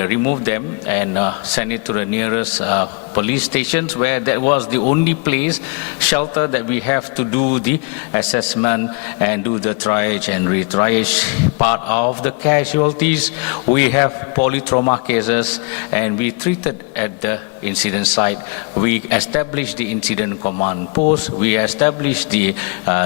remove them and send it to the nearest police stations, where that was the only place, shelter, that we have to do the assessment and do the triage and retriage part of the casualties. We have polytrauma cases, and we treated at the incident site. We established the incident command post. We established the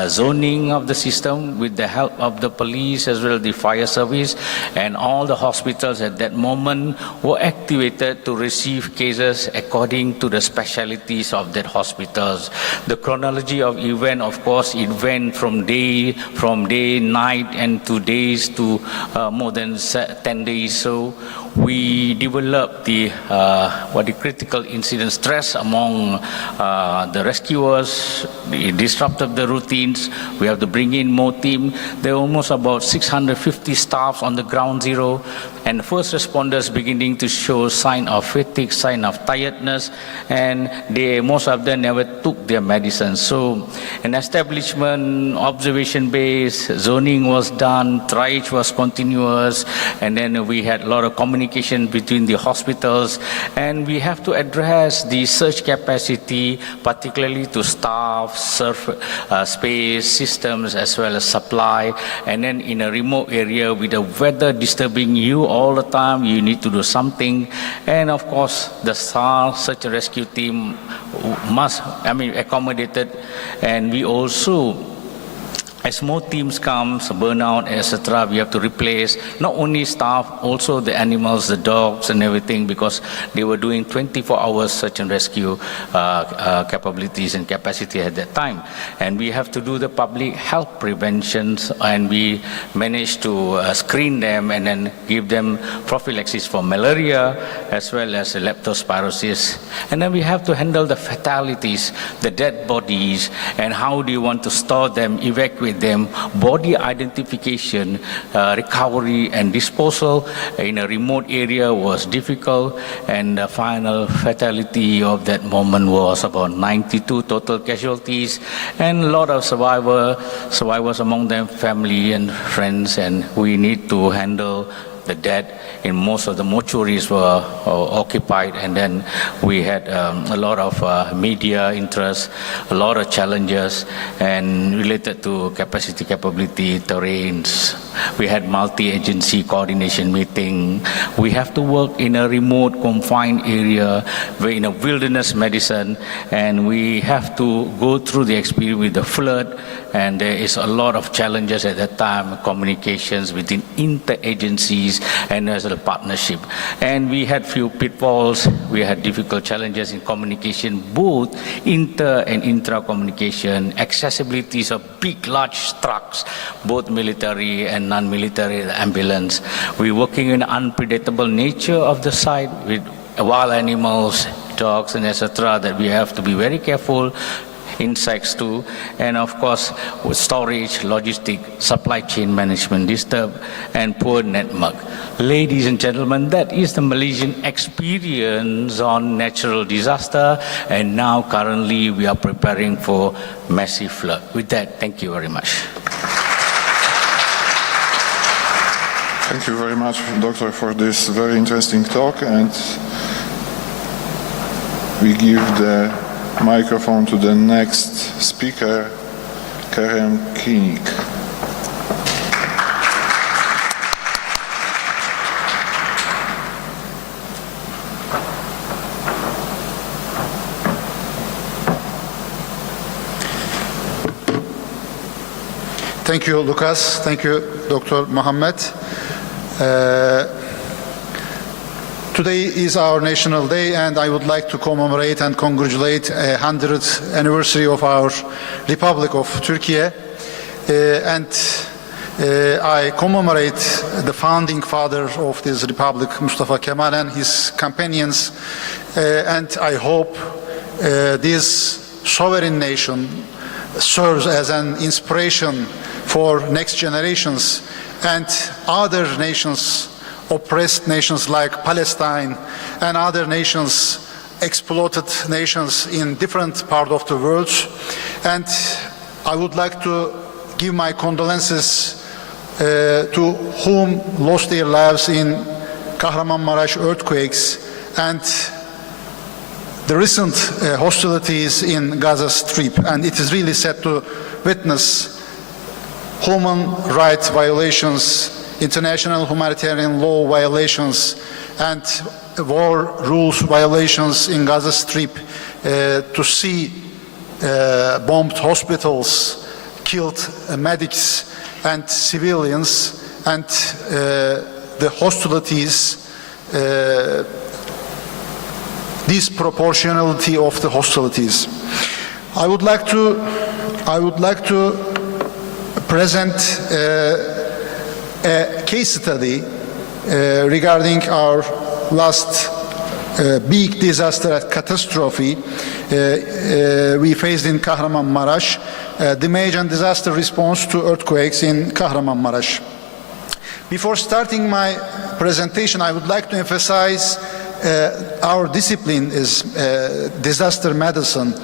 zoning of the system with the help of the police as well as the fire service, and all the hospitals at that moment were activated to receive cases according to the specialties of that hospitals. The chronology of event, of course, it went from day, night, and to days to more than 10 days. So we developed the critical incident stress among the rescuers. It disrupted the routines. We have to bring in more team. There are almost about 650 staffs on the ground zero, and first responders beginning to show sign of fatigue, sign of tiredness, and most of them never took their medicine. So an establishment, observation base, zoning was done, triage was continuous, and then we had a lot of communication between the hospitals, and we have to address the surge capacity, particularly to staff, space, systems, as well as supply. And then in a remote area with the weather disturbing you all the time, you need to do something. And of course, the search and rescue team accommodated, and we also, as more teams come, burnout, etc., we have to replace not only staff, also the animals, the dogs and everything, because they were doing 24 hours search and rescue capabilities and capacity at that time. And we have to do the public health preventions, and we managed to screen them and then give them prophylaxis for malaria as well as leptospirosis. And then we have to handle the fatalities, the dead bodies, and how do you want to store them, evacuate them, body identification, recovery and disposal in a remote area was difficult, and the final fatality of that moment was about 92 total casualties, and a lot of survivors, among them family and friends, and we need to handle the dead. In most of the mortuaries were occupied, and then we had a lot of media interest, a lot of challenges, and related to capacity, capability, terrains. We had multi-agency coordination meeting. We have to work in a remote, confined area, in a wilderness medicine, and we have to go through the experience with the flood, and there is a lot of challenges at that time, communications between inter-agencies and as a partnership. And we had few pitfalls, we had difficult challenges in communication, both inter and intra communication, accessibilities of big, large trucks, both military and non-military ambulance. We're working in unpredictable nature of the site with wild animals, dogs and etc., that we have to be very careful, insects too, and of course with storage, logistic, supply chain management disturbed, and poor network. Ladies and gentlemen, that is the Malaysian experience on natural disaster, and now currently we are preparing for massive flood. With that, thank you very much. Thank you very much, Doctor, for this very interesting talk, and we give the microphone to the next speaker, Karen Koenig. Thank you, Lucas. Thank you, Dr. Mohammed. Today is our National Day, and I would like to commemorate and congratulate the 100th anniversary of our Republic of Turkey. I commemorate the founding father of this republic, Mustafa Kemal, and his companions, and I hope this sovereign nation serves as an inspiration for next generations and other nations, oppressed nations like Palestine and other nations, exploited nations in different parts of the world. And I would like to give my condolences to whom lost their lives in Kahramanmaraş earthquakes and the recent hostilities in Gaza Strip. And it is really sad to witness human rights violations, international humanitarian law violations, and war rules violations in Gaza Strip, to see bombed hospitals, killed medics and civilians, and the hostilities, disproportionality of the hostilities. I would like to present a case study regarding our last big disaster catastrophe we faced in Kahramanmaraş, damage and disaster response to earthquakes in Kahramanmaraş. Before starting my presentation, I would like to emphasize our discipline is disaster medicine,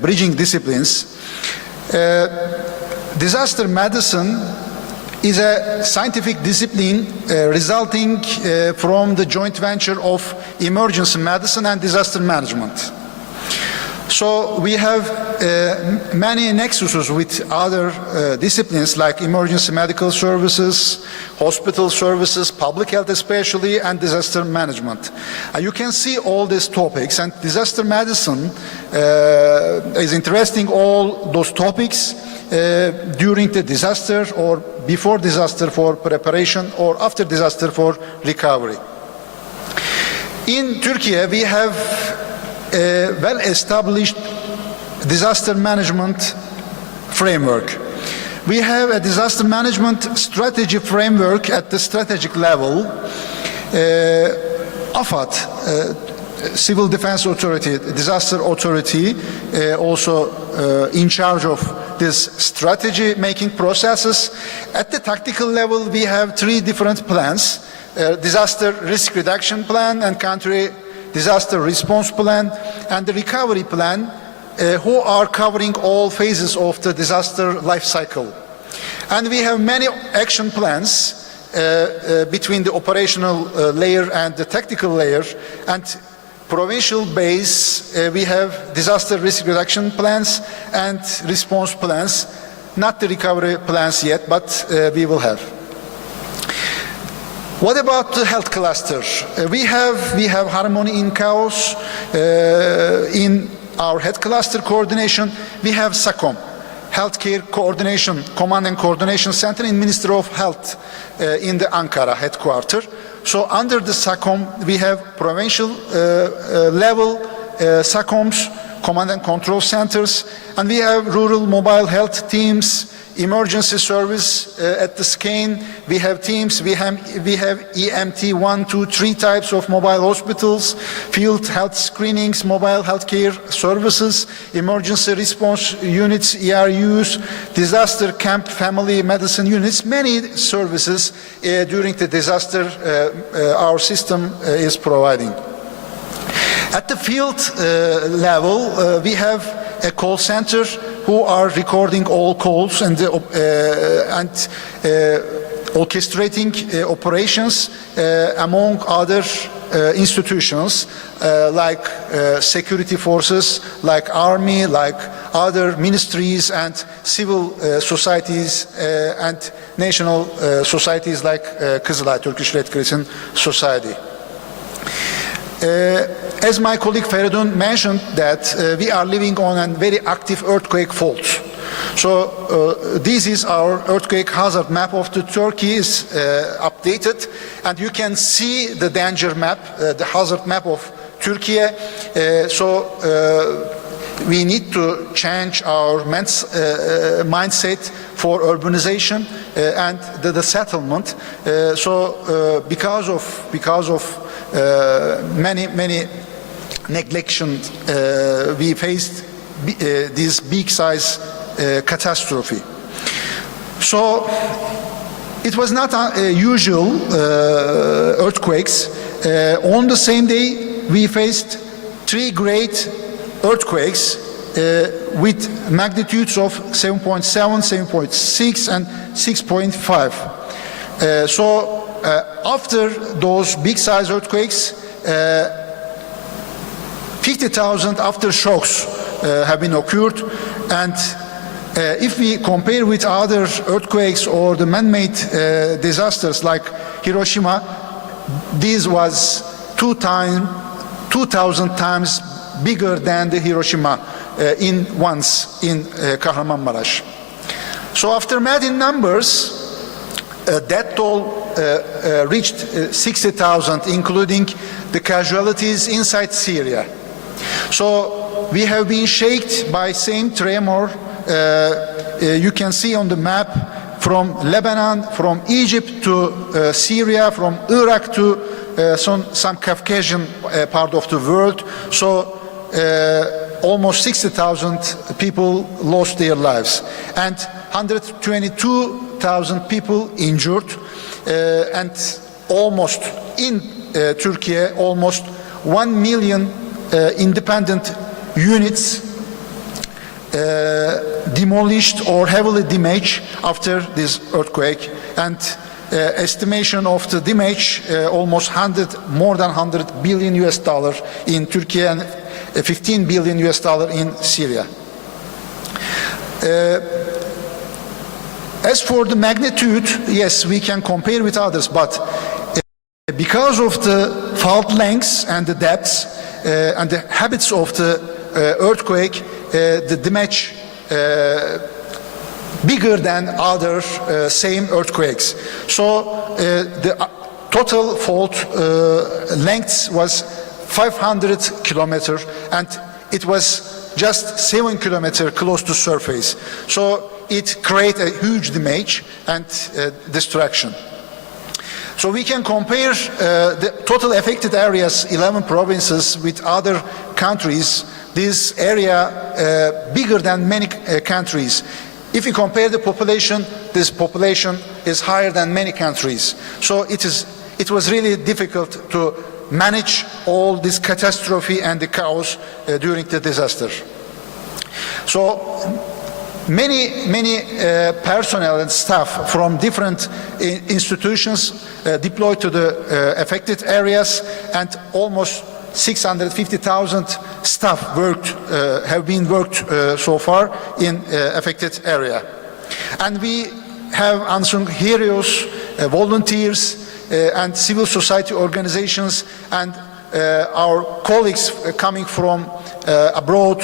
bridging disciplines. Disaster medicine is a scientific discipline resulting from the joint venture of emergency medicine and disaster management. So we have many nexuses with other disciplines like emergency medical services, hospital services, public health especially, and disaster management. You can see all these topics, and disaster medicine is interesting all those topics during the disaster or before disaster for preparation or after disaster for recovery. In Turkey, we have a well-established disaster management framework. We have a disaster management strategy framework at the strategic level. AFAD, Civil Defense Authority, Disaster Authority, also in charge of this strategy making processes. At the tactical level, we have three different plans: disaster risk reduction plan and country disaster response plan and the recovery plan, who are covering all phases of the disaster life cycle. And we have many action plans between the operational layer and the tactical layer, and provincial base, we have disaster risk reduction plans and response plans, not the recovery plans yet, but we will have. What about the health cluster? We have harmony in chaos. In our health cluster coordination, we have SACOM, Healthcare Coordination Command and Coordination Center in Ministry of Health in the Ankara headquarters. So under the SACOM, we have provincial level SACOMs, command and control centers, and we have rural mobile health teams, emergency service at the scan. We have teams, we have EMT 1, 2, 3 types of mobile hospitals, field health screenings, mobile healthcare services, emergency response units, ERUs, disaster camp family medicine units, many services during the disaster our system is providing. At the field level, we have a call center who are recording all calls and orchestrating operations among other institutions like security forces, like army, like other ministries and civil societies and national societies like Kızılay, Turkish Red Crescent Society. As my colleague Feridun mentioned that we are living on a very active earthquake fault. So this is our earthquake hazard map of the Turkey is updated, and you can see the danger map, the hazard map of Turkey. We need to change our mindset for urbanization and the settlement. Because of many neglection, we faced this big size catastrophe. So it was not usual earthquakes. On the same day, we faced 3 great earthquakes with magnitudes of 7.7, 7.6, and 6.5. After those big size earthquakes, 50,000 aftershocks have been occurred, and if we compare with other earthquakes or the man-made disasters like Hiroshima, this was 2,000 times bigger than the Hiroshima in Kahramanmaraş. So after math in numbers, death toll reached 60,000, including the casualties inside Syria. So we have been shaken by same tremor. You can see on the map from Lebanon, from Egypt to Syria, from Iraq to some Caucasian part of the world. So almost 60,000 people lost their lives, and 122,000 people injured, and almost in Turkey, almost 1 million independent units demolished or heavily damaged after this earthquake, and estimation of the damage almost more than $100 billion in Turkey and $15 billion in Syria. As for the magnitude, yes, we can compare with others, but because of the fault lengths and the depths and the habits of the earthquake, the damage bigger than other same earthquakes. So the total fault length was 500 kilometers, and it was just 7 kilometers close to surface. So it created a huge damage and destruction. So we can compare the total affected areas, 11 provinces, with other countries. This area bigger than many countries. If you compare the population, this population is higher than many countries. So it was really difficult to manage all this catastrophe and the chaos during the disaster. So many personnel and staff from different institutions deployed to the affected areas, and almost 650,000 staff have been worked so far in affected area. And we have unsung heroes, volunteers, and civil society organizations, and our colleagues coming from abroad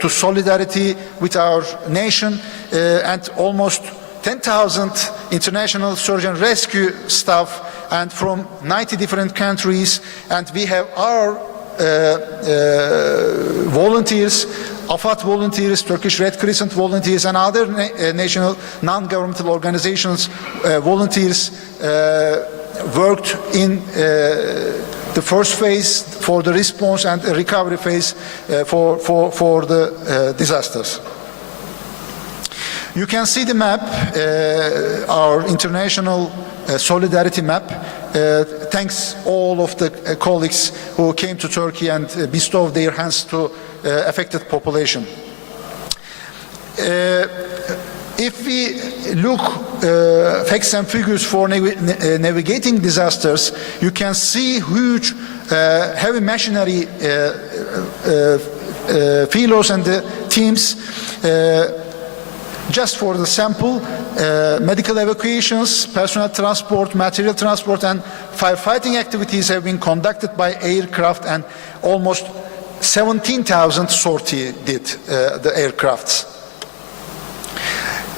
to solidarity with our nation, and almost 10,000 international search and rescue staff, and from 90 different countries. And we have our volunteers, AFAD volunteers, Turkish Red Crescent volunteers, and other national non-governmental organizations volunteers worked in the first phase for the response and recovery phase for the disasters. You can see the map, our international solidarity map. Thanks all of the colleagues who came to Turkey and bestowed their hands to affected population. If we look facts and figures for navigating disasters, you can see huge heavy machinery philos and the teams. Just for the sample, medical evacuations, personnel transport, material transport, and firefighting activities have been conducted by aircraft, and almost 17,000 sorties did the aircrafts.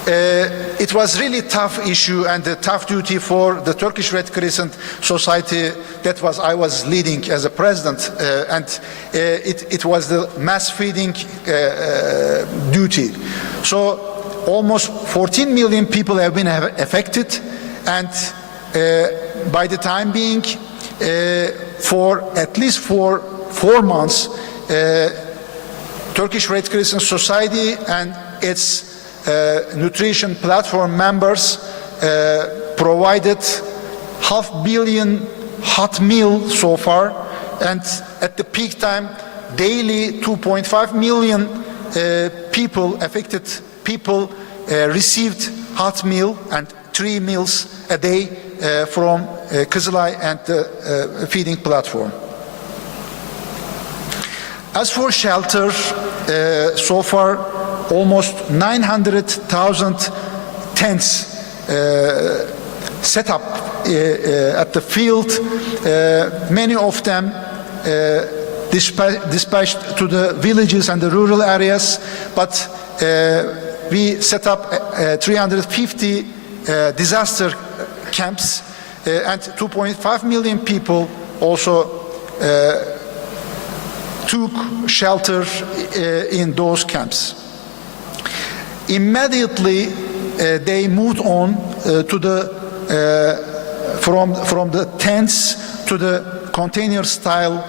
it was really tough issue and a tough duty for the Turkish Red Crescent Society that I was leading as a president, and it was the mass feeding duty. So almost 14 million people have been affected, and by the time being, for at least 4 months, Turkish Red Crescent Society and its nutrition platform members provided 500 million hot meals so far, and at the peak time daily 2.5 million affected people received hot meal and 3 meals a day from Kızılay and the feeding platform. As for shelter, so far almost 900,000 tents set up at the field, many of them dispatched to the villages and the rural areas, but we set up 350 disaster camps, and 2.5 million people also took shelter in those camps. Immediately they moved on to the from the tents to the container style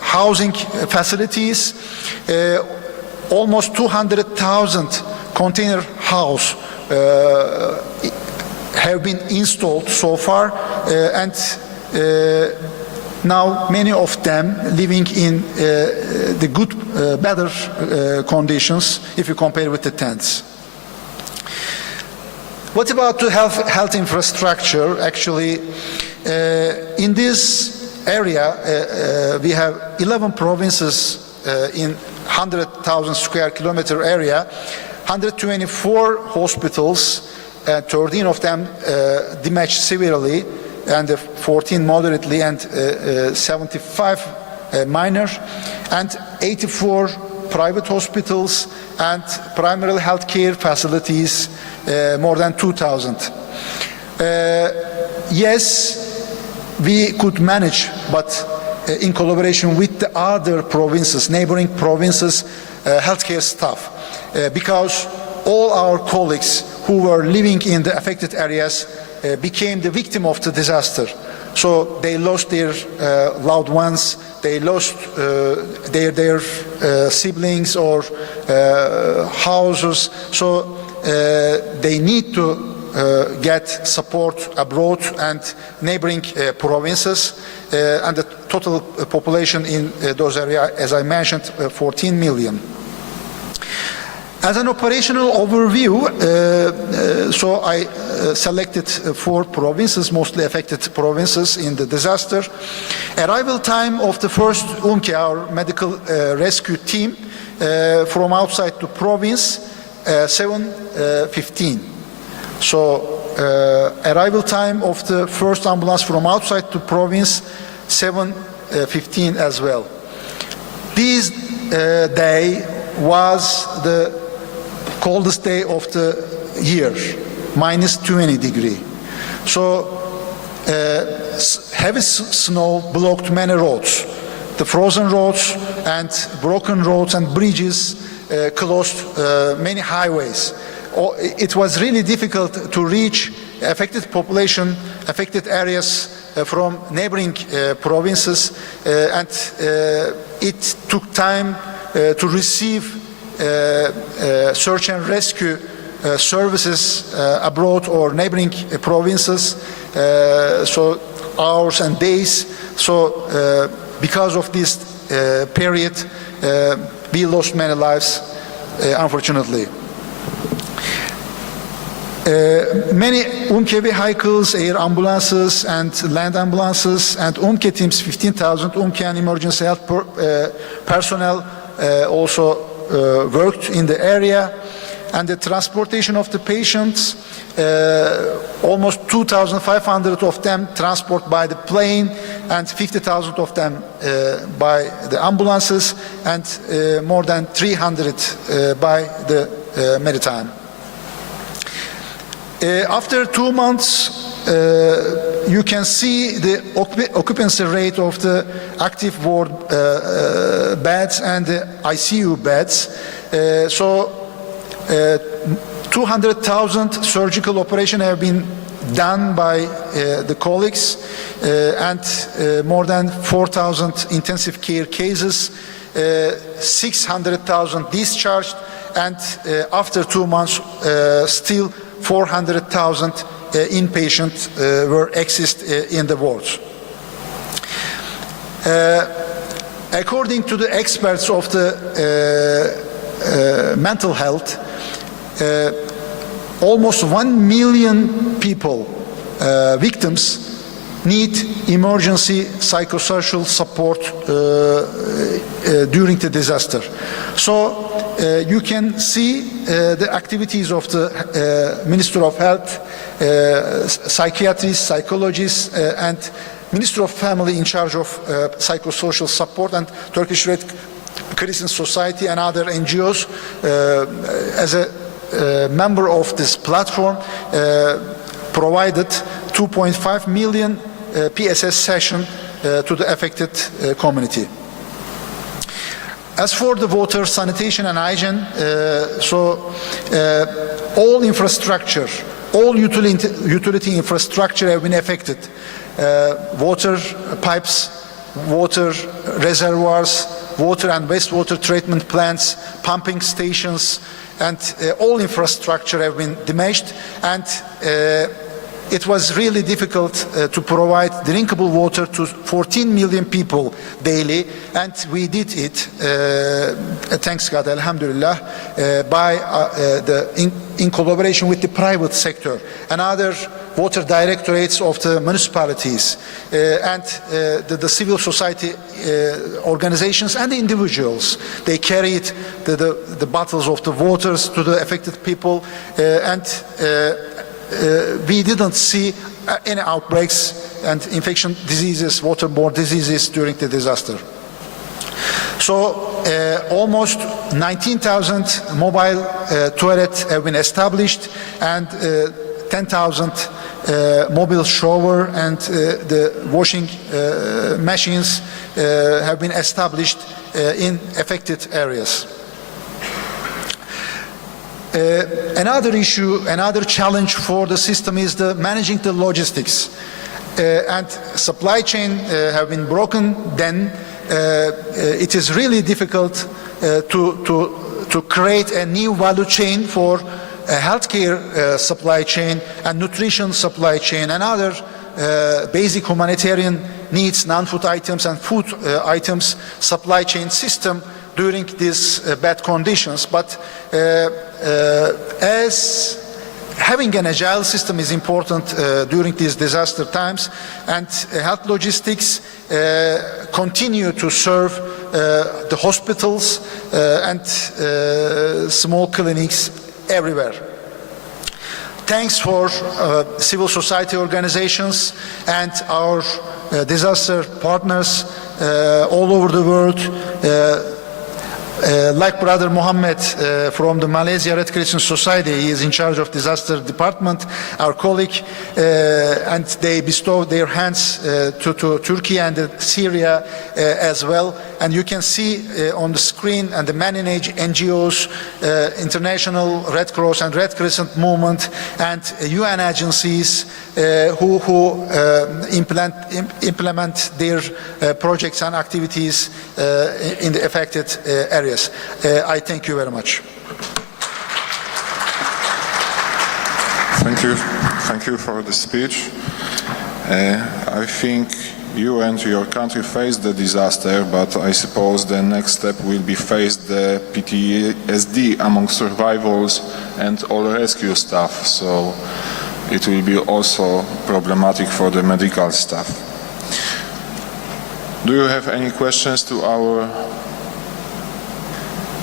housing facilities. Almost 200,000 container house have been installed so far, and now many of them living in the good, better conditions if you compare with the tents. What about the health infrastructure? Actually, in this area, we have 11 provinces in 100,000 square kilometer area, 124 hospitals, 13 of them damaged severely, and 14 moderately, and 75 minor, and 84 private hospitals and primary health care facilities, more than 2,000. Yes, we could manage, but in collaboration with the other provinces, neighboring provinces, healthcare staff, because all our colleagues who were living in the affected areas became the victim of the disaster. So they lost their loved ones, they lost their siblings or houses. So they need to get support abroad and neighboring provinces, and the total population in those areas, as I mentioned, 14 million. As an operational overview, so I selected 4 provinces, mostly affected provinces in the disaster. Arrival time of the first UMKE, our medical rescue team, from outside the province, 7:15. So arrival time of the first ambulance from outside the province, 7:15 as well. This day was the coldest day of the year, minus 20 degrees. So heavy snow blocked many roads. The frozen roads and broken roads and bridges closed many highways. It was really difficult to reach affected population, affected areas from neighboring provinces, and it took time to receive search and rescue services abroad or neighboring provinces, so hours and days. So because of this period, we lost many lives, unfortunately. Many UMKE vehicles, air ambulances and land ambulances, and UMKE teams, 15,000 UMKE and emergency health personnel also worked in the area, and the transportation of the patients, almost 2,500 of them transport by the plane, and 50,000 of them by the ambulances, and more than 300 by the maritime. After 2 months, you can see the occupancy rate of the active ward beds and the ICU beds. 200,000 surgical operations have been done by the colleagues and more than 4,000 intensive care cases, 600,000 discharged, and after 2 months still 400,000 inpatients were exist in the wards. According to the experts of the mental health, almost 1 million people, victims, need emergency psychosocial support during the disaster. So you can see the activities of the Minister of Health, psychiatrists, psychologists, and Minister of Family in charge of psychosocial support, and Turkish Red Crescent Society and other NGOs as a member of this platform provided 2.5 million PSS sessions to the affected community. As for the water, sanitation and hygiene, all infrastructure, all utility infrastructure have been affected. Water pipes, water reservoirs, water and wastewater treatment plants, pumping stations, and all infrastructure have been damaged, and it was really difficult to provide drinkable water to 14 million people daily, and we did it, thanks God, alhamdulillah, in collaboration with the private sector and other water directorates of the municipalities and the civil society organizations and the individuals. They carried the bottles of the waters to the affected people, and we didn't see any outbreaks and infection diseases, waterborne diseases during the disaster. So almost 19,000 mobile toilets have been established, and 10,000 mobile shower and the washing machines have been established in affected areas. Another issue, another challenge for the system is managing the logistics. And supply chain have been broken, then it is really difficult to create a new value chain for a healthcare supply chain and nutrition supply chain and other basic humanitarian needs, non-food items and food items supply chain system during these bad conditions. But as having an agile system is important during these disaster times, and health logistics continue to serve the hospitals and small clinics everywhere. Thanks for civil society organizations and our disaster partners all over the world, like Brother Mohammed from the Malaysia Red Crescent Society. He is in charge of disaster department, our colleague, and they bestow their hands to Turkey and Syria as well. And you can see on the screen, and the many NGOs, International Red Cross and Red Crescent Movement, and UN agencies who implement their projects and activities in the affected areas. I thank you very much. Thank you for the speech. I think you and your country faced the disaster, but I suppose the next step will be face the PTSD among survivors and all rescue staff. So it will be also problematic for the medical staff. Do you have any questions to our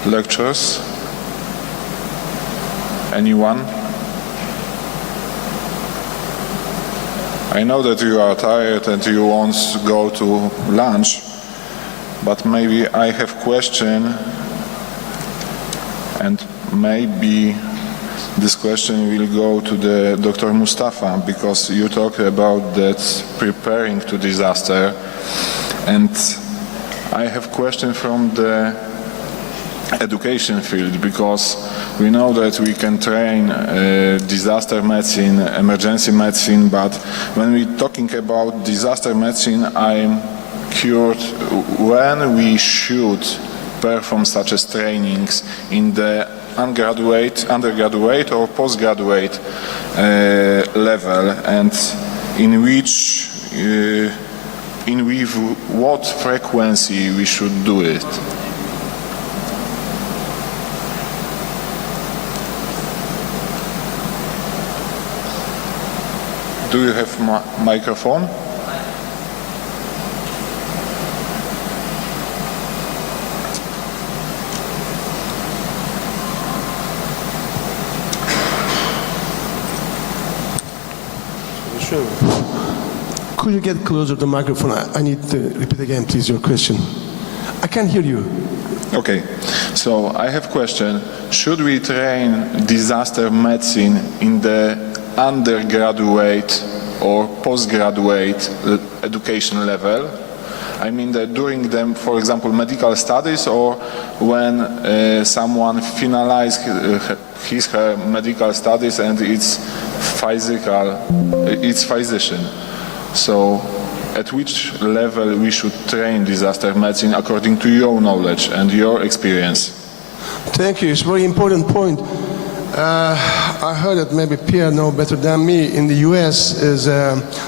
lecturers? Anyone? I know that you are tired and you want to go to lunch, but maybe I have a question, and maybe this question will go to the Dr. Mustafa, because you talked about that preparing to disaster, and I have question from the education field, because we know that we can train disaster medicine, emergency medicine, but when we're talking about disaster medicine, I'm curious when we should perform such as trainings in the undergraduate or postgraduate level, and with what frequency we should do it. Do you have microphone? Could you get closer to the microphone? I need to repeat again, please, your question. I can't hear you. Okay, so I have question. Should we train disaster medicine in the undergraduate or postgraduate education level? I mean that during them, for example, medical studies, or when someone finalizes her medical studies and it's physician. So at which level we should train disaster medicine according to your knowledge and your experience? Thank you. It's a very important point. I heard that maybe Pierre knows better than me. In the U.S., is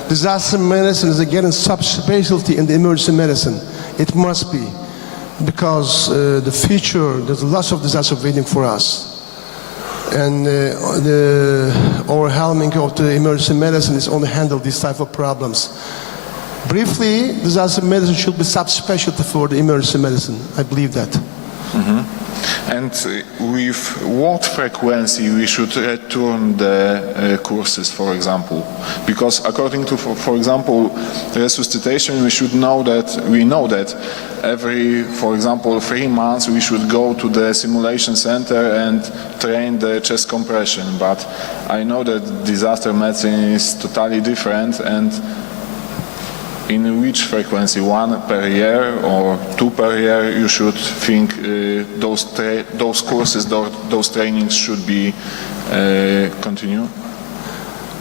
disaster medicine is getting subspecialty in the emergency medicine. It must be, because the future, there's lots of disaster waiting for us. And the overwhelming of the emergency medicine is only handle these type of problems. Briefly, disaster medicine should be subspecialty for the emergency medicine. I believe that. Mm-hmm. And with what frequency we should return the courses, for example? Because according to, for example, resuscitation, we know that every, for example, 3 months we should go to the simulation center and train the chest compression. But I know that disaster medicine is totally different, and in which frequency, 1 per year or 2 per year, you should think those courses, those trainings should be continue?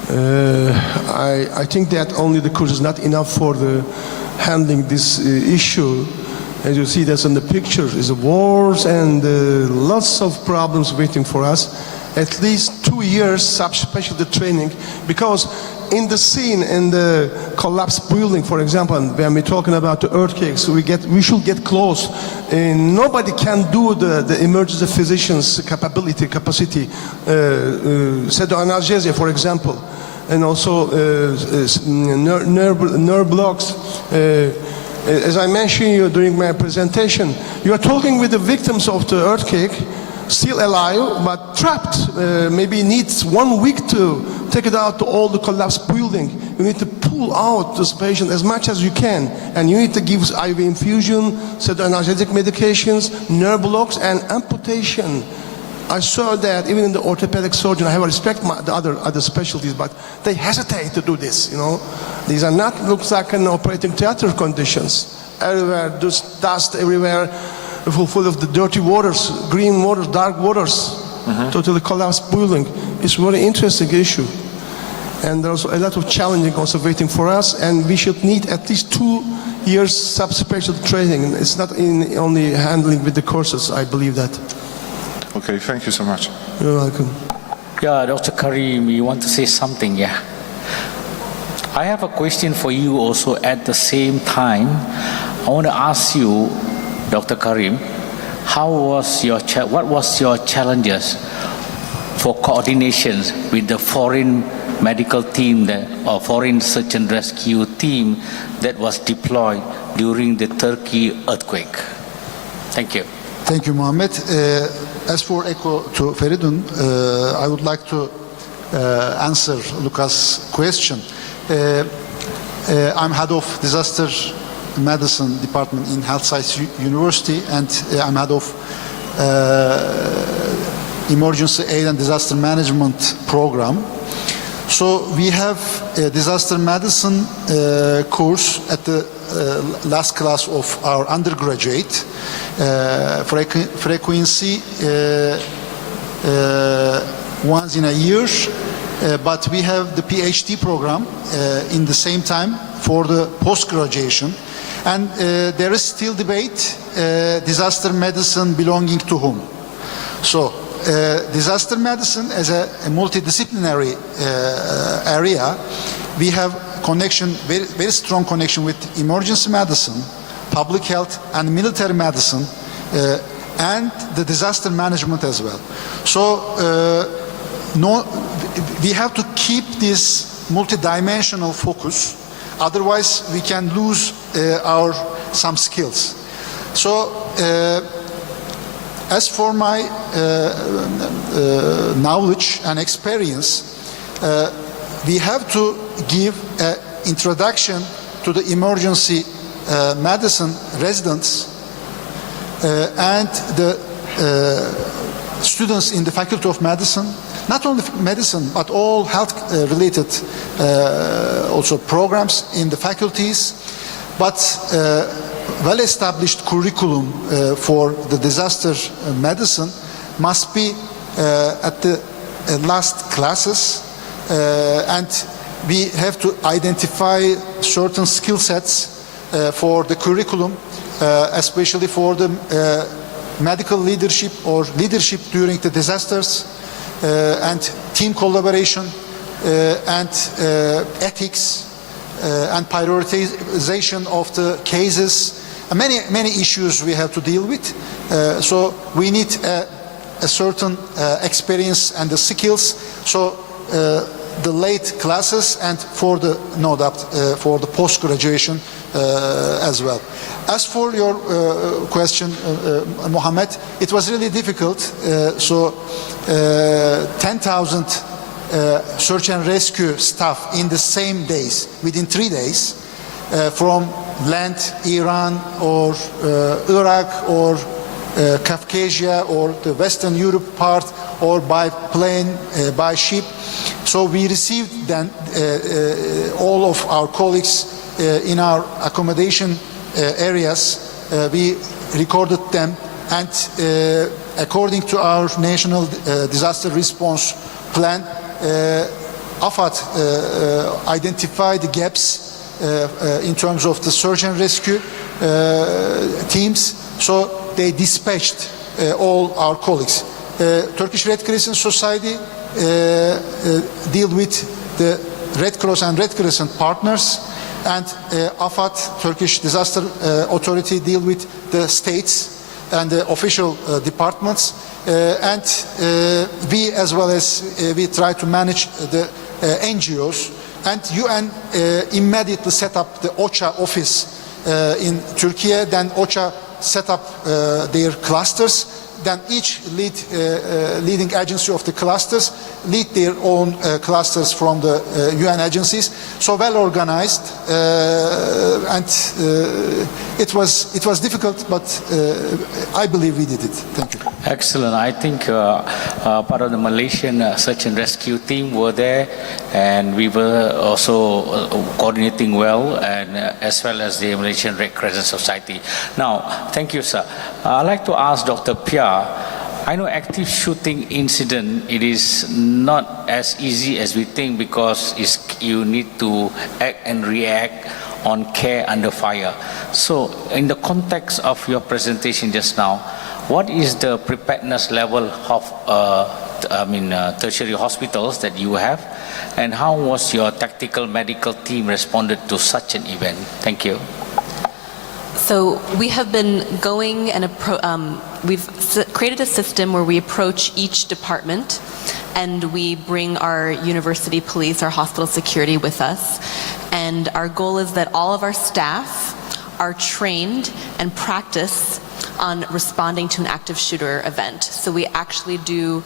I think that only the course is not enough for the handling this issue. As you see, that's in the picture, is wars and lots of problems waiting for us. At least 2 years subspecialty training, because in the scene, in the collapsed building, for example, when we're talking about the earthquakes, we should get close. And nobody can do the emergency physician's capacity, pseudo-analgesia, for example, and also nerve blocks. As I mentioned you during my presentation, you are talking with the victims of the earthquake, still alive, but trapped. Maybe needs 1 week to take it out to all the collapsed building. You need to pull out this patient as much as you can, and you need to give IV infusion, pseudo-analgesic medications, nerve blocks, and amputation. I saw that even in the orthopedic surgeon. I have respect the other specialties, but they hesitate to do this. You know, these are not looks like an operating theater conditions. Everywhere, just dust everywhere. Full of the dirty waters, green waters, dark waters, totally collapsed building. It's a very interesting issue. And there's a lot of challenging also waiting for us, and we should need at least 2 years subspecialty training. It's not in only handling with the courses, I believe that. Okay, thank you so much. You're welcome. Yeah, Dr. Karim, you want to say something, yeah? I have a question for you also at the same time. I want to ask you, Dr. Karim, what was your challenges for coordination with the foreign medical team or foreign search and rescue team that was deployed during the Turkey earthquake? Thank you. Thank you, Mohammed. As for echo to Feridun, I would like to answer Lucas' question. I'm head of disaster medicine department in Health Science University, and I'm head of emergency aid and disaster management program. So we have a disaster medicine course at the last class of our undergraduate. Frequency once in a year, but we have the PhD program in the same time for the post-graduation. And there is still debate, disaster medicine belonging to whom. So disaster medicine as a multidisciplinary area, we have connection, very strong connection with emergency medicine, public health and military medicine, and the disaster management as well. So we have to keep this multidimensional focus, otherwise we can lose some skills. So as for my knowledge and experience, we have to give an introduction to the emergency medicine residents and the students in the Faculty of Medicine, not only medicine, but all health-related also programs in the faculties, but well-established curriculum for the disaster medicine must be at the last classes, and we have to identify certain skill sets for the curriculum, especially for the medical leadership or leadership during the disasters, and team collaboration, and ethics, and prioritization of the cases. Many issues we have to deal with. So we need a certain experience and the skills. So the late classes and for the for the post graduation as well. As for your question, Mohammed, it was really difficult. So 10,000 search and rescue staff in the same days, within 3 days, from land, Iran or Iraq or Caucasia or the Western Europe part, or by plane, by ship. So we received then all of our colleagues in our accommodation areas. We recorded them, and according to our national disaster response plan, AFAD identified the gaps in terms of the search and rescue teams, so they dispatched all our colleagues. Turkish Red Crescent Society deal with the Red Cross and Red Crescent partners, and AFAD, Turkish Disaster Authority, deal with the states and the official departments, and we, as well as we try to manage the NGOs. And UN immediately set up the OCHA office in Turkey. Then OCHA set up their clusters. Then each leading agency of the clusters lead their own clusters from the UN agencies. So well organized, and it was difficult, but I believe we did it. Thank you. Excellent. I think part of the Malaysian search and rescue team were there, and we were also coordinating well, and as well as the Malaysian Red Crescent Society. Now, thank you, sir. I'd like to ask Dr. Pia. I know active shooting incident, it is not as easy as we think, because you need to act and react on care under fire. So in the context of your presentation just now, what is the preparedness level of tertiary hospitals that you have, and how was your tactical medical team responded to such an event? Thank you. So we have been going and we've created a system where we approach each department, and we bring our university police, our hospital security with us. And our goal is that all of our staff are trained and practice on responding to an active shooter event. So we actually do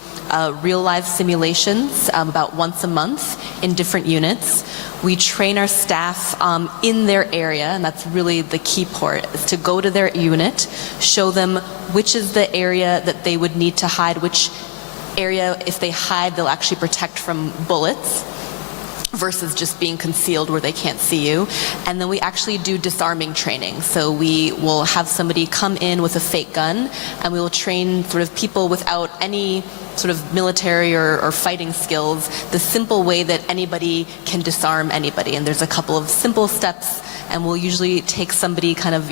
real live simulations about once a month in different units. We train our staff in their area, and that's really the key part, is to go to their unit, show them which is the area that they would need to hide, which area, if they hide, they'll actually protect from bullets versus just being concealed where they can't see you. And then we actually do disarming training. So we will have somebody come in with a fake gun, and we will train sort of people without any sort of military or fighting skills, the simple way that anybody can disarm anybody. And there's a couple of simple steps, and we'll usually take somebody kind of,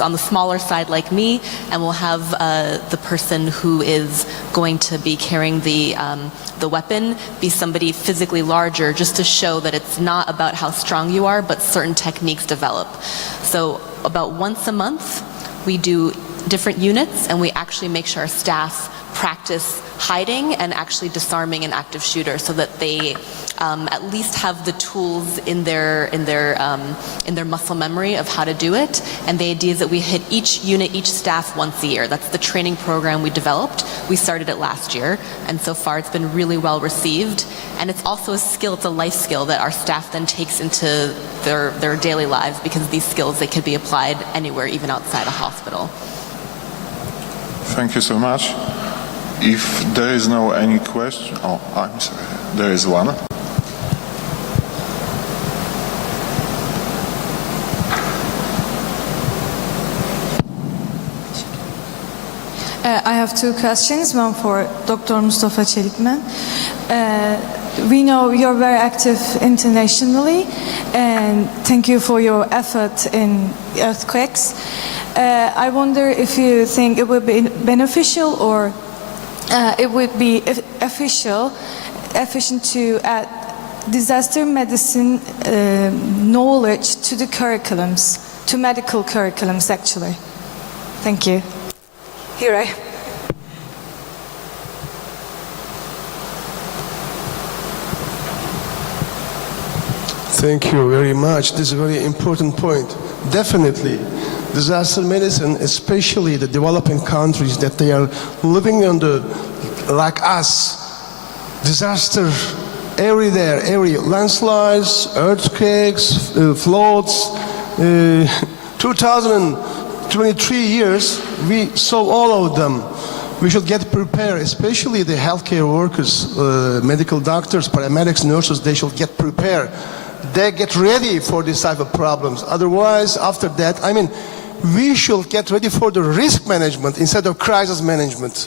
on the smaller side like me, and we'll have the person who is going to be carrying the weapon be somebody physically larger, just to show that it's not about how strong you are, but certain techniques develop. So about once a month, we do different units, and we actually make sure our staff practice hiding and actually disarming an active shooter, so that they at least have the tools in their muscle memory of how to do it. And the idea is that we hit each unit, each staff once a year. That's the training program we developed. We started it last year, and so far it's been really well received. And it's also a skill, it's a life skill that our staff then takes into their daily lives, because these skills, they could be applied anywhere, even outside a hospital. Thank you so much. If there is no any question, I'm sorry, there is one. I have two questions, one for Dr. Mustafa Çelikmen. We know you're very active internationally, and thank you for your effort in earthquakes. I wonder if you think it would be beneficial or it would be efficient to add disaster medicine knowledge to the curriculums, to medical curriculums actually. Thank you. Here Thank you very much. This is a very important point. Definitely, disaster medicine, especially the developing countries, that they are living under, like us, disaster area, landslides, earthquakes, floods. 2023 years, we saw all of them. We should get prepared, especially the healthcare workers, medical doctors, paramedics, nurses, they should get prepared. They get ready for this type of problems. Otherwise, after that, we should get ready for the risk management instead of crisis management.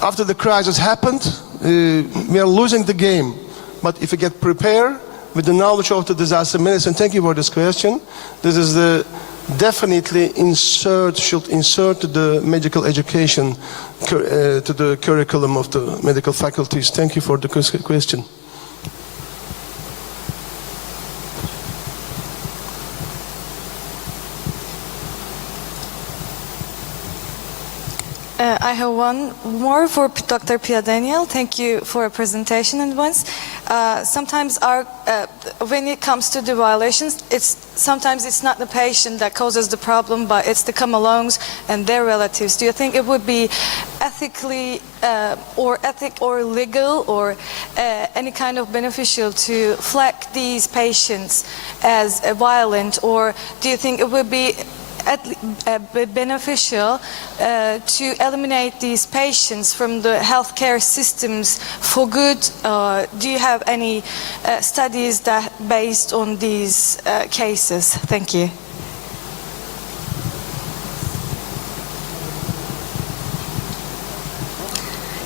After the crisis happened, we are losing the game. But if we get prepared with the knowledge of the disaster medicine, thank you for this question. This is definitely should insert the medical education to the curriculum of the medical faculties. Thank you for the question. I have one more for Dr. Pia Daniel. Thank you for a presentation in advance. Sometimes when it comes to the violations, sometimes it's not the patient that causes the problem, but it's the come-alongs and their relatives. Do you think it would be ethically or legal or any kind of beneficial to flag these patients as violent, or do you think it would be beneficial to eliminate these patients from the healthcare systems for good? Do you have any studies that based on these cases? Thank you.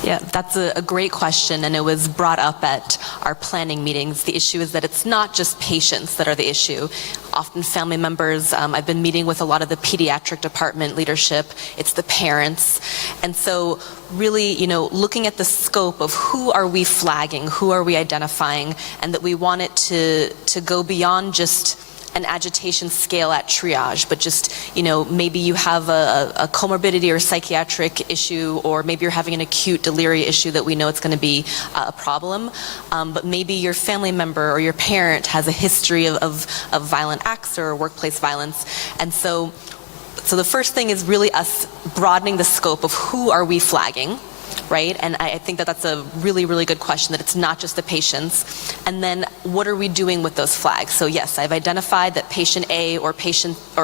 Yeah, that's a great question, and it was brought up at our planning meetings. The issue is that it's not just patients that are the issue. Often family members, I've been meeting with a lot of the pediatric department leadership, it's the parents. And so really, looking at the scope of who are we flagging, who are we identifying, and that we want it to go beyond just an agitation scale at triage, but just, maybe you have a comorbidity or psychiatric issue, or maybe you're having an acute delirium issue that we know it's going to be a problem, but maybe your family member or your parent has a history of violent acts or workplace violence. And so the first thing is really us broadening the scope of who are we flagging. right? And I think that that's a really, really good question, that it's not just the patients. And then what are we doing with those flags? So yes, I've identified that patient A or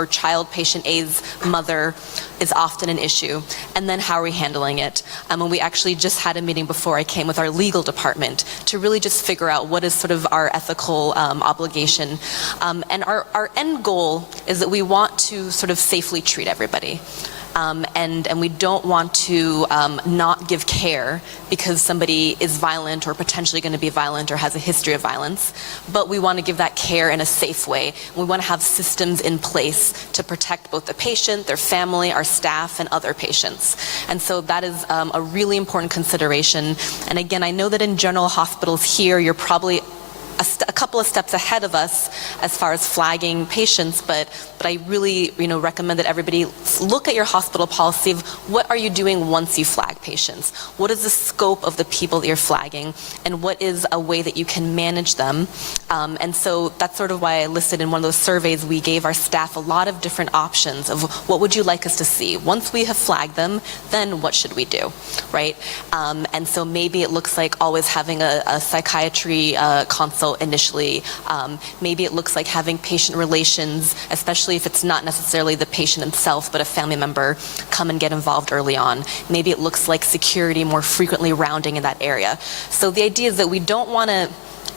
child patient A's mother is often an issue. And then how are we handling it? And we actually just had a meeting before I came with our legal department to really just figure out what is sort of our ethical obligation. And our end goal is that we want to sort of safely treat everybody. And we don't want to not give care because somebody is violent or potentially going to be violent or has a history of violence, but we want to give that care in a safe way. We want to have systems in place to protect both the patient, their family, our staff, and other patients. And so that is a really important consideration. And again, I know that in general hospitals here, you're probably a couple of steps ahead of us as far as flagging patients, but I really recommend that everybody look at your hospital policy of what are you doing once you flag patients? What is the scope of the people that you're flagging, and what is a way that you can manage them? And so that's sort of why I listed in one of those surveys, we gave our staff a lot of different options of what would you like us to see? Once we have flagged them, then what should we do, right? And so maybe it looks like always having a psychiatry consult initially. Maybe it looks like having patient relations, especially if it's not necessarily the patient himself, but a family member, come and get involved early on. Maybe it looks like security more frequently rounding in that area. So the idea is that we don't want to,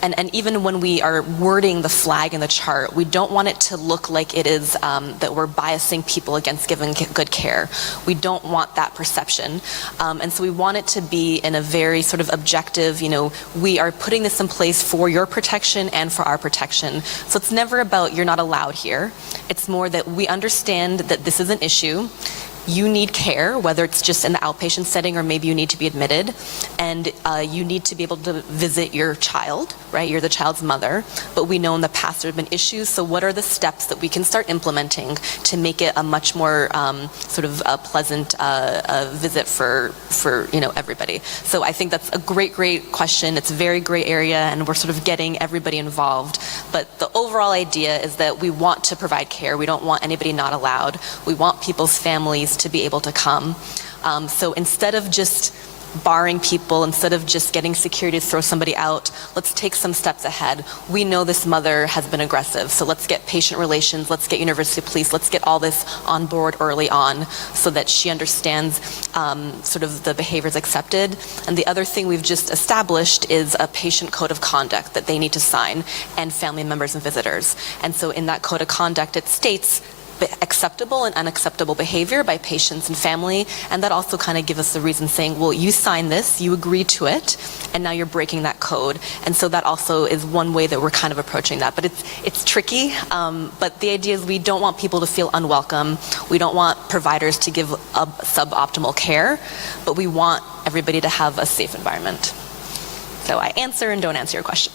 and even when we are wording the flag in the chart, we don't want it to look like it is that we're biasing people against giving good care. We don't want that perception. And so we want it to be in a very sort of objective, we are putting this in place for your protection and for our protection. So it's never about you're not allowed here. It's more that we understand that this is an issue. You need care, whether it's just in the outpatient setting or maybe you need to be admitted, and you need to be able to visit your child, right? You're the child's mother, but we know in the past there have been issues, so what are the steps that we can start implementing to make it a much more sort of a pleasant visit for everybody? So I think that's a great question. It's a very gray area, and we're sort of getting everybody involved, but the overall idea is that we want to provide care. We don't want anybody not allowed. We want people's families to be able to come. So instead of just barring people, instead of just getting security to throw somebody out, let's take some steps ahead. We know this mother has been aggressive, so let's get patient relations, let's get university police, let's get all this on board early on so that she understands sort of the behaviors accepted. And the other thing we've just established is a patient code of conduct that they need to sign, and family members and visitors. And so in that code of conduct, it states acceptable and unacceptable behavior by patients and family, and that also kind of gives us the reason saying, well, you signed this, you agreed to it, and now you're breaking that code. And so that also is one way that we're kind of approaching that. But it's tricky, but the idea is we don't want people to feel unwelcome. We don't want providers to give suboptimal care, but we want everybody to have a safe environment. So I answer and don't answer your question.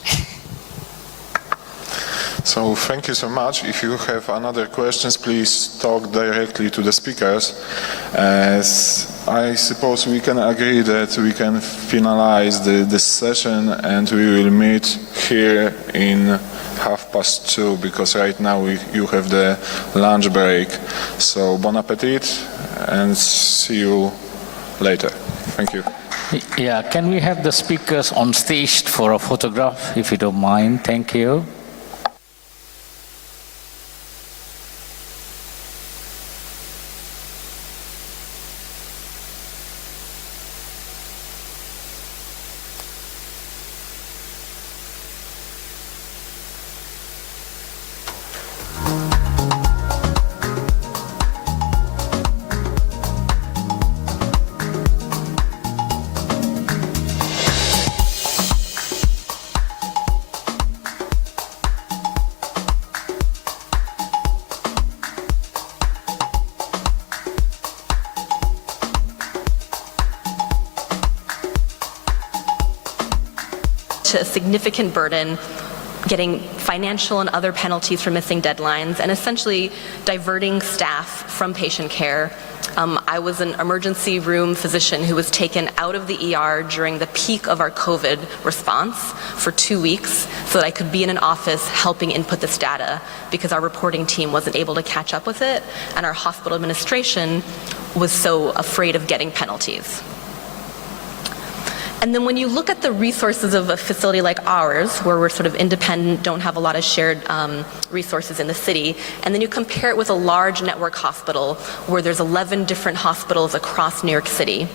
So thank you so much. If you have another questions, please talk directly to the speakers. As I suppose we can agree that we can finalize this session, and we will meet here in 2:30, because right now you have the lunch break. So bon appetit and see you later. Thank you. Yeah, can we have the speakers on stage for a photograph, if you don't mind? Thank you. A significant burden, getting financial and other penalties for missing deadlines, and essentially diverting staff from patient care. I was an emergency room physician who was taken out of the ER during the peak of our COVID response for 2 weeks so that I could be in an office helping input this data, because our reporting team wasn't able to catch up with it, and our hospital administration was so afraid of getting penalties. And then when you look at the resources of a facility like ours, where we're sort of independent, don't have a lot of shared resources in the city, and then you compare it with a large network hospital where there's 11 different hospitals across New York City,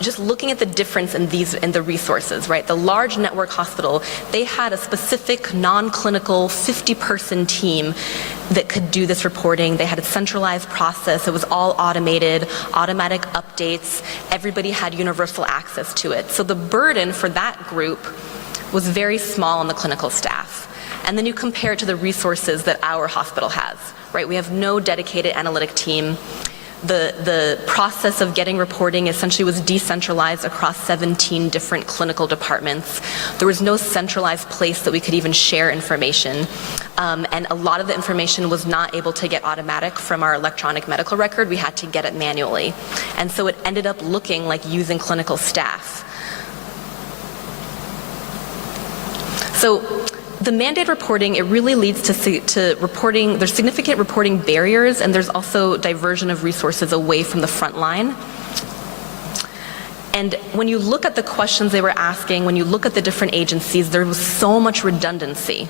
just looking at the difference in the resources, right? The large network hospital, they had a specific non-clinical 50-person team that could do this reporting. They had a centralized process. It was all automated, automatic updates. Everybody had universal access to it. So the burden for that group was very small on the clinical staff. And then you compare it to the resources that our hospital has, right? We have no dedicated analytic team. The process of getting reporting essentially was decentralized across 17 different clinical departments. There was no centralized place that we could even share information. And a lot of the information was not able to get automatic from our electronic medical record. We had to get it manually. And so it ended up looking like using clinical staff. So the mandate reporting, it really leads to reporting, there's significant reporting barriers, and there's also diversion of resources away from the front line. And when you look at the questions they were asking, when you look at the different agencies, there was so much redundancy.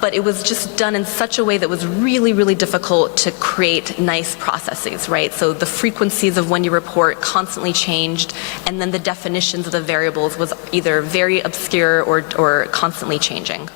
But it was just done in such a way that was really, really difficult to create nice processes, right? So the frequencies of when you report constantly changed, and then the definitions of the variables was either very obscure or constantly changing.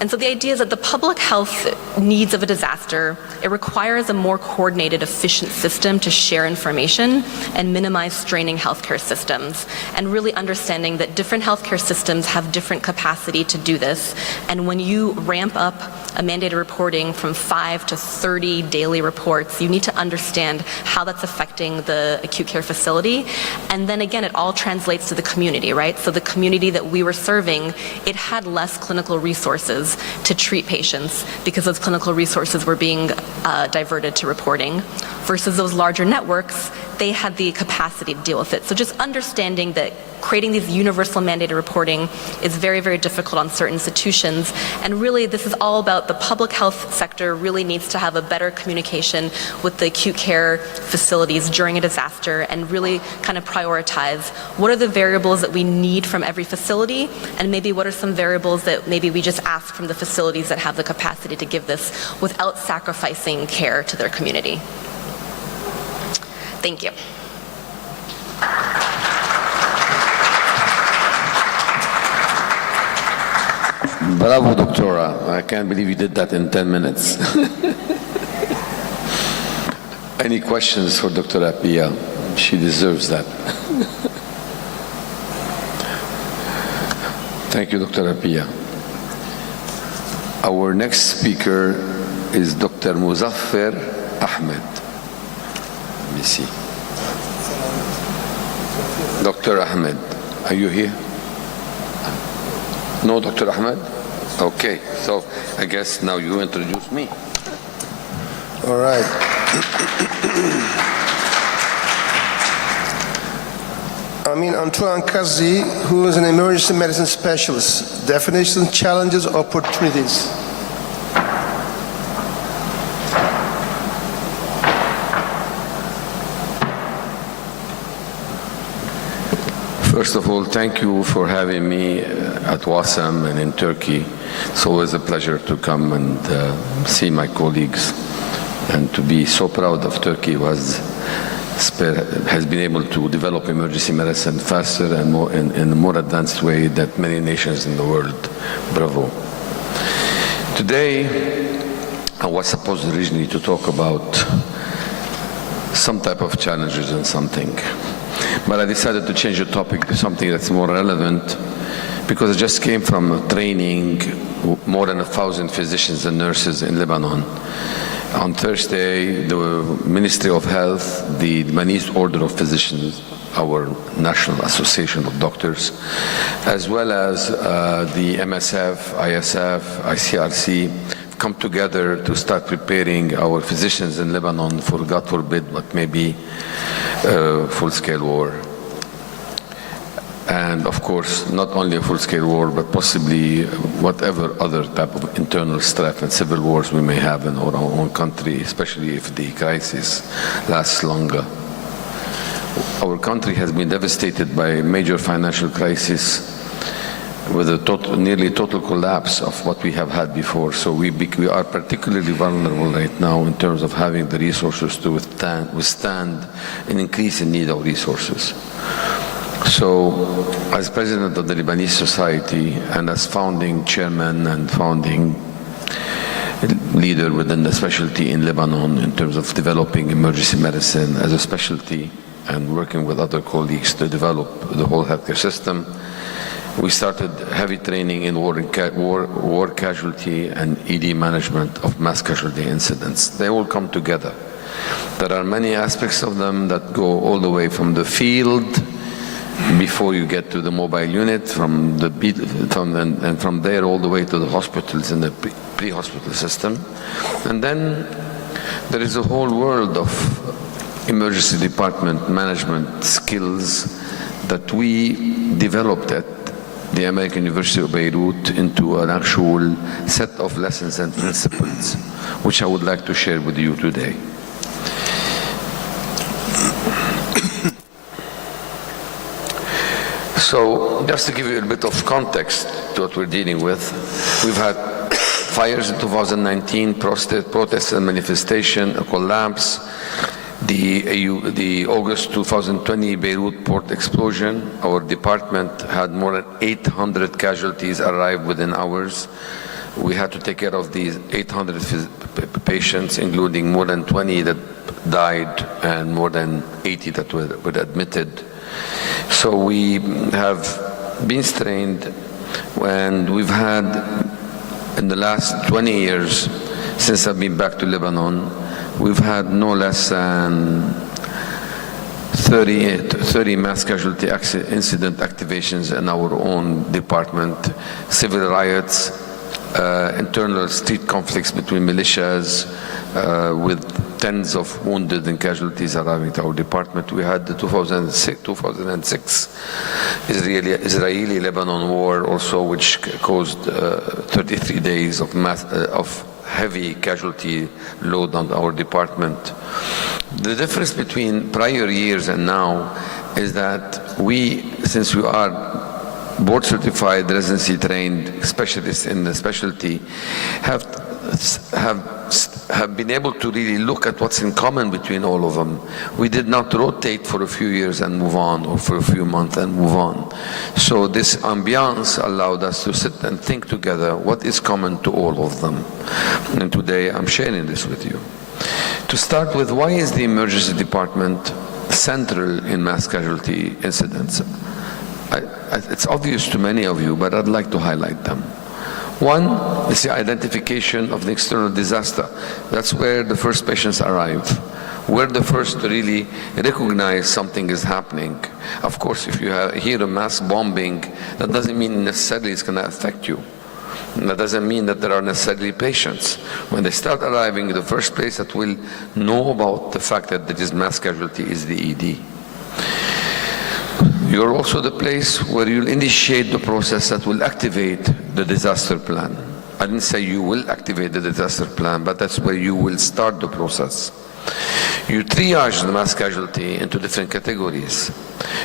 And so the idea is that the public health needs of a disaster, it requires a more coordinated, efficient system to share information and minimize straining healthcare systems, and really understanding that different healthcare systems have different capacity to do this. And when you ramp up a mandated reporting from 5 to 30 daily reports, you need to understand how that's affecting the acute care facility. And then again, it all translates to the community, right? So the community that we were serving, it had less clinical resources to treat patients because those clinical resources were being diverted to reporting, versus those larger networks, they had the capacity to deal with it. So just understanding that creating these universal mandated reporting is very, very difficult on certain institutions. And really, this is all about the public health sector really needs to have a better communication with the acute care facilities during a disaster, and really kind of prioritize what are the variables that we need from every facility, and maybe what are some variables that maybe we just ask from the facilities that have the capacity to give this without sacrificing care to their community. Thank you. Bravo, Doctora. I can't believe you did that in 10 minutes. Any questions for Dr. Appiah? She deserves that. Thank you, Dr. Appiah. Our next speaker is Dr. Muzaffar Ahmed. Let me see. Dr. Ahmed, are you here? No, Dr. Ahmed? Okay, so I guess now you introduce me. All right. I'm Antoine Kazi, who is an emergency medicine specialist. Definitions, challenges, opportunities. First of all, thank you for having me at WASAM and in Turkey. It's always a pleasure to come and see my colleagues, and to be so proud of Turkey has been able to develop emergency medicine faster and more in a more advanced way than many nations in the world. Bravo. Today, I was supposed originally to talk about some type of challenges and something. But I decided to change the topic to something that's more relevant, because I just came from training more than 1,000 physicians and nurses in Lebanon. On Thursday, the Ministry of Health, the Lebanese Order of Physicians, our National Association of Doctors, as well as the MSF, ISF, ICRC, come together to start preparing our physicians in Lebanon for, God forbid, what may be full-scale war. And of course, not only a full-scale war, but possibly whatever other type of internal strife and civil wars we may have in our own country, especially if the crisis lasts longer. our country has been devastated by a major financial crisis with a nearly total collapse of what we have had before. So we are particularly vulnerable right now in terms of having the resources to withstand an increase in need of resources. So as president of the Lebanese Society and as founding chairman and founding leader within the specialty in Lebanon in terms of developing emergency medicine as a specialty and working with other colleagues to develop the whole healthcare system, we started heavy training in war casualty and ED management of mass casualty incidents. They all come together. There are many aspects of them that go all the way from the field before you get to the mobile unit, and from there all the way to the hospitals in the pre-hospital system. And then there is a whole world of emergency department management skills that we developed at the American University of Beirut into an actual set of lessons and principles, which I would like to share with you today. So, just to give you a bit of context to what we're dealing with, we've had fires in 2019, protests and manifestation, a collapse, the August 2020 Beirut port explosion. Our department had more than 800 casualties arrive within hours. We had to take care of these 800 patients, including more than 20 that died and more than 80 that were admitted. So we have been strained, and we've had, in the last 20 years, since I've been back to Lebanon, we've had no less than 30 mass casualty incident activations in our own department, civil riots, internal street conflicts between militias, with tens of wounded and casualties arriving to our department. We had the 2006 Israeli-Lebanon war also, which caused 33 days of heavy casualty load on our department. The difference between prior years and now is that we, since we are board certified, residency trained specialists in the specialty, have been able to really look at what's in common between all of them. We did not rotate for a few years and move on, or for a few months and move on. So this ambiance allowed us to sit and think together what is common to all of them. And today I'm sharing this with you. To start with, why is the emergency department central in mass casualty incidents? It's obvious to many of you, but I'd like to highlight them. One is the identification of the external disaster. That's where the first patients arrive. We're the first to really recognize something is happening. Of course, if you hear a mass bombing, that doesn't mean necessarily it's going to affect you. And that doesn't mean that there are necessarily patients. When they start arriving, the first place that will know about the fact that there is mass casualty is the ED. You're also the place where you'll initiate the process that will activate the disaster plan. I didn't say you will activate the disaster plan, but that's where you will start the process. You triage the mass casualty into different categories.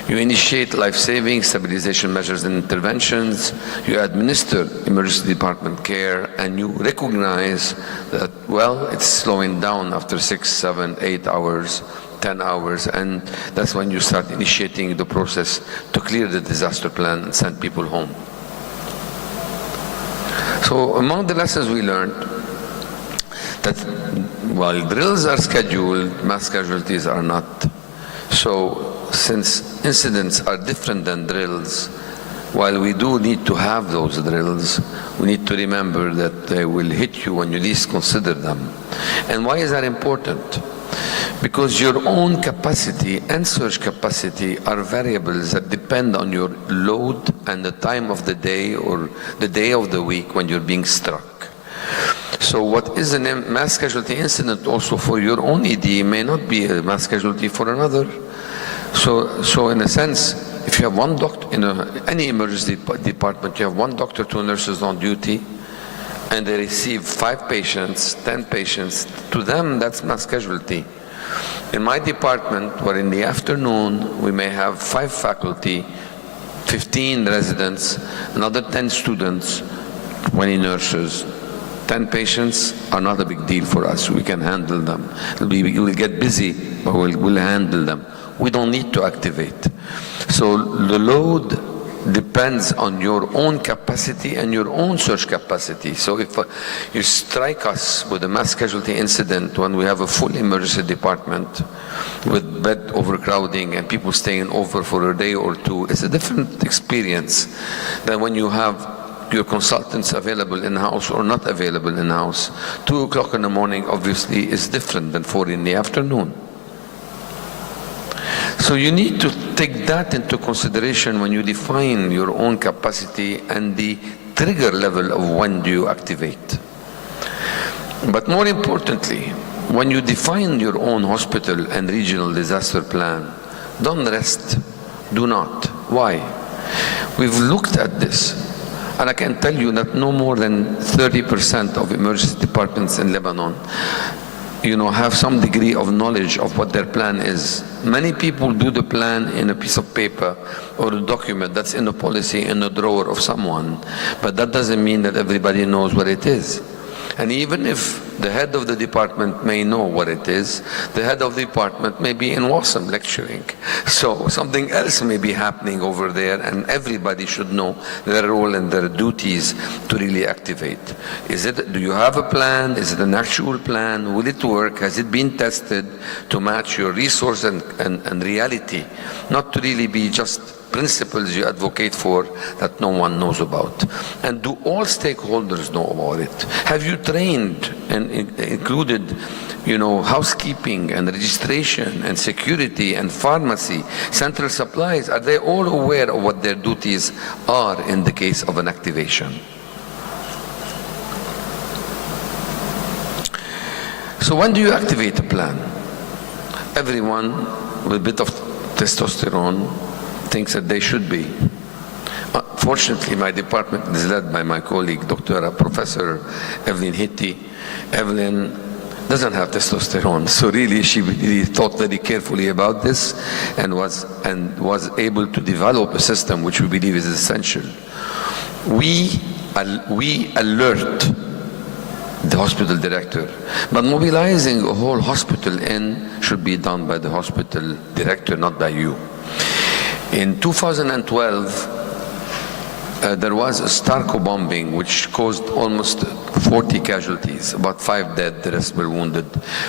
You initiate life-saving, stabilization measures and interventions. You administer emergency department care, and you recognize that, well, it's slowing down after 6, 7, 8 hours. 10 hours, and that's when you start initiating the process to clear the disaster plan and send people home. So among the lessons we learned, that while drills are scheduled, mass casualties are not. So since incidents are different than drills, while we do need to have those drills, we need to remember that they will hit you when you least consider them. And why is that important? Because your own capacity and surge capacity are variables that depend on your load and the time of the day or the day of the week when you're being struck. So what is a mass casualty incident also for your own ED may not be a mass casualty for another. So in a sense, if you have one doctor in any emergency department, you have one doctor, 2 nurses on duty, and they receive 5 patients, 10 patients, to them that's mass casualty. In my department, where in the afternoon we may have 5 faculty, 15 residents, another 10 students, 20 nurses, 10 patients are not a big deal for us. We can handle them. We'll get busy, but we'll handle them. We don't need to activate. So the load depends on your own capacity and your own surge capacity. So if you strike us with a mass casualty incident when we have a full emergency department with bed overcrowding and people staying over for a day or two, it's a different experience than when you have your consultants available in-house or not available in-house. 2 o'clock in the morning obviously is different than 4 in the afternoon. So you need to take that into consideration when you define your own capacity and the trigger level of when do you activate. But more importantly, when you define your own hospital and regional disaster plan, don't rest, do not. Why? We've looked at this, and I can tell you that no more than 30% of emergency departments in Lebanon have some degree of knowledge of what their plan is. Many people do the plan in a piece of paper or a document that's in a policy in a drawer of someone, but that doesn't mean that everybody knows what it is. And even if the head of the department may know what it is, the head of the department may be in Wasam lecturing. So something else may be happening over there, and everybody should know their role and their duties to really activate. Do you have a plan? Is it an actual plan? Will it work? Has it been tested to match your resource and reality? Not to really be just principles you advocate for that no one knows about. And do all stakeholders know about it? Have you trained and included, housekeeping and registration and security and pharmacy, central supplies? Are they all aware of what their duties are in the case of an activation? So when do you activate a plan? Everyone with a bit of testosterone thinks that they should be. Fortunately, my department is led by my colleague, Professor Evelyn Hitti. Evelyn doesn't have testosterone, so really she really thought very carefully about this and was able to develop a system which we believe is essential. We alert the hospital director, but mobilizing a whole hospital should be done by the hospital director, not by you. In 2012, there was a Starko bombing which caused almost 40 casualties, about 5 dead, the rest were wounded.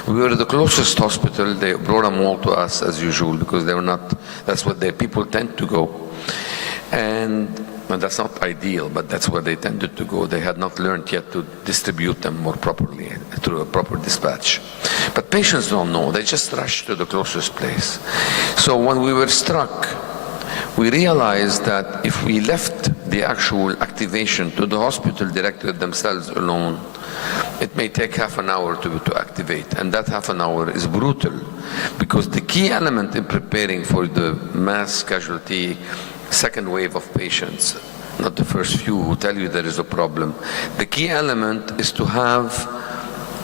We were the closest hospital. They brought them all to us as usual because they were not, that's what people tend to go. And that's not ideal, but that's where they tended to go. They had not learned yet to distribute them more properly through a proper dispatch. But patients don't know. They just rush to the closest place. So when we were struck, we realized that if we left the actual activation to the hospital director themselves alone, it may take half an hour to activate, and that half an hour is brutal, because the key element in preparing for the mass casualty second wave of patients, not the first few who tell you there is a problem, the key element is to have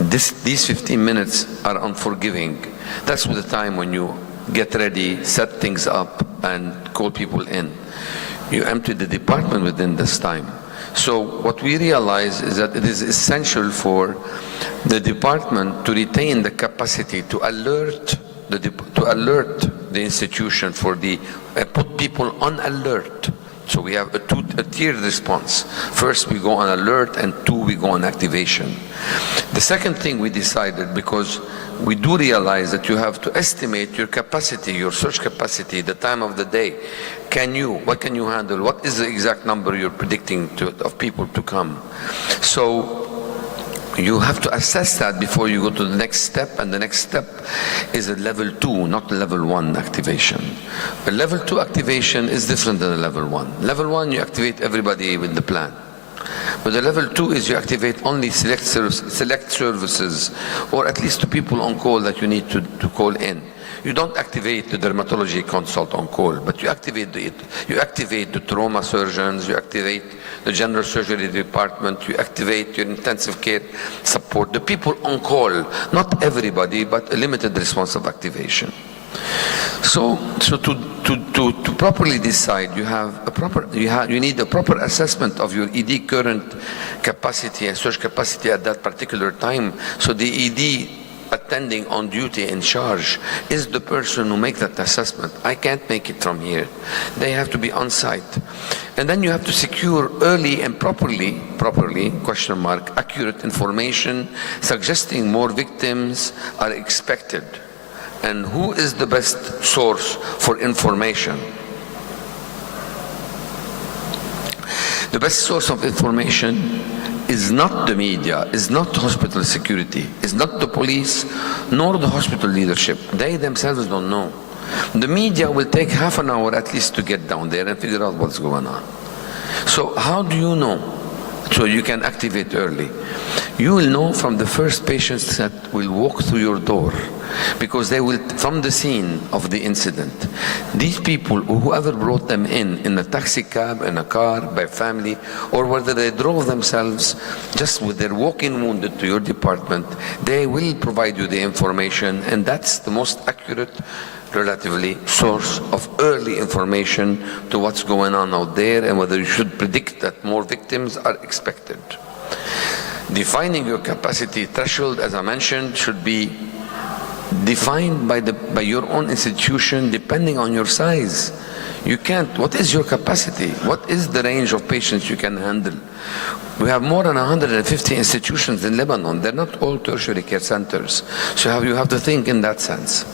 these 15 minutes are unforgiving. That's the time when you get ready, set things up, and call people in. You empty the department within this time. So what we realize is that it is essential for the department to retain the capacity to alert the institution for put people on alert. So we have a tiered response. First we go on alert, and 2 we go on activation. The second thing we decided, because we do realize that you have to estimate your capacity, your search capacity, the time of the day. What can you handle? What is the exact number you're predicting of people to come? So you have to assess that before you go to the next step, and the next step is a level 2, not a level 1 activation. A level 2 activation is different than a level 1. Level 1, you activate everybody with the plan. But the level 2 is you activate only select services, or at least 2 people on call that you need to call in. You don't activate the dermatology consult on call, but you activate the trauma surgeons, you activate the general surgery department, you activate your intensive care support, the people on call, not everybody, but a limited response of activation. So to properly decide, you need a proper assessment of your ED current capacity and surge capacity at that particular time. So the ED attending on duty in charge is the person who makes that assessment. I can't make it from here. They have to be on site. And then you have to secure early and properly, accurate information suggesting more victims are expected. And who is the best source for information? The best source of information is not the media, is not hospital security, is not the police, nor the hospital leadership. They themselves don't know. The media will take half an hour at least to get down there and figure out what's going on. So how do you know? So you can activate early. You will know from the first patients that will walk through your door, because they will, from the scene of the incident, these people, whoever brought them in a taxi cab, in a car, by family, or whether they drove themselves just with their walk-in wounded to your department, they will provide you the information, and that's the most accurate, relatively, source of early information to what's going on out there and whether you should predict that more victims are expected. Defining your capacity threshold, as I mentioned, should be defined by your own institution depending on your size. You can't, what is your capacity? What is the range of patients you can handle? We have more than 150 institutions in Lebanon. They're not all tertiary care centers. So you have to think in that sense.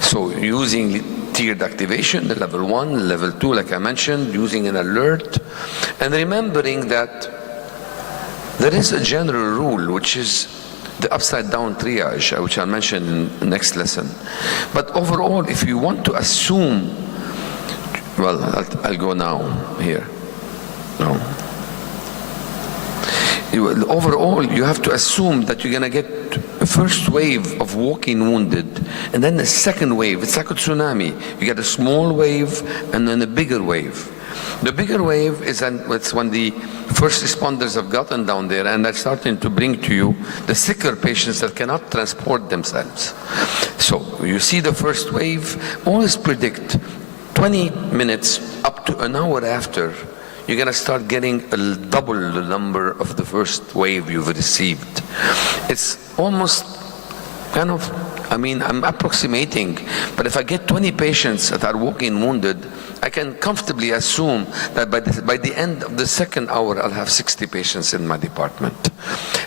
So using tiered activation, the level 1, level 2, like I mentioned, using an alert, and remembering that there is a general rule, which is the upside-down triage, which I'll mention in the next lesson. But overall, if you want to assume, well, I'll go now here. No. Overall, you have to assume that you're going to get a first wave of walk-in wounded, and then a second wave. It's like a tsunami. You get a small wave and then a bigger wave. The bigger wave is when the first responders have gotten down there and they're starting to bring to you the sicker patients that cannot transport themselves. So you see the first wave, always predict 20 minutes up to an hour after, you're going to start getting double the number of the first wave you've received. It's almost kind of, I'm approximating, but if I get 20 patients that are walk-in wounded, I can comfortably assume that by the end of the second hour, I'll have 60 patients in my department.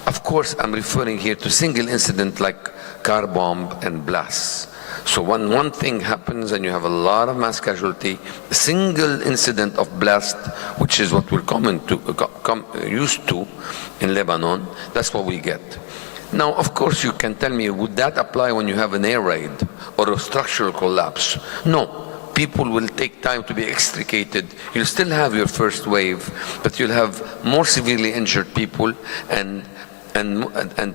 Of course, I'm referring here to single incident like car bomb and blasts. So when one thing happens and you have a lot of mass casualty, a single incident of blast, which is what we're used to in Lebanon, that's what we get. Now, of course, you can tell me, would that apply when you have an air raid or a structural collapse? No. People will take time to be extricated. You'll still have your first wave, but you'll have more severely injured people, and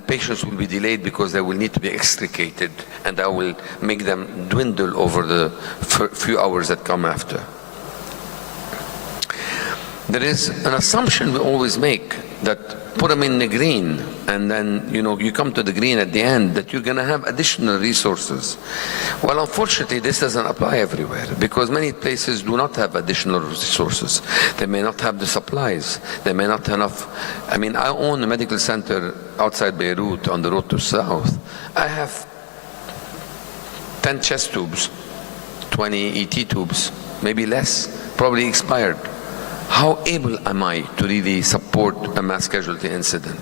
patients will be delayed because they will need to be extricated, and that will make them dwindle over the few hours that come after. There is an assumption we always make that put them in the green, and then you come to the green at the end, that you're going to have additional resources. Well, unfortunately, this doesn't apply everywhere, because many places do not have additional resources. They may not have the supplies. They may not have enough. I own a medical center outside Beirut on the road to south. I have 10 chest tubes, 20 ET tubes, maybe less, probably expired. How able am I to really support a mass casualty incident?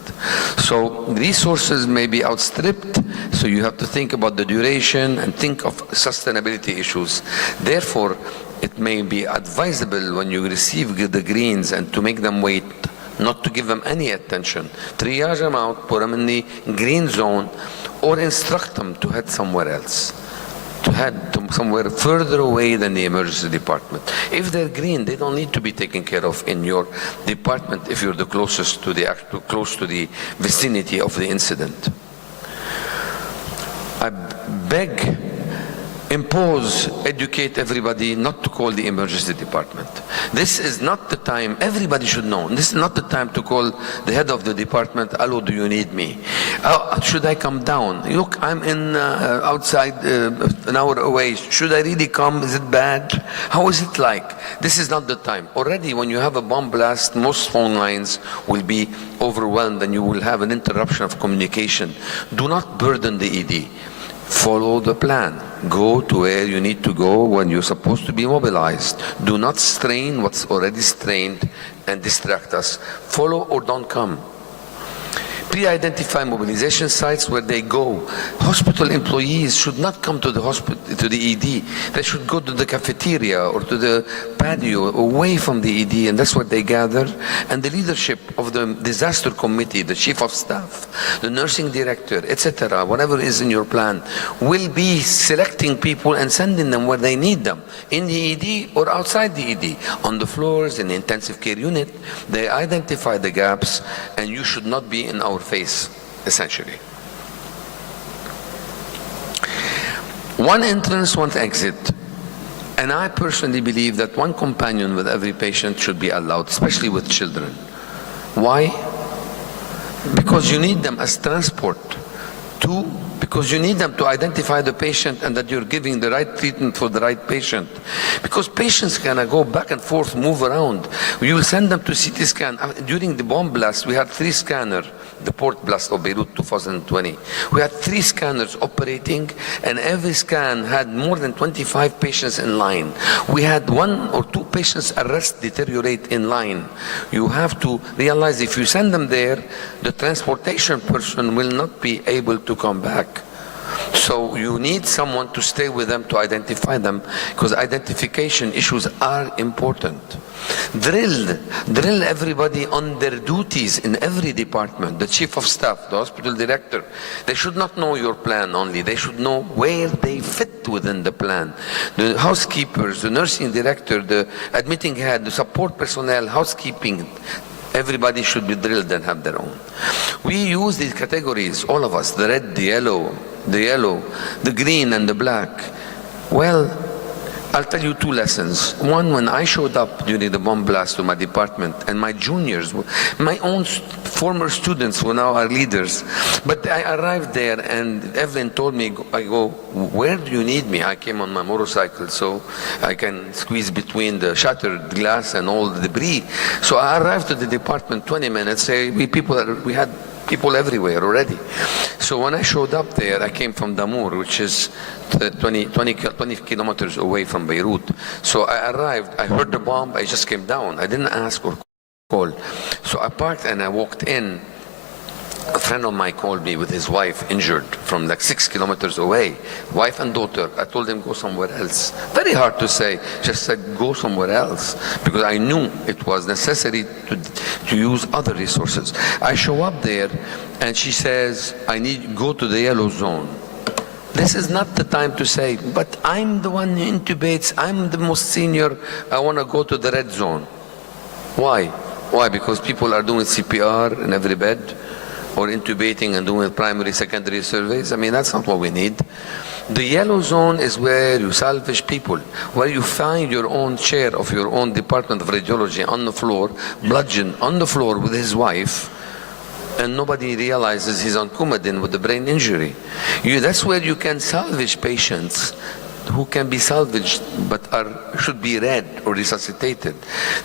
So resources may be outstripped, so you have to think about the duration and think of sustainability issues. Therefore, it may be advisable when you receive the greens and to make them wait, not to give them any attention. Triage them out, put them in the green zone, or instruct them to head somewhere else. to head to somewhere further away than the emergency department. If they're green, they don't need to be taken care of in your department if you're the closest to close to the vicinity of the incident. I beg, impose, educate everybody not to call the emergency department. This is not the time, everybody should know, this is not the time to call the head of the department, hello, do you need me? Should I come down? Look, I'm in outside an hour away. Should I really come? Is it bad? How is it like? This is not the time. Already when you have a bomb blast, most phone lines will be overwhelmed and you will have an interruption of communication. Do not burden the ED. Follow the plan. Go to where you need to go when you're supposed to be mobilized. Do not strain what's already strained and distract us. Follow or don't come. Pre-identify mobilization sites where they go. Hospital employees should not come to the hospital, to the ED. They should go to the cafeteria or to the patio away from the ED, and that's where they gather. And the leadership of the disaster committee, the chief of staff, the nursing director, etc., whatever is in your plan, will be selecting people and sending them where they need them, in the ED or outside the ED, on the floors, in the intensive care unit. They identify the gaps, and you should not be in our face, essentially. One entrance, one exit. And I personally believe that one companion with every patient should be allowed, especially with children. Why? Because you need them as transport. Two, because you need them to identify the patient and that you're giving the right treatment for the right patient. Because patients can go back and forth, move around. You will send them to CT scan. During the bomb blast, we had 3 scanners, the port blast of Beirut 2020. We had 3 scanners operating, and every scan had more than 25 patients in line. We had 1 or 2 patients arrest, deteriorate in line. You have to realize if you send them there, the transportation person will not be able to come back. So you need someone to stay with them to identify them, because identification issues are important. Drill everybody on their duties in every department. The chief of staff, the hospital director, they should not know your plan only. They should know where they fit within the plan. The housekeepers, the nursing director, the admitting head, the support personnel, housekeeping, everybody should be drilled and have their own. We use these categories, all of us, the red, the yellow, the green and the black. Well, I'll tell you 2 lessons. One, when I showed up during the bomb blast to my department, and my juniors, my own former students who now are leaders, but I arrived there and Evelyn told me, I go, where do you need me? I came on my motorcycle so I can squeeze between the shattered glass and all the debris. So I arrived to the department 20 minutes, we had people everywhere already. So when I showed up there, I came from Damour, which is 20 kilometers away from Beirut. So I arrived, I heard the bomb, I just came down. I didn't ask or call. So I parked and I walked in. A friend of mine called me with his wife injured from like 6 kilometers away, wife and daughter. I told him go somewhere else. Very hard to say, just said go somewhere else, because I knew it was necessary to use other resources. I show up there and she says, I need go to the yellow zone. This is not the time to say, but I'm the one who intubates, I'm the most senior, I want to go to the red zone. Why? Why? Because people are doing CPR in every bed, or intubating and doing primary, secondary surveys. I mean, that's not what we need. The yellow zone is where you salvage people, where you find your own chair of your own department of radiology on the floor, bludgeoned on the floor with his wife, and nobody realizes he's on Coumadin with a brain injury. That's where you can salvage patients who can be salvaged but should be read or resuscitated.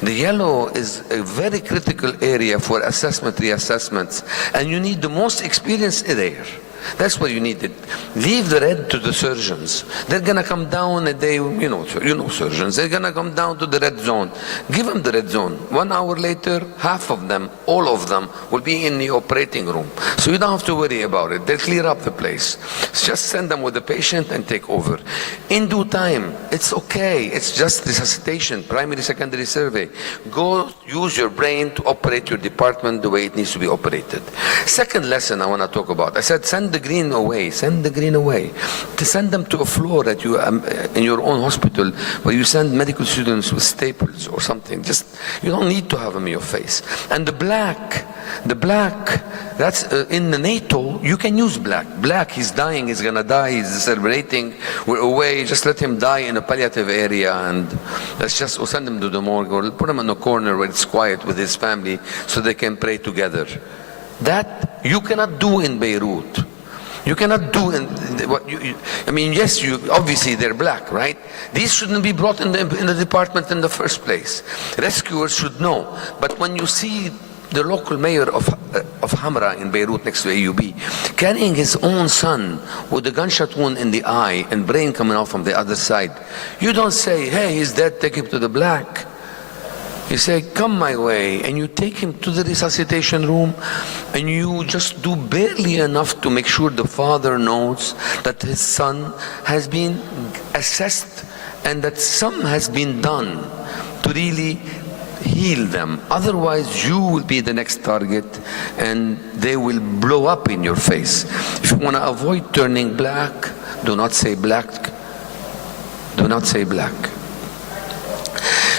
The yellow is a very critical area for assessment, reassessments, and you need the most experience there. That's where you need it. Leave the red to the surgeons. They're going to come down and you know surgeons, they're going to come down to the red zone. Give them the red zone. 1 hour later, half of them, all of them, will be in the operating room. So you don't have to worry about it. They'll clear up the place. Just send them with the patient and take over. In due time, it's okay. It's just resuscitation, primary, secondary survey. Go use your brain to operate your department the way it needs to be operated. Second lesson I want to talk about. I said send the green away. Send the green away. To send them to a floor that you in your own hospital where you send medical students with staples or something. Just you don't need to have them in your face. And the black, that's in the NATO. You can use black. Black. He's dying. He's gonna die. He's celebrating. We're away. Just let him die in a palliative area, and let's just send him to the morgue or put him in a corner where it's quiet with his family so they can pray together. That you cannot do in Beirut. You cannot do I mean, yes, obviously they're black, right? These shouldn't be brought in the department in the first place. Rescuers should know. But when you see the local mayor of Hamra in Beirut next to AUB carrying his own son with a gunshot wound in the eye and brain coming out from the other side, you don't say, hey, he's dead, take him to the black. You say, come my way, and you take him to the resuscitation room, and you just do barely enough to make sure the father knows that his son has been assessed and that some has been done to really heal them. Otherwise, you will be the next target, and they will blow up in your face. If you want to avoid turning black, do not say black. Do not say black.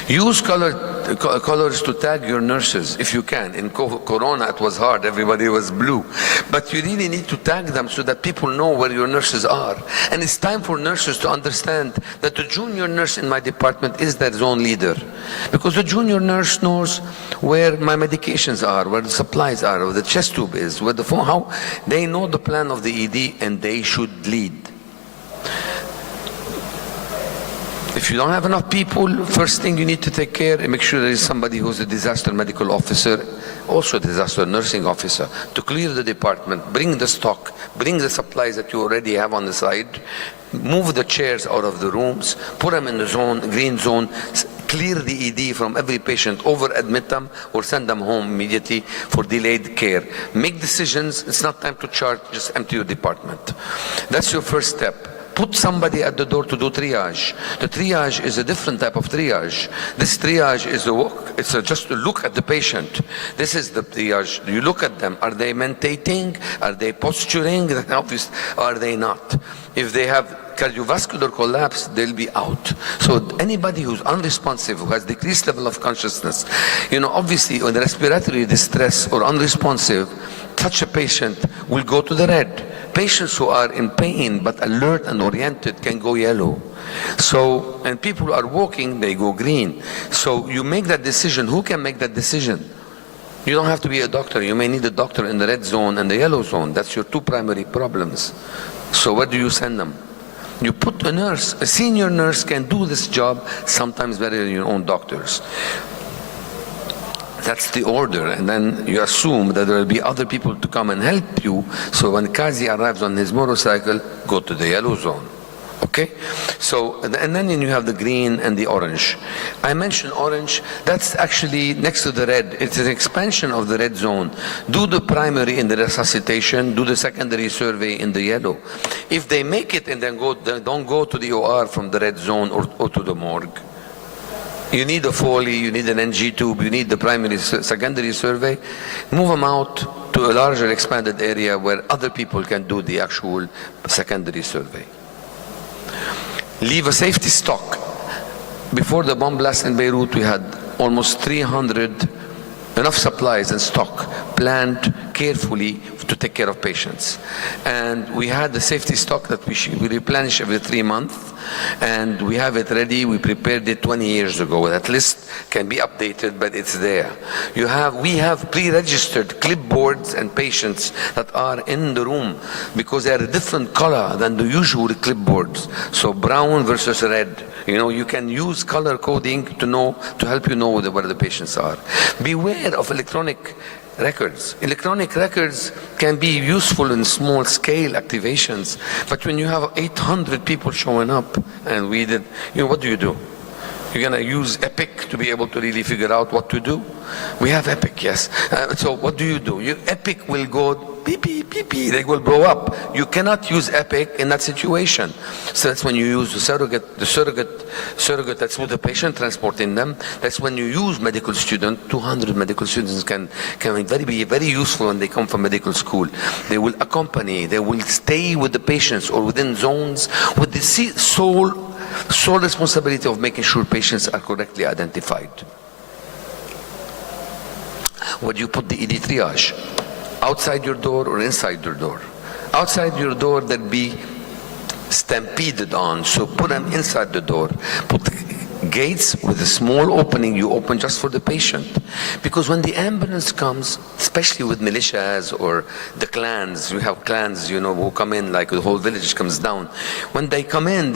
Use colors to tag your nurses if you can. In Corona it was hard, everybody was blue. But you really need to tag them so that people know where your nurses are. And it's time for nurses to understand that the junior nurse in my department is their zone leader. Because the junior nurse knows where my medications are, where the supplies are, where the chest tube is, where the phone, how they know the plan of the ED, and they should lead. If you don't have enough people, first thing you need to take care and make sure there is somebody who's a disaster medical officer, also a disaster nursing officer, to clear the department, bring the stock, bring the supplies that you already have on the side, move the chairs out of the rooms, put them in the zone, green zone, clear the ED from every patient, over-admit them or send them home immediately for delayed care. Make decisions. It's not time to charge, just empty your department. That's your first step. Put somebody at the door to do triage. The triage is a different type of triage. This triage is just to look at the patient. This is the triage. You look at them. Are they mentating? Are they posturing? Are they not? If they have cardiovascular collapse, they'll be out. So anybody who's unresponsive, who has decreased level of consciousness, obviously when respiratory distress or unresponsive, such a patient will go to the red. Patients who are in pain but alert and oriented can go yellow. So, and people who are walking, they go green. So you make that decision. Who can make that decision? You don't have to be a doctor. You may need a doctor in the red zone and the yellow zone. That's your two primary problems. So where do you send them? You put a nurse, a senior nurse can do this job sometimes better than your own doctors. That's the order, and then you assume that there will be other people to come and help you. So when Qazi arrives on his motorcycle, go to the yellow zone. Okay? So, and then you have the green and the orange. I mentioned orange, that's actually next to the red. It's an expansion of the red zone. Do the primary in the resuscitation, do the secondary survey in the yellow. If they make it and then don't go to the OR from the red zone or to the morgue. You need a Foley, you need an NG tube, you need the primary, secondary survey. Move them out to a larger expanded area where other people can do the actual secondary survey. Leave a safety stock. Before the bomb blast in Beirut, we had almost 300 enough supplies and stock planned carefully to take care of patients. And we had the safety stock that we replenish every 3 months, and we have it ready. We prepared it 20 years ago. That list can be updated, but it's there. We have pre-registered clipboards and patients that are in the room because they are a different color than the usual clipboards. So brown versus red. You can use color coding to help you know where the patients are. Beware of electronic records. Electronic records can be useful in small scale activations, but when you have 800 people showing up, and we did, what do? You're gonna use Epic to be able to really figure out what to do? We have Epic, yes. So what do? Epic will go pee pee pee pee, they will blow up. You cannot use Epic in that situation. So that's when you use the surrogate that's with the patient transporting them. That's when you use medical students. 200 medical students can be very useful when they come from medical school. They will accompany, they will stay with the patients or within zones with the sole responsibility of making sure patients are correctly identified. Would you put the ED triage outside your door or inside your door? Outside your door, they'd be stampeded on, so put them inside the door. Put the gates with a small opening you open just for the patient. Because when the ambulance comes, especially with militias or the clans, you have clans, you know, who come in, like the whole village comes down. When they come in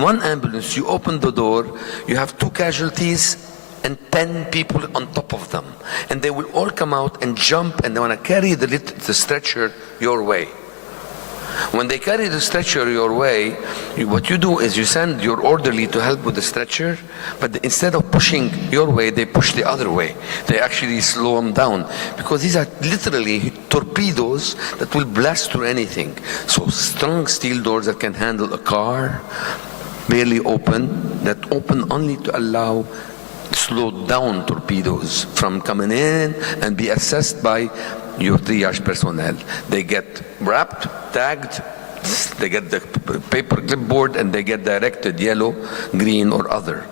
one ambulance, you open the door, you have 2 casualties, and 10 people on top of them. And they will all come out and jump, and they want to carry the stretcher your way. When they carry the stretcher your way, what you do is you send your orderly to help with the stretcher, but instead of pushing your way, they push the other way. They actually slow them down, because these are literally torpedoes that will blast through anything. So strong steel doors that can handle a car, barely open, that open only to allow slowed down torpedoes from coming in and be assessed by your triage personnel. They get wrapped, tagged, they get the paper clipboard, and they get directed yellow, green, or other.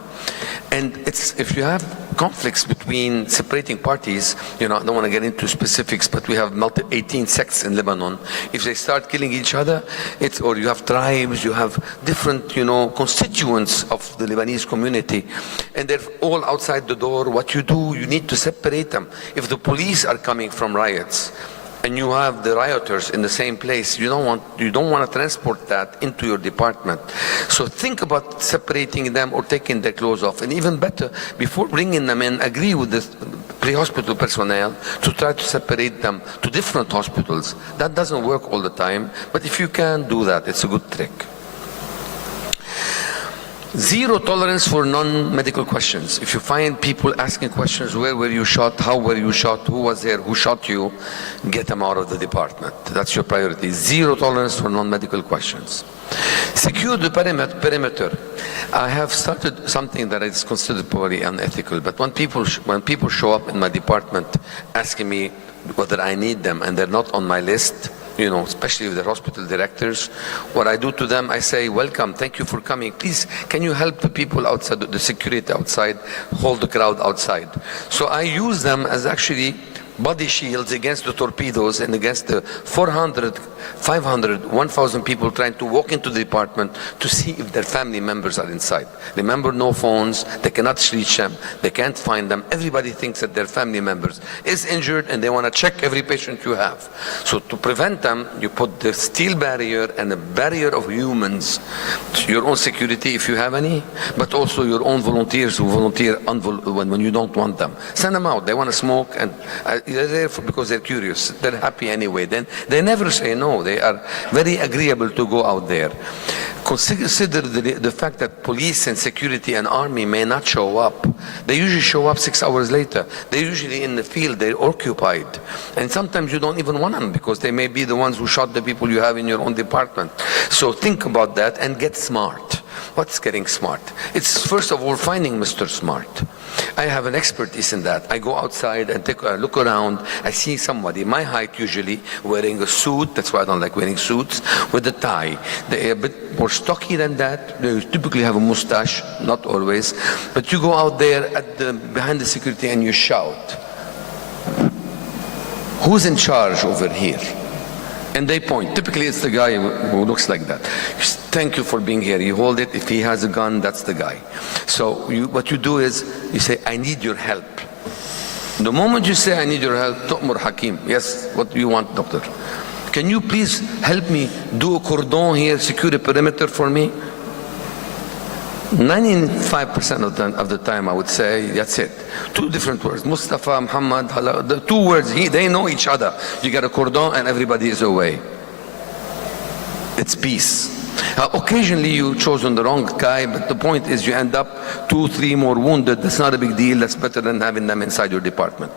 And if you have conflicts between separating parties, you know, I don't want to get into specifics, but we have 18 sects in Lebanon. If they start killing each other, or you have tribes, you have different, you know, constituents of the Lebanese community, and they're all outside the door. What you do, you need to separate them. If the police are coming from riots, and you have the rioters in the same place, you don't want to transport that into your department. So think about separating them or taking their clothes off. And even better, before bringing them in, agree with the pre-hospital personnel to try to separate them to different hospitals. That doesn't work all the time, but if you can do that, it's a good trick. Zero tolerance for non-medical questions. If you find people asking questions, where were you shot, how were you shot, who was there, who shot you, get them out of the department. That's your priority. Zero tolerance for non-medical questions. Secure the perimeter. I have started something that is considered probably unethical, but when people show up in my department asking me whether I need them and they're not on my list, you know, especially with the hospital directors, what I do to them, I say, welcome, thank you for coming. Please, can you help the people outside, the security outside, hold the crowd outside? So I use them as actually body shields against the torpedoes and against the 400, 500, 1,000 people trying to walk into the department to see if their family members are inside. Remember, no phones, they cannot reach them, they can't find them. Everybody thinks that their family members is injured and they want to check every patient you have. So to prevent them, you put the steel barrier and a barrier of humans, your own security if you have any, but also your own volunteers who volunteer when you don't want them. Send them out, they want to smoke, and they're there because they're curious. They're happy anyway. Then they never say no. They are very agreeable to go out there. Consider the fact that police and security and army may not show up. They usually show up 6 hours later. They're usually in the field. They're occupied. And sometimes you don't even want them because they may be the ones who shot the people you have in your own department. So think about that and get smart. What's getting smart? It's first of all finding Mr. Smart. I have an expertise in that. I go outside and take a look around. I see somebody, my height usually, wearing a suit. That's why I don't like wearing suits, with a tie. They're a bit more stocky than that. They typically have a mustache, not always. But you go out there behind the security and you shout, who's in charge over here? And they point. Typically it's the guy who looks like that. Thank you for being here. You hold it. If he has a gun, that's the guy. So what you do is you say, I need your help. The moment you say, I need your help, Tu'mur Hakim. Yes, what do you want, doctor? Can you please help me do a cordon here, secure the perimeter for me? 95% of the time I would say, that's it. Two different words, Mustafa, Muhammad, Hala, the two words, they know each other. You get a cordon and everybody is away. It's peace. Occasionally you chosen the wrong guy, but the point is you end up 2, 3 more wounded. That's not a big deal. That's better than having them inside your department.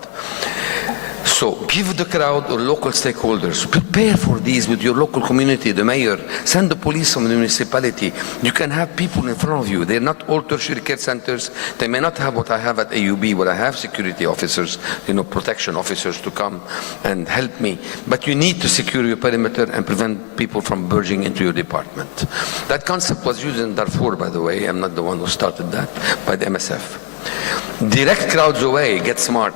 So give the crowd or local stakeholders, prepare for these with your local community, the mayor, send the police from the municipality. You can have people in front of you. They're not all tertiary care centers. They may not have what I have at AUB, where I have security officers, protection officers to come and help me. But you need to secure your perimeter and prevent people from burgeoning into your department. That concept was used in Darfur, by the way. I'm not the one who started that, by the MSF. Direct crowds away, get smart.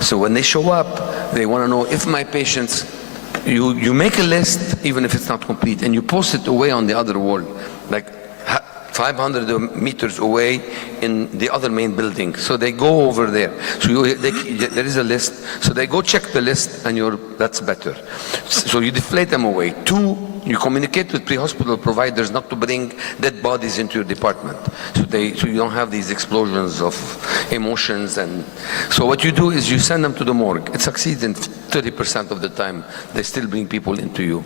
So when they show up, they want to know if my patients, you make a list, even if it's not complete, and you post it away on the other wall, like 500 meters away in the other main building. So they go over there. So there is a list. So they go check the list, and that's better. So you deflate them away. 2, you communicate with pre-hospital providers not to bring dead bodies into your department. So you don't have these explosions of emotions. And so what you do is you send them to the morgue. It succeeds in 30% of the time. They still bring people into you.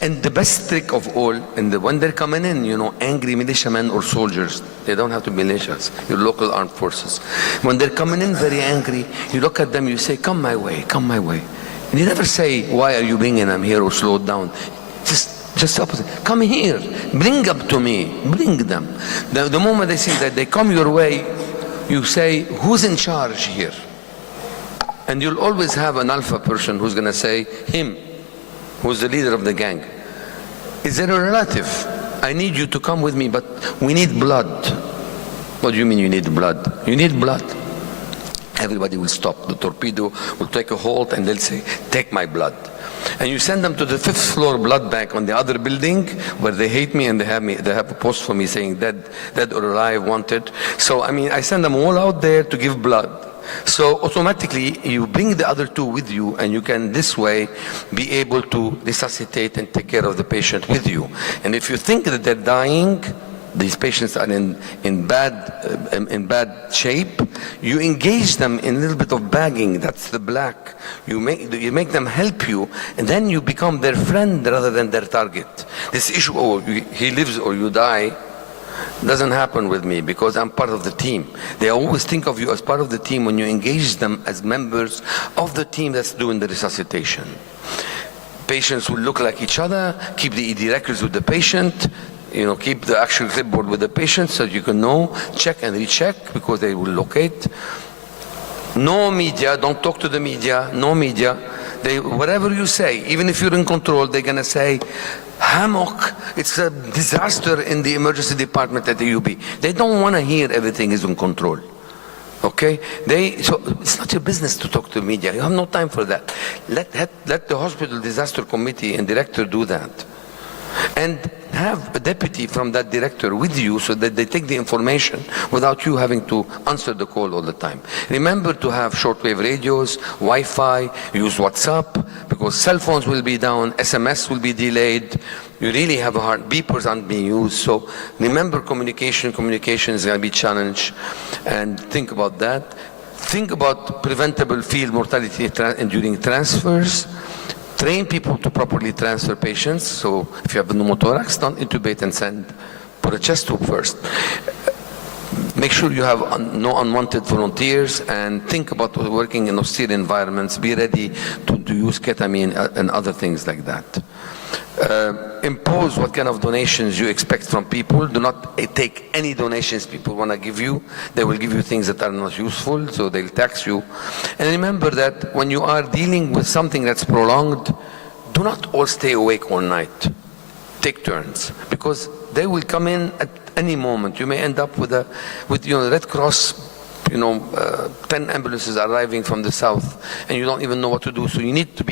And the best trick of all, when they're coming in, angry militiamen or soldiers, they don't have to be militias, your local armed forces. When they're coming in very angry, you look at them, you say, come my way, come my way. And you never say, why are you bringing them here, or slow down. Just opposite. Come here, bring them to me, bring them. The moment they see that they come your way, you say, who's in charge here? And you'll always have an alpha person who's going to say, him, who's the leader of the gang. Is there a relative? I need you to come with me, but we need blood. What do you mean you need blood? You need blood. Everybody will stop. The torpedo will take a halt, and they'll say, take my blood. And you send them to the 5th floor blood bank on the other building, where they hate me, and they have a post for me saying dead or alive, wanted. So I send them all out there to give blood. So automatically you bring the other 2 with you, and you can this way be able to resuscitate and take care of the patient with you. And if you think that they're dying, these patients are in bad shape, you engage them in a little bit of bagging. That's the black. You make them help you, and then you become their friend rather than their target. This issue, he lives or you die, doesn't happen with me, because I'm part of the team. They always think of you as part of the team when you engage them as members of the team that's doing the resuscitation. Patients will look like each other, keep the ED records with the patient, keep the actual clipboard with the patient so you can know, check and recheck, because they will locate. No media, don't talk to the media, no media. Whatever you say, even if you're in control, they're going to say, Hammock, it's a disaster in the emergency department at the UB. They don't want to hear everything is in control. Okay? So it's not your business to talk to the media. You have no time for that. Let the hospital disaster committee and director do that. And have a deputy from that director with you so that they take the information without you having to answer the call all the time. Remember to have shortwave radios, Wi-Fi, use WhatsApp, because cell phones will be down, SMS will be delayed. You really have a hard, beepers aren't being used. So remember communication is going to be challenged, and think about that. Think about preventable field mortality during transfers. Train people to properly transfer patients. So if you have a pneumothorax, don't intubate and send. Put a chest tube first. Make sure you have no unwanted volunteers, and think about working in austere environments. Be ready to use ketamine and other things like that. Impose what kind of donations you expect from people. Do not take any donations people want to give you. They will give you things that are not useful, so they'll tax you. And remember that when you are dealing with something that's prolonged, do not all stay awake all night. Take turns, because they will come in at any moment. You may end up with Red Cross, 10 ambulances arriving from the south, and you don't even know what to do. So you need to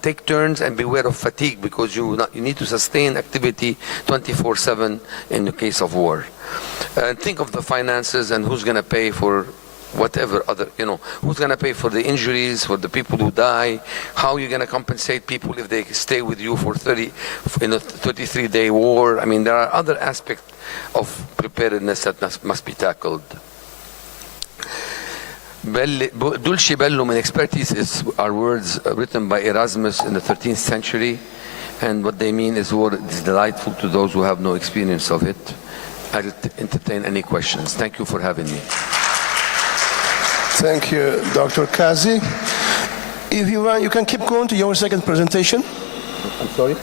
take turns and beware of fatigue, because you need to sustain activity 24/7 in the case of war. Think of the finances and who's going to pay for whatever other, who's going to pay for the injuries, for the people who die, how you're going to compensate people if they stay with you for 33-day war. There are other aspects of preparedness that must be tackled. Dulce bellum in expertise are words written by Erasmus in the 13th century, and what they mean is war is delightful to those who have no experience of it. I'll entertain any questions. Thank you for having me. Thank you, Dr. Kazi. If you want, you can keep going to your second presentation. I'm sorry?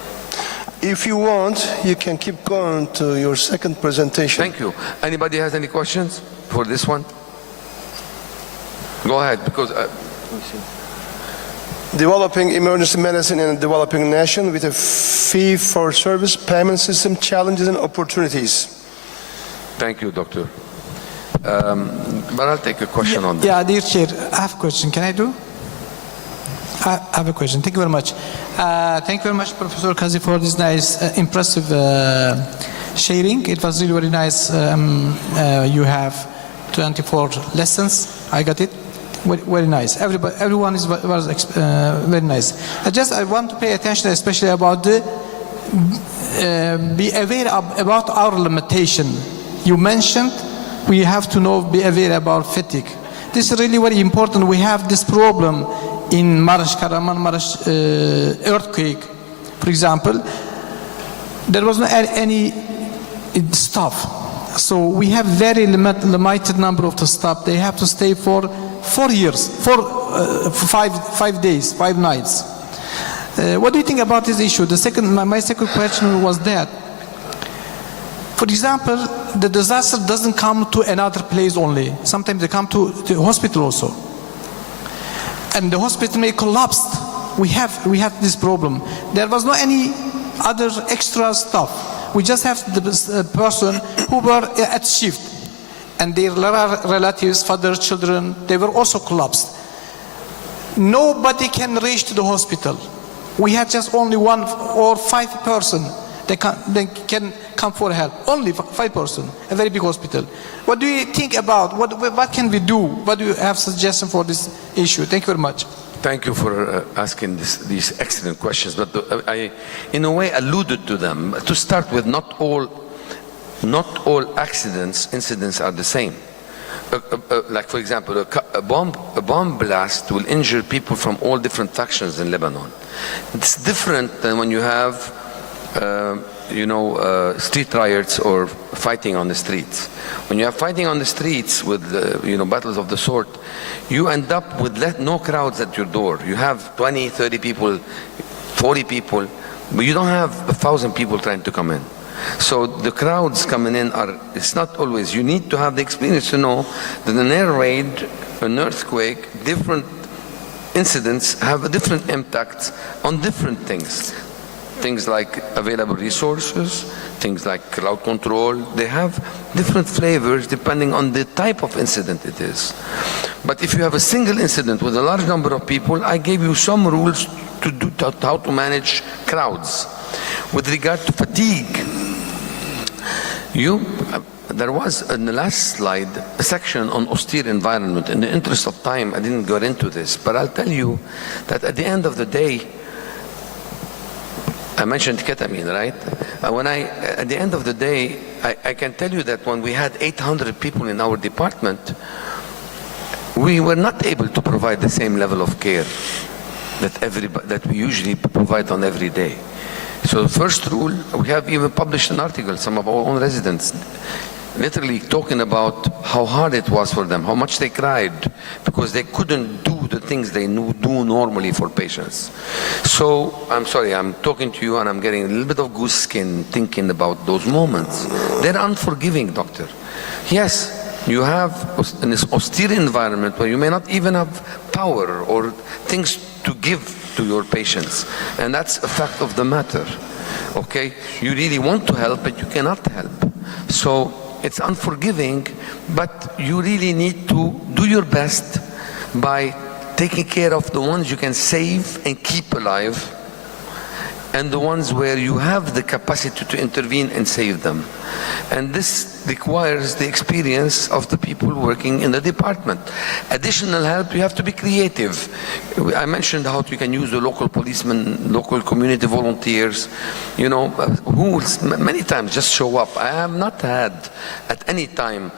If you want, you can keep going to your second presentation. Thank you. Anybody has any questions for this one? Go ahead, because... Developing emergency medicine in a developing nation with a fee-for-service payment system, challenges and opportunities. Thank you, Doctor. But I'll take a question on this. Yeah, dear Chair, I have a question. Can I do? I have a question. Thank you very much. Thank you very much, Professor Kazi, for this nice, impressive sharing. It was really very nice. You have 24 lessons. I got it. Very nice. Everyone was very nice. I want to pay attention, especially about the be aware about our limitation. You mentioned we have to be aware about fatigue. This is really very important. We have this problem in Kahramanmaraş earthquake, for example. There was not any staff, so we have very limited number of the staff. They have to stay for 4 years, for 5 days, 5 nights. What do you think about this issue? My second question was that, for example, the disaster doesn't come to another place only. Sometimes they come to the hospital also. And the hospital may collapse. We have this problem. There was no any other extra stuff. We just have the person who were at shift. And their relatives, father, children, they were also collapsed. Nobody can reach to the hospital. We had just only 1 or 5 person. They can come for help. Only 5 person, a very big hospital. What do you think about, what can we do? What do you have suggestion for this issue? Thank you very much. Thank you for asking these excellent questions, but I, in a way, alluded to them. To start with, not all incidents are the same. Like, for example, a bomb blast will injure people from all different factions in Lebanon. It's different than when you have, street riots or fighting on the streets. When you have fighting on the streets with, battles of the sort, you end up with no crowds at your door. You have 20, 30 people, 40 people, but you don't have 1,000 people trying to come in. So the crowds coming in it's not always, you need to have the experience to know that an air raid, an earthquake, different incidents have a different impact on different things. Things like available resources, things like crowd control, they have different flavors depending on the type of incident it is. But if you have a single incident with a large number of people, I gave you some rules to how to manage crowds. With regard to fatigue, there was in the last slide a section on austere environment. In the interest of time, I didn't go into this, but I'll tell you that at the end of the day, I mentioned ketamine, right? At the end of the day, I can tell you that when we had 800 people in our department, we were not able to provide the same level of care that we usually provide on every day. So the first rule, we have even published an article, some of our own residents, literally talking about how hard it was for them, how much they cried, because they couldn't do the things they do normally for patients. So, I'm sorry, I'm talking to you and I'm getting a little bit of goose skin thinking about those moments. They're unforgiving, doctor. Yes, you have in this austere environment where you may not even have power or things to give to your patients, and that's a fact of the matter, okay? You really want to help, but you cannot help. So it's unforgiving, but you really need to do your best by taking care of the ones you can save and keep alive, and the ones where you have the capacity to intervene and save them. And this requires the experience of the people working in the department. Additional help, you have to be creative. I mentioned how you can use the local policemen, local community volunteers, who many times just show up. I have not had at any time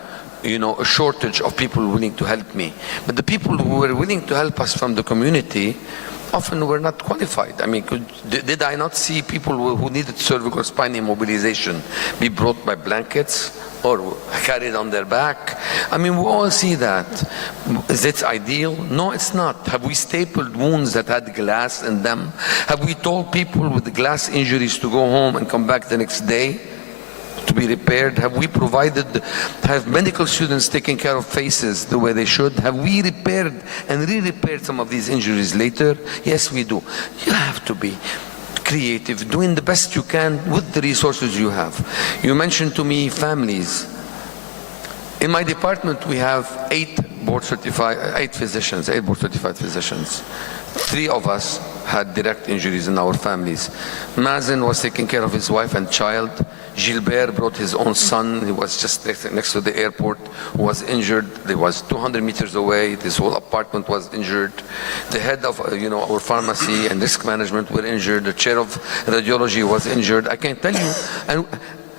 a shortage of people willing to help me. But the people who were willing to help us from the community, often were not qualified. I mean, did I not see people who needed cervical spine immobilization be brought by blankets or carried on their back? I mean, we all see that. Is it ideal? No, it's not. Have we stapled wounds that had glass in them? Have we told people with glass injuries to go home and come back the next day to be repaired? Have we have medical students taken care of faces the way they should? Have we repaired and re-repaired some of these injuries later? Yes, we do. You have to be creative, doing the best you can with the resources you have. You mentioned to me families. In my department, we have 8 board-certified physicians. 3 of us had direct injuries in our families. Mazen was taking care of his wife and child. Gilbert brought his own son. He was just next to the airport, who was injured. He was 200 meters away. This whole apartment was injured. The head of our pharmacy and risk management were injured. The chair of radiology was injured. I can tell you, and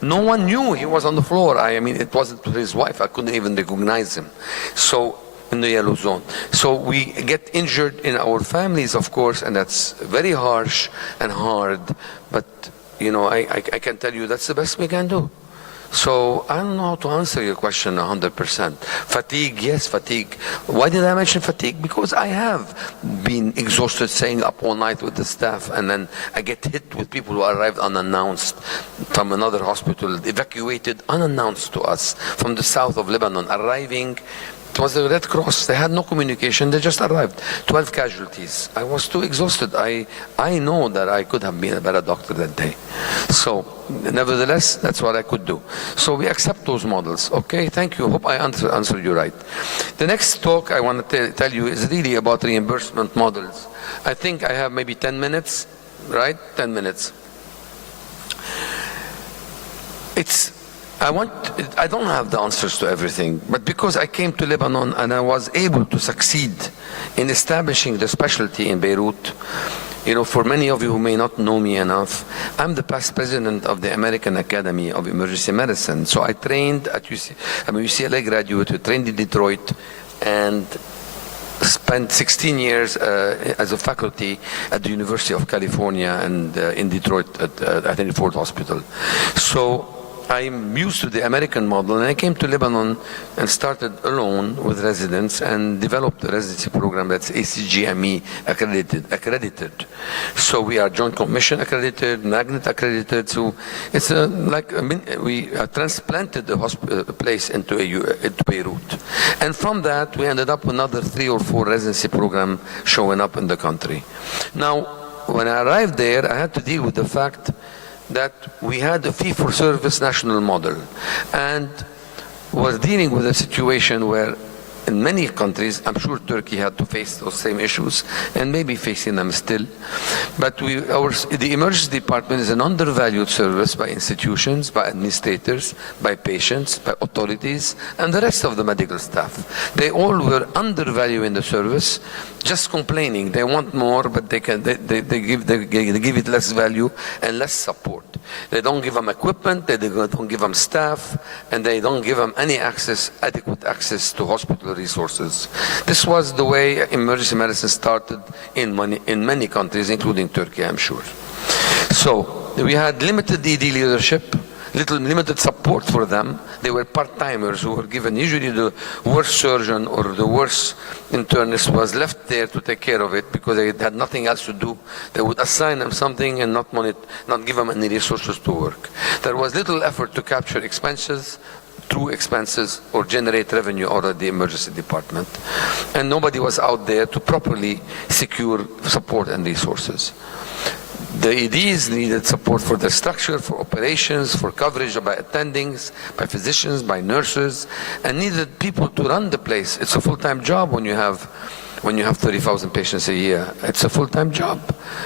no one knew he was on the floor. I mean, it wasn't his wife. I couldn't even recognize him. So, in the yellow zone. So we get injured in our families, of course, and that's very harsh and hard. But, I can tell you that's the best we can do. So I don't know how to answer your question 100%. Fatigue, yes, fatigue. Why did I mention fatigue? Because I have been exhausted staying up all night with the staff, and then I get hit with people who arrived unannounced from another hospital, evacuated unannounced to us from the south of Lebanon, arriving. It was the Red Cross. They had no communication. They just arrived. 12 casualties. I was too exhausted. I know that I could have been a better doctor that day. So, nevertheless, that's what I could do. So we accept those models. Okay, thank you. Hope I answered you right. The next talk I want to tell you is really about reimbursement models. I think I have maybe 10 minutes, right? 10 minutes. I don't have the answers to everything, but because I came to Lebanon and I was able to succeed in establishing the specialty in Beirut, for many of you who may not know me enough, I'm the past president of the American Academy of Emergency Medicine. So I trained at UCLA graduate, who trained in Detroit, and spent 16 years as a faculty at the University of California and in Detroit at Henry Ford Hospital. So I'm used to the American model, and I came to Lebanon and started alone with residents and developed a residency program that's ACGME accredited. So we are Joint Commission accredited, Magnet accredited. So it's we transplanted the place into Beirut. And from that, we ended up with another 3 or 4 residency programs showing up in the country. Now, when I arrived there, I had to deal with the fact that we had a fee-for-service national model, and was dealing with a situation where in many countries, I'm sure Turkey had to face those same issues and maybe facing them still, but the emergency department is an undervalued service by institutions, by administrators, by patients, by authorities, and the rest of the medical staff. They all were undervaluing the service, just complaining. They want more, but they give it less value and less support. They don't give them equipment, they don't give them staff, and they don't give them any adequate access to hospital resources. This was the way emergency medicine started in many countries, including Turkey, I'm sure. So we had limited ED leadership, limited support for them. They were part-timers who were given, usually the worst surgeon or the worst internist was left there to take care of it because they had nothing else to do. They would assign them something and not give them any resources to work. There was little effort to capture expenses, true expenses, or generate revenue out of the emergency department. And nobody was out there to properly secure support and resources. The EDs needed support for the structure, for operations, for coverage by attendings, by physicians, by nurses, and needed people to run the place. It's a full-time job when you have 30,000 patients a year. It's a full-time job.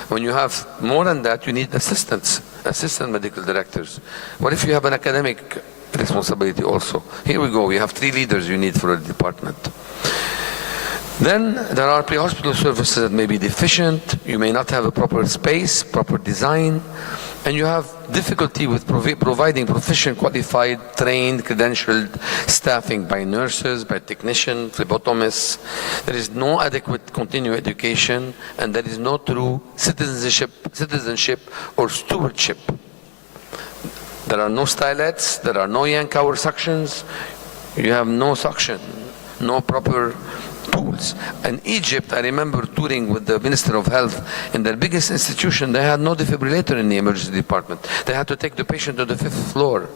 When you have more than that, you need assistants, assistant medical directors. What if you have an academic responsibility also? Here we go. We have 3 leaders you need for a department. Then there are pre-hospital services that may be deficient. You may not have a proper space, proper design. and you have difficulty with providing proficient, qualified, trained, credentialed staffing by nurses, by technicians, phlebotomists. There is no adequate continuing education, and there is no true citizenship or stewardship. There are no stylets, there are no yank hour suctions, you have no suction, no proper tools. In Egypt, I remember touring with the Minister of Health in their biggest institution. They had no defibrillator in the emergency department. They had to take the patient to the 5th floor.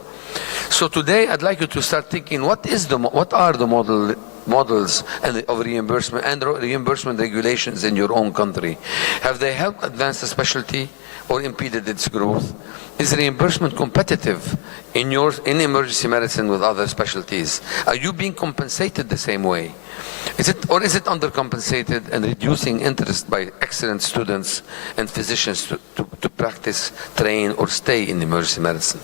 So today, I'd like you to start thinking, what are the models of reimbursement and reimbursement regulations in your own country? Have they helped advance the specialty or impeded its growth? Is reimbursement competitive in emergency medicine with other specialties? Are you being compensated the same way? Is it undercompensated and reducing interest by excellent students and physicians to practice, train, or stay in emergency medicine?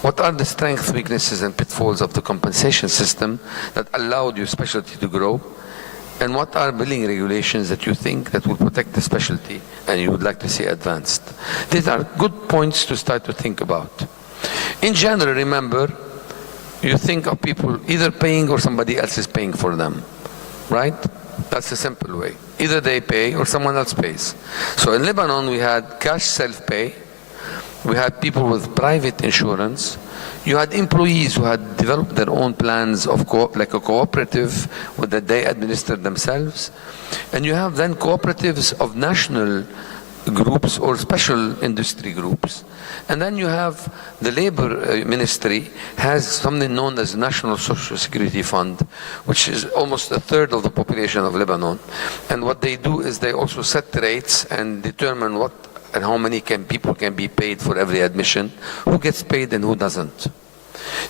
What are the strengths, weaknesses, and pitfalls of the compensation system that allowed your specialty to grow? And what are billing regulations that you think that will protect the specialty and you would like to see advanced? These are good points to start to think about. In general, remember, you think of people either paying or somebody else is paying for them, right? That's a simple way. Either they pay or someone else pays. So in Lebanon, we had cash self-pay. We had people with private insurance. You had employees who had developed their own plans of like a cooperative that they administered themselves. And you have then cooperatives of national groups or special industry groups. And then you have the labor ministry has something known as the National Social Security Fund, which is almost a third of the population of Lebanon. And what they do is they also set rates and determine what and how many people can be paid for every admission, who gets paid and who doesn't.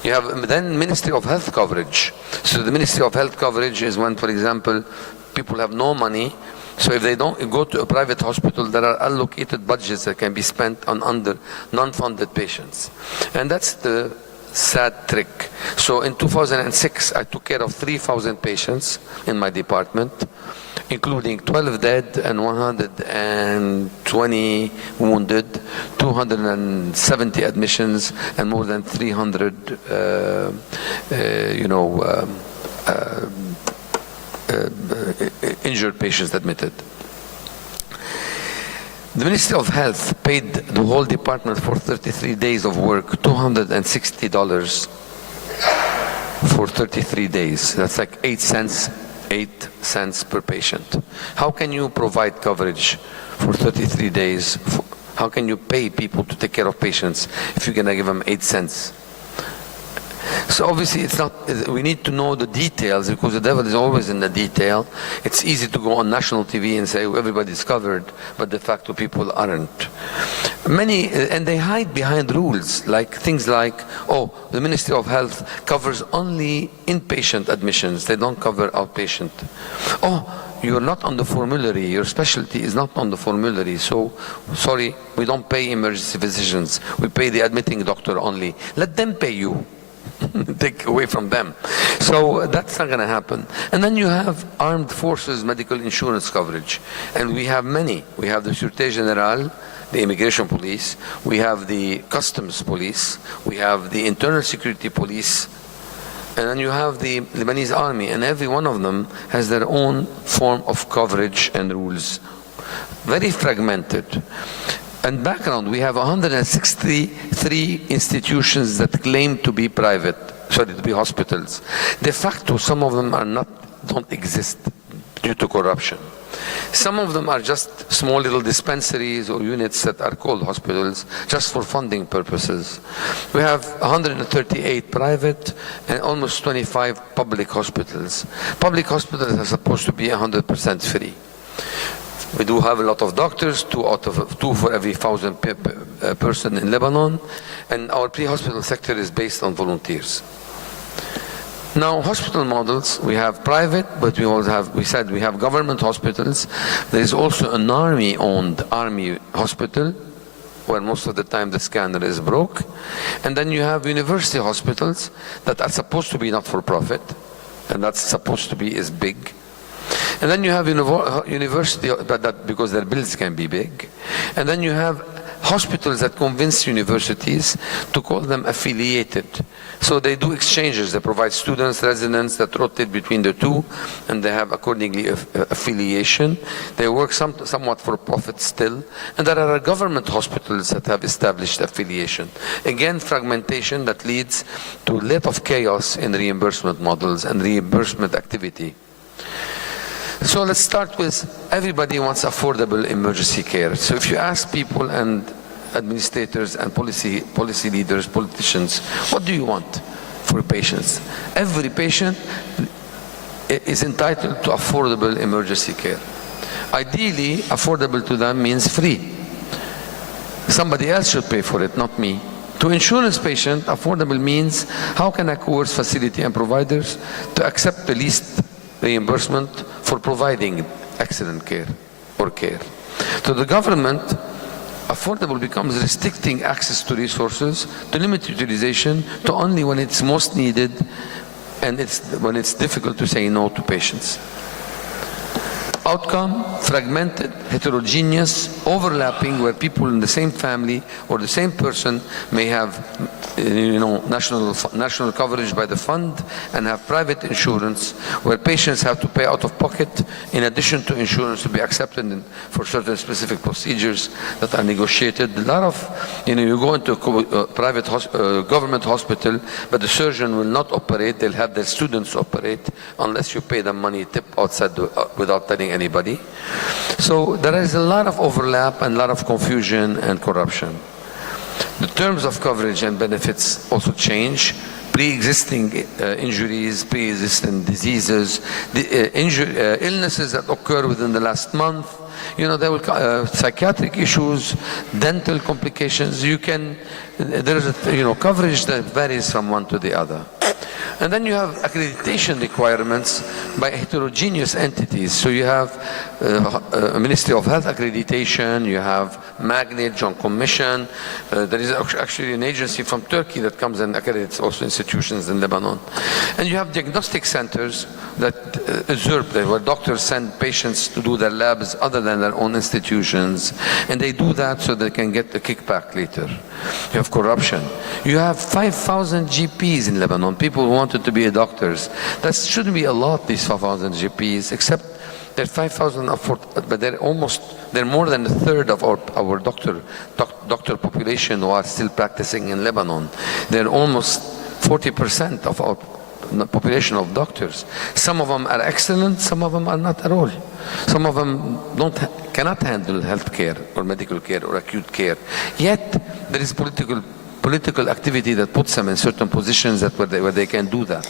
You have then Ministry of Health coverage. So the Ministry of Health coverage is when, for example, people have no money. So if they don't go to a private hospital, there are allocated budgets that can be spent on non-funded patients. And that's the sad trick. So in 2006, I took care of 3,000 patients in my department, including 12 dead and 120 wounded, 270 admissions, and more than 300, injured patients admitted. The Ministry of Health paid the whole department for 33 days of work, $260 for 33 days. That's like 8 cents per patient. How can you provide coverage for 33 days? How can you pay people to take care of patients if you're going to give them 8 cents? So obviously it's not, we need to know the details because the devil is always in the detail. It's easy to go on national TV and say everybody's covered, but de facto people aren't. And they hide behind rules, like things like, oh, the Ministry of Health covers only inpatient admissions, they don't cover outpatient. Oh, you're not on the formulary, your specialty is not on the formulary, so sorry, we don't pay emergency physicians, we pay the admitting doctor only. Let them pay you. Take away from them. So that's not going to happen. And then you have armed forces medical insurance coverage. And we have many. We have the Sûreté Générale, the immigration police. We have the customs police. We have the internal security police. And then you have the Lebanese army. And every one of them has their own form of coverage and rules. Very fragmented. And background, we have 163 institutions that claim to be to be hospitals. De facto, some of them don't exist due to corruption. Some of them are just small little dispensaries or units that are called hospitals just for funding purposes. We have 138 private and almost 25 public hospitals. Public hospitals are supposed to be 100% free. We do have a lot of doctors, two for every 1,000 person in Lebanon, and our pre-hospital sector is based on volunteers. Now, hospital models, we have private, but we have government hospitals. There is also an army-owned army hospital, where most of the time the scanner is broke. And then you have university hospitals that are supposed to be not-for-profit, and that's supposed to be as big. And then you have university, because their bills can be big. And then you have hospitals that convince universities to call them affiliated. So they do exchanges. They provide students, residents that rotate between the two, and they have accordingly affiliation. They work somewhat for profit still. And there are government hospitals that have established affiliation. Again, fragmentation that leads to a lot of chaos in reimbursement models and reimbursement activity. So let's start with everybody wants affordable emergency care. So if you ask people and administrators and policy leaders, politicians, what do you want for patients? Every patient is entitled to affordable emergency care. Ideally, affordable to them means free. Somebody else should pay for it, not me. To insurance patient, affordable means how can I coerce facility and providers to accept the least reimbursement for providing excellent care or care. To the government, affordable becomes restricting access to resources, to limit utilization, to only when it's most needed and when it's difficult to say no to patients. Outcome, fragmented, heterogeneous, overlapping, where people in the same family or the same person may have national coverage by the fund and have private insurance, where patients have to pay out of pocket in addition to insurance to be accepted for certain specific procedures that are negotiated. A lot of, you go into a private government hospital, but the surgeon will not operate, they'll have their students operate unless you pay them money tip outside without telling anybody. So there is a lot of overlap and a lot of confusion and corruption. The terms of coverage and benefits also change. Pre-existing injuries, pre-existing diseases, illnesses that occur within the last month, there will psychiatric issues, dental complications. There is coverage that varies from one to the other. And then you have accreditation requirements by heterogeneous entities. So you have Ministry of Health accreditation, you have Magnet, John Commission. There is actually an agency from Turkey that comes and accredits also institutions in Lebanon. And you have diagnostic centers that usurp, where doctors send patients to do their labs other than their own institutions. And they do that so they can get the kickback later. You have corruption. You have 5,000 GPs in Lebanon, people who wanted to be doctors. That shouldn't be a lot, these 5,000 GPs, except that 5,000, but they're more than a third of our doctor population who are still practicing in Lebanon. They're almost 40% of our population of doctors. Some of them are excellent, some of them are not at all. Some of them cannot handle health care or medical care or acute care. Yet there is political activity that puts them in certain positions where they can do that.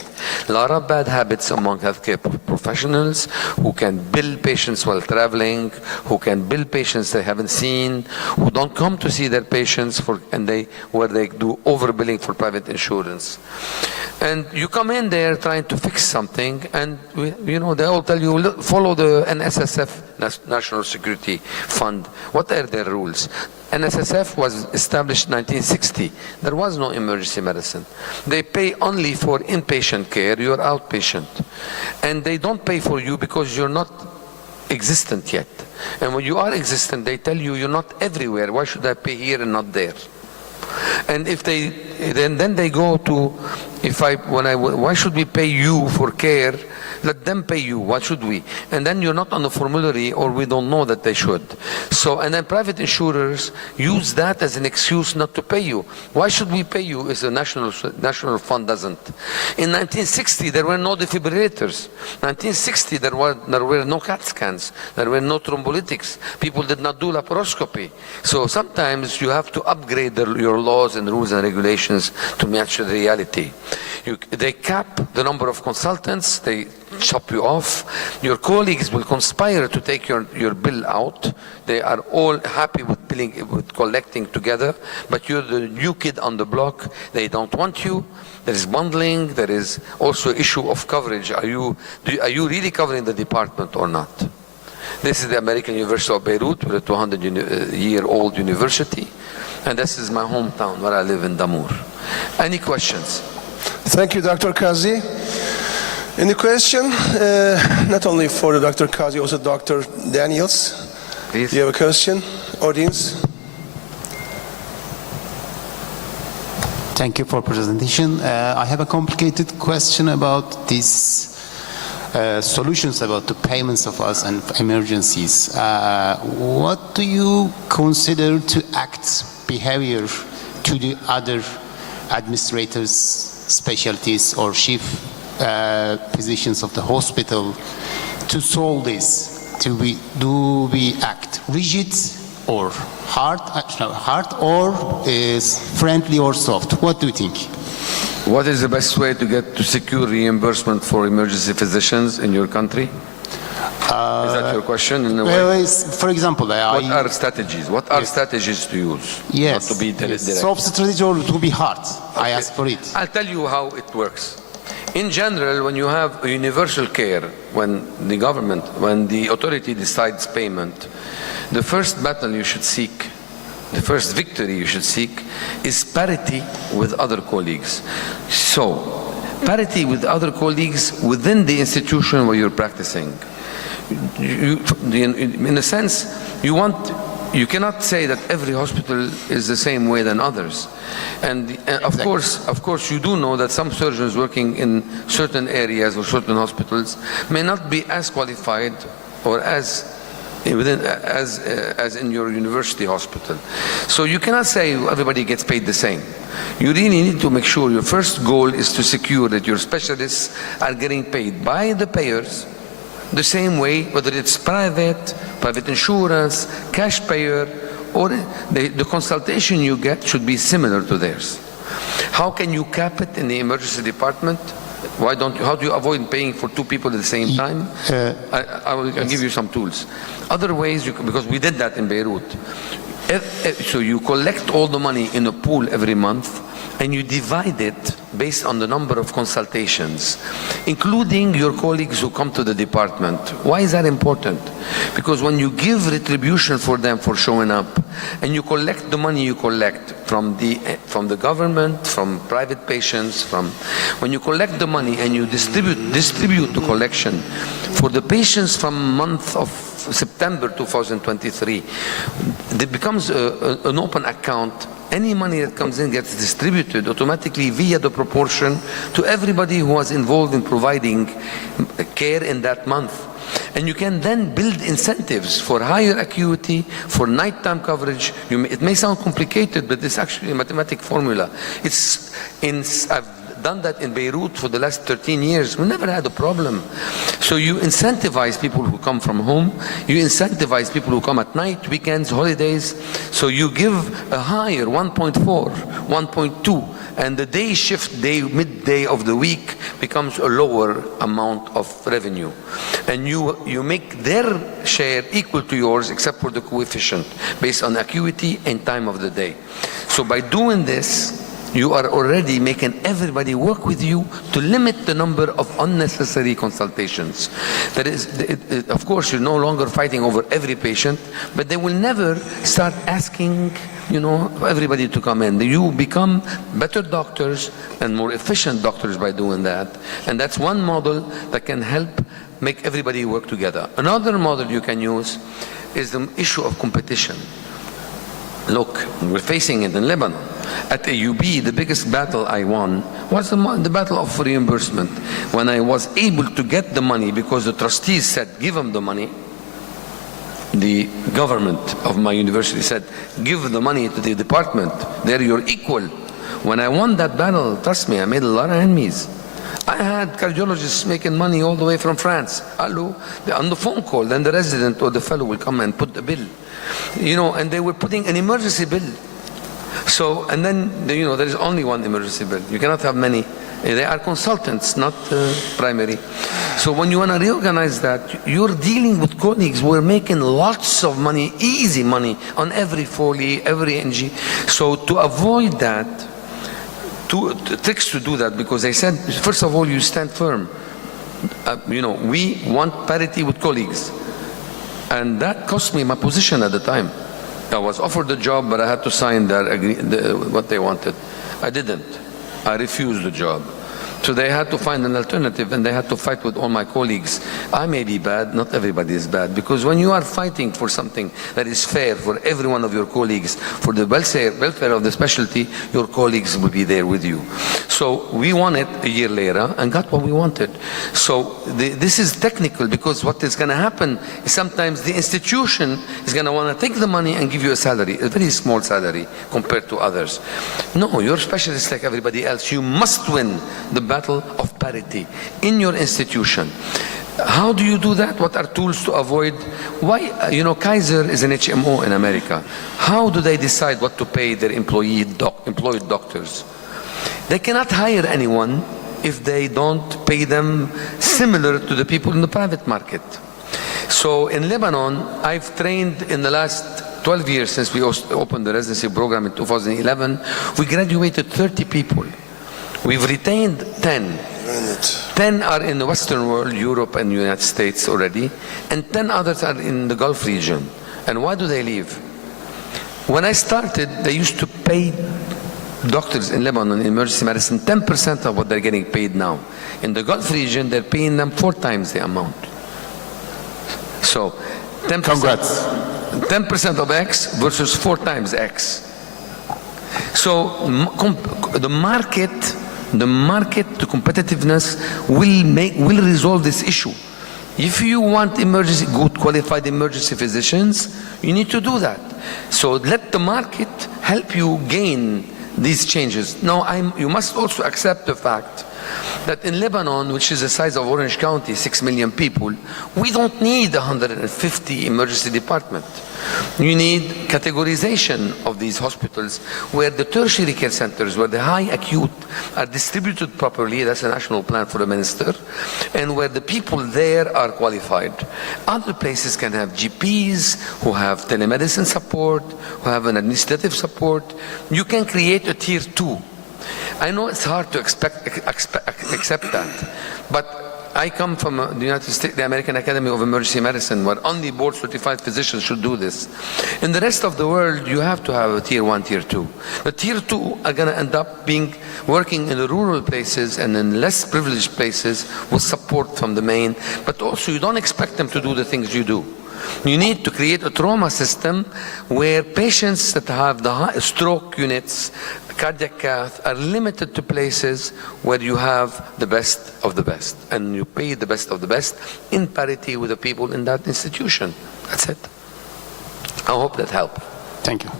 A lot of bad habits among healthcare professionals who can bill patients while traveling, who can bill patients they haven't seen, who don't come to see their patients where they do overbilling for private insurance. And you come in there trying to fix something, and they all tell you, follow the NSSF, National Security Fund. What are their rules? NSSF was established in 1960. There was no emergency medicine. They pay only for inpatient care, you're outpatient. And they don't pay for you because you're not existent yet. And when you are existent, they tell you you're not everywhere. Why should I pay here and not there? And if then they go to, why should we pay you for care? Let them pay you. Why should we? And then you're not on the formulary, or we don't know that they should. So, and then private insurers use that as an excuse not to pay you. Why should we pay you if the national fund doesn't? In 1960, there were no defibrillators. 1960, there were no CAT scans. There were no thrombolytics. People did not do laparoscopy. So sometimes you have to upgrade your laws and rules and regulations to match the reality. They cap the number of consultants. They chop you off. Your colleagues will conspire to take your bill out. They are all happy with collecting together, but you're the new kid on the block. They don't want you. There is bundling. There is also issue of coverage. Are you really covering the department or not? This is the American University of Beirut, we're a 200-year-old university, and this is my hometown where I live in Damour. Any questions? Thank you, Dr. Kazi. Any question? Not only for Dr. Kazi, also Dr. Daniels. Please. Do you have a question, audience? Thank you for presentation. I have a complicated question about these solutions about the payments of us and emergencies. What do you consider to act behavior to the other administrators, specialties, or chief physicians of the hospital to solve this? Do we act rigid or hard or is friendly or soft? What do you think? What is the best way to get to secure reimbursement for emergency physicians in your country? Is that your question in a way? Well, for example, what are strategies? What are strategies to use? Yes. Not to be direct. Soft strategy or to be hard? Okay. I ask for it. I'll tell you how it works. In general, when you have a universal care, when the government, when the authority decides payment, the first battle you should seek, the first victory you should seek, is parity with other colleagues. So, parity with other colleagues within the institution where you're practicing. In a sense, you cannot say that every hospital is the same way than others. And of course, you do know that some surgeons working in certain areas or certain hospitals may not be as qualified or as in your university hospital. So you cannot say everybody gets paid the same. You really need to make sure your first goal is to secure that your specialists are getting paid by the payers the same way, whether it's private insurance, cash payer, or the consultation you get should be similar to theirs. How can you cap it in the emergency department? How do you avoid paying for two people at the same time? I'll give you some tools. Other ways, because we did that in Beirut. So you collect all the money in a pool every month, and you divide it based on the number of consultations, including your colleagues who come to the department. Why is that important? Because when you give retribution for them for showing up, and you collect the money you collect from the government, from private patients, when you collect the money and you distribute the collection for the patients from month of September 2023, it becomes an open account. Any money that comes in gets distributed automatically via the proportion to everybody who was involved in providing care in that month. And you can then build incentives for higher acuity, for nighttime coverage. It may sound complicated, but it's actually a mathematic formula. I've done that in Beirut for the last 13 years. We never had a problem. So you incentivize people who come from home. You incentivize people who come at night, weekends, holidays. So you give a higher 1.4, 1.2, and the day shift, midday of the week becomes a lower amount of revenue. And you make their share equal to yours except for the coefficient based on acuity and time of the day. So by doing this, you are already making everybody work with you to limit the number of unnecessary consultations. That is, of course, you're no longer fighting over every patient, but they will never start asking, everybody to come in. You become better doctors and more efficient doctors by doing that. And that's one model that can help make everybody work together. Another model you can use is the issue of competition. Look, we're facing it in Lebanon. At AUB, the biggest battle I won was the battle of reimbursement. When I was able to get the money because the trustees said, give them the money, the government of my university said, give the money to the department, they're your equal. When I won that battle, trust me, I made a lot of enemies. I had cardiologists making money all the way from France. Hello, on the phone call, then the resident or the fellow will come and put the bill. And they were putting an emergency bill. So, and then, there is only one emergency bill. You cannot have many. They are consultants, not primary. So when you want to reorganize that, you're dealing with colleagues who are making lots of money, easy money, on every Foley, every NG. So to avoid that, tricks to do that, because they said, first of all, you stand firm. We want parity with colleagues. And that cost me my position at the time. I was offered the job, but I had to sign what they wanted. I didn't. I refused the job. So they had to find an alternative, and they had to fight with all my colleagues. I may be bad, not everybody is bad, because when you are fighting for something that is fair for every one of your colleagues, for the welfare of the specialty, your colleagues will be there with you. So we won it a year later and got what we wanted. So this is technical, because what is going to happen is sometimes the institution is going to want to take the money and give you a salary, a very small salary compared to others. No, you're specialists like everybody else. You must win the battle of parity in your institution. How do you do that? What are tools to avoid? Why, Kaiser is an HMO in America. How do they decide what to pay their employed doctors? They cannot hire anyone if they don't pay them similar to the people in the private market. So in Lebanon, I've trained in the last 12 years since we opened the residency program in 2011, we graduated 30 people. We've retained 10. 10 are in the Western world, Europe and United States already, and 10 others are in the Gulf region. And why do they leave? When I started, they used to pay doctors in Lebanon in emergency medicine 10% of what they're getting paid now. In the Gulf region, they're paying them 4 times the amount. So 10%, congrats. 10% of X versus 4 times X. So the market, the competitiveness will resolve this issue. If you want good qualified emergency physicians, you need to do that. So let the market help you gain these changes. Now, you must also accept the fact that in Lebanon, which is the size of Orange County, 6 million people, we don't need 150 emergency department. You need categorization of these hospitals where the tertiary care centers, where the high acute are distributed properly, that's a national plan for the minister, and where the people there are qualified. Other places can have GPs who have telemedicine support, who have an administrative support. You can create a tier 2. I know it's hard to accept that, but I come from the United States, the American Academy of Emergency Medicine, where only board-certified physicians should do this. In the rest of the world, you have to have a tier 1, tier 2. The tier 2 are going to end up working in the rural places and in less privileged places with support from the main, but also you don't expect them to do the things you do. You need to create a trauma system where patients that have the stroke units, cardiac cath, are limited to places where you have the best of the best, and you pay the best of the best in parity with the people in that institution. That's it. I hope that helped. Thank you.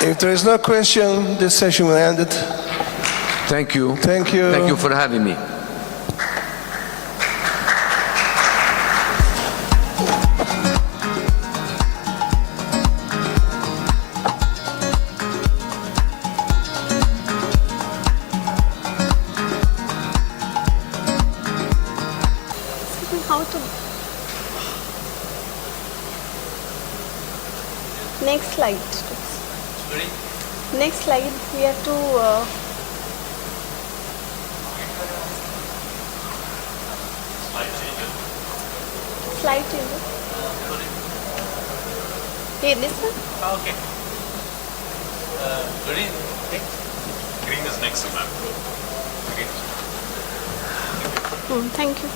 If there is no question, this session will end it. Thank you. Thank you. Thank you for having me. Next slide. Next slide, we have to slide changes. Hey, this one? Okay. Green is next to ma'am. Thank you.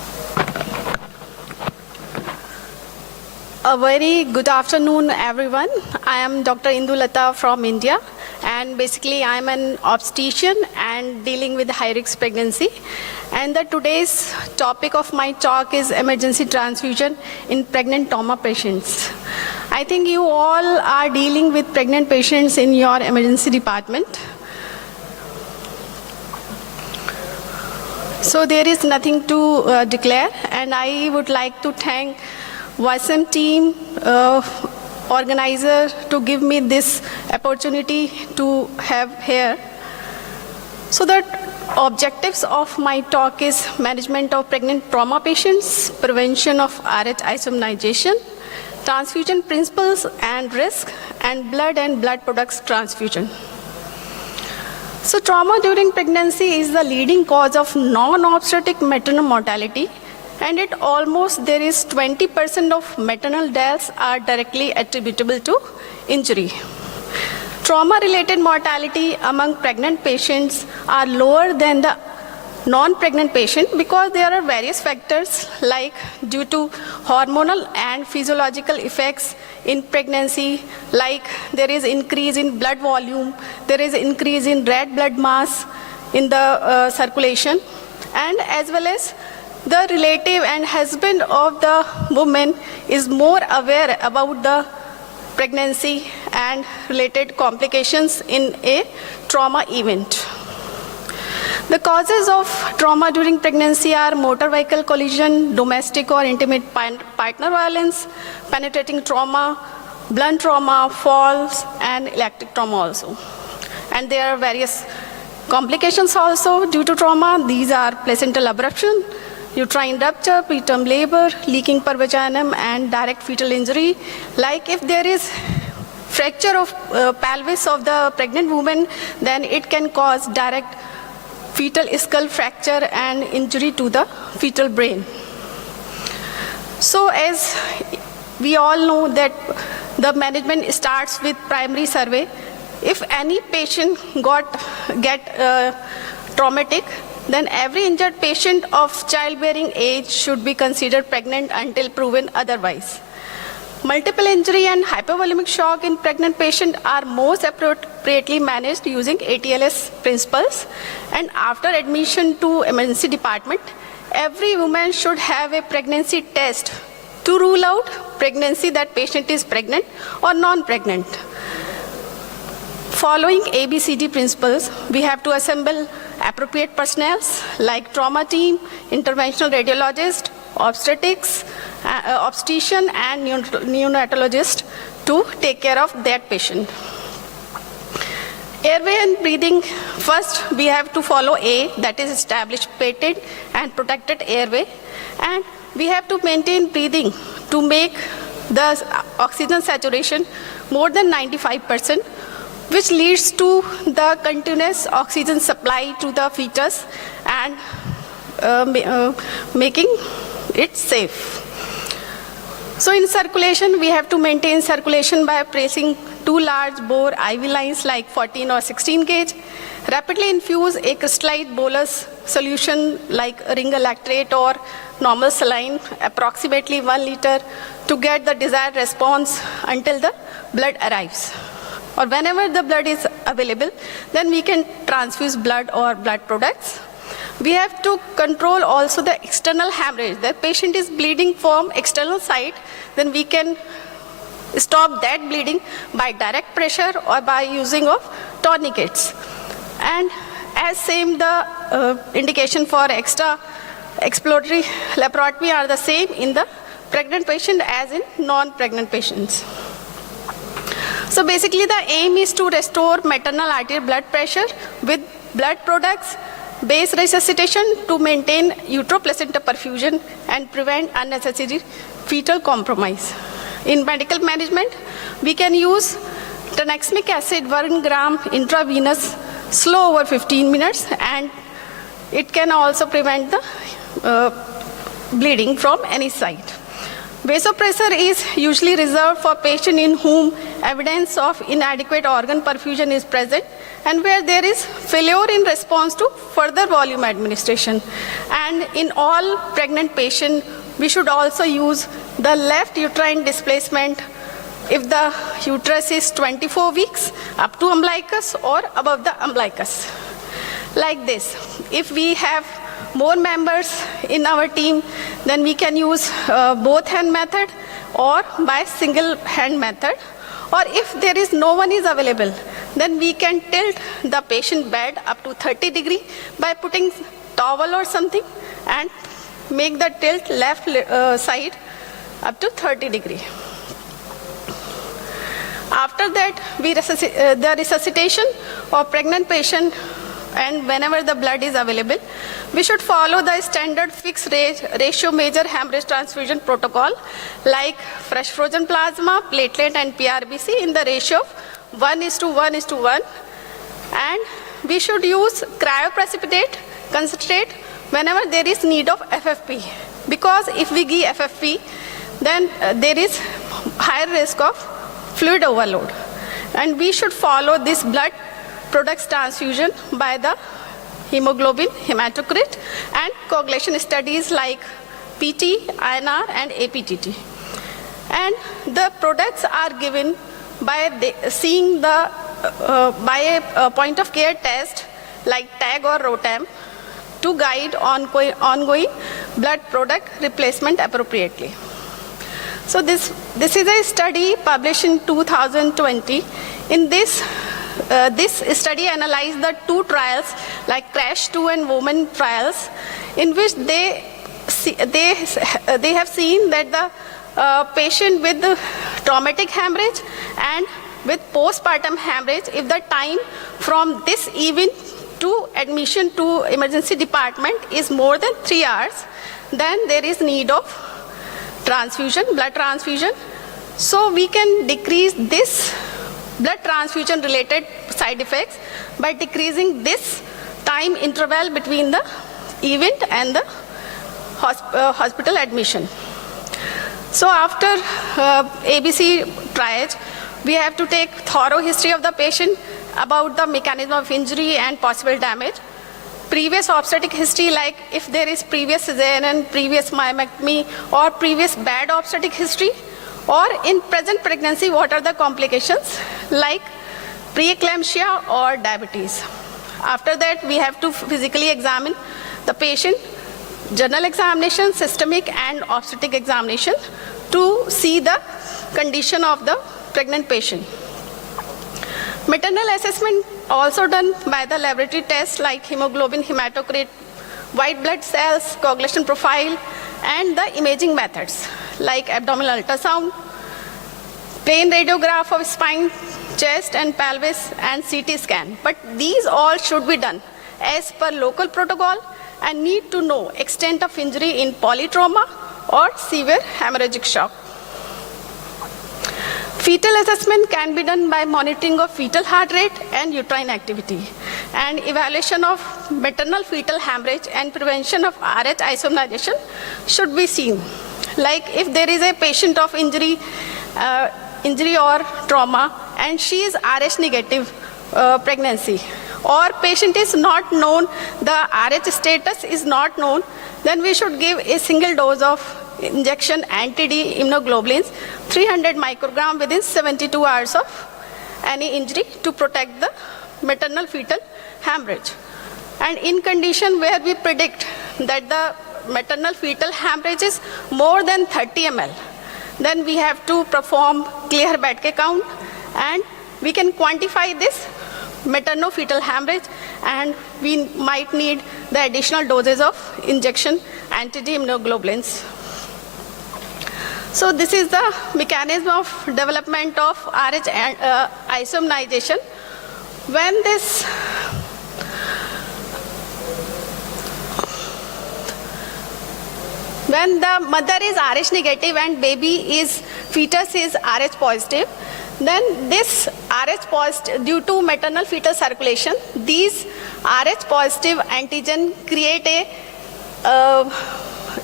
A very good afternoon, everyone. I am Dr. Indulata from India, and basically I am an obstetrician and dealing with high-risk pregnancy. And today's topic of my talk is emergency transfusion in pregnant trauma patients. I think you all are dealing with pregnant patients in your emergency department. So there is nothing to declare, and I would like to thank YSM team, organizer, to give me this opportunity to have here. So the objectives of my talk is management of pregnant trauma patients, prevention of RH isomerization, transfusion principles and risk, and blood products transfusion. So trauma during pregnancy is the leading cause of non-obstetric maternal mortality, and there is 20% of maternal deaths are directly attributable to injury. Trauma-related mortality among pregnant patients are lower than the non-pregnant patient because there are various factors like due to hormonal and physiological effects in pregnancy, like there is increase in blood volume, there is increase in red blood mass in the circulation, and as well as the relative and husband of the woman is more aware about the pregnancy and related complications in a trauma event. The causes of trauma during pregnancy are motor vehicle collision, domestic or intimate partner violence, penetrating trauma, blunt trauma, falls, and electric trauma also. And there are various complications also due to trauma. These are placental abruption, uterine rupture, preterm labor, leaking per vaginum, and direct fetal injury. Like if there is fracture of pelvis of the pregnant woman, then it can cause direct fetal skull fracture and injury to the fetal brain. So as we all know that the management starts with primary survey. If any patient get traumatic, then every injured patient of childbearing age should be considered pregnant until proven otherwise. Multiple injury and hypovolemic shock in pregnant patient are most appropriately managed using ATLS principles. And after admission to emergency department, every woman should have a pregnancy test to rule out pregnancy that patient is pregnant or non-pregnant. Following ABCD principles, we have to assemble appropriate personnel like trauma team, interventional radiologist, obstetrics, obstetrician, and neonatologist to take care of that patient. Airway and breathing, first we have to follow A, that is established patent and protected airway, and we have to maintain breathing to make the oxygen saturation more than 95%, which leads to the continuous oxygen supply to the fetus and making it safe. So in circulation, we have to maintain circulation by placing 2 large bore IV lines like 14 or 16 gauge, rapidly infuse a crystallized bolus solution like ring electrate or normal saline, approximately 1 liter, to get the desired response until the blood arrives. Or whenever the blood is available, then we can transfuse blood or blood products. We have to control also the external hemorrhage. The patient is bleeding from external side, then we can stop that bleeding by direct pressure or by using of tourniquets. And as same, the indication for extra exploratory laparotomy are the same in the pregnant patient as in non-pregnant patients. So basically the aim is to restore maternal arterial blood pressure with blood products, base resuscitation to maintain uteroplacenta perfusion and prevent unnecessary fetal compromise. In medical management, we can use tranexamic acid 1 gram intravenous slow over 15 minutes, and it can also prevent the bleeding from any side. Vasopressor is usually reserved for patients in whom evidence of inadequate organ perfusion is present and where there is failure in response to further volume administration. And in all pregnant patients, we should also use the left uterine displacement if the uterus is 24 weeks up to umbilicus or above the umbilicus. Like this. If we have more members in our team, then we can use both hand method or by single hand method. Or if there is no one is available, then we can tilt the patient bed up to 30 degree by putting towel or something and make the tilt left side up to 30 degree. After that, the resuscitation of pregnant patient, and whenever the blood is available, we should follow the standard fixed ratio major hemorrhage transfusion protocol like fresh frozen plasma, platelet and PRBC in the ratio of 1:1:1. And we should use cryoprecipitate concentrate whenever there is need of FFP. Because if we give FFP, then there is higher risk of fluid overload. And we should follow this blood products transfusion by the hemoglobin, hematocrit, and coagulation studies like PT, INR, and APTT. And the products are given by seeing the by a point of care test like TAG or ROTAM to guide ongoing blood product replacement appropriately. So this is a study published in 2020. In this study analyzed the two trials like CRASH-2 and WOMAN trials, in which they have seen that the patient with the traumatic hemorrhage and with postpartum hemorrhage, if the time from this event to admission to emergency department is more than 3 hours, then there is need of transfusion, blood transfusion. So we can decrease this blood transfusion related side effects by decreasing this time interval between the event and the hospital admission. So after ABC triage, we have to take thorough history of the patient about the mechanism of injury and possible damage. Previous obstetric history, like if there is previous cesarean, previous myomectomy, or previous bad obstetric history, or in present pregnancy, what are the complications like preeclampsia or diabetes. After that, we have to physically examine the patient, general examination, systemic and obstetric examination to see the condition of the pregnant patient. Maternal assessment also done by the laboratory tests like hemoglobin, hematocrit, white blood cells, coagulation profile, and the imaging methods like abdominal ultrasound, plain radiograph of spine, chest and pelvis, and CT scan. But these all should be done as per local protocol and need to know extent of injury in polytrauma or severe hemorrhagic shock. Fetal assessment can be done by monitoring of fetal heart rate and uterine activity, and evaluation of maternal fetal hemorrhage and prevention of RH isomerization should be seen. Like if there is a patient of injury or trauma and she is RH negative pregnancy, or patient is not known, the RH status is not known, then we should give a single dose of injection anti-D immunoglobulins, 300 microgram within 72 hours of any injury to protect the maternal fetal hemorrhage. And in condition where we predict that the maternal fetal hemorrhage is more than 30 ml, then we have to perform clear Bedke count, and we can quantify this maternal-fetal hemorrhage, and we might need the additional doses of injection anti-D immunoglobulins. So this is the mechanism of development of RH isomerization. When the mother is RH negative and fetus is RH positive, then this RH positive, due to maternal fetal circulation, these RH positive antigen create a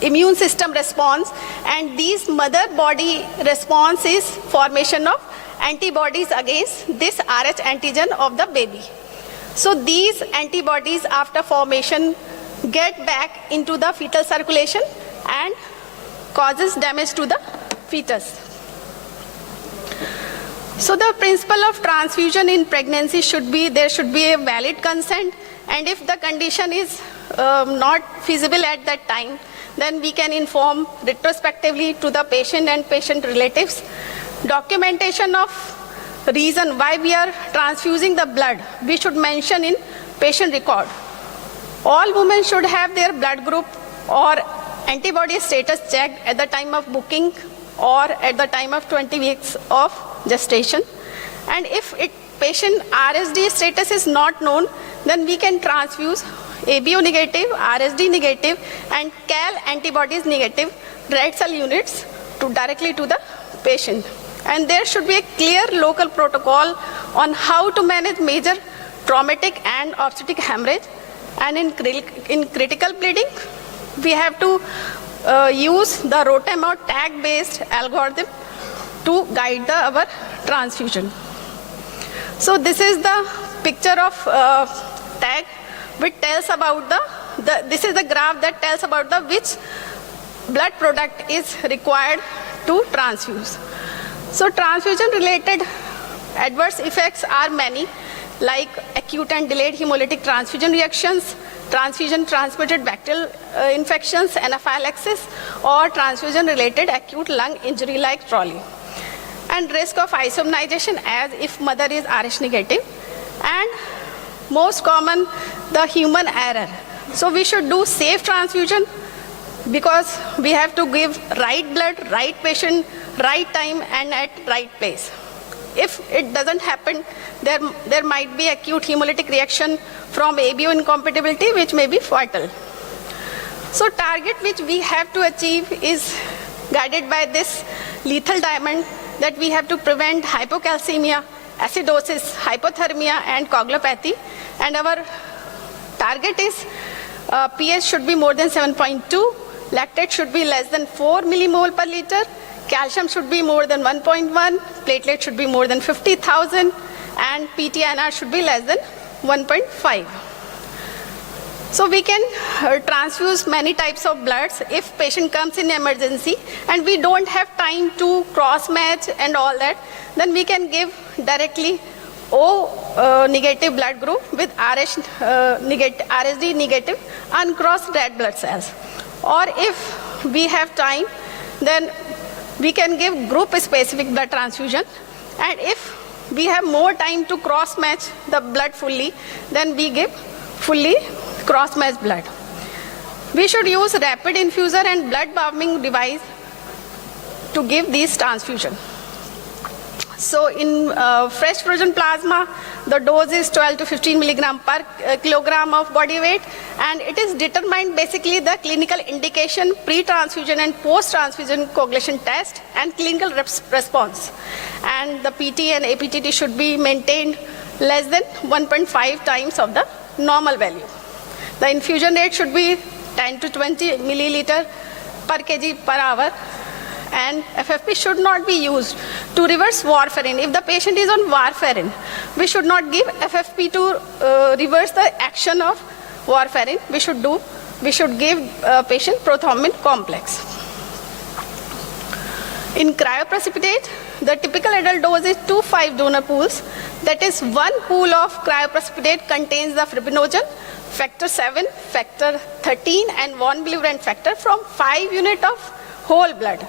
immune system response, and these mother body response is formation of antibodies against this RH antigen of the baby. So these antibodies after formation get back into the fetal circulation and causes damage to the fetus. So the principle of transfusion in pregnancy should be, there should be a valid consent, and if the condition is not feasible at that time, then we can inform retrospectively to the patient and patient relatives. Documentation of reason why we are transfusing the blood, we should mention in patient record. All women should have their blood group or antibody status checked at the time of booking or at the time of 20 weeks of gestation. And if patient RSD status is not known, then we can transfuse ABO negative, RSD negative, and CAL antibodies negative red cell units directly to the patient. And there should be a clear local protocol on how to manage major traumatic and obstetric hemorrhage. And in critical bleeding, we have to use the ROTAM or tag-based algorithm to guide our transfusion. So this is the picture of tag which tells about this is the graph that tells about which blood product is required to transfuse. So transfusion related adverse effects are many, like acute and delayed hemolytic transfusion reactions, transfusion transmitted bacterial infections, anaphylaxis, or transfusion related acute lung injury like trolley. And risk of isomnization as if mother is Rh negative, and most common, the human error. So we should do safe transfusion because we have to give right blood, right patient, right time and at right place. If it doesn't happen, there might be acute hemolytic reaction from ABO incompatibility which may be fatal. So target which we have to achieve is guided by this lethal diamond, that we have to prevent hypocalcemia, acidosis, hypothermia and coagulopathy, and our target is pH should be more than 7.2, lactate should be less than 4 millimole per liter, calcium should be more than 1.1, platelet should be more than 50,000, and PTNR should be less than 1.5. So we can transfuse many types of bloods if patient comes in emergency and we don't have time to cross match and all that, then we can give directly O negative blood group with RSD negative uncrossed red blood cells. Or if we have time, then we can give group specific blood transfusion, and if we have more time to cross match the blood fully, then we give fully cross-matched blood. We should use rapid infuser and blood warming device to give these transfusion. So in fresh frozen plasma, the dose is 12 to 15 milligram per kilogram of body weight, and it is determined basically the clinical indication, pre-transfusion and post-transfusion coagulation test and clinical response. And the PT and APTT should be maintained less than 1.5 times of the normal value. The infusion rate should be 10 to 20 milliliter per kg per hour, and FFP should not be used to reverse warfarin. If the patient is on warfarin, we should not give FFP to reverse the action of warfarin. We should give patient prothrombin complex. In cryoprecipitate, the typical adult dose is 2 5 donor pools. That is, one pool of cryoprecipitate contains the fibrinogen, factor 7, factor 13 and von Willebrand factor from 5 units of whole blood.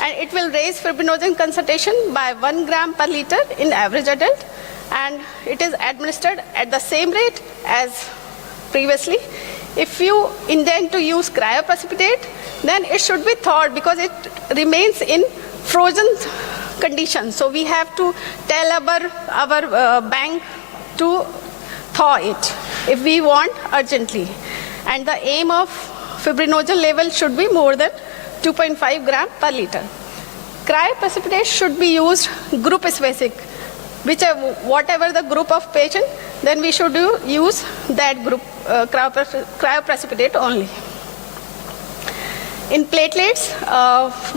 And it will raise fibrinogen concentration by 1 gram per liter in average adult, and it is administered at the same rate as previously. If you intend to use cryoprecipitate, then it should be thawed because it remains in frozen condition. So we have to tell our bank to thaw it if we want urgently. And the aim of fibrinogen level should be more than 2.5 gram per liter. Cryoprecipitate should be used group specific. Whatever the group of patient, then we should use that group cryoprecipitate only. In platelets,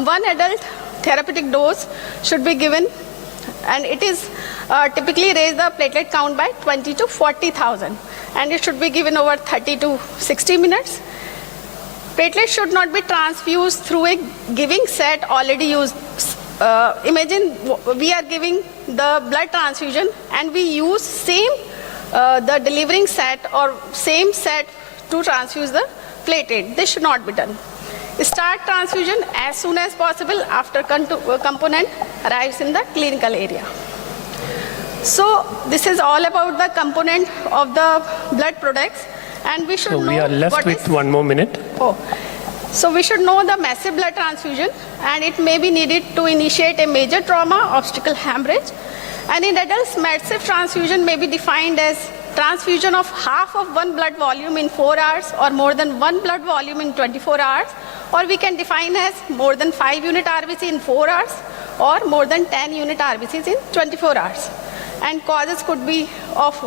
one adult therapeutic dose should be given, and it is typically raise the platelet count by 20 to 40,000, and it should be given over 30 to 60 minutes. Platelets should not be transfused through a giving set already used. Imagine we are giving the blood transfusion and we use the delivering set or same set to transfuse the platelet. This should not be done. Start transfusion as soon as possible after component arrives in the clinical area. So this is all about the component of the blood products, and we should know. We are left with 1 more minute. So we should know the massive blood transfusion, and it may be needed to initiate a major trauma, obstacle hemorrhage. And in adults, massive transfusion may be defined as transfusion of half of 1 blood volume in 4 hours, or more than 1 blood volume in 24 hours, or we can define as more than 5 unit RBC in 4 hours, or more than 10 unit RBCs in 24 hours. And causes could be of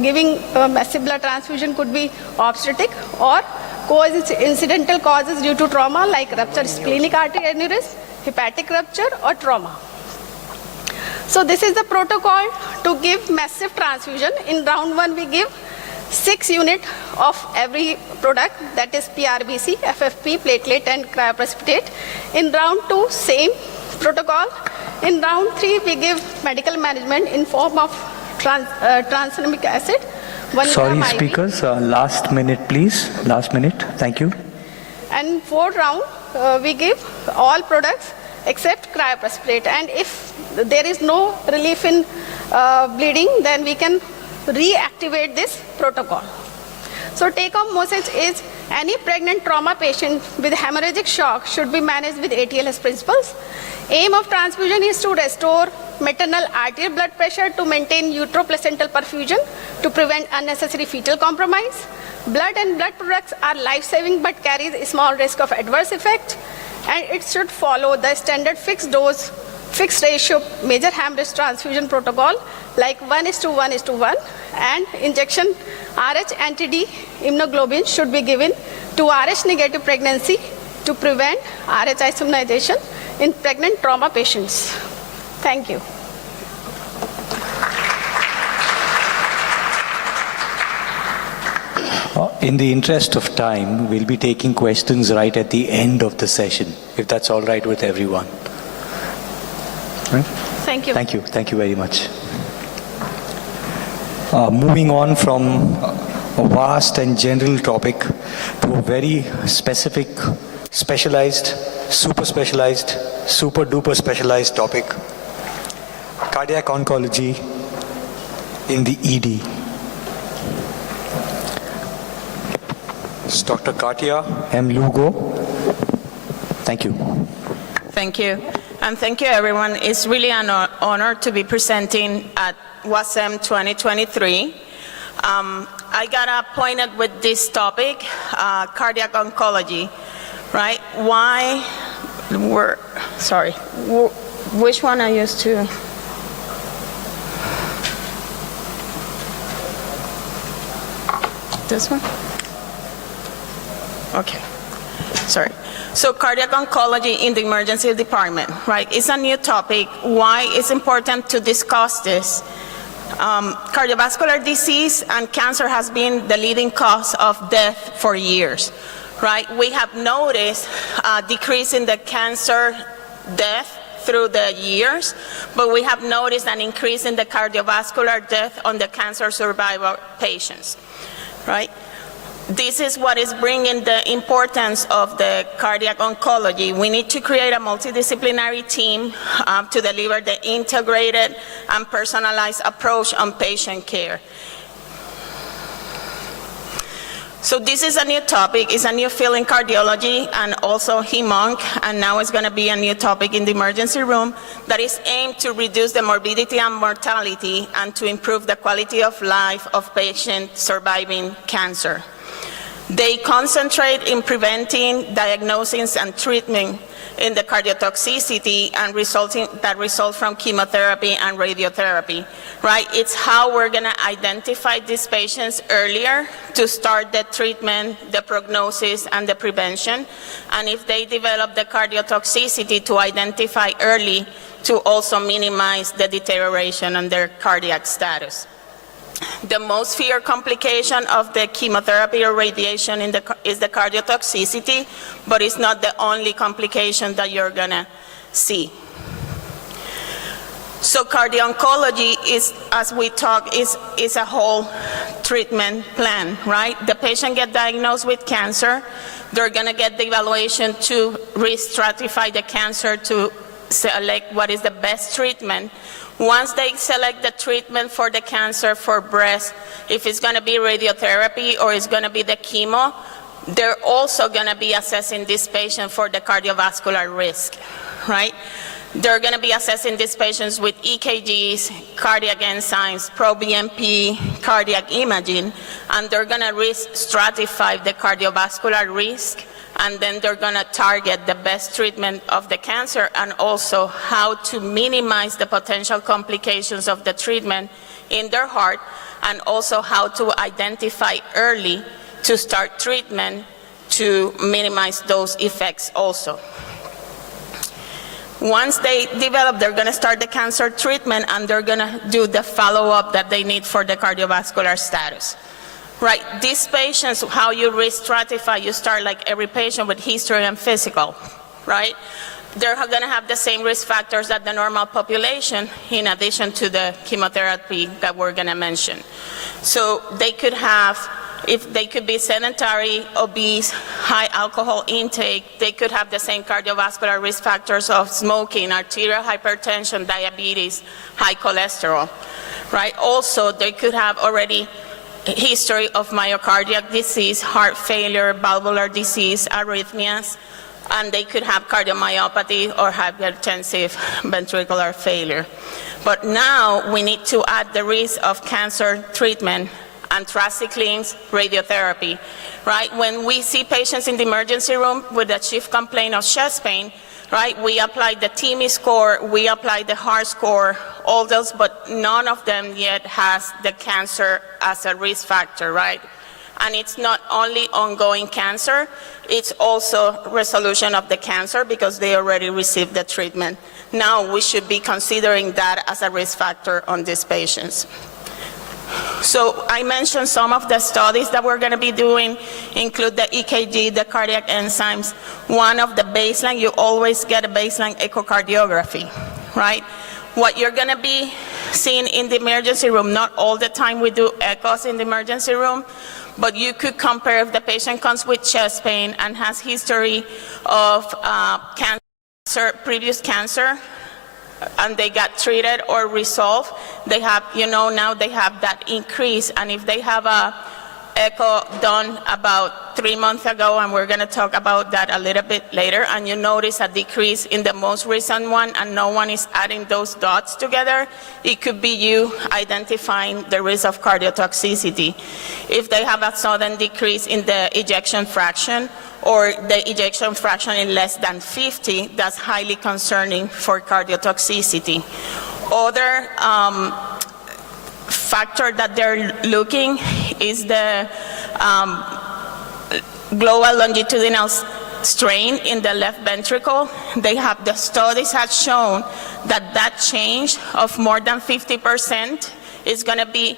giving massive blood transfusion could be obstetric, or incidental causes due to trauma like rupture splenic artery aneurysm, hepatic rupture or trauma. So this is the protocol to give massive transfusion. In round 1, we give 6 units of every product, that is PRBC, FFP, platelet, and cryoprecipitate. In round 2, same protocol. In round 3, we give medical management in form of tranexamic acid. Sorry, speakers, last minute, please. Last minute. Thank you. And 4th round, we give all products except cryoprecipitate. And if there is no relief in bleeding, then we can reactivate this protocol. So take-home message is any pregnant trauma patient with hemorrhagic shock should be managed with ATLS principles. Aim of transfusion is to restore maternal arterial blood pressure to maintain uteroplacental perfusion to prevent unnecessary fetal compromise. Blood and blood products are life-saving but carries a small risk of adverse effect, and it should follow the standard fixed dose, fixed ratio major hemorrhage transfusion protocol like 1:1:1, and injection RH anti-D immunoglobulin should be given to RH negative pregnancy to prevent RH isomerization in pregnant trauma patients. Thank you. In the interest of time, we'll be taking questions right at the end of the session, if that's all right with everyone. Right? Thank you. Thank you. Thank you very much. Moving on from a vast and general topic to a very specific, specialized, super duper specialized topic, cardiac oncology in the ED. It's Dr. Katia M. Lugo. Thank you. Thank you. And thank you, everyone. It's really an honor to be presenting at WASM 2023. I got appointed with this topic, cardiac oncology, right? Which one I used to? This one? Okay, sorry. So cardiac oncology in the emergency department, right? It's a new topic. Why it's important to discuss this? Cardiovascular disease and cancer has been the leading cause of death for years, right? We have noticed a decrease in the cancer death through the years, but we have noticed an increase in the cardiovascular death on the cancer survivor patients, right? This is what is bringing the importance of the cardiac oncology. We need to create a multidisciplinary team to deliver the integrated and personalized approach on patient care. So this is a new topic. It's a new field in cardiology and also hem-onc, and now it's going to be a new topic in the emergency room that is aimed to reduce the morbidity and mortality and to improve the quality of life of patients surviving cancer. They concentrate in preventing, diagnosis, and treatment in the cardiotoxicity and that result from chemotherapy and radiotherapy, right? It's how we're going to identify these patients earlier to start the treatment, the prognosis, and the prevention. And if they develop the cardiotoxicity, to identify early to also minimize the deterioration on their cardiac status. The most feared complication of the chemotherapy or radiation is the cardiotoxicity, but it's not the only complication that you're gonna see. So cardio-oncology is, as we talk, is a whole treatment plan, right? The patient gets diagnosed with cancer, they're gonna get the evaluation to re-stratify the cancer to select what is the best treatment. Once they select the treatment for the cancer for breast, if it's going to be radiotherapy or it's going to be the chemo, they're also going to be assessing this patient for the cardiovascular risk, right? They're going to be assessing these patients with EKGs, cardiac enzymes, pro-BNP, cardiac imaging, and they're going to stratify the cardiovascular risk, and then they're going to target the best treatment of the cancer and also how to minimize the potential complications of the treatment in their heart, and also how to identify early to start treatment to minimize those effects also. Once they develop, they're going to start the cancer treatment, and they're going to do the follow-up that they need for the cardiovascular status. Right, these patients, how you re-stratify, you start like every patient with history and physical, right? They're going to have the same risk factors that the normal population, in addition to the chemotherapy that we're going to mention. So they could have, if they could be sedentary, obese, high alcohol intake, they could have the same cardiovascular risk factors of smoking, arterial hypertension, diabetes, high cholesterol, right? Also, they could have already history of myocardial disease, heart failure, valvular disease, arrhythmias, and they could have cardiomyopathy or hypertensive ventricular failure. But now we need to add the risk of cancer treatment, anthracyclines, radiotherapy, right? When we see patients in the emergency room with a chief complaint of chest pain, right, we apply the TIMI score, we apply the HART score, all those, but none of them yet has the cancer as a risk factor, right? And it's not only ongoing cancer, it's also resolution of the cancer because they already received the treatment. Now we should be considering that as a risk factor on these patients. So I mentioned some of the studies that we're going to be doing include the EKG, the cardiac enzymes. One of the baseline, you always get a baseline echocardiography, right? What you're going to be seeing in the emergency room, not all the time we do echoes in the emergency room, but you could compare if the patient comes with chest pain and has history of cancer, previous cancer, and they got treated or resolved, they have, you know, now they have that increase. And if they have a echo done about 3 months ago, and we're going to talk about that a little bit later, and you notice a decrease in the most recent one and no one is adding those dots together, it could be you identifying the risk of cardiotoxicity. If they have a sudden decrease in the ejection fraction, or the ejection fraction in less than 50, that's highly concerning for cardiotoxicity. Other factor that they're looking is the global longitudinal strain in the left ventricle. The studies have shown that that change of more than 50% is going to be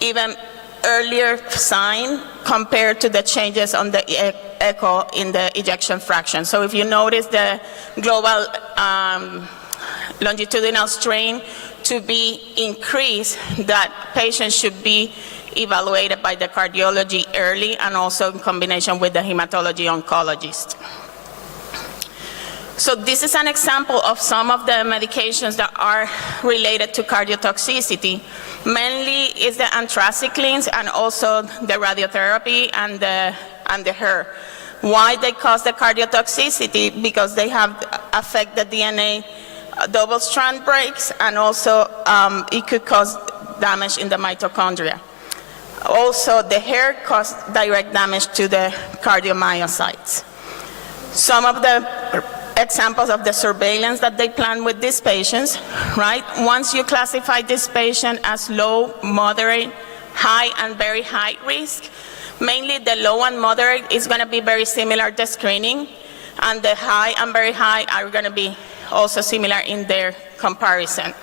even earlier sign compared to the changes on the echo in the ejection fraction. So if you notice the global longitudinal strain to be increased, that patients should be evaluated by the cardiology early and also in combination with the hematology oncologist. So this is an example of some of the medications that are related to cardiotoxicity. Mainly is the anthracyclines and also the radiotherapy and the HER. Why they cause the cardiotoxicity? Because they have affect the DNA double strand breaks, and also it could cause damage in the mitochondria. Also, the HER causes direct damage to the cardiomyocytes. Some of the examples of the surveillance that they plan with these patients, right? Once you classify this patient as low, moderate, high, and very high risk, mainly the low and moderate is going to be very similar to screening, and the high and very high are going to be also similar in their comparison.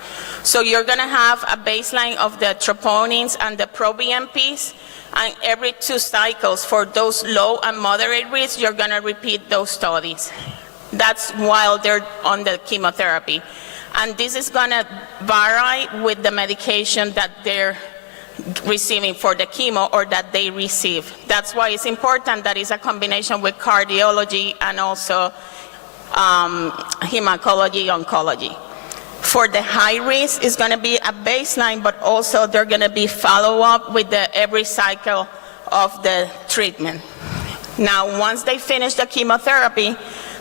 So you're going to have a baseline of the troponins and the pro-BNPs, and every 2 cycles for those low and moderate risk, you're going to repeat those studies. That's while they're on the chemotherapy. And this is going to vary with the medication that they're receiving for the chemo or that they receive. That's why it's important that it's a combination with cardiology and also hematology, oncology. For the high risk, it's going to be a baseline, but also they're going to be follow-up with every cycle of the treatment. Now, once they finish the chemotherapy,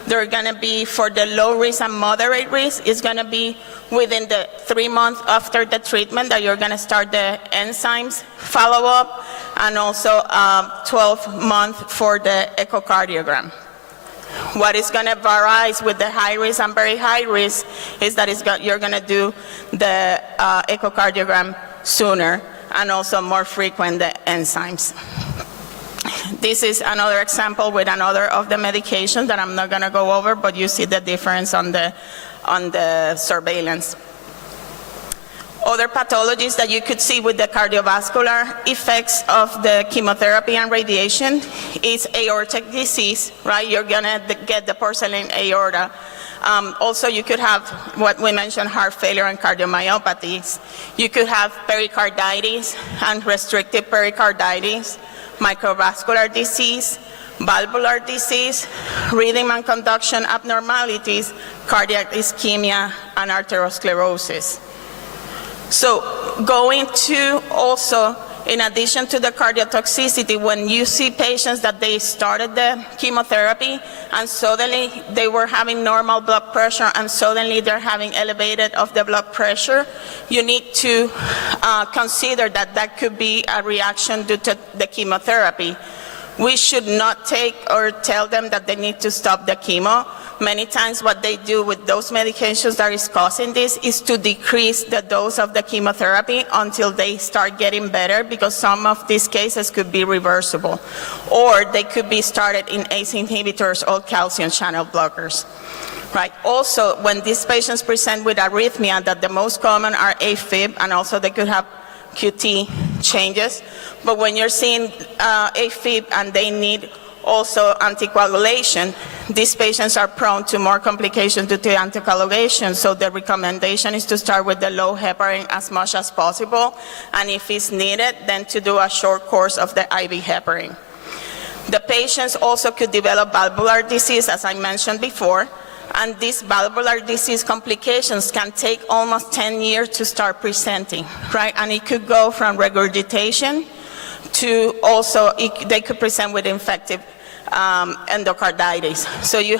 they're going to be, for the low risk and moderate risk, it's going to be within the 3 months after the treatment that you're going to start the enzymes follow-up, and also 12 months for the echocardiogram. What is going to vary with the high risk and very high risk is that you're going to do the echocardiogram sooner, and also more frequent the enzymes. This is another example with another of the medications that I'm not going to go over, but you see the difference on the on the surveillance. Other pathologies that you could see with the cardiovascular effects of the chemotherapy and radiation is aortic disease, right? You're gonna get the porcelain aorta. Also, you could have what we mentioned, heart failure and cardiomyopathies. You could have pericarditis and restrictive pericarditis, microvascular disease, valvular disease, rhythm and conduction abnormalities, cardiac ischemia, and arteriosclerosis. So going to also, in addition to the cardiotoxicity, when you see patients that they started the chemotherapy and suddenly they were having normal blood pressure and suddenly they're having elevated of the blood pressure, you need to consider that that could be a reaction due to the chemotherapy. We should not take or tell them that they need to stop the chemo. Many times what they do with those medications that is causing this is to decrease the dose of the chemotherapy until they start getting better, because some of these cases could be reversible. Or they could be started in ACE inhibitors or calcium channel blockers. Right. Also, when these patients present with arrhythmia, that the most common are AFib, and also they could have QT changes. But when you're seeing AFib and they need also anticoagulation, these patients are prone to more complications due to anticoagulation, so the recommendation is to start with the low heparin as much as possible, and if it's needed, then to do a short course of the IV heparin. The patients also could develop valvular disease, as I mentioned before, and these valvular disease complications can take almost 10 years to start presenting, right? And it could go from regurgitation to also, they could present with infective endocarditis. So you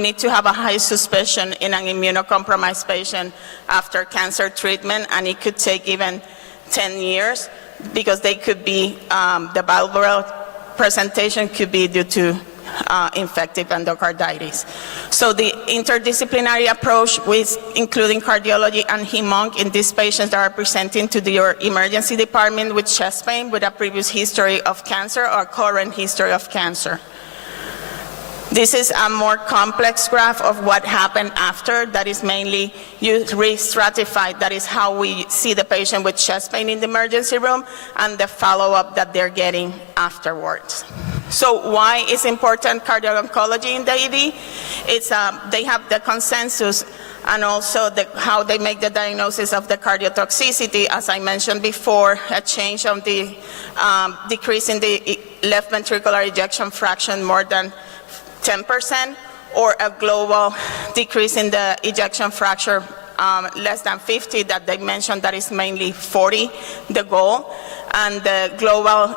need to have a high suspicion in an immunocompromised patient after cancer treatment, and it could take even 10 years because they could be, the valvular presentation could be due to infective endocarditis. So the interdisciplinary approach with including cardiology and hem-onc in these patients that are presenting to your emergency department with chest pain with a previous history of cancer or current history of cancer. This is a more complex graph of what happened after. That is mainly re-stratified. That is how we see the patient with chest pain in the emergency room and the follow-up that they're getting afterwards. So why is important cardio-oncology in the ED? It's, they have the consensus and also how they make the diagnosis of the cardiotoxicity. As I mentioned before, a change of the decrease in the left ventricular ejection fraction more than 10%, or a global decrease in the ejection fraction less than 50 that they mentioned, that is mainly 40, the goal, and the global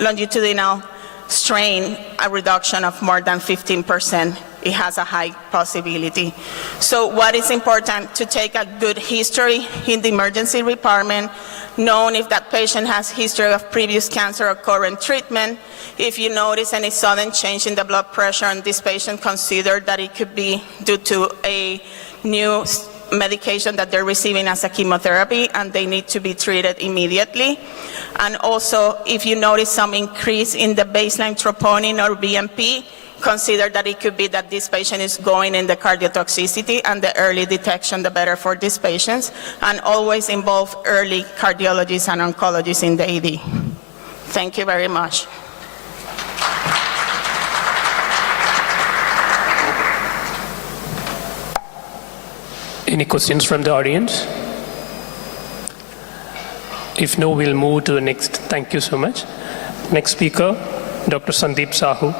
longitudinal strain, a reduction of more than 15%. It has a high possibility. So what is important to take a good history in the emergency department, knowing if that patient has history of previous cancer or current treatment. If you notice any sudden change in the blood pressure and this patient, consider that it could be due to a new medication that they're receiving as a chemotherapy and they need to be treated immediately. And also, if you notice some increase in the baseline troponin or BNP, consider that it could be that this patient is going in the cardiotoxicity, and the early detection, the better for these patients. And always involve early cardiologists and oncologists in the ED. Thank you very much. Any questions from the audience? If no, we'll move to the next. Thank you so much. Next speaker, Dr. Sandeep Sahu,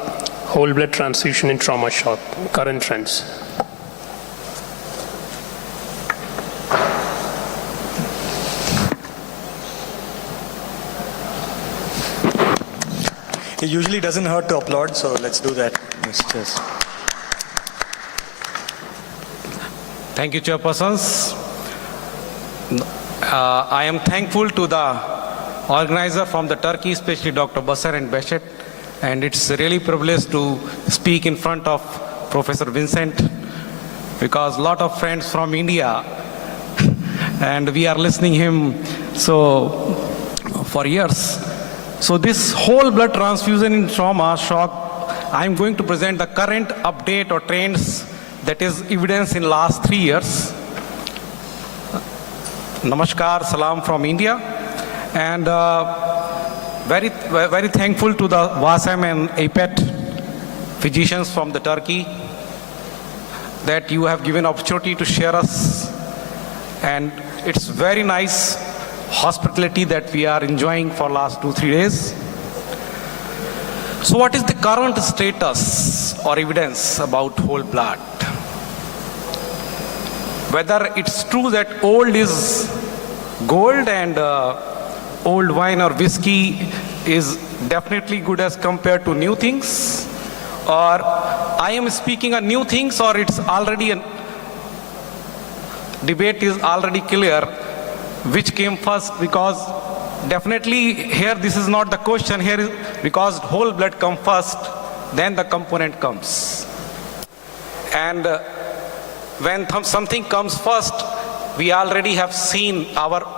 whole blood transfusion in trauma shock, current trends. It usually doesn't hurt to applaud, so let's do that. Cheers. Thank you, chairpersons. I am thankful to the organizer from the Turkey, especially Dr. Basar and Beshet, and it's really a privilege to speak in front of Professor Vincent, because a lot of friends from India, and we are listening him for years. So this whole blood transfusion in trauma shock, I'm going to present the current update or trends that is evidence in last 3 years. Namaskar, salam from India, and very thankful to the WASM and APET physicians from the Turkey that you have given opportunity to share us, and it's very nice hospitality that we are enjoying for last 2-3 days. So what is the current status or evidence about whole blood? Whether it's true that old is gold and old wine or whiskey is definitely good as compared to new things, or I am speaking of new things, or it's already a debate is already clear which came first, because definitely here this is not the question here is because whole blood comes first, then the component comes. And when something comes first, we already have seen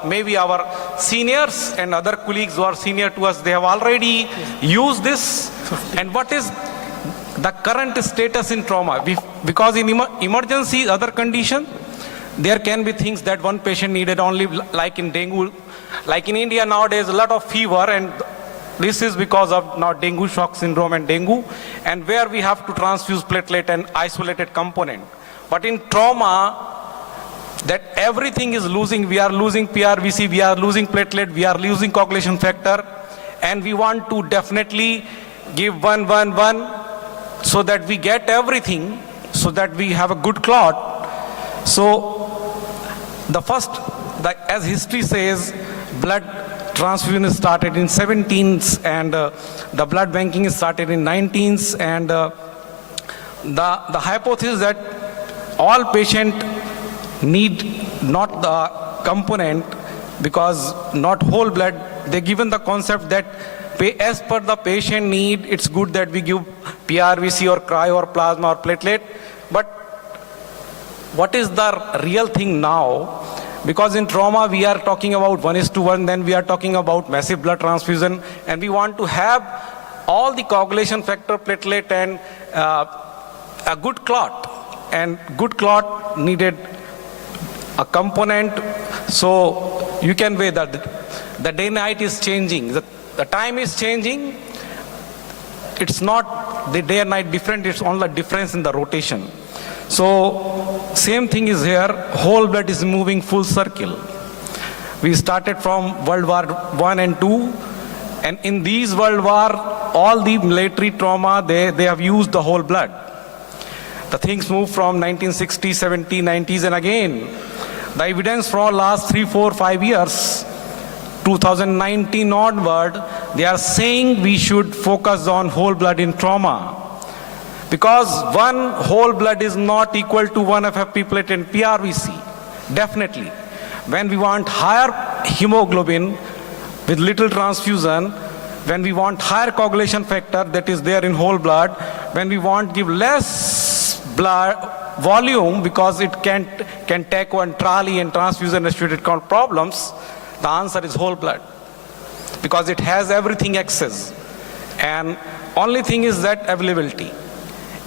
maybe our seniors and other colleagues who are senior to us, they have already used this. And what is the current status in trauma? Because in emergency, other condition, there can be things that one patient needed only, like in dengue. Like in India nowadays, a lot of fever, and this is because of now dengue shock syndrome and dengue, and where we have to transfuse platelet and isolated component. But in trauma, that everything is losing. We are losing PRVC, we are losing platelet, we are losing coagulation factor, and we want to definitely give 1 so that we get everything, so that we have a good clot. So the first, as history says, blood transfusion started in 17th, and the blood banking started in 19th, and the hypothesis that all patients need not the component, because not whole blood, they given the concept that as per the patient need, it's good that we give PRVC or cryo or plasma or platelet. But what is the real thing now? Because in trauma, we are talking about 1:1, then we are talking about massive blood transfusion, and we want to have all the coagulation factor, platelet, and a good clot. And good clot needed a component. So you can weigh that the day-night is changing, the time is changing. It's not the day and night different, it's only a difference in the rotation. So same thing is here, whole blood is moving full circle. We started from World War I and II, and in these World War, all the military trauma, they have used the whole blood. The things moved from 1960s, 70s, 90s, and again, the evidence for last 3, 4, 5 years, 2019 onward, they are saying we should focus on whole blood in trauma. Because one whole blood is not equal to one FFP platelet and PRVC. Definitely. When we want higher hemoglobin with little transfusion, when we want higher coagulation factor that is there in whole blood, when we want give less blood volume because it can take one trolley and transfusion associated problems, the answer is whole blood. Because it has everything excess. And only thing is that availability.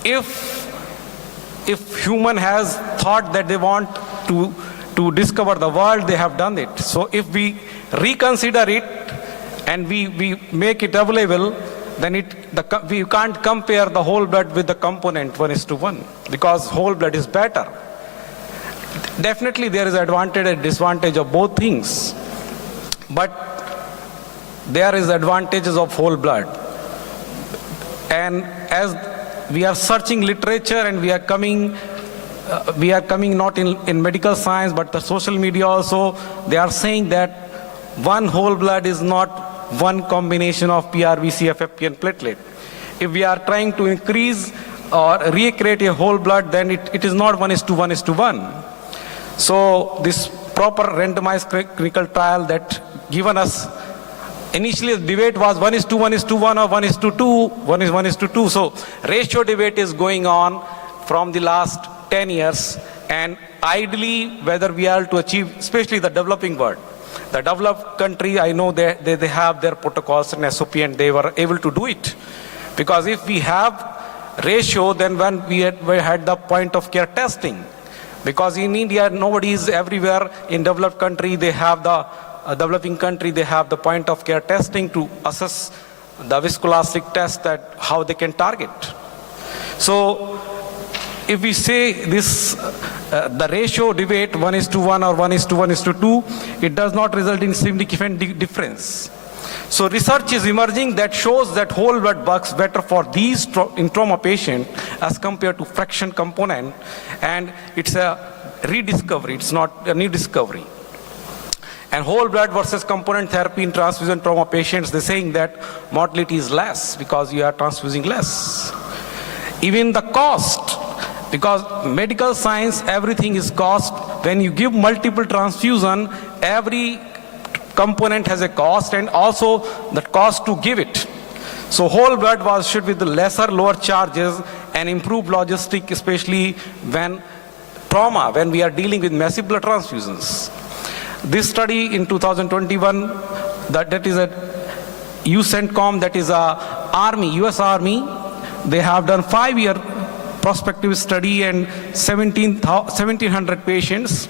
If human has thought that they want to discover the world, they have done it. So if we reconsider it and we make it available, then we can't compare the whole blood with the component 1:1, because whole blood is better. Definitely there is advantage and disadvantage of both things, but there is advantages of whole blood. And as we are searching literature and we are coming not in medical science, but the social media also, they are saying that one whole blood is not one combination of PRVC, FFP, and platelet. If we are trying to increase or recreate a whole blood, then it is not 1:1. So this proper randomized clinical trial that given us, initially the debate was 1:1 or 1:2, 1:2. So ratio debate is going on from the last 10 years, and ideally whether we are to achieve, especially the developing world. The developed country, I know they have their protocols and SOP, and they were able to do it. Because if we have ratio than when we had the point of care testing. Because in India, nobody is everywhere. In developed country, they have the developing country, they have the point of care testing to assess the viscoelastic test that how they can target. So if we say this, the ratio debate 1:1 or 1:1:2, it does not result in significant difference. So research is emerging that shows that whole blood works better for these in trauma patient as compared to fraction component, and it's a rediscovery, it's not a new discovery. And whole blood versus component therapy in transfusion trauma patients, they're saying that mortality is less because you are transfusing less. Even the cost, because medical science, everything is cost. When you give multiple transfusion, every component has a cost, and also the cost to give it. So whole blood was should with the lesser, lower charges and improved logistic, especially when trauma, when we are dealing with massive blood transfusions. This study in 2021, that is a UCENTCOM, that is a Army, US Army, they have done 5-year prospective study and 1,700 patients.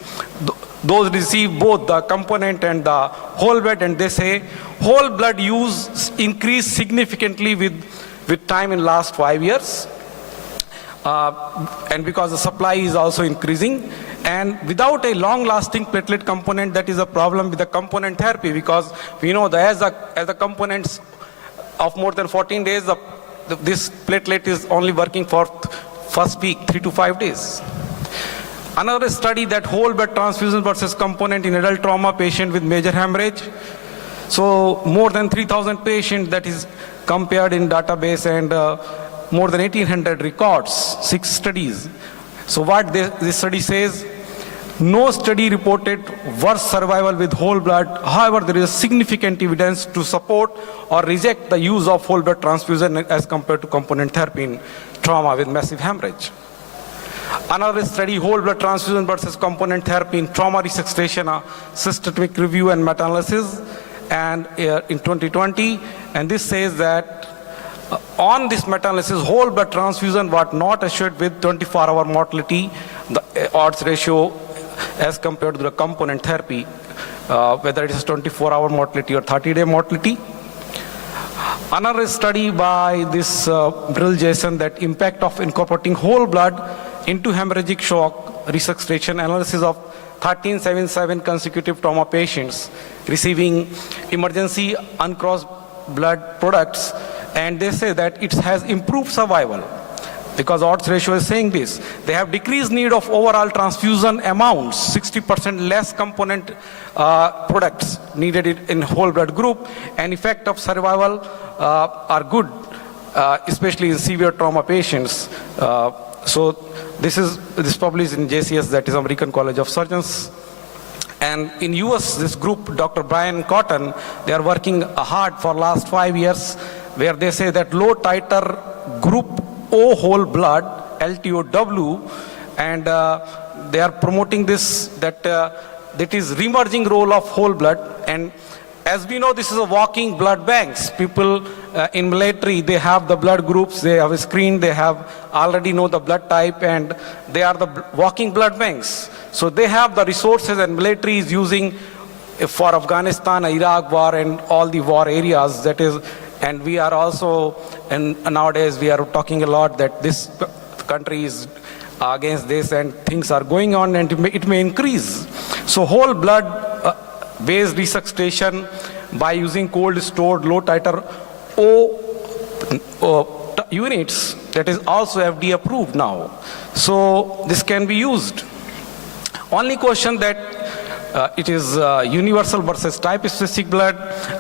Those receive both the component and the whole blood, and they say whole blood use increased significantly with time in last 5 years. And because the supply is also increasing, and without a long-lasting platelet component, that is a problem with the component therapy, because we know that as the components of more than 14 days, this platelet is only working for first week, 3 to 5 days. Another study that whole blood transfusion versus component in adult trauma patient with major hemorrhage. So more than 3,000 patients that is compared in database, and more than 1,800 records, 6 studies. So what this study says, no study reported worse survival with whole blood. However, there is significant evidence to support or reject the use of whole blood transfusion as compared to component therapy in trauma with massive hemorrhage. Another study, whole blood transfusion versus component therapy in trauma resuscitation, a systematic review and meta-analysis, and in 2020, and this says that on this meta-analysis, whole blood transfusion was not assured with 24-hour mortality, the odds ratio as compared to the component therapy, whether it is 24-hour mortality or 30-day mortality. Another study by this Brill Jason, that impact of incorporating whole blood into hemorrhagic shock resuscitation, analysis of 1377 consecutive trauma patients receiving emergency uncrossed blood products, and they say that it has improved survival because odds ratio is saying this. They have decreased need of overall transfusion amounts, 60% less component products needed in whole blood group, and effect of survival are good, especially in severe trauma patients. So this published in JCS, that is American College of Surgeons. And in US, this group, Dr. Brian Cotton, they are working hard for last 5 years, where they say that low titer group O whole blood, LTOW, and they are promoting this, that is re-emerging role of whole blood. And as we know, this is a walking blood banks. People in military, they have the blood groups, they have a screen, they have already know the blood type, and they are the walking blood banks. So they have the resources, and military is using for Afghanistan, Iraq war, and all the war areas, that is. And we are also, and nowadays we are talking a lot that this country is against this, and things are going on, and it may increase. So whole blood based resuscitation by using cold stored low titer O units, that is also FDA approved now. So this can be used. Only question that it is universal versus type specific blood,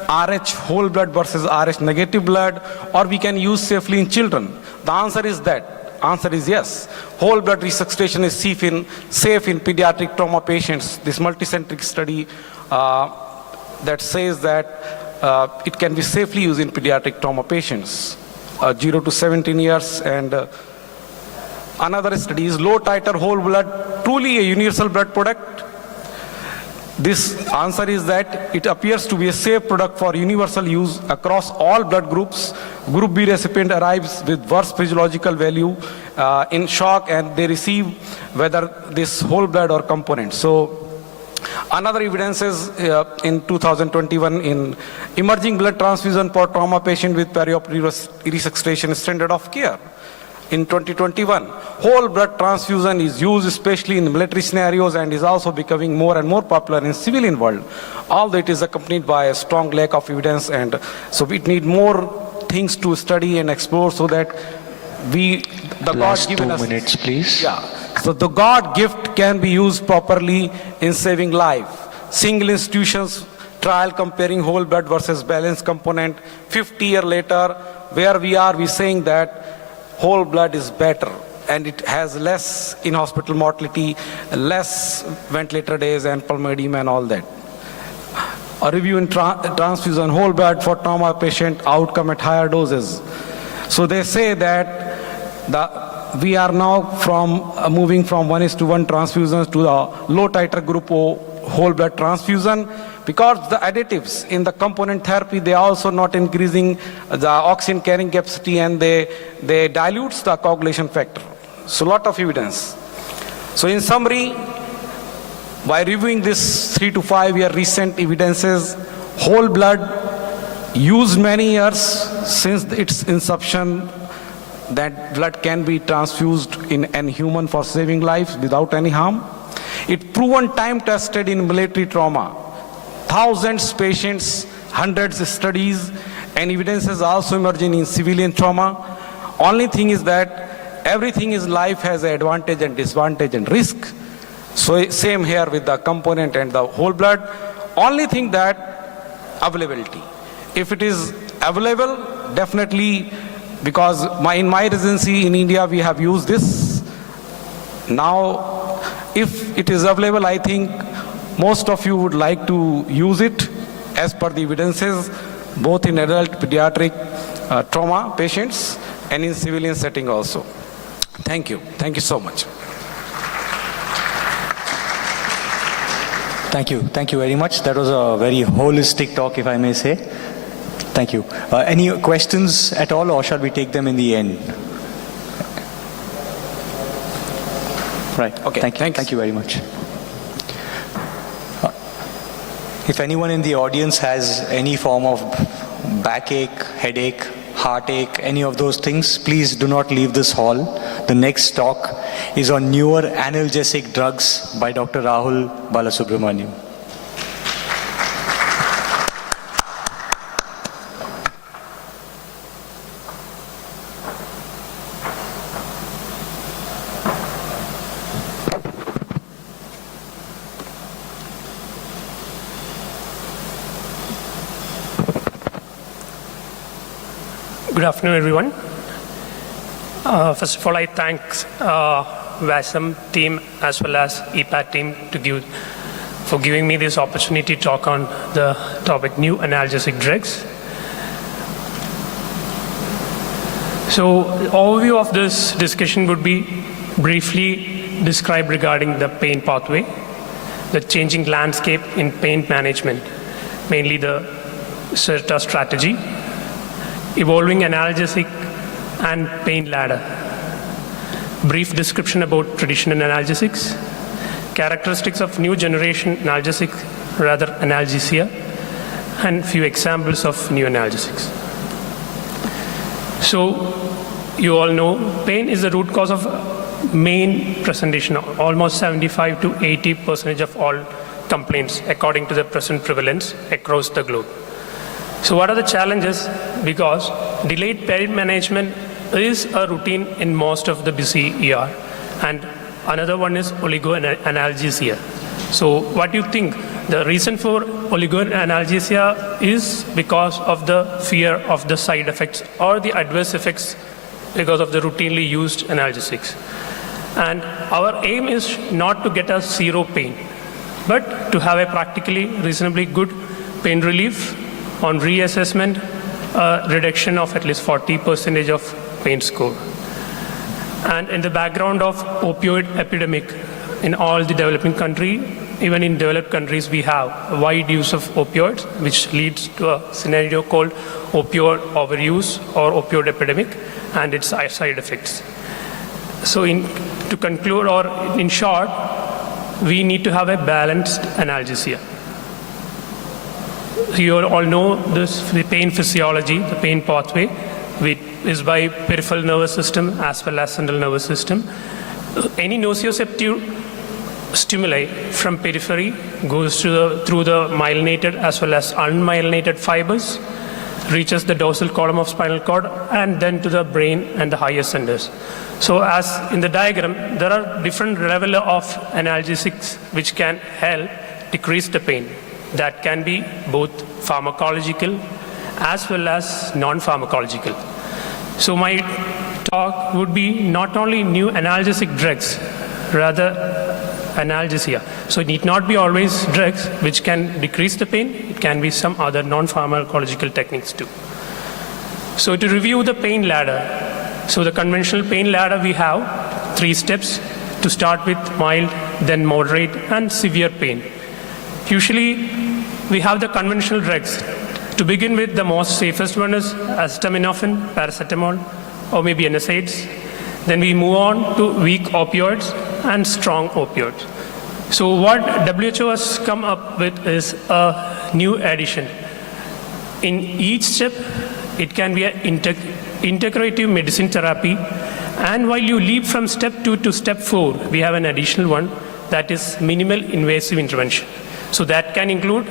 RH whole blood versus RH negative blood, or we can use safely in children. The answer is that. Answer is yes. Whole blood resuscitation is safe in pediatric trauma patients. This multicentric study that says that it can be safely used in pediatric trauma patients, 0 to 17 years. And another study is low titer whole blood, truly a universal blood product. This answer is that it appears to be a safe product for universal use across all blood groups. Group B recipient arrives with worse physiological value in shock, and they receive whether this whole blood or component. So another evidence is in 2021 in emerging blood transfusion for trauma patient with perioperative resuscitation standard of care. In 2021, whole blood transfusion is used especially in military scenarios and is also becoming more and more popular in civilian world. Although it is accompanied by a strong lack of evidence, and so we need more things to study and explore so that the Last God given 2 us. minutes, please. Yeah. So the God gift can be used properly in saving life. Single institutions trial comparing whole blood versus balanced component. 50 years later, where we are, we saying that whole blood is better and it has less in-hospital mortality, less ventilator days and pulmonary edema and all that. A review in transfusion whole blood for trauma patient outcome at higher doses. So they say that we are now moving from 1:1 transfusions to the low titer group O whole blood transfusion, because the additives in the component therapy, they are also not increasing the oxygen carrying capacity, and they dilutes the coagulation factor. So lot of evidence. So in summary, by reviewing this 3 to 5 year recent evidences, whole blood used many years since its inception, that blood can be transfused in an human for saving lives without any harm. It proven time tested in military trauma. Thousands patients, hundreds of studies, and evidences also emerging in civilian trauma. Only thing is that everything in life has an advantage and disadvantage and risk. So same here with the component and the whole blood. Only thing that availability. If it is available, definitely, because in my residency in India we have used this. Now, if it is available, I think most of you would like to use it as per the evidences, both in adult pediatric trauma patients and in civilian setting also. Thank you. Thank you so much. Thank you. Thank you very much. That was a very holistic talk, if I may say. Thank you. Any questions at all, or shall we take them in the end? Right. Okay. Thank you very much. If anyone in the audience has any form of backache, headache, heartache, any of those things, please do not leave this hall. The next talk is on newer analgesic drugs by Dr. Rahul Balasubramaniam. Good afternoon, everyone. First of all, I thank WASM team as well as EPAT team for giving me this opportunity to talk on the topic new analgesic drugs. So, overview of this discussion would be briefly described regarding the pain pathway, the changing landscape in pain management, mainly the CERTA strategy, evolving analgesic and pain ladder, brief description about traditional analgesics, characteristics of new generation analgesic, rather analgesia, and few examples of new analgesics. So you all know pain is the root cause of main presentation, almost 75 to 80% of all complaints according to the present prevalence across the globe. So what are the challenges? Because delayed pain management is a routine in most of the busy ER, and another one is oligoanalgesia. So what do you think? The reason for oligoanalgesia is because of the fear of the side effects or the adverse effects because of the routinely used analgesics. And our aim is not to get a zero pain, but to have a practically reasonably good pain relief on reassessment, reduction of at least 40% of pain score. And in the background of opioid epidemic in all the developing country, even in developed countries, we have a wide use of opioids, which leads to a scenario called opioid overuse or opioid epidemic and its side effects. So to conclude, or in short, we need to have a balanced analgesia. You all know this, the pain physiology, the pain pathway, which is by peripheral nervous system as well as central nervous system. Any nociceptive stimuli from periphery goes through the myelinated as well as unmyelinated fibers, reaches the dorsal column of spinal cord, and then to the brain and the higher centers. So as in the diagram, there are different levels of analgesics which can help decrease the pain. That can be both pharmacological as well as non-pharmacological. So my talk would be not only new analgesic drugs, rather analgesia. So it need not be always drugs which can decrease the pain. It can be some other non-pharmacological techniques too. So to review the pain ladder, so the conventional pain ladder, we have 3 steps to start with: mild, then moderate, and severe pain. Usually we have the conventional drugs. To begin with, the most safest one is acetaminophen, paracetamol, or maybe NSAIDs. Then we move on to weak opioids and strong opioids. So what WHO has come up with is a new addition. In each step, it can be an integrative medicine therapy. And while you leap from step 2 to step 4, we have an additional one, that is minimal invasive intervention. So that can include,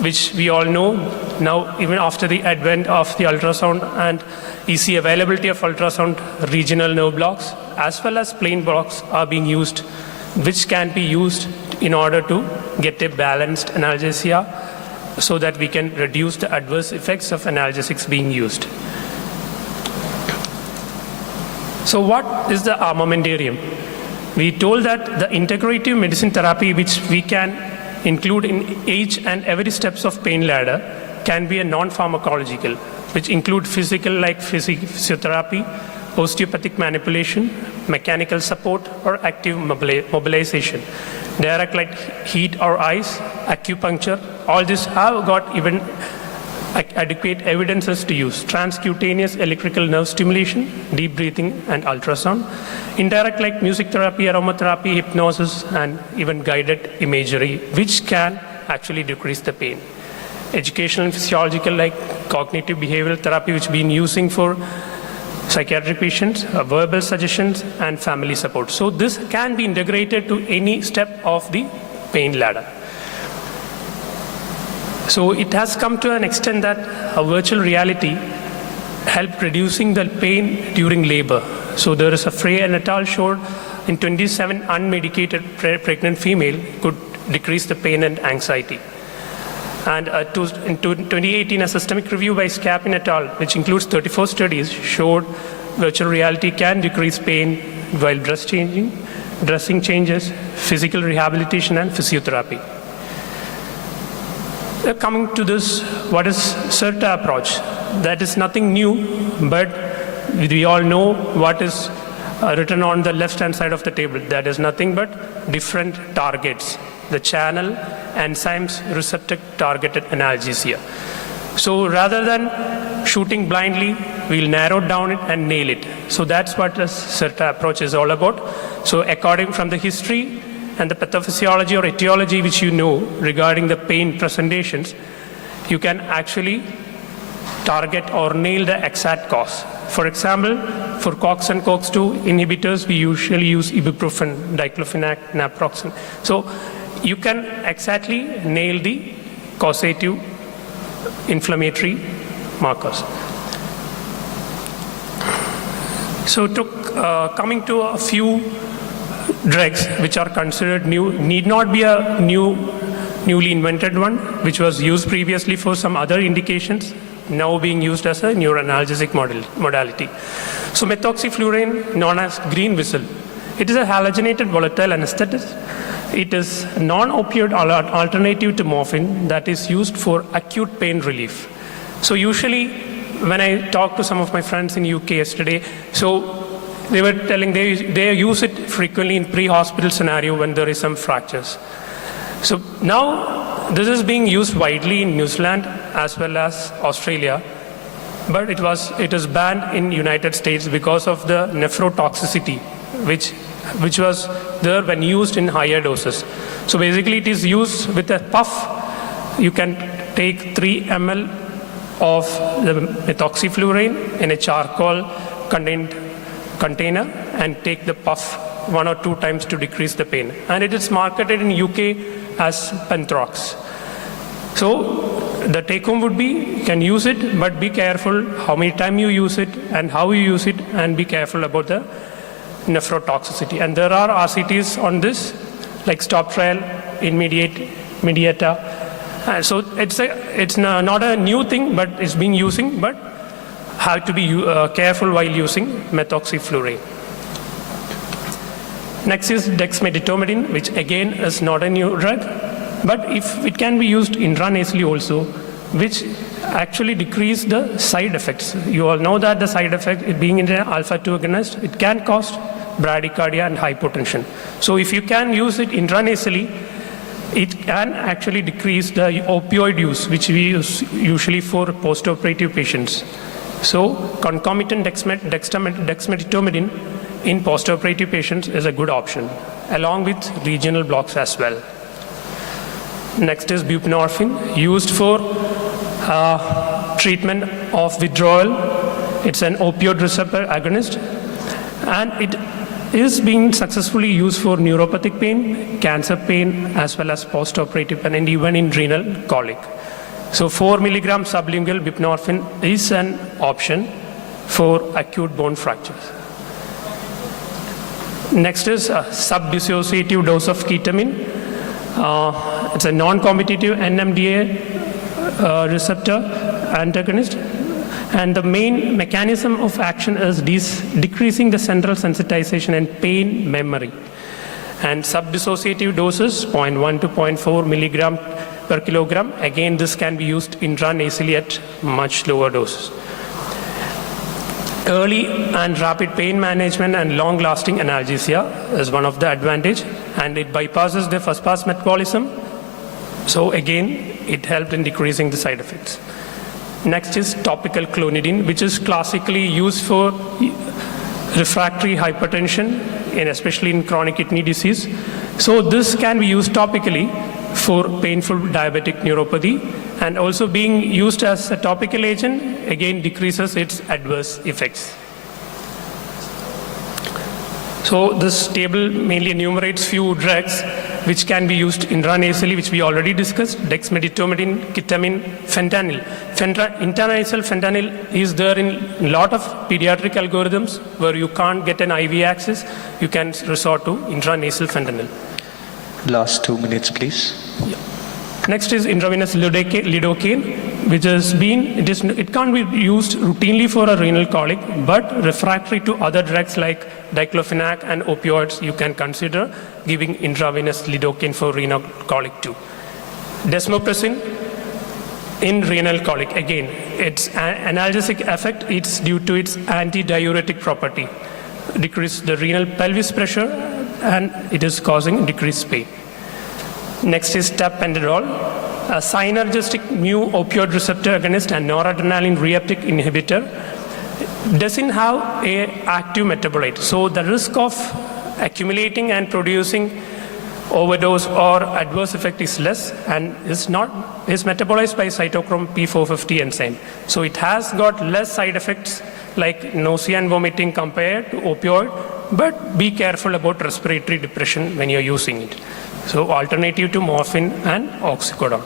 which we all know now, even after the advent of the ultrasound and easy availability of ultrasound, regional nerve blocks as well as plain blocks are being used, which can be used in order to get a balanced analgesia so that we can reduce the adverse effects of analgesics being used. So what is the armamentarium? We told that the integrative medicine therapy, which we can include in each and every steps of pain ladder, can be a non-pharmacological, which include physical like physiotherapy, osteopathic manipulation, mechanical support, or active mobilization. Direct like heat or ice, acupuncture, all this have got even adequate evidences to use. Transcutaneous electrical nerve stimulation, deep breathing, and ultrasound. Indirect like music therapy, aromatherapy, hypnosis, and even guided imagery, which can actually decrease the pain. Educational and physiological like cognitive behavioral therapy, which been using for psychiatric patients, verbal suggestions, and family support. So this can be integrated to any step of the pain ladder. So it has come to an extent that a virtual reality helped reducing the pain during labor. So there is a Frey and al. Showed in 27 unmedicated pregnant female could decrease the pain and anxiety. And in 2018, a systemic review by Scapin et al., which includes 34 studies, showed virtual reality can decrease pain while dressing changes, physical rehabilitation, and physiotherapy. Coming to this, what is CERTA approach? That is nothing new, but we all know what is written on the left-hand side of the table. That is nothing but different targets. The channel, enzymes, receptor targeted analgesia. So rather than shooting blindly, we'll narrow down it and nail it. So that's what the CERTA approach is all about. So according from the history and the pathophysiology or etiology which you know regarding the pain presentations, you can actually target or nail the exact cause. For example, for COX and COX-2 inhibitors, we usually use ibuprofen, diclofenac, naproxen. So you can exactly nail the causative inflammatory markers. So coming to a few drugs which are considered new, need not be a newly invented one, which was used previously for some other indications, now being used as a neuroanalgesic modality. So methoxyfluorine, known as green whistle, it is a halogenated volatile anesthetic. It is non-opioid alternative to morphine that is used for acute pain relief. So usually when I talked to some of my friends in UK yesterday, so they were telling they use it frequently in pre-hospital scenario when there is some fractures. So now this is being used widely in New Zealand as well as Australia, but it is banned in United States because of the nephrotoxicity, which was there when used in higher doses. So basically it is used with a puff. You can take 3 ml of the methoxyflurane in a charcoal container and take the puff 1 or 2 times to decrease the pain. And it is marketed in UK as Penthrox. So the take home would be, you can use it, but be careful how many times you use it and how you use it, and be careful about the nephrotoxicity. And there are RCTs on this, like stop trial, Mediata. So it's not a new thing, but it's being using, but have to be careful while using methoxyflurane. Next is dexmedetomidine, which again is not a new drug, but if it can be used intranasally also, which actually decrease the side effects. You all know that the side effect, it being an alpha-2 agonist, it can cause bradycardia and hypotension. So if you can use it intranasally, it can actually decrease the opioid use, which we use usually for post-operative patients. So concomitant dexmedetomidine in post-operative patients is a good option, along with regional blocks as well. Next is buprenorphine, used for treatment of withdrawal. It's an opioid receptor agonist, and it is being successfully used for neuropathic pain, cancer pain, as well as post-operative pain, and even in renal colic. So 4 milligram sublingual buprenorphine is an option for acute bone fractures. Next is a sub-dissociative dose of ketamine. It's a non-competitive NMDA receptor antagonist. And the main mechanism of action is decreasing the central sensitization and pain memory. And sub-dissociative doses, 0.1 to 0.4 milligram per kilogram. Again, this can be used intranasally at much lower doses. Early and rapid pain management and long-lasting analgesia is one of the advantage, and it bypasses the first-pass metabolism. So again, it helped in decreasing the side effects. Next is topical clonidine, which is classically used for refractory hypertension, especially in chronic kidney disease. So this can be used topically for painful diabetic neuropathy, and also being used as a topical agent, again decreases its adverse effects. So this table mainly enumerates few drugs which can be used intranasally, which we already discussed: dexmedetomidine, ketamine, fentanyl. Intranasal fentanyl is there in a lot of pediatric algorithms where you can't get an IV access. You can resort to intranasal fentanyl. Last 2 minutes, please. Yeah. Next is intravenous lidocaine, which has been, it can't be used routinely for a renal colic, but refractory to other drugs like diclofenac and opioids, you can consider giving intravenous lidocaine for renal colic too. Desmopressin in renal colic, again, its analgesic effect, it's due to its antidiuretic property. Decrease the renal pelvis pressure, and it is causing decreased pain. Next is tapentadol, a synergistic mu opioid receptor agonist and noradrenaline reuptake inhibitor. Doesn't have an active metabolite, so the risk of accumulating and producing overdose or adverse effect is less, and is metabolized by cytochrome P450 enzyme. So it has got less side effects like nausea and vomiting compared to opioid, but be careful about respiratory depression when you're using it. So alternative to morphine and oxycodone.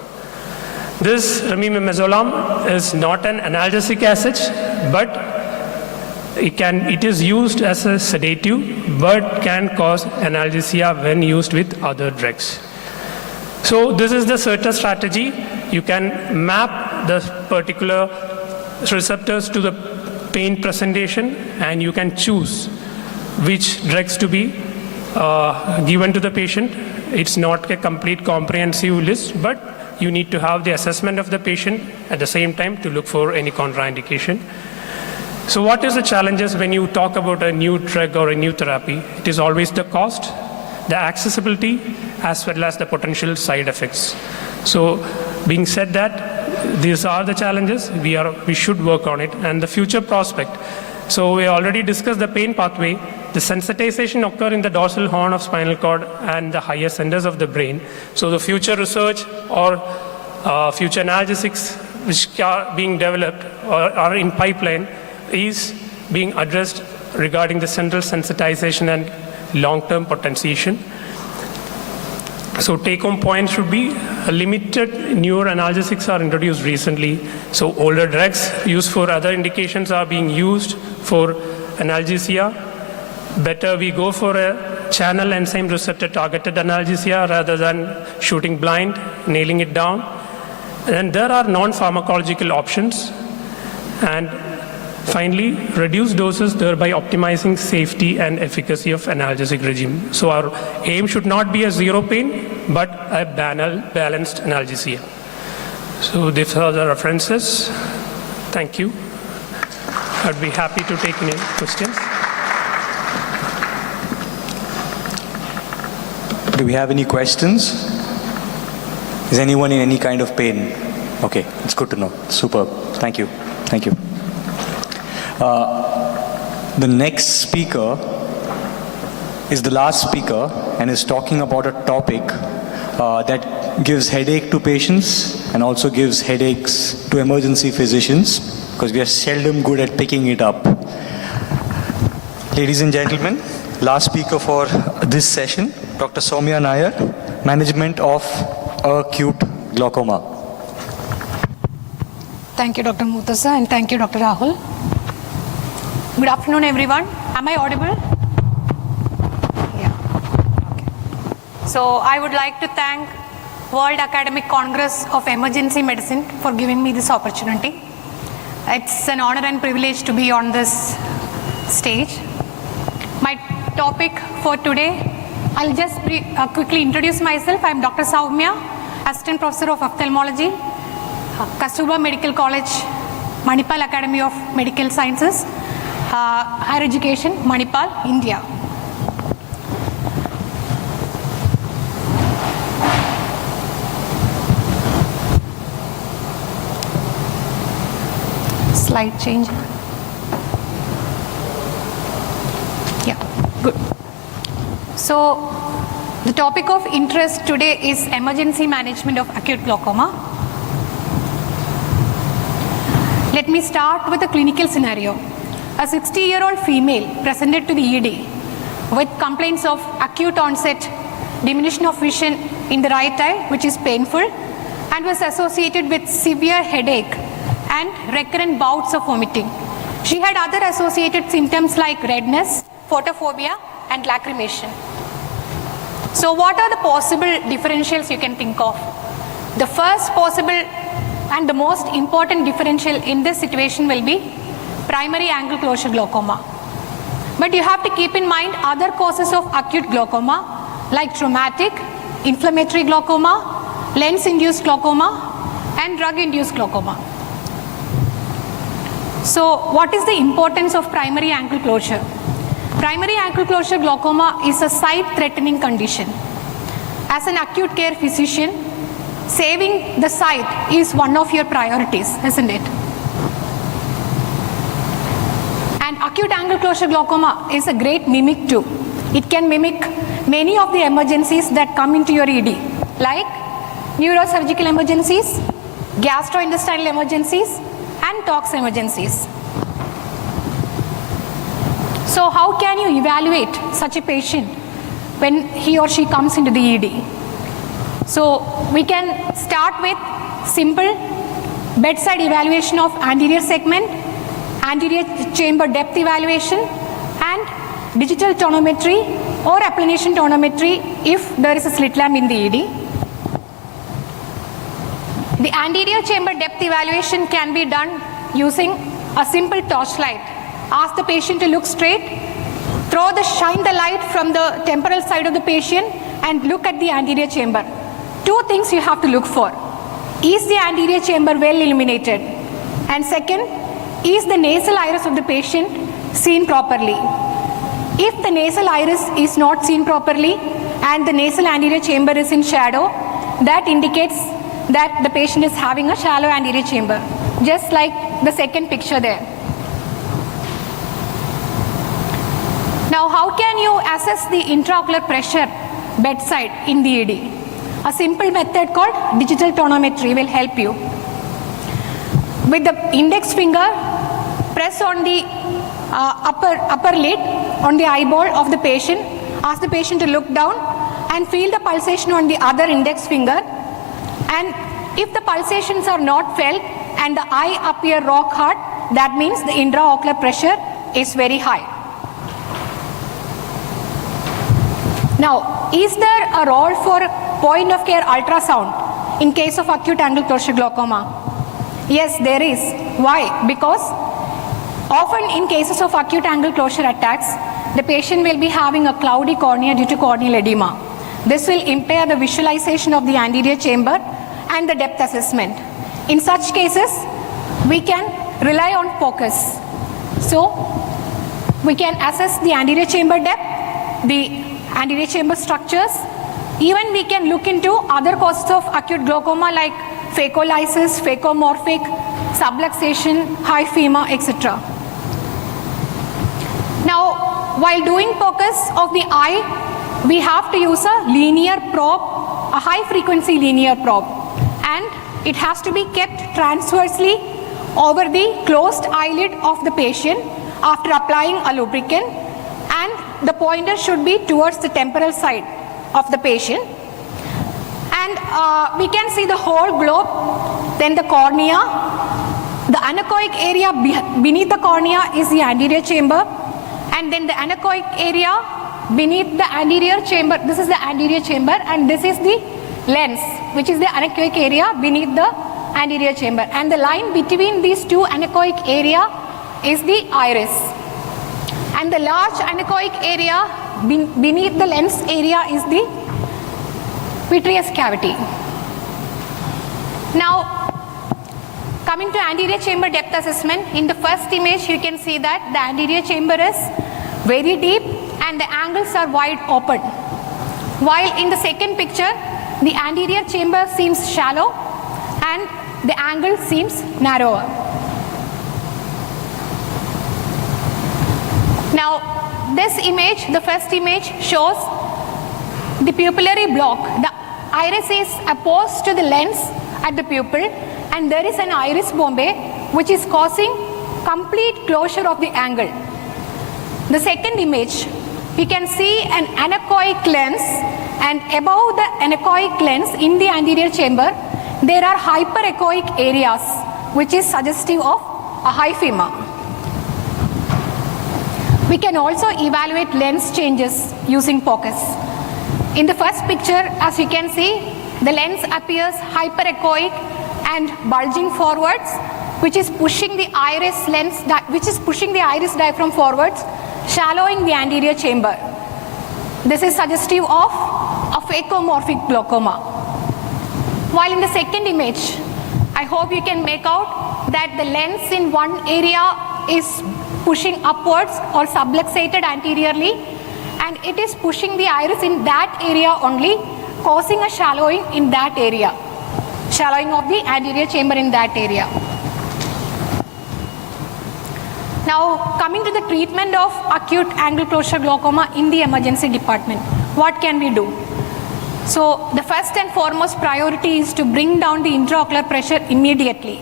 This remimazolam is not an analgesic as such, but it is used as a sedative, but can cause analgesia when used with other drugs. So this is the CERTA strategy. You can map the particular receptors to the pain presentation, and you can choose which drugs to be given to the patient. It's not a complete comprehensive list, but you need to have the assessment of the patient at the same time to look for any contraindication. So what is the challenges when you talk about a new drug or a new therapy? It is always the cost, the accessibility as well as the potential side effects. So being said that, these are the challenges, we should work on it, and the future prospect. So we already discussed the pain pathway. The sensitization occur in the dorsal horn of spinal cord and the higher centers of the brain. So the future research or future analgesics which are being developed or are in pipeline is being addressed regarding the central sensitization and long-term potentiation. So take-home point should be limited newer analgesics are introduced recently. So older drugs used for other indications are being used for analgesia. Better we go for a channel enzyme receptor targeted analgesia rather than shooting blind, nailing it down. And there are non-pharmacological options. And finally, reduce doses, thereby optimizing safety and efficacy of analgesic regime. So our aim should not be a zero pain, but a balanced analgesia. So these are the references. Thank you. I'd be happy to take any questions. Do we have any questions? Is anyone in any kind of pain? Okay, it's good to know. Superb. Thank you. Thank you. The next speaker is the last speaker and is talking about a topic that gives headache to patients and also gives headaches to emergency physicians, because we are seldom good at picking it up. Ladies and gentlemen, last speaker for this session, Dr. Soumya Nair, Management of Acute Glaucoma. Thank you, Dr. Mutasa, and thank you, Dr. Rahul. Good afternoon, everyone. Am I audible? Yeah. Okay. So I would like to thank World Academic Congress of Emergency Medicine for giving me this opportunity. It's an honor and privilege to be on this stage. My topic for today, I'll just quickly introduce myself. I'm Dr. Soumya, Assistant Professor of Ophthalmology, Kasturba Medical College, Manipal Academy of Medical Sciences, Higher Education, Manipal, India. Slide change. Yeah, good. So, the topic of interest today is emergency management of acute glaucoma. Let me start with a clinical scenario. A 60-year-old female presented to the ED with complaints of acute onset diminution of vision in the right eye, which is painful, and was associated with severe headache and recurrent bouts of vomiting. She had other associated symptoms like redness, photophobia, and lacrimation. So what are the possible differentials you can think of? The first possible and the most important differential in this situation will be primary angle closure glaucoma. But you have to keep in mind other causes of acute glaucoma like traumatic, inflammatory glaucoma, lens-induced glaucoma, and drug-induced glaucoma. So what is the importance of primary angle closure? Primary angle closure glaucoma is a sight-threatening condition. As an acute care physician, saving the sight is one of your priorities, isn't it? And acute angle closure glaucoma is a great mimic too. It can mimic many of the emergencies that come into your ED, like neurosurgical emergencies, gastrointestinal emergencies, and tox emergencies. So how can you evaluate such a patient when he or she comes into the ED? So we can start with simple bedside evaluation of anterior segment, anterior chamber depth evaluation, and digital tonometry or applanation tonometry if there is a slit lamp in the ED. The anterior chamber depth evaluation can be done using a simple torchlight. Ask the patient to look straight, shine the light from the temporal side of the patient and look at the anterior chamber. Two things you have to look for. Is the anterior chamber well illuminated? And second, is the nasal iris of the patient seen properly? If the nasal iris is not seen properly, and the nasal anterior chamber is in shadow, that indicates that the patient is having a shallow anterior chamber, just like the second picture there. Now, how can you assess the intraocular pressure bedside in the ED? A simple method called digital tonometry will help you. With the index finger, press on the upper lid on the eyeball of the patient, ask the patient to look down and feel the pulsation on the other index finger, and if the pulsations are not felt and the eye appear rock hard, that means the intraocular pressure is very high. Now, is there a role for point of care ultrasound in case of acute angle closure glaucoma? Yes, there is. Why? Because often in cases of acute angle closure attacks, the patient will be having a cloudy cornea due to corneal edema. This will impair the visualization of the anterior chamber and the depth assessment. In such cases, we can rely on focus. So, we can assess the anterior chamber depth, the anterior chamber structures. Even we can look into other causes of acute glaucoma like phacolysis, phacomorphic, subluxation, hyphema, etc. Now, while doing focus of the eye, we have to use a linear probe, a high frequency linear probe, and it has to be kept transversely over the closed eyelid of the patient after applying a lubricant, and the pointer should be towards the temporal side of the patient. And we can see the whole globe, then the cornea. The anechoic area beneath the cornea is the anterior chamber, and then the anechoic area beneath the anterior chamber, this is the anterior chamber, and this is the lens, which is the anechoic area beneath the anterior chamber. And the line between these two anechoic area is the iris. And the large anechoic area beneath the lens area is the vitreous cavity. Now, coming to anterior chamber depth assessment, in the first image you can see that the anterior chamber is very deep and the angles are wide open. While in the second picture, the anterior chamber seems shallow and the angle seems narrower. Now, this image, the first image, shows the pupillary block. The iris is opposed to the lens at the pupil, and there is an iris bombe which is causing complete closure of the angle. The second image, we can see an anechoic lens, and above the anechoic lens in the anterior chamber, there are hyperechoic areas which is suggestive of a hyphema. We can also evaluate lens changes using focus. In the first picture, as you can see, the lens appears hyperechoic and bulging forwards, which is pushing the iris diaphragm forwards, shallowing the anterior chamber. This is suggestive of a phacomorphic glaucoma. While in the second image, I hope you can make out that the lens in one area is pushing upwards or subluxated anteriorly, and it is pushing the iris in that area only, causing a shallowing in that area, shallowing of the anterior chamber in that area. Now, coming to the treatment of acute angle closure glaucoma in the emergency department, what can we do? So, the first and foremost priority is to bring down the intraocular pressure immediately.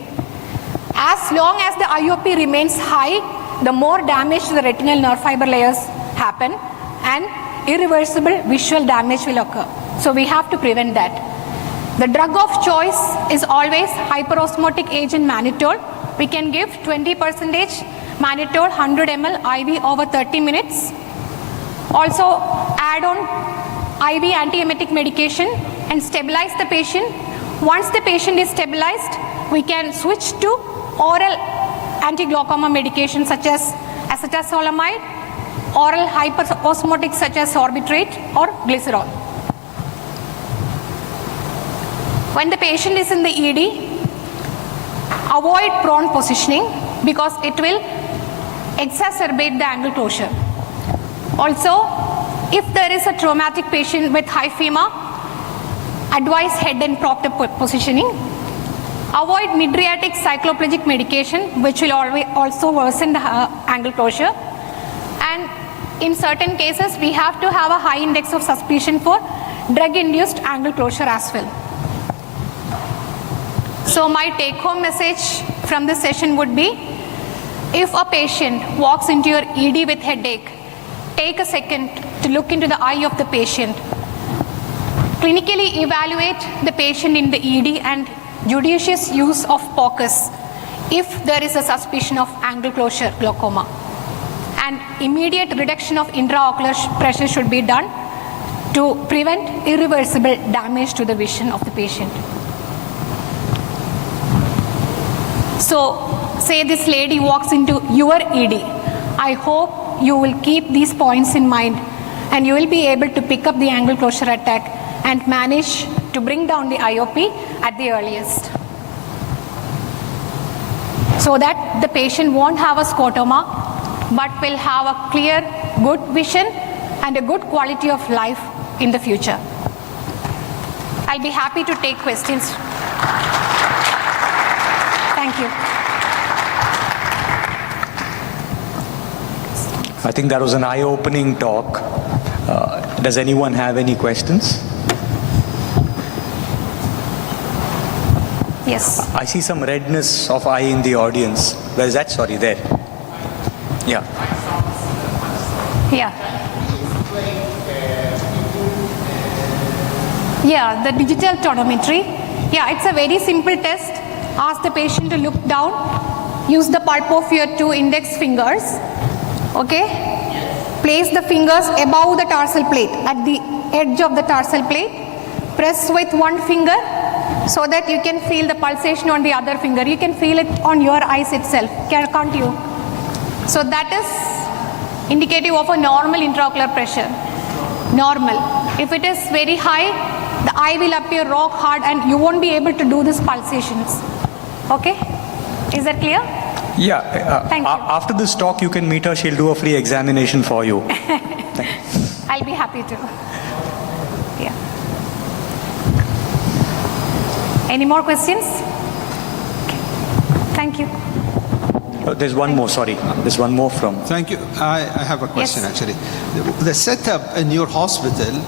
As long as the IOP remains high, the more damage to the retinal nerve fiber layers happen and irreversible visual damage will occur. So we have to prevent that. The drug of choice is always hyperosmotic agent mannitol. We can give 20% mannitol 100 ml IV over 30 minutes. Also add on IV antiemetic medication and stabilize the patient. Once the patient is stabilized, we can switch to oral anti-glaucoma medication such as acetazolamide, oral hyperosmotic such as sorbitrate or glycerol. When the patient is in the ED, avoid prone positioning because it will exacerbate the angle closure. Also, if there is a traumatic patient with high FEMA, advise head and proper positioning. Avoid mydriatic cycloplegic medication, which will also worsen the angle closure. And in certain cases, we have to have a high index of suspicion for drug-induced angle closure as well. So my take-home message from this session would be, if a patient walks into your ED with headache, take a second to look into the eye of the patient. Clinically evaluate the patient in the ED and judicious use of POCUS if there is a suspicion of angle closure glaucoma. And immediate reduction of intraocular pressure should be done to prevent irreversible damage to the vision of the patient. So, say this lady walks into your ED. I hope you will keep these points in mind and you will be able to pick up the angle closure attack and manage to bring down the IOP at the earliest, so that the patient won't have a scotoma but will have a clear, good vision and a good quality of life in the future. I'll be happy to take questions. Thank you. I think that was an eye-opening talk. Does anyone have any questions? Yes. I see some redness of eye in the audience. Where is that? Sorry, there. Yeah. Yeah. Yeah, the digital tonometry. Yeah, it's a very simple test. Ask the patient to look down. Use the pulp of your 2 index fingers. Okay? Place the fingers above the tarsal plate, at the edge of the tarsal plate. Press with 1 finger so that you can feel the pulsation on the other finger. You can feel it on your eyes itself, can't you? So that is indicative of a normal intraocular pressure. Normal. If it is very high, the eye will appear rock hard and you won't be able to do these pulsations. Okay? Is that clear? Yeah. Thank you. After this talk, you can meet her. She'll do a free examination for you. I'll be happy to. Yeah. Any more questions? Okay. Thank you. There's one more, sorry. There's one more from... Thank you. I have a question, Yes. actually. The setup in your hospital,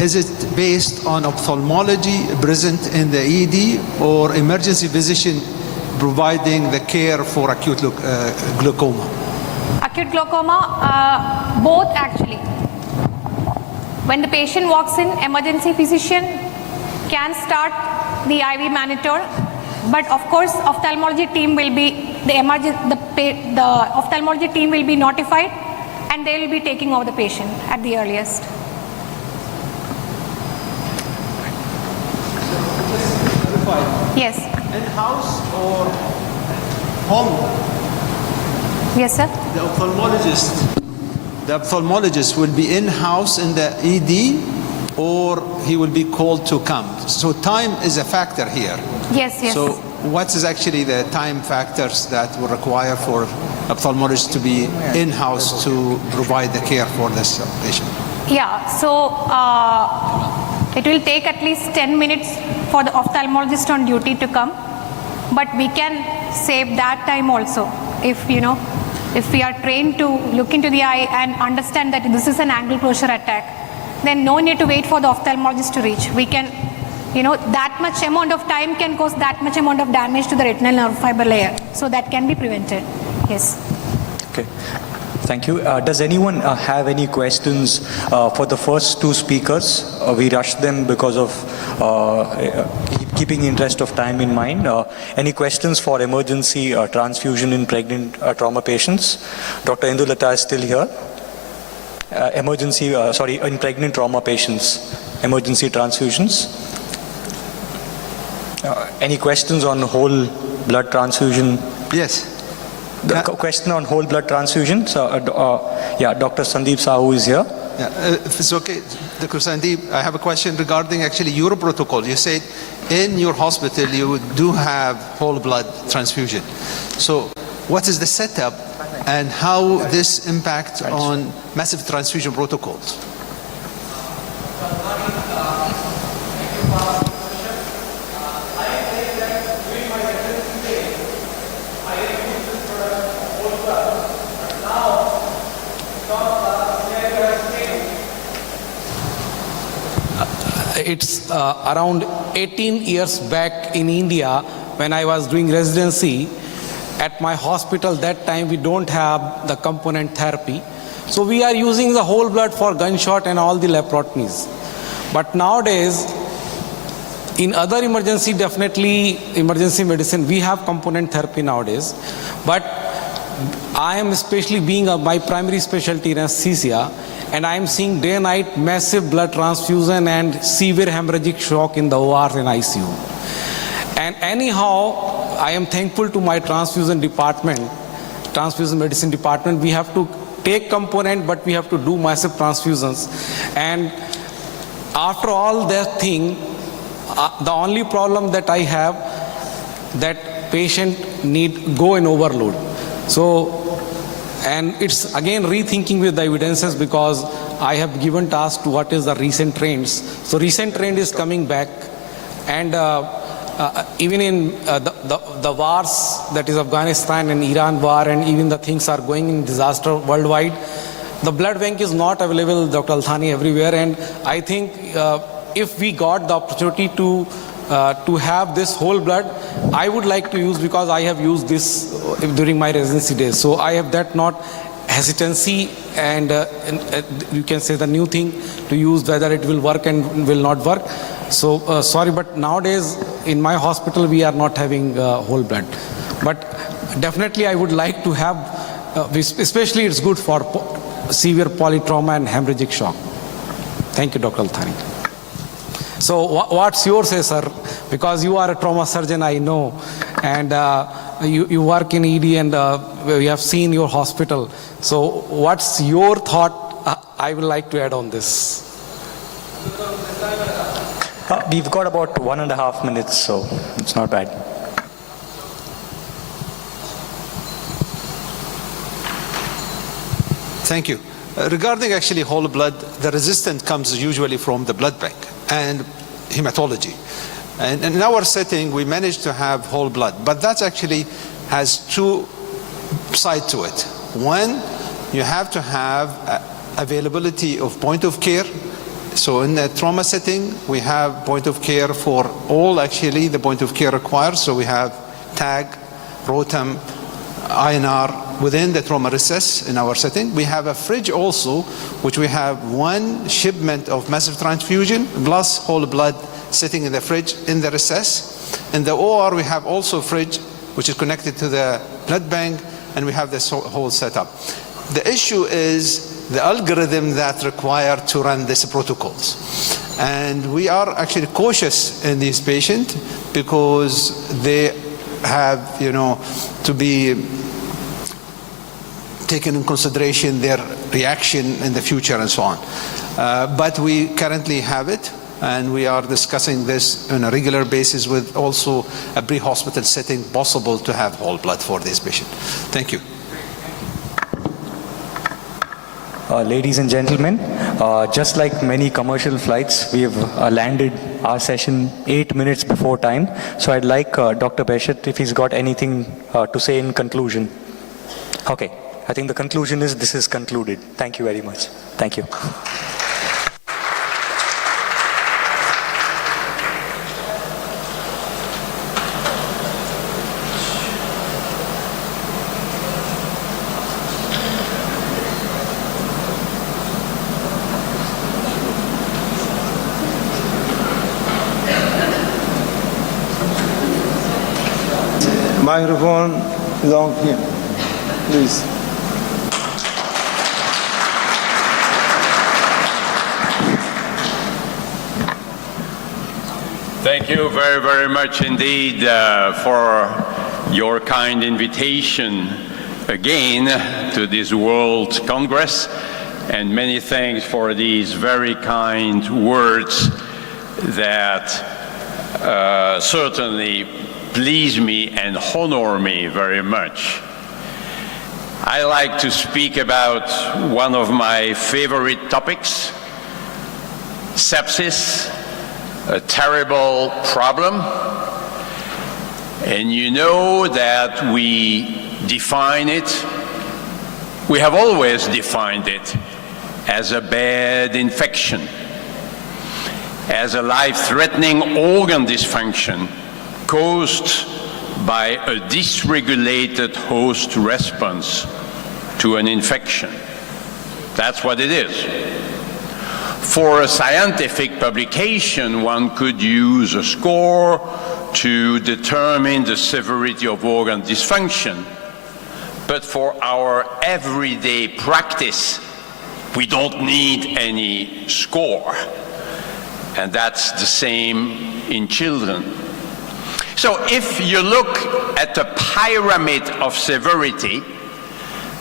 is it based on ophthalmology present in the ED or emergency physician providing the care for acute glaucoma? Acute glaucoma, both actually. When the patient walks in, emergency physician can start the IV monitor, but of course, ophthalmology team will be the ophthalmology team will be notified, and they will be taking over the patient at the earliest. Yes. In-house or home? Yes, sir. The ophthalmologist will be in-house in the ED, or he will be called to come. So time is a factor here. Yes, yes. So what is actually the time factors that will require for ophthalmologist to be in-house to provide the care for this patient? Yeah, so it will take at least 10 minutes for the ophthalmologist on duty to come, but we can save that time also if we are trained to look into the eye and understand that this is an angle closure attack, then no need to wait for the ophthalmologist to reach. We can, that much amount of time can cause that much amount of damage to the retinal nerve fiber layer, so that can be prevented. Yes. Okay. Thank you. Does anyone have any questions for the first 2 speakers? We rushed them because of keeping the interest of time in mind. Any questions for emergency transfusion in pregnant trauma patients? Dr. Indulata is still here. In pregnant trauma patients, emergency transfusions. Any questions on whole blood transfusion? Yes. The question on whole blood transfusion. So, Dr. Sandeep Sahu is here. Yeah, if it's okay, Dr. Sandeep, I have a question regarding actually your protocol. You said in your hospital you do have whole blood transfusion. So what is the setup and how this impacts on massive transfusion protocols? it's around 18 years back in India when I was doing residency. At my hospital that time we don't have the component therapy. So we are using the whole blood for gunshot and all the laparotomies. But nowadays, in other emergency, definitely emergency medicine, we have component therapy nowadays. But I am especially being my primary specialty in anesthesia, and I am seeing day and night massive blood transfusion and severe hemorrhagic shock in the ORs and ICU. And anyhow, I am thankful to my transfusion department, transfusion medicine department. We have to take component, but we have to do massive transfusions. And after all that thing, the only problem that I have, that patient need go in overload. So, and it's again rethinking with the evidences, because I have given task to what is the recent trends. So recent trend is coming back, and even in the wars, that is Afghanistan and Iran war, and even the things are going in disaster worldwide, the blood bank is not available, Dr. Althani, everywhere. And I think if we got the opportunity to have this whole blood, I would like to use, because I have used this during my residency days. So I have that not hesitancy, and you can say the new thing to use, whether it will work and will not work. So sorry, but nowadays in my hospital we are not having whole blood. But definitely I would like to have, especially it's good for severe polytrauma and hemorrhagic shock. Thank you, Dr. Althani. So what's your say, sir? Because you are a trauma surgeon, I know, and you work in ED, and we have seen your hospital. So what's your thought? I would like to add on this. We've got about 1.5 minutes, so it's not bad. Thank you. Regarding actually whole blood, the resistance comes usually from the blood bank and hematology. And in our setting, we managed to have whole blood, but that actually has two sides to it. One, you have to have availability of point of care. So in the trauma setting, we have point of care for all actually the point of care required. So we have TAG, ROTAM, INR within the trauma recess in our setting. We have a fridge also, which we have one shipment of massive transfusion plus whole blood sitting in the fridge in the recess. In the OR, we have also a fridge which is connected to the blood bank, and we have this whole setup. The issue is the algorithm that required to run these protocols. And we are actually cautious in these patients because they have, to be taken in consideration their reaction in the future and so on. But we currently have it, and we are discussing this on a regular basis with also a pre-hospital setting possible to have whole blood for this patient. Thank you. Ladies and gentlemen, just like many commercial flights, we have landed our session 8 minutes before time. So I'd like Dr. Beshet, if he's got anything to say in conclusion. Okay, I think the conclusion is this is concluded. Thank you very much. Thank you. Microphone is on here, please. Thank you very, very much indeed for your kind invitation again to this World Congress, and many thanks for these very kind words that certainly please me and honor me very much. I like to speak about one of my favorite topics, sepsis, a terrible problem. And you know that we define it, we have always defined it as a bad infection. as a life-threatening organ dysfunction caused by a dysregulated host response to an infection. That's what it is. For a scientific publication, one could use a score to determine the severity of organ dysfunction. But for our everyday practice, we don't need any score. And that's the same in children. So if you look at the pyramid of severity,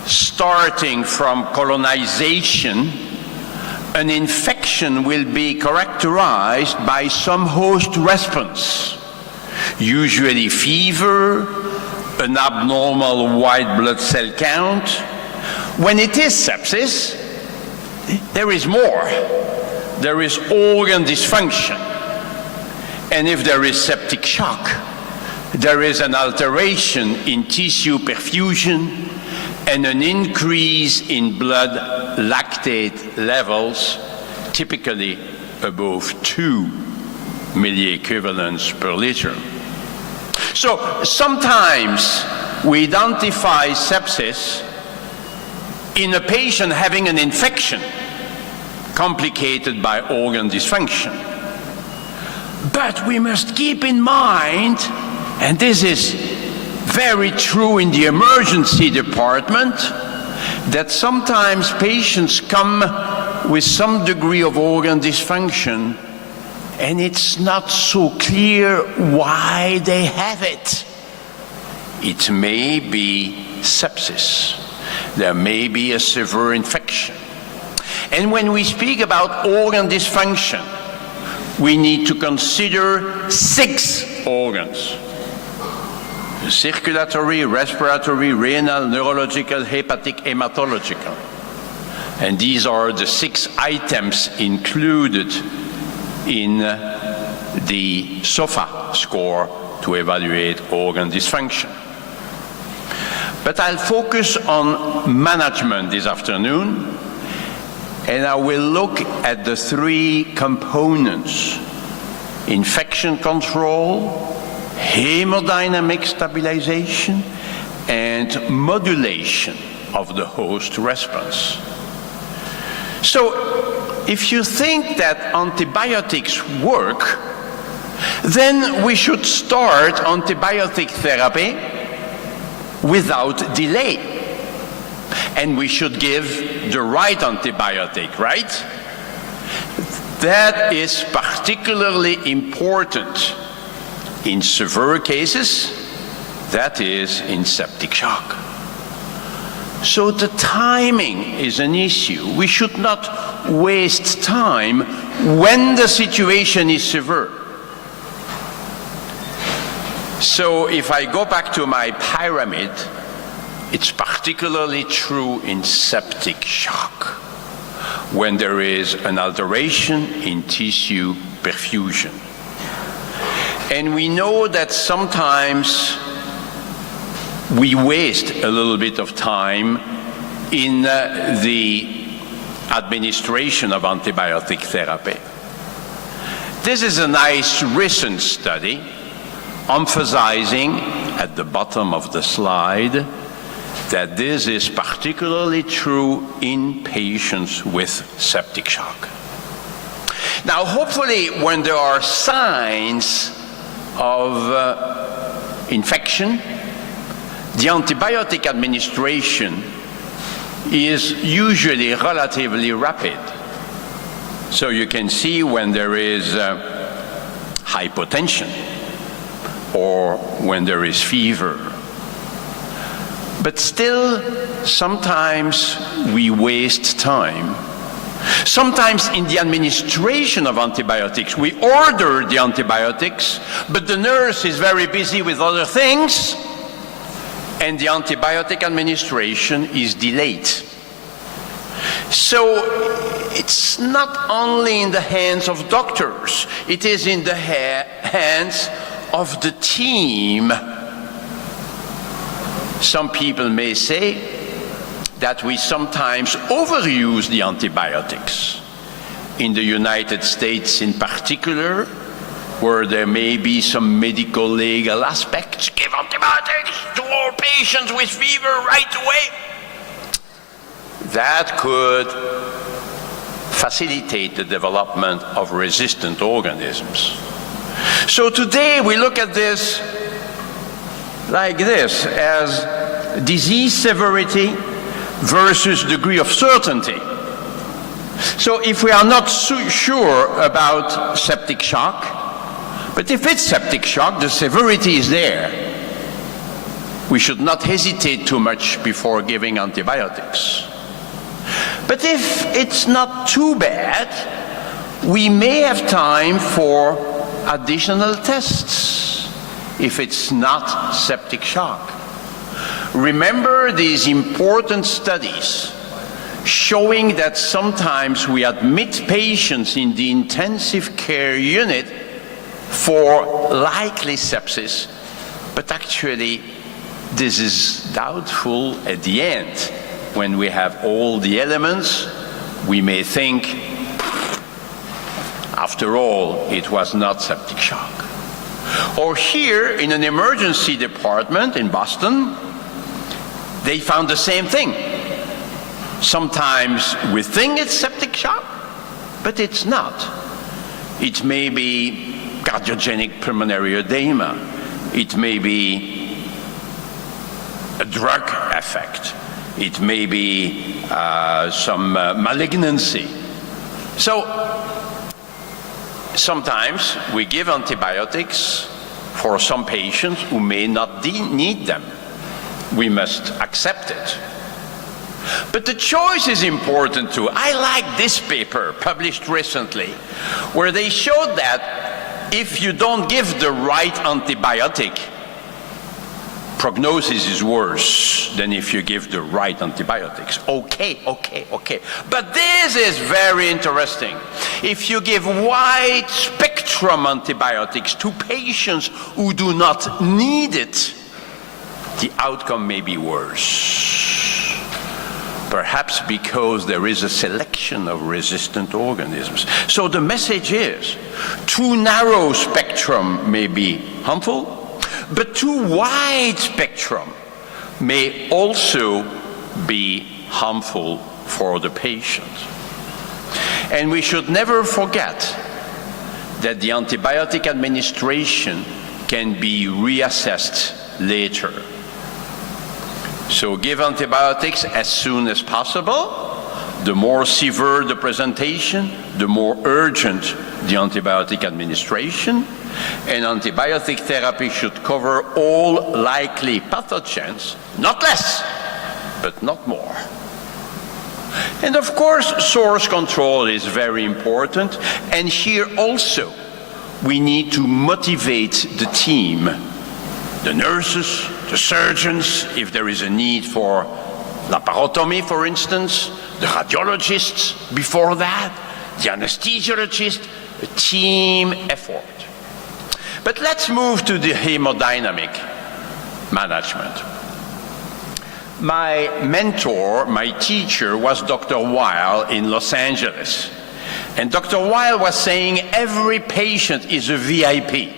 starting from colonization, an infection will be characterized by some host response, usually fever, an abnormal white blood cell count. When it is sepsis, there is more. There is organ dysfunction. And if there is septic shock, there is an alteration in tissue perfusion and an increase in blood lactate levels, typically above 2 milliequivalents per liter. So sometimes we identify sepsis in a patient having an infection complicated by organ dysfunction. But we must keep in mind, and this is very true in the emergency department, that sometimes patients come with some degree of organ dysfunction and it's not so clear why they have it. It may be sepsis. There may be a severe infection. And when we speak about organ dysfunction, we need to consider 6 organs: circulatory, respiratory, renal, neurological, hepatic, hematological. And these are the 6 items included in the SOFA score to evaluate organ dysfunction. But I'll focus on management this afternoon, and I will look at the 3 components: infection control, hemodynamic stabilization, and modulation of the host response. So, if you think that antibiotics work, then we should start antibiotic therapy without delay. And we should give the right antibiotic, right? That is particularly important in severe cases, that is in septic shock. So the timing is an issue. We should not waste time when the situation is severe. So if I go back to my pyramid, it's particularly true in septic shock, when there is an alteration in tissue perfusion. And we know that sometimes we waste a little bit of time in the administration of antibiotic therapy. This is a nice recent study emphasizing at the bottom of the slide that this is particularly true in patients with septic shock. Now, hopefully, when there are signs of infection, the antibiotic administration is usually relatively rapid. So you can see when there is hypotension or when there is fever. But still, sometimes we waste time. Sometimes in the administration of antibiotics, we order the antibiotics, but the nurse is very busy with other things, and the antibiotic administration is delayed. So it's not only in the hands of doctors, it is in the hands of the team. Some people may say that we sometimes overuse the antibiotics. in the United States in particular, where there may be some medical legal aspects, give antibiotics to all patients with fever right away. That could facilitate the development of resistant organisms. So today we look at this like this, as disease severity versus degree of certainty. So if we are not so sure about septic shock, but if it's septic shock, the severity is there, we should not hesitate too much before giving antibiotics. But if it's not too bad, we may have time for additional tests if it's not septic shock. Remember these important studies showing that sometimes we admit patients in the intensive care unit for likely sepsis, but actually this is doubtful at the end. When we have all the elements, we may think, after all, it was not septic shock. Or here in an emergency department in Boston, they found the same thing. Sometimes we think it's septic shock, but it's not. It may be cardiogenic pulmonary edema. It may be a drug effect. It may be some malignancy. So sometimes we give antibiotics for some patients who may not need them. We must accept it. But the choice is important too. I like this paper published recently, where they showed that if you don't give the right antibiotic, prognosis is worse than if you give the right antibiotics. Okay. But this is very interesting. If you give wide spectrum antibiotics to patients who do not need it, the outcome may be worse. Perhaps because there is a selection of resistant organisms. So the message is, too narrow spectrum may be harmful, but too wide spectrum may also be harmful for the patient. And we should never forget that the antibiotic administration can be reassessed later. So give antibiotics as soon as possible. The more severe the presentation, the more urgent the antibiotic administration. And antibiotic therapy should cover all likely pathogens, not less, but not more. And of course, source control is very important. And here also, we need to motivate the team, the nurses, the surgeons, if there is a need for laparotomy, for instance, the radiologists before that, the anesthesiologist, a team effort. But let's move to the hemodynamic management. My mentor, my teacher, was Dr. Weil in Los Angeles. And Dr. Weil was saying every patient is a VIP.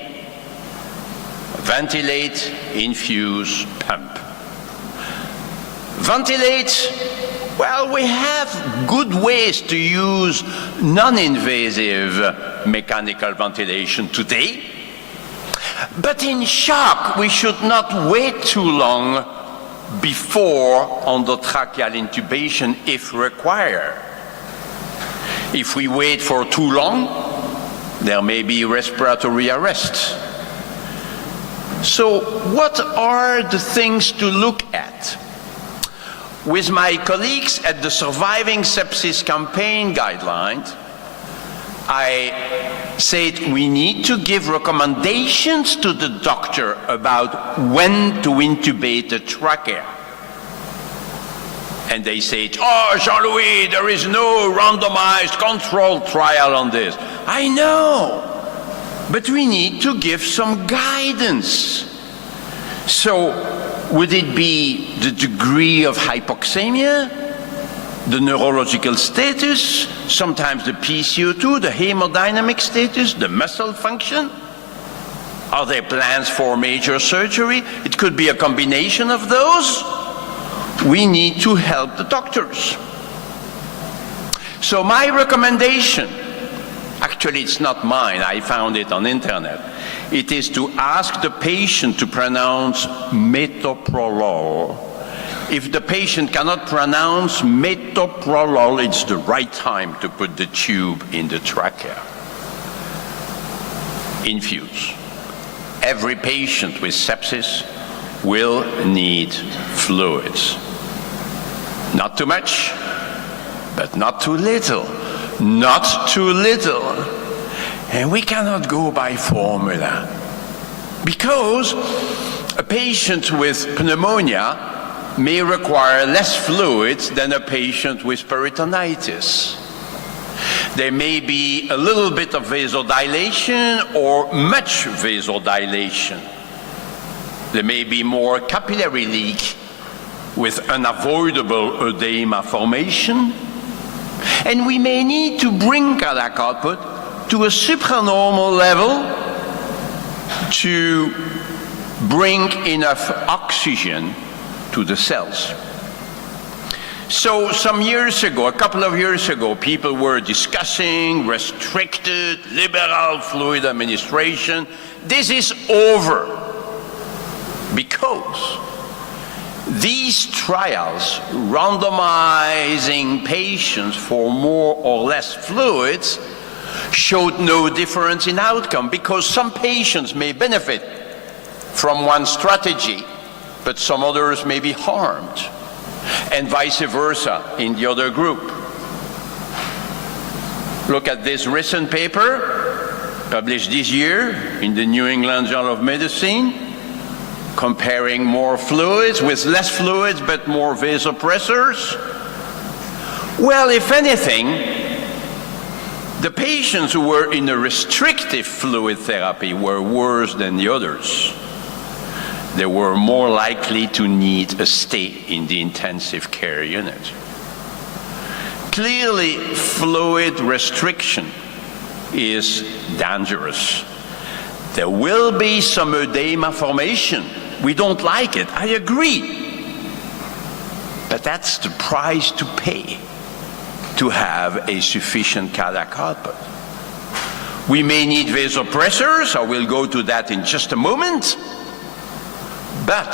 Ventilate, infuse, pump. Ventilate, well, we have good ways to use non-invasive mechanical ventilation today. But in shock, we should not wait too long before endotracheal intubation if required. If we wait for too long, there may be respiratory arrest. So what are the things to look at? With my colleagues at the Surviving Sepsis Campaign guidelines, I said we need to give recommendations to the doctor about when to intubate the trachea. And they said, oh, Jean-Louis, there is no randomized controlled trial on this. I know, but we need to give some guidance. So would it be the degree of hypoxemia? the neurological status, sometimes the PCO2, the hemodynamic status, the muscle function. Are there plans for major surgery? It could be a combination of those. We need to help the doctors. So my recommendation, actually it's not mine, I found it on internet, it is to ask the patient to pronounce metoprolol. If the patient cannot pronounce metoprolol, it's the right time to put the tube in the trachea. Infuse. Every patient with sepsis will need fluids. Not too much, but not too little. Not too little. And we cannot go by formula. Because a patient with pneumonia may require less fluids than a patient with peritonitis. There may be a little bit of vasodilation or much vasodilation. There may be more capillary leak with unavoidable edema formation. And we may need to bring cardiac output to a supranormal level to bring enough oxygen to the cells. So some years ago, a couple of years ago, people were discussing restricted liberal fluid administration. This is over because these trials randomizing patients for more or less fluids showed no difference in outcome because some patients may benefit from one strategy, but some others may be harmed, and vice versa in the other group. Look at this recent paper published this year in the New England Journal of Medicine, comparing more fluids with less fluids but more vasopressors. Well, if anything, the patients who were in a restrictive fluid therapy were worse than the others. They were more likely to need a stay in the intensive care unit. Clearly, fluid restriction is dangerous. There will be some edema formation. We don't like it, I agree. But that's the price to pay to have a sufficient cardiac output. We may need vasopressors, I will go to that in just a moment. But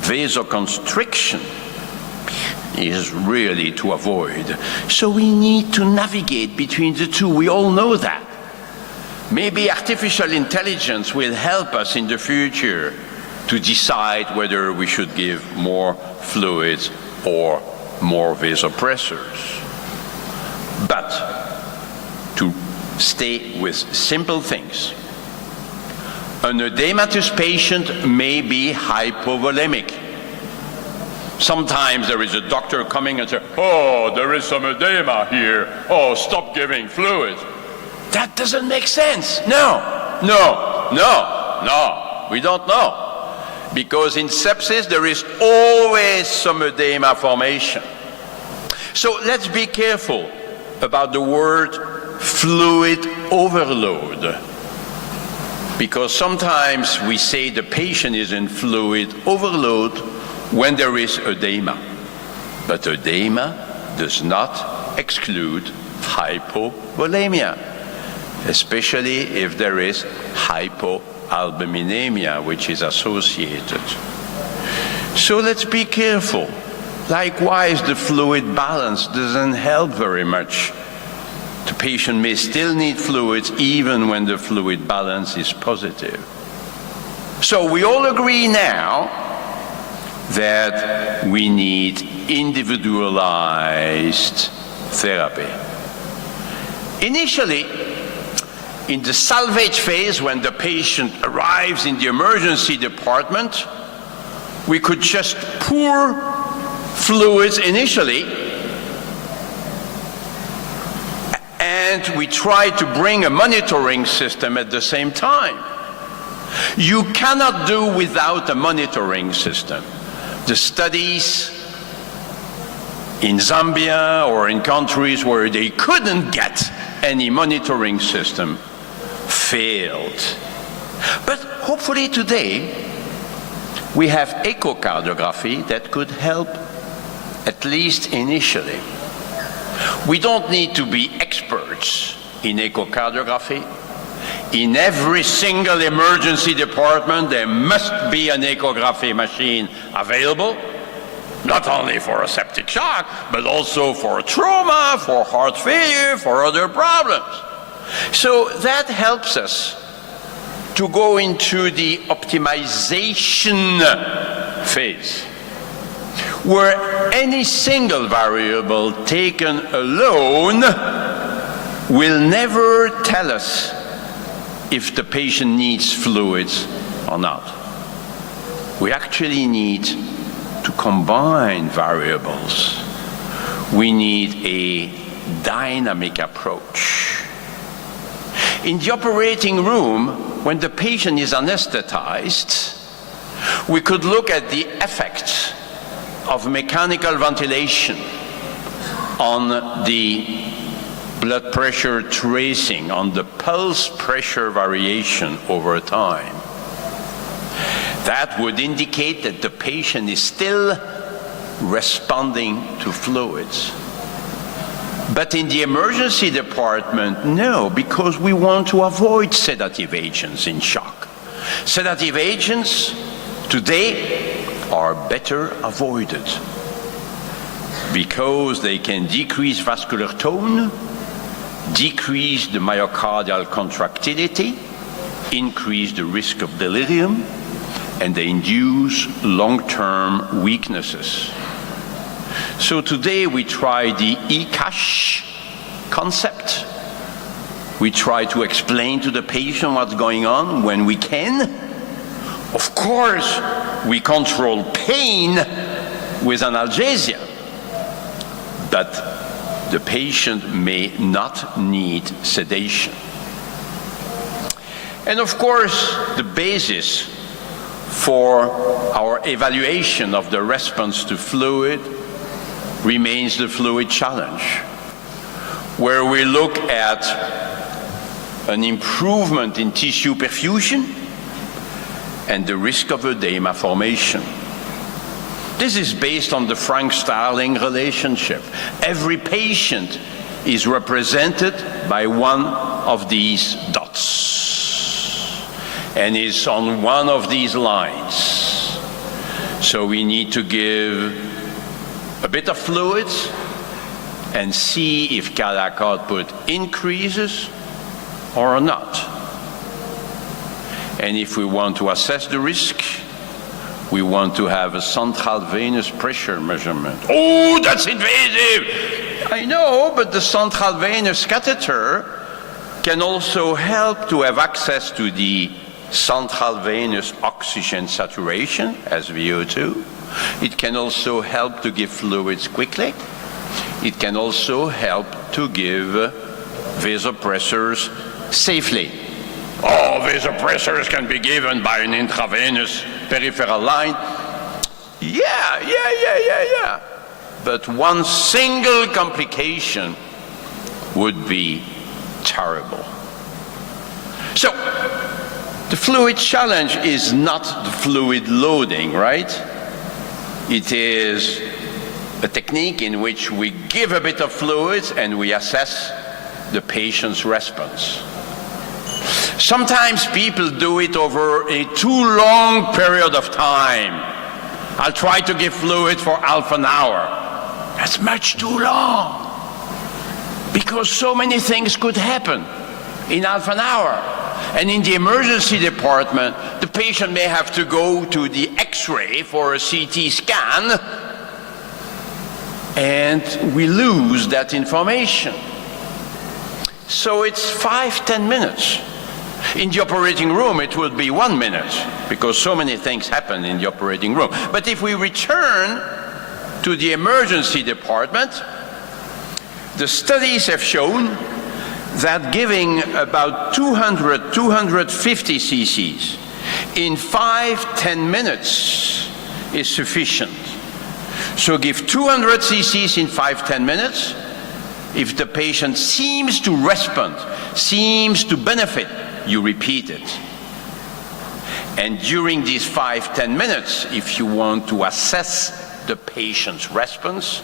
vasoconstriction is really to avoid. So we need to navigate between the two. We all know that. Maybe artificial intelligence will help us in the future to decide whether we should give more fluids or more vasopressors. But to stay with simple things. An edematous patient may be hypovolemic. Sometimes there is a doctor coming and says, oh, there is some edema here. Oh, stop giving fluids. That doesn't make sense. No, we don't know. Because in sepsis, there is always some edema formation. So let's be careful about the word fluid overload. Because sometimes we say the patient is in fluid overload when there is edema. But edema does not exclude hypovolemia, especially if there is hypoalbuminemia, which is associated. So let's be careful. Likewise, the fluid balance doesn't help very much. The patient may still need fluids even when the fluid balance is positive. So we all agree now that we need individualized therapy. Initially, in the salvage phase, when the patient arrives in the emergency department, we could just pour fluids initially, and we try to bring a monitoring system at the same time. You cannot do without a monitoring system. The studies in Zambia or in countries where they couldn't get any monitoring system failed. But hopefully today we have echocardiography that could help, at least initially. We don't need to be experts in echocardiography. In every single emergency department, there must be an echography machine available, not only for a septic shock, but also for trauma, for heart failure, for other problems. So that helps us to go into the optimization phase, where any single variable taken alone will never tell us if the patient needs fluids or not. We actually need to combine variables. We need a dynamic approach. In the operating room, when the patient is anesthetized, we could look at the effects of mechanical ventilation on the blood pressure tracing, on the pulse pressure variation over time. That would indicate that the patient is still responding to fluids. But in the emergency department, no, because we want to avoid sedative agents in shock. Sedative agents today are better avoided because they can decrease vascular tone, decrease the myocardial contractility, increase the risk of delirium, and they induce long-term weaknesses. So today we try the ECASH concept. We try to explain to the patient what's going on when we can. Of course, we control pain with analgesia, but the patient may not need sedation. And of course, the basis for our evaluation of the response to fluid remains the fluid challenge, where we look at an improvement in tissue perfusion and the risk of edema formation. This is based on the Frank-Starling relationship. Every patient is represented by one of these dots and is on one of these lines. So we need to give a bit of fluids and see if cardiac output increases or not. And if we want to assess the risk, we want to have a central venous pressure measurement. Oh, that's invasive! I know, but the central venous catheter can also help to have access to the central venous oxygen saturation, SVO2. It can also help to give fluids quickly. It can also help to give vasopressors safely. Oh, vasopressors can be given by an intravenous peripheral line. Yeah. But one single complication would be terrible. So, the fluid challenge is not the fluid loading, right? It is a technique in which we give a bit of fluids and we assess the patient's response. Sometimes people do it over a too long period of time. I'll try to give fluid for half an hour. That's much too long, because so many things could happen in half an hour. And in the emergency department, the patient may have to go to the X-ray for a CT scan, and we lose that information. So it's 5-10 minutes. In the operating room, it will be 1 minute, because so many things happen in the operating room. But if we return to the emergency department, the studies have shown that giving about 250 cc's in 5-10 minutes is sufficient So give 200 cc's in 5-10 minutes. If the patient seems to respond, seems to benefit, you repeat it. And during these 5-10 minutes, if you want to assess the patient's response,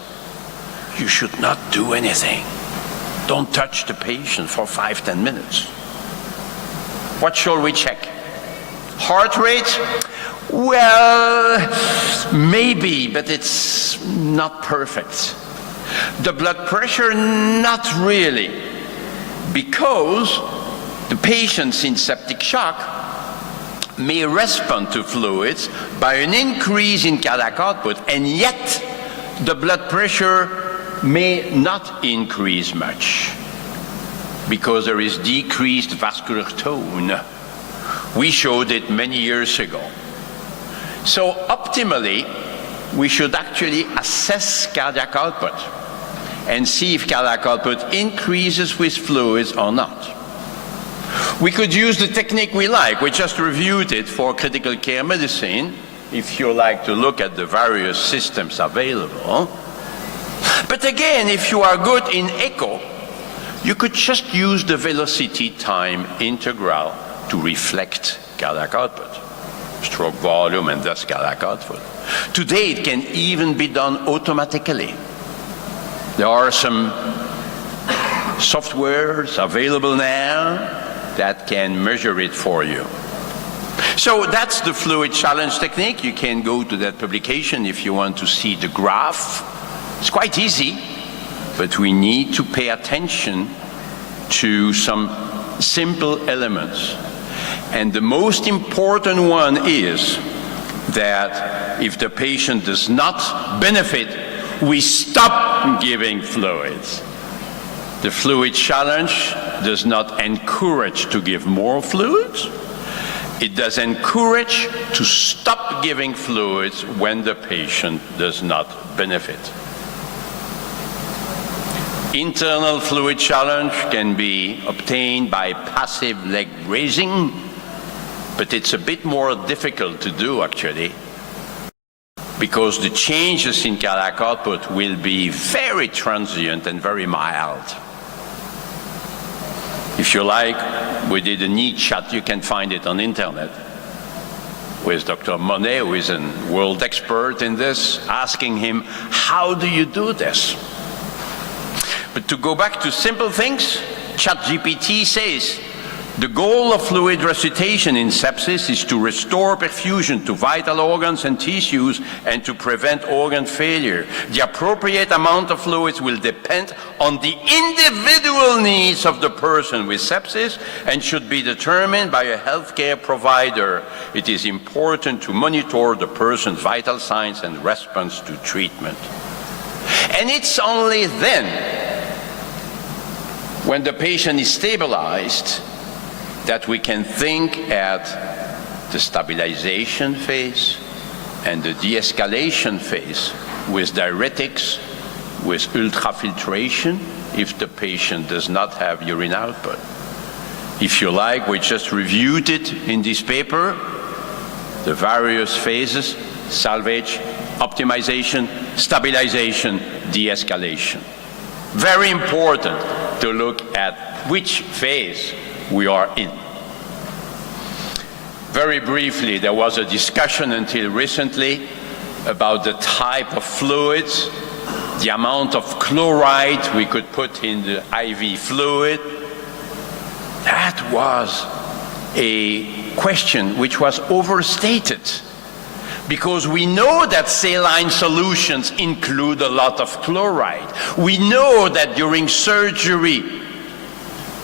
you should not do anything. Don't touch the patient for 5-10 minutes. What shall we check? Heart rate? Well, maybe, but it's not perfect. The blood pressure? Not really, because the patients in septic shock may respond to fluids by an increase in cardiac output, and yet the blood pressure may not increase much because there is decreased vascular tone. We showed it many years ago. So optimally, we should actually assess cardiac output and see if cardiac output increases with fluids or not. We could use the technique we like. We just reviewed it for critical care medicine, if you like to look at the various systems available. But again, if you are good in echo, you could just use the velocity time integral to reflect cardiac output, stroke volume, and thus cardiac output. Today, it can even be done automatically. There are some softwares available now that can measure it for you. So that's the fluid challenge technique. You can go to that publication if you want to see the graph. It's quite easy, but we need to pay attention to some simple elements. And the most important one is that if the patient does not benefit, we stop giving fluids. The fluid challenge does not encourage to give more fluids. It does encourage to stop giving fluids when the patient does not benefit. Internal fluid challenge can be obtained by passive leg raising, but it's a bit more difficult to do actually, because the changes in cardiac output will be very transient and very mild. If you like, we did a neat chat, you can find it on internet, with Dr. Monet, who is a world expert in this, asking him, how do you do this? But to go back to simple things, ChatGPT says, the goal of fluid resuscitation in sepsis is to restore perfusion to vital organs and tissues and to prevent organ failure. The appropriate amount of fluids will depend on the individual needs of the person with sepsis and should be determined by a healthcare provider. It is important to monitor the person's vital signs and response to treatment. And it's only then, when the patient is stabilized, that we can think at the stabilization phase and the de-escalation phase with diuretics, with ultrafiltration, if the patient does not have urine output. If you like, we just reviewed it in this paper, the various phases: salvage, optimization, stabilization, de-escalation. Very important to look at which phase we are in. Very briefly, there was a discussion until recently about the type of fluids, the amount of chloride we could put in the IV fluid. That was a question which was overstated, because we know that saline solutions include a lot of chloride. We know that during surgery,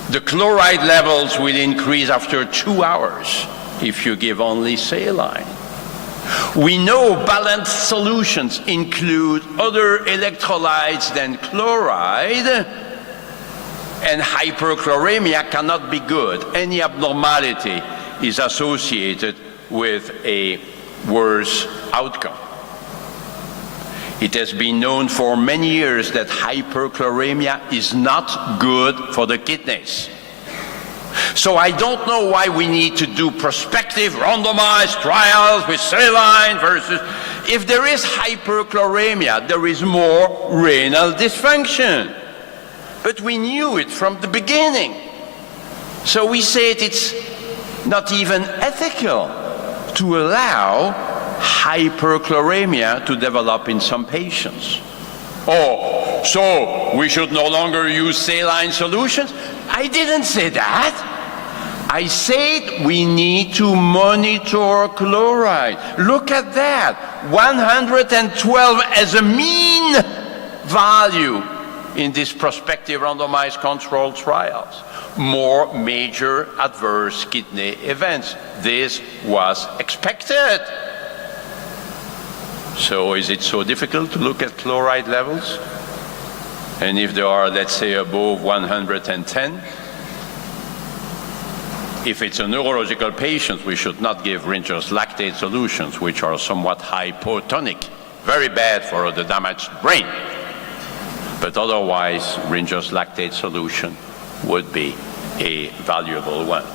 the chloride levels will increase after 2 hours if you give only saline. We know balanced solutions include other electrolytes than chloride, and hyperchloremia cannot be good. Any abnormality is associated with a worse outcome. It has been known for many years that hyperchloremia is not good for the kidneys. So I don't know why we need to do prospective randomized trials with saline versus If there is hyperchloremia, there is more renal dysfunction. But we knew it from the beginning. So we said it's not even ethical to allow hyperchloremia to develop in some patients. Oh, so we should no longer use saline solutions? I didn't say that. I said we need to monitor chloride. Look at that, 112 as a mean value in these prospective randomized controlled trials. More major adverse kidney events. This was expected. So is it so difficult to look at chloride levels? And if they are, let's say, above 110, if it's a neurological patient, we should not give Ringer's lactate solutions, which are somewhat hypotonic, very bad for the damaged brain. But otherwise, Ringer's lactate solution would be a valuable one.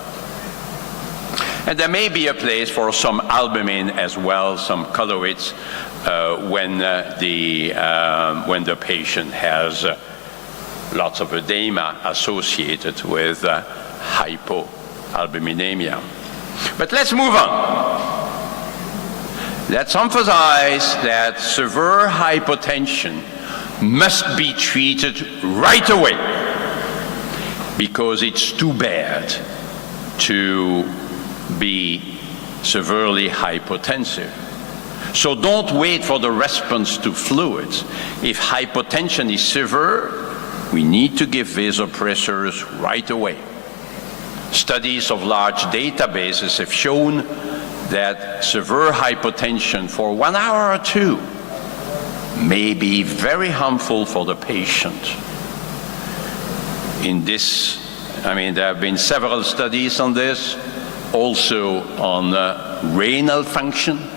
And there may be a place for some albumin as well, some colloids, when the patient has lots of edema associated with hypoalbuminemia. But let's move on. Let's emphasize that severe hypotension must be treated right away, because it's too bad to be severely hypotensive. So don't wait for the response to fluids. If hypotension is severe, we need to give vasopressors right away. Studies of large databases have shown that severe hypotension for 1 hour or two may be very harmful for the patient. In this, there have been several studies on this, also on renal function.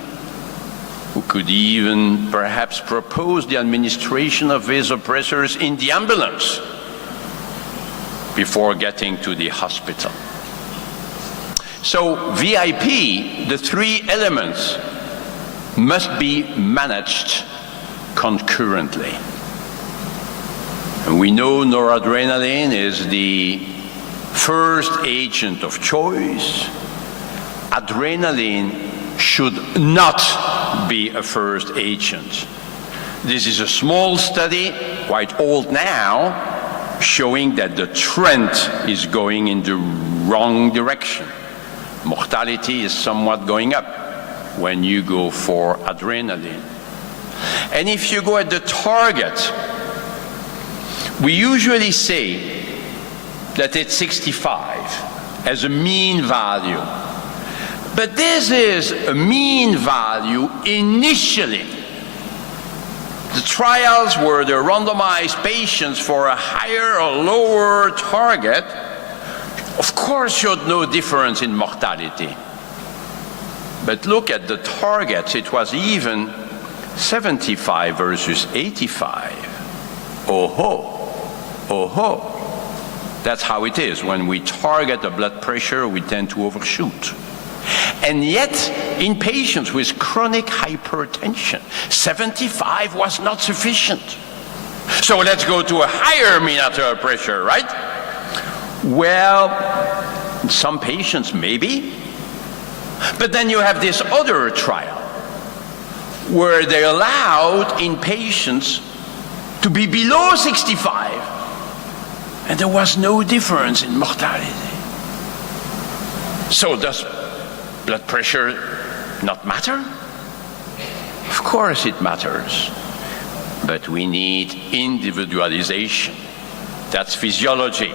We could even perhaps propose the administration of vasopressors in the ambulance before getting to the hospital. So VIP, the three elements, must be managed concurrently. And we know noradrenaline is the first agent of choice. Adrenaline should not be a first agent. This is a small study, quite old now, showing that the trend is going in the wrong direction. Mortality is somewhat going up when you go for adrenaline. And if you go at the target, we usually say that it's 65 as a mean value. But this is a mean value initially. The trials where they randomized patients for a higher or lower target, of course, showed no difference in mortality. But look at the targets, it was even 75 versus 85. Oh-ho. That's how it is. When we target the blood pressure, we tend to overshoot. And yet, in patients with chronic hypertension, 75 was not sufficient. So let's go to a higher mean arterial pressure, right? Well, in some patients, maybe. But then you have this other trial where they allowed in patients to be below 65, and there was no difference in mortality. So does blood pressure not matter? Of course it matters, but we need individualization. That's physiology,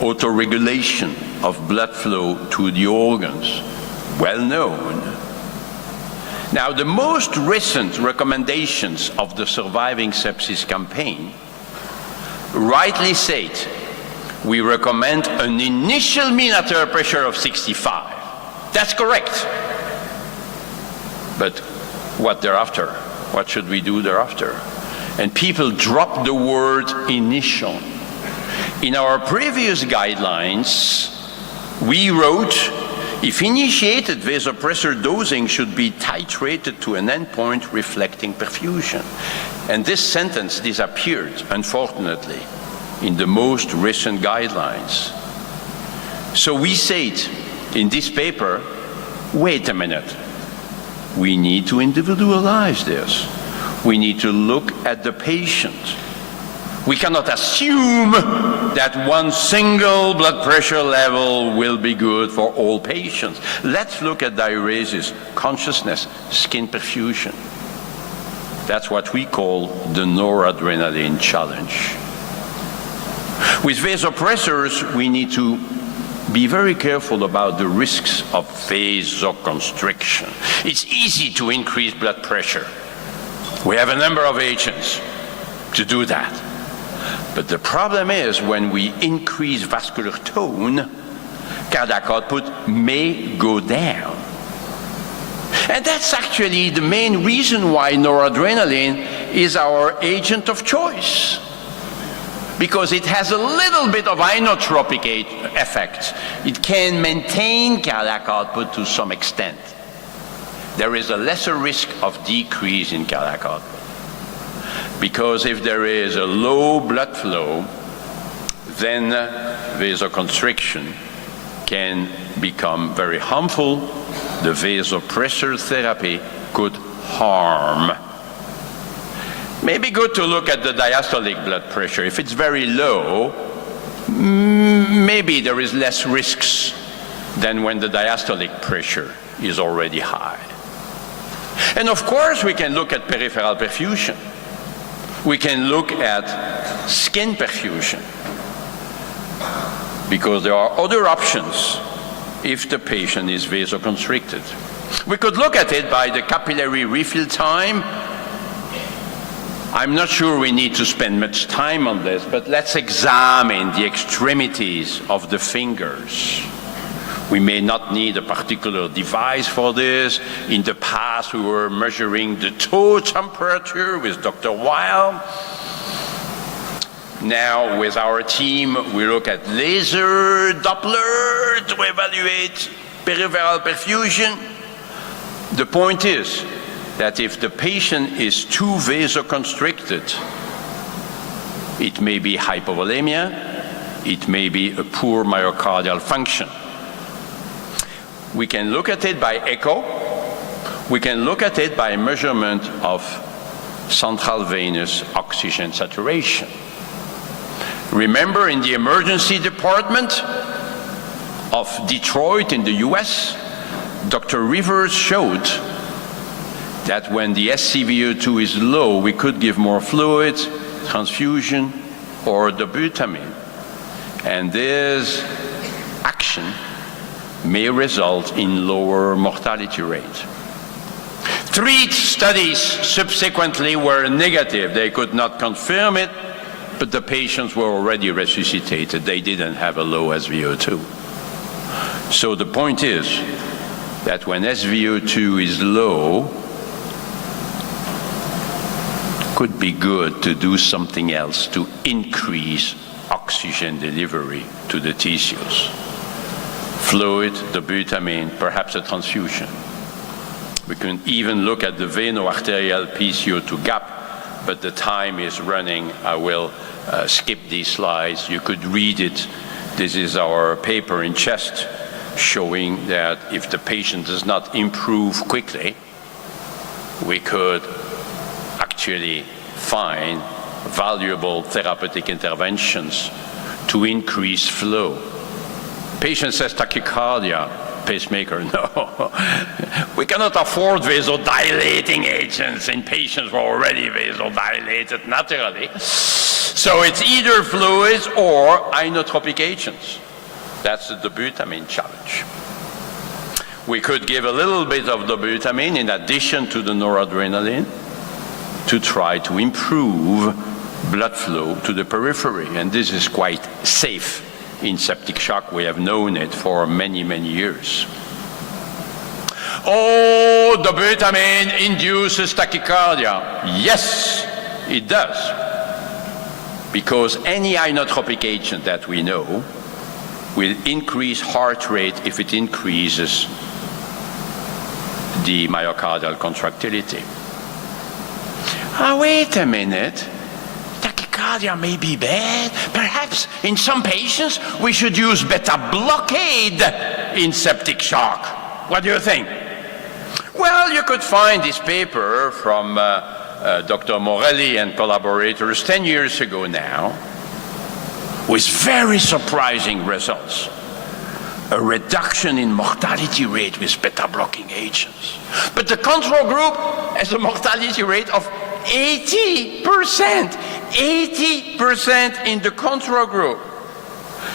autoregulation of blood flow to the organs, well known. Now, the most recent recommendations of the Surviving Sepsis campaign rightly said we recommend an initial mean arterial pressure of 65. That's correct. But what thereafter? What should we do thereafter? And people drop the word initial. In our previous guidelines, we wrote If initiated, vasopressor dosing should be titrated to an endpoint reflecting perfusion. And this sentence disappeared, unfortunately, in the most recent guidelines. So we said in this paper, wait a minute, we need to individualize this. We need to look at the patient. We cannot assume that one single blood pressure level will be good for all patients. Let's look at diuresis, consciousness, skin perfusion. That's what we call the noradrenaline challenge. With vasopressors, we need to be very careful about the risks of vasoconstriction. It's easy to increase blood pressure. We have a number of agents to do that. But the problem is when we increase vascular tone, cardiac output may go down. And that's actually the main reason why noradrenaline is our agent of choice. Because it has a little bit of inotropic effect. It can maintain cardiac output to some extent. There is a lesser risk of decrease in cardiac output. Because if there is a low blood flow, then vasoconstriction can become very harmful. The vasopressor therapy could harm. Maybe good to look at the diastolic blood pressure. If it's very low, maybe there is less risks than when the diastolic pressure is already high. And of course, we can look at peripheral perfusion. We can look at skin perfusion, because there are other options if the patient is vasoconstricted. We could look at it by the capillary refill time. I'm not sure we need to spend much time on this, but let's examine the extremities of the fingers. We may not need a particular device for this. In the past, we were measuring the toe temperature with Dr. Weil. Now, with our team, we look at laser Doppler to evaluate peripheral perfusion. The point is that if the patient is too vasoconstricted, it may be hypovolemia, it may be a poor myocardial function. We can look at it by echo. We can look at it by measurement of central venous oxygen saturation. Remember, in the emergency department of Detroit in the US, Dr. Rivers showed that when the SCVO2 is low, we could give more fluid, transfusion, or dobutamine. And this action may result in lower mortality rate. 3 studies subsequently were negative. They could not confirm it, but the patients were already resuscitated. They didn't have a low SVO2. So the point is that when SVO2 is low, it could be good to do something else to increase oxygen delivery to the tissues. Fluid, dobutamine, perhaps a transfusion. We can even look at the veno-arterial PCO2 gap, but the time is running. I will skip these slides. You could read it. This is our paper in Chest showing that if the patient does not improve quickly, we could actually find valuable therapeutic interventions to increase flow. Patient says tachycardia, pacemaker. No, we cannot afford vasodilating agents in patients who are already vasodilated naturally. So it's either fluids or inotropic agents. That's the dobutamine challenge. We could give a little bit of dobutamine in addition to the noradrenaline to try to improve blood flow to the periphery, and this is quite safe. In septic shock, we have known it for many, many years. Oh, dobutamine induces tachycardia. Yes, it does. Because any inotropic agent that we know will increase heart rate if it increases the myocardial contractility. Wait a minute. Tachycardia may be bad. Perhaps in some patients we should use beta blockade in septic shock. What do you think? Well, you could find this paper from Dr. Morelli and collaborators 10 years ago now, with very surprising results. A reduction in mortality rate with beta-blocking agents. But the control group has a mortality rate of 80%. 80% in the control group.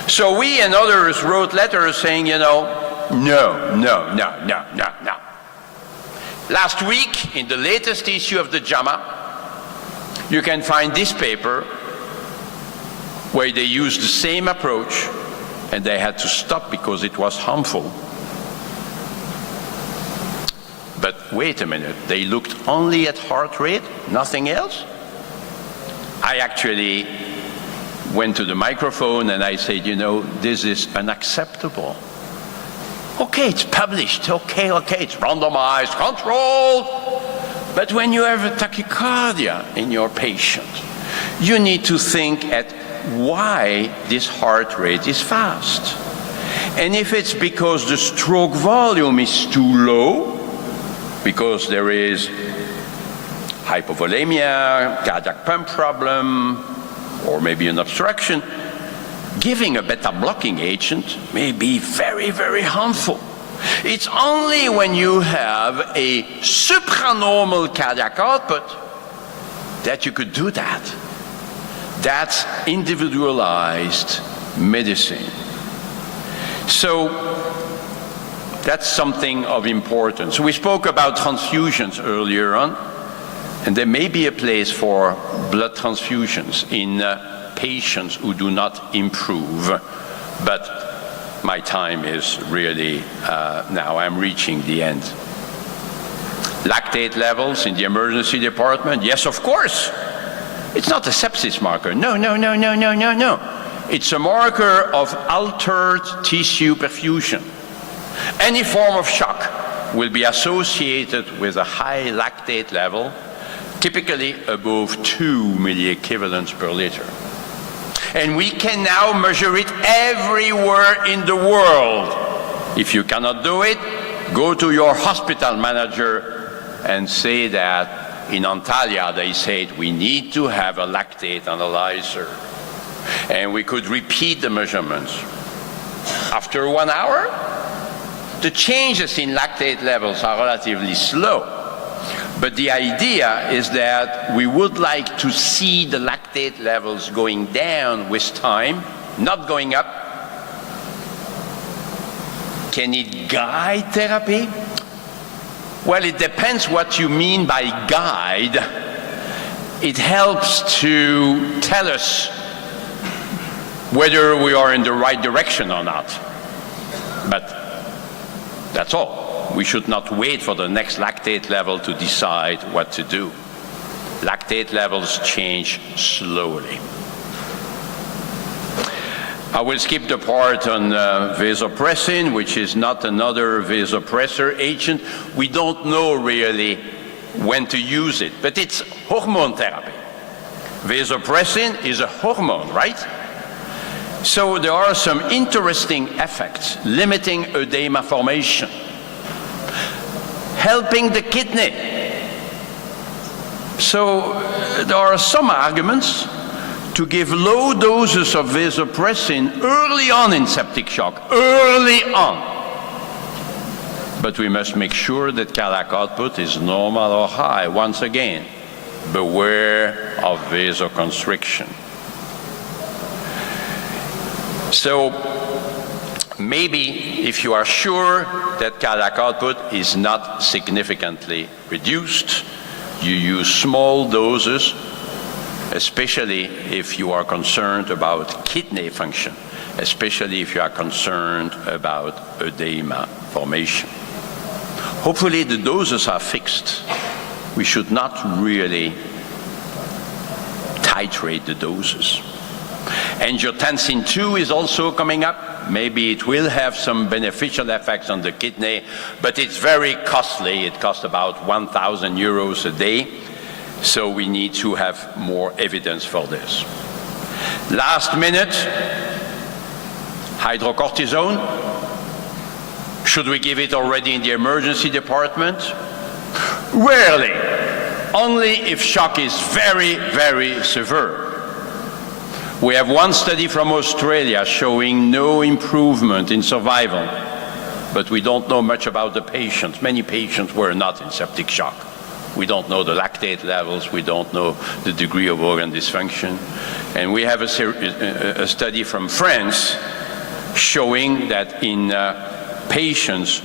So we and others wrote letters saying, you know, no. Last week, in the latest issue of the JAMA, you can find this paper where they used the same approach and they had to stop because it was harmful. But wait a minute, they looked only at heart rate, nothing else? I actually went to the microphone and I said, you know, this is unacceptable. Okay, it's published, okay, it's randomized, controlled. But when you have a tachycardia in your patient, you need to think at why this heart rate is fast. And if it's because the stroke volume is too low, because there is hypovolemia, cardiac pump problem, or maybe an obstruction, giving a beta-blocking agent may be very, very harmful. It's only when you have a supranormal cardiac output that you could do that. That's individualized medicine. So that's something of importance. We spoke about transfusions earlier on, and there may be a place for blood transfusions in patients who do not improve, but my time is really, now I'm reaching the end. Lactate levels in the emergency department, yes, of course. It's not a sepsis marker, no. It's a marker of altered tissue perfusion. Any form of shock will be associated with a high lactate level, typically above 2 milliequivalents per liter. And we can now measure it everywhere in the world. If you cannot do it, go to your hospital manager and say that in Antalya they said we need to have a lactate analyzer. And we could repeat the measurements. After 1 hour, the changes in lactate levels are relatively slow. But the idea is that we would like to see the lactate levels going down with time, not going up. Can it guide therapy? Well, it depends what you mean by guide. It helps to tell us whether we are in the right direction or not. But that's all. We should not wait for the next lactate level to decide what to do. Lactate levels change slowly. I will skip the part on vasopressin, which is not another vasopressor agent. We don't know really when to use it, but it's hormone therapy. Vasopressin is a hormone, right? So there are some interesting effects limiting edema formation, helping the kidney. So there are some arguments to give low doses of vasopressin early on in septic shock, early on. But we must make sure that cardiac output is normal or high. Once again, beware of vasoconstriction. So maybe if you are sure that cardiac output is not significantly reduced, you use small doses, especially if you are concerned about kidney function, especially if you are concerned about edema formation. Hopefully the doses are fixed. We should not really titrate the doses. Angiotensin II is also coming up. Maybe it will have some beneficial effects on the kidney, but it's very costly. It costs about 1,000 euros a day. So we need to have more evidence for this. Last minute, hydrocortisone. Should we give it already in the emergency department? Rarely. Only if shock is very, very severe. We have one study from Australia showing no improvement in survival, but we don't know much about the patients. Many patients were not in septic shock. We don't know the lactate levels, we don't know the degree of organ dysfunction. And we have a study from France showing that in patients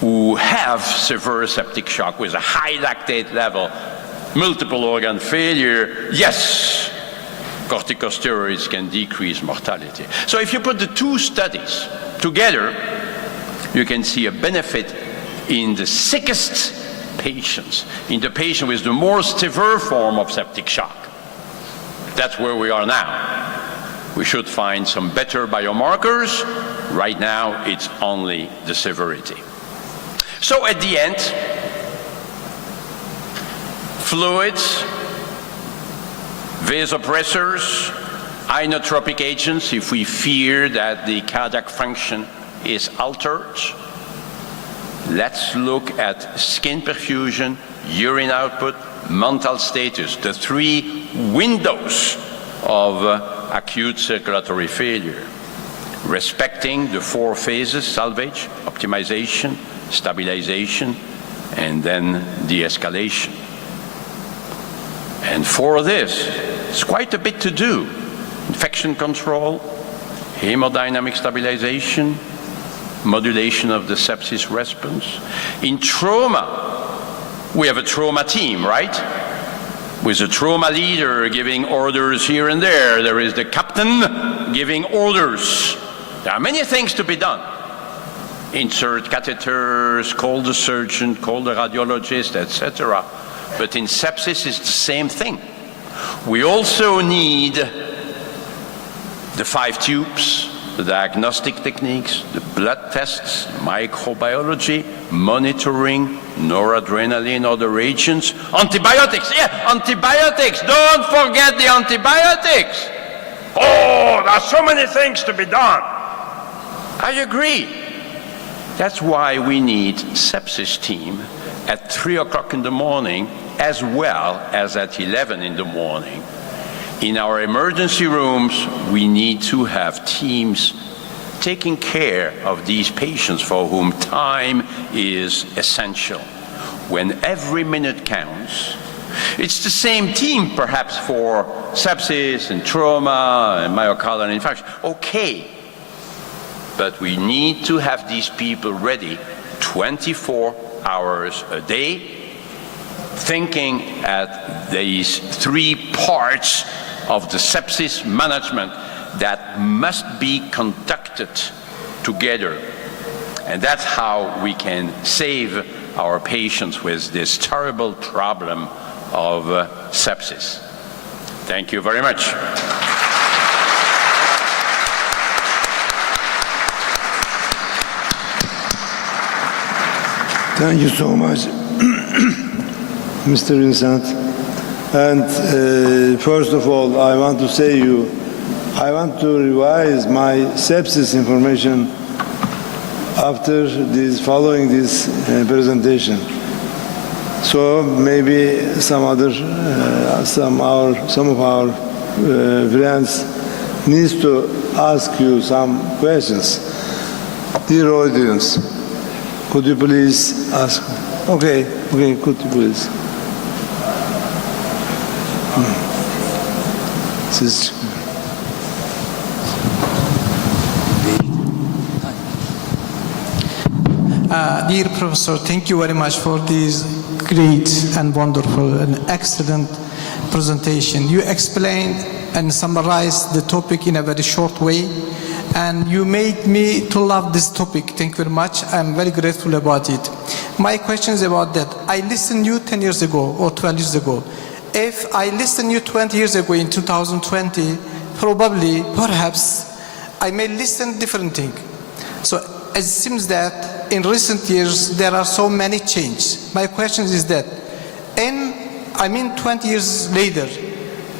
who have severe septic shock with a high lactate level, multiple organ failure, yes, corticosteroids can decrease mortality. So if you put the two studies together, you can see a benefit in the sickest patients, in the patient with the more severe form of septic shock. That's where we are now. We should find some better biomarkers. Right now, it's only the severity. So at the end, fluids, vasopressors, inotropic agents if we fear that the cardiac function is altered. Let's look at skin perfusion, urine output, mental status, the three windows of acute circulatory failure, respecting the four phases: salvage, optimization, stabilization, and then de-escalation. And for this, it's quite a bit to do. Infection control, hemodynamic stabilization, modulation of the sepsis response. In trauma, we have a trauma team, right? With a trauma leader giving orders here and there. There is the captain giving orders. There are many things to be done. Insert catheters, call the surgeon, call the radiologist, etc. But in sepsis, it's the same thing. We also need the 5 tubes, the diagnostic techniques, the blood tests, microbiology, monitoring, noradrenaline, other agents, antibiotics. Yeah, antibiotics. Don't forget the antibiotics. Oh, there are so many things to be done. I agree. That's why we need sepsis team at 3 o'clock in the morning as well as at 11 in the morning. In our emergency rooms, we need to have teams taking care of these patients for whom time is essential. When every minute counts, it's the same team perhaps for sepsis and trauma and myocardial infarction. Okay, but we need to have these people ready 24 hours a day, thinking at these 3 parts of the sepsis management that must be conducted together. And that's how we can save our patients with this terrible problem of sepsis. Thank you very much. Thank you so much, Mr. Vincent. And first of all, I want to say I want to revise my sepsis information after following this presentation. So maybe some of our friends needs to ask you some questions. Dear audience, could you please ask? Okay, could you please? Dear Professor, thank you very much for this great and wonderful and excellent presentation. You explained and summarized the topic in a very short way, and you made me to love this topic. Thank you very much. I'm very grateful about it. My question is about that. I listened to you 10 years ago or 12 years ago. If I listened to you 20 years ago in 2020, perhaps I may listen different thing. So it seems that in recent years there are so many changes. My question is that, 20 years later,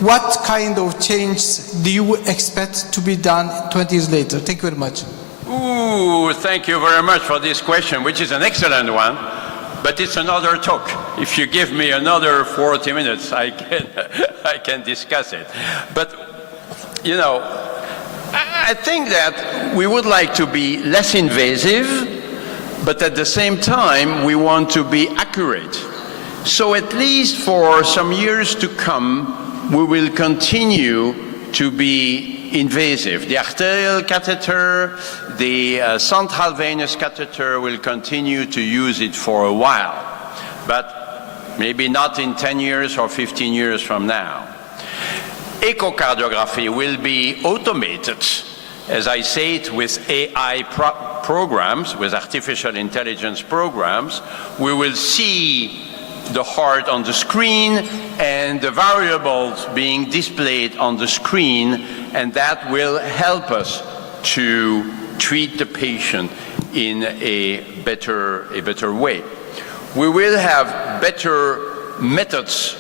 what kind of change do you expect to be done 20 years later? Thank you very much. Ooh, thank you very much for this question, which is an excellent one, but it's another talk. If you give me another 40 minutes, I can discuss it. But, you know, I think that we would like to be less invasive, but at the same time, we want to be accurate. So at least for some years to come, we will continue to be invasive. The arterial catheter, the central venous catheter will continue to use it for a while, but maybe not in 10 years or 15 years from now. Echocardiography will be automated, as I say it, with AI programs, with artificial intelligence programs. We will see the heart on the screen and the variables being displayed on the screen, and that will help us to treat the patient in a better way. We will have better methods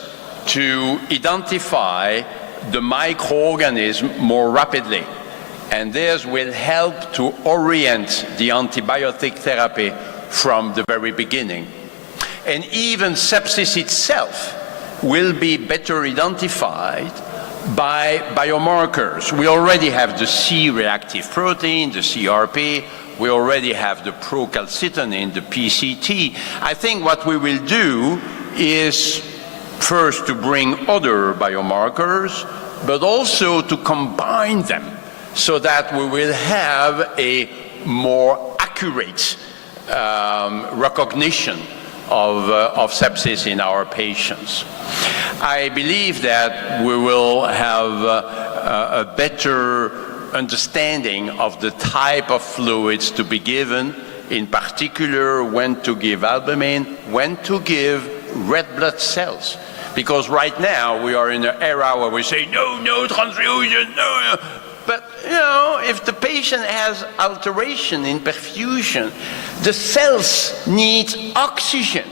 to identify the microorganism more rapidly, and this will help to orient the antibiotic therapy from the very beginning. And even sepsis itself will be better identified by biomarkers. We already have the C-reactive protein, the CRP. We already have the procalcitonin, the PCT. I think what we will do is first to bring other biomarkers, but also to combine them so that we will have a more accurate recognition of sepsis in our patients. I believe that we will have a better understanding of the type of fluids to be given, in particular when to give albumin, when to give red blood cells. Because right now we are in an era where we say, no transfusion, no. But, you know, if the patient has alteration in perfusion, the cells need oxygen.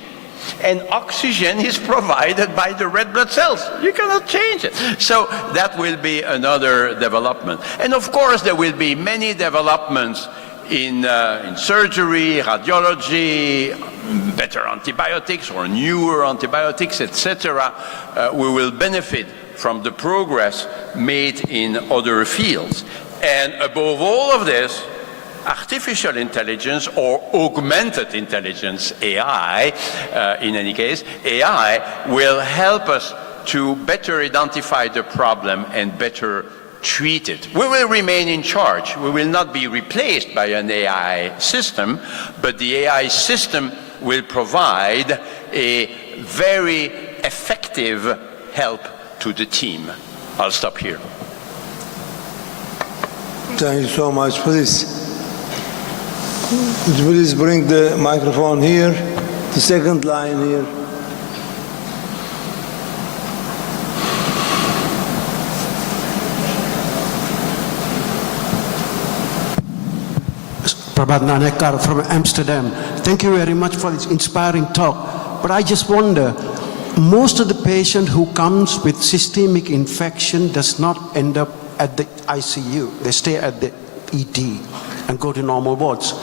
And oxygen is provided by the red blood cells. You cannot change it. So that will be another development. And of course, there will be many developments in surgery, radiology, better antibiotics or newer antibiotics, etc. We will benefit from the progress made in other fields. And above all of this, artificial intelligence or augmented intelligence, AI, in any case, AI will help us to better identify the problem and better treat it. We will remain in charge. We will not be replaced by an AI system, but the AI system will provide a very effective help to the team. I'll stop here. Thank you so much. Please bring the microphone here, the second line here. Prabhat Nanekar from Amsterdam. Thank you very much for this inspiring talk. But I just wonder, most of the patient who comes with systemic infection does not end up at the ICU. They stay at the ED and go to normal wards.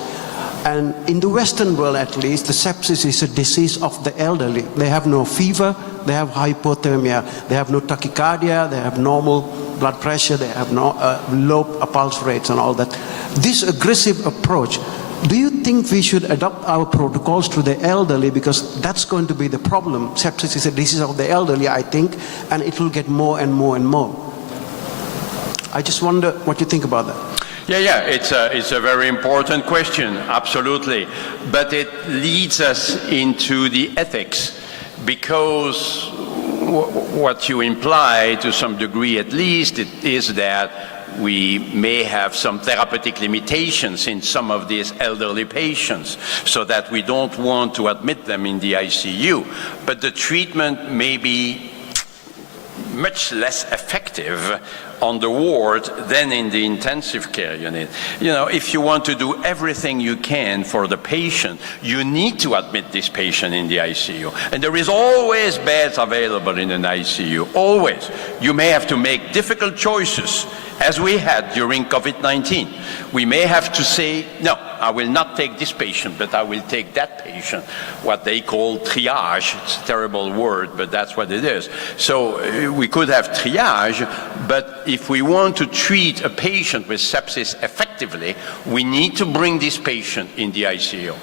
And in the Western world, at least, the sepsis is a disease of the elderly. They have no fever, they have hypothermia, they have no tachycardia, they have normal blood pressure, they have no low pulse rates and all that. This aggressive approach, do you think we should adopt our protocols to the elderly, because that's going to be the problem? Sepsis is a disease of the elderly, I think, and it will get more and more and more. I just wonder what you think about that. Yeah, it's a very important question, absolutely. But it leads us into the ethics, because what you imply, to some degree at least, it is that we may have some therapeutic limitations in some of these elderly patients, so that we don't want to admit them in the ICU. But the treatment may be much less effective on the ward than in the intensive care unit. You know, if you want to do everything you can for the patient, you need to admit this patient in the ICU. And there is always beds available in an ICU, always. You may have to make difficult choices, as we had during COVID-19. We may have to say, no, I will not take this patient, but I will take that patient, what they call triage. It's a terrible word, but that's what it is. So we could have triage, but if we want to treat a patient with sepsis effectively, we need to bring this patient in the ICU.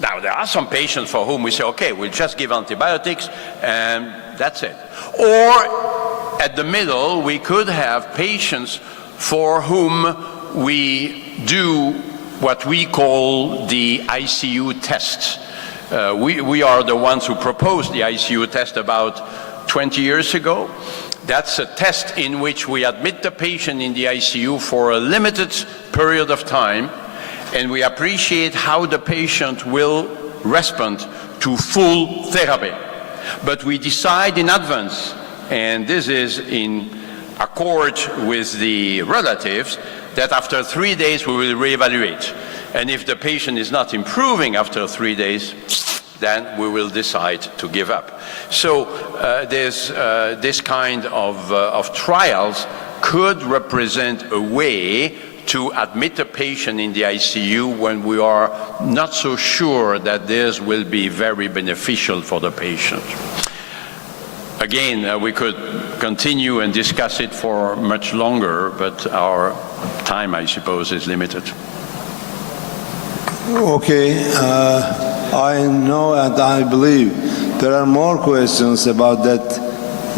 Now, there are some patients for whom we say, okay, we'll just give antibiotics and that's it. Or at the middle, we could have patients for whom we do what we call the ICU test. We are the ones who proposed the ICU test about 20 years ago. That's a test in which we admit the patient in the ICU for a limited period of time, and we appreciate how the patient will respond to full therapy. But we decide in advance, and this is in accord with the relatives, that after 3 days we will reevaluate. And if the patient is not improving after 3 days, then we will decide to give up. So this kind of trials could represent a way to admit a patient in the ICU when we are not so sure that this will be very beneficial for the patient. Again, we could continue and discuss it for much longer, but our time, I suppose, is limited. Okay, I know and I believe there are more questions about that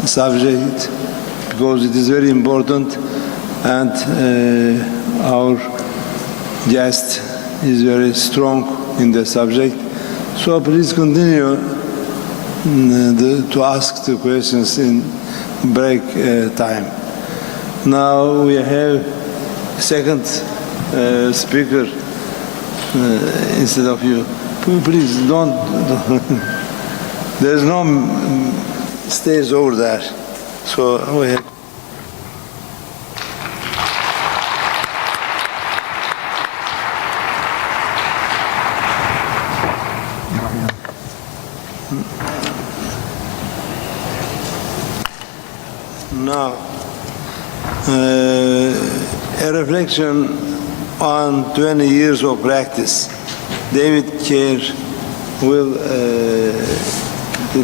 subject because it is very important, and our guest is very strong in the subject. So please continue to ask the questions in break time. Now we have second speaker instead of you. Please don't. There's no stage over there. So we have. Now, a reflection on 20 years of practice. David Kerr will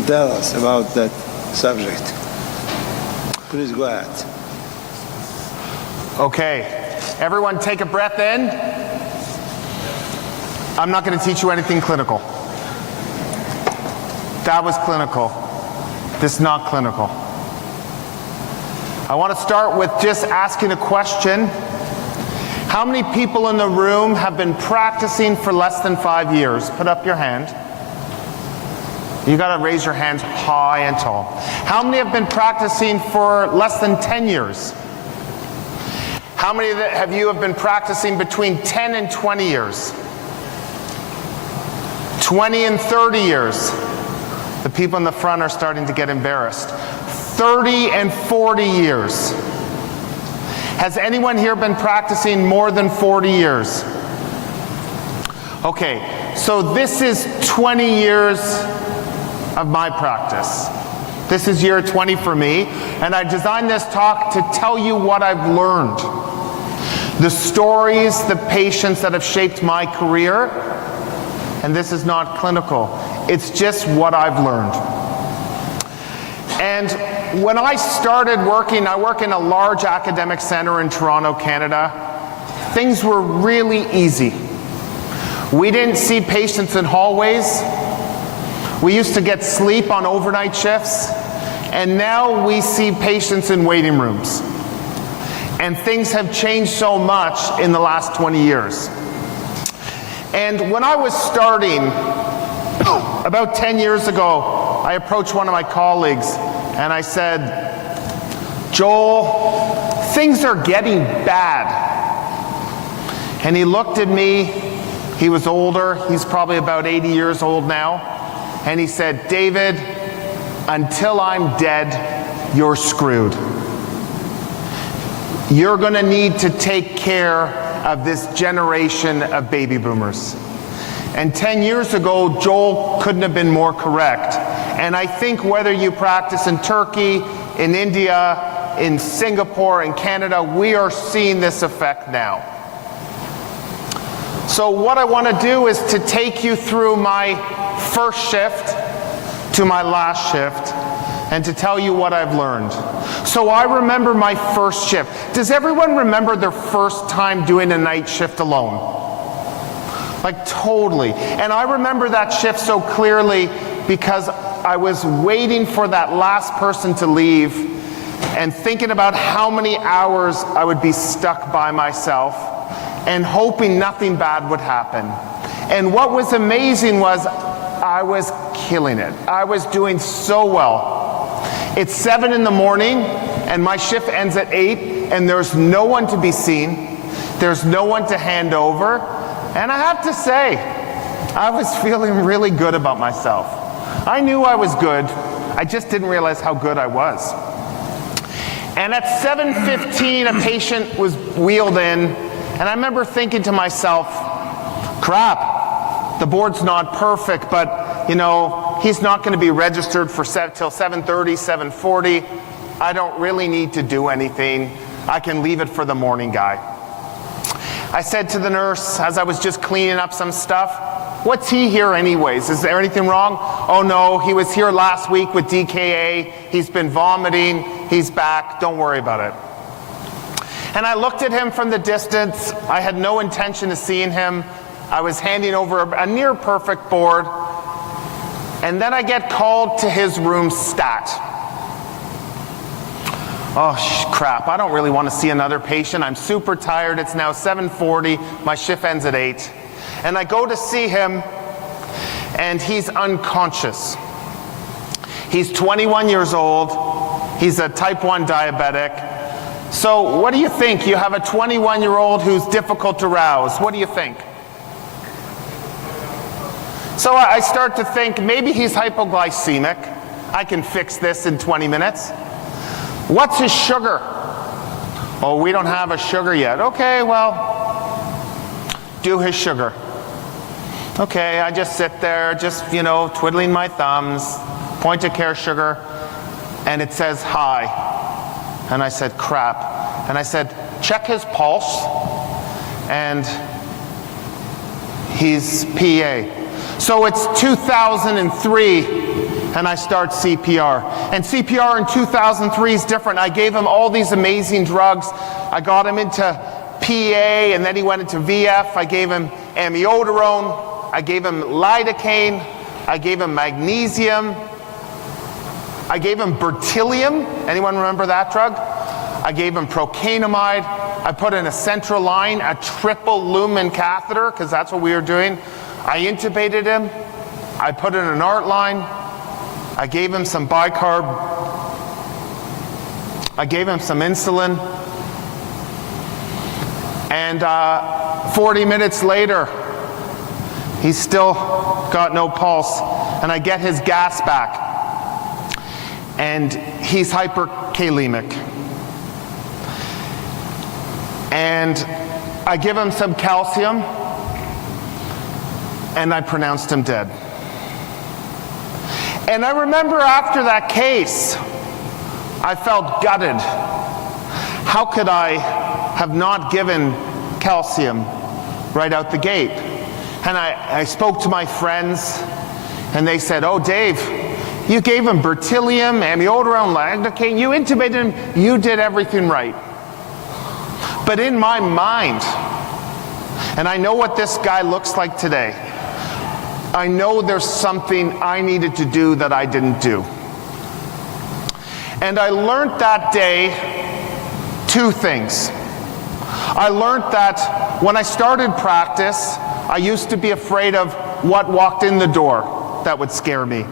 tell us about that subject. Please go ahead. Okay, everyone take a breath in. I'm not going to teach you anything clinical. That was clinical. This is not clinical. I want to start with just asking a question. How many people in the room have been practicing for less than 5 years? Put up your hand. You got to raise your hands high and tall. How many have been practicing for less than 10 years? How many of you have been practicing between 10 and 20 years? 20 and 30 years. The people in the front are starting to get embarrassed. 30 and 40 years. Has anyone here been practicing more than 40 years? Okay, so this is 20 years of my practice. This is year 20 for me, and I designed this talk to tell you what I've learned. The stories, the patients that have shaped my career, and this is not clinical. It's just what I've learned. And when I started working, I work in a large academic center in Toronto, Canada. Things were really easy. We didn't see patients in hallways. We used to get sleep on overnight shifts. And now we see patients in waiting rooms. And things have changed so much in the last 20 years. And when I was starting, about 10 years ago, I approached one of my colleagues and I said, Joel, things are getting bad. And he looked at me, he was older, he's probably about 80 years old now, and he said, David, until I'm dead, you're screwed. You're going to need to take care of this generation of baby boomers. And 10 years ago, Joel couldn't have been more correct. And I think whether you practice in Turkey, in India, in Singapore, in Canada, we are seeing this effect now. So what I want to do is to take you through my first shift to my last shift and to tell you what I've learned. So I remember my first shift. Does everyone remember their first time doing a night shift alone? Like totally. And I remember that shift so clearly because I was waiting for that last person to leave and thinking about how many hours I would be stuck by myself and hoping nothing bad would happen. And what was amazing was I was killing it. I was doing so well. It's 7 in the morning and my shift ends at 8 and there's no one to be seen. There's no one to hand over. And I have to say, I was feeling really good about myself. I knew I was good. I just didn't realize how good I was. And at 7:15, a patient was wheeled in, and I remember thinking to myself, crap, the board's not perfect, but you know, he's not going to be registered for till 7:30, 7:40. I don't really need to do anything. I can leave it for the morning guy. I said to the nurse, as I was just cleaning up some stuff, what's he here anyways? Is there anything wrong? Oh no, he was here last week with DKA. He's been vomiting. He's back. Don't worry about it. And I looked at him from the distance. I had no intention of seeing him. I was handing over a near perfect board. And then I get called to his room stat. Oh crap, I don't really want to see another patient. I'm super tired. It's now 7:40. My shift ends at 8. And I go to see him and he's unconscious. He's 21 years old. He's a type 1 diabetic. So what do you think? You have a 21-year-old who's difficult to rouse. What do you think? So I start to think maybe he's hypoglycemic. I can fix this in 20 minutes. What's his sugar? Oh, we don't have a sugar yet. Okay, well, do his sugar. Okay, I just sit there, just, you know, twiddling my thumbs, point of care sugar, and it says high. And I said, crap. And I said, check his pulse, and he's PA. So it's 2003. And I start CPR. And CPR in 2003 is different. I gave him all these amazing drugs. I got him into PA, and then he went into VF. I gave him amiodarone. I gave him lidocaine. I gave him magnesium. I gave him bertilium. Anyone remember that drug? I gave him procainamide. I put in a central line, a triple lumen catheter, because that's what we were doing. I intubated him. I put in an art line. I gave him some bicarb. I gave him some insulin. And 40 minutes later, he's still got no pulse. And I get his gas back. And he's hyperkalemic. And I give him some calcium. And I pronounced him dead. And I remember after that case, I felt gutted. How could I have not given calcium right out the gate? And I spoke to my friends, and they said, oh, Dave, you gave him bertilium, amiodarone, lidocaine, you intubated him, you did everything right. But in my mind, and I know what this guy looks like today, I know there's something I needed to do that I didn't do. And I learned that day 2 things. I learned that when I started practice, I used to be afraid of what walked in the door that would scare me.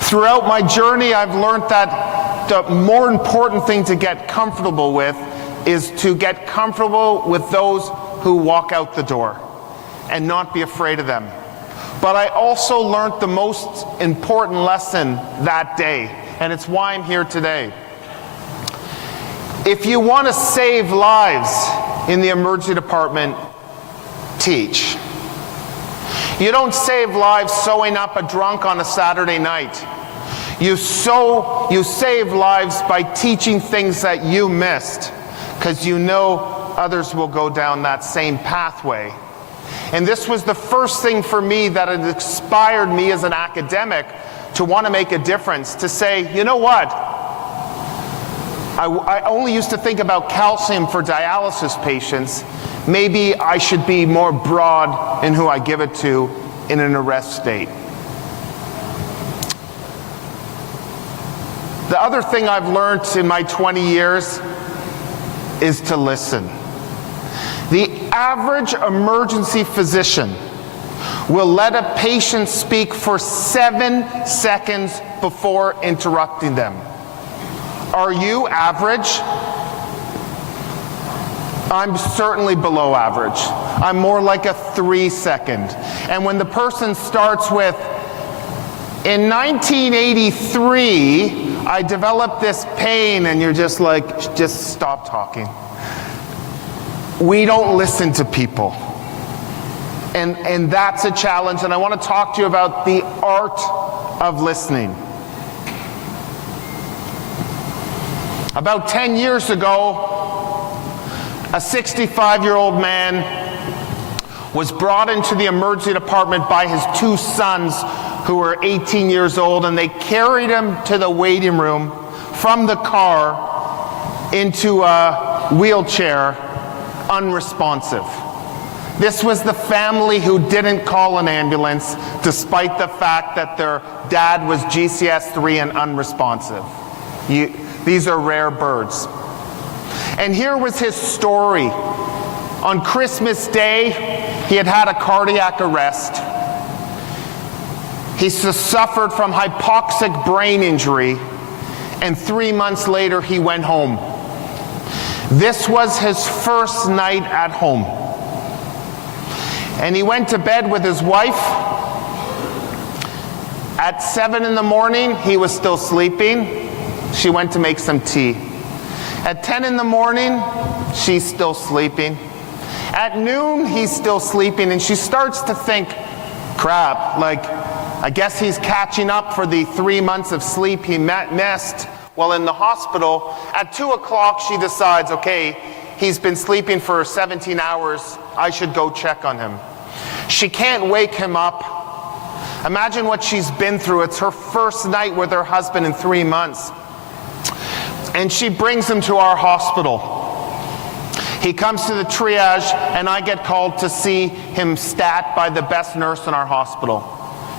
Throughout my journey, I've learned that the more important thing to get comfortable with is to get comfortable with those who walk out the door and not be afraid of them. But I also learned the most important lesson that day, and it's why I'm here today. If you want to save lives in the emergency department, teach. You don't save lives sewing up a drunk on a Saturday night. You save lives by teaching things that you missed, because you know others will go down that same pathway. And this was the first thing for me that had inspired me as an academic to want to make a difference, to say, you know what? I only used to think about calcium for dialysis patients. Maybe I should be more broad in who I give it to in an arrest state. The other thing I've learned in my 20 years is to listen. The average emergency physician will let a patient speak for 7 seconds before interrupting them. Are you average? I'm certainly below average. I'm more like a 3-second. And when the person starts with, in 1983, I developed this pain, and you're just like, just stop talking. We don't listen to people. And that's a challenge, and I want to talk to you about the art of listening. About 10 years ago, a 65-year-old man was brought into the emergency department by his 2 sons who were 18 years old, and they carried him to the waiting room from the car into a wheelchair, unresponsive. This was the family who didn't call an ambulance, despite the fact that their dad was GCS3 and unresponsive. These are rare birds. And here was his story. On Christmas Day, he had had a cardiac arrest. He suffered from hypoxic brain injury, and 3 months later, he went home. This was his first night at home. And he went to bed with his wife. At 7 in the morning, he was still sleeping. She went to make some tea. At 10 in the morning, she's still sleeping. At noon, he's still sleeping, and she starts to think, crap, like, I guess he's catching up for the 3 months of sleep he missed while in the hospital. At 2 o'clock, she decides, okay, he's been sleeping for 17 hours. I should go check on him. She can't wake him up. Imagine what she's been through. It's her first night with her husband in 3 months. And she brings him to our hospital. He comes to the triage, and I get called to see him stat by the best nurse in our hospital.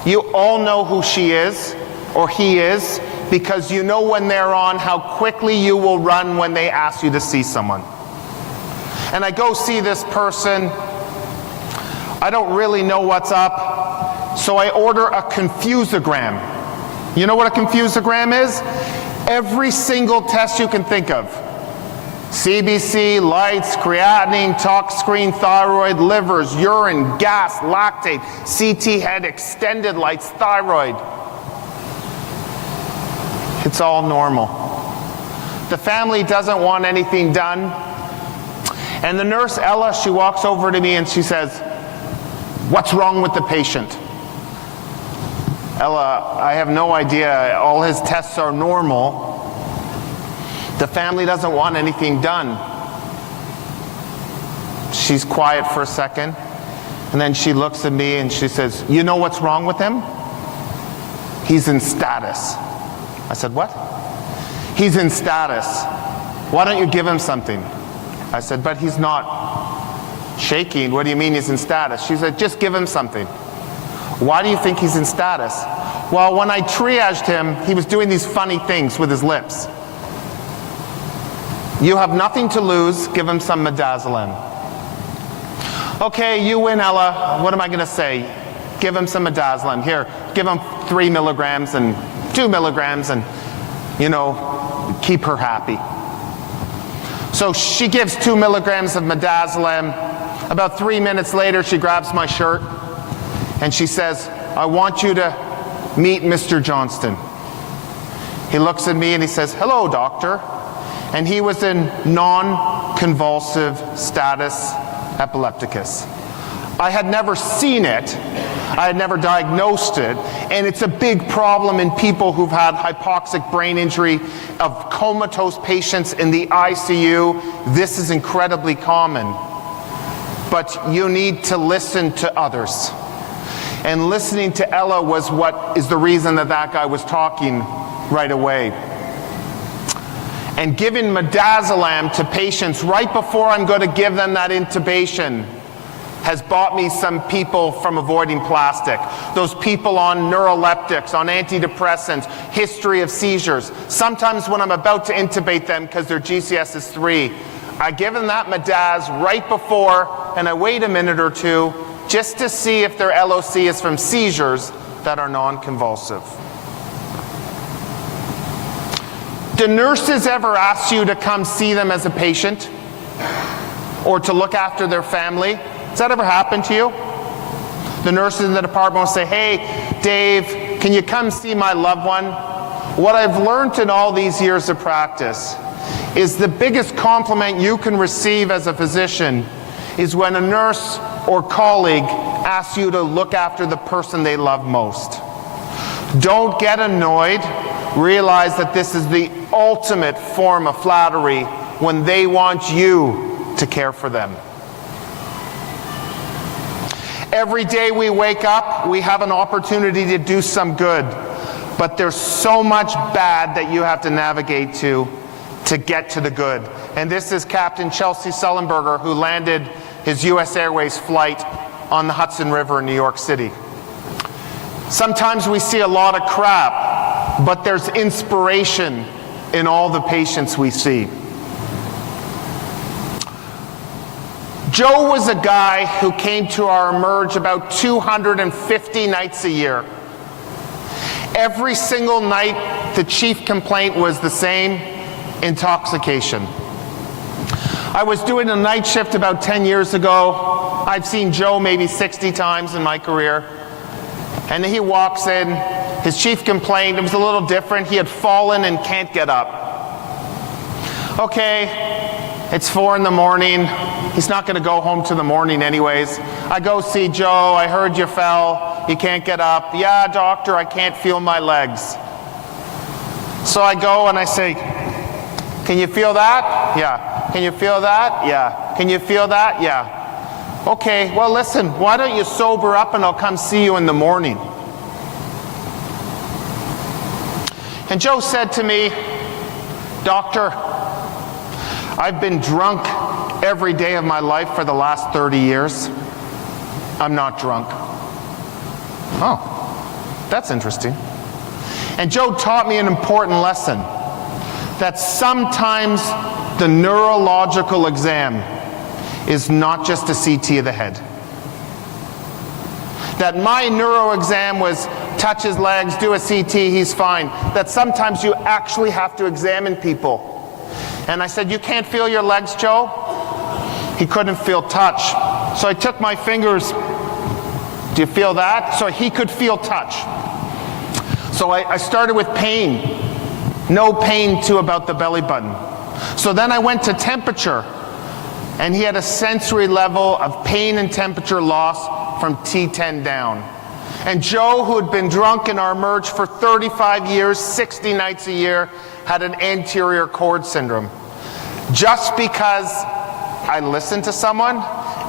You all know who she is, or he is, because you know when they're on how quickly you will run when they ask you to see someone. And I go see this person. I don't really know what's up, so I order a confusogram. You know what a confusogram is? Every single test you can think of. CBC, lights, creatinine, tox screen, thyroid, livers, urine, gas, lactate, CT head, extended lights, thyroid. It's all normal. The family doesn't want anything done. And the nurse, Ella, she walks over to me and she says, "What's wrong with the patient?" Ella, I have no idea. All his tests are normal. The family doesn't want anything done. She's quiet for a second, and then she looks at me and she says, "You know what's wrong with him? He's in status." I said, "What?" "He's in status. Why don't you give him something?" I said, "But he's not shaking. What do you mean he's in status?" She said, "Just give him something." "Why do you think he's in status?" "Well, when I triaged him, he was doing these funny things with his lips." "You have nothing to lose. Give him some midazolam." "Okay, you win, Ella. What am I going to say? Give him some midazolam. Here, give him 3 milligrams and 2 milligrams and, you know, keep her happy." So she gives 2 milligrams of midazolam. About 3 minutes later, she grabs my shirt and she says, "I want you to meet Mr. Johnston. He looks at me and he says, "Hello, doctor." And he was in non-convulsive status epilepticus. I had never seen it, I had never diagnosed it, and it's a big problem in people who've had hypoxic brain injury, of comatose patients in the ICU. This is incredibly common. But you need to listen to others. And listening to Ella was what is the reason that that guy was talking right away. And giving midazolam to patients right before I'm going to give them that intubation has bought me some people from avoiding plastic. Those people on neuroleptics, on antidepressants, history of seizures. Sometimes when I'm about to intubate them because their GCS is 3, I give them that midaz right before, and I wait a minute or two just to see if their LOC is from seizures that are non-convulsive. Do nurses ever ask you to come see them as a patient or to look after their family? Has that ever happened to you? The nurses in the department will say, "Hey, Dave, can you come see my loved one?" What I've learned in all these years of practice is the biggest compliment you can receive as a physician is when a nurse or colleague asks you to look after the person they love most. Don't get annoyed. Realize that this is the ultimate form of flattery when they want you to care for them. Every day we wake up, we have an opportunity to do some good, but there's so much bad that you have to navigate to get to the good. And this is Captain Chelsea Sullenberger, who landed his US Airways flight on the Hudson River in New York City. Sometimes we see a lot of crap, but there's inspiration in all the patients we see. Joe was a guy who came to our Emerge about 250 nights a year. Every single night, the chief complaint was the same: intoxication. I was doing a night shift about 10 years ago. I've seen Joe maybe 60 times in my career. And he walks in, his chief complaint, it was a little different. He had fallen and can't get up. Okay, it's 4 in the morning. He's not going to go home to the morning anyways. I go see Joe. I heard you fell. You can't get up. Yeah, doctor, I can't feel my legs. So I go and I say, "Can you feel that?" "Yeah." "Can you feel that?" "Yeah." "Can you feel that?" "Yeah." "Okay, well listen, why don't you sober up and I'll come see you in the morning." And Joe said to me, "Doctor, I've been drunk every day of my life for the last 30 years. I'm not drunk." Oh, that's interesting. And Joe taught me an important lesson, that sometimes the neurological exam is not just a CT of the head. That my neuro exam was touch his legs, do a CT, he's fine. That sometimes you actually have to examine people. And I said, "You can't feel your legs, Joe?" He couldn't feel touch. So I took my fingers, "Do you feel that?" So he could feel touch. So I started with pain. No pain to about the belly button. So then I went to temperature, and he had a sensory level of pain and temperature loss from T10 down. And Joe, who had been drunk in our Emerge for 35 years, 60 nights a year, had an anterior cord syndrome. Just because I listened to someone,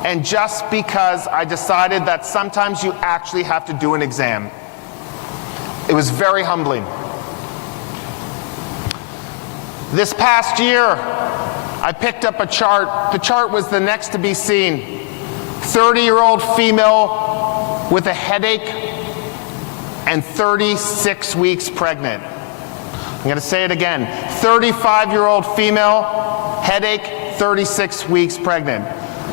and just because I decided that sometimes you actually have to do an exam. It was very humbling. This past year, I picked up a chart. The chart was the next to be seen. 30-year-old female with a headache and 36 weeks pregnant. I'm going to say it again. 35-year-old female, headache, 36 weeks pregnant.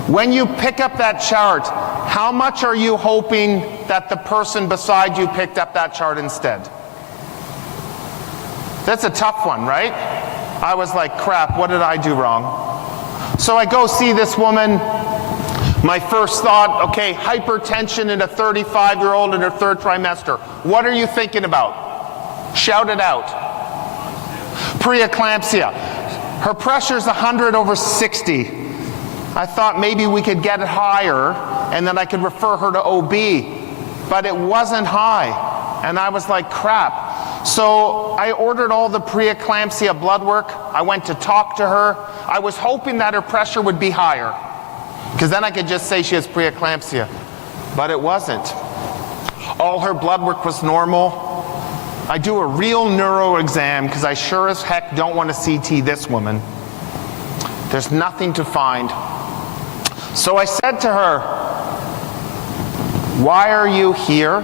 When you pick up that chart, how much are you hoping that the person beside you picked up that chart instead? That's a tough one, right? I was like, crap, what did I do wrong? So I go see this woman. My first thought, okay, hypertension in a 35-year-old in her 3rd trimester. What are you thinking about? Shout it out. Preeclampsia. Her pressure's 100/60. I thought maybe we could get it higher and then I could refer her to OB, but it wasn't high. And I was like, crap. So I ordered all the preeclampsia blood work. I went to talk to her. I was hoping that her pressure would be higher, because then I could just say she has preeclampsia, but it wasn't. All her blood work was normal. I do a real neuro exam because I sure as heck don't want to CT this woman. There's nothing to find. So I said to her, why are you here?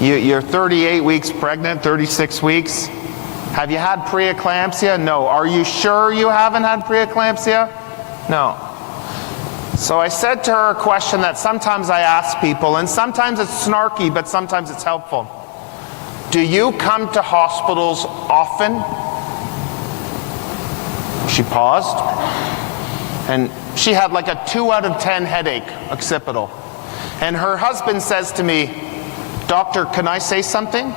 You're 38 weeks pregnant, 36 weeks. Have you had preeclampsia? No. Are you sure you haven't had preeclampsia? No. So I said to her a question that sometimes I ask people, and sometimes it's snarky, but sometimes it's helpful. Do you come to hospitals often? She paused, and she had like a 2 out of 10 headache, occipital. And her husband says to me, doctor, can I say something?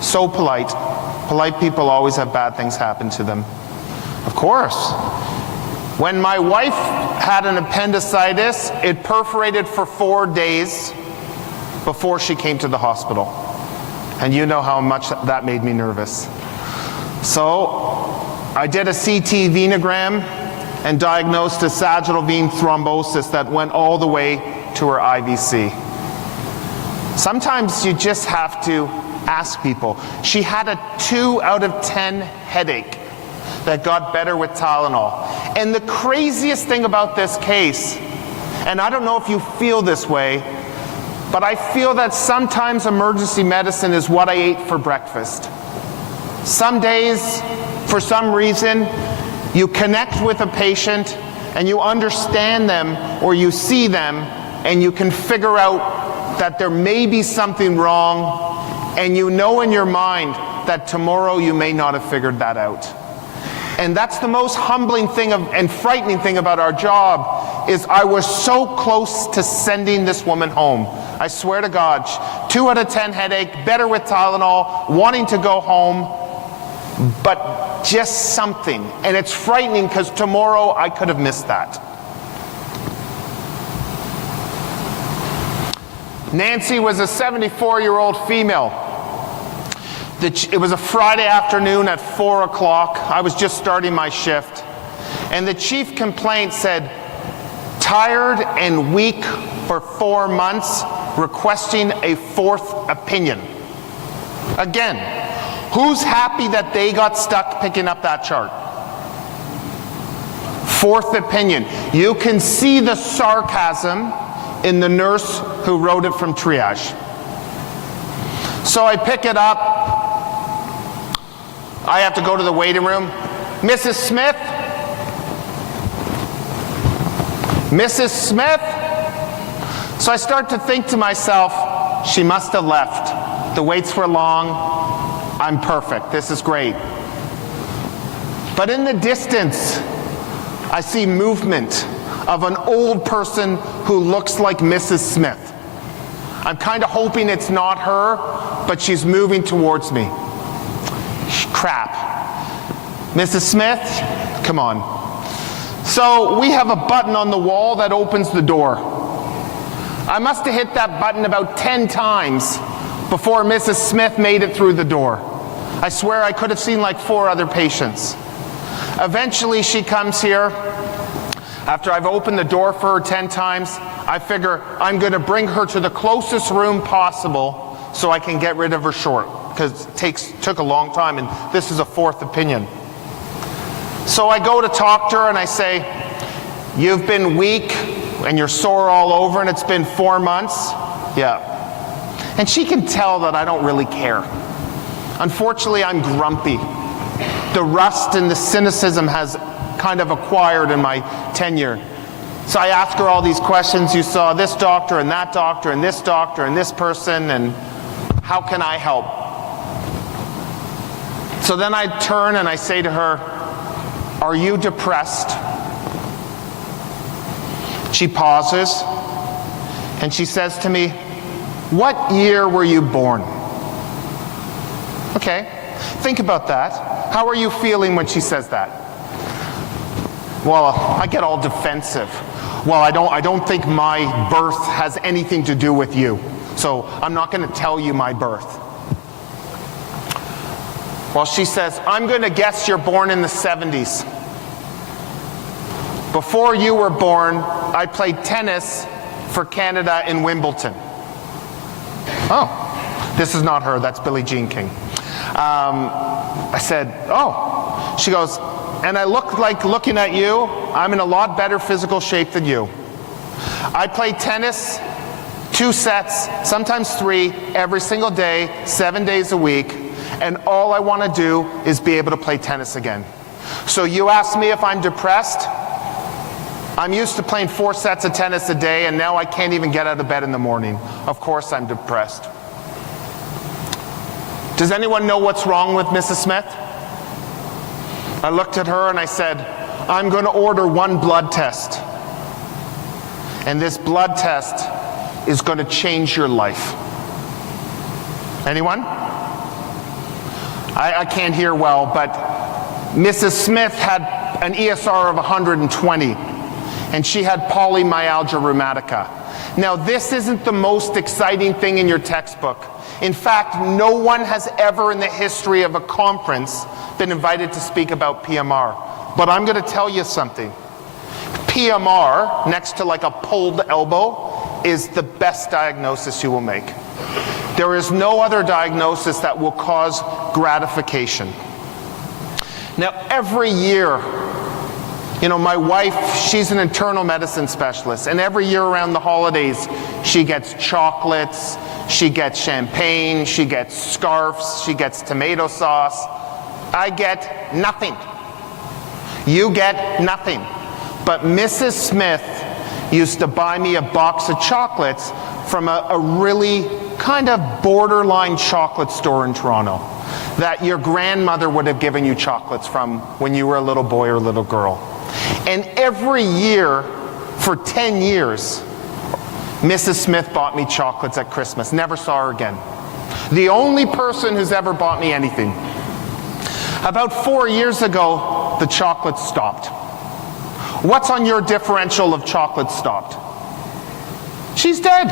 So polite. Polite people always have bad things happen to them. Of course. When my wife had an appendicitis, it perforated for 4 days before she came to the hospital. And you know how much that made me nervous. So I did a CT venogram and diagnosed a sagittal vein thrombosis that went all the way to her IVC. Sometimes you just have to ask people. She had a 2 out of 10 headache that got better with Tylenol. And the craziest thing about this case, and I don't know if you feel this way, but I feel that sometimes emergency medicine is what I ate for breakfast. Some days, for some reason, you connect with a patient and you understand them or you see them and you can figure out that there may be something wrong, and you know in your mind that tomorrow you may not have figured that out. And that's the most humbling thing and frightening thing about our job, is I was so close to sending this woman home. I swear to God, 2 out of 10 headache, better with Tylenol, wanting to go home, but just something. And it's frightening because tomorrow I could have missed that. Nancy was a 74-year-old female. It was a Friday afternoon at 4 o'clock. I was just starting my shift. And the chief complaint said, tired and weak for 4 months, requesting a 4th opinion. Again, who's happy that they got stuck picking up that chart? 4th opinion. You can see the sarcasm in the nurse who wrote it from triage. So I pick it up. I have to go to the waiting room. Mrs. Smith? Mrs. Smith? So I start to think to myself, she must have left. The waits were long. I'm perfect. This is great. But in the distance, I see movement of an old person who looks like Mrs. Smith. I'm kind of hoping it's not her, but she's moving towards me. Crap. Mrs. Smith, come on. So we have a button on the wall that opens the door. I must have hit that button about 10 times before Mrs. Smith made it through the door. I swear I could have seen like 4 other patients. Eventually she comes here. After I've opened the door for her 10 times, I figure I'm going to bring her to the closest room possible so I can get rid of her short, because it took a long time, and this is a 4th opinion. So I go to talk to her and I say, you've been weak and you're sore all over and it's been 4 months? Yeah. And she can tell that I don't really care. Unfortunately, I'm grumpy. The rust and the cynicism has kind of acquired in my tenure. So I ask her all these questions. You saw this doctor and that doctor and this doctor and this person, and how can I help? So then I turn and I say to her, are you depressed? She pauses and she says to me, what year were you born? Okay, think about that. How are you feeling when she says that? Well, I get all defensive. Well, I don't think my birth has anything to do with you, so I'm not going to tell you my birth. Well, she says, I'm going to guess you're born in the 70s. Before you were born, I played tennis for Canada in Wimbledon. Oh, this is not her, that's Billie Jean King. I said, oh. She goes, and I look like looking at you, I'm in a lot better physical shape than you. I play tennis 2 sets, sometimes 3, every single day, 7 days a week, and all I want to do is be able to play tennis again. So you asked me if I'm depressed? I'm used to playing 4 sets of tennis a day, and now I can't even get out of bed in the morning. Of course I'm depressed. Does anyone know what's wrong with Mrs. Smith? I looked at her and I said, I'm going to order 1 blood test. And this blood test is going to change your life. Anyone? I can't hear well, but Mrs. Smith had an ESR of 120, and she had polymyalgia rheumatica. Now, this isn't the most exciting thing in your textbook. In fact, no one has ever in the history of a conference been invited to speak about PMR. But I'm going to tell you something. PMR, next to like a pulled elbow, is the best diagnosis you will make. There is no other diagnosis that will cause gratification. Now, every year, you know, my wife, she's an internal medicine specialist, and every year around the holidays, she gets chocolates, she gets champagne, she gets scarves, she gets tomato sauce. I get nothing. You get nothing. But Mrs. Smith used to buy me a box of chocolates from a really kind of borderline chocolate store in Toronto that your grandmother would have given you chocolates from when you were a little boy or a little girl. And every year, for 10 years, Mrs. Smith bought me chocolates at Christmas. Never saw her again. The only person who's ever bought me anything. About 4 years ago, the chocolates stopped. What's on your differential of chocolate stopped? She's dead.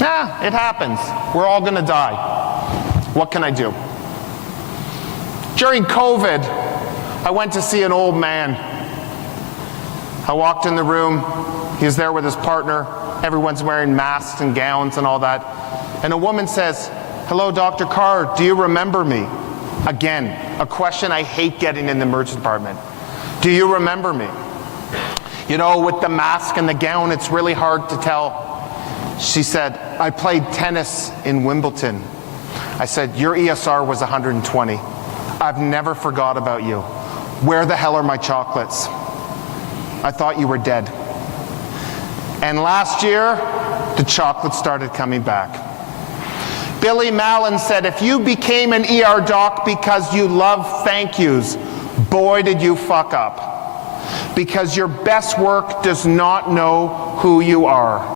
Nah, it happens. We're all gonna die. What can I do? During COVID, I went to see an old man. I walked in the room. He was there with his partner. Everyone's wearing masks and gowns and all that. And a woman says, hello, Dr. Carr, do you remember me? Again, a question I hate getting in the emergency department. Do you remember me? You know, with the mask and the gown, it's really hard to tell. She said, I played tennis in Wimbledon. I said, your ESR was 120. I've never forgot about you. Where the hell are my chocolates? I thought you were dead. And last year, the chocolates started coming back. Billy Mallon said, if you became an ER doc because you love thank yous, boy did you fuck up. Because your best work does not know who you are.